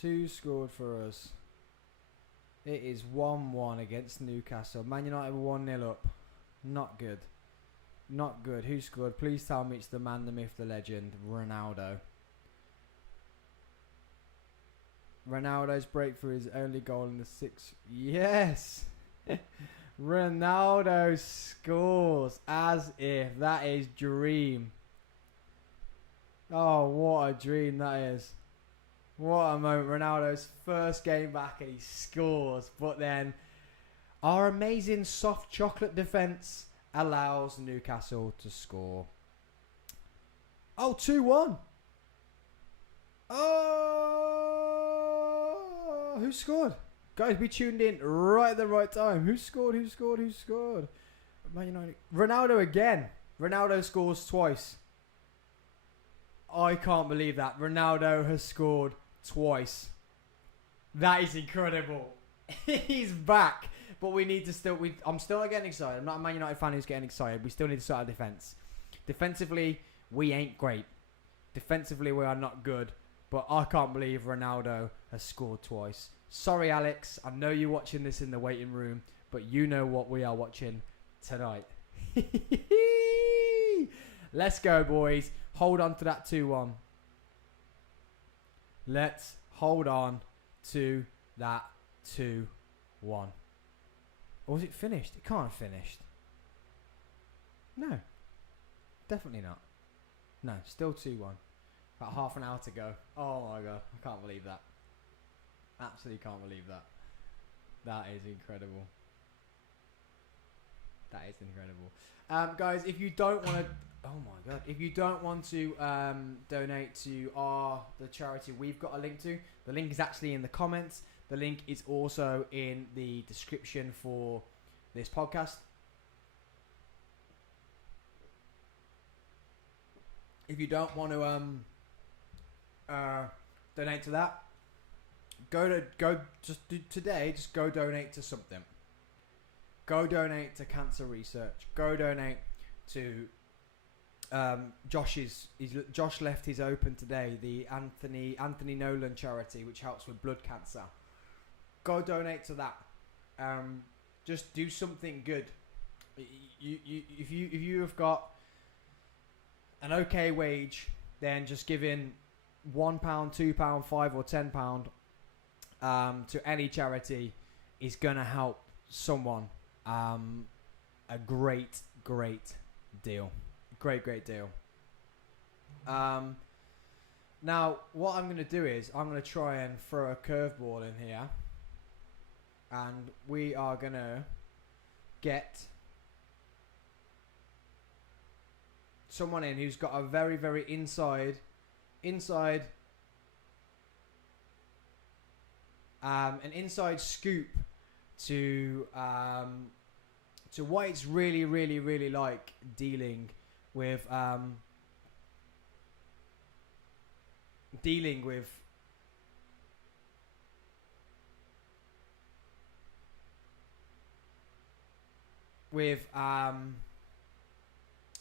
It is 1-1 against Newcastle. Man United 1-0 up. Not good. Who scored? Please tell me it's the man, the myth, the legend, Ronaldo. Ronaldo's breakthrough is only goal in the 6th. Yes! Ronaldo scores as if that is dream. Oh, what a dream that is. What a moment. Ronaldo's first game back and he scores. But then our amazing soft chocolate defence allows Newcastle to score. Oh, 2-1. Oh, who scored? Guys, we tuned in right at the right time. Who scored? Man United. Ronaldo again. Ronaldo scores twice. I can't believe that. Ronaldo has scored twice. That is incredible. He's back. But we need to still... I'm still not getting excited. I'm not a Man United fan who's getting excited. We still need to sort our defence. Defensively, we ain't great. Defensively, we are not good. But I can't believe Ronaldo has scored twice. Sorry, Alex. I know you're watching this in the waiting room. But you know what we are watching tonight. Let's go, boys. Hold on to that 2-1. Let's hold on to that 2-1. Or was it finished? It can't have finished. No. Definitely not. No, still 2-1. About half an hour to go. Oh my god. I can't believe that. Absolutely can't believe that. That is incredible. Guys, if you don't want to... Oh my god. If you don't want to donate to the charity we've got a link to, the link is actually in the comments. The link is also in the description for this podcast. If you don't want to donate to that, just go donate to something. Go donate to cancer research. Go donate to Josh left his open today, the Anthony Nolan charity, which helps with blood cancer. Go donate to that. Just do something good. If you have got an okay wage, then just give in £1, £2, £5 or £10 to any charity is gonna help someone. A great deal. Great deal. Now, what I'm going to do is I'm going to try and throw a curveball in here. And we are going to get someone in who's got a very, very inside an inside scoop to what it's really like dealing with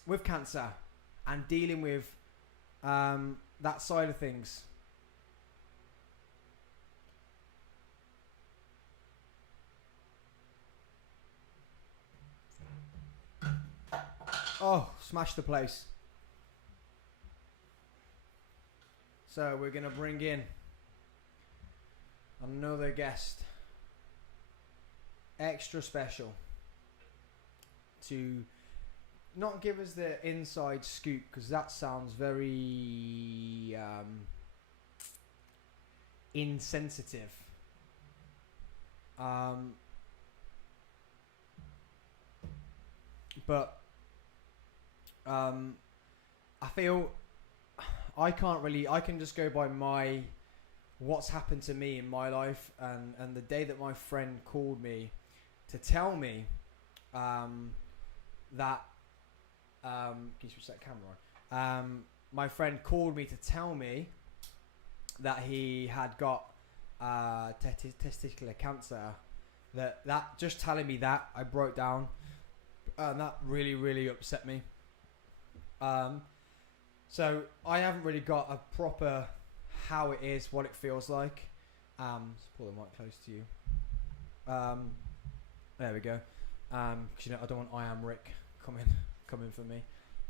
with cancer and dealing with that side of things. Oh, smash the place. So we're going to bring in another guest, extra special, to not give us the inside scoop, because that sounds very insensitive. But I feel I can just go by what's happened to me in my life, and the day that my friend called me to tell me that can you switch that camera on? My friend called me to tell me that he had got testicular cancer. That just telling me that, I broke down, and that really upset me. So I haven't really got a proper how it is, what it feels like. Let's pull the mic close to you. There we go. 'Cause, I don't want I Am Rick coming for me.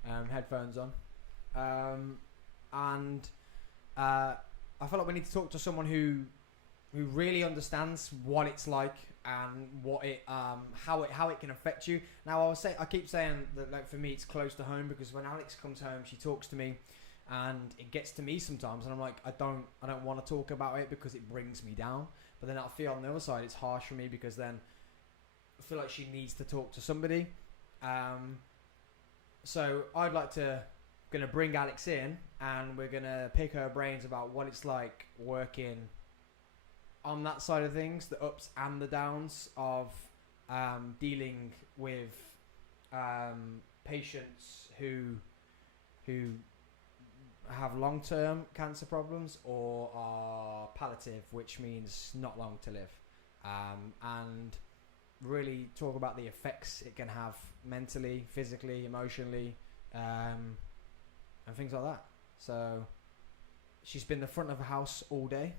Headphones on. And I feel like we need to talk to someone who really understands what it's like and what it how it can affect you. Now I keep saying that, like, for me it's close to home, because when Alex comes home, she talks to me, and it gets to me sometimes, and I'm like, I don't want to talk about it because it brings me down. But then I feel on the other side it's harsh for me, because then I feel like she needs to talk to somebody. So I'd like to gonna bring Alex in, and we're gonna pick her brains about what it's like working on that side of things, the ups and the downs of dealing with patients who have long-term cancer problems or are palliative, which means not long to live, and really talk about the effects it can have mentally, physically, emotionally, and things like that. So she's been the front of the house all day.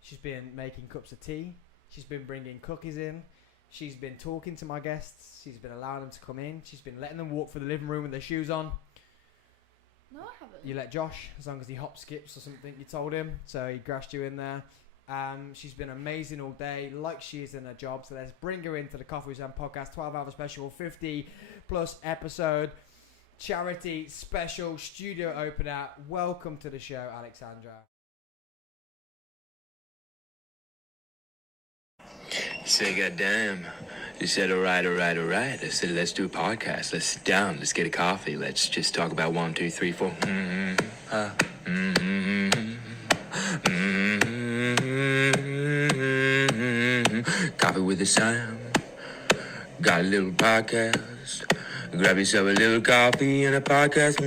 She's been making cups of tea. She's been bringing cookies in. She's been talking to my guests. She's been allowing them to come in. She's been letting them walk through the living room with their shoes on. No, I haven't. You let Josh, as long as he hop skips or something, you told him. So he grashed you in there. She's been amazing all day, like she is in her job. So let's bring her into the Coffee with Sam podcast, 12-hour special, 50+ episode, charity special, studio opener. Welcome to the show, Alexandra. Say, goddamn. You said, all right. I said, let's do a podcast. Let's sit down. Let's get a coffee. Let's just talk about 1, 2, 3, 4. Coffee with the Sam. Got a little podcast. Grab yourself a little coffee and a podcast.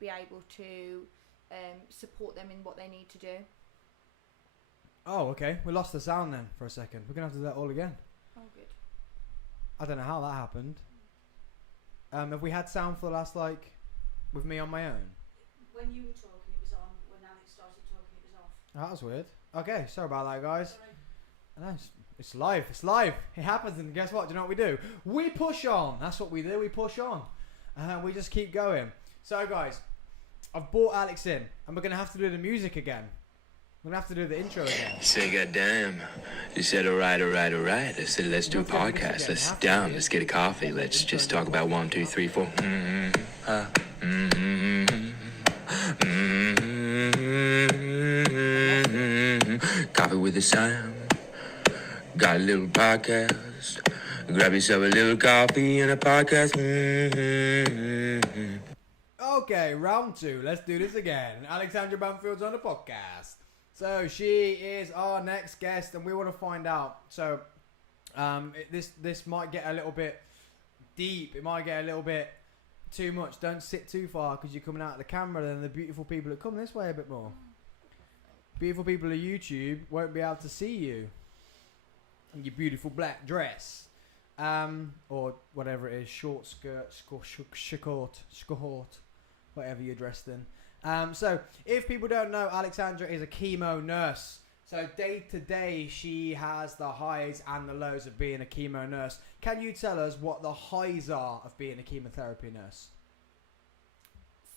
be able to support them in what they need to do. Oh, okay. We lost the sound then for a second. We're going to have to do that all again. Oh, good. I don't know how that happened. Have we had sound for the last, like, with me on my own? When you were talking, it was on. When Alex started talking, it was off. That was weird. Okay, sorry about that, guys. No, it's live. It's live. It happens, and guess what? Do you know what we do? We push on. That's what we do. We push on. We just keep going. So, guys, I've brought Alex in, and we're going to have to do the music again. We're going to have to do the intro again. Say, goddamn. You said, all right. I said, let's do a podcast. Let's sit down. Let's get a coffee. Let's just talk about 1, 2, 3, 4. Coffee with the Sam. Got a little podcast. Grab yourself a little coffee and a podcast. Okay, round 2. Let's do this again. Alexandra Banfield's on the podcast. So she is our next guest, and we want to find out. So this might get a little bit deep. It might get a little bit too much. Don't sit too far because you're coming out of the camera. Then the beautiful people that come this way a bit more. Beautiful people of YouTube won't be able to see you in your beautiful black dress, or whatever it is, short skirt, short, whatever you're dressed in. So, if people don't know, Alexandra is a chemo nurse. So, day to day, she has the highs and the lows of being a chemo nurse. Can you tell us what the highs are of being a chemotherapy nurse?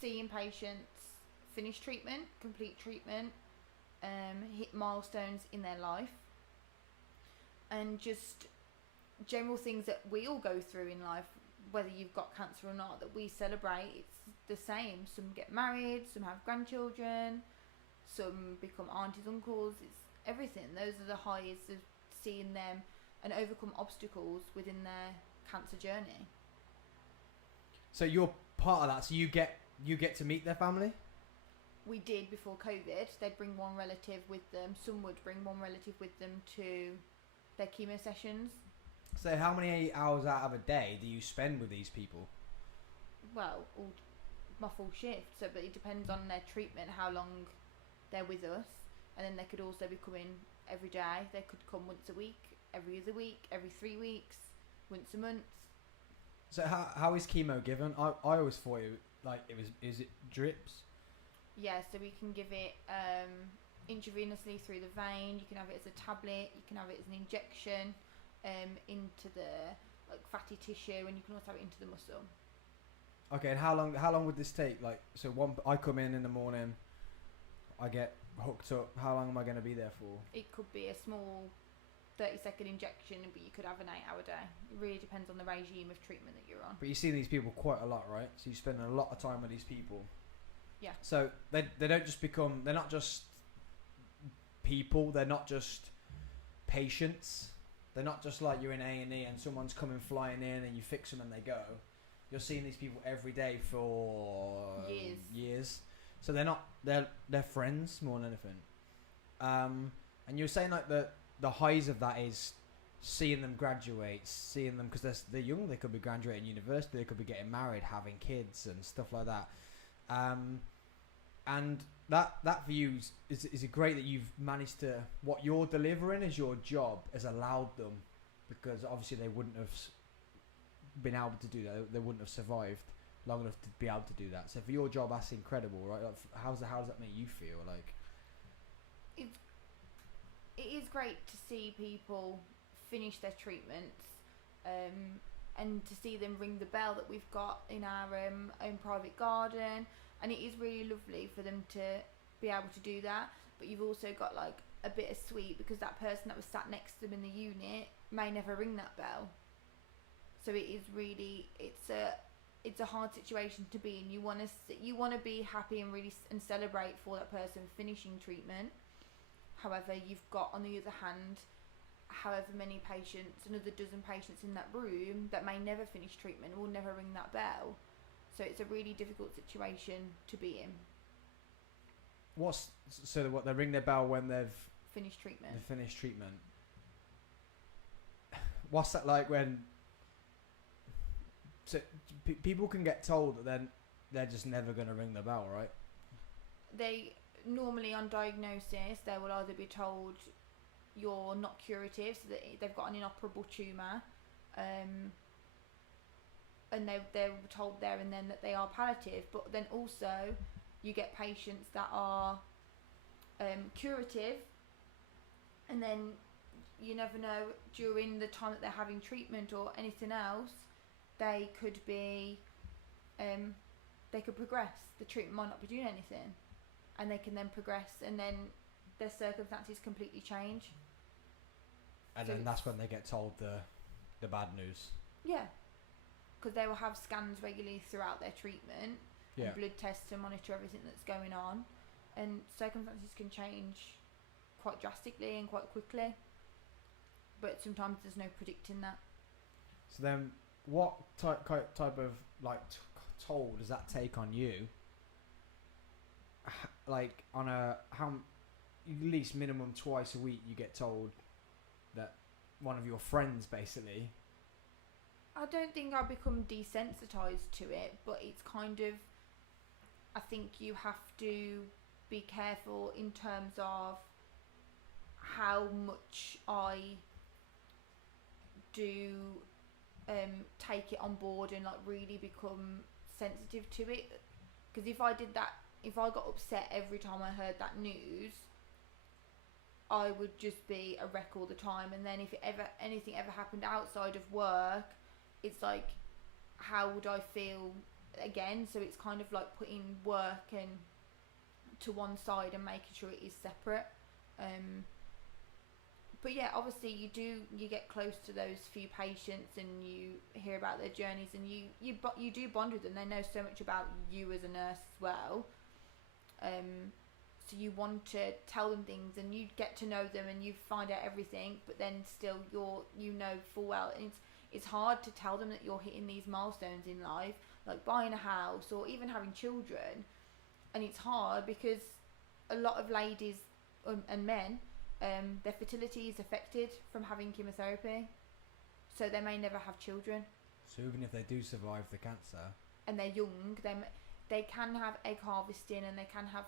Seeing patients finish treatment, complete treatment, hit milestones in their life, and just general things that we all go through in life, whether you've got cancer or not, that we celebrate. It's the same. Some get married, some have grandchildren, some become aunties, uncles. It's everything. Those are the highs of seeing them and overcome obstacles within their cancer journey. So you're part of that. So you get to meet their family? We did before COVID. They'd bring one relative with them. Some would bring one relative with them to their chemo sessions. So how many hours out of a day do you spend with these people? Well, my full shift. So, but it depends on their treatment, how long they're with us, and then they could also be coming every day. They could come once a week, every other week, every 3 weeks, once a month. So how is chemo given? I always thought is it drips? Yeah, so we can give it intravenously through the vein. You can have it as a tablet. You can have it as an injection into the fatty tissue, and you can also have it into the muscle. Okay, and how long would this take? I come in the morning, I get hooked up. How long am I going to be there for? It could be a small 30-second injection, but you could have an 8-hour day. It really depends on the regime of treatment that you're on. But you see these people quite a lot, right? So you spend a lot of time with these people. Yeah. So they don't just become. They're not just people. They're not just patients. They're not just like you're in A&E and someone's coming flying in and you fix them and they go. You're seeing these people every day for years. So they're friends more than anything. And you're saying like the highs of that is seeing them graduate, seeing them because they're young. They could be graduating university. They could be getting married, having kids and stuff like that. And that for you is it great that you've managed to, what you're delivering as your job has allowed them, because obviously they wouldn't have been able to do that. They wouldn't have survived long enough to be able to do that. So for your job, that's incredible, right? Like, how does that make you feel? Like, it is great to see people finish their treatments, and to see them ring the bell that we've got in our own private garden. And it is really lovely for them to be able to do that. But you've also got like a bittersweet, because that person that was sat next to them in the unit may never ring that bell. So it is really, it's a hard situation to be in. You want to be happy and really and celebrate for that person finishing treatment. However, you've got on the other hand, however many patients, another dozen patients in that room that may never finish treatment, will never ring that bell. So it's a really difficult situation to be in. They ring their bell when they've finished treatment. What's that like when? So people can get told that then they're just never going to ring the bell, right? They normally on diagnosis they will either be told you're not curative, so that they've got an inoperable tumour, and they're told there and then that they are palliative. But then also you get patients that are curative, and then you never know during the time that they're having treatment or anything else, they could be they could progress. The treatment might not be doing anything, and they can then progress, and then their circumstances completely change. And So then that's when they get told the bad news. Yeah, because they will have scans regularly throughout their treatment, and blood tests to monitor everything that's going on, and circumstances can change quite drastically and quite quickly. But sometimes there's no predicting that. So then, what type of like toll does that take on you? Like on a at least minimum twice a week, you get told that one of your friends basically. I don't think I've become desensitized to it, but it's kind of, I think you have to be careful in terms of how much I do take it on board and like really become sensitive to it. Because if I did that, if I got upset every time I heard that news, I would just be a wreck all the time. And then if anything ever happened outside of work, it's like, how would I feel again? So it's kind of like putting work and to one side and making sure it is separate. But yeah, obviously you get close to those few patients and you hear about their journeys, and you do bond with them. They know so much about you as a nurse as well. So you want to tell them things, and you get to know them, and you find out everything. But then still, you know full well, and it's hard to tell them that you're hitting these milestones in life, like buying a house or even having children. And it's hard because a lot of ladies and men, their fertility is affected from having chemotherapy, so they may never have children. So even if they do survive the cancer, and they're young, they can have egg harvesting, and they can have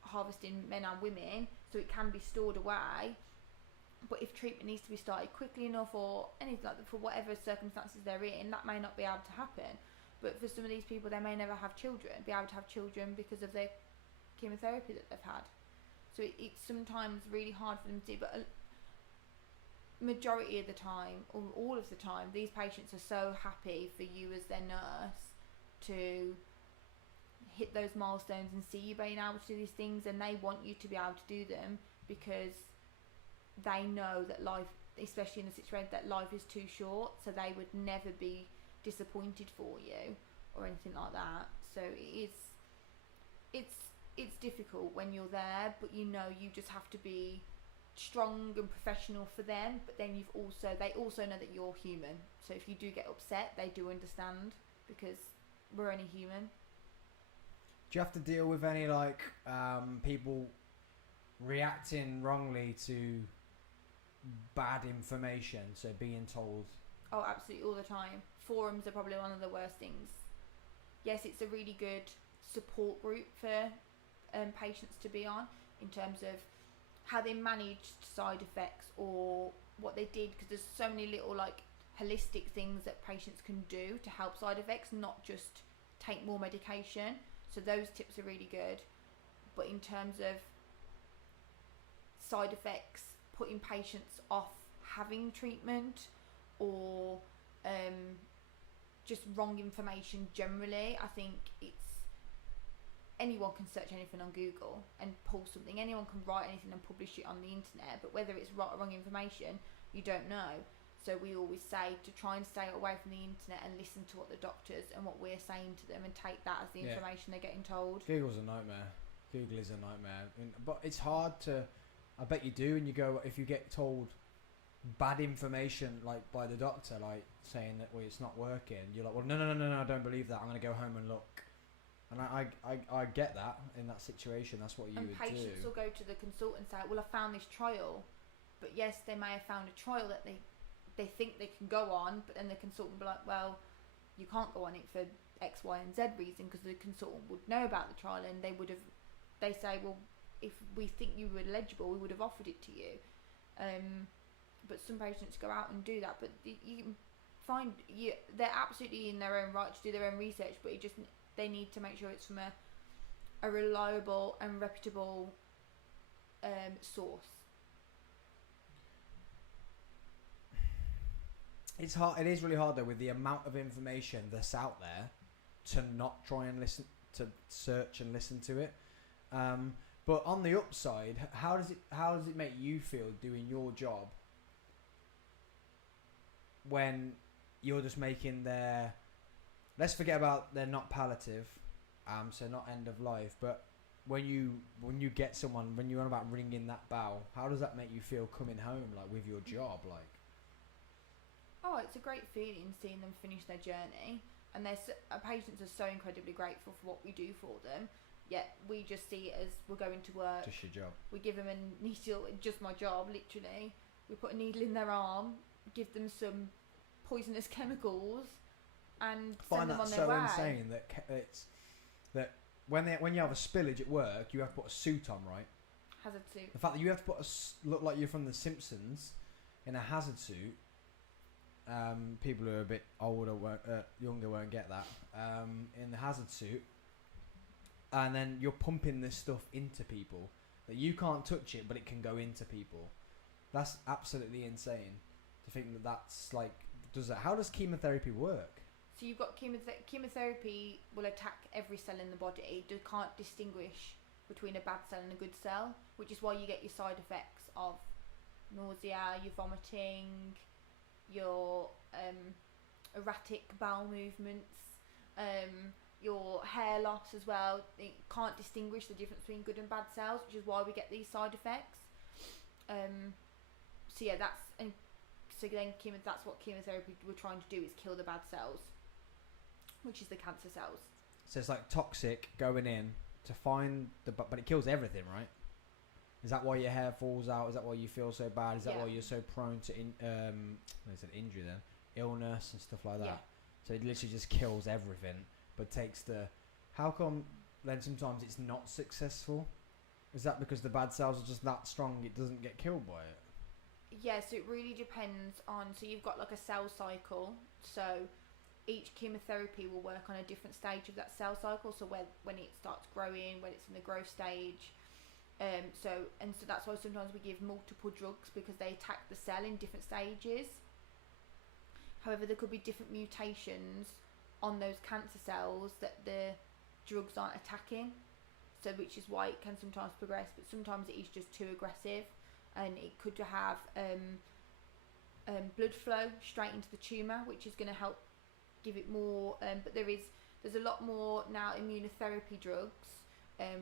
harvesting men and women, so it can be stored away. But if treatment needs to be started quickly enough, or anything like that, for whatever circumstances they're in, that may not be able to happen. But for some of these people, they may never be able to have children because of their chemotherapy that they've had. So it's sometimes really hard for them to do. But a majority of the time, or all of the time, these patients are so happy for you as their nurse to hit those milestones and see you being able to do these things, and they want you to be able to do them because they know that life, especially in a situation that life is too short, so they would never be disappointed for you or anything like that. So it's difficult when you're there, but you just have to be strong and professional for them. But then they also know that you're human, so if you do get upset, they do understand, because we're only human. do you have to deal with any people reacting wrongly to bad information, so being told? Oh, absolutely, all the time. Forums are probably one of the worst things. Yes, it's a really good support group for patients to be on, in terms of how they managed side effects or what they did, because there's so many little holistic things that patients can do to help side effects, not just take more medication. So those tips are really good. But in terms of side effects, putting patients off having treatment, or just wrong information generally, I think anyone can search anything on Google and pull something. Anyone can write anything and publish it on the internet, but whether it's right or wrong information, you don't know. So we always say to try and stay away from the internet and listen to what the doctors and what we're saying to them, and take that as the information they're getting told. Google's a nightmare. Google is a nightmare. But it's hard to... I bet you do, and you go, if you get told bad information by the doctor, saying that it's not working, you're like, well, no, I don't believe that. I'm going to go home and look. And I get that in that situation. That's what you would do. And patients will go to the consultant and say, well, I found this trial. But yes, they may have found a trial that they think they can go on, but then the consultant will be like, well, you can't go on it for X, Y, and Z reason, because the consultant would know about the trial and they say, well, if we think you were eligible, we would have offered it to you. But some patients go out and do that, but you can find they're absolutely in their own right to do their own research, but they need to make sure it's from a reliable and reputable source. It's hard. It is really hard though, with the amount of information that's out there, to not try and listen, to search and listen to it. But on the upside, how does it make you feel doing your job when you're just making their, let's forget about they're not palliative, so not end of life, but when you get someone, when you're on about ringing that bell, how does that make you feel coming home, like, with your job, like? Oh, it's a great feeling seeing them finish their journey, and our patients are so incredibly grateful for what we do for them. Yet we just see it as we're going to work. Just your job. We give them a needle, just my job, literally. We put a needle in their arm, give them some poisonous chemicals, and send them on their way. I find that so insane that when you have a spillage at work, you have to put a suit on, right? Hazard suit. The fact that you have to look like you're from The Simpsons in a hazard suit. People who are a bit older, younger won't get that. In the hazard suit, and then you're pumping this stuff into people that you can't touch it, but it can go into people. That's absolutely insane to think that that's like, does that? How does chemotherapy work? So you've got chemotherapy will attack every cell in the body. It can't distinguish between a bad cell and a good cell, which is why you get your side effects of nausea, your vomiting, your erratic bowel movements, your hair loss as well. It can't distinguish the difference between good and bad cells, which is why we get these side effects. So yeah, that's what chemotherapy we're trying to do, is kill the bad cells, which is the cancer cells. So it's like toxic going in to find but it kills everything, right? Is that why your hair falls out? Is that why you feel so bad? Is that why you're so prone to injury then? Illness and stuff like that. Yeah. So it literally just kills everything, but takes how come then sometimes it's not successful? Is that because the bad cells are just that strong it doesn't get killed by it? Yeah, so it really depends on, so you've got like a cell cycle, so each chemotherapy will work on a different stage of that cell cycle, so when it starts growing, when it's in the growth stage, so that's why sometimes we give multiple drugs, because they attack the cell in different stages. However, there could be different mutations on those cancer cells that the drugs aren't attacking, so which is why it can sometimes progress, but sometimes it is just too aggressive, and it could have blood flow straight into the tumour, which is going to help give it more, but there's a lot more now immunotherapy drugs,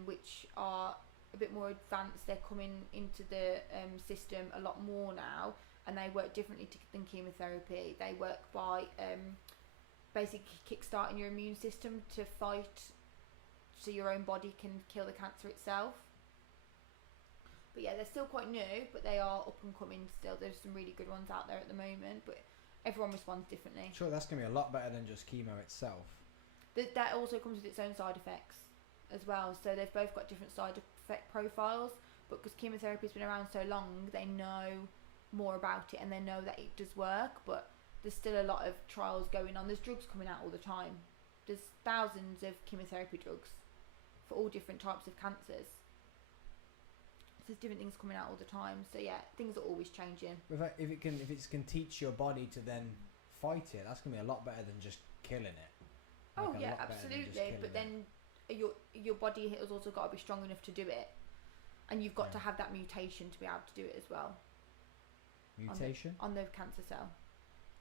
which are a bit more advanced. They're coming into the system a lot more now, and they work differently than chemotherapy. They work by basically kickstarting your immune system to fight, so your own body can kill the cancer itself. But yeah, they're still quite new, but they are up and coming still. There's some really good ones out there at the moment, but everyone responds differently. Sure, that's going to be a lot better than just chemo itself. That also comes with its own side effects as well. So they've both got different side effect profiles, but because chemotherapy's been around so long, they know more about it and they know that it does work, but there's still a lot of trials going on. There's drugs coming out all the time. There's thousands of chemotherapy drugs for all different types of cancers. There's different things coming out all the time, so yeah, things are always changing. If it can teach your body to then fight it, that's gonna be a lot better than just killing it. Oh yeah, absolutely. But then your body has also got to be strong enough to do it, and you've got to have that mutation to be able to do it as well. Mutation on the cancer cell.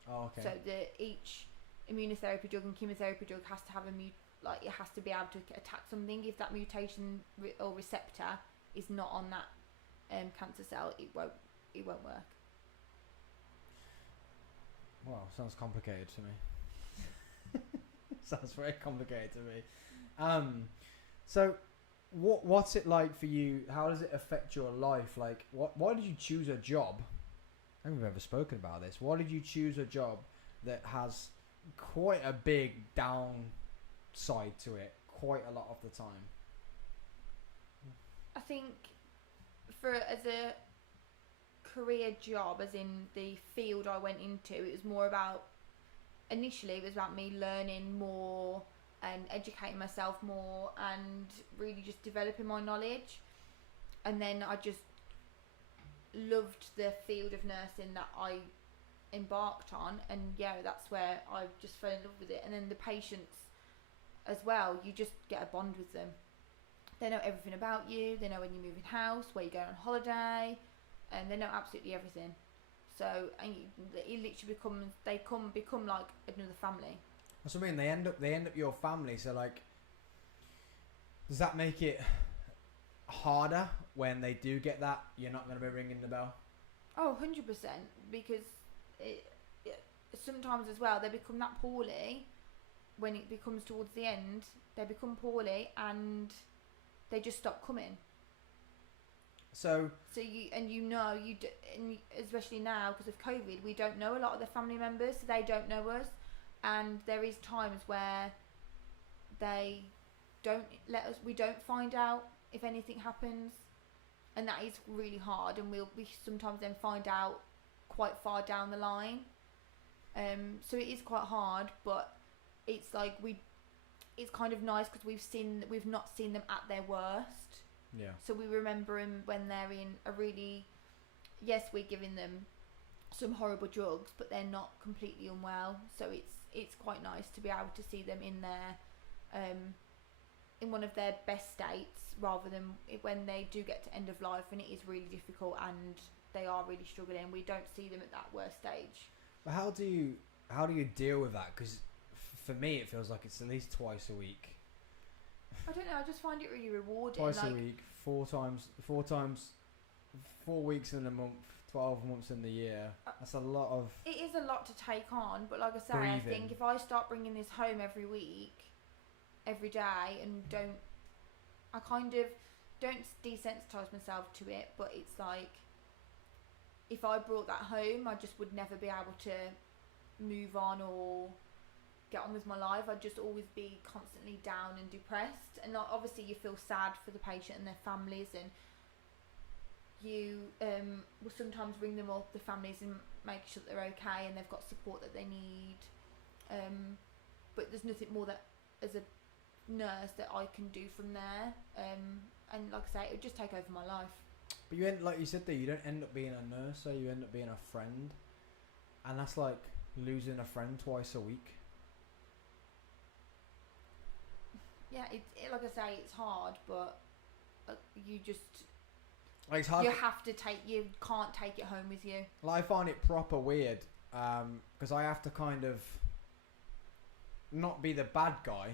Oh, okay. So each immunotherapy drug and chemotherapy drug has to have it has to be able to attack something. If that mutation or receptor is not on that cancer cell, it won't work. Well, sounds complicated to me. Sounds very complicated to me. So what's it like for you? How does it affect your life? Like, why did you choose a job? I don't think we've ever spoken about this. Why did you choose a job that has quite a big downside to it quite a lot of the time. I think as a career job, as in the field I went into, it was more about, initially it was about me learning more and educating myself more and really just developing my knowledge. And then I just loved the field of nursing that I embarked on, and yeah, that's where I just fell in love with it. And then the patients as well, you just get a bond with them. They know everything about you. They know when you're moving house, where you're going on holiday, and they know absolutely everything. So, and it literally become like another family. That's what I mean. They end up your family. So like, does that make it harder when they do get that? You're not going to be ringing the bell. Oh, 100%. Because sometimes as well, they become that poorly. When it becomes towards the end, they become poorly and they just stop coming. So especially now because of COVID, we don't know a lot of the family members, so they don't know us, and there is times where they don't let us. We don't find out if anything happens, and that is really hard. And we sometimes then find out quite far down the line. So it is quite hard, but it's like it's kind of nice because we've not seen them at their worst. Yeah. So we remember them when they're in a really, yes, we're giving them some horrible drugs, but they're not completely unwell. So it's quite nice to be able to see them in their, in one of their best states, rather than when they do get to end of life and it is really difficult and they are really struggling. We don't see them at that worst stage. But how do you deal with that? Because for me, it feels like it's at least twice a week. I don't know. I just find it really rewarding. Twice a week, 4 weeks in a month, 12 months in the year. That's a lot of. It is a lot to take on, but like I say, breathing. I think if I start bringing this home every week, every day, and I kind of don't desensitize myself to it, but it's like if I brought that home, I just would never be able to move on or get on with my life. I'd just always be constantly down and depressed, and like, obviously you feel sad for the patient and their families, and you will sometimes ring them up, the families, and make sure that they're okay and they've got support that they need, but there's nothing more that as a nurse that I can do from there, and like I say, it would just take over my life. But you end, like you said there, you don't end up being a nurse, so you end up being a friend, and that's like losing a friend twice a week. Yeah, like I say, it's hard, but you just like, it's hard. You can't take it home with you. Like, I find it proper weird, because I have to kind of not be the bad guy,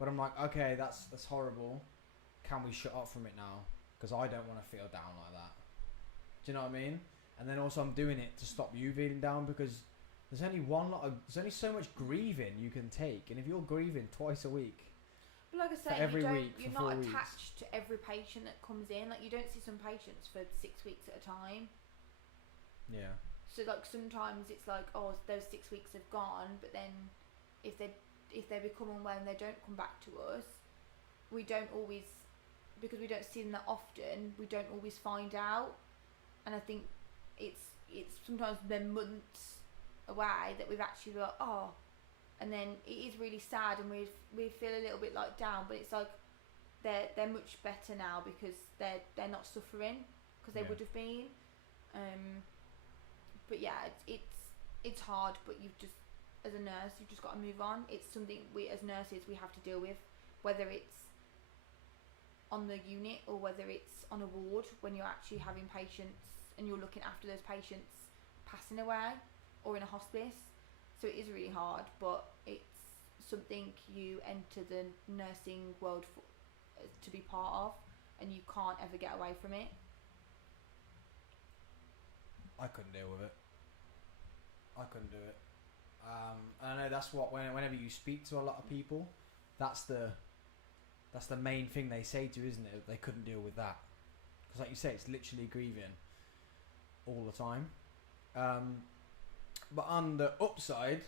but I'm like, okay, that's horrible. Can we shut up from it now? Because I don't want to feel down like that. Do you know what I mean? And then also I'm doing it to stop you feeling down, because there's only so much grieving you can take, and if you're grieving twice a week. But like I say, you're not attached to every patient that comes in. Like, you don't see some patients for 6 weeks at a time. Yeah. So like sometimes it's like, oh, those 6 weeks have gone, but then if they become unwell and they don't come back to us, we don't always, because we don't see them that often, we don't always find out. And I think it's sometimes been months away that we've actually got, oh, and then it is really sad, and we feel a little bit like down, but it's like they're much better now because they're not suffering because they would have been. But yeah, it's hard, but you've just, as a nurse, you've just got to move on. It's something we as nurses we have to deal with, whether it's on the unit or whether it's on a ward when you're actually having patients and you're looking after those patients passing away, or in a hospice. So it is really hard, but it's something you enter the nursing world to be part of, and you can't ever get away from it. I couldn't deal with it. I couldn't do it. And I know that's what whenever you speak to a lot of people, that's the main thing they say to you, isn't it? They couldn't deal with that, because like you say, it's literally grieving all the time. But on the upside,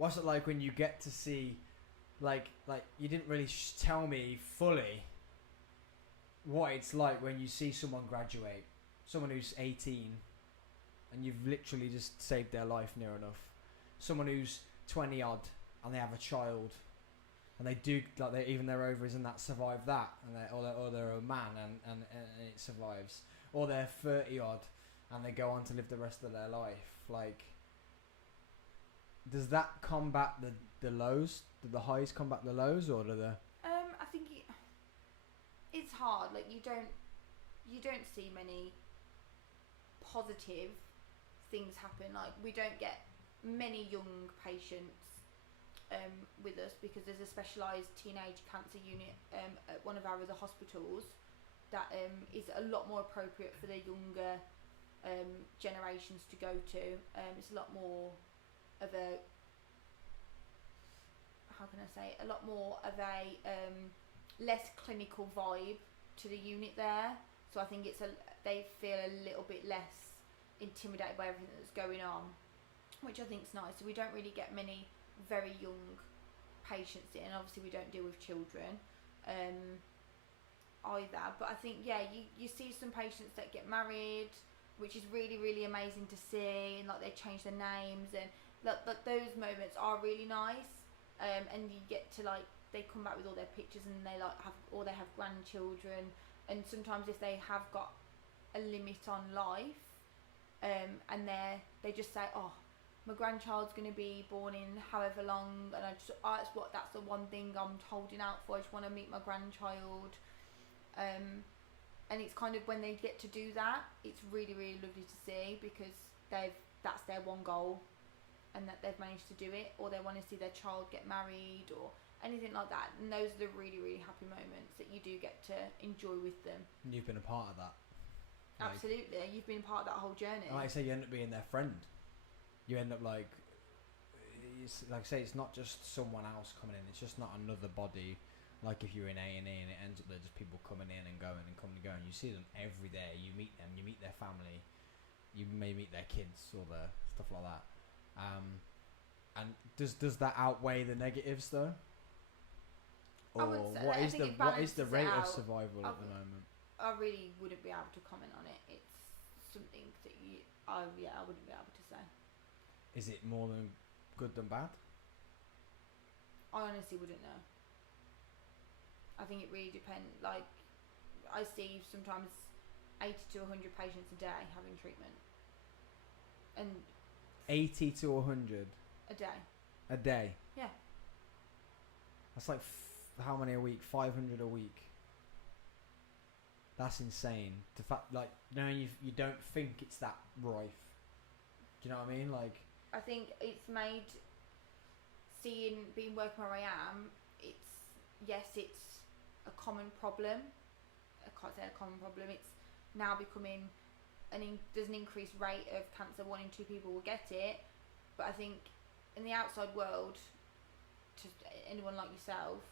What's it like when you get to see, like you didn't really tell me fully what it's like when you see someone graduate, someone who's 18, and you've literally just saved their life near enough. Someone who's 20 odd and they have a child, and they do like even their ovaries and that survive that, and they're a man and it survives, or they're 30 odd and they go on to live the rest of their life. Like, does that combat the lows? Do the highs combat the lows, or do the? I think it's hard. Like you don't see many positive things happen. Like we don't get many young patients with us because there's a specialised teenage cancer unit at one of our other hospitals that is a lot more appropriate for the younger generations to go to. It's a lot more of a, how can I say, a lot more of a less clinical vibe to the unit there. So I think they feel a little bit less intimidated by everything that's going on, which I think is nice. So we don't really get many very young patients in. Obviously we don't deal with children either, but I think you see some patients that get married, which is really, really amazing to see, and like they change their names, and those moments are really nice. And you get to like, they come back with all their pictures, and they have grandchildren, and sometimes if they have got a limit on life, and they just say, oh, my grandchild's going to be born in however long, and that's the one thing I'm holding out for. I just want to meet my grandchild. And it's kind of when they get to do that, it's really, really lovely to see, because that's their one goal, and that they've managed to do it, or they want to see their child get married or anything like that. And those are the really, really happy moments that you do get to enjoy with them. And you've been a part of that. Absolutely, you've been part of that whole journey. Like I say, you end up being their friend. You end up like I say, it's not just someone else coming in. It's just not another body. Like if you're in A&E and it ends up there's just people coming in and going and coming and going. You see them every day. You meet them. You meet their family. You may meet their kids or the stuff like that. And does that outweigh the negatives though? Or what is the rate of survival at the moment? I really wouldn't be able to comment on it. It's something that I wouldn't be able to say. Is it more than good than bad? I honestly wouldn't know. I think it really depends. Like, I see sometimes 80 to 100 patients a day having treatment. And 80 to 100? A day. A day? Yeah. That's like, how many a week? 500 a week. That's insane. The fact, like, you don't think it's that rife. Do you know what I mean? Like, I think it's made being working where I am, it's a common problem. I can't say a common problem. It's now becoming there's an increased rate of cancer. 1 in 2 people will get it, but I think in the outside world, to anyone like yourself,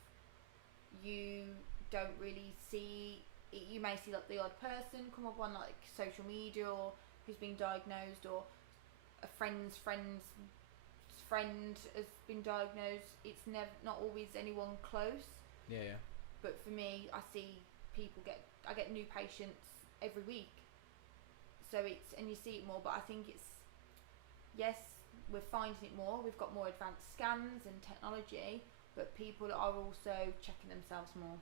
you don't really see. You may see like the odd person come up on like social media, or who's been diagnosed, or a friend's friend has been diagnosed. It's not always anyone close. Yeah. But for me, I see I get new patients every week. So and you see it more, but I think yes, we're finding it more. We've got more advanced scans and technology, but people are also checking themselves more.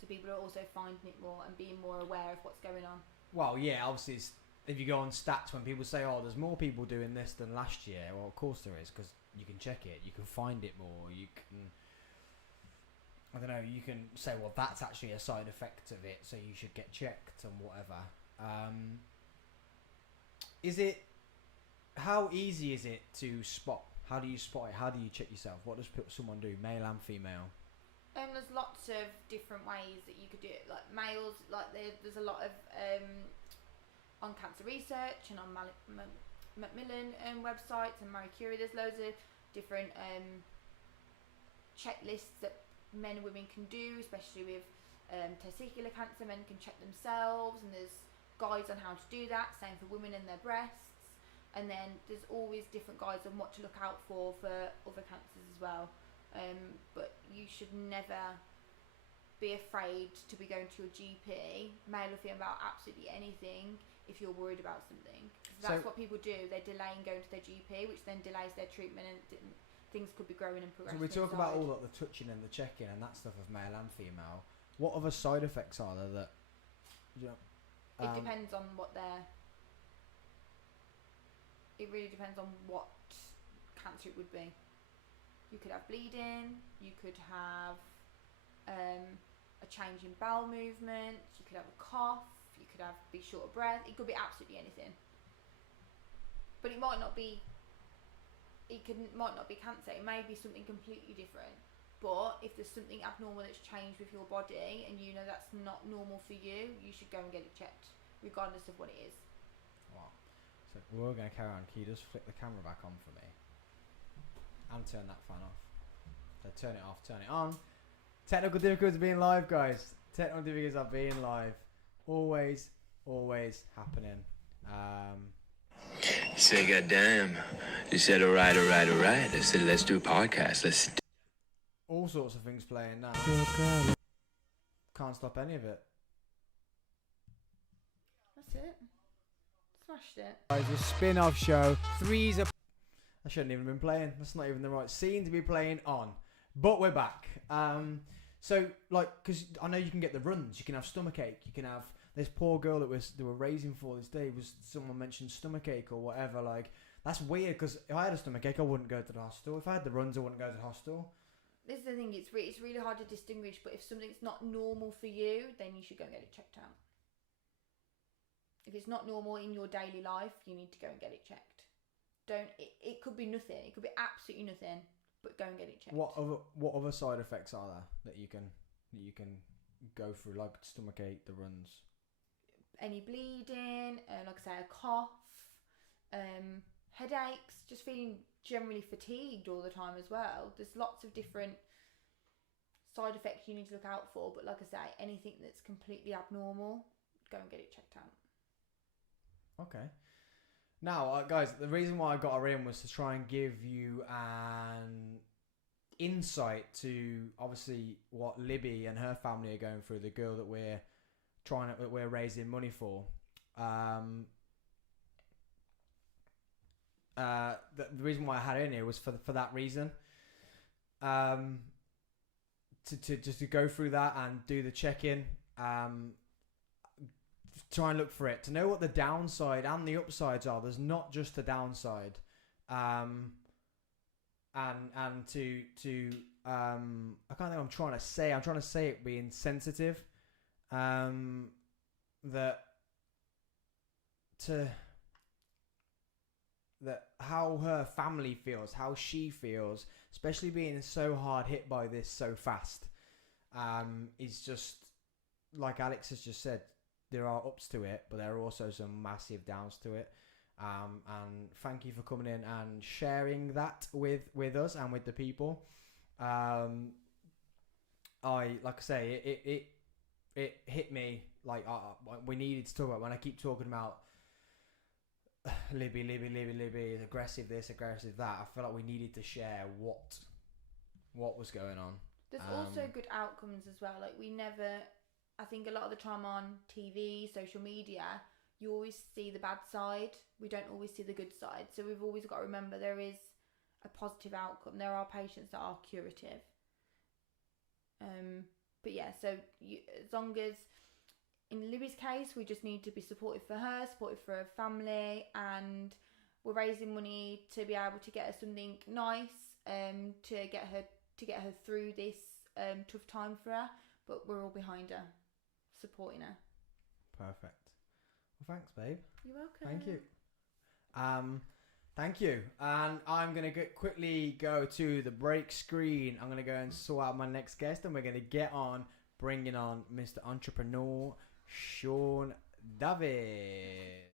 So people are also finding it more and being more aware of what's going on. Well, yeah, obviously, if you go on stats, when people say, oh, there's more people doing this than last year, well, of course there is, because you can check it, you can find it more, you can, I don't know, you can say, well, that's actually a side effect of it, so you should get checked and whatever. How easy is it to spot? How do you spot it? How do you check yourself? What does someone do, male and female? There's lots of different ways that you could do it. Like males, like there's a lot of on Cancer Research and on Macmillan websites and Marie Curie. There's loads of different checklists that men and women can do, especially with testicular cancer. Men can check themselves, and there's guides on how to do that. Same for women and their breasts. And then there's always different guides on what to look out for other cancers as well. But you should never be afraid to be going to your GP, male or female, about absolutely anything if you're worried about something. That's what people do. They're delaying going to their GP, which then delays their treatment, and things could be growing and progressing. So we talk about all the touching and the checking and that stuff of male and female. What other side effects are there that? You know, it depends on what they're. It really depends on what cancer it would be. You could have bleeding. You could have a change in bowel movement. You could have a cough. You could be short of breath. It could be absolutely anything. But it might not be. Might not be cancer. It may be something completely different. But if there's something abnormal that's changed with your body, and you know that's not normal for you, you should go and get it checked, regardless of what it is. Wow. So we're going to carry on. Can you just flick the camera back on for me? And turn that fan off. So turn it off, turn it on. Technical difficulties being live, guys. Technical difficulties are being live. Always happening. Say, goddamn. You said, all right. I said, let's do a podcast. Let's. All sorts of things playing now. Can't stop any of it. That's it. Smashed it. Guys, a spin-off show. Three's a. I shouldn't even been playing. That's not even the right scene to be playing on. But we're back. So like, because I know you can get the runs. You can have stomachache. You can have this poor girl that they were raising for this day. Was someone mentioned stomachache or whatever? Like, that's weird. Because if I had a stomachache, I wouldn't go to the hospital. If I had the runs, I wouldn't go to the hospital. This is the thing. It's really hard to distinguish. But if something's not normal for you, then you should go and get it checked out. If it's not normal in your daily life, you need to go and get it checked. It could be nothing. It could be absolutely nothing. But go and get it checked. What other side effects are there that you can go through, like stomachache, the runs? Any bleeding, like I say, a cough, headaches, just feeling generally fatigued all the time as well. There's lots of different side effects you need to look out for. But like I say, anything that's completely abnormal, go and get it checked out. Okay. Now, guys, the reason why I got her in was to try and give you an insight to obviously what Libby and her family are going through. The girl that we're raising money for. The reason why I had her in here was for that reason. To go through that and do the check-in. Try and look for it, to know what the downside and the upsides are. There's not just a downside, and to I can't think what I'm trying to say. I'm trying to say it being sensitive, that how her family feels, how she feels, especially being so hard hit by this so fast, is just like Alex has just said. There are ups to it, but there are also some massive downs to it. And thank you for coming in and sharing that with us and with the people. Like I say, it hit me like we needed to talk about. When I keep talking about Libby is aggressive this, aggressive that, I feel like we needed to share what was going on. There's also good outcomes as well. Like I think a lot of the time on TV, social media, you always see the bad side. We don't always see the good side. So we've always got to remember there is a positive outcome. There are patients that are curative. But yeah, so as long as, in Libby's case, we just need to be supportive for her, supportive for her family, and we're raising money to be able to get her something nice, to get her through this tough time for her. But we're all behind her, supporting her. Perfect. Well, thanks, babe. You're welcome. Thank you. Thank you. And I'm going to quickly go to the break screen. I'm going to go and sort out my next guest, and we're going to get on bringing on Mr. Entrepreneur Sean David.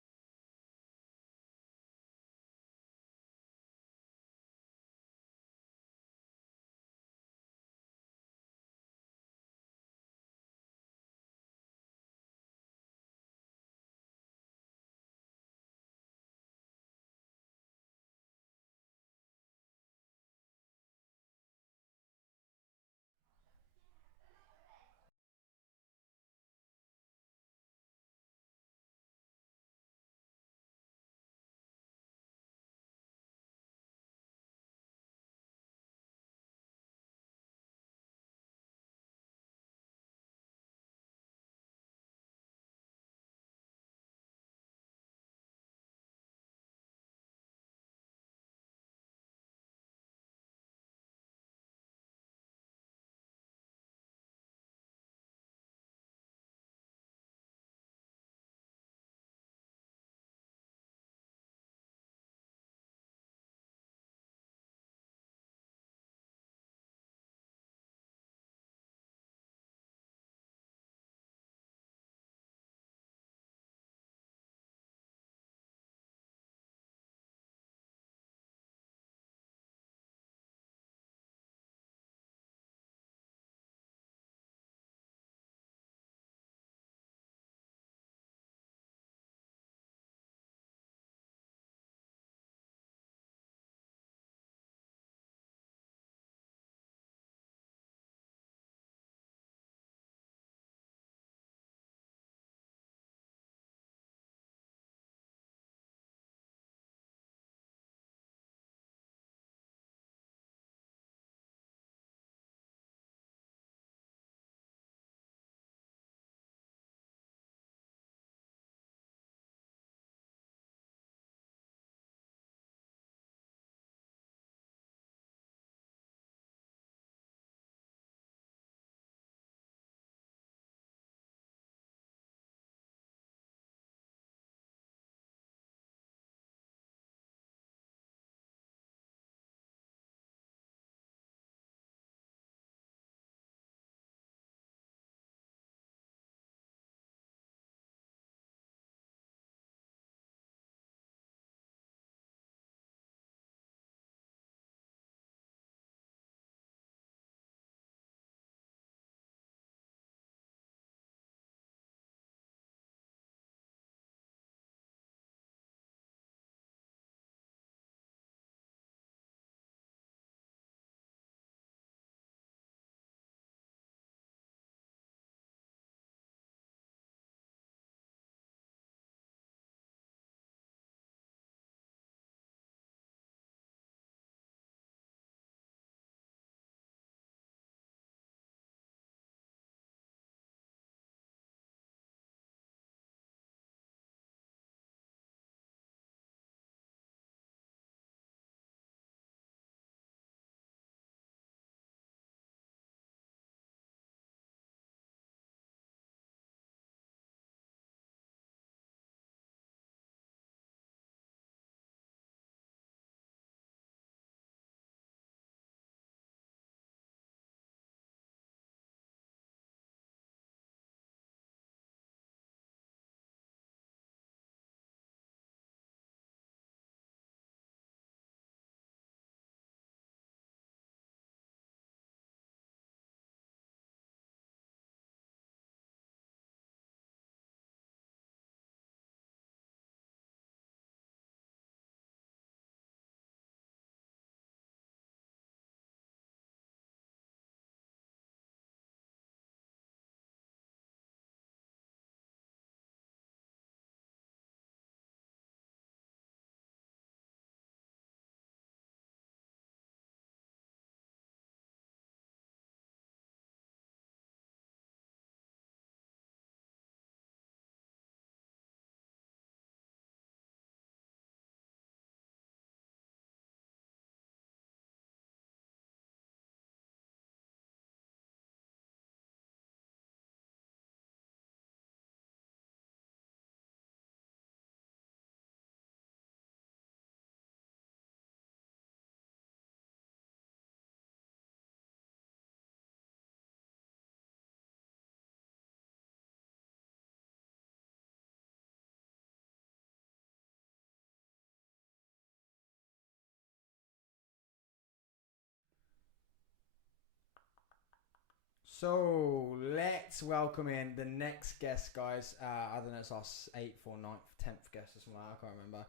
So let's welcome in the next guest, guys. I don't know, it's our 8th or 9th, 10th guest or something. I can't remember.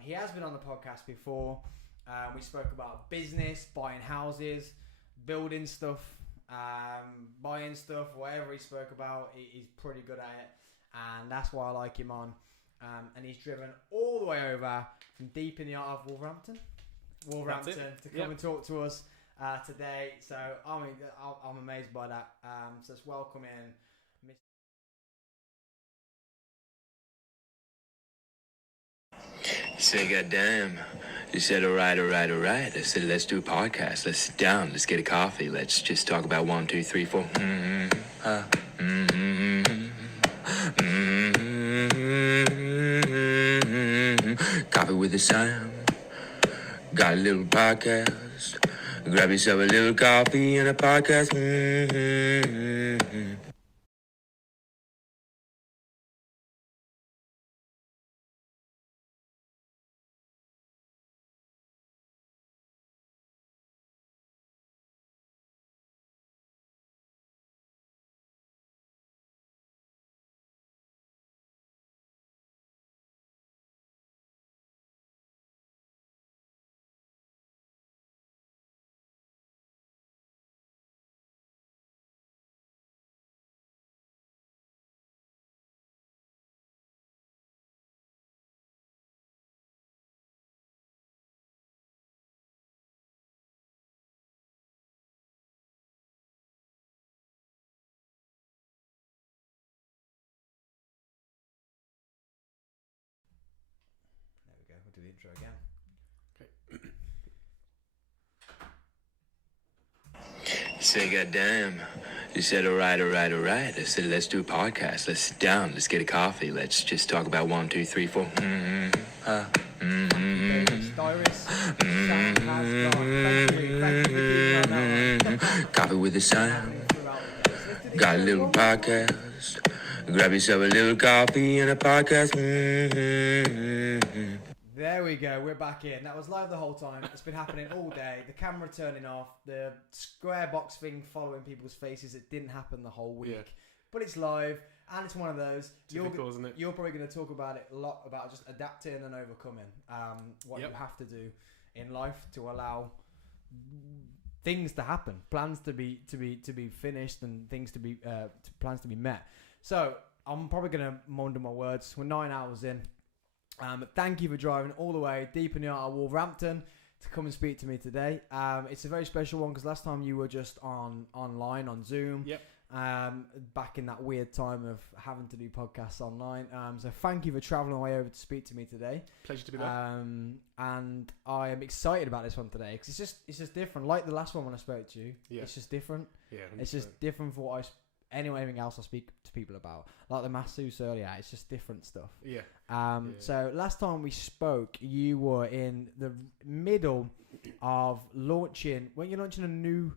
He has been on the podcast before. We spoke about business, buying houses, building stuff, buying stuff, whatever he spoke about. He's pretty good at it, and that's why I like him on. And he's driven all the way over from deep in the heart of Wolverhampton to come and talk to us today. So I'm amazed by that. So let's welcome in Say, goddamn. You said, all right. I said, let's do a podcast. Let's sit down. Let's get a coffee. Let's just talk about 1, 2, 3, 4. Coffee with the Sam. Got a little podcast. Grab yourself a little coffee and a podcast. There we go. We'll do the intro again. Say, goddamn. You said, all right. I said, let's do a podcast. Let's sit down. Let's get a coffee. Let's just talk about 1, 2, 3, 4. Cyrus, Sam has gone. Thank you for being on that. Coffee with the Sam. Got a little podcast. Grab yourself a little coffee and a podcast. There we go. We're back in. That was live the whole time. It's been happening all day. The camera turning off. The square box thing following people's faces. It didn't happen the whole week. Yeah. But it's live. And it's one of those. Typical, isn't it? You're probably going to talk about it a lot, about just adapting and overcoming what you have to do in life to allow things to happen, plans to be finished, and things to be plans to be met. So I'm probably going to mumble my words. We're 9 hours in. Thank you for driving all the way deep in the heart of Wolverhampton to come and speak to me today. It's a very special one because last time you were just online on Zoom. Yep. Back in that weird time of having to do podcasts online. So thank you for travelling away over to speak to me today. Pleasure to be there. And I am excited about this one today because it's just different. Like the last one when I spoke to you, it's just different. Yeah, 100%. It's just different for what anything else I speak to people about. Like the masseuse earlier, it's just different stuff. Yeah. So last time we spoke, you were in the middle of launching. When you're launching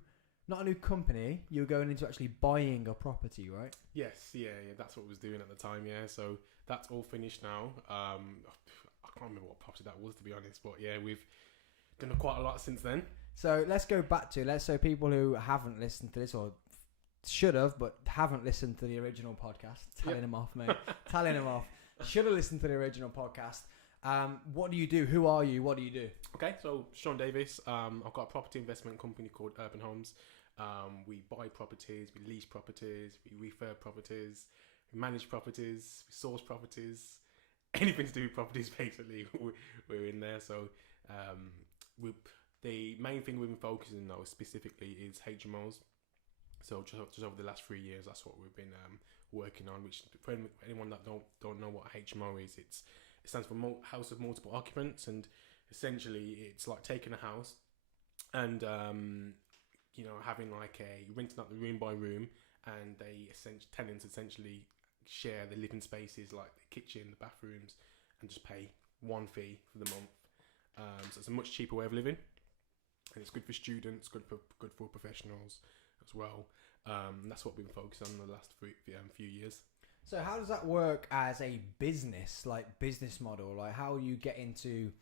not a new company, you were going into actually buying a property, right? Yes, yeah, that's what I was doing at the time, yeah. So that's all finished now. I can't remember what property that was, to be honest, but yeah, we've done quite a lot since then. So let's go back to, so people who haven't listened to this, or should have, but haven't listened to the original podcast, telling them off, mate. Telling them off. Should have listened to the original podcast. What do you do? Who are you? What do you do? Okay, so Sean Davis. I've got a property investment company called Urban Homes. We buy properties, we lease properties, we refurb properties, we manage properties, we source properties, anything to do with properties, basically, we're in there. So the main thing we've been focusing on specifically is HMOs. So just over the last 3 years, that's what we've been working on. Which, for anyone that don't know what HMO is, it stands for House of Multiple Occupants, and essentially it's like taking a house and having like renting out the room by room, and tenants essentially share the living spaces like the kitchen, the bathrooms, and just pay one fee for the month. So it's a much cheaper way of living, and it's good for students, good for professionals as well. That's what we've been focused on in the last few years. So how does that work as a business, like business model? Like how you get into,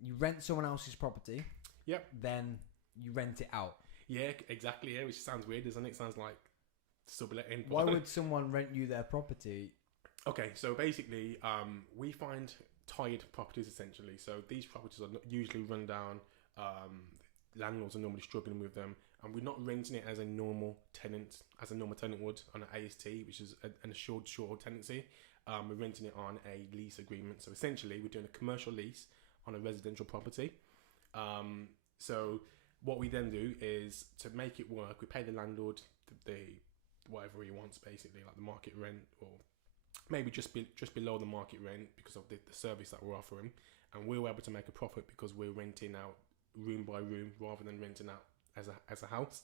you rent someone else's property. Yep. Then you rent it out. Yeah, exactly. Yeah, which sounds weird, doesn't it? Sounds like subletting. Why would someone rent you their property? Okay, so basically, we find tired properties essentially. So these properties are usually run down. Landlords are normally struggling with them, and we're not renting it as a normal tenant would on an AST, which is an assured short tenancy. We're renting it on a lease agreement. So essentially, we're doing a commercial lease on a residential property. So what we then do is, to make it work, we pay the landlord the whatever he wants, basically, like the market rent, or maybe just below the market rent because of the service that we're offering, and we're able to make a profit because we're renting out room by room rather than renting out as a house.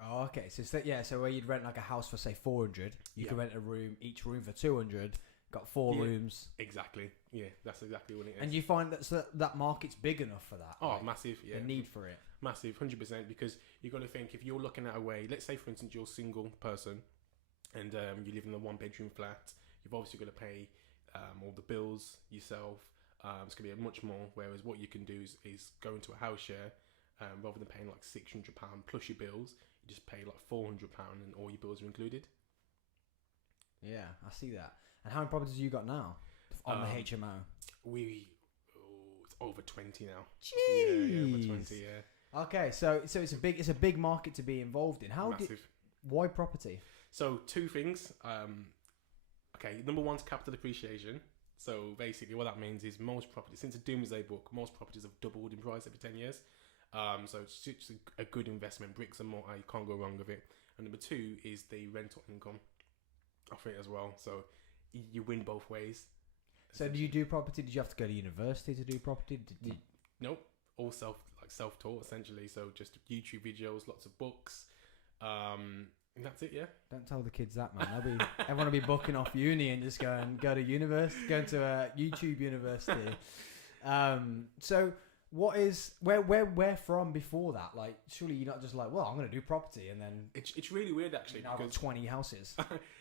Oh, okay. So so where you'd rent like a house for say 400, you can rent each room for 200. Got 4 rooms. Exactly. Yeah, that's exactly what it is. And you find that market's big enough for that? Oh, massive. Yeah, the need for it. Massive, 100%. Because you've got to think, if you're looking at a way, let's say for instance you're a single person, and you live in a 1-bedroom flat, you've obviously got to pay all the bills yourself. It's going to be much more. Whereas what you can do is go into a house share, rather than paying like £600 plus your bills, you just pay like £400 and all your bills are included. Yeah, I see that. And how many properties you got now on the HMO? It's over 20 now. Jeez. Yeah, over 20. Yeah. Okay, so it's a big market to be involved in. Massive. Why property? So 2 things. Okay, number 1's capital appreciation. So basically, what that means is most properties, since the Doomsday Book, most properties have doubled in price every 10 years. So it's just a good investment. Bricks and mortar, you can't go wrong with it. And number 2 is the rental income of it as well. So you win both ways. So do you do property? Did you have to go to university to do property? Nope. All self-taught essentially. So just YouTube videos, lots of books. And that's it, yeah. Don't tell the kids that, man. Everyone will be booking off uni and just go to university, going to a YouTube university. So where from before that? Like, surely you're not just like, well, I'm going to do property and then it's really weird actually. I've got 20 houses.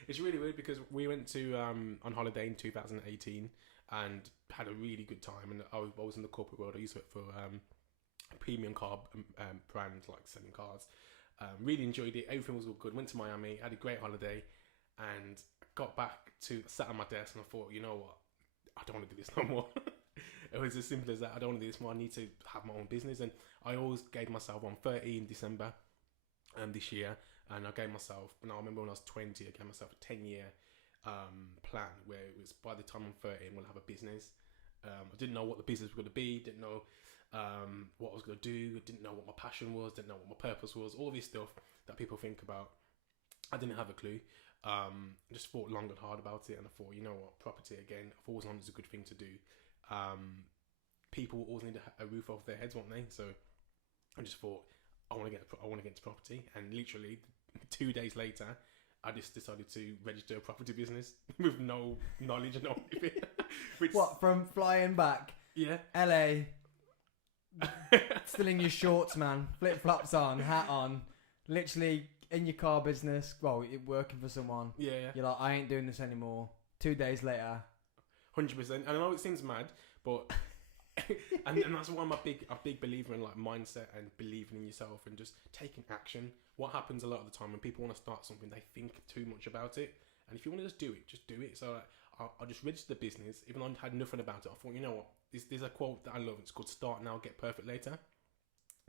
It's really weird because we went to on holiday in 2018 and had a really good time. And I was in the corporate world. I used to work for a premium car brand, like selling cars. Really enjoyed it. Everything was all good. Went to Miami, had a great holiday, and got back sat on my desk and I thought, you know what? I don't want to do this no more. It was as simple as that. I don't want to do this more. I need to have my own business. And I always gave myself, I'm 30 in December this year, and I gave myself, and I remember when I was 20, I gave myself a 10-year plan where it was, by the time I'm 30, I'm going to have a business. I didn't know what the business was going to be, didn't know what I was going to do, didn't know what my passion was, didn't know what my purpose was, all this stuff that people think about. I didn't have a clue. Just thought long and hard about it, and I thought, you know what, property again, I've always known it's a good thing to do. People always need a roof over their heads, won't they? So I just thought, I want to get into property, and literally 2 days later, I just decided to register a property business with no knowledge and anything. What, from flying back? Yeah. LA. Still in your shorts, man. Flip flops on, hat on. Literally in your car business. Well, you're working for someone. Yeah. You're like, I ain't doing this anymore. 2 days later. 100%. And I know it seems mad, but and that's why I'm a big believer in like mindset and believing in yourself and just taking action. What happens a lot of the time when people want to start something, they think too much about it. And if you want to just do it. So I just registered the business, even though I had nothing about it. I thought, you know what? There's a quote that I love. It's called "Start now, get perfect later."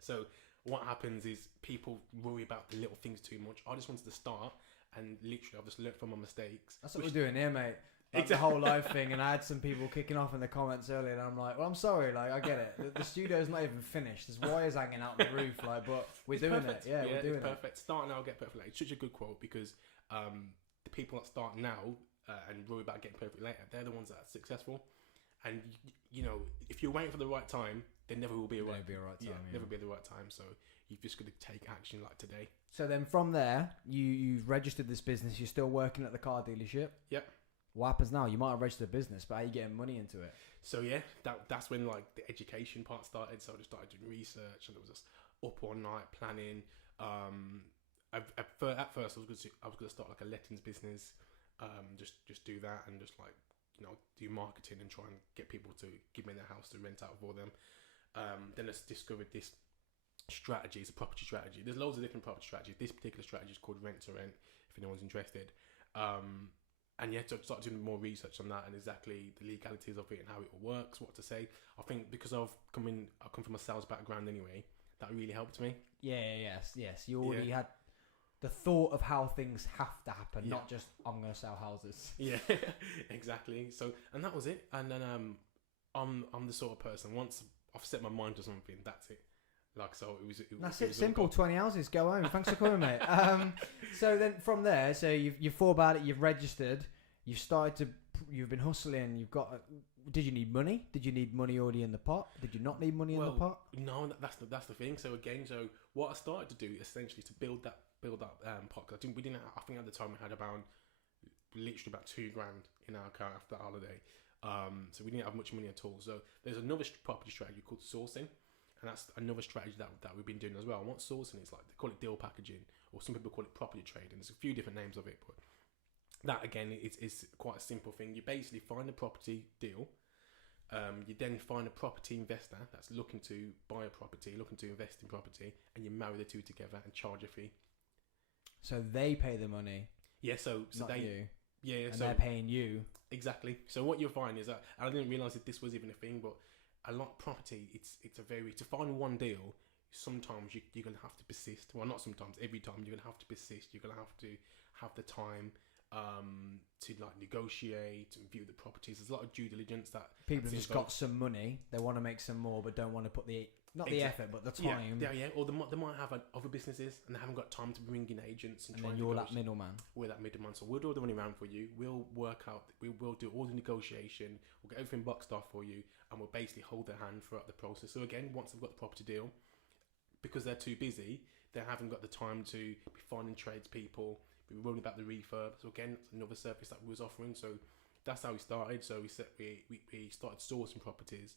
So what happens is people worry about the little things too much. I just wanted to start, and literally I've just learned from my mistakes. That's what we're doing here, mate. Like the whole life thing, and I had some people kicking off in the comments earlier, and I'm like, well, I'm sorry, like, I get it. The studio's not even finished. There's wires hanging out the roof, like, but we're doing perfect. it. Yeah, we're doing it's perfect. Start now, get perfect later. It's such a good quote because the people that start now and worry about getting perfect later, they're the ones that are successful. And you know, if you're waiting for the right time, there never will be a right time. Never be the right time. So you've just got to take action like today. So then from there, you've registered this business. You're still working at the car dealership. Yep. What happens now? You might have registered a business, but how are you getting money into it? So yeah, that's when like the education part started. So I just started doing research, and it was just up all night planning. At first, I was going to start like a lettings business, just do that and just like, you know, do marketing and try and get people to give me their house to rent out for them. Then I discovered this strategy. It's a property strategy. There's loads of different property strategies. This particular strategy is called rent to rent. If anyone's interested, and you have to start doing more research on that and exactly the legalities of it and how it all works, what to say. I think because I come from a sales background anyway, that really helped me. Yes. You already had the thought of how things have to happen, not just I'm going to sell houses. Yeah, exactly. So, and that was it. And then I'm the sort of person, once I've set my mind to something, that's it. Like, so that's it. Simple. 20 houses. Go home. Thanks for coming, mate. So then from there, so you've thought about it. You've registered. You've started to. You've been hustling. You've got. Did you need money? Did you need money already in the pot? Did you not need money in the pot? No, that's the thing. So again, what I started to do essentially to build that pot. Cause I think at the time we had literally about $2,000 in our account after that holiday. So we didn't have much money at all. So there's another property strategy called sourcing. And that's another strategy that we've been doing as well. And what sourcing is, like, they call it deal packaging, or some people call it property trading. There's a few different names of it, but that again is quite a simple thing. You basically find a property deal. You then find a property investor that's looking to buy a property, looking to invest in property, and you marry the two together and charge a fee. So they pay the money. Yeah. So not they. You. Yeah. And so they're paying you. Exactly. So what you'll find is that, and I didn't realise that this was even a thing, but a lot of property, it's a very, to find one deal, sometimes you're going to have to persist. Well, not sometimes, every time you're going to have to persist. You're going to have the time to like negotiate and view the properties. There's a lot of due diligence that people have just got some money. They want to make some more, but don't want to put the effort, but the time. Yeah. Or they might have other businesses and they haven't got time to bring in agents and try then and you're that middleman. We're that middleman. So we'll do all the money around for you. We'll work out. We will do all the negotiation. We'll get everything boxed off for you, and we'll basically hold their hand throughout the process. So again, once they've got the property deal, because they're too busy, they haven't got the time to be finding tradespeople. We were worried about the refurb. So again, that's another service that we was offering. So that's how we started. So we started sourcing properties,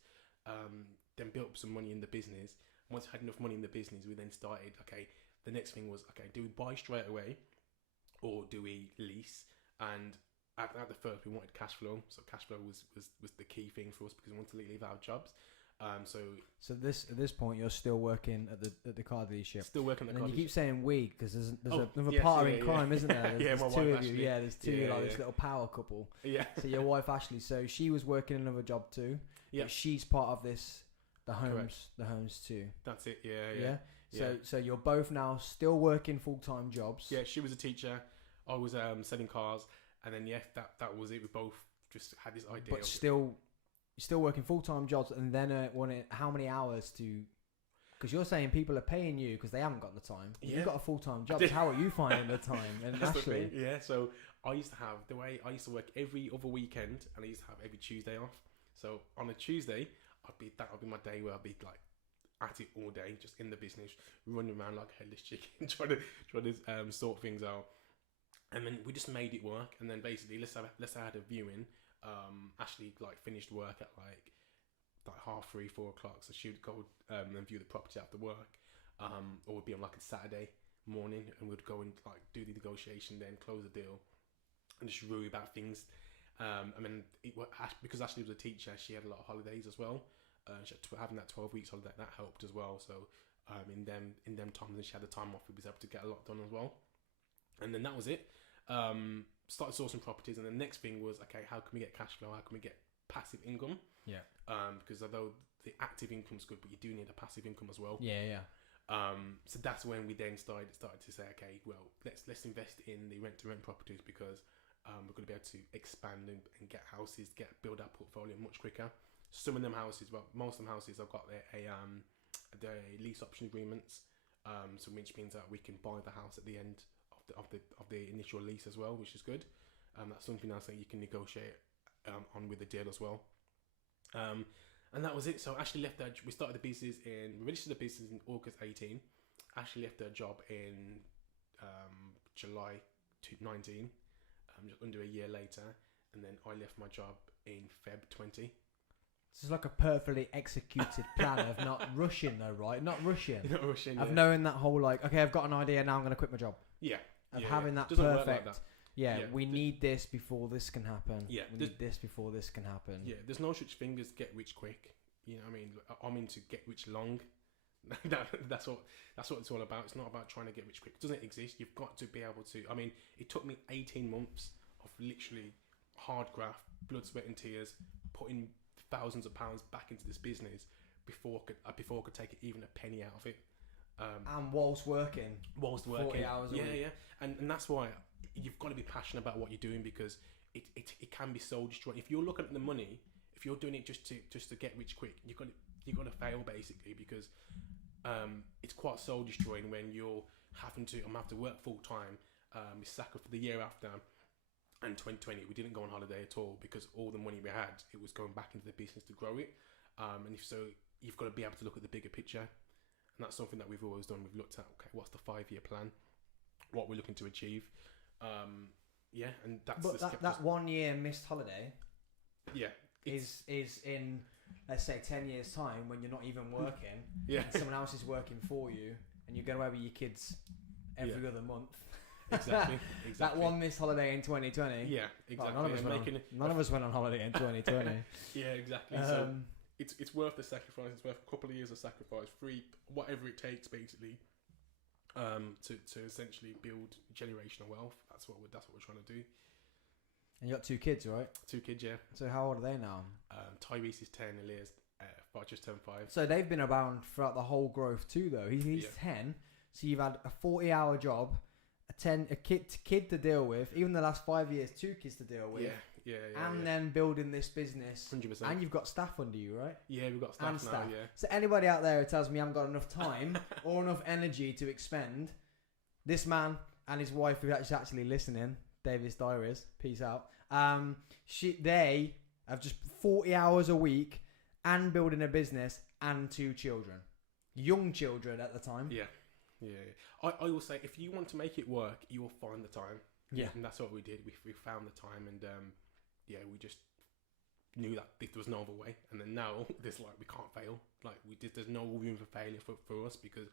then built up some money in the business. Once we had enough money in the business, we then started, okay, the next thing was, okay, do we buy straight away or do we lease? And at the first, we wanted cash flow. So cash flow was the key thing for us because we wanted to leave our jobs. So at this point, you're still working at the car dealership. Still working at the car dealership. And you keep saying we because there's another partner in crime, isn't there? There's my two wife of you. Ashley. Yeah, there's two this little power couple. Yeah. So your wife Ashley. So she was working another job too. Yeah. But she's part of this. The homes too. That's it. Yeah. So you're both now still working full-time jobs. Yeah, she was a teacher. I was selling cars, and then that was it. We both just had this idea. But still working full-time jobs, and then wanting how many hours to? Because you're saying people are paying you because they haven't got the time. Yeah. You've got a full-time job. So how are you finding the time? And That's Ashley, the thing. Yeah. So I used to work every other weekend, and I used to have every Tuesday off. So on a Tuesday, that would be my day where I'd be like at it all day, just in the business, running around like a headless chicken, trying to sort things out. And then we just made it work. And then basically, let's say I had a viewing. Ashley like finished work at like 3:30, 4 o'clock, so she would go and view the property after work, or would be on like a Saturday morning, and we'd go and like do the negotiation, then close the deal, and just worry about things. Because Ashley was a teacher, she had a lot of holidays as well. Having that 12 weeks holiday, that helped as well. So in them times when she had the time off, we was able to get a lot done as well. And then that was it. Started sourcing properties, and the next thing was, okay, how can we get cash flow? How can we get passive income? Yeah. Because although the active income's good, but you do need a passive income as well. Yeah. So that's when we then started to say, okay, well, let's invest in the rent-to-rent properties because we're going to be able to expand and get houses, build our portfolio much quicker. Some of them houses, well, most of them houses, I've got their lease option agreements, so which means that we can buy the house at the end of the initial lease as well, which is good. That's something else that you can negotiate on with the deal as well. And that was it. So Ashley left we registered the business in August 18. Ashley left her job in July 19, just under a year later, and then I left my job in Feb 20. This is like a perfectly executed plan of not rushing though, right? Not rushing. Not rushing. Of knowing that whole like, okay, I've got an idea, now I'm going to quit my job. Yeah. Of having that Doesn't perfect. work like that. Yeah, we need this before this can happen. Yeah. We need this before this can happen. Yeah, there's no such thing as get rich quick. You know what I mean? I'm into get rich long. That's what it's all about. It's not about trying to get rich quick. It doesn't exist. You've got to be able to. I mean, it took me 18 months of literally hard graft, blood, sweat, and tears, putting thousands of pounds back into this business before I could take even a penny out of it. And whilst working 40 hours a week. Yeah. And that's why you've got to be passionate about what you're doing, because it can be soul destroying. If you're looking at the money, if you're doing it just to get rich quick, you're gonna fail basically, because it's quite soul destroying when you're having to work full time. Misaka for the year after, and 2020 we didn't go on holiday at all because all the money we had, it was going back into the business to grow it. And if so, you've got to be able to look at the bigger picture. And that's something that we've always done. We've looked at, okay, what's the 5-year plan? What we're looking to achieve. And that's... But that 1 year missed holiday is in, let's say, 10 years' time when you're not even working and someone else is working for you and you're going away with your kids every other month. Exactly. That one missed holiday in 2020. Yeah, exactly. Well, none of us went on holiday in 2020. Yeah, exactly. So it's worth the sacrifice. It's worth a couple of years of sacrifice, whatever it takes, basically, to essentially build generational wealth. That's what we're trying to do. And you got 2 kids, right? 2 kids, yeah. So how old are they now? Tyrese is 10, Elias just turned 5. So they've been around throughout the whole growth too, though. He's 10, so you've had a 40-hour job, a kid to deal with, even the last 5 years, 2 kids to deal with. And then building this business. 100%. And you've got staff under you, right? Yeah, we've got staff now, yeah. So anybody out there who tells me I haven't got enough time or enough energy to expend, this man and his wife who is actually listening, Davis Diaries, peace out. They have just 40 hours a week and building a business and 2 children. Young children at the time. Yeah. I will say, if you want to make it work, you will find the time. Yeah. And that's what we did. We found the time, and we just knew that there was no other way. And then now there's we can't fail. There's no room for failure for us, because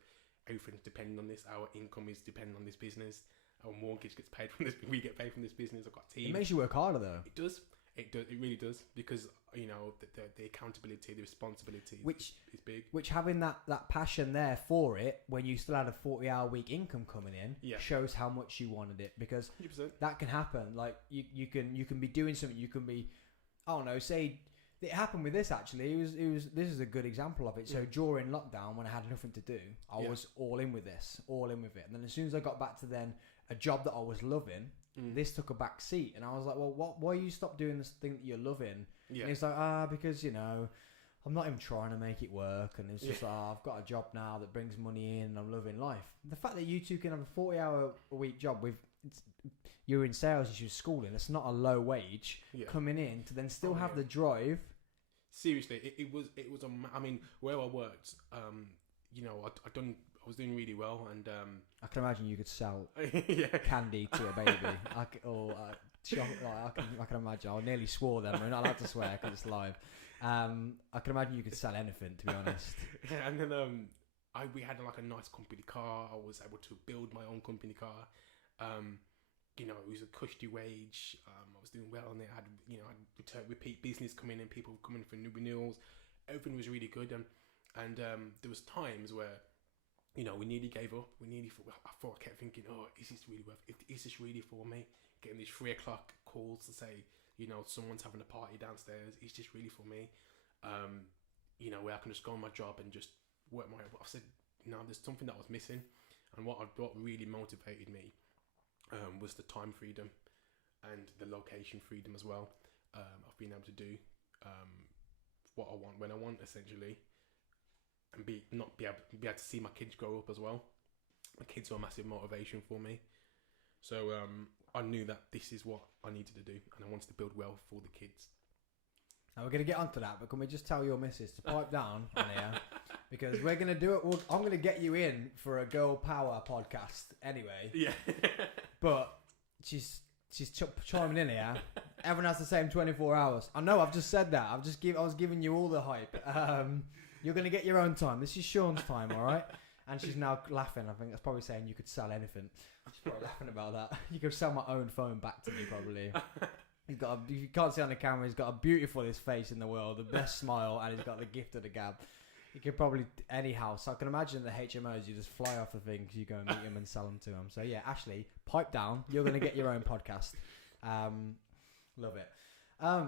everything's depending on this. Our income is dependent on this business. Our mortgage gets paid from this. We get paid from this business. I've got a team. It makes you work harder, though. It does. It really does, because the accountability, the responsibility is big. Which having that passion there for it, when you still had a 40-hour week income coming in, shows how much you wanted it, because 100%. That can happen. You can be doing something. You can be, I don't know. Say it happened with this actually. This is a good example of it. So during lockdown, when I had nothing to do, I was all in with this, all in with it. And then as soon as I got back to then a job that I was loving. This took a back seat, and I was like, well, why you stop doing this thing that you're loving? Yeah. And it's like, because, I'm not even trying to make it work, and it's just I've got a job now that brings money in, and I'm loving life. The fact that you two can have a 40-hour a week job you're in sales, you're schooling, it's not a low wage coming in to then still have the drive. Seriously, it was I mean, where I worked, I was doing really well, and I can imagine you could sell candy to a baby, chocolate. I can imagine. I nearly swore then. We're not allowed to swear because it's live. I can imagine you could sell anything, to be honest. And then we had a nice company car. I was able to build my own company car. It was a cushy wage. I was doing well, and I had repeat business coming in, people coming for new renewals. Everything was really good, and there was times where. We nearly gave up. I kept thinking, is this really is this really for me? Getting these 3 o'clock calls to say, someone's having a party downstairs. Is this really for me? Where I can just go on my job and just work my. I said, no, there's something that was missing, and what really motivated me was the time freedom and the location freedom as well. Of being able to do what I want when I want, essentially. And be able to see my kids grow up as well. My kids are a massive motivation for me. So I knew that this is what I needed to do, and I wanted to build wealth for the kids. Now we're going to get onto that, but can we just tell your missus to pipe down on here? Because we're going to do it. I'm going to get you in for a girl power podcast anyway. Yeah. But she's chiming in here. Everyone has the same 24 hours. I know. I've just said that. I was giving you all the hype. You're going to get your own time. This is Sean's time, all right? And she's now laughing. I think that's probably saying you could sell anything. She's probably laughing about that. You could sell my own phone back to me, probably. You can't see on the camera, he's got a beautiful face in the world, the best smile, and he's got the gift of the gab. You could probably any house. I can imagine the HMOs. You just fly off the thing because you go and meet them and sell them to them. So yeah, Ashley, pipe down. You're going to get your own podcast. Love it.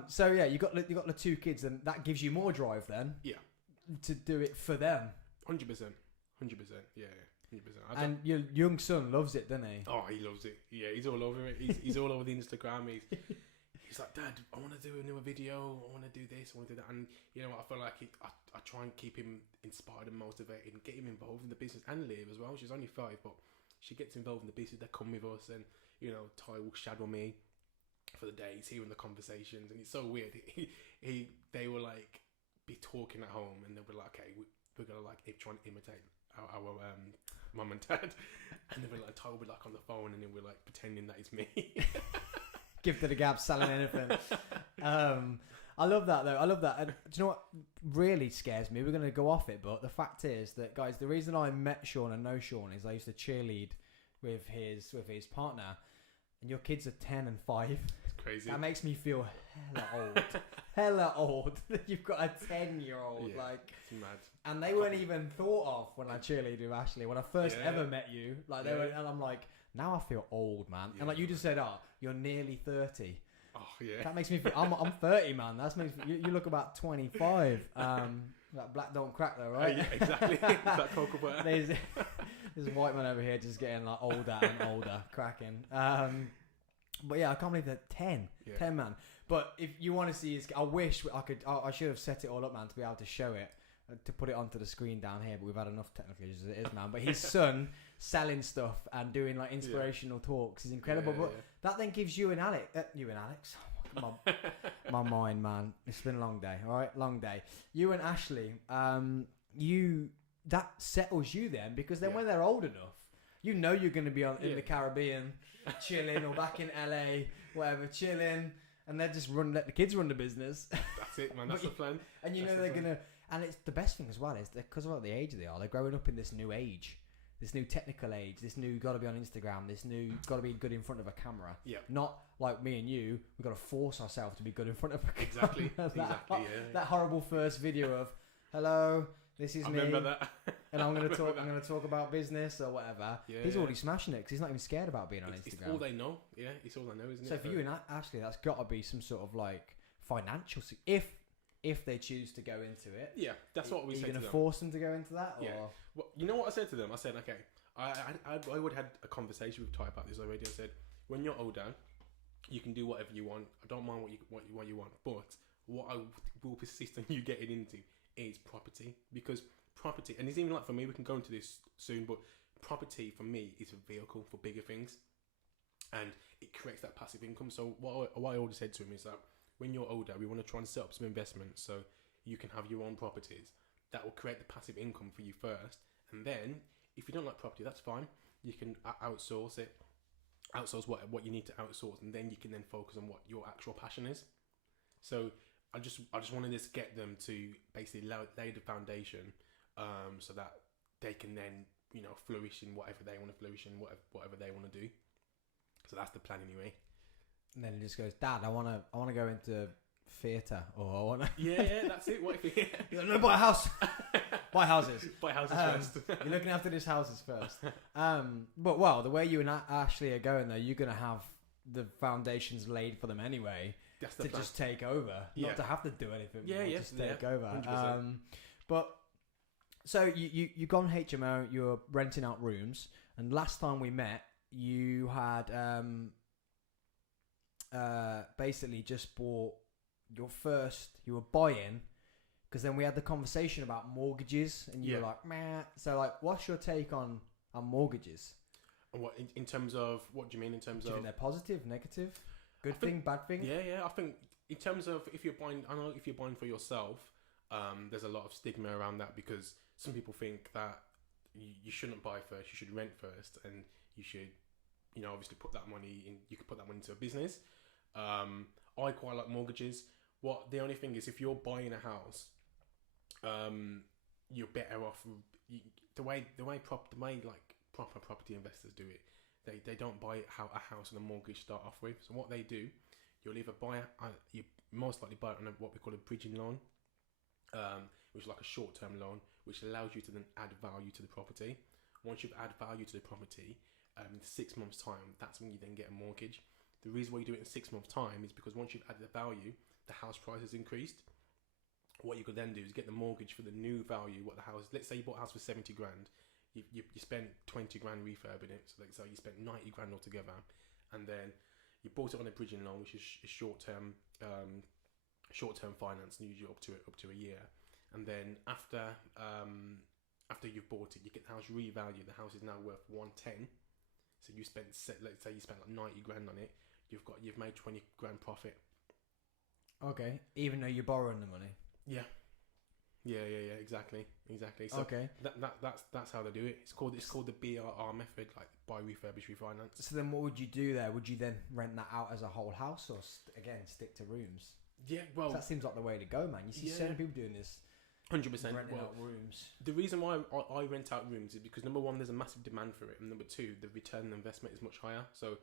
So yeah, you got the 2 kids, and that gives you more drive then. Yeah. To do it for them. 100%. 100%. Yeah. 100%. And your young son loves it, doesn't he? Oh, he loves it. Yeah, he's all over it. He's all over the Instagram. He's like, Dad, I want to do another video. I want to do this. I want to do that. And you know what? I feel like I try and keep him inspired and motivated and get him involved in the business. And Liv as well. She's only 5, but she gets involved in the business. They come with us, and you know, Ty will shadow me for the days, hearing the conversations, and it's so weird. They will like be talking at home, and they'll be like, okay, we're gonna like try and imitate our mum and dad, and then we're like, Ty will be like on the phone, and then we're like pretending that it's me. Gift of the gab, selling anything. I love that though. I love that. And do you know what really scares me? We're going to go off it, but the fact is that, guys, the reason I met Sean and know Sean is I used to cheerlead with his partner, and your kids are 10 and 5. It's crazy. That makes me feel hella old. You've got a 10-year-old, yeah, like it's mad. And they weren't even thought of when I cheerleaded with Ashley. When I first ever met you, like they were, and I'm like, now I feel old, man. And like you just said, you're nearly 30. Oh yeah. That makes me feel. I'm 30, man. That makes me, you look about 25. That black don't crack though, right? Yeah, exactly. That cocoa butter. There's a white man over here just getting like older and older, cracking. But yeah, I can't believe that 10, 10 man. But if you want to see his, I wish I could. I should have set it all up, man, to be able to show it, to put it onto the screen down here. But we've had enough technical issues as it is, man. But his son selling stuff and doing like inspirational talks is incredible. But that then gives you and Alex, my mind, man. It's been a long day. All right, long day. You and Ashley, that settles you then, because then when they're old enough, you know you're going to be in the Caribbean, chilling, or back in LA, whatever, chilling, and they just let the kids run the business. That's it, man. That's the plan. And you know they're going to, and it's the best thing as well is because of what the age they are, they're growing up in this new age. This new technical age, this new got to be on Instagram, this new got to be good in front of a camera. Yeah. Not like me and you, we've got to force ourselves to be good in front of a camera. Exactly. That horrible first video of, hello, this is me. I remember that. And I'm going to talk about business or whatever. Yeah, he's already smashing it because he's not even scared about being on Instagram. It's all they know. Yeah, it's all they know, isn't it? So for you and Ashley, that's got to be some sort of like financial, if they choose to go into it. Yeah, that's what we said to them. Are you going to force them to go into that? Yeah. Or? Well, you know what I said to them? I said, okay, I would had a conversation with Ty about this already. I said, when you're older, you can do whatever you want. I don't mind what you want, but what I will persist on you getting into is property, because property, and it's even like for me, we can go into this soon, but property for me is a vehicle for bigger things, and it creates that passive income. So what I always said to him is that when you're older, we want to try and set up some investments so you can have your own properties that will create the passive income for you first. And then, if you don't like property, that's fine. You can outsource it, outsource what you need to outsource, and then you can then focus on what your actual passion is. So I just wanted to get them to basically lay the foundation, so that they can then flourish in whatever they want to flourish in, whatever they want to do. So that's the plan anyway. And then he just goes, Dad, I want to go into theatre, or I want to. Yeah, that's it. What if you no, buy a house, buy houses, buy houses first. You're looking after these houses first. But the way you and Ashley are going, though, you're gonna have the foundations laid for them anyway. That's the plan. Just take over, not to have to do anything. Just take over. 100%. But so you gone HMO, you're renting out rooms, and last time we met, you had basically just bought your first. You were buying, because then we had the conversation about mortgages, and you were like, meh. So like, what's your take on mortgages? And what in terms of, what do you mean in terms of? They're positive, negative, good thing, bad thing? Yeah. I think in terms of if you're buying for yourself, there's a lot of stigma around that, because some people think that you shouldn't buy first, you should rent first, and you should, obviously put that money in. You could put that money into a business. I quite like mortgages. The only thing is, if you're buying a house, you're better off. The way proper property investors do it, they don't buy a house and a mortgage start off with. So what they do, you'll either you most likely buy it on what we call a bridging loan, which is like a short-term loan, which allows you to then add value to the property. Once you've added value to the property, in 6 months' time, that's when you then get a mortgage. The reason why you do it in 6 months' time is because once you've added the value, the house price has increased. What you could then do is get the mortgage for the new value. What the house, let's say you bought a house for 70 grand, you spent 20 grand refurbing it, so let's say you spent 90 grand altogether, and then you bought it on a bridging loan, which is short-term finance, usually up to a year, and then after you've bought it, you get the house revalued. The house is now worth 110. So you spent, let's say you spent like 90 grand on it. You've made 20 grand profit. Okay, even though you're borrowing the money. Yeah, exactly. So okay, that's how they do it. It's called the BRR method, like buy, refurbish, refinance. So then, what would you do there? Would you then rent that out as a whole house, or again stick to rooms? Yeah, well, that seems like the way to go, man. You see so many people doing this. 100%. Renting out rooms. The reason why I rent out rooms is because number one, there's a massive demand for it, and number two, the return on investment is much higher. So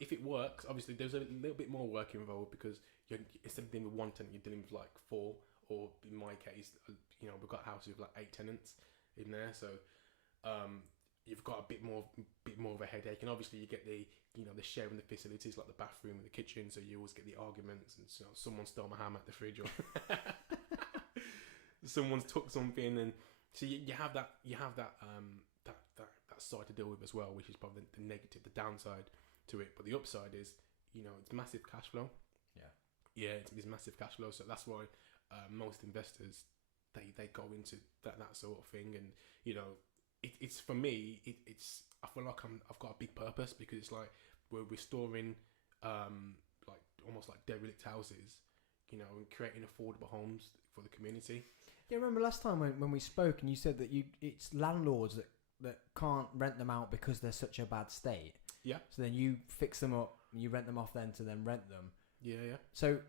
if it works, obviously there's a little bit more work involved because instead of dealing with one tenant, you're dealing with like 4, or in my case, we've got houses with like 8 tenants in there, so you've got a bit more of a headache, and obviously you get the sharing the facilities like the bathroom and the kitchen, so you always get the arguments, and someone stole my ham at the fridge, or someone's took something, and so you have that side to deal with as well, which is probably the negative, the downside to it. But the upside is, it's massive cash flow. Yeah, it's massive cash flow. So that's why most investors they go into that sort of thing, and it's for me. It's I feel like I've got a big purpose, because it's like we're restoring like almost like derelict houses, and creating affordable homes for the community. Yeah, remember last time when we spoke, and you said that it's landlords that can't rent them out because they're such a bad state. Yeah. So then you fix them up and you rent them off then to then rent them. Yeah. So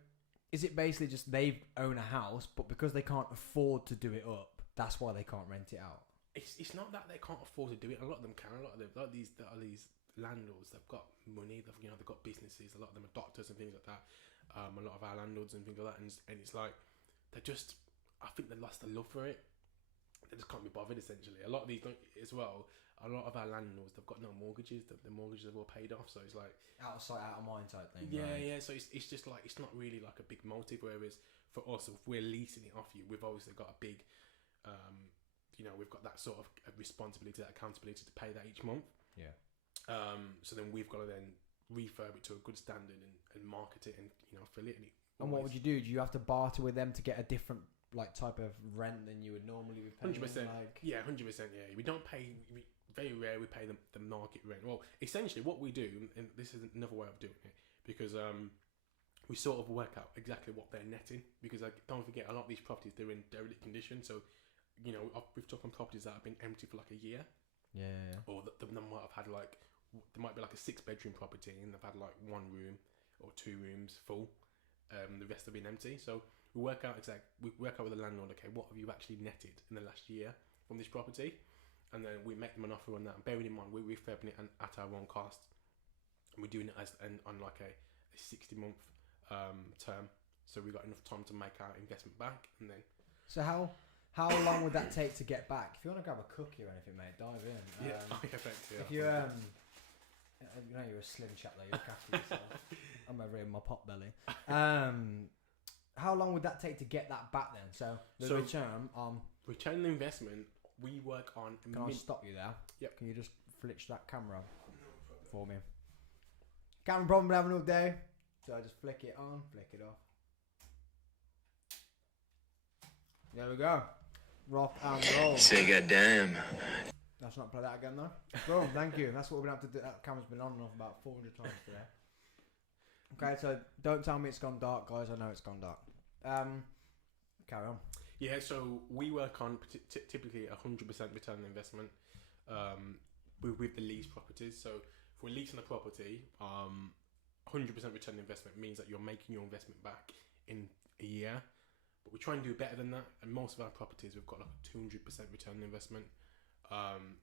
is it basically just they own a house, but because they can't afford to do it up, that's why they can't rent it out? It's not that they can't afford to do it. A lot of them can. A lot of them, like these landlords, they've got money. They've got businesses. A lot of them are doctors and things like that. A lot of our landlords and things like that, and it's like they just. I think they lost the love for it. They just can't be bothered, essentially. A lot of these don't as well. A lot of our landlords, they've got no mortgages. The mortgages have all paid off, so it's like out of sight, out of mind type thing. Yeah, right? yeah. So it's just like it's not really like a big motive. Whereas for us, if we're leasing it off you, we've obviously got a big, we've got that sort of responsibility, that accountability to pay that each month. Yeah. So then we've got to then refurb it to a good standard and market it and fill it. And what would you do? Do you have to barter with them to get a different type of rent than you would normally be paying? 100%. Yeah, 100%. Yeah, we don't pay. Very rare we pay the market rent. Well, essentially what we do, and this is another way of doing it, because we sort of work out exactly what they're netting. Because don't forget, a lot of these properties, they're in derelict condition. So we've took on properties that have been empty for like a year. Yeah. Or they might have had there might be like a 6-bedroom property and they've had like 1 room or 2 rooms full. The rest have been empty. So we work out with the landlord. Okay, what have you actually netted in the last year from this property? And then we make them an offer on that. And bearing in mind, we're refurbing it at our own cost, and we're doing it on like a 60-month term. So we've got enough time to make our investment back, and then. So how long would that take to get back? If you want to grab a cookie or anything, mate, dive in. If you you're a slim chap though, you look after yourself. I'm over here in my pot belly. How long would that take to get that back then? So the return on investment, we work on. Can I stop you there? Yep. Can you just flitch that camera for me? Camera problem, having all day. So I just flick it on, flick it off. There we go. Rock and roll. Say goddamn. Let's not play that again though. Boom, thank you. That's what we're going to have to do. That camera's been on and off about 400 times today. Okay, so don't tell me it's gone dark, guys. I know it's gone dark. Carry on. Yeah, so we work on typically 100% return on investment with the lease properties. So if we're leasing a property, 100% return on investment means that you're making your investment back in a year. But we try and do better than that. And most of our properties, we've got like a 200% return on investment,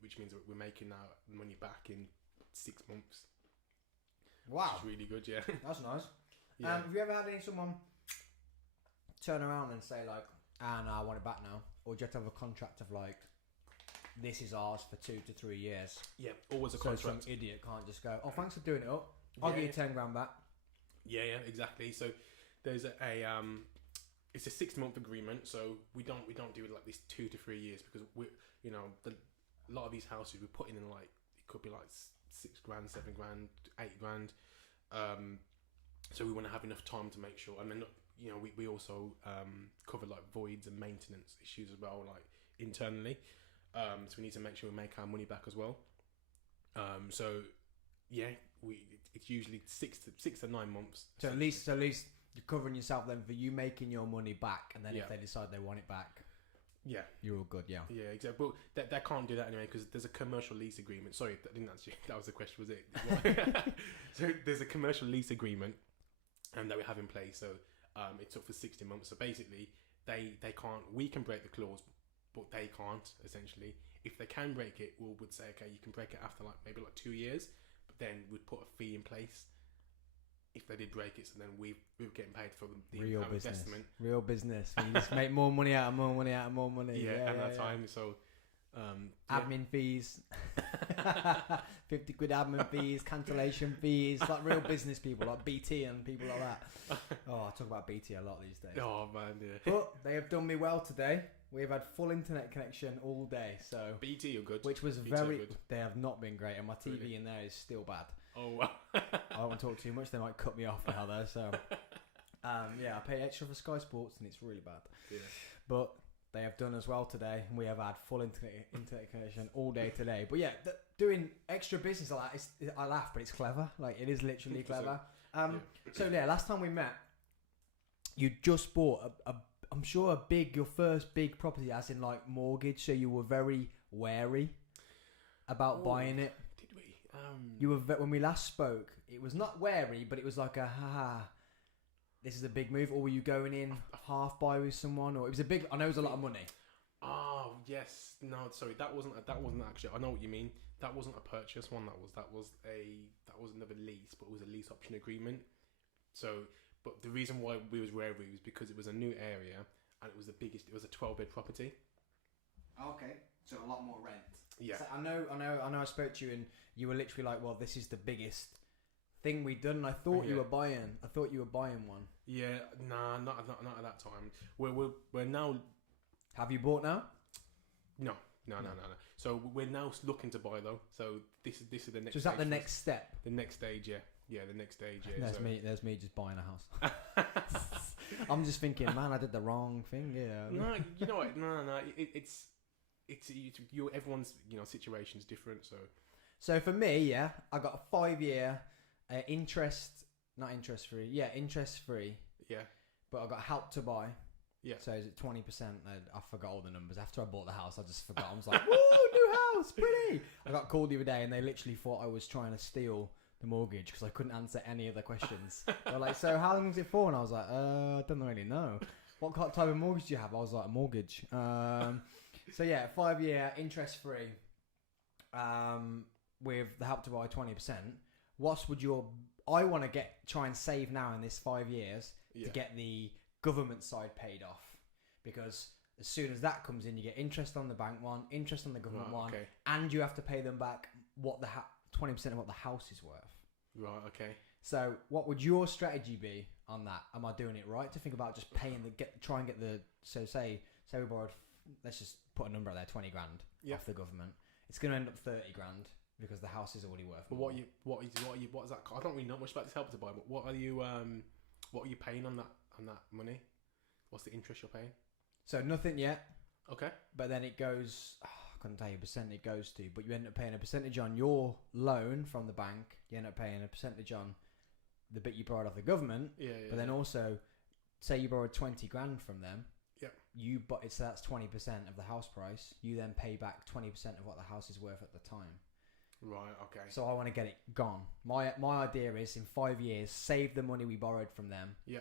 which means that we're making our money back in 6 months. Wow. Which is really good, yeah. That's nice. Yeah. Have you ever had someone turn around and say like, and I want it back now, or do you have to have a contract of like, this is ours for 2 to 3 years? Yeah, always a So contract. some idiot can't just go, oh, thanks for doing it up. I'll give you 10 grand back. Yeah, exactly. So there's a it's a 6-month agreement. So we don't do it like this 2 to 3 years, because a lot of these houses we're putting in, like, it could be like 6 grand, 7 grand, 8 grand. So we want to have enough time to make sure, and then we also cover like voids and maintenance issues as well, like internally. So we need to make sure we make our money back as well. So yeah, it's usually 6 to 9 months. So at least you're covering yourself then for you making your money back, and then Yeah. if they decide they want it back, Yeah, you're all good. Yeah. yeah, exactly. But they can't do that anyway, because there's a commercial lease agreement. Sorry, that didn't answer you. That was the question, was it? So there's a commercial lease agreement that we have in place. So it's up for 60 months. So basically, they can't. We can break the clause, but they can't. Essentially, if they can break it, we would say, okay, you can break it after maybe 2 years. But then we'd put a fee in place if they did break it. So then we were getting paid for the Real business. investment. Real business. You just make more money out of more money out of more money. Yeah, and that time. So admin fees, 50 quid admin fees, cancellation fees, like real business people, like BT and people like that. Oh, I talk about BT a lot these days. Oh man, yeah. But they have done me well today. We've had full internet connection all day, so BT are good. which was BT are very. good. They have not been great, and my TV Really? in there is still bad. Oh wow. I don't want to talk too much; they might cut me off now, though. So, yeah, I pay extra for Sky Sports, and it's really bad. Yeah. But they have done as well today, and we have had full internet connection all day today. But yeah, doing extra business like that, I laugh, but it's clever. Like, it is literally clever. So yeah, last time we met, you just bought I'm sure your first big property, as in like mortgage. So you were very wary about buying it. Did we? You were when we last spoke. It was not wary, but it was like this is a big move. Or were you going in half buy with someone, or it was a big? I know it was a lot of money. Oh yes, no, sorry, that wasn't actually. I know what you mean. That wasn't a purchase one. That was another lease, but it was a lease option agreement. So, but the reason why we was wary was because it was a new area and it was the biggest. It was a 12-bed property. Okay, so a lot more rent. Yeah, So I know. I spoke to you, and you were literally like, "Well, this is the biggest thing we've done." And I thought you were buying. I thought you were buying one. Yeah, nah, not at that time. We're now. Have you bought now? No. So we're now looking to buy though. So this is the next. So is that stage the for next us. step? The next stage, yeah. Yeah, the next stage, yeah. There's so. me. There's me just buying a house. I'm just thinking, man, I did the wrong thing. Yeah. No, you know what? No. It's everyone's situation's different. So for me, yeah, I got a 5-year interest free. Yeah, interest free. Yeah. But I got help to buy. Yeah. So is it 20%? I forgot all the numbers. After I bought the house, I just forgot. I was like, woo, new house, pretty. I got called the other day and they literally thought I was trying to steal the mortgage because I couldn't answer any of the questions. They were like, so how long is it for? And I was like, I don't really know. What type of mortgage do you have? I was like, a mortgage. So yeah, 5-year interest free with the help to buy 20%. I want to try and save now in this 5 years to get the government side paid off, because as soon as that comes in, you get interest on the bank one, interest on the government one, and you have to pay them back 20% of what the house is worth. Right. Okay. So, what would your strategy be on that? Am I doing it right to think about just paying try and get the? So say we borrowed. Let's just put a number out there, 20 grand off the government. It's going to end up 30 grand because the house is already worth. But more. what is that? I don't really know much about this help to buy, but what are you paying on that money? What's the interest you're paying? So nothing yet. Okay. But then it goes. I couldn't tell you a percent it goes to, but you end up paying a percentage on your loan from the bank. You end up paying a percentage on the bit you borrowed off the government. Yeah. But then also, say you borrowed 20 grand from them. Yeah. So that's 20% of the house price. You then pay back 20% of what the house is worth at the time. Right. Okay. So I want to get it gone. My idea is in 5 years, save the money we borrowed from them. Yeah.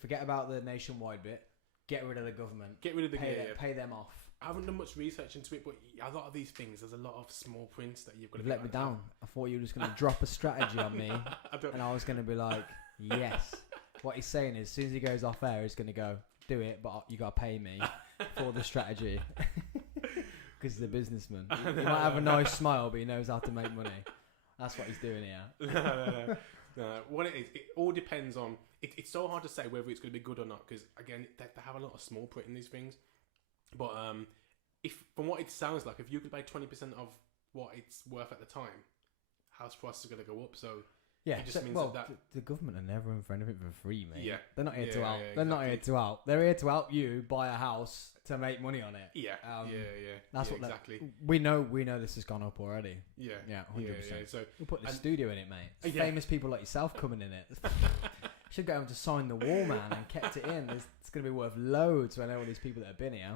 Forget about the nationwide bit. Get rid of the government. Get rid of the pay them off. I haven't done much research into it, but a lot of these things, there's a lot of small prints that you've got to. You've let me down. I thought you were just going to drop a strategy on me, and I was going to be like, yes. What he's saying is, as soon as he goes off air, he's going to go, do it, but you got to pay me for the strategy. Because he's a businessman. He might have a nice smile, but he knows how to make money. That's what he's doing here. No. What it is, it all depends on. It's so hard to say whether it's going to be good or not because again, they have a lot of small print in these things. But if from what it sounds like, if you could pay 20% of what it's worth at the time, house prices are going to go up. So yeah, it just means that the government are never in for anything for free, mate. Yeah, they're not here to help. Yeah, they're not here to help. They're here to help you buy a house to make money on it. Yeah, That's what exactly. We know this has gone up already. Yeah, 100%. So we'll put the studio in it, mate. It's famous people like yourself coming in it. Should get him to sign the wall, man, and kept it in. It's going to be worth loads when all these people that have been here.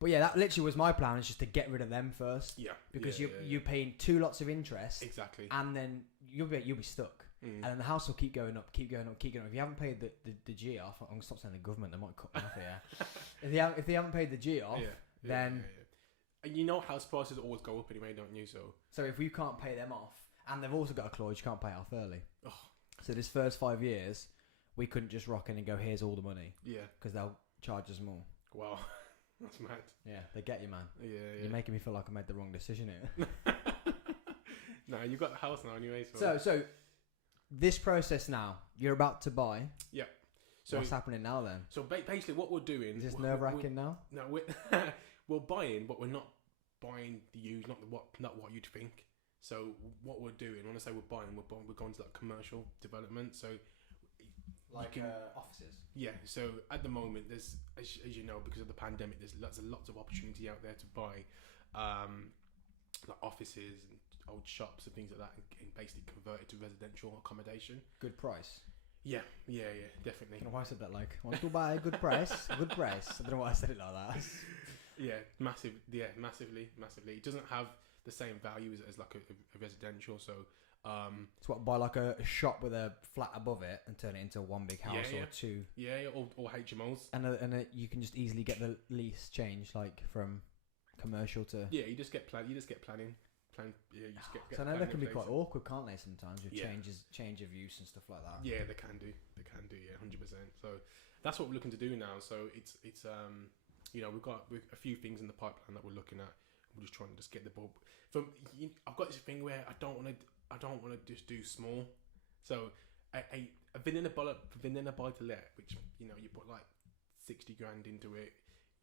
But yeah, that literally was my plan. Is just to get rid of them first. Yeah, because you're paying 2 lots of interest. Exactly. And then you'll be stuck. And then the house will keep going up. If you haven't paid the G off, I'm gonna stop saying the government. They might cut me off here. If they haven't paid the G off, then and you know house prices always go up anyway, don't you? So if we can't pay them off, and they've also got a clause you can't pay it off early. Oh. So this first 5 years, we couldn't just rock in and go, here's all the money. Yeah. Because they'll charge us more. Wow. That's mad. Yeah, they get you, man. Yeah. You're making me feel like I made the wrong decision here. No, you got the house now anyway. So this process now, you're about to buy. Yeah. So what's happening now then? So basically what we're doing... Is this nerve-wracking now? No, we're buying, but we're not buying the used, not what you'd think. So what we're doing, when I say we're buying, we're going to like commercial development. So offices. Yeah. So at the moment, there's as you know, because of the pandemic, there's lots of opportunity out there to buy like offices and old shops and things like that, and basically convert it to residential accommodation. Good price. Yeah, definitely. I don't know why I said that. Like, want to buy a good price? Good price. I don't know why I said it like that. Yeah, massive. Yeah, massively. It doesn't have the same value as like a residential. So, it's what, buy like a shop with a flat above it and turn it into one big house or two. Yeah, or HMOs. And you can just easily get the lease changed, like from commercial to. Yeah, you just get planning. Yeah, you just get so I know they can be quite awkward, can't they? Sometimes with change of use and stuff like that. Yeah, they can do. Yeah, 100%. So that's what we're looking to do now. So it's you know, we've got a few things in the pipeline that we're looking at. We're just trying to get the ball. I've got this thing where I don't want to just do small. So a vanilla buy to let, which you know you put like 60 grand into it.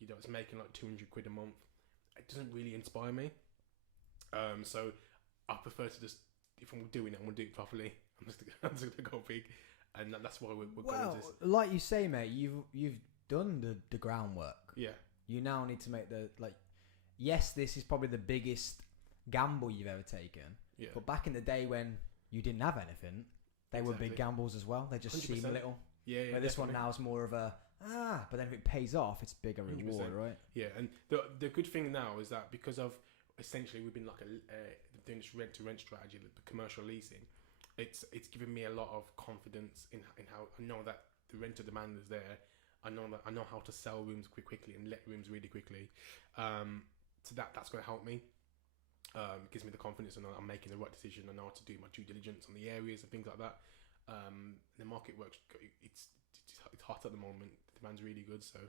You know, it's making like 200 quid a month. It doesn't really inspire me. So I prefer to just, if I'm doing it, I'm gonna do it properly. I'm just gonna go big, and that's why we're going to this. Like you say, mate, you've done the groundwork. Yeah. You now need to make yes, this is probably the biggest gamble you've ever taken. Yeah. But back in the day when you didn't have anything, they were big gambles as well. They just 100%. seem little. Yeah. But this one now is more of a but then if it pays off, it's bigger reward, right? Yeah, and the good thing now is that because of essentially we've been like doing this rent to rent strategy, the commercial leasing, it's given me a lot of confidence in how I know that the renter demand is there. I know how to sell rooms quickly and let rooms really quickly. So that's going to help me. It gives me the confidence, and I'm making the right decision. I know how to do my due diligence on the areas and things like that. The market works. It's hot at the moment. The demand's really good. So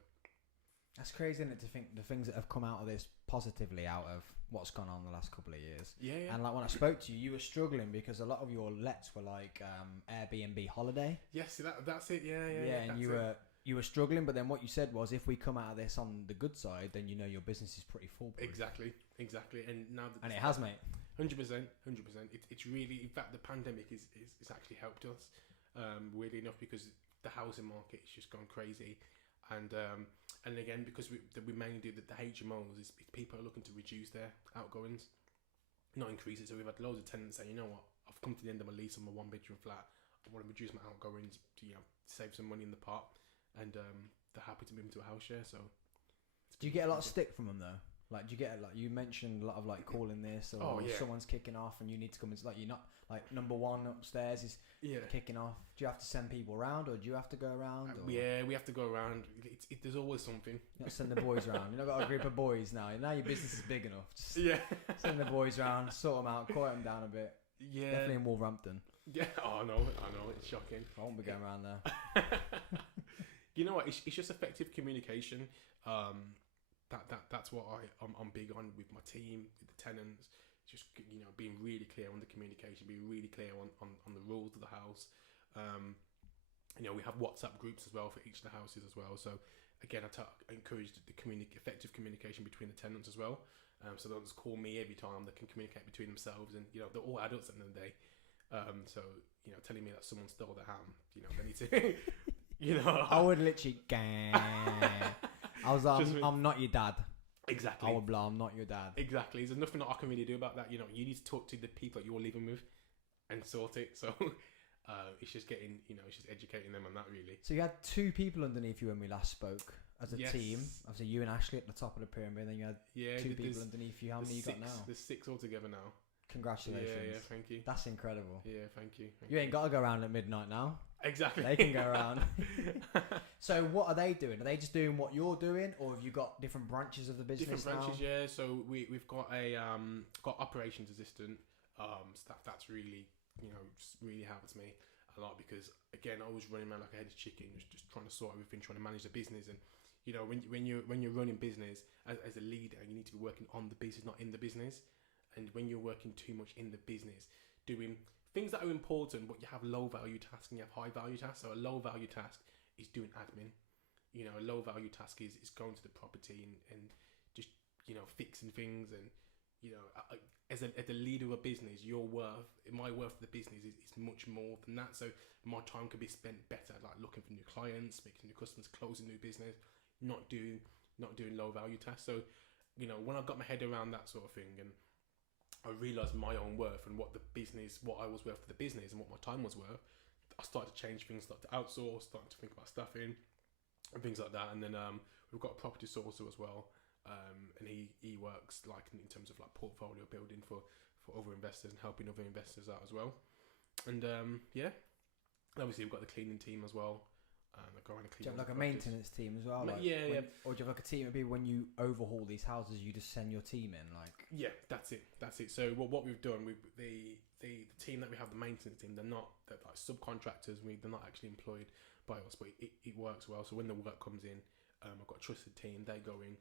that's crazy, isn't it, to think the things that have come out of this positively out of what's gone on the last couple of years. Yeah. And like when I spoke to you, you were struggling because a lot of your lets were like Airbnb holiday. Yes, that's it. Yeah. Yeah, and you were struggling, but then what you said was, if we come out of this on the good side, then you know your business is pretty foolproof. Exactly. And now and it has, mate. 100%. It's really, in fact, the pandemic is actually helped us, weirdly enough, because the housing market is just gone crazy, and again because we mainly do the HMOs, is people are looking to reduce their outgoings, not increase it. So we've had loads of tenants say, you know what, I've come to the end of my lease on my 1-bedroom flat. I want to reduce my outgoings to save some money in the pot. And they're happy to move into a house share. So, do you get a lot of stick from them though? Like, do you get you mentioned a lot of like calling this, or someone's kicking off and you need to come? It's like you're not like number one upstairs is kicking off. Do you have to send people around, or do you have to go around? Yeah, we have to go around. There's always something. You not send the boys around. You've not got a group of boys now. Now your business is big enough. Just send the boys around, sort them out, quiet them down a bit. Yeah, definitely in Wolverhampton. Yeah, I know, it's shocking. I won't be going around there. You know what? It's just effective communication. That's what I'm big on with my team, with the tenants. Just being really clear on the communication, being really clear on the rules of the house. We have WhatsApp groups as well for each of the houses as well. So again, I encourage the effective communication between the tenants as well. So they'll just call me every time. They can communicate between themselves, and they're all adults at the end of the day. So telling me that someone stole the ham, they need to, I would literally. I was like, I'm not your dad. Exactly. I would blah, I'm not your dad. Exactly. There's nothing that I can really do about that. You need to talk to the people that you're living with and sort it. So it's just getting, it's just educating them on that really. So you had 2 people underneath you when we last spoke as a team. Obviously, you and Ashley at the top of the pyramid, and then you had 2 people underneath you. How many you got now? There's 6 altogether now. Congratulations. Yeah, thank you. That's incredible. Yeah, thank you. You ain't got to go around at midnight now. Exactly. They can go around. So what are they doing? Are they just doing what you're doing, or have you got different branches of the business Different branches, now? yeah. So we've got a got operations assistant. So that's really just really helps me a lot, because again, I was running around like a headless chicken, just trying to sort everything, trying to manage the business. And when you're running business as a leader, you need to be working on the business, not in the business. And when you're working too much in the business, doing things that are important, but you have low value tasks and you have high value tasks. So a low value task is doing admin. A low value task is going to the property and just fixing things. And as a leader of a business, my worth of the business is much more than that. So my time could be spent better, like looking for new clients, making new customers, closing new business, not doing low value tasks. So when I got my head around that sort of thing, and I realised my own worth and what I was worth for the business and what my time was worth, I started to change things, started to outsource, started to think about staffing and things like that. And then we've got a property sourcer as well, and he works like in terms of like portfolio building for other investors and helping other investors out as well. And obviously we've got the cleaning team as well. Do you have like a maintenance team as well? Or do you have like a team of people when you overhaul these houses, you just send your team in? Yeah, that's it. So what we've done, the team that we have, the maintenance team, they're like subcontractors. They're not actually employed by us, but it works well. So when the work comes in, I've got a trusted team. They go in,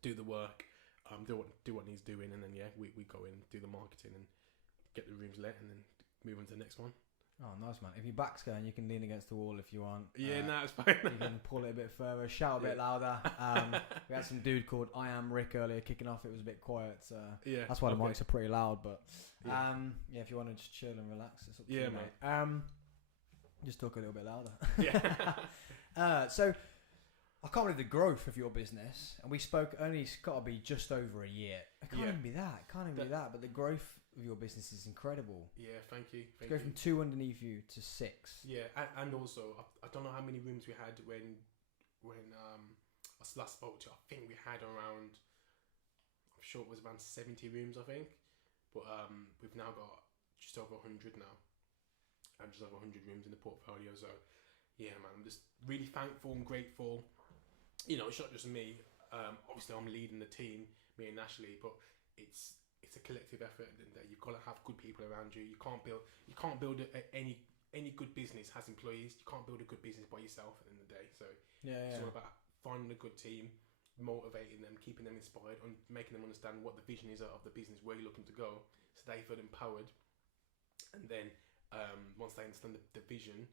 do the work, do what needs doing, and then we go in, do the marketing, and get the rooms let, and then move on to the next one. Oh, nice, man. If your back's going, you can lean against the wall if you want. Yeah, no, it's fine. You can pull it a bit further, shout a bit louder. We had some dude called I Am Rick earlier kicking off. It was a bit quiet. So that's why the mics are pretty loud. But if you want to just chill and relax, it's up to you, mate. Just talk a little bit louder. Yeah. So I can't believe the growth of your business. And we spoke, it's got to be just over a year. It can't even be that. But the growth of your business is incredible. Yeah, thank you. Go from 2 underneath you to 6. Yeah, and also I don't know how many rooms we had when I last spoke to you. I think we had around, I'm sure it was around 70 rooms, I think. But we've now got just over 100 now, and just over 100 rooms in the portfolio. So yeah, man, I'm just really thankful and grateful. It's not just me. Obviously, I'm leading the team, me and Ashley, but it's a collective effort, and you've got to have good people around you. You can't build any good business has employees. You can't build a good business by yourself at the end of the day. So it's all about finding a good team, motivating them, keeping them inspired, and making them understand what the vision is of the business, where you're looking to go, so they feel empowered. And then once they understand the vision,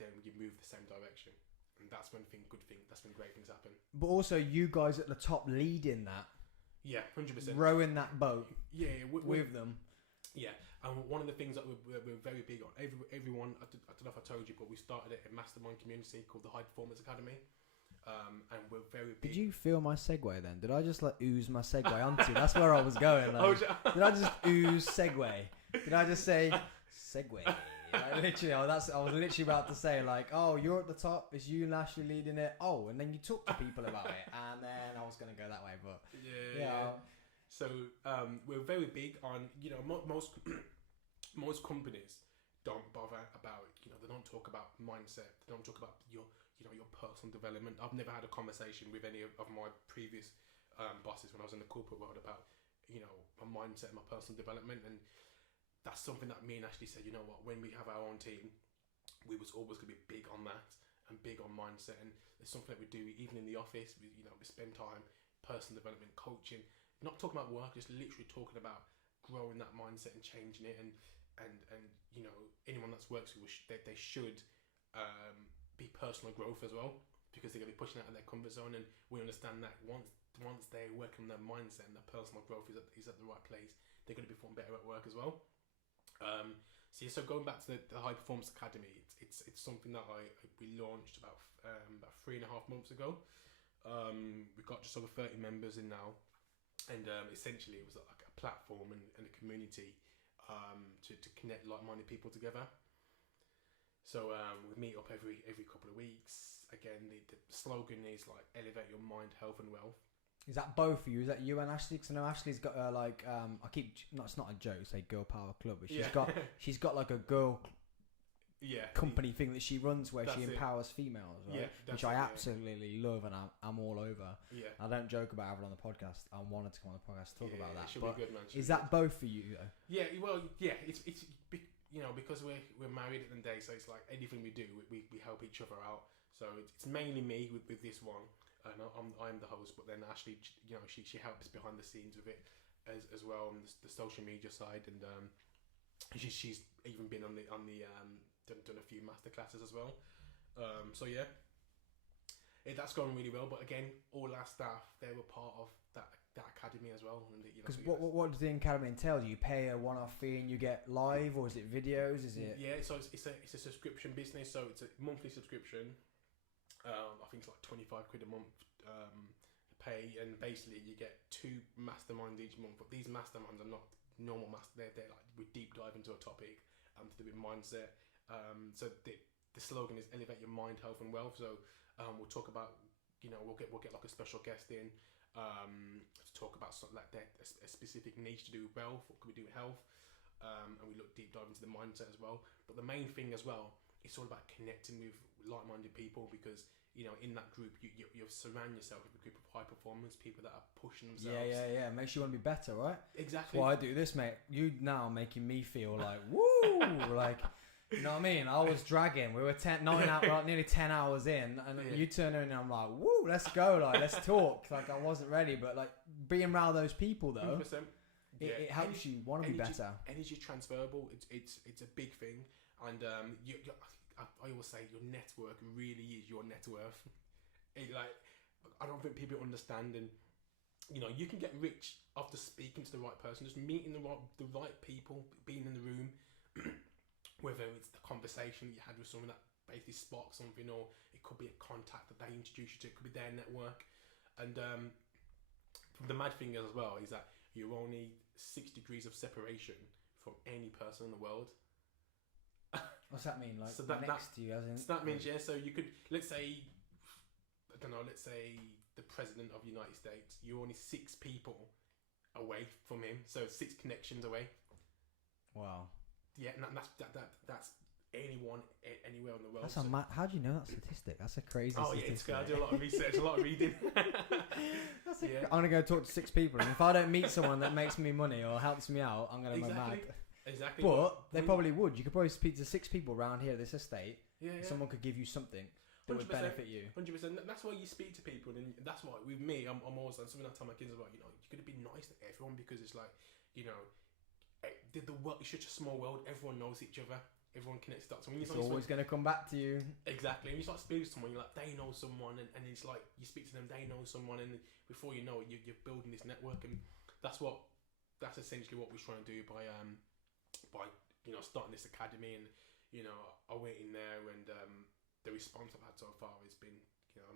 then you move the same direction, and that's when that's when great things happen. But also, you guys at the top leading that. Yeah, 100%. Rowing that boat. Yeah, with them. Yeah, and one of the things that we're very big on, everyone, I don't know if I told you, but we started a mastermind community called the High Performance Academy, and we're very big. Did you feel my segue then? Did I just ooze my segue onto? That's where I was going. Did I just ooze segue? Did I just say segue? I was literally about to say you're at the top, it's you and Ashley leading it. And then you talk to people about it, and then I was going to go that way, but yeah. So we're very big on most companies don't bother about they don't talk about mindset, they don't talk about your personal development. I've never had a conversation with any of my previous bosses when I was in the corporate world about my mindset, my personal development. And that's something that me and Ashley said, when we have our own team, we was always going to be big on that. and big on mindset, and it's something that we do even in the office. We spend time personal development, coaching, not talking about work, just literally talking about growing that mindset and changing it, and anyone that's works with us, they should be personal growth as well, because they're going to be pushing out of their comfort zone, and we understand that once they're working on their mindset and their personal growth is at the right place, they're going to perform better at work as well. So going back to the High Performance Academy, it's something that we launched about 3.5 months ago. We've got just over 30 members in now, and essentially it was like a platform and a community to connect like-minded people together. So we meet up every couple of weeks. Again, the slogan is like elevate your mind, health, and wealth. Is that both of you? Is that you and Ashley? Because I know Ashley's got it's not a joke, say Girl Power Club, but she's got like a girl company thing that she runs where she empowers females, right? Which I absolutely love, and I'm all over. Yeah. I don't joke about having it on the podcast. I wanted to come on the podcast to talk about that. But be good, man. Is that both for you though? Yeah, well, yeah. It's because we're married at the end of the day, so it's like anything we do, we help each other out. So it's mainly me with this one. And I'm the host, but then Ashley, she helps behind the scenes with it as well on the social media side, and she's even been on the done a few masterclasses as well. That's gone really well. But again, all our staff, they were part of that academy as well. Because what does the academy entail? Do you pay a one-off fee and you get live, or is it videos? Is it? Yeah, so it's a subscription business. So it's a monthly subscription. I think it's like 25 quid a month pay, and basically you get 2 masterminds each month. But these masterminds are not normal they're like we deep dive into a topic to do with mindset. So the slogan is elevate your mind, health, and wealth. So we'll talk about we'll get like a special guest in to talk about something like that, a specific niche to do with wealth, what can we do with health, and we look deep dive into the mindset as well. But the main thing as well, it's all about connecting with like-minded people, because in that group you surround yourself with a group of high performers, people that are pushing themselves. Yeah. Makes you want to be better, right? Exactly. Well, I do this, mate. You now making me feel like woo, like. You know what I mean? I was dragging. We were nearly 10 hours in, and you turn in and I'm like, woo, let's go, like let's talk. Like I wasn't ready, but like being around those people though, 100%. It helps you want to be better. Energy transferable. It's a big thing, and I always say your network really is your net worth. I don't think people understand, and you can get rich after speaking to the right person, just meeting the right people, being in the room. Whether it's the conversation you had with someone that basically sparked something, or it could be a contact that they introduce you to, it could be their network. And the mad thing as well is that you're only 6 degrees of separation from any person in the world. What's that mean? Like so next to you, as in? So that means, so you could, let's say the President of the United States, you're only 6 people away from him, so 6 connections away. Wow. Yeah, and that's anyone anywhere in the world. How do you know that statistic? That's a crazy statistic. It's good. I do a lot of research, a lot of reading. I'm going to go talk to 6 people, and if I don't meet someone that makes me money or helps me out, I'm going to go mad. Exactly. But they probably would. You could probably speak to 6 people around here at this estate. Yeah. Someone could give you something that would benefit you. 100%. That's why you speak to people, and that's why with me, I'm always like something I tell my kids about. You've got to be nice to everyone, because it's like the world is such a small world. Everyone knows each other. Everyone connects dots. So when it's always going to come back to you. Exactly. When you start speaking to someone, you're like, they know someone, and it's like you speak to them, they know someone, and before you know it, you're building this network, and that's essentially what we're trying to do by starting this academy. And I went in there, and the response I've had so far has been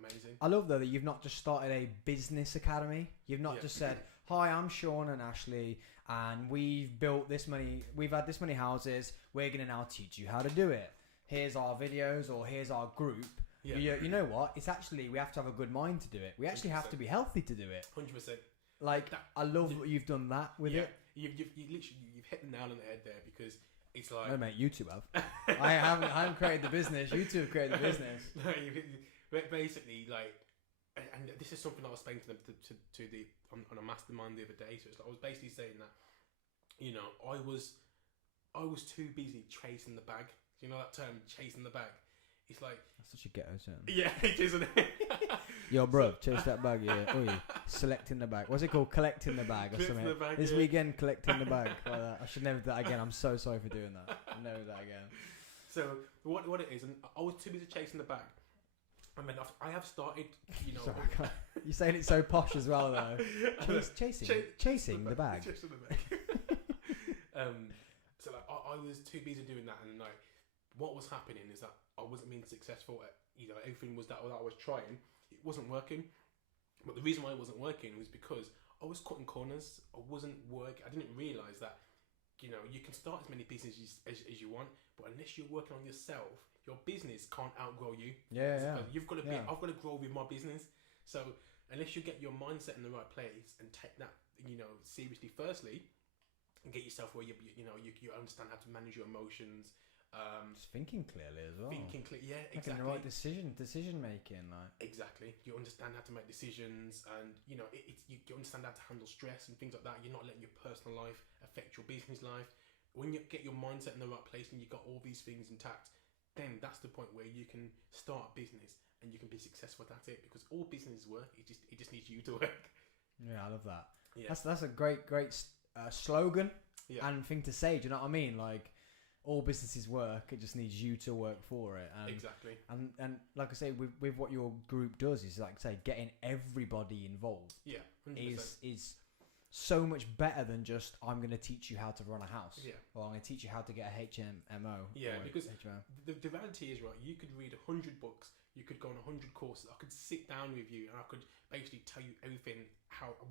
amazing. I love though that you've not just started a business academy. You've not just said, hi, I'm Sean and Ashley, and we've had this many houses, we're going to now teach you how to do it. Here's our videos, or here's our group. Yeah. You know what? It's actually, we have to have a good mind to do it. We actually 100%. Have to be healthy to do it. 100%. Like, I love what you've done that with it. You've hit the nail on the head there, because it's like... No, mate, you two have. I haven't created the business. You two have created the business. No, basically, like... And this is something I was saying to them on a mastermind the other day. So I was basically saying that, I was too busy chasing the bag. You know that term, chasing the bag. it's like That's such a ghetto term. yeah, it is, isn't it? Yo, bro, chase that bag, yeah. Oi, selecting the bag. What's it called? Collecting the bag or Collecting something. the bag, This yeah. weekend, collecting the bag. Like that. I should never do that again. I'm so sorry for doing that. I'll never do that again. So what it is, and I was too busy chasing the bag. I mean, I have started, you know. Sorry, I can't- you're saying it so posh as well, though. Chasing the bag. Chasing the bag. So like, I was too busy doing that, and like, what was happening is that I wasn't being successful at, you know, everything was that I was trying. It wasn't working. But the reason why it wasn't working was because I was cutting corners. I wasn't I didn't realise that, you know, you can start as many businesses as you want, but unless you're working on yourself, your business can't outgrow you. Yeah. You've got to be. Yeah. I've got to grow with my business. So unless you get your mindset in the right place and take that, you know, seriously, firstly, and get yourself where you understand how to manage your emotions. Just thinking clearly as well. Yeah, Making exactly. the right decision making, like. Exactly. You understand how to make decisions, and you know you understand how to handle stress and things like that. You're not letting your personal life affect your business life. When you get your mindset in the right place and you got all these things intact, then that's the point where you can start a business and you can be successful at it, because all businesses work. It just needs you to work. Yeah, I love that. Yeah. That's a great slogan Yeah. and thing to say. Do you know what I mean? Like, all businesses work. It just needs you to work for it. And, Exactly. And like I say, with what your group does is, like say, getting everybody involved. Yeah. 100%. Is so much better than just, I'm going to teach you how to run a house. Yeah. Or I'm going to teach you how to get a HMO. Yeah, or because HMO. the reality is, right, you could read 100 books, you could go on 100 courses, I could sit down with you and I could basically tell you everything,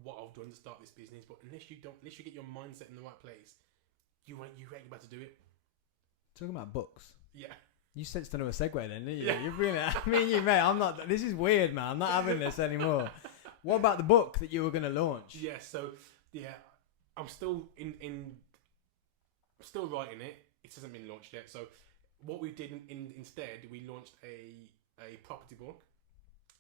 what I've done to start this business, but unless you get your mindset in the right place, you ain't about to do it. Talking about books. Yeah. You sensed another segue then, didn't you? Yeah. You're really, I mean, you, mate, I'm not, this is weird, man. I'm not having this anymore. What about the book that you were going to launch? Yeah, so, yeah, I'm still still writing it. It hasn't been launched yet. So what we did instead, we launched a property book.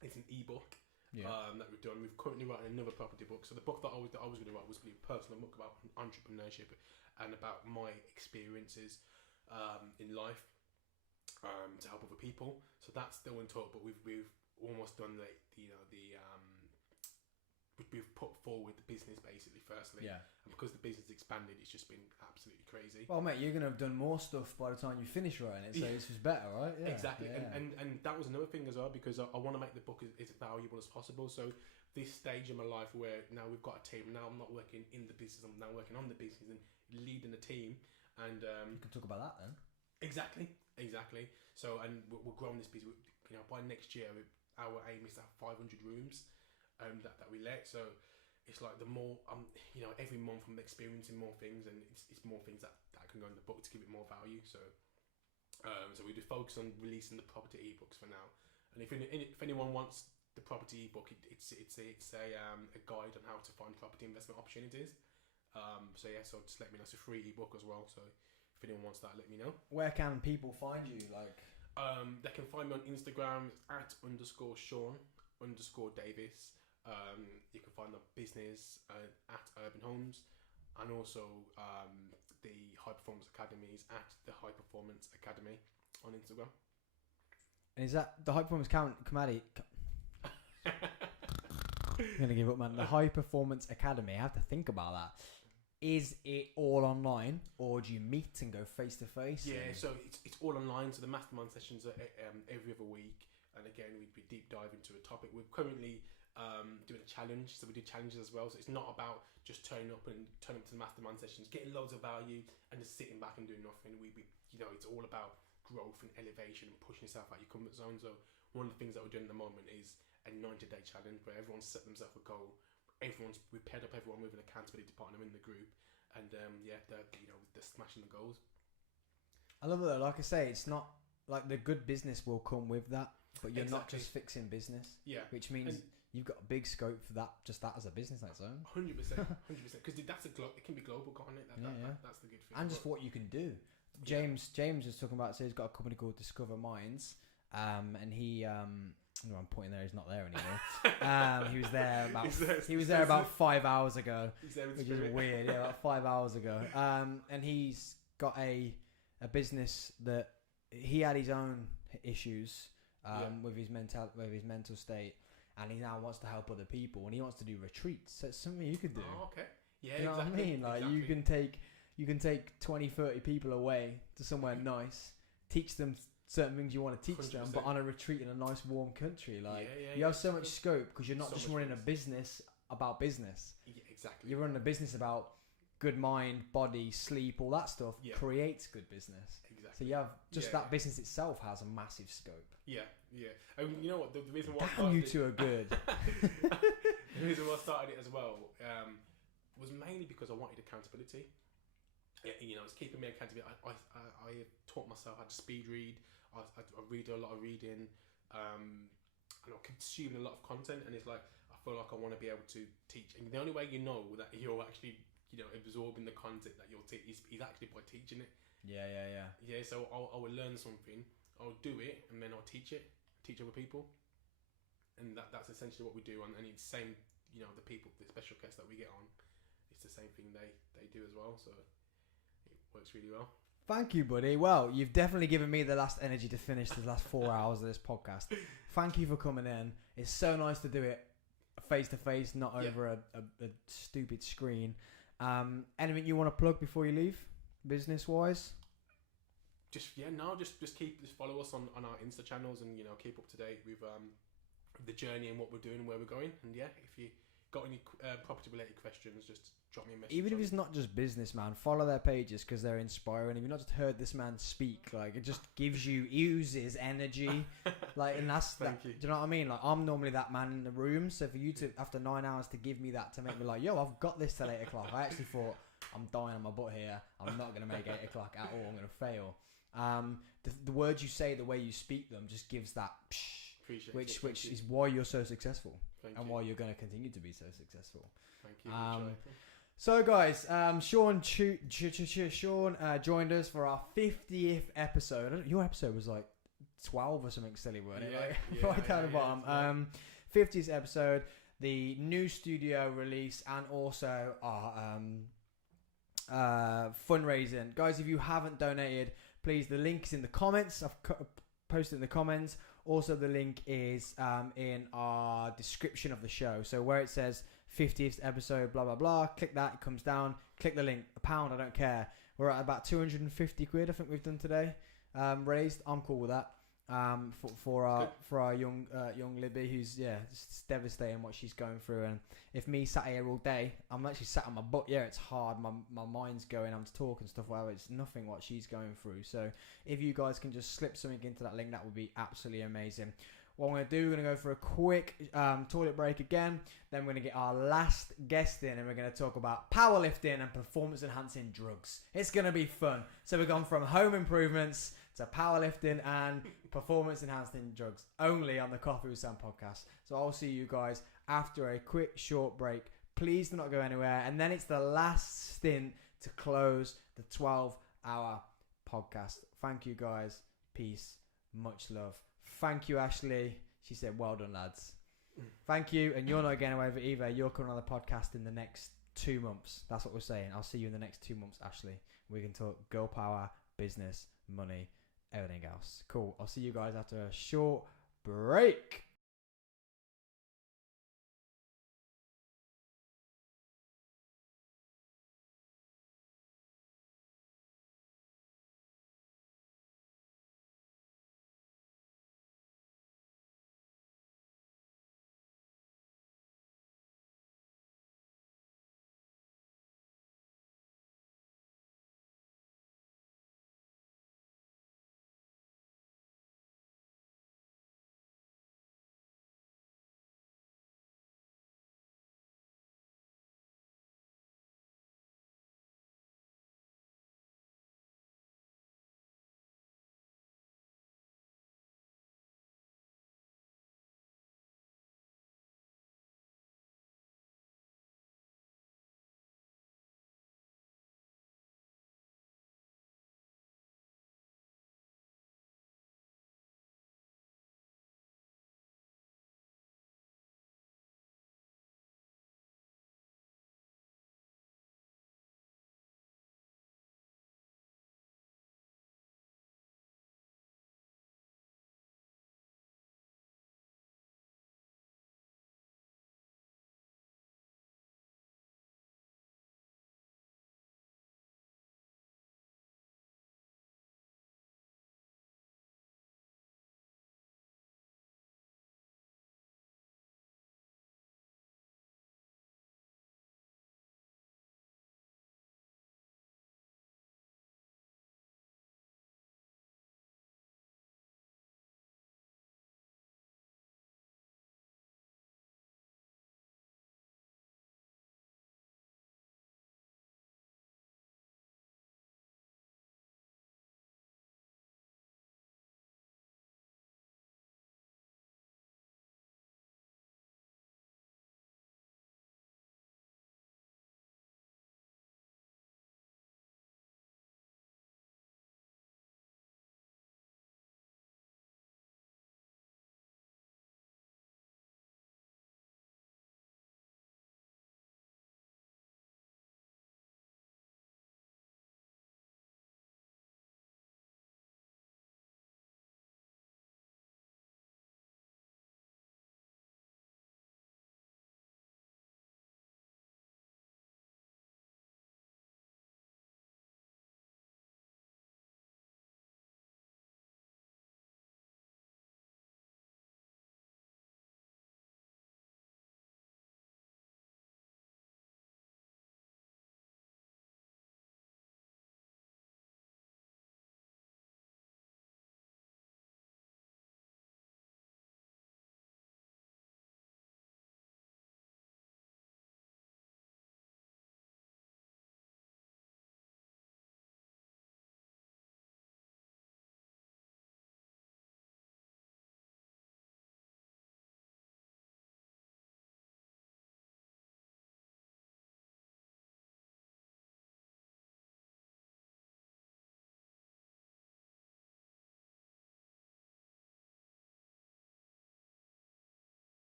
It's an ebook that we've done. We've currently written another property book. So the book that I was going to write was going to be a personal book about entrepreneurship and about my experiences in life to help other people. So that's still in talk, but we've almost done we've put forward the business basically firstly. Yeah. And because the business expanded, it's just been absolutely crazy. Well, mate, you're going to have done more stuff by the time you finish writing it, so this was better, right? Yeah. Exactly. Yeah. And that was another thing as well, because I want to make the book as valuable as possible. So this stage in my life where now we've got a team, now I'm not working in the business, I'm now working on the business and leading the team. And you can talk about that then. Exactly. So, and we're growing this business. You know, by next year, our aim is to have 500 rooms that we let. So it's like the more you know, every month I'm experiencing more things, and it's more things that can go in the book to give it more value. So so we do focus on releasing the property ebooks for now. And if anyone wants the property ebook, it's a guide on how to find property investment opportunities. So just let me know. It's a free ebook as well. So if anyone wants that, let me know. Where can people find you? Like, they can find me on Instagram @_Sean_Davis. You can find the business at Urban Homes, and also the High Performance Academy is at the High Performance Academy on Instagram. and is that the High Performance Academy? I'm gonna give up, man. The High Performance Academy. I have to think about that. Is it all online, or do you meet and go face to face? Yeah, so it's all online. So the mastermind sessions are every other week, and again we deep dive into a topic. We're currently doing a challenge, so we do challenges as well. So it's not about just turning up to the mastermind sessions, getting loads of value, and just sitting back and doing nothing. We you know, it's all about growth and elevation and pushing yourself out your comfort zone. So one of the things that we're doing at the moment is a 90-day challenge where everyone's set themselves a goal. We've paired up everyone with an accountability partner in the group, and they're smashing the goals. I love it though. Like I say, it's not like the good business will come with that, but you're not Exactly. just fixing business. Yeah, Which means you've got a big scope for that. Just that as a business on its own. 100%, 100%. Because it can be global, can't it? That's the good thing. And just what you can do. James was talking about. So he's got a company called Discover Minds, and he I'm pointing there. He's not there anymore. He was there about. He was there about 5 hours ago, which is weird. Yeah, about 5 hours ago. And he's got a business that he had his own. issues with his mental state, and he now wants to help other people, and he wants to do retreats. So it's something you could do. Oh, okay. Yeah, you know exactly. what I mean? Like you can take 20, 30 people away to somewhere nice, teach them certain things you want to teach 100%. Them, but on a retreat in a nice warm country. Like you have so much scope because you're not just running a business about business. Yeah, exactly. You're running a business about good mind, body, sleep, all that stuff creates good business. Exactly. So you have that business itself has a massive scope. Yeah. You know what? The reason why you two are good. The reason why I started it as well was mainly because I wanted accountability. It's keeping me accountable. I taught myself how to speed read. I read a lot of reading, and I consume a lot of content. And it's like I feel like I want to be able to teach. And the only way you know that you're actually absorbing the content that you'll teach is actually by teaching it. Yeah. So I will learn something. I'll do it, and then I'll teach other people, and that's essentially what we do. And it's the same. The special guests that we get on, it's the same thing they do as well. So it works really well. Thank you, buddy. Well, you've definitely given me the last energy to finish the last 4 hours of this podcast. Thank you for coming in. It's so nice to do it face to face, not over a stupid screen. Anything you want to plug before you leave, business wise? Just follow us on our Insta channels and keep up to date with the journey and what we're doing and where we're going. And if you got any property related questions, just drop me a message. Even if it's not just business, man, follow their pages because they're inspiring. If you've not just heard this man speak, like it just oozes energy, like, and that's that. Do you know what I mean? Like I'm normally that man in the room, so for you to after 9 hours to give me that to make me like, yo, I've got this till 8 o'clock. I actually thought I'm dying on my butt here. I'm not gonna make 8 o'clock at all. I'm gonna fail. The words you say, the way you speak them, just gives that. Which is why you're so successful why you're going to continue to be so successful. Thank you. So guys, Sean joined us for our 50th episode. Your episode was like 12 or something silly, wasn't it? Right down the bottom. 50th episode, the new studio release, and also our fundraising. Guys, if you haven't donated, please, the link is in the comments. I've posted in the comments. Also, the link is in our description of the show. So where it says 50th episode, blah, blah, blah, click that. It comes down. Click the link. £1, I don't care. We're at about 250 quid, I think we've done today. Raised. I'm cool with that. For our young Libby, who's just devastating what she's going through. And if me sat here all day, I'm actually sat on my butt. Yeah, it's hard. My mind's going. I'm to talk and stuff. Well, it's nothing what she's going through. So if you guys can just slip something into that link, that would be absolutely amazing. What I'm going to do, we're going to go for a quick toilet break again. Then we're going to get our last guest in, and we're going to talk about powerlifting and performance-enhancing drugs. It's going to be fun. So we've gone from home improvements to powerlifting and performance-enhancing drugs, only on the Coffee with Sam podcast. So I'll see you guys after a quick, short break. Please do not go anywhere. And then it's the last stint to close the 12-hour podcast. Thank you, guys. Peace. Much love. Thank you, Ashley. She said, well done, lads. Thank you. And you're not getting away with it either. You're coming on the podcast in the next 2 months. That's what we're saying. I'll see you in the next 2 months, Ashley. We can talk girl power, business, money, everything else. Cool. I'll see you guys after a short break.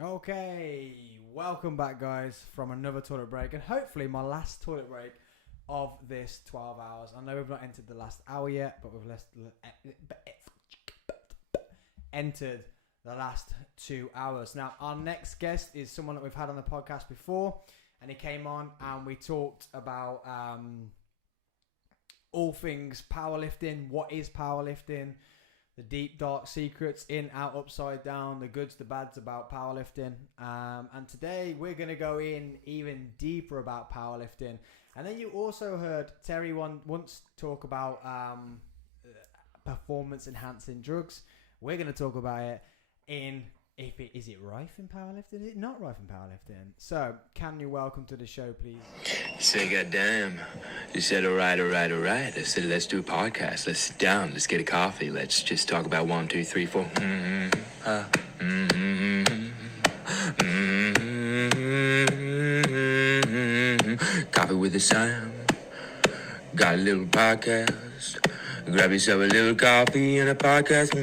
Okay, welcome back, guys, from another toilet break, and hopefully my last toilet break of this 12 hours. I know we've not entered the last hour yet, but we've entered the last 2 hours. Now, our next guest is someone that we've had on the podcast before, and he came on and we talked about all things powerlifting. What is powerlifting? The deep, dark secrets, in, out, upside down, the goods, the bads about powerlifting. And today we're going to go in even deeper about powerlifting. And then you also heard Terry once talk about performance-enhancing drugs. We're going to talk about it is it rife in powerlifting? Is it not rife in powerlifting? So, can you welcome to the show, please? Say, goddamn. You said, all right. I said, let's do a podcast. Let's sit down. Let's get a coffee. Let's just talk about 1, 2, 3, 4. Coffee with a Sam. Got a little podcast. Grab yourself a little coffee and a podcast.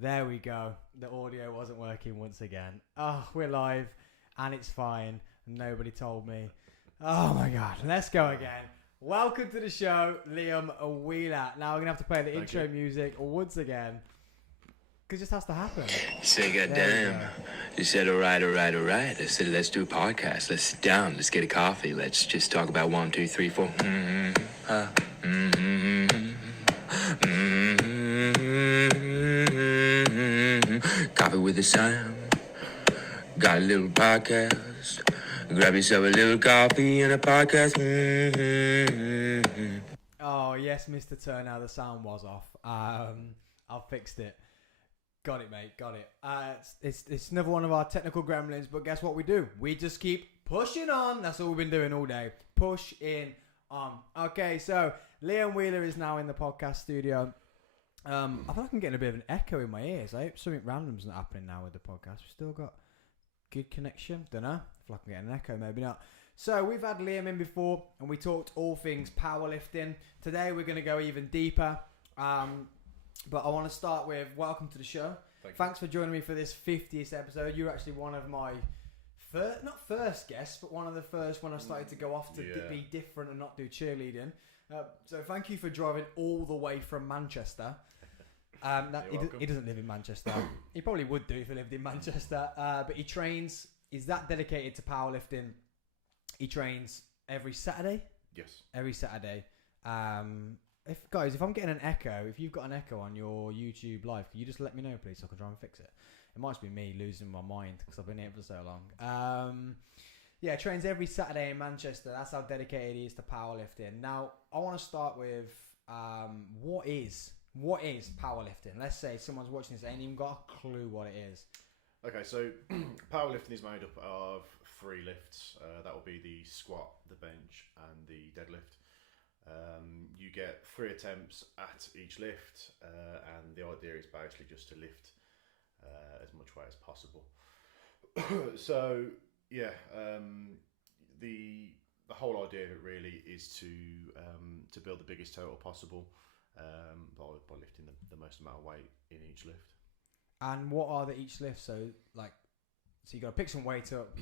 There we go. The audio wasn't working once again. Oh, we're live and it's fine. Nobody told me. Oh my God. Let's go again. Welcome to the show, Liam Wheeler. Now we're going to have to play the intro music once again. Because it just has to happen. Say, goddamn. You said, all right. I said, let's do a podcast. Let's sit down. Let's get a coffee. Let's just talk about 1, 2, 3, 4. Coffee with a Sam. Got a little podcast. Grab yourself a little coffee and a podcast. Oh, yes, Mr. Turner. The sound was off. I've fixed it. Got it, mate. Got it. It's another one of our technical gremlins, but guess what we do? We just keep pushing on. That's all we've been doing all day. Push in on. Okay, so Liam Wheeler is now in the podcast studio. I feel like I'm getting a bit of an echo in my ears. I hope something random's not happening now with the podcast. We've still got good connection. Don't know. I feel like I'm getting an echo. Maybe not. So we've had Liam in before, and we talked all things powerlifting. Today we're going to go even deeper. But I want to start with welcome to the show. Thanks for joining me for this 50th episode. You're actually one of my not first guests, but one of the first when I started to go off to be different and not do cheerleading. So thank you for driving all the way from Manchester. He doesn't live in Manchester. He probably would do if he lived in Manchester. But he trains. He's that dedicated to powerlifting. He trains every Saturday. Yes. Every Saturday. If I'm getting an echo, if you've got an echo on your YouTube live, can you just let me know, please, so I can try and fix it? It might be me losing my mind because I've been here for so long. Trains every Saturday in Manchester. That's how dedicated he is to powerlifting. Now, I want to start with what is powerlifting? Let's say someone's watching this and ain't even got a clue what it is. Okay, so powerlifting is made up of 3 lifts. That will be the squat, the bench, and the deadlift. You get 3 attempts at each lift, and the idea is basically just to lift as much weight as possible. So, the whole idea of it really is to build the biggest total possible by lifting the most amount of weight in each lift. And what are each lifts? So you got to pick some weight up.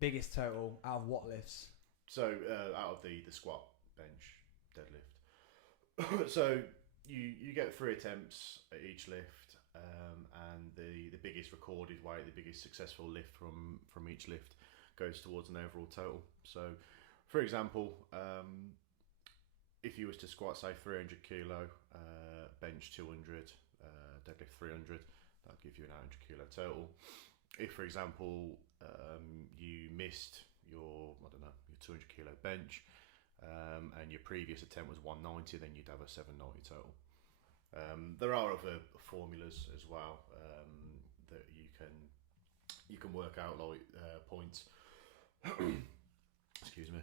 Biggest total out of what lifts? So out of the squat, bench, deadlift. So you get 3 attempts at each lift, and the biggest recorded weight, the biggest successful lift from each lift goes towards an overall total. So, for example, if you was to squat, say 300 kilo, bench 200, deadlift 300, that'll give you an 800 kilo total. If, for example, you missed your 200 kilo bench, and your previous attempt was 190, then you'd have a 790 total. There are other formulas as well that you can work out, like points. Excuse me.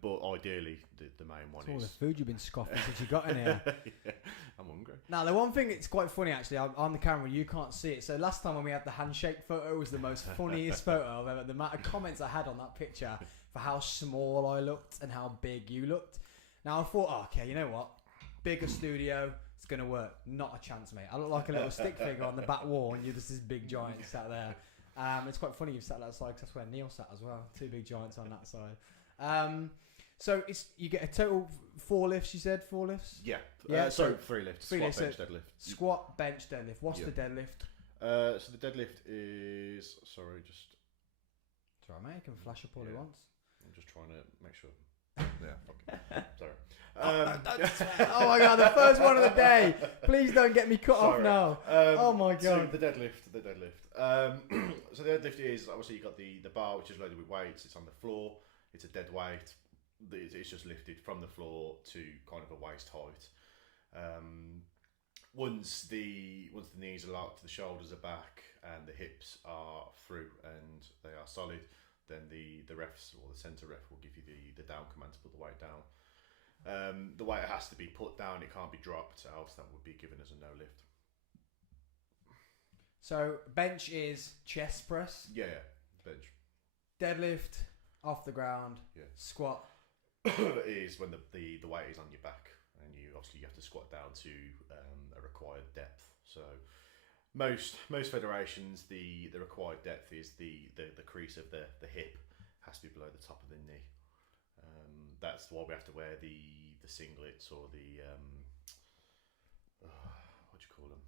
But ideally, the main one It's all is the food you've been scoffing since you got in here. Yeah, I'm hungry. Now, the one thing, it's quite funny actually, on the camera, you can't see it. So last time when we had the handshake photo was the most funniest photo I've ever. The amount of comments I had on that picture for how small I looked and how big you looked. Now I thought, oh, okay, you know what? Bigger studio, it's going to work. Not a chance, mate. I look like a little stick figure on the back wall and you're just this big giant sat there. It's quite funny you've sat that side because that's where Neil sat as well. Two big giants on that side. So you get a total 4 lifts. You said 4 lifts. Yeah. So 3 lifts. 3 Squat, lifts. bench, deadlift. Squat, bench, deadlift. What's the deadlift? So the deadlift is It's alright, mate. You can flash up all he wants. I'm just trying to make sure. Yeah. Okay. Sorry. Oh my god, the first one of the day. Please don't get me cut off now. Oh my god. So the deadlift. So the deadlift is obviously you got the bar which is loaded with weights. It's on the floor. It's a dead weight. It's just lifted from the floor to kind of a waist height. Once the knees are locked, the shoulders are back, and the hips are through and they are solid, then the refs or the centre ref will give you the down command to put the weight down. The weight has to be put down; it can't be dropped, else that would be given as a no lift. So bench is chest press. Yeah, bench. Deadlift off the ground. Yeah. Squat is when the weight is on your back, and you have to squat down to a required depth. So most federations, the required depth is the crease of the hip has to be below the top of the knee. That's why we have to wear the singlets or the what do you call them?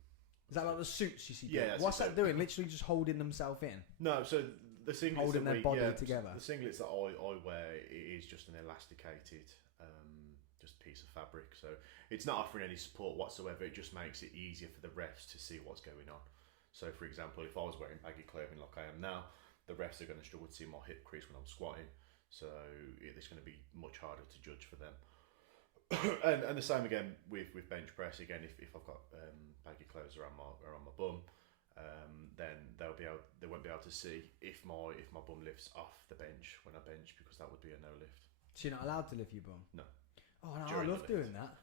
Is that like the suits you see? Yeah. What's that doing? Literally just holding themselves in. No, so the singlets holding their body together. The singlets that I wear is just an elasticated just piece of fabric, so it's not offering any support whatsoever. It just makes it easier for the refs to see what's going on. So, for example, if I was wearing baggy clothing like I am now, the refs are going to struggle to see my hip crease when I'm squatting. So it's going to be much harder to judge for them. and the same again with bench press. Again, if I've got baggy clothes around my bum, then they won't be able to see if my bum lifts off the bench when I bench, because that would be a no lift. So you're not allowed to lift your bum? No. Oh no, I love doing that.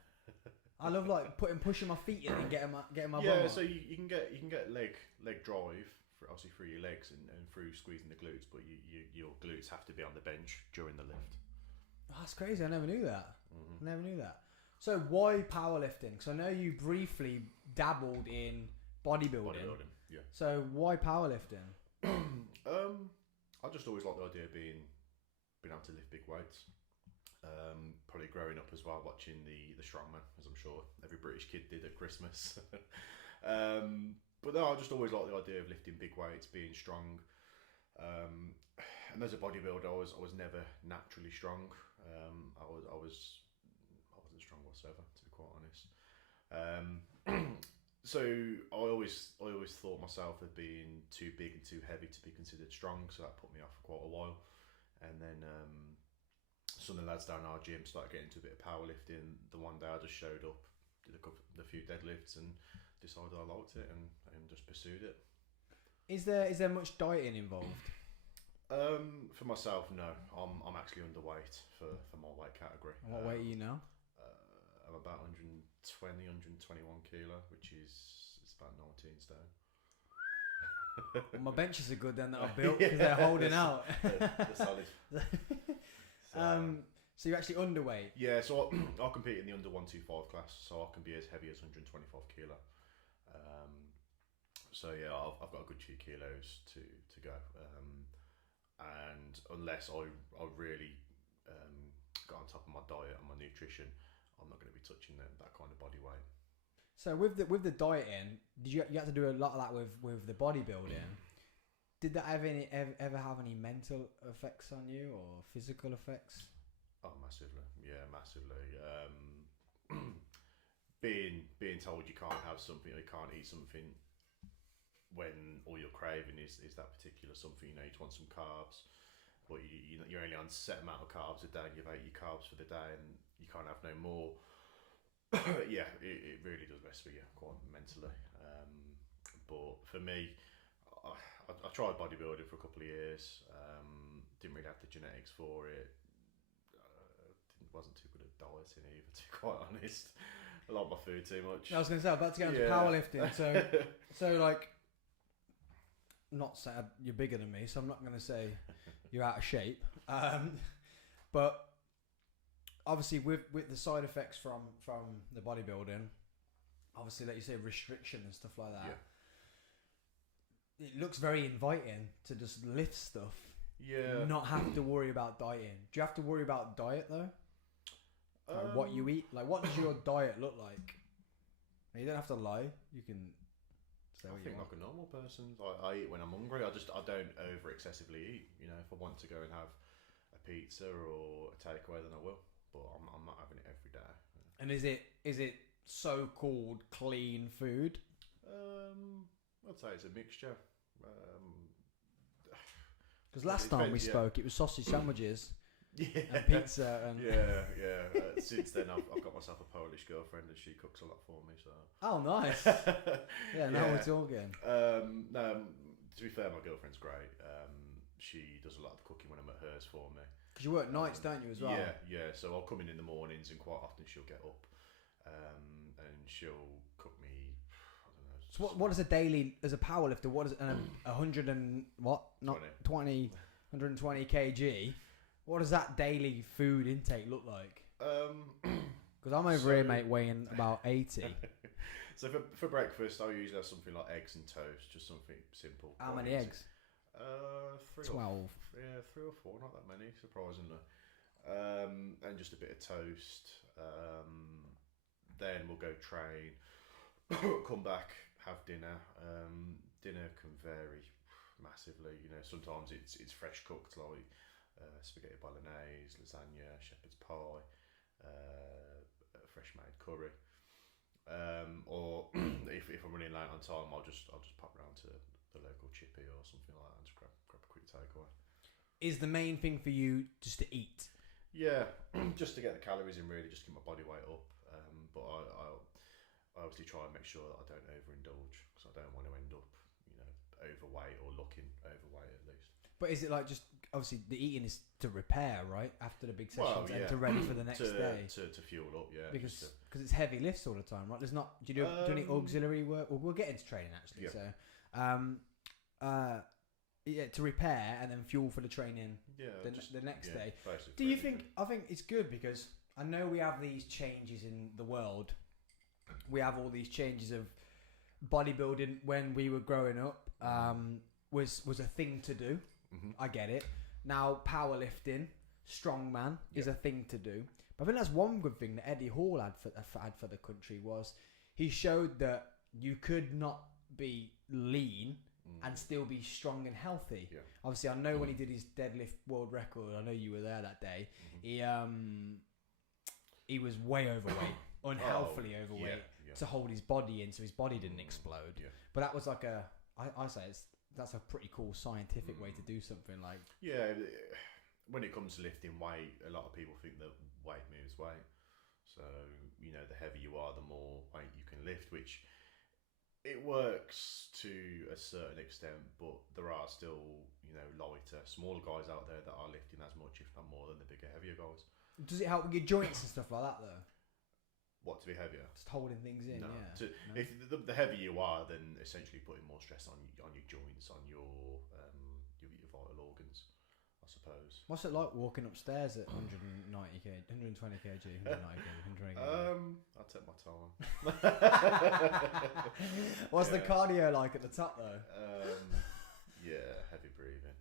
I love like pushing my feet in and getting my bum. Yeah, on. so you can get leg drive obviously through your legs and through squeezing the glutes, but your glutes have to be on the bench during the lift. Oh, that's crazy. I never knew that. I never knew that. So why powerlifting? Because I know you briefly dabbled in bodybuilding. Yeah. So why powerlifting? I just always liked the idea of being able to lift big weights. Probably growing up as well, watching the Strongman, as I'm sure every British kid did at Christmas. But no, I just always liked the idea of lifting big weights, being strong. And as a bodybuilder, I was never naturally strong. I wasn't strong whatsoever, to be quite honest. So I always thought myself as being too big and too heavy to be considered strong. So that put me off for quite a while. And then some of the lads down our gym started getting into a bit of powerlifting. The one day I just showed up, did a few deadlifts, and decided I liked it and just pursued it. Is there much dieting involved? For myself, no. I'm actually underweight for my weight category. And what weight are you now? I'm about 121 kilo, which is it's about 19 stone. Well, my benches are good then that I've built because they're holding out. They're solid. So you're actually underweight? Yeah, so I'll compete in the under 125 class, so I can be as heavy as 125 kilo. So yeah, I've got a good few kilos to go. And unless I really got on top of my diet and my nutrition, I'm not going to be touching that kind of body weight. So with the dieting, you had to do a lot of that with the bodybuilding? Did that ever have any mental effects on you or physical effects? Oh, massively. Yeah, massively. Being told you can't have something or you can't eat something when all you're craving is that particular something. You know, you just want some carbs, but you're only on a set amount of carbs a day. You've ate your carbs for the day, and you can't have no more. Yeah, it really does mess with you quite mentally. But for me, I tried bodybuilding for a couple of years. Didn't really have the genetics for it. Wasn't too good at dieting either, to be quite honest. I like my food too much. I was going to say, I'm about to get into powerlifting. So like, not say you're bigger than me, so I'm not going to say you're out of shape. But obviously, with the side effects from the bodybuilding, obviously, like you say, restriction and stuff like that. Yeah. It looks very inviting to just lift stuff. Yeah. Not have to worry about dieting. Do you have to worry about diet though? Like what you eat? Like, what does your diet look like? You don't have to lie. You can say what you want. Like a normal person. I eat when I'm hungry. I don't over excessively eat. You know, if I want to go and have a pizza or a takeaway, then I will. But I'm not having it every day. And is it so-called clean food? I'd say it's a mixture. Because last time we spoke, it was sausage sandwiches. Yeah. And pizza and since then I've got myself a Polish girlfriend and she cooks a lot for me, so oh nice. Now we're talking. No, to be fair, my girlfriend's great. She does a lot of the cooking when I'm at hers for me, because you work nights, don't you, as well? Yeah, so I'll come in the mornings and quite often she'll get up and she'll cook me, I don't know. So what is a daily, as a powerlifter, what is it, 100 and what, not 20 120 kg, what does that daily food intake look like? Because I'm over here, mate, weighing about 80. So for breakfast, I usually have something like eggs and toast, just something simple. How many eggs? 3 12. 3 or 4, not that many, surprisingly. And just a bit of toast. Then we'll go train, come back, have dinner. Dinner can vary massively. You know, sometimes it's fresh cooked, like spaghetti bolognese, lasagna, shepherd's pie, fresh made curry. Or if I'm running late on time, I'll just pop round to the local chippy or something like that and just grab a quick takeaway. Is the main thing for you just to eat? Yeah, just to get the calories in, really, just to get my body weight up. But I obviously try and make sure that I don't overindulge, because I don't want to end up, overweight or looking overweight at least. But is it like just, obviously the eating is to repair, right, after the big sessions and to ready for the next day? To fuel up, yeah. Because it's heavy lifts all the time, right? There's not. Do you do any auxiliary work? Well, we'll get into training actually. Yeah. So, to repair and then fuel for the training. Yeah. The next day. Basically. Do you think? I think it's good because I know we have these changes in the world. We have all these changes of bodybuilding when we were growing up. Was a thing to do. Mm-hmm. I get it. Now powerlifting, strongman is a thing to do. But I think that's one good thing that Eddie Hall had for the country was he showed that you could not be lean and still be strong and healthy. Yeah. Obviously, I know when he did his deadlift world record, I know you were there that day. He was way overweight, unhealthily overweight to hold his body in, so his body didn't explode. Yeah. But that was like I say that's a pretty cool scientific way to do something like. Yeah, when it comes to lifting weight, a lot of people think that weight moves weight. So, the heavier you are, the more weight you can lift, which it works to a certain extent, but there are still, lighter, smaller guys out there that are lifting as much, if not more, than the bigger, heavier guys. Does it help with your joints and stuff like that, though? What, to be heavier? Just holding things in, no. No? If the heavier you are, then essentially putting more stress on your joints, on your vital organs, I suppose. What's it like walking upstairs at 120 kg, 190 kg? I'll take my time. What's the cardio like at the top, though? Heavy breathing.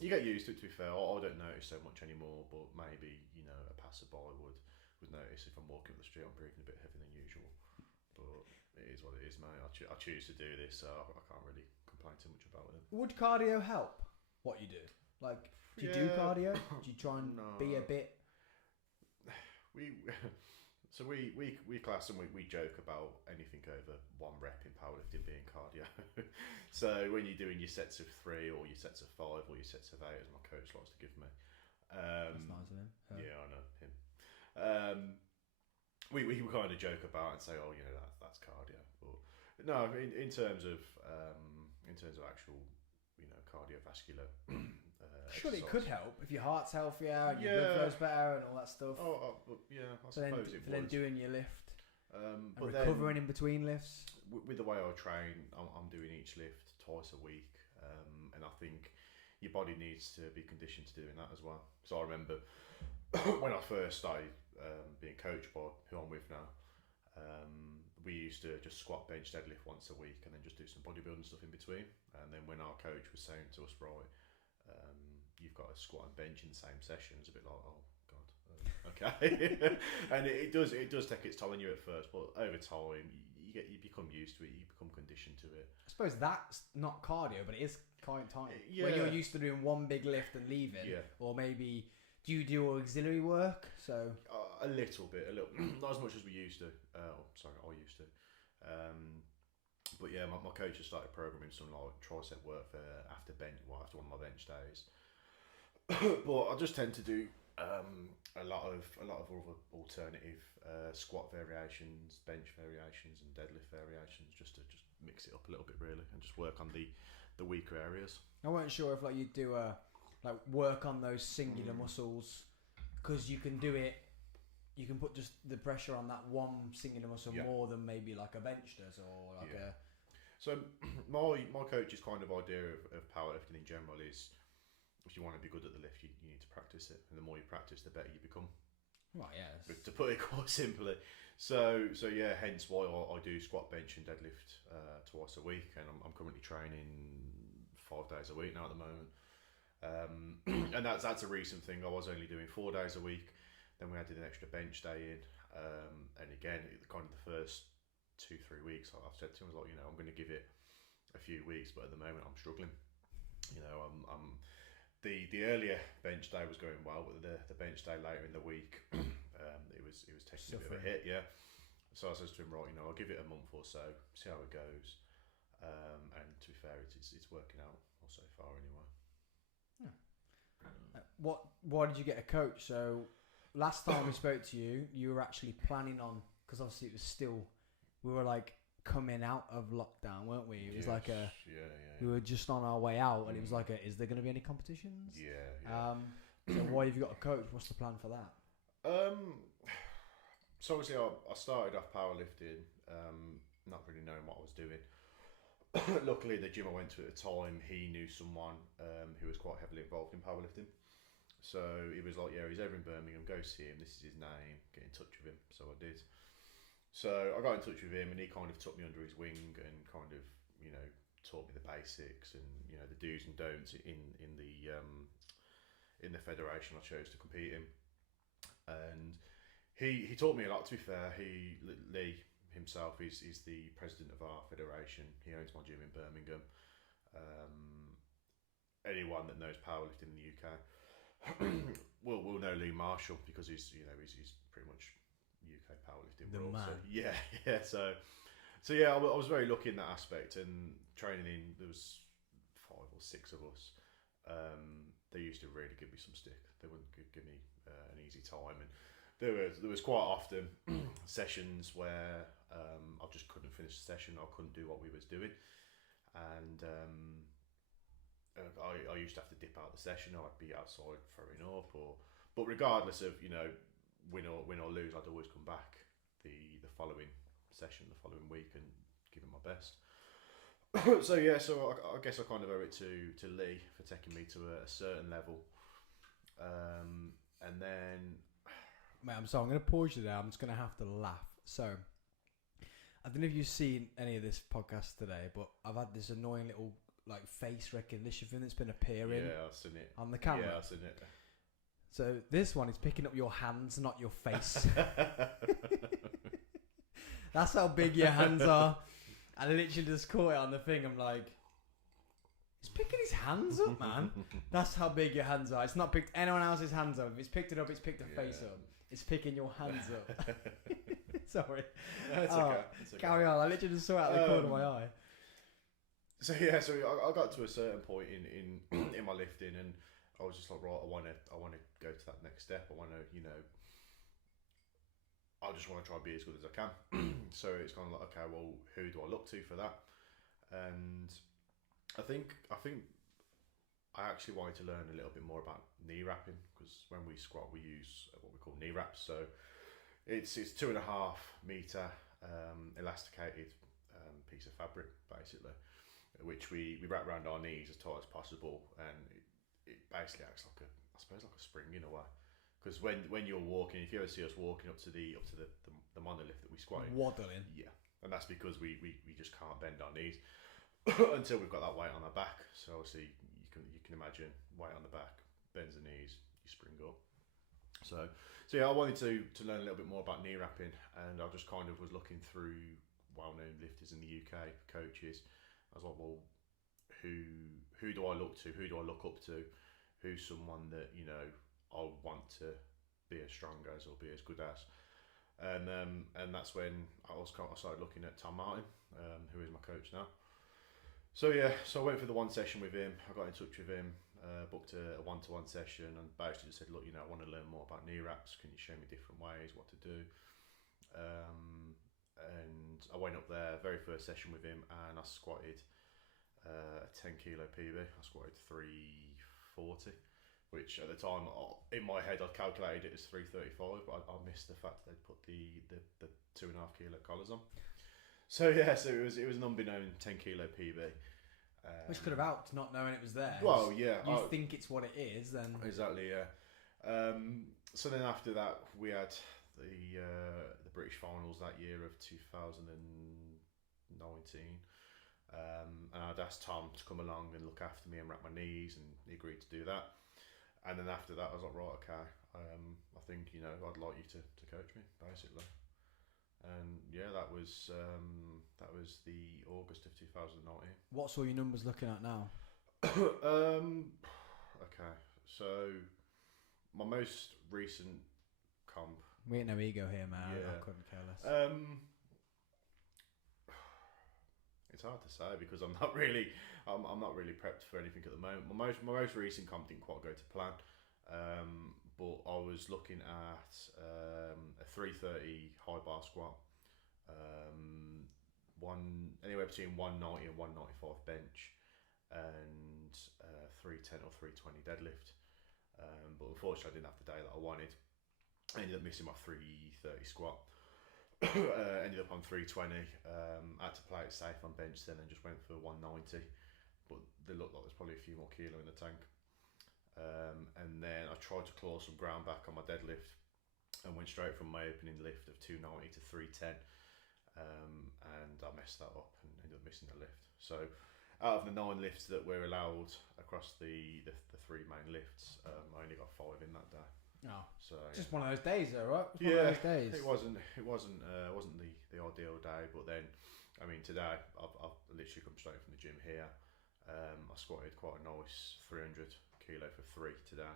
You get used to it, to be fair. I don't notice so much anymore, but maybe, a passerby would notice if I'm walking up the street, I'm breathing a bit heavier than usual. But it is what it is, mate. I choose to do this, so I can't really complain too much about it. Would cardio help what you do? Like, do you do cardio? Do you try and be a bit... So we class and we joke about anything over 1 rep in powerlifting being cardio. So when you're doing your sets of 3 or your sets of 5 or your sets of 8, as my coach likes to give me. That's nice of him. Yeah, I know him. We kind of joke about and say, oh, that's cardio. But no, in terms of actual, cardiovascular. Surely it exercise. could help if your heart's healthier and your blood flow's better and all that stuff. I suppose it for would. then doing your lift and and recovering in between lifts. With the way I train, I'm doing each lift twice a week, and I think your body needs to be conditioned to doing that as well. So I remember when I first started being coached by who I'm with now, we used to just squat, bench, deadlift once a week and then just do some bodybuilding stuff in between. And then when our coach was saying to us, right, you've got to squat and bench in the same session, it's a bit like, oh god, okay. And it does take its toll on you at first, but over time you become used to it, you become conditioned to it. I suppose that's not cardio, but it is kind of time. Yeah. When you're used to doing one big lift and leaving, or maybe do you do auxiliary work? So a little bit, not as much as we used to. I used to. But yeah, my coach has started programming some like tricep work for after one of my bench days. But I just tend to do a lot of other alternative squat variations, bench variations, and deadlift variations, just to mix it up a little bit really, and just work on the weaker areas. I wasn't sure if you do work on those singular muscles, because you can do it. You can put just the pressure on that one singular muscle more than maybe like a bench does, or like a. So my coach's kind of idea of powerlifting in general is, if you want to be good at the lift, you need to practice it, and the more you practice, the better you become. Right. Yes. But to put it quite simply, so yeah, hence why I do squat, bench, and deadlift twice a week, and I'm currently training 5 days a week now at the moment. And that's a recent thing. I was only doing 4 days a week. Then we added an extra bench day in, and again, kind of the first 2-3 weeks, I've said to him, I was like, I'm going to give it a few weeks, but at the moment I'm struggling. I'm the earlier bench day was going well, but the bench day later in the week, it was taking a bit of a hit, yeah. So I said to him, right, I'll give it a month or so, see how it goes, and to be fair, it's working out so far anyway. Why did you get a coach? So last time we spoke to you, you were actually planning on, because obviously it was still, we were like coming out of lockdown, weren't we? It was like we were just on our way out, and it was like is there going to be any competitions? Yeah. So why have you got a coach? What's the plan for that? So obviously I started off powerlifting, not really knowing what I was doing. Luckily, the gym I went to at the time, he knew someone who was quite heavily involved in powerlifting. So he was like, yeah, he's over in Birmingham, go see him, this is his name, get in touch with him. So I did. So I got in touch with him, and he kind of took me under his wing and kind of, taught me the basics and, the do's and don'ts in the federation I chose to compete in. And he taught me a lot, to be fair. Lee himself is the president of our federation. He owns my gym in Birmingham. Anyone that knows powerlifting in the UK will know Lee Marshall, because he's pretty much UK powerlifting The world. man. So, yeah. So yeah, I was very lucky in that aspect. And training in, there was 5 or 6 of us. They used to really give me some stick. They wouldn't give me an easy time, and there was quite often sessions where I just couldn't finish the session. I couldn't do what we was doing, and I used to have to dip out the session. I'd be outside throwing up, but regardless of win or lose, I'd always come back the following session, the following week, and give it my best. So I guess I kind of owe it to Lee for taking me to a certain level, and then. Mate, I'm sorry, I'm going to pause you there. I'm just going to have to laugh. So, I don't know if you've seen any of this podcast today, but I've had this annoying little face recognition thing that's been appearing I've seen it on the camera. Yeah, I've seen it. So this one is picking up your hands, not your face. That's how big your hands are. I literally just caught it on the thing. I'm like, he's picking his hands up, man. That's how big your hands are. It's not picked anyone else's hands up. If it's picked it up, it's picked the face up. It's picking your hands up. Sorry. No, it's okay. It's okay. Carry on. I literally just saw it out the corner of my eye. So yeah, so I got to a certain point in my lifting, and I was just like, right, I want to go to that next step. I want to, I just want to try and be as good as I can. So it's kind of like, okay, well, who do I look to for that? And I think I actually wanted to learn a little bit more about knee wrapping, because when we squat, we use what we call knee wraps. So it's 2.5 meter elasticated piece of fabric, basically, which we wrap around our knees as tight as possible, and it basically acts like I suppose like a spring in a way. Because when you're walking, if you ever see us walking up to the monolift that we squat in, Waddling. yeah, and that's because we just can't bend our knees until we've got that weight on our back. So obviously you can imagine weight on the back, bends the knees, you spring up. So yeah, I wanted to learn a little bit more about knee wrapping, and I just kind of was looking through well-known lifters in the UK, coaches. I was like, well, who do I look to? Who do I look up to? Who's someone that I want to be as strong as or be as good as? And that's when I started looking at Tom Martin, who is my coach now. So yeah, so I went for the one session with him. I got in touch with him, booked a one-to-one session, and basically just said, look, I want to learn more about knee wraps. Can you show me different ways, what to do? And I went up there, very first session with him, and I squatted a 10 kilo PB. I squatted 340, which at the time in my head I'd calculated it as 335, but I missed the fact that they'd put the 2.5 kilo collars on. So yeah, so it was an unbeknown 10 kilo PB, Which could have helped, not knowing it was there. Well, yeah, You think it's what it is, then exactly, yeah. So then after that, we had the British finals that year of 2019, and I'd asked Tom to come along and look after me and wrap my knees, and he agreed to do that. And then after that, I was like, right, okay, I think I'd like you to coach me, basically. And yeah, that was the August of 2019. What's all your numbers looking at now? Okay, so my most recent comp. We ain't no ego here, man. Yeah. I couldn't care less. It's hard to say because I'm not really prepped for anything at the moment. My most recent comp didn't quite go to plan, but I was looking at a 330 high bar squat, anywhere between 190 and 195 bench, and 310 or 320 deadlift. But unfortunately, I didn't have the day that I wanted. I ended up missing my 330 squat. Ended up on 320. Had to play it safe on bench then and just went for 190. But they looked like there's probably a few more kilo in the tank. And then I tried to claw some ground back on my deadlift and went straight from my opening lift of 290 to 310. And I messed that up and ended up missing the lift. So out of the 9 lifts that were allowed across the 3 main lifts, I only got 5 in that day. Oh, so just one of those days, though, right? One of those days. It wasn't the ideal day, but then, I mean, today I've literally come straight from the gym here. I squatted quite a nice 300 kilo for 3 today,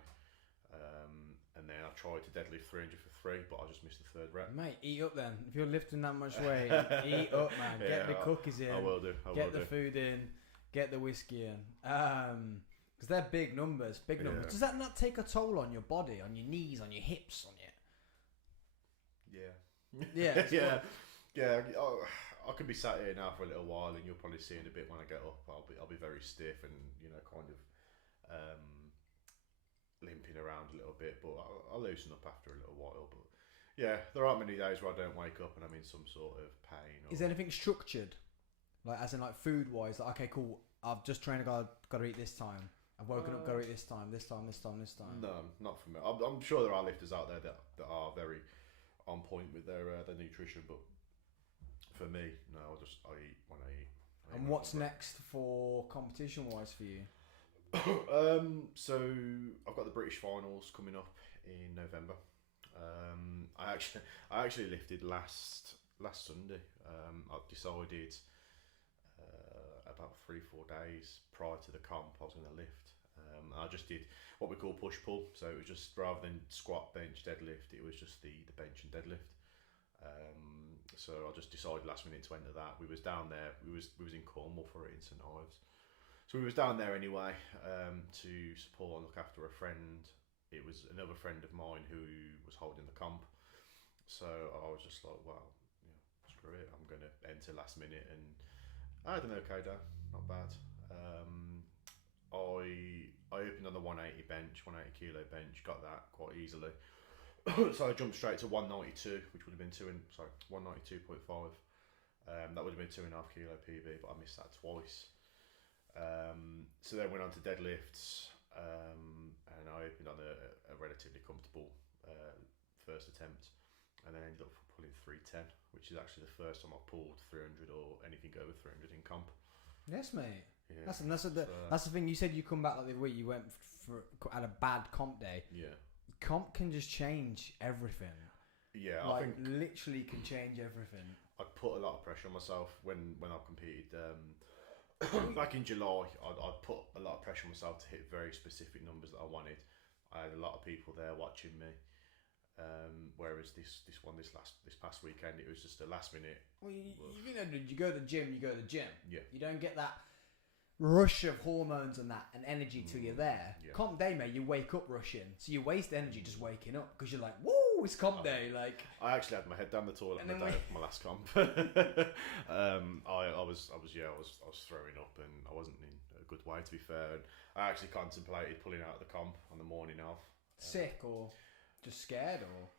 and then I tried to deadlift 300 for 3, but I just missed the 3rd rep. Mate, eat up then. If you're lifting that much weight, eat up, man. Get the cookies in. I will do. Get the food in. Get the whiskey in. Because they're big numbers. Big numbers. Does that not take a toll on your body, on your knees, on your hips, on your? Yeah. Yeah. Yeah. I could be sat here now for a little while, and you'll probably see in a bit when I get up. I'll be very stiff and kind of limping around a little bit, but I'll loosen up after a little while. But yeah, there aren't many days where I don't wake up and I'm in some sort of pain. Is anything structured, like as in like food wise? Like, okay, cool. I've just trained. Got to eat this time. I've woken up, got to eat this time. No, not for me. I'm sure there are lifters out there that are very on point with their nutrition, but for me, no. I eat when I eat. And what's next for competition wise for you? So I've got the British finals coming up in November. I actually lifted last Sunday. I've decided about 3-4 days prior to the comp I was going to lift. I just did what we call push pull. So it was just, rather than squat, bench, deadlift, it was just the bench and deadlift. So I just decided last minute to enter that. We was down there. We was in Cornwall for it in St Ives. So we was down there anyway to support and look after a friend. It was another friend of mine who was holding the comp. So I was just like, well, screw it. I'm going to enter last minute, and I had an okay day, not bad. I opened on the 180 bench, 180 kilo bench, got that quite easily. So I jumped straight to 192, which would have been 192.5. That would have been 2.5 kilo PB, but I missed that twice. So then went on to deadlifts, and I opened on a relatively comfortable first attempt, and then ended up pulling 310, which is actually the first time I pulled 300 or anything over 300 in comp. Yes, mate. Yeah. That's the thing. You said you come back like the other week. You went had a bad comp day. Yeah. Comp can just change everything. Yeah, like I think literally can change everything. I put a lot of pressure on myself when I competed. Back in July, I put a lot of pressure on myself to hit very specific numbers that I wanted. I had a lot of people there watching me. Whereas this past weekend, it was just a last minute. Well, you go to the gym. Yeah. You don't get that rush of hormones and that and energy till you're there. Yeah. Comp day, mate, you wake up rushing, so you waste energy just waking up because you're like, woo, it's comp day. Like I actually had my head down the toilet on the day of my last comp. I was throwing up, and I wasn't in a good way, to be fair. And I actually contemplated pulling out of the comp on the morning of. Sick or just scared or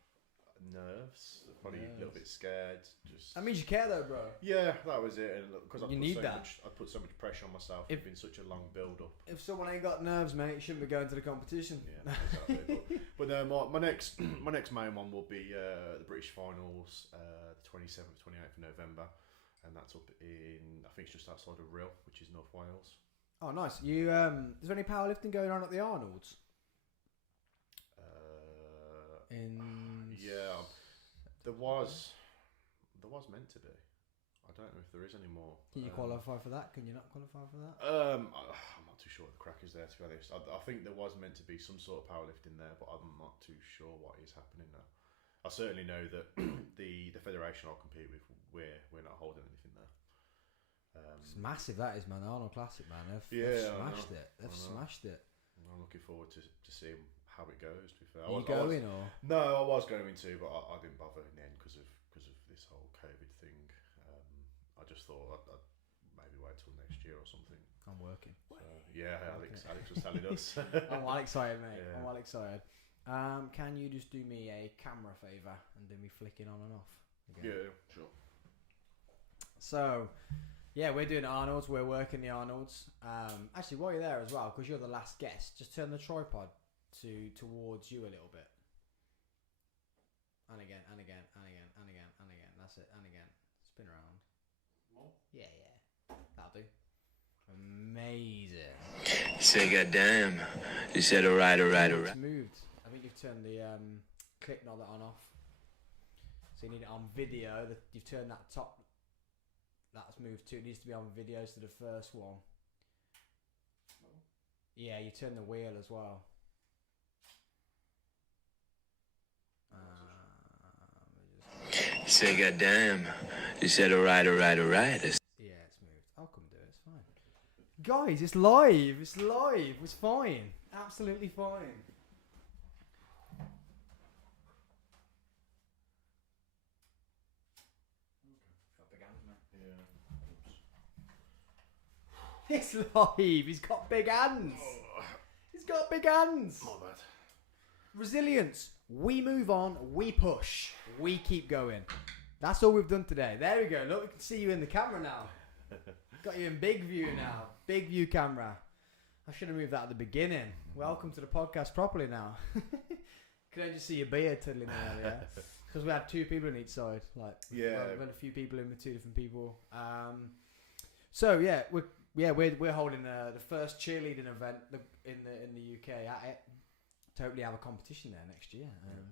nerves, probably a little bit scared. Just that means you care though, bro. Yeah, that was it. And because I put so much pressure on myself. It's been such a long build up. If someone ain't got nerves, mate, you shouldn't be going to the competition. Yeah, exactly. but no, my next main one will be the British finals, the 27th, 28th of November, and that's up in, I think it's just outside of Rhyl, which is North Wales. Oh, nice. You is there any powerlifting going on at the Arnold's? There was meant to be. I don't know if there is anymore. Can you qualify for that? Can you not qualify for that? I'm not too sure what the crack is there, to be honest. I think there was meant to be some sort of powerlifting there, but I'm not too sure what is happening now. I certainly know that the federation I'll compete with, we're not holding anything there. It's massive, that is, man. Arnold Classic, man. They've smashed it. They've smashed it. I'm looking forward to seeing how it goes, to be fair. Are you going or? No, I was going to, but I didn't bother in the end because of this whole COVID thing. I just thought I'd maybe wait till next year or something. I'm working. So, yeah, Alex was telling us. I'm well excited, mate. Yeah. I'm well excited. Can you just do me a camera favour and do me flicking on and off again? Yeah, sure. So, yeah, we're doing Arnold's. We're working the Arnold's. Actually, while you're there as well, because you're the last guest, just turn the tripod towards you a little bit. And again, and again, and again, and again, and again. That's it. And again. Spin around. More? Yeah. That'll do. Amazing. Say goddamn. You said alright. It's moved. I think you've turned the click knob on off. So you need it on video. You've turned that top. That's moved too. It needs to be on video to the first one. Yeah, you turn the wheel as well. Say goddamn. You said alright. Yeah, it's moved. I'll come do it. It's fine. Guys, it's live. It's fine. Absolutely fine. It's live. He's got big hands. He's got big hands. Not bad. Resilience. We move on. We push. We keep going. That's all we've done today. There we go. Look, we can see you in the camera now. Got you in big view now. Big view camera. I should have moved that at the beginning. Welcome to the podcast properly now. Can I just see your beard twiddling there? Yeah. Because we had two people on each side. Like, we've had a few people in with two different people. So yeah, we're holding the first cheerleading event in the UK at it. Totally have a competition there next year.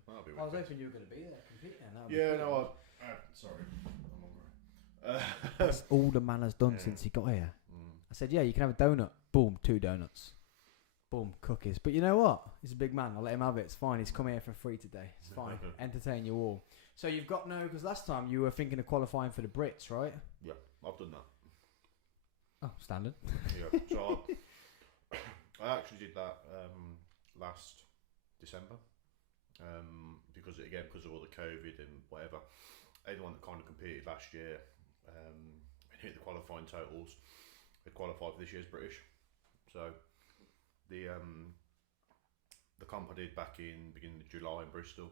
I was hoping you were going to be there competing. Sorry, I'm hungry. That's all the man has done since he got here. I said, yeah, you can have a donut. Boom, 2 donuts. boom, cookies. But you know what? He's a big man. I'll let him have it. It's fine. He's come here for free today. It's fine. Entertain you all. So you've got no, because last time you were thinking of qualifying for the Brits, right? Yeah, I've done that. Oh, standard. Yeah, so I actually did that last December because of all the COVID and whatever. Anyone that kind of competed last year hit the qualifying totals. They qualified for this year's British. So the comp I did back in beginning of July in Bristol.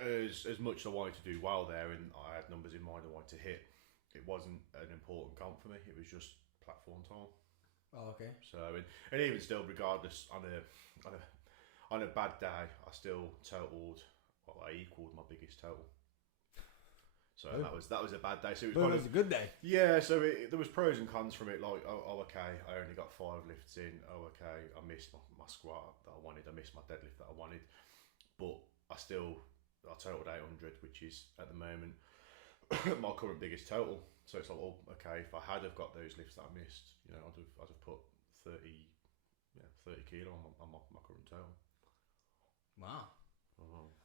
As much as I wanted to do well there, and I had numbers in mind I wanted to hit, it wasn't an important comp for me. It was just platform time. Oh, okay. So and even still, regardless, on a bad day, I still totaled. Well, I equalled my biggest total. So that was a bad day. So it was a good day. Yeah. So there was pros and cons from it. Like, oh, okay, I only got 5 lifts in. Oh, okay, I missed my squat that I wanted. I missed my deadlift that I wanted. But I totaled 800, which is at the moment my current biggest total. So it's like, oh, okay, if I had have got those lifts that I missed, you know, I'd have put 30 kilo on my current total. Wow.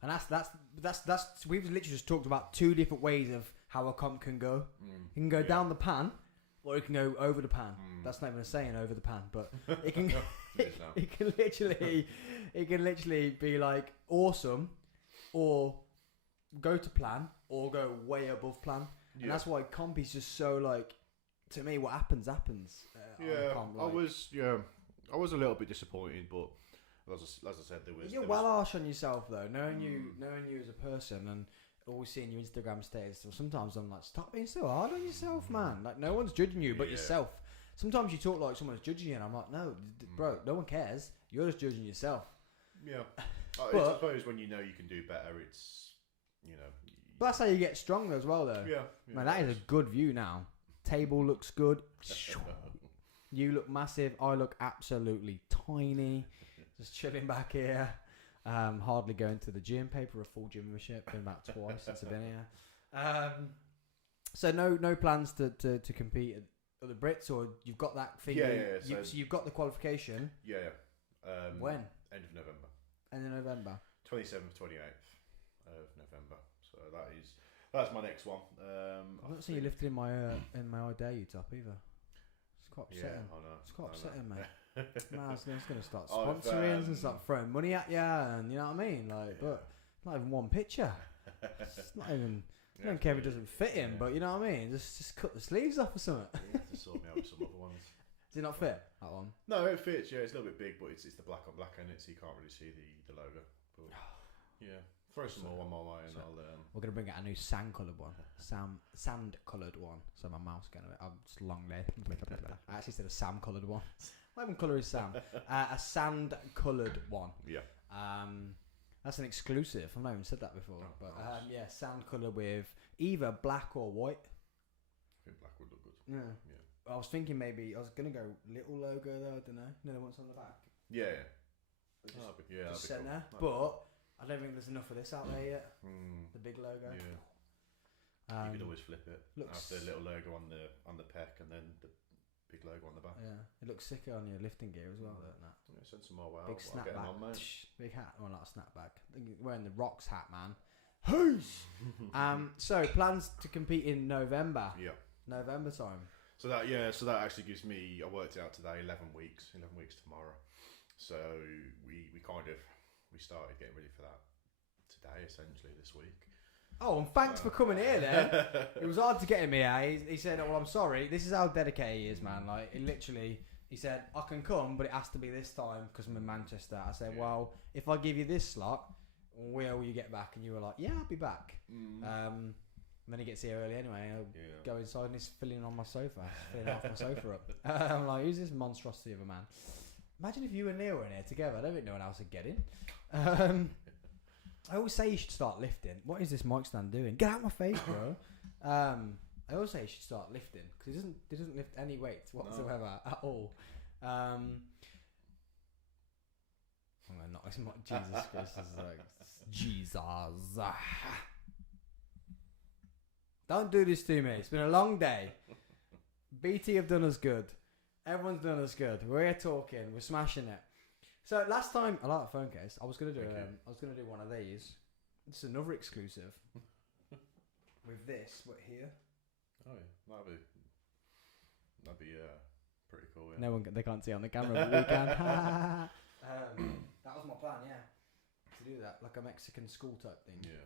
And that's we've literally just talked about 2 different ways of how a comp can go. It can go down the pan, or it can go over the pan. That's not even a saying, over the pan, but it can it can literally be like awesome, or go to plan, or go way above plan. And that's why comp is just so like, to me, what happens. On a comp, like. I was a little bit disappointed, but. As I said, You're well harsh on yourself though, knowing you as a person, and always seeing your Instagram status. So sometimes I'm like, stop being so hard on yourself, man. Like, no one's judging you but yourself. Sometimes you talk like someone's judging you, and I'm like, no, bro, no one cares. You're just judging yourself. Yeah, I suppose when you know you can do better, it's But that's how you get stronger as well, though. Yeah, man, that is a good view now. Table looks good. You look massive. I look absolutely tiny. Just chilling back here, hardly going to the gym. Paper a full gym membership. Been about twice since I've been here. So no plans to compete at the Brits, or you've got that thing. So you've got the qualification. Yeah. When? End of November. End of November. 27th, 28th of November. So that's my next one. I've not seen you lifted in my I dare you top either. It's quite upsetting. Yeah, I know. It's quite upsetting, mate. Man, I was going to start sponsoring and start throwing money at you, and you know what I mean. Like, but not even one picture. It's not even. I don't care if it doesn't fit him, but you know what I mean. Just cut the sleeves off or something. You have to sort me out with some other ones. Does it not fit, that one? No, it fits. Yeah, it's a little bit big, but it's the black on black in it, so you can't really see the logo. But yeah, throw some more on my way, and I'll. We're gonna bring out a new sand coloured one, sand coloured one. So my mouth's going to. I'm just long leg. I actually said a Sam coloured one. Not even colour is Sam. A sand coloured one. Yeah. That's an exclusive. I've not even said that before. Oh, but nice. yeah, sand colour with either black or white. I think black would look good. Yeah. I was thinking maybe I was gonna go little logo though. I don't know. No, what's on the back? Yeah. Just sitting there. But I don't think there's enough of this out there yet. The big logo. Yeah. You could always flip it. Have the little logo on the pec and then the big logo on the back. Yeah, it looks sicker on your lifting gear as well, don't it? Yeah, send some more wow. Big snapback. Big hat. Well, not a snapback. I think you're wearing the Rocks hat, man. So plans to compete in November. Yeah. November time. So that actually gives me. I worked it out today. 11 weeks. 11 weeks tomorrow. So we started getting ready for that today, essentially this week. Oh, and thanks for coming here then. It was hard to get him here. He said, well, I'm sorry. This is how dedicated he is, man. Like, he said, I can come, but it has to be this time because I'm in Manchester. I said, well, if I give you this slot, where will you get back? And you were like, yeah, I'll be back. And then he gets here early anyway. I'll go inside and he's filling on my sofa. Filling half my sofa up. I'm like, who's this monstrosity of a man? Imagine if you and Neil were in here together. I don't think no one else would get in. I always say you should start lifting. What is this mic stand doing? Get out of my face, bro. I always say you should start lifting because he doesn't lift any weights whatsoever at all. I'm gonna knock this mic. Jesus Christ, this is like Jesus. Don't do this to me. It's been a long day. BT have done us good. Everyone's done us good. We're talking. We're smashing it. So last time, I like that phone case. I was gonna do. I was gonna do one of these. It's another exclusive. With this, but here. Oh yeah, that'd be pretty cool. Yeah. No one, they can't see on the camera, but we can. That was my plan. Yeah, to do that like a Mexican school type thing. Yeah.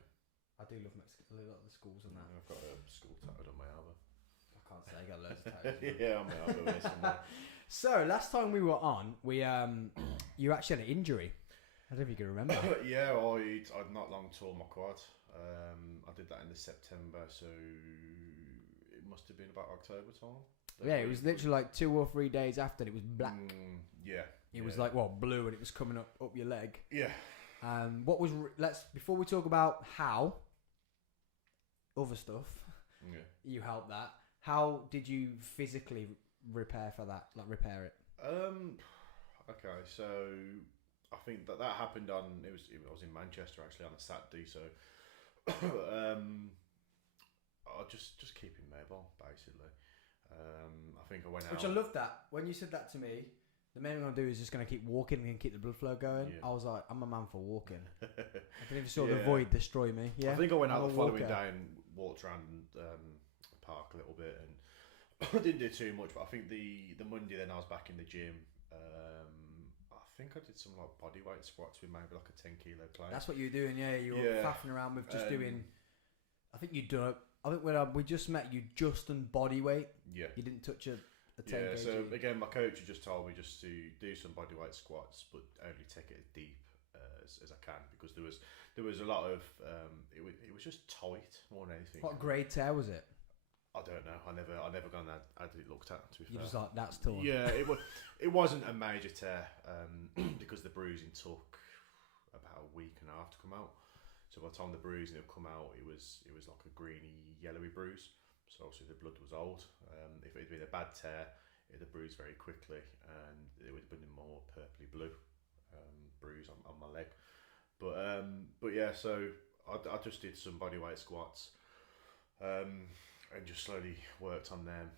I do love Mexican. A lot of the schools and that. I've got a school tattooed on my elbow. I can't say I got loads of tattoos. Yeah, on my elbow there somewhere. So last time we were on, you actually had an injury. I don't know if you can remember. Yeah, I'd not long torn my quad. I did that in the September, so it must have been about October time. Yeah, it was literally like 2 or 3 days after, and it was black. Yeah. It was like blue, and it was coming up your leg. Yeah. What was before we talk about how other stuff. Yeah. You helped that. How did you physically repair for that? Like repair it? Okay, so I think that happened on it was in Manchester actually on a Saturday. So I just keeping mobile basically. I think I went out. Which I loved that when you said that to me. The main thing I'm gonna do is just gonna keep walking and keep the blood flow going. Yeah. I was like, I'm a man for walking. I don't even saw the void destroy me. Yeah, I think I went out the following walker. day and walked around the park a little bit, and I didn't do too much. But I think the Monday then I was back in the gym. I think I did some like body weight squats with maybe like a 10 kilo plate. That's what you were doing, yeah. You were faffing around with just doing. I think you'd done. I think when we just met, you just done body weight. Yeah. You didn't touch a 10 yeah. kg. So again, my coach just told me just to do some body weight squats, but only take it as deep as I can, because there was a lot of it was just tight more than anything. What grade tear was it? I don't know. I never gone there. I had it looked at. To be You fair, just like that's torn. Yeah, it wasn't a major tear because the bruising took about a week and a half to come out. So by the time the bruising had come out, it was like a greeny, yellowy bruise. So obviously the blood was old. If it had been a bad tear, it'd have bruised very quickly, and it would have been a more purpley blue bruise on my leg. But yeah, so I just did some bodyweight squats. And just slowly worked on them.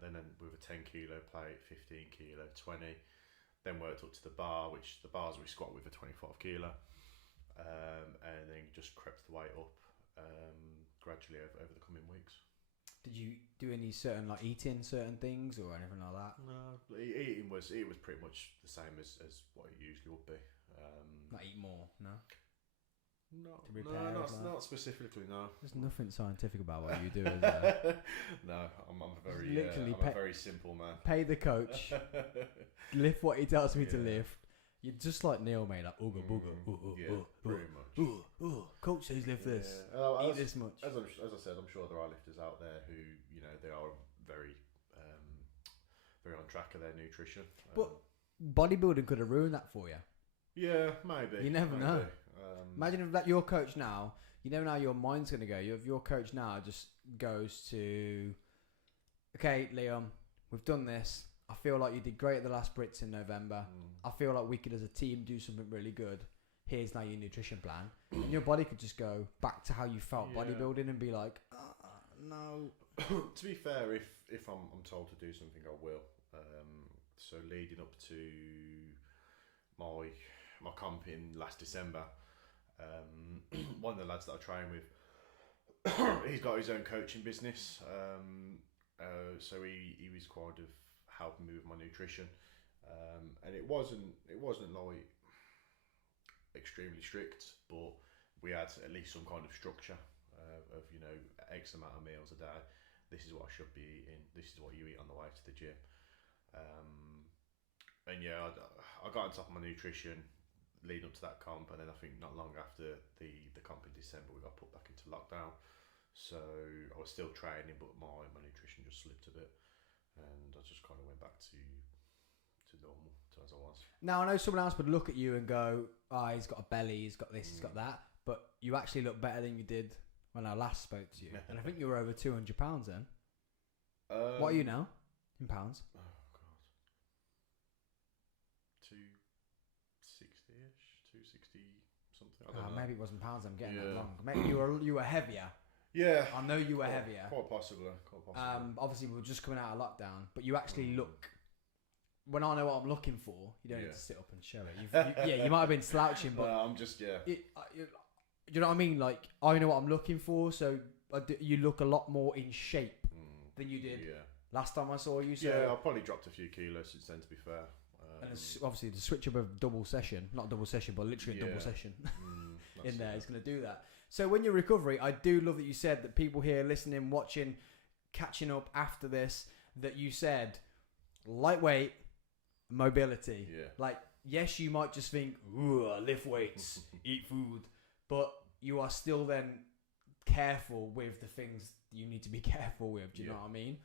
Then with a 10 kilo plate, 15 kilo, 20. Then worked up to the bar, which the bars we squat with are 25 kilo. And then just crept the weight up gradually over the coming weeks. Did you do any certain like eating certain things or anything like that? No, eating was pretty much the same as what it usually would be. Not eat more, no. Not specifically. No, there's nothing scientific about what you do, is there? No, I'm a very literally I'm a very simple man. Pay the coach, lift what he tells me to lift. You're just like Neil, mate, like ooga booga. Pretty much. Coach says lift this. Eat this much. As I said, I'm sure there are lifters out there who they are very very on track of their nutrition. But bodybuilding could have ruined that for you. Yeah, maybe. You never know. Imagine if that your coach now, you never know how your mind's going to go. If your coach now just goes to, okay, Liam, we've done this. I feel like you did great at the last Brits in November. I feel like we could, as a team, do something really good. Here's now your nutrition plan. And your body could just go back to how you felt bodybuilding and be like, no. To be fair, if I'm told to do something, I will. So leading up to my comp in last December, one of the lads that I train with, he's got his own coaching business. So he was kind of helping me with my nutrition, and it wasn't like extremely strict, but we had at least some kind of structure of X amount of meals a day. This is what I should be eating. This is what you eat on the way to the gym. And yeah, I got on top of my nutrition leading up to that comp, and then I think not long after the comp in December, we got put back into lockdown. So I was still training, but my nutrition just slipped a bit, and I just kind of went back to normal, to as I was. Now I know someone else would look at you and go, he's got a belly, he's got this, he's got that, but you actually look better than you did when I last spoke to you. And I think you were over 200 pounds then. What are you now in pounds? Oh god, 260ish, 260 something. I don't know. Maybe it wasn't pounds. I'm getting that wrong. Maybe you were heavier. Yeah, I know you were heavier. Quite possibly. Obviously, we were just coming out of lockdown, but you actually look when I know what I'm looking for, you don't need Yeah. to sit up and show it. You might have been slouching, but No, I'm just you know what I mean? Like, I know what I'm looking for, so you look a lot more in shape than you did last time I saw you. So yeah, I've probably dropped a few kilos since then, to be fair. and obviously the switch up of not double session, but literally a double session in there is going to do that. So when you're recovery, I do love that you said that people here listening, watching, catching up after this, that you said lightweight, mobility. Yeah. Like, yes, you might just think, ooh, lift weights, eat food, but you are still then careful with the things you need to be careful with. Do you know what I mean?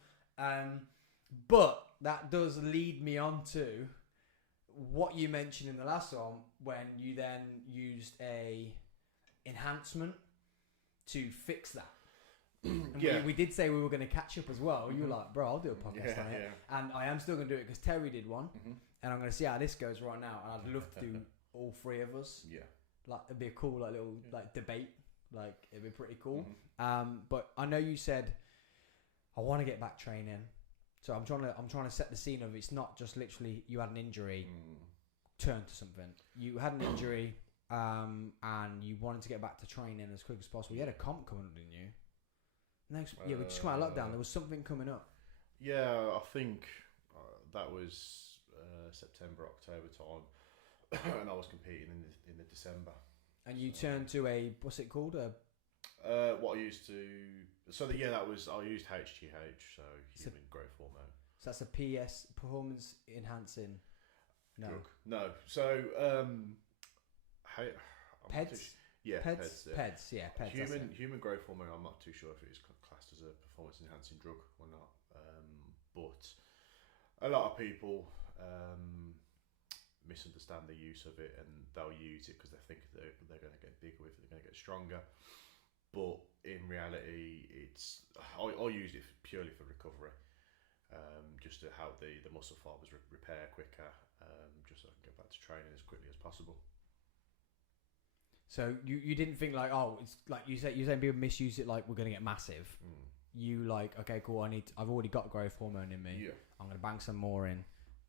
But that does lead me on to what you mentioned in the last one when you then used a enhancement to fix that. And we did say we were going to catch up as well. You were like, bro, I'll do a podcast on it. And I am still going to do it because Terry did one. And I'm going to see how this goes right now. And I'd love to do all three of us. Yeah. Like, it'd be a cool like little like debate. Like, it'd be pretty cool. But I know you said, I want to get back training. So I'm trying to set the scene of it's not just literally you had an injury, turn to something. You had an injury, and you wanted to get back to training as quick as possible. You had a comp coming up, didn't you? We just come out of lockdown. There was something coming up. Yeah, I think that was September, October time, and I was competing in the December. And you turned to a what's it called? What I used to. So I used HGH, so human growth hormone. So that's a PS, performance enhancing. No. Drug. No. So PEDs. PEDs. Yeah, PEDs. Human growth hormone. I'm not too sure if it is classed as a performance enhancing drug or not. But a lot of people misunderstand the use of it, and they'll use it because they think they're going to get bigger with it, they're going to get stronger. But in reality, I used it purely for recovery, just to help the muscle fibers repair quicker, just so I can get back to training as quickly as possible. So you didn't think like, oh, it's like you're saying people misuse it like we're going to get massive. You like, okay, cool, I've already got growth hormone in me. Yeah. I'm going to bang some more in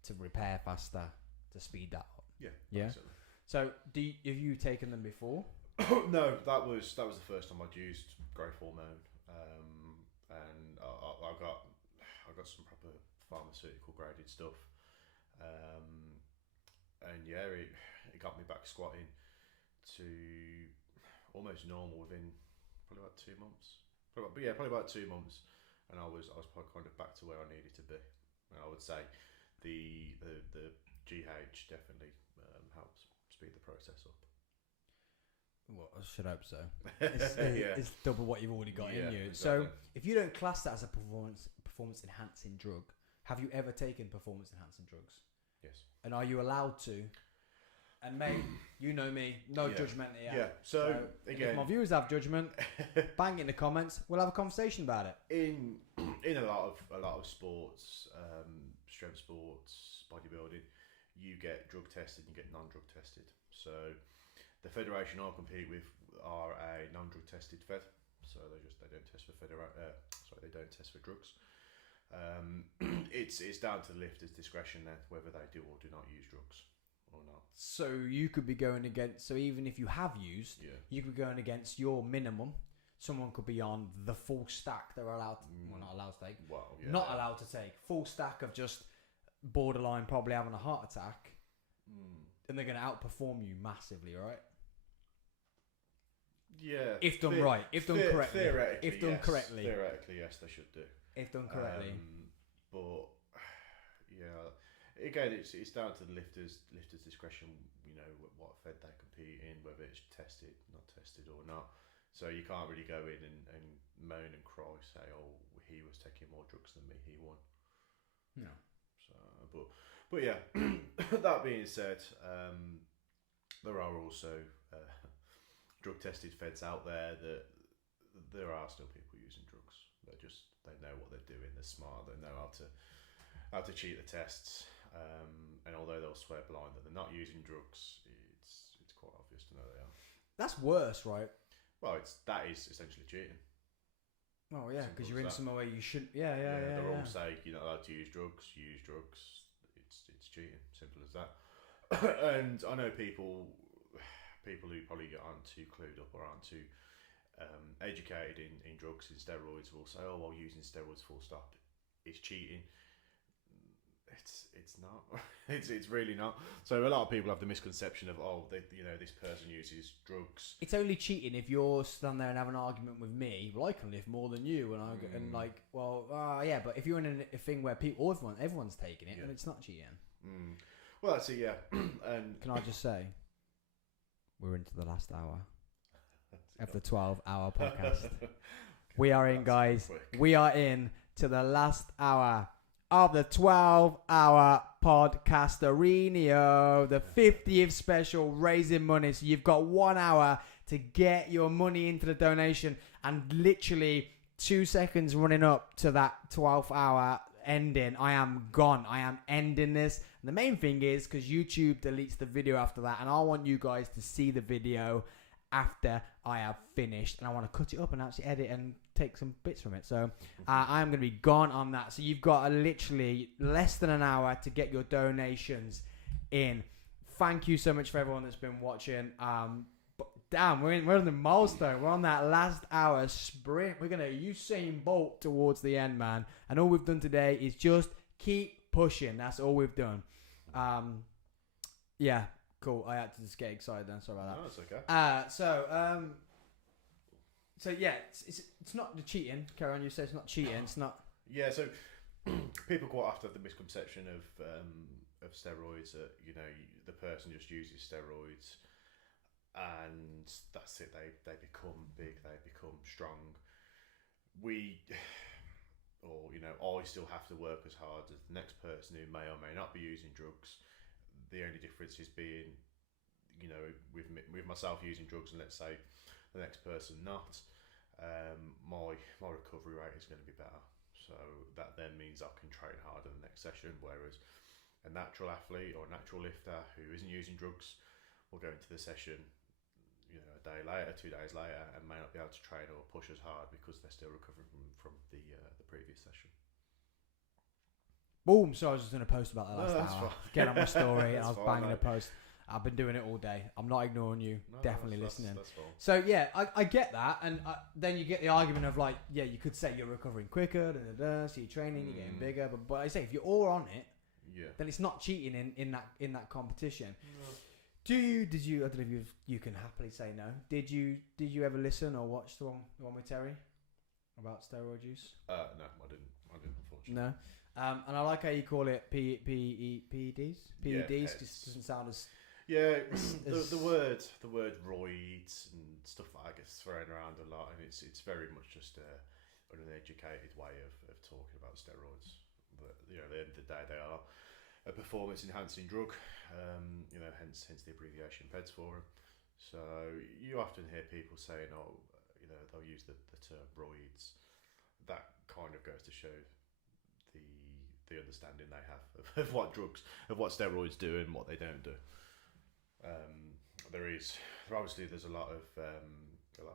to repair faster, to speed that up. Yeah. Yeah. Absolutely. So have you taken them before? No, that was the first time I'd used growth hormone, and I got some proper pharmaceutical graded stuff, and yeah, it got me back squatting to almost normal within probably about 2 months. Probably about 2 months, and I was probably kind of back to where I needed to be. And I would say the GH definitely helps speed the process up. Well, I should hope so. It's double what you've already got in you. Exactly. So if you don't class that as a performance enhancing drug, have you ever taken performance enhancing drugs? Yes. And are you allowed to? And mate, you know me, no judgment here. Yeah. So again, if my viewers have judgment, bang in the comments. We'll have a conversation about it. In a lot of sports, strength sports, bodybuilding, you get drug tested, you get non-drug tested. So the federation I compete with are a non-drug tested fed, so they don't test for they don't test for drugs. It's down to the lifter's discretion then whether they do or do not use drugs or not. So you could be going against. So even if you have used, you could be going against your minimum. Someone could be on the full stack they're allowed to, not allowed to take. Well, not allowed to take full stack of just borderline probably having a heart attack, and they're going to outperform you massively, right? Yeah. If done right. If done correctly. Theoretically, yes, they should do. If done correctly. But yeah, again, it's down to the lifter's discretion. You know what fed they compete in, whether it's tested, not tested, or not. So you can't really go in and moan and cry, say, "Oh, he was taking more drugs than me, he won." No. So, but yeah. That being said, there are also drug tested feds out there that there are still people using drugs. They know what they're doing. They're smart. They know how to cheat the tests. And although they'll swear blind that they're not using drugs, it's quite obvious to know they are. That's worse, right? Well, that is essentially cheating. Oh yeah, because you're in somewhere where you shouldn't. Yeah. They're all saying you're not allowed to use drugs. Use drugs. It's cheating. Simple as that. And I know people who probably aren't too clued up or aren't too educated in drugs, in steroids, will say, "Oh, well, using steroids full stop is cheating." It's not. It's really not. So a lot of people have the misconception of, oh, this person uses drugs. It's only cheating if you're standing there and have an argument with me. Well, I can lift more than you, and like, well, yeah. But if you're in a thing where everyone's taking it, then it's not cheating. Well, that's it. Yeah. And can I just say, we're into the last hour of the 12-hour podcast. We are in, guys. We are in to the last hour of the 12-hour podcast, Arenio, the 50th special, raising money. So you've got 1 hour to get your money into the donation, and literally 2 seconds running up to that 12th hour ending, I am gone. I am ending this. And the main thing is because YouTube deletes the video after that, and I want you guys to see the video after I have finished, and I want to cut it up and actually edit and take some bits from it. So I'm going to be gone on that. So you've got literally less than an hour to get your donations in. Thank you so much for everyone that's been watching. But damn, we're on the milestone. We're on that last hour sprint. We're going to Usain Bolt towards the end, man. And all we've done today is just keep pushing. That's all we've done. Yeah. Cool. I had to just get excited then. Sorry about that. No, it's okay. So yeah, it's not the cheating. Karen, you say it's not cheating. It's not. Yeah. So people quite often have the misconception of steroids that the person just uses steroids and that's it. They become big. They become strong. I still have to work as hard as the next person who may or may not be using drugs. The only difference is being, with myself using drugs and let's say the next person not, my recovery rate is going to be better. So that then means I can train harder in the next session, whereas a natural athlete or a natural lifter who isn't using drugs will go into the session, a day later, 2 days later, and may not be able to train or push as hard because they're still recovering from the previous session. Boom! So I was just doing a post about that last hour. Fine. Get on my story, and I was fine, banging mate. a post. I've been doing it all day. I'm not ignoring you. Definitely listening. That's fine. So yeah, I get that, and then you get the argument of like, yeah, you could say you're recovering quicker, so you're training, you're getting bigger. But I say if you're all on it, then it's not cheating in that competition. No. Did you? I don't know if you can happily say no. Did you ever listen or watch the one with Terry about steroid use? No, I didn't. Unfortunately. No. And I like how you call it PEDs. PEDs just doesn't sound as... Yeah, the word roids and stuff like that gets thrown around a lot, and it's very much just an uneducated way of talking about steroids. But at the end of the day, they are a performance-enhancing drug. Hence the abbreviation PEDs for them. So you often hear people saying, they'll use the term roids. That kind of goes to show the understanding they have of what steroids do and what they don't do. There's a lot of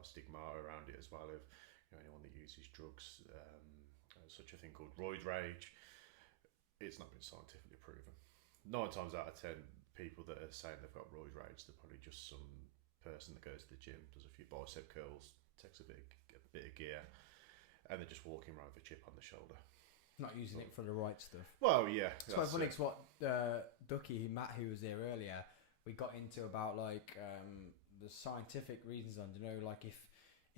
stigma around it as well of anyone that uses drugs. Such a thing called roid rage. It's not been scientifically proven. 9 times out of 10, people that are saying they've got roid rage, they're probably just some person that goes to the gym, does a few bicep curls, takes a bit of gear, and they're just walking around with a chip on the shoulder. Not using it for the right stuff. Well, yeah. It's quite funny because what Matt, who was here earlier, we got into about like the scientific reasons on, like if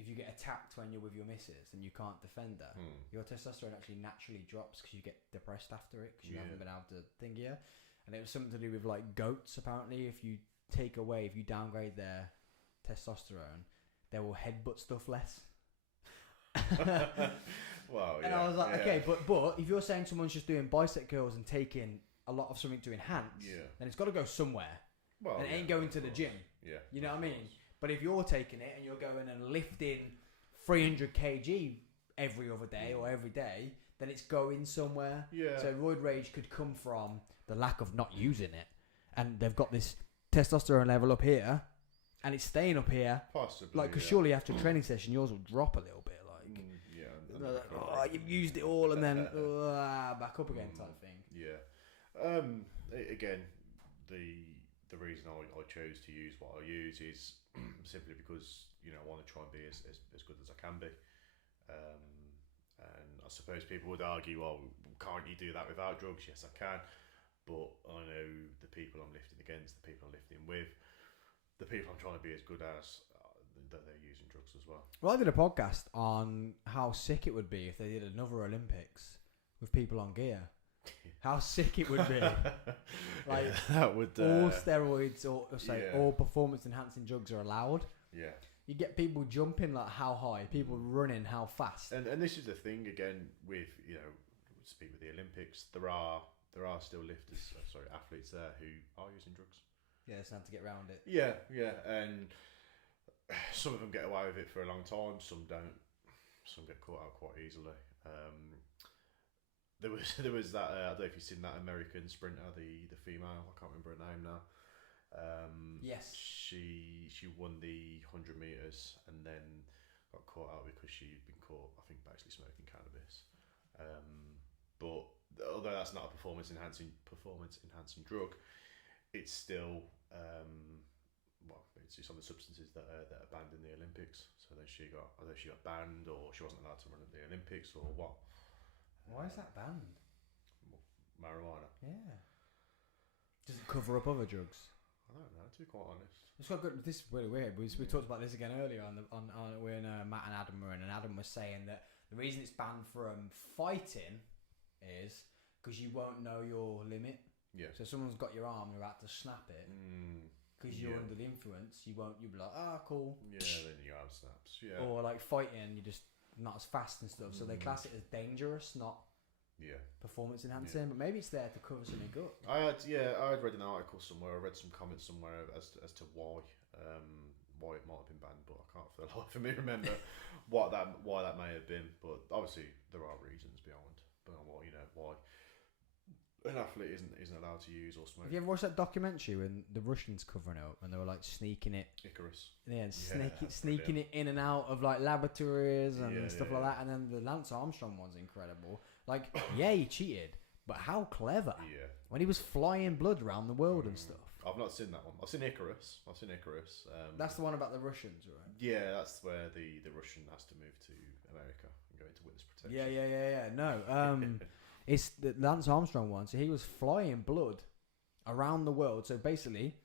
you get attacked when you're with your missus and you can't defend her, your testosterone actually naturally drops because you get depressed after it because you haven't been able to think here. And it was something to do with like goats, apparently. If you downgrade their testosterone, they will headbutt stuff less. Well, and I was like, okay, but if you're saying someone's just doing bicep curls and taking a lot of something to enhance, then it's got to go somewhere. Well, and it ain't going to the gym. Yeah, you know what I mean. But if you're taking it and you're going and lifting 300 kg every other day or every day, then it's going somewhere. Yeah. So roid rage could come from the lack of not using it, and they've got this testosterone level up here, and it's staying up here. Possibly. Like, because surely after a training session, yours will drop a little bit. You've used it all and then back up again type thing. Yeah. again, the reason I chose to use what I use is simply because I want to try and be as good as I can be. And I suppose people would argue, well, can't you do that without drugs? Yes, I can. But I know the people I'm lifting against, the people I'm lifting with, the people I'm trying to be as good as, that they're using drugs as well. Well, I did a podcast on how sick it would be if they did another Olympics with people on gear. How sick it would be. Like, that would, all steroids all performance enhancing drugs are allowed. Yeah. You get people jumping like how high, people running how fast. And this is the thing again with, speak with the Olympics, there are still athletes there who are using drugs. Yeah, it's time to get around it. Yeah, and some of them get away with it for a long time, some don't. Some get caught out quite easily. There was that I don't know if you've seen that American sprinter, the female, I can't remember her name now. Yes. She won the 100 meters and then got caught out because she'd been caught, I think, basically smoking cannabis. But although that's not a performance enhancing drug, it's still it's some of the substances that are banned in the Olympics. So then she got banned, or she wasn't allowed to run at the Olympics, or what? Why is that banned? Marijuana. Yeah. Does it cover up other drugs? I don't know, to be quite honest. It's quite good. This is really weird. We talked about this again earlier on when Matt and Adam were in, and Adam was saying that the reason it's banned from fighting is because you won't know your limit. Yeah. So if someone's got your arm, they're about to snap it. Because you're under the influence, you'll be like, cool. Yeah, then your arm snaps. Yeah. Or like fighting, you're just not as fast and stuff. So they class it as dangerous, not performance enhancing. But maybe it's there to cover something up. I had read an article somewhere. I read some comments somewhere as to why it might have been banned, but I can't for the life of me remember why that may have been. But obviously there are reasons behind why an athlete isn't allowed to use or smoke. Have you ever watched that documentary when the Russians covering it up and they were like sneaking it? Icarus. Yeah, sneaking it in and out of like laboratories and stuff like that. And then the Lance Armstrong one's incredible. Like, he cheated, but how clever. Yeah. When he was flying blood around the world and stuff. I've not seen that one. I've seen Icarus. That's the one about the Russians, right? Yeah, that's where the Russian has to move to America and go into witness protection. Yeah. No, it's the Lance Armstrong one. So he was flying blood around the world. So basically,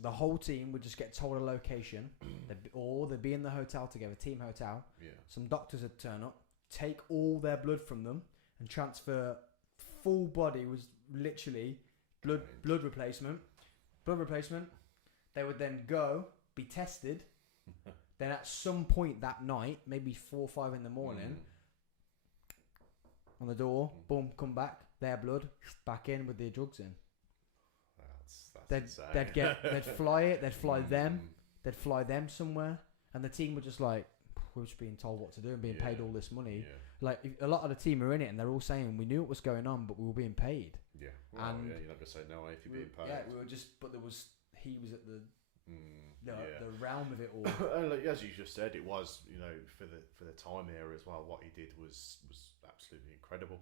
the whole team would just get told a location, they'd be in the hotel together, team hotel. Yeah. Some doctors would turn up, take all their blood from them, and transfer. Full body was literally blood replacement. They would then go be tested. Then at some point that night, maybe 4 or 5 in the morning. On the door, boom, come back. Their blood back in with their drugs in. That's they'd fly it. They'd fly them. They'd fly them somewhere, and the team were just like, we're just being told what to do and being paid all this money. Yeah. Like a lot of the team are in it, and they're all saying we knew what was going on, but we were being paid. Yeah, you're not gonna say no if you're being paid. Yeah, we were just, but he was at the realm of it all. And like, as you just said, it was for the time era as well. What he did was absolutely incredible.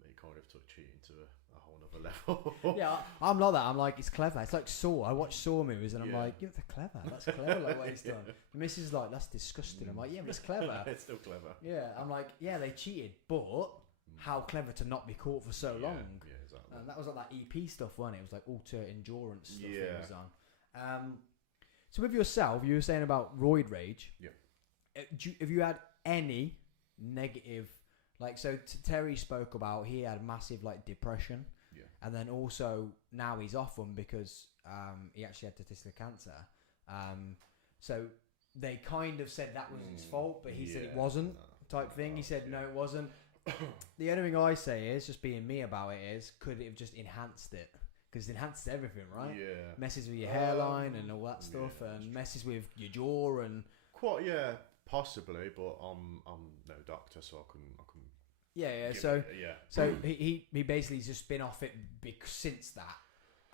It kind of took cheating to a whole other level. Yeah, I'm like that. I'm like, it's clever. It's like Saw. I watch Saw movies and I'm like, yeah, they're clever. That's clever, like what he's done. The missus is like, that's disgusting. I'm like, yeah, but it's clever. It's still clever. Yeah, I'm like, yeah, they cheated, but how clever to not be caught for so long. Yeah, exactly. And that was like that EP stuff, wasn't it? It was like ultra endurance stuff it was on. So with yourself, you were saying about roid rage. Yeah. Have you had any negative? Like, so Terry spoke about he had massive like depression, and then also now he's off them because he actually had testicular cancer. So they kind of said that was his fault, but he said it wasn't type thing. He said no, it wasn't. The only thing I say is, just being me about it, is could it have just enhanced it? Because it enhances everything, right? Yeah. Messes with your hairline and all that stuff, and messes with your jaw and. Quite, possibly, but I'm no doctor, so I couldn't. Yeah. So he basically just been off it since that.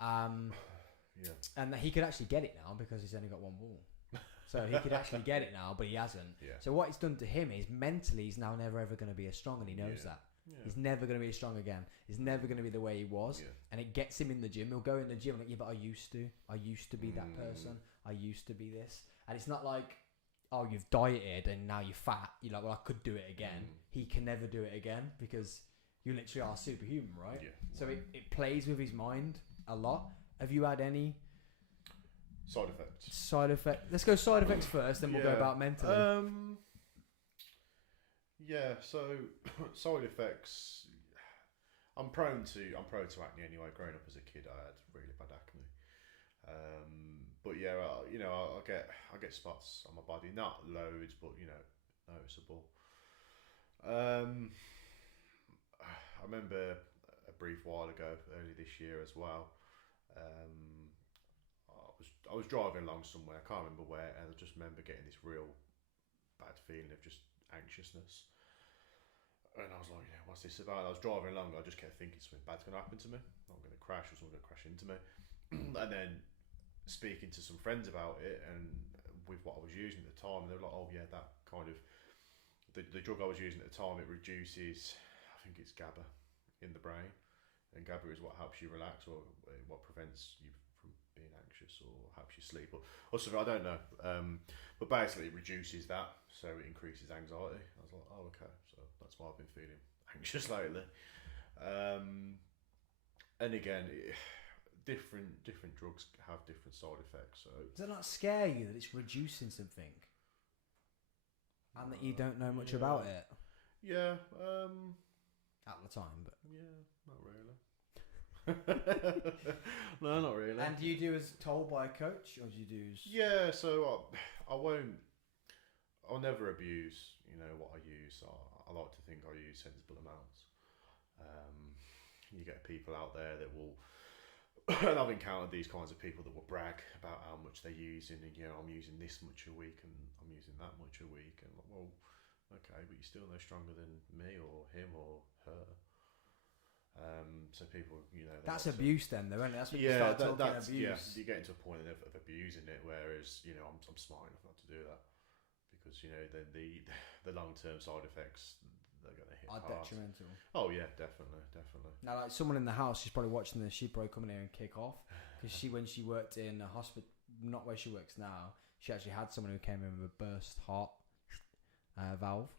And he could actually get it now because he's only got one ball. So he could actually get it now, but he hasn't. Yeah. So what it's done to him is mentally he's now never ever going to be as strong, and he knows that. He's never going to be as strong again. He's never going to be the way he was. Yeah. And it gets him in the gym. He'll go in the gym like, yeah, but I used to be that person. I used to be this. And it's not like, oh, you've dieted and now you're fat. You're like, well, I could do it again. He can never do it again because you literally are superhuman, right? Yeah. So it plays with his mind a lot. Have you had any side effects? Let's go side effects first, then we'll go about mentally. Yeah, so side effects. I'm prone to acne anyway. Growing up as a kid, I had really bad acne. But yeah, I get spots on my body, not loads, but noticeable. I remember a brief while ago, early this year as well. I was driving along somewhere, I can't remember where, and I just remember getting this real bad feeling of just anxiousness. And I was like, what's this about? And I was driving along, I just kept thinking something bad's going to happen to me. I'm going to crash or someone's going to crash into me. And then speaking to some friends about it and with what I was using at the time, and they were like, oh yeah, that kind of, the drug I was using at the time, it reduces, I think it's GABA in the brain. And GABA is what helps you relax or what prevents you from being anxious or helps you sleep. Or something, I don't know. But basically it reduces that, so it increases anxiety. I was like, oh okay, so that's why I've been feeling anxious lately. And again, different drugs have different side effects. So does it not scare you that it's reducing something and that you don't know much about it? Yeah. At the time, but yeah, not really. No, not really. And do you do as told by a coach, or do you do? Yeah, so I'll never abuse, what I use. I like to think I use sensible amounts. You get people out there that will, and I've encountered these kinds of people that will brag about how much they're using, and I'm using this much a week, and I'm using that much a week, and like, well, okay, but you're still no stronger than me or him or her. So people, that's abuse then, though, isn't it? That's when you start talking abuse. Yeah, you get into a point of abusing it, whereas I'm smart enough not to do that because the long term side effects they're going to hit are hard. detrimental. Oh yeah, definitely. Now, like someone in the house, she's probably watching this. She'd probably come in here and kick off because when she worked in a hospital, not where she works now, she actually had someone who came in with a burst heart valve.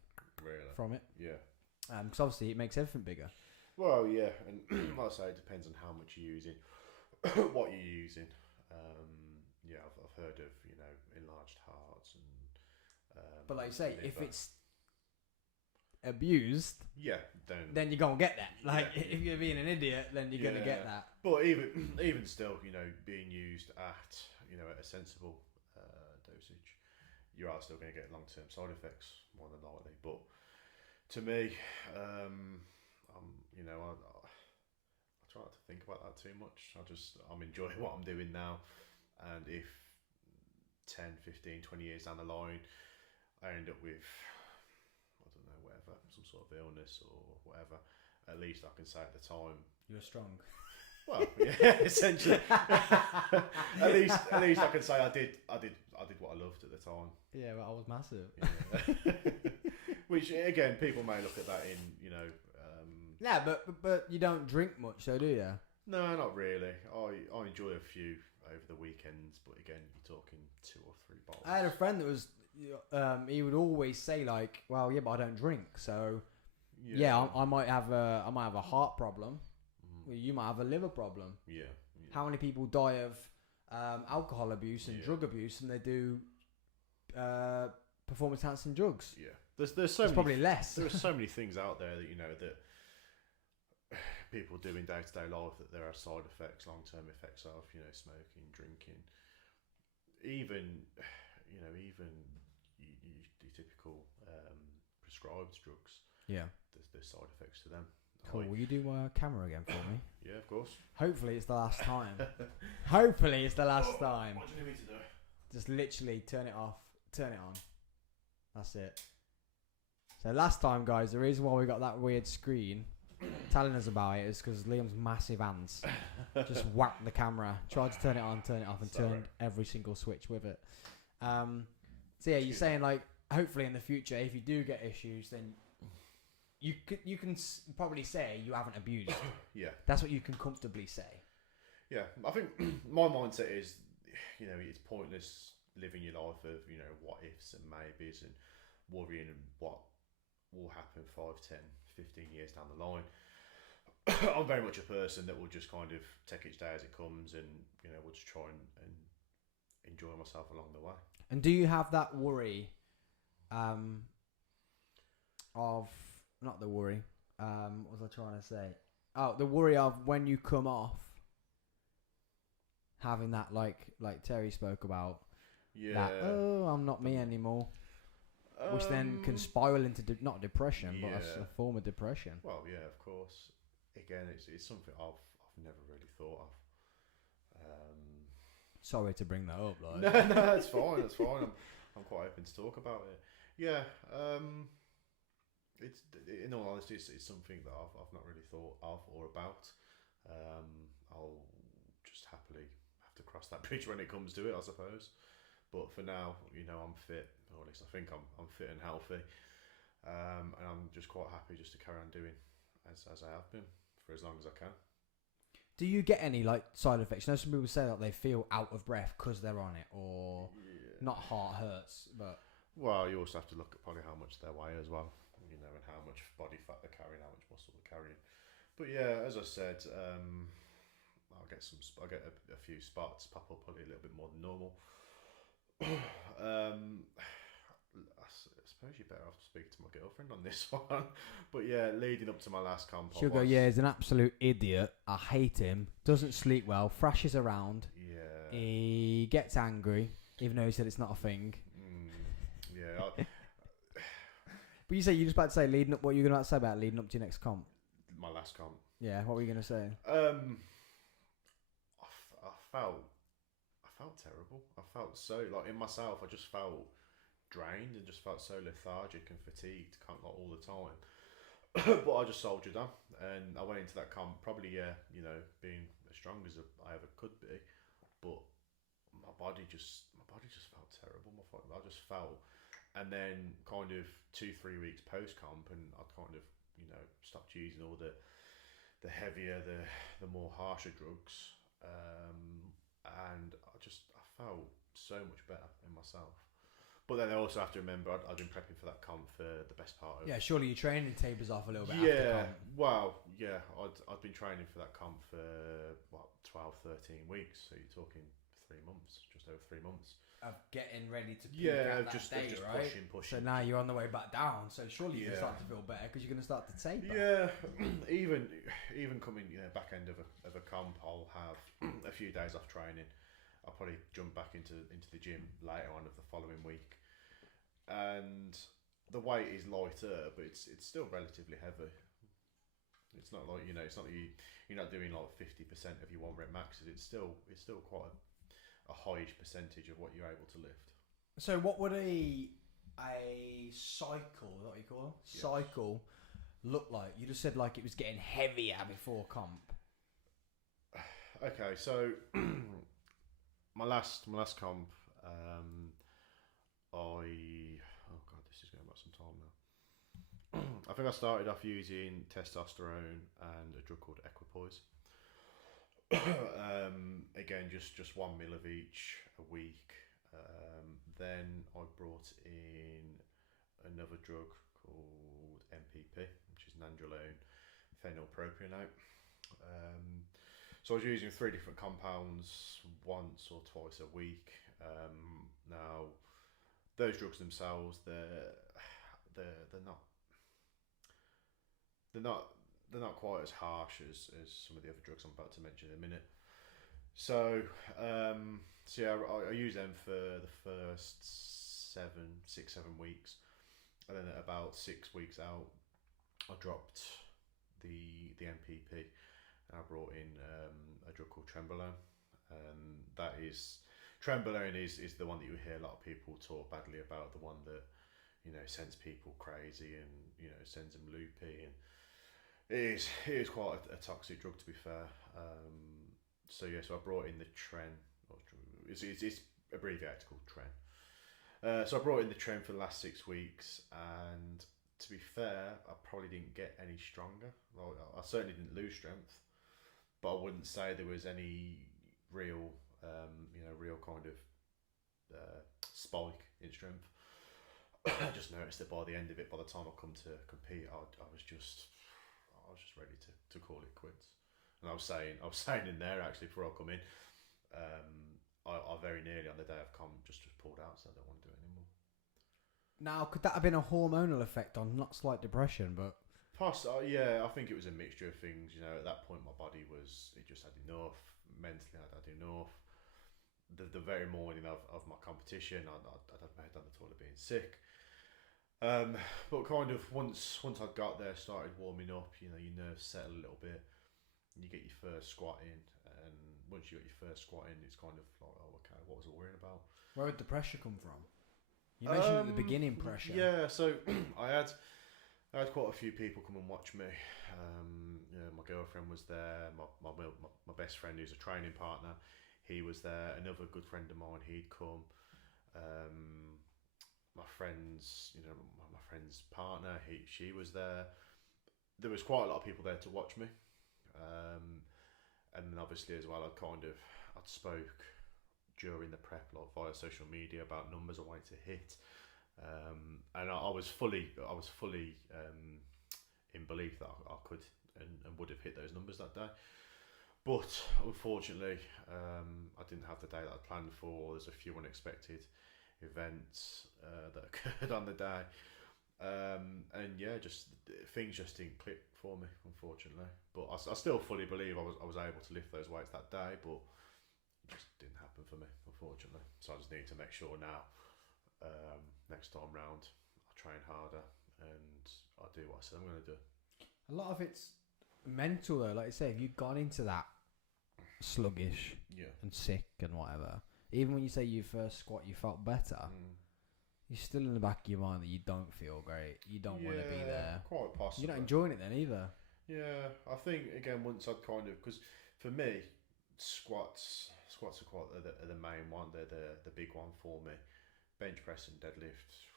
Really? From it. Yeah. Because obviously it makes everything bigger. Well, yeah, and like I say, it depends on how much you're using, what you're using. Yeah, I've heard of enlarged hearts and. But like you say, liver. if it's abused, yeah, then you're gonna get that. Like if you're being an idiot, then you're gonna get that. But even still, being used at at a sensible dosage, you are still going to get long term side effects more than likely. But to me, I try not to think about that too much. I'm enjoying what I'm doing now, and if 10, 15, 20 years down the line, I end up with whatever, some sort of illness or whatever, at least I can say at the time you're strong. Well, yeah, essentially. at least I can say I did what I loved at the time. Yeah, but I was massive. Yeah. Which again, people may look at that in Yeah, but you don't drink much, though, do you? No, not really. I enjoy a few over the weekends, but again, you're talking 2 or 3 bottles. I had a friend that was, he would always say like, "Well, yeah, but I don't drink, so yeah, I might have a heart problem. Well, you might have a liver problem. Yeah. How many people die of alcohol abuse and drug abuse, and they do performance enhancing drugs? Yeah, there's probably less. There are so many things out there that that people do in day-to-day life that there are side effects, long-term effects of smoking, drinking, even your typical prescribed drugs. Yeah, there's side effects to them. Cool. Will you do camera again for me? Yeah, of course. Hopefully it's the last time. Hopefully it's the last time. What do you need me to do? Just literally turn it off, turn it on. That's it. So last time, guys, the reason why we got that weird screen telling us about it is because Liam's massive hands just whacked the camera, tried to turn it on, turn it off, and turned every single switch with it. So yeah, you're saying like, hopefully in the future, if you do get issues, then you can probably say you haven't abused. Yeah. That's what you can comfortably say. Yeah, I think my mindset is, it's pointless living your life of, what ifs and maybes and worrying what will happen 5, 10, 15 years down the line. I'm very much a person that will just kind of take each day as it comes and, will just try and enjoy myself along the way. And do you have that worry of, not the worry, what was I trying to say? Oh, the worry of when you come off, having that like Terry spoke about. Yeah. That, I'm not me anymore. Which then can spiral into not depression, but a form of depression. Well, yeah, of course. Again, it's something I've never really thought of. Sorry to bring that up, like. No, it's fine. It's fine. I'm quite open to talk about it. Yeah. It's, in all honesty, it's something that I've not really thought of or about. I'll just happily have to cross that bridge when it comes to it, I suppose. But for now, I'm fit, or at least I think I'm fit and healthy, and I'm just quite happy just to carry on doing as I have been for as long as I can. Do you get any like side effects? Some people say that they feel out of breath because they're on it, or not heart hurts, but well, you also have to look at probably how much they weigh as well, and how much body fat they're carrying, how much muscle they're carrying. But yeah, as I said, I'll get a few spots pop up probably a little bit more than normal. I suppose you're better off speaking to my girlfriend on this one. But yeah, leading up to my last comp, she'll go, yeah, he's an absolute idiot. I hate him. Doesn't sleep well. Thrashes around. Yeah. He gets angry, even though he said it's not a thing. Yeah. But you say you're just about to say leading up. What are you going to say about leading up to your next comp? My last comp. Yeah. What were you going to say? I felt terrible. I felt so in myself. I just felt drained and just felt so lethargic and fatigued, all the time. But I just soldiered on, and I went into that comp probably being as strong as I ever could be, but my body just felt terrible. I just felt, and then kind of 2-3 weeks post comp, and I'd kind of stopped using all the heavier, the more harsher drugs, and I felt so much better in myself. But then I also have to remember I'd been prepping for that comp for the best part of... Yeah, surely your training tapers off a little bit after comp. Well, yeah, I'd been training for that comp for, 12, 13 weeks. So you're talking 3 months, just over 3 months. Of getting ready to peak at that just right? pushing. So now you're on the way back down. So surely you can start to feel better because you're going to start to taper. Yeah, even coming back end of a comp, I'll have a few days off training. I'll probably jump back into the gym later on of the following week, and the weight is lighter, but it's still relatively heavy. It's not like it's not you're not doing like 50% of your 1 rep maxes. It's still quite a high percentage of what you're able to lift. So what would a cycle, is that what you call it? Yes. Cycle look like? You just said like it was getting heavier before comp. Okay, so. My last comp, this is going back some time now. I think I started off using testosterone and a drug called Equipoise. Again, just 1 mil of each a week. Then I brought in another drug called MPP, which is nandrolone phenylpropionate. So I was using 3 different compounds once or twice a week. Now, those drugs themselves, they're not quite as harsh as some of the other drugs I'm about to mention in a minute. So yeah, I use them for the first 6-7 weeks, and then at about 6 weeks out, I dropped the MPP. I brought in a drug called Trenbolone. Trenbolone is the one that you hear a lot of people talk badly about, the one that sends people crazy and sends them loopy, and it is quite a toxic drug, to be fair. So I brought in the Tren. It's abbreviated called Tren. So I brought in the Tren for the last 6 weeks, and to be fair, I probably didn't get any stronger. Like, I certainly didn't lose strength, but I wouldn't say there was any real, real kind of spike in strength. I just noticed that by the end of it, by the time I come to compete, I was just ready to call it quits. And I was saying in there actually before I come in, I very nearly on the day I've come just pulled out, so I don't want to do it anymore. Now, could that have been a hormonal effect on not slight depression, but? Yeah, I think it was a mixture of things. You know, at that point, my body it just had enough. Mentally, I'd had enough. The very morning of my competition, I'd had my head on the toilet being sick. But kind of once I got there, started warming up, you know, your nerves settle a little bit, and you get your first squat in, and once you got your first squat in, it's kind of like, oh, okay, what was I worrying about? Where would the pressure come from? You mentioned at the beginning pressure. Yeah, so I had quite a few people come and watch me. My girlfriend was there. My best friend, who's a training partner, he was there. Another good friend of mine, he'd come. My friend's partner, she was there. There was quite a lot of people there to watch me. And then obviously as well, I'd spoke during the prep, like via social media, about numbers I wanted to hit. And I was fully in belief that I could and would have hit those numbers that day. But unfortunately, I didn't have the day that I planned for. There's a few unexpected events that occurred on the day. And yeah, things just didn't click for me, unfortunately. But I still fully believe I was able to lift those weights that day, but it just didn't happen for me, unfortunately. So I just need to make sure now, next time round, I train harder and I do what I said I'm going to do. A lot of it's mental though. Like I say, if you'd gone into that sluggish and sick and whatever, even when you say you first squat, you felt better. You're still in the back of your mind that you don't feel great. You don't want to be there. Quite possibly. You're not enjoying it then either. Yeah, I think again once I'd because for me, squats are quite the main one. They're the big one for me. Bench press and deadlift.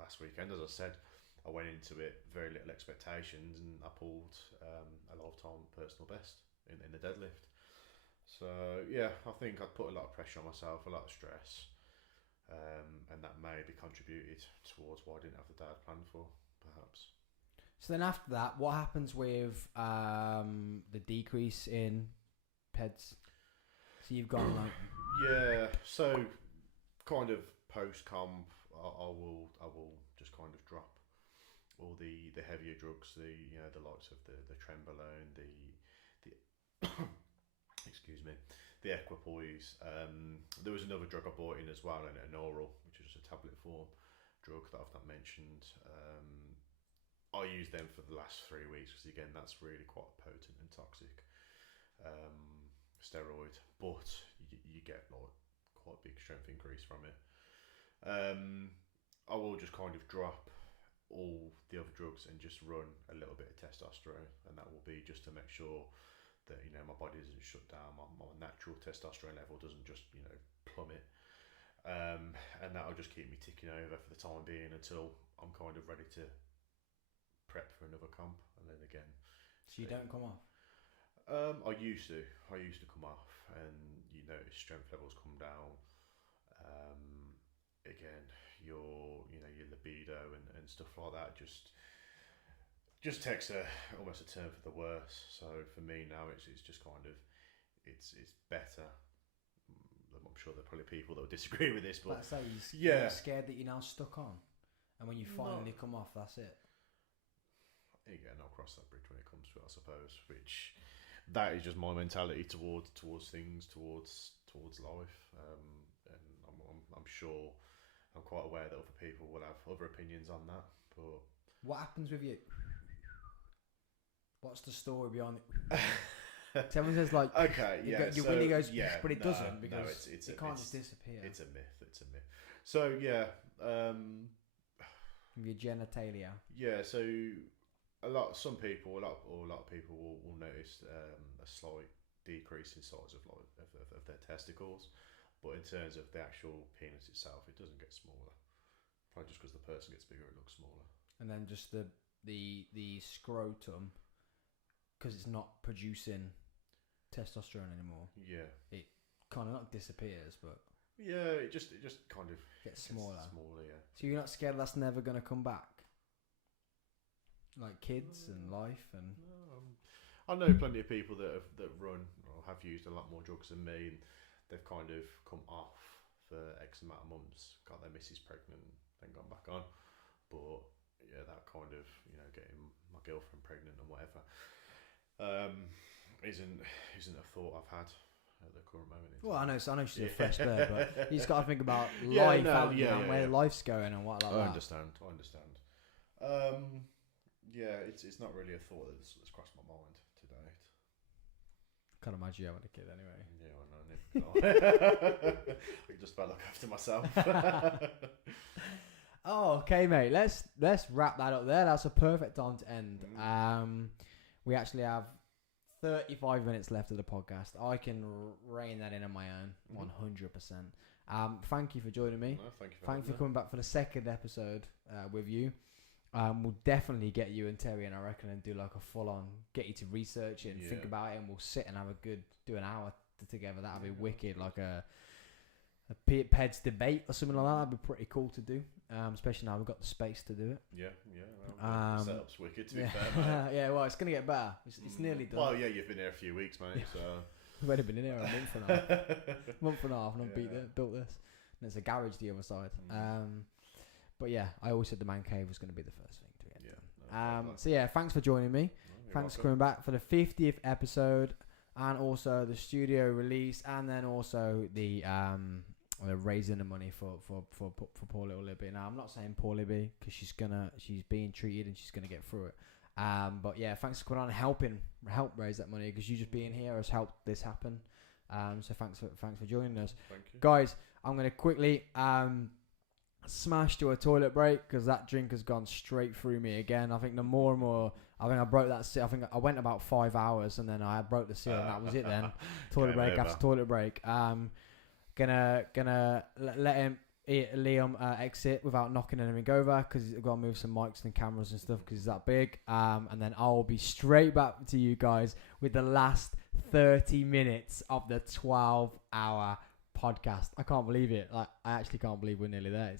Last weekend, as I said, I went into it very little expectations and I pulled a lifetime personal best in the deadlift. So yeah, I think I'd put a lot of pressure on myself, a lot of stress. And that maybe contributed towards why I didn't have the day I'd planned for, perhaps. So then after that, what happens with the decrease in PEDs? So you've gone like... Yeah, so kind of post-comp, I will just kind of drop all the heavier drugs, the likes of the Trenbolone, the excuse me, the Equipoise. There was another drug I bought in as well, an oral, which is just a tablet form drug that I've not mentioned. I used them for the last 3 weeks because again, that's really quite potent and toxic steroid, but you get like quite a big strength increase from it. I will just kind of drop all the other drugs and just run a little bit of testosterone, and that will be just to make sure that my body isn't shut down, my natural testosterone level doesn't just plummet, and that'll just keep me ticking over for the time being until I'm kind of ready to prep for another comp, and then again. So you don't come off? I used to come off, and notice strength levels come down. Again, your libido and stuff like that just takes almost a turn for the worse. So for me now, it's just kind of it's better. I'm sure there are probably people that will disagree with this, but you're scared that you're now stuck on, and when you finally come off, that's it. Again, I'll cross that bridge when it comes to it, I suppose. Which that is just my mentality towards things, towards life, and I'm sure. I'm quite aware that other people will have other opinions on that, but what happens with you? What's the story behind it? Someone says like, okay, yeah, your willy goes, but it doesn't because it can't just disappear. It's a myth. So yeah, your genitalia. Yeah, so a lot of people will notice a slight decrease in size of their testicles. But in terms of the actual penis itself, it doesn't get smaller. Probably just because the person gets bigger, it looks smaller. and then just the scrotum, because it's not producing testosterone anymore. Yeah. It kind of not disappears, but yeah, it just kind of gets smaller. Smaller, yeah. So you're not scared that's never gonna come back? Like kids and life and. I know plenty of people that run or have used a lot more drugs than me, and they've kind of come off for X amount of months, got their missus pregnant, then gone back on. But yeah, that kind of getting my girlfriend pregnant and whatever isn't a thought I've had at the current moment. Well, I know she's a fresh bird, but you just got to think about life, where life's going and what like that. I understand. Yeah, it's not really a thought that's crossed my mind today. Can't imagine you having a kid anyway. Yeah, I know. I just about look after myself. Oh, okay, mate. Let's wrap that up there. That's a perfect time to end. We actually have 35 minutes left of the podcast. I can rein that in on my own, 100%. Thank you for joining me. No, thank you. Thanks for coming back for the second episode with you. We'll definitely get you and Terry in, I reckon, and do like a full on, get you to research it and think about it, and we'll sit and have do an hour together. That'd be wicked, like a PEDS debate or something like that. That'd be pretty cool to do, especially now we've got the space to do it. Yeah. The setup's wicked, to be fair, mate. Yeah, well, it's gonna get better. It's nearly done. Well, yeah, you've been here a few weeks, mate. So we've only been in here a month and a half, and I've built this. And there's a garage the other side. But yeah, I always said the man cave was going to be the first thing to get done. So yeah, thanks for joining me. Thanks for coming back for the 50th episode, and also the studio release, and then also the raising the money for poor little Libby. Now I'm not saying poor Libby because she's being treated and she's gonna get through it. But yeah, thanks for coming on and help raise that money, because you just being here has helped this happen. So thanks for joining us, guys. I'm gonna quickly smash to a toilet break because that drink has gone straight through me again. I think the more and more, I think I broke that seal. I think I went about 5 hours and then I broke the seal and that was it then. Toilet break after toilet break. Gonna let him Liam exit without knocking anything over because he's got to move some mics and cameras and stuff because he's that big. And then I'll be straight back to you guys with the last 30 minutes of the 12-hour podcast. I can't believe it. Like, I actually can't believe we're nearly there.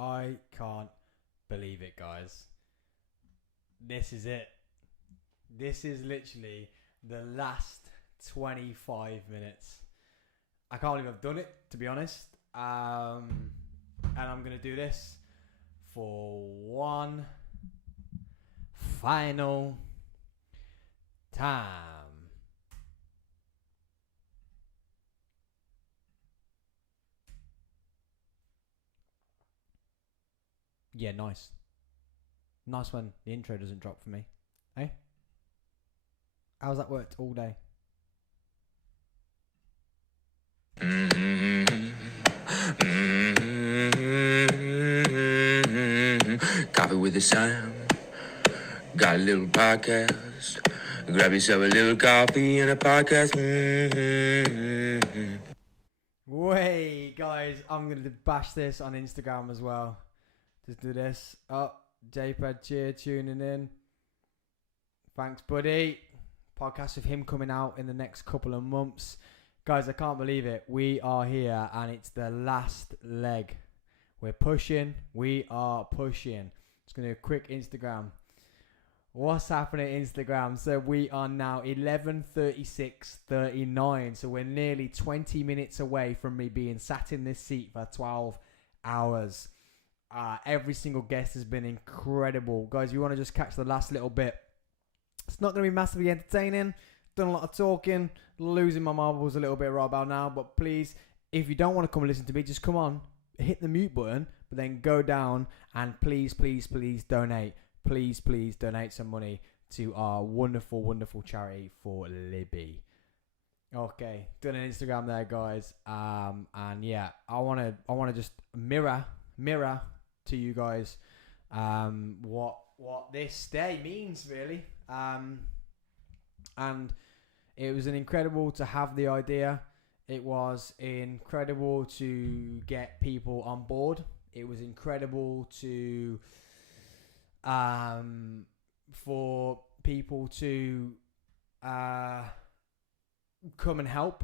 I can't believe it, guys. This is it. This is literally the last 25 minutes. I can't believe I've done it, to be honest. And I'm going to do this for one final time. Yeah, nice. Nice when the intro doesn't drop for me. Eh? How's that worked all day? Coffee with the Sam. Got a little podcast. Grab yourself a little coffee and a podcast. Wait, guys, I'm going to bash this on Instagram as well. Just do this. Oh, JPEG cheer tuning in. Thanks, buddy. Podcast with him coming out in the next couple of months. Guys, I can't believe it. We are here and it's the last leg. We're pushing. We are pushing. Just going to do a quick Instagram. What's happening Instagram? So we are now 11:36:39. So we're nearly 20 minutes away from me being sat in this seat for 12 hours. Every single guest has been incredible. Guys, you want to just catch the last little bit. It's not going to be massively entertaining. Done a lot of talking. Losing my marbles a little bit right about now. But please, if you don't want to come and listen to me, just come on. Hit the mute button. But then go down and please, please, please donate. Please, please donate some money to our wonderful, wonderful charity for Libby. Okay, done an Instagram there, guys. And yeah, I wanna just mirror to you guys what this day means really. And it was incredible to have the idea. It was incredible to get people on board. It was incredible to for people to come and help.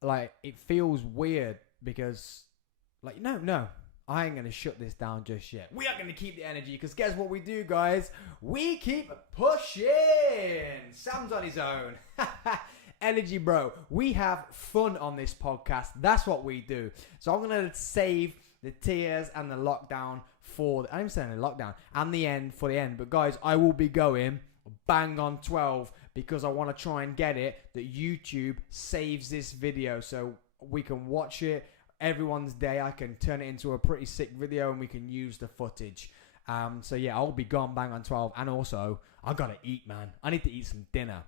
Like, it feels weird because, like, no, I ain't going to shut this down just yet. We are going to keep the energy because guess what we do, guys? We keep pushing. Sam's on his own. Energy, bro. We have fun on this podcast. That's what we do. So I'm going to save the tears and the lockdown for... I'm saying the lockdown and the end for the end. But guys, I will be going bang on 12 because I want to try and get it that YouTube saves this video so we can watch it everyone's day. I can turn it into a pretty sick video and we can use the footage. So yeah, I'll be gone bang on 12. And also, I gotta eat, man. I need to eat some dinner.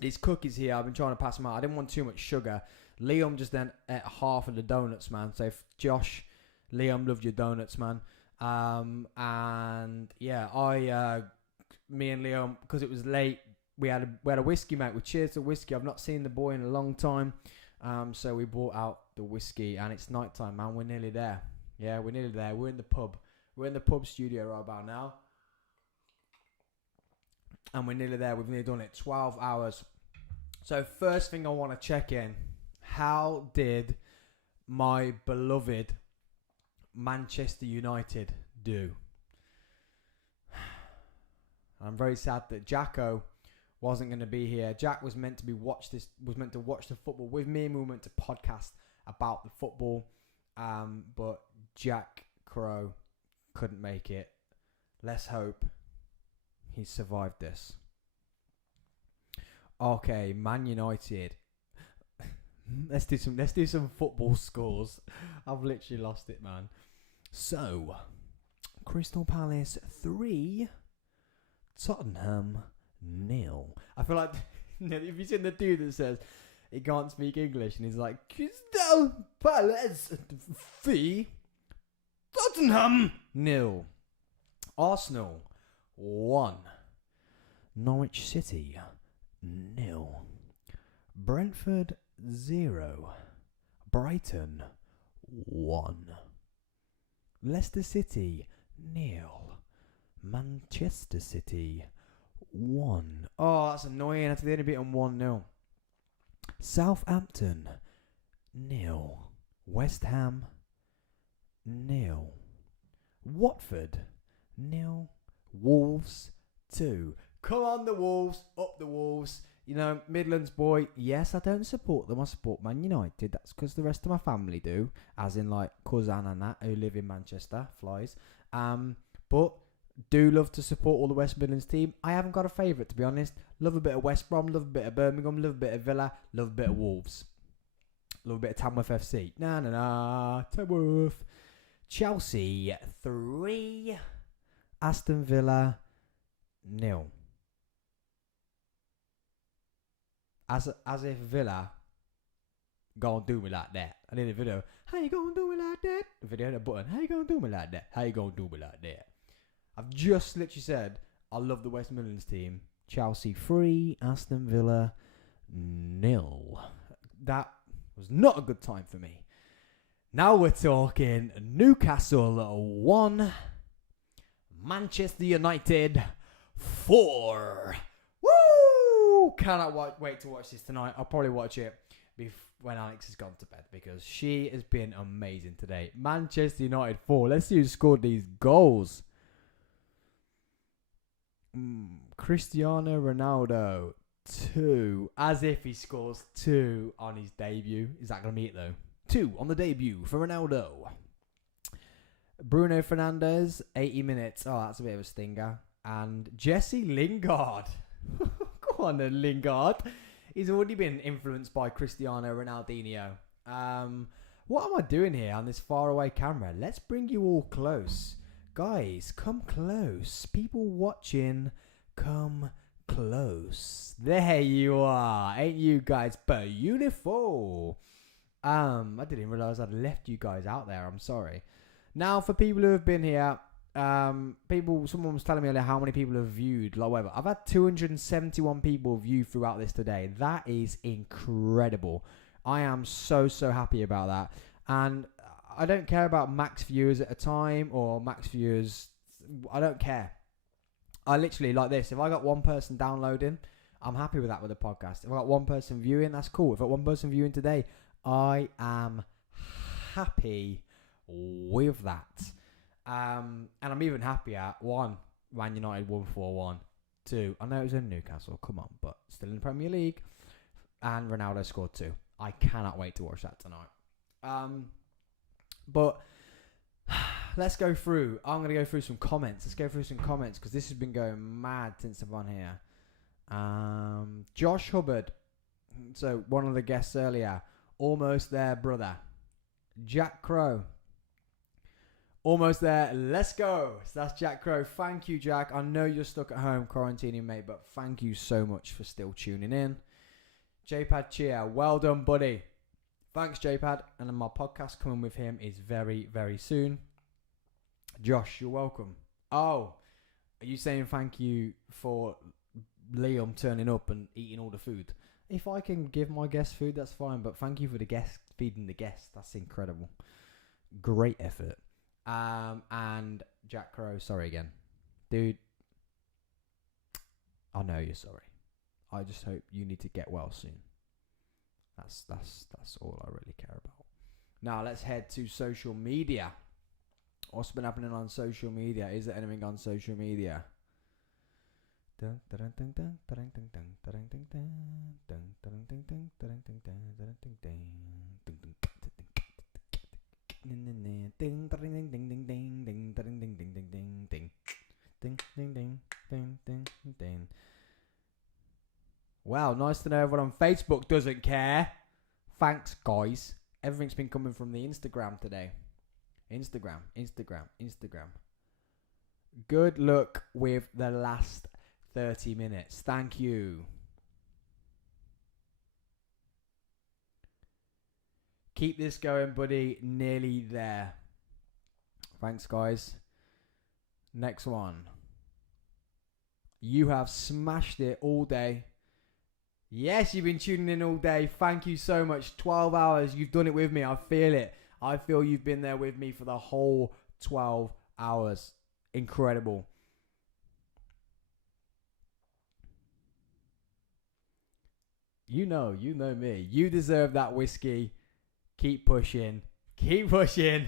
These cookies here, I've been trying to pass them out. I didn't want too much sugar. Liam just then ate half of the donuts, man. So if Josh, Liam, loved your donuts, man. And yeah, me and Liam, because it was late, we had a whiskey, mate. We cheers to whiskey. I've not seen the boy in a long time. So we brought out the whiskey and it's night time, man. We're nearly there. Yeah, we're nearly there. We're in the pub. We're in the pub studio right about now. And we're nearly there. We've nearly done it. 12 hours. So first thing I want to check in. How did my beloved Manchester United do? I'm very sad that Jacko wasn't going to be here. Jack was meant to watch the football with me, and we were meant to podcast about the football. But Jack Crow couldn't make it. Let's hope he survived this. Okay, Man United. Let's do some football scores. I've literally lost it, man. So, Crystal Palace 3, Tottenham 0. I feel like if you've seen the dude that says he can't speak English and he's like Crystal Palace 3, Tottenham 0. Arsenal 1, Norwich City 0, Brentford 0, Brighton 1, Leicester City 0, Manchester City 1. Oh, that's annoying. They only beat them 1-0. Southampton 0, West Ham 0. Watford 0. Wolves 2. Come on, the Wolves. Up the Wolves. You know, Midlands boy. Yes, I don't support them. I support Man United. That's because the rest of my family do. As in, like, cousin and that, who live in Manchester. Flies. But do love to support all the West Midlands team. I haven't got a favourite, to be honest. Love a bit of West Brom. Love a bit of Birmingham. Love a bit of Villa. Love a bit of Wolves. Love a bit of Tamworth FC. Tamworth. Chelsea 3. Aston Villa 0. As if Villa gonna do me like that. I did a video. How you gonna do me like that? The video had a button. How you gonna do me like that? How you gonna do me like that? I've just literally said I love the West Midlands team. Chelsea 3, Aston Villa 0. That was not a good time for me. Now we're talking Newcastle 1, Manchester United 4. Woo! Cannot wait to watch this tonight. I'll probably watch it when Alex has gone to bed because she has been amazing today. Manchester United 4. Let's see who scored these goals. Cristiano Ronaldo 2. As if he scores 2 on his debut. Is that going to be it though? 2 on the debut for Ronaldo. Bruno Fernandes 80 minutes. Oh, that's a bit of a stinger. And Jesse Lingard. Go on then, Lingard. He's already been influenced by Cristiano Ronaldinho. What am I doing here on this faraway camera? Let's bring you all close. Guys, come close. People watching, come close. There you are. Ain't you guys beautiful? I didn't realise I'd left you guys out there. I'm sorry. Now, for people who have been here, someone was telling me earlier how many people have viewed, like whatever. I've had 271 people view throughout this today. That is incredible. I am so happy about that. And I don't care about max viewers at a time or max viewers. I don't care. I literally, like this, if I got one person downloading, I'm happy with that with the podcast. If I got one person viewing, that's cool. If I got one person viewing today, I am happy with that. And I'm even happier. 1, Man United won 4-1. 2, I know it was in Newcastle, come on, but still in the Premier League. And Ronaldo scored 2. I cannot wait to watch that tonight. But let's go through. I'm going to go through some comments. Let's go through some comments because this has been going mad since I've been here. Josh Hubbard. So one of the guests earlier. Almost there, brother. Jack Crow. Almost there. Let's go. So that's Jack Crow. Thank you, Jack. I know you're stuck at home quarantining, mate, but thank you so much for still tuning in. JPad Cheer. Well done, buddy. Thanks, JPad. And then my podcast coming with him is very, very soon. Josh, you're welcome. Oh, are you saying thank you for Liam turning up and eating all the food? If I can give my guests food, that's fine. But thank you for the guest feeding the guests. That's incredible. Great effort. And Jack Crow, sorry again. Dude, I know you're sorry. I just hope you need to get well soon. That's all I really care about. Now let's head to social media. What's been happening on social media? Is there anything on social media? Wow, nice to know everyone on Facebook doesn't care. Thanks, guys. Everything's been coming from the Instagram today. Instagram. Good luck with the last 30 minutes. Thank you. Keep this going, buddy. Nearly there. Thanks, guys. Next one. You have smashed it all day. Yes, you've been tuning in all day. Thank you so much. 12 hours. You've done it with me. I feel it. I feel you've been there with me for the whole 12 hours. Incredible. You know me. You deserve that whiskey. Keep pushing. Keep pushing.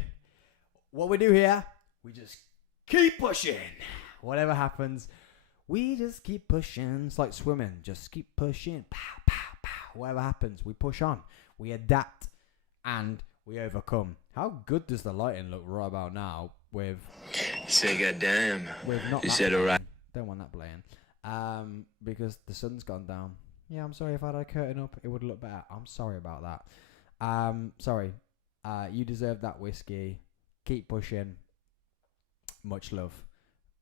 What we do here, we just keep pushing. Whatever happens, we just keep pushing. It's like swimming. Just keep pushing. Pow, pow, pow. Whatever happens, we push on. We adapt and we overcome. How good does the lighting look right about now with... Say goddamn. With not You that said alright. Don't want that playing. Because the sun's gone down. Yeah, I'm sorry if I had a curtain up, it would look better. I'm sorry about that. Sorry. You deserve that whiskey. Keep pushing. Much love.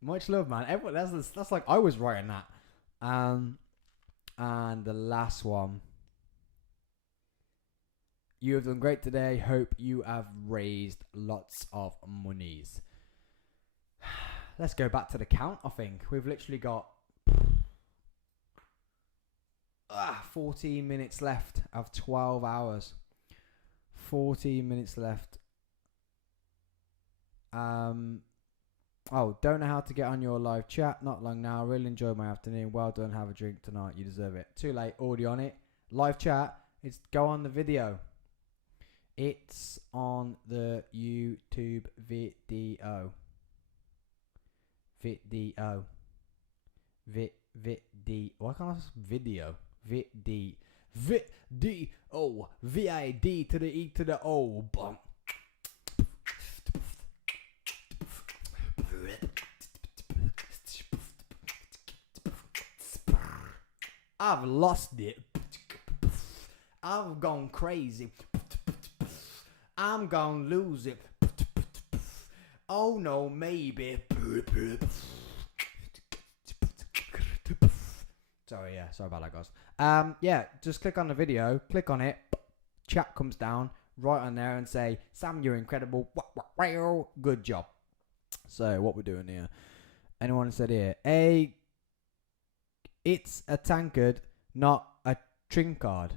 Much love, man. Everyone, that's like I was writing that. And the last one. You have done great today. Hope you have raised lots of monies. Let's go back to the count, I think. We've literally got 14 minutes left of 12 hours. 14 minutes left. Oh, don't know how to get on your live chat. Not long now. Really enjoyed my afternoon. Well done. Have a drink tonight. You deserve it. Too late. Already on it. Live chat. It's go on the video. It's on the YouTube video. Video. Why can't I say video? Video. V-I-D to the E to the O. Bump. I've lost it. I've gone crazy. I'm gonna lose it. Oh no, maybe. Sorry about that, guys. Yeah, just click on the video, click on it, chat comes down, right on there and say, Sam, you're incredible. Good job. So, what we're doing here. Anyone said here, it's a tankard, not a trinkard.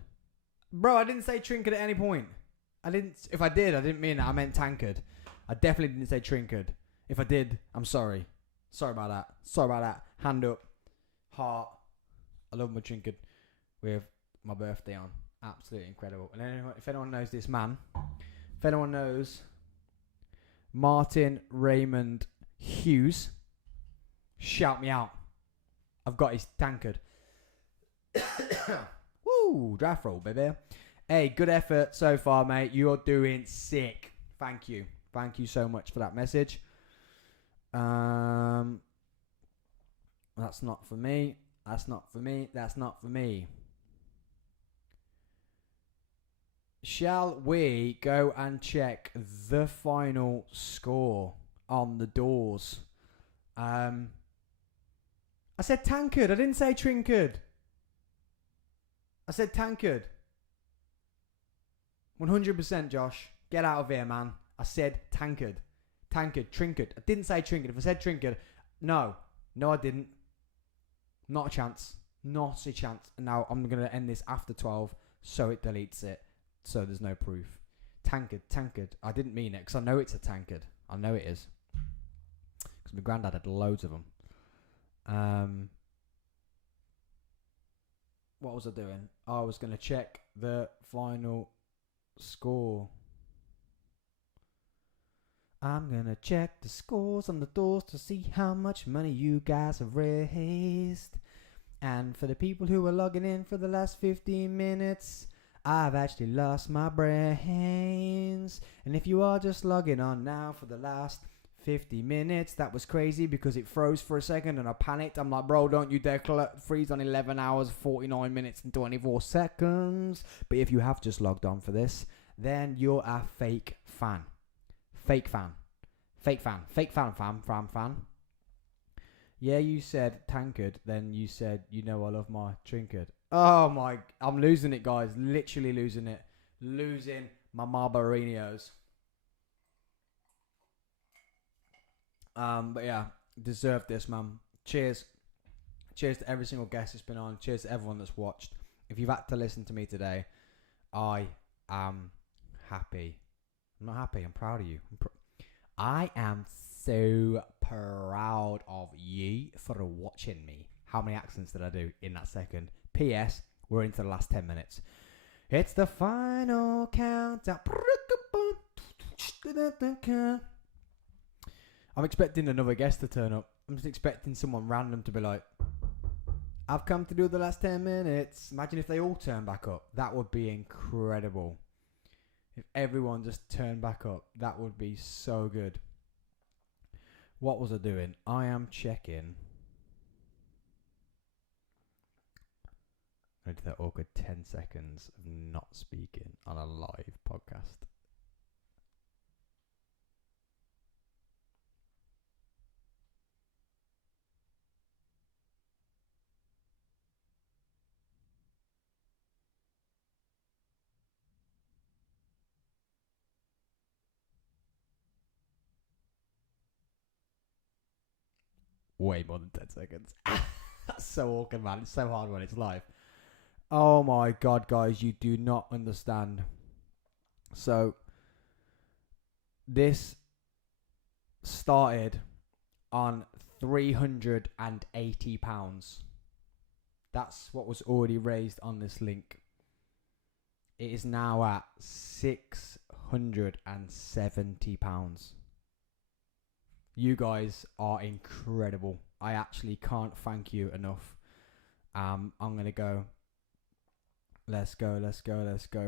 Bro, I didn't say trinket at any point. If I did, I didn't mean that. I meant tankard. I definitely didn't say trinkard. If I did, I'm sorry. Sorry about that. Hand up. Heart. I love my trinket with my birthday on. Absolutely incredible. And if anyone knows this man, if anyone knows Martin Raymond Hughes, shout me out. I've got his tankard. Woo, draft roll, baby. Hey, good effort so far, mate. You're doing sick. Thank you. Thank you so much for that message. That's not for me. That's not for me. That's not for me. Shall we go and check the final score on the doors? I said tankard. I didn't say trinkard. I said tankard. 100%, Josh. Get out of here, man. I said tankard. Tankard, trinket. I didn't say trinket. If I said trinket, no, I didn't. Not a chance. Not a chance. And now I'm going to end this after 12, so it deletes it. So there's no proof. Tankard. I didn't mean it, because I know it's a tankard. I know it is. Because my granddad had loads of them. What was I doing? I was going to check the final score. I'm going to check the scores on the doors to see how much money you guys have raised. And for the people who are logging in for the last 15 minutes, I've actually lost my brains. And if you are just logging on now for the last 50 minutes, that was crazy because it froze for a second and I panicked. I'm like, bro, don't you dare freeze on 11 hours, 49 minutes and 24 seconds. But if you have just logged on for this, then you're a fake fan. Fake fan. Yeah, you said tankard, then you said, you know I love my trinket. Oh my, I'm losing it, guys. Literally losing it. Losing my Marlborinos. But yeah, deserve this, man. Cheers. Cheers to every single guest that's been on. Cheers to everyone that's watched. If you've had to listen to me today, I am happy. I'm not happy. I'm proud of you. I am so proud of you for watching me. How many accents did I do in that second? P.S. We're into the last 10 minutes. It's the final countdown. I'm expecting another guest to turn up. I'm just expecting someone random to be like, I've come to do the last 10 minutes. Imagine if they all turn back up. That would be incredible. If everyone just turned back up, that would be so good. What was I doing? I am checking. I did that awkward 10 seconds of not speaking on a live podcast. Way more than 10 seconds. That's so awkward, man. It's so hard when it's live. Oh my god, guys, you do not understand. So, this started on £380. That's what was already raised on this link. It is now at £670. You guys are incredible. I actually can't thank you enough. I'm going to go. Let's go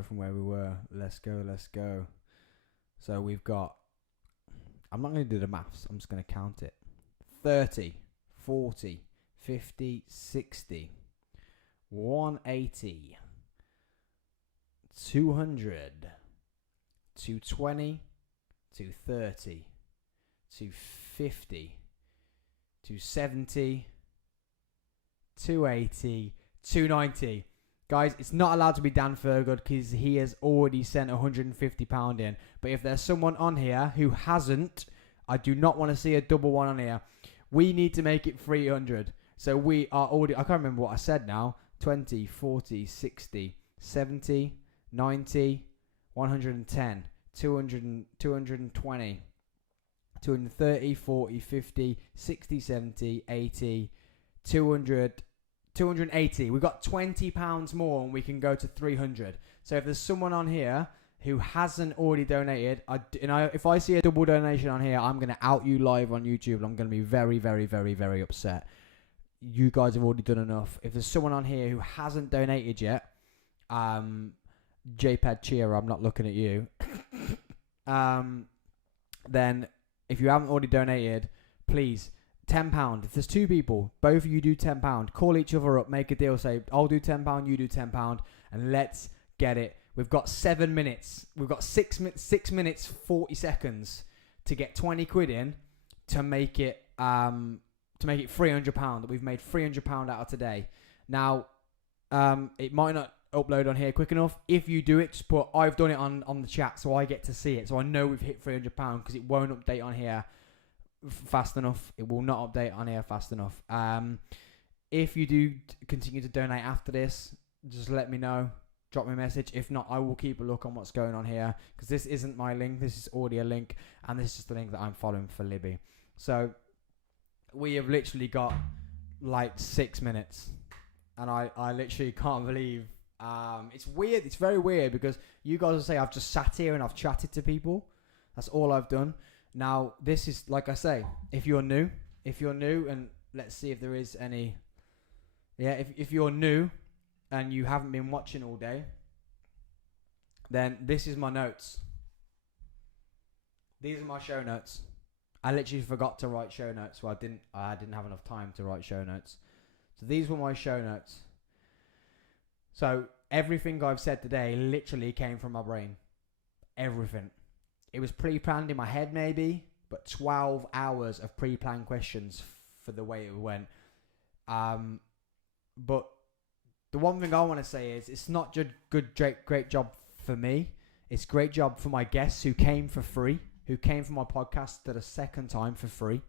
from where we were. Let's go. So we've got, I'm not going to do the maths. I'm just going to count it. 30, 40, 50, 60, 180, 200, 220, 230, 250, 270, 280, 290. Guys, it's not allowed to be Dan Fergood because he has already sent £150 in. But if there's someone on here who hasn't, I do not want to see a double one on here. We need to make it 300. So we are already, I can't remember what I said now. 20, 40, 60, 70, 90, 110, 200, 220. 230, 40, 50, 60, 70, 80, 200, 280. We've got £20 more and we can go to 300. So if there's someone on here who hasn't already donated, if I see a double donation on here, I'm going to out you live on YouTube and I'm going to be very, very, very, very upset. You guys have already done enough. If there's someone on here who hasn't donated yet, JPEG Cheer, I'm not looking at you. Then if you haven't already donated, please, £10. If there's two people, both of you do £10. Call each other up, make a deal, say, I'll do £10, you do £10, and let's get it. We've got 7 minutes. We've got 6 minutes, 40 seconds to get 20 quid in to make it £300. That we've made £300 out of today. Now, it might not upload on here quick enough. If you do it, just put I've done it on the chat so I get to see it, so I know we've hit £300 because it won't update on here fast enough. It will not update on here fast enough. If you do continue to donate after this, just let me know, drop me a message. If not, I will keep a look on what's going on here because this isn't my link, this is already a link and this is just the link that I'm following for Libby. So we have literally got like 6 minutes and I literally can't believe it's weird. It's very weird because you guys will say I've just sat here and I've chatted to people. That's all I've done. Now, this is, like I say, if you're new, and let's see if there is any. Yeah, if you're new and you haven't been watching all day, then this is my notes. These are my show notes. I literally forgot to write show notes, so I didn't have enough time to write show notes. So these were my show notes. So everything I've said today literally came from my brain. Everything. It was pre-planned in my head maybe, but 12 hours of pre-planned questions for the way it went. But the one thing I want to say is it's not just great job for me. It's great job for my guests who came for free, who came for my podcast for the second time for free.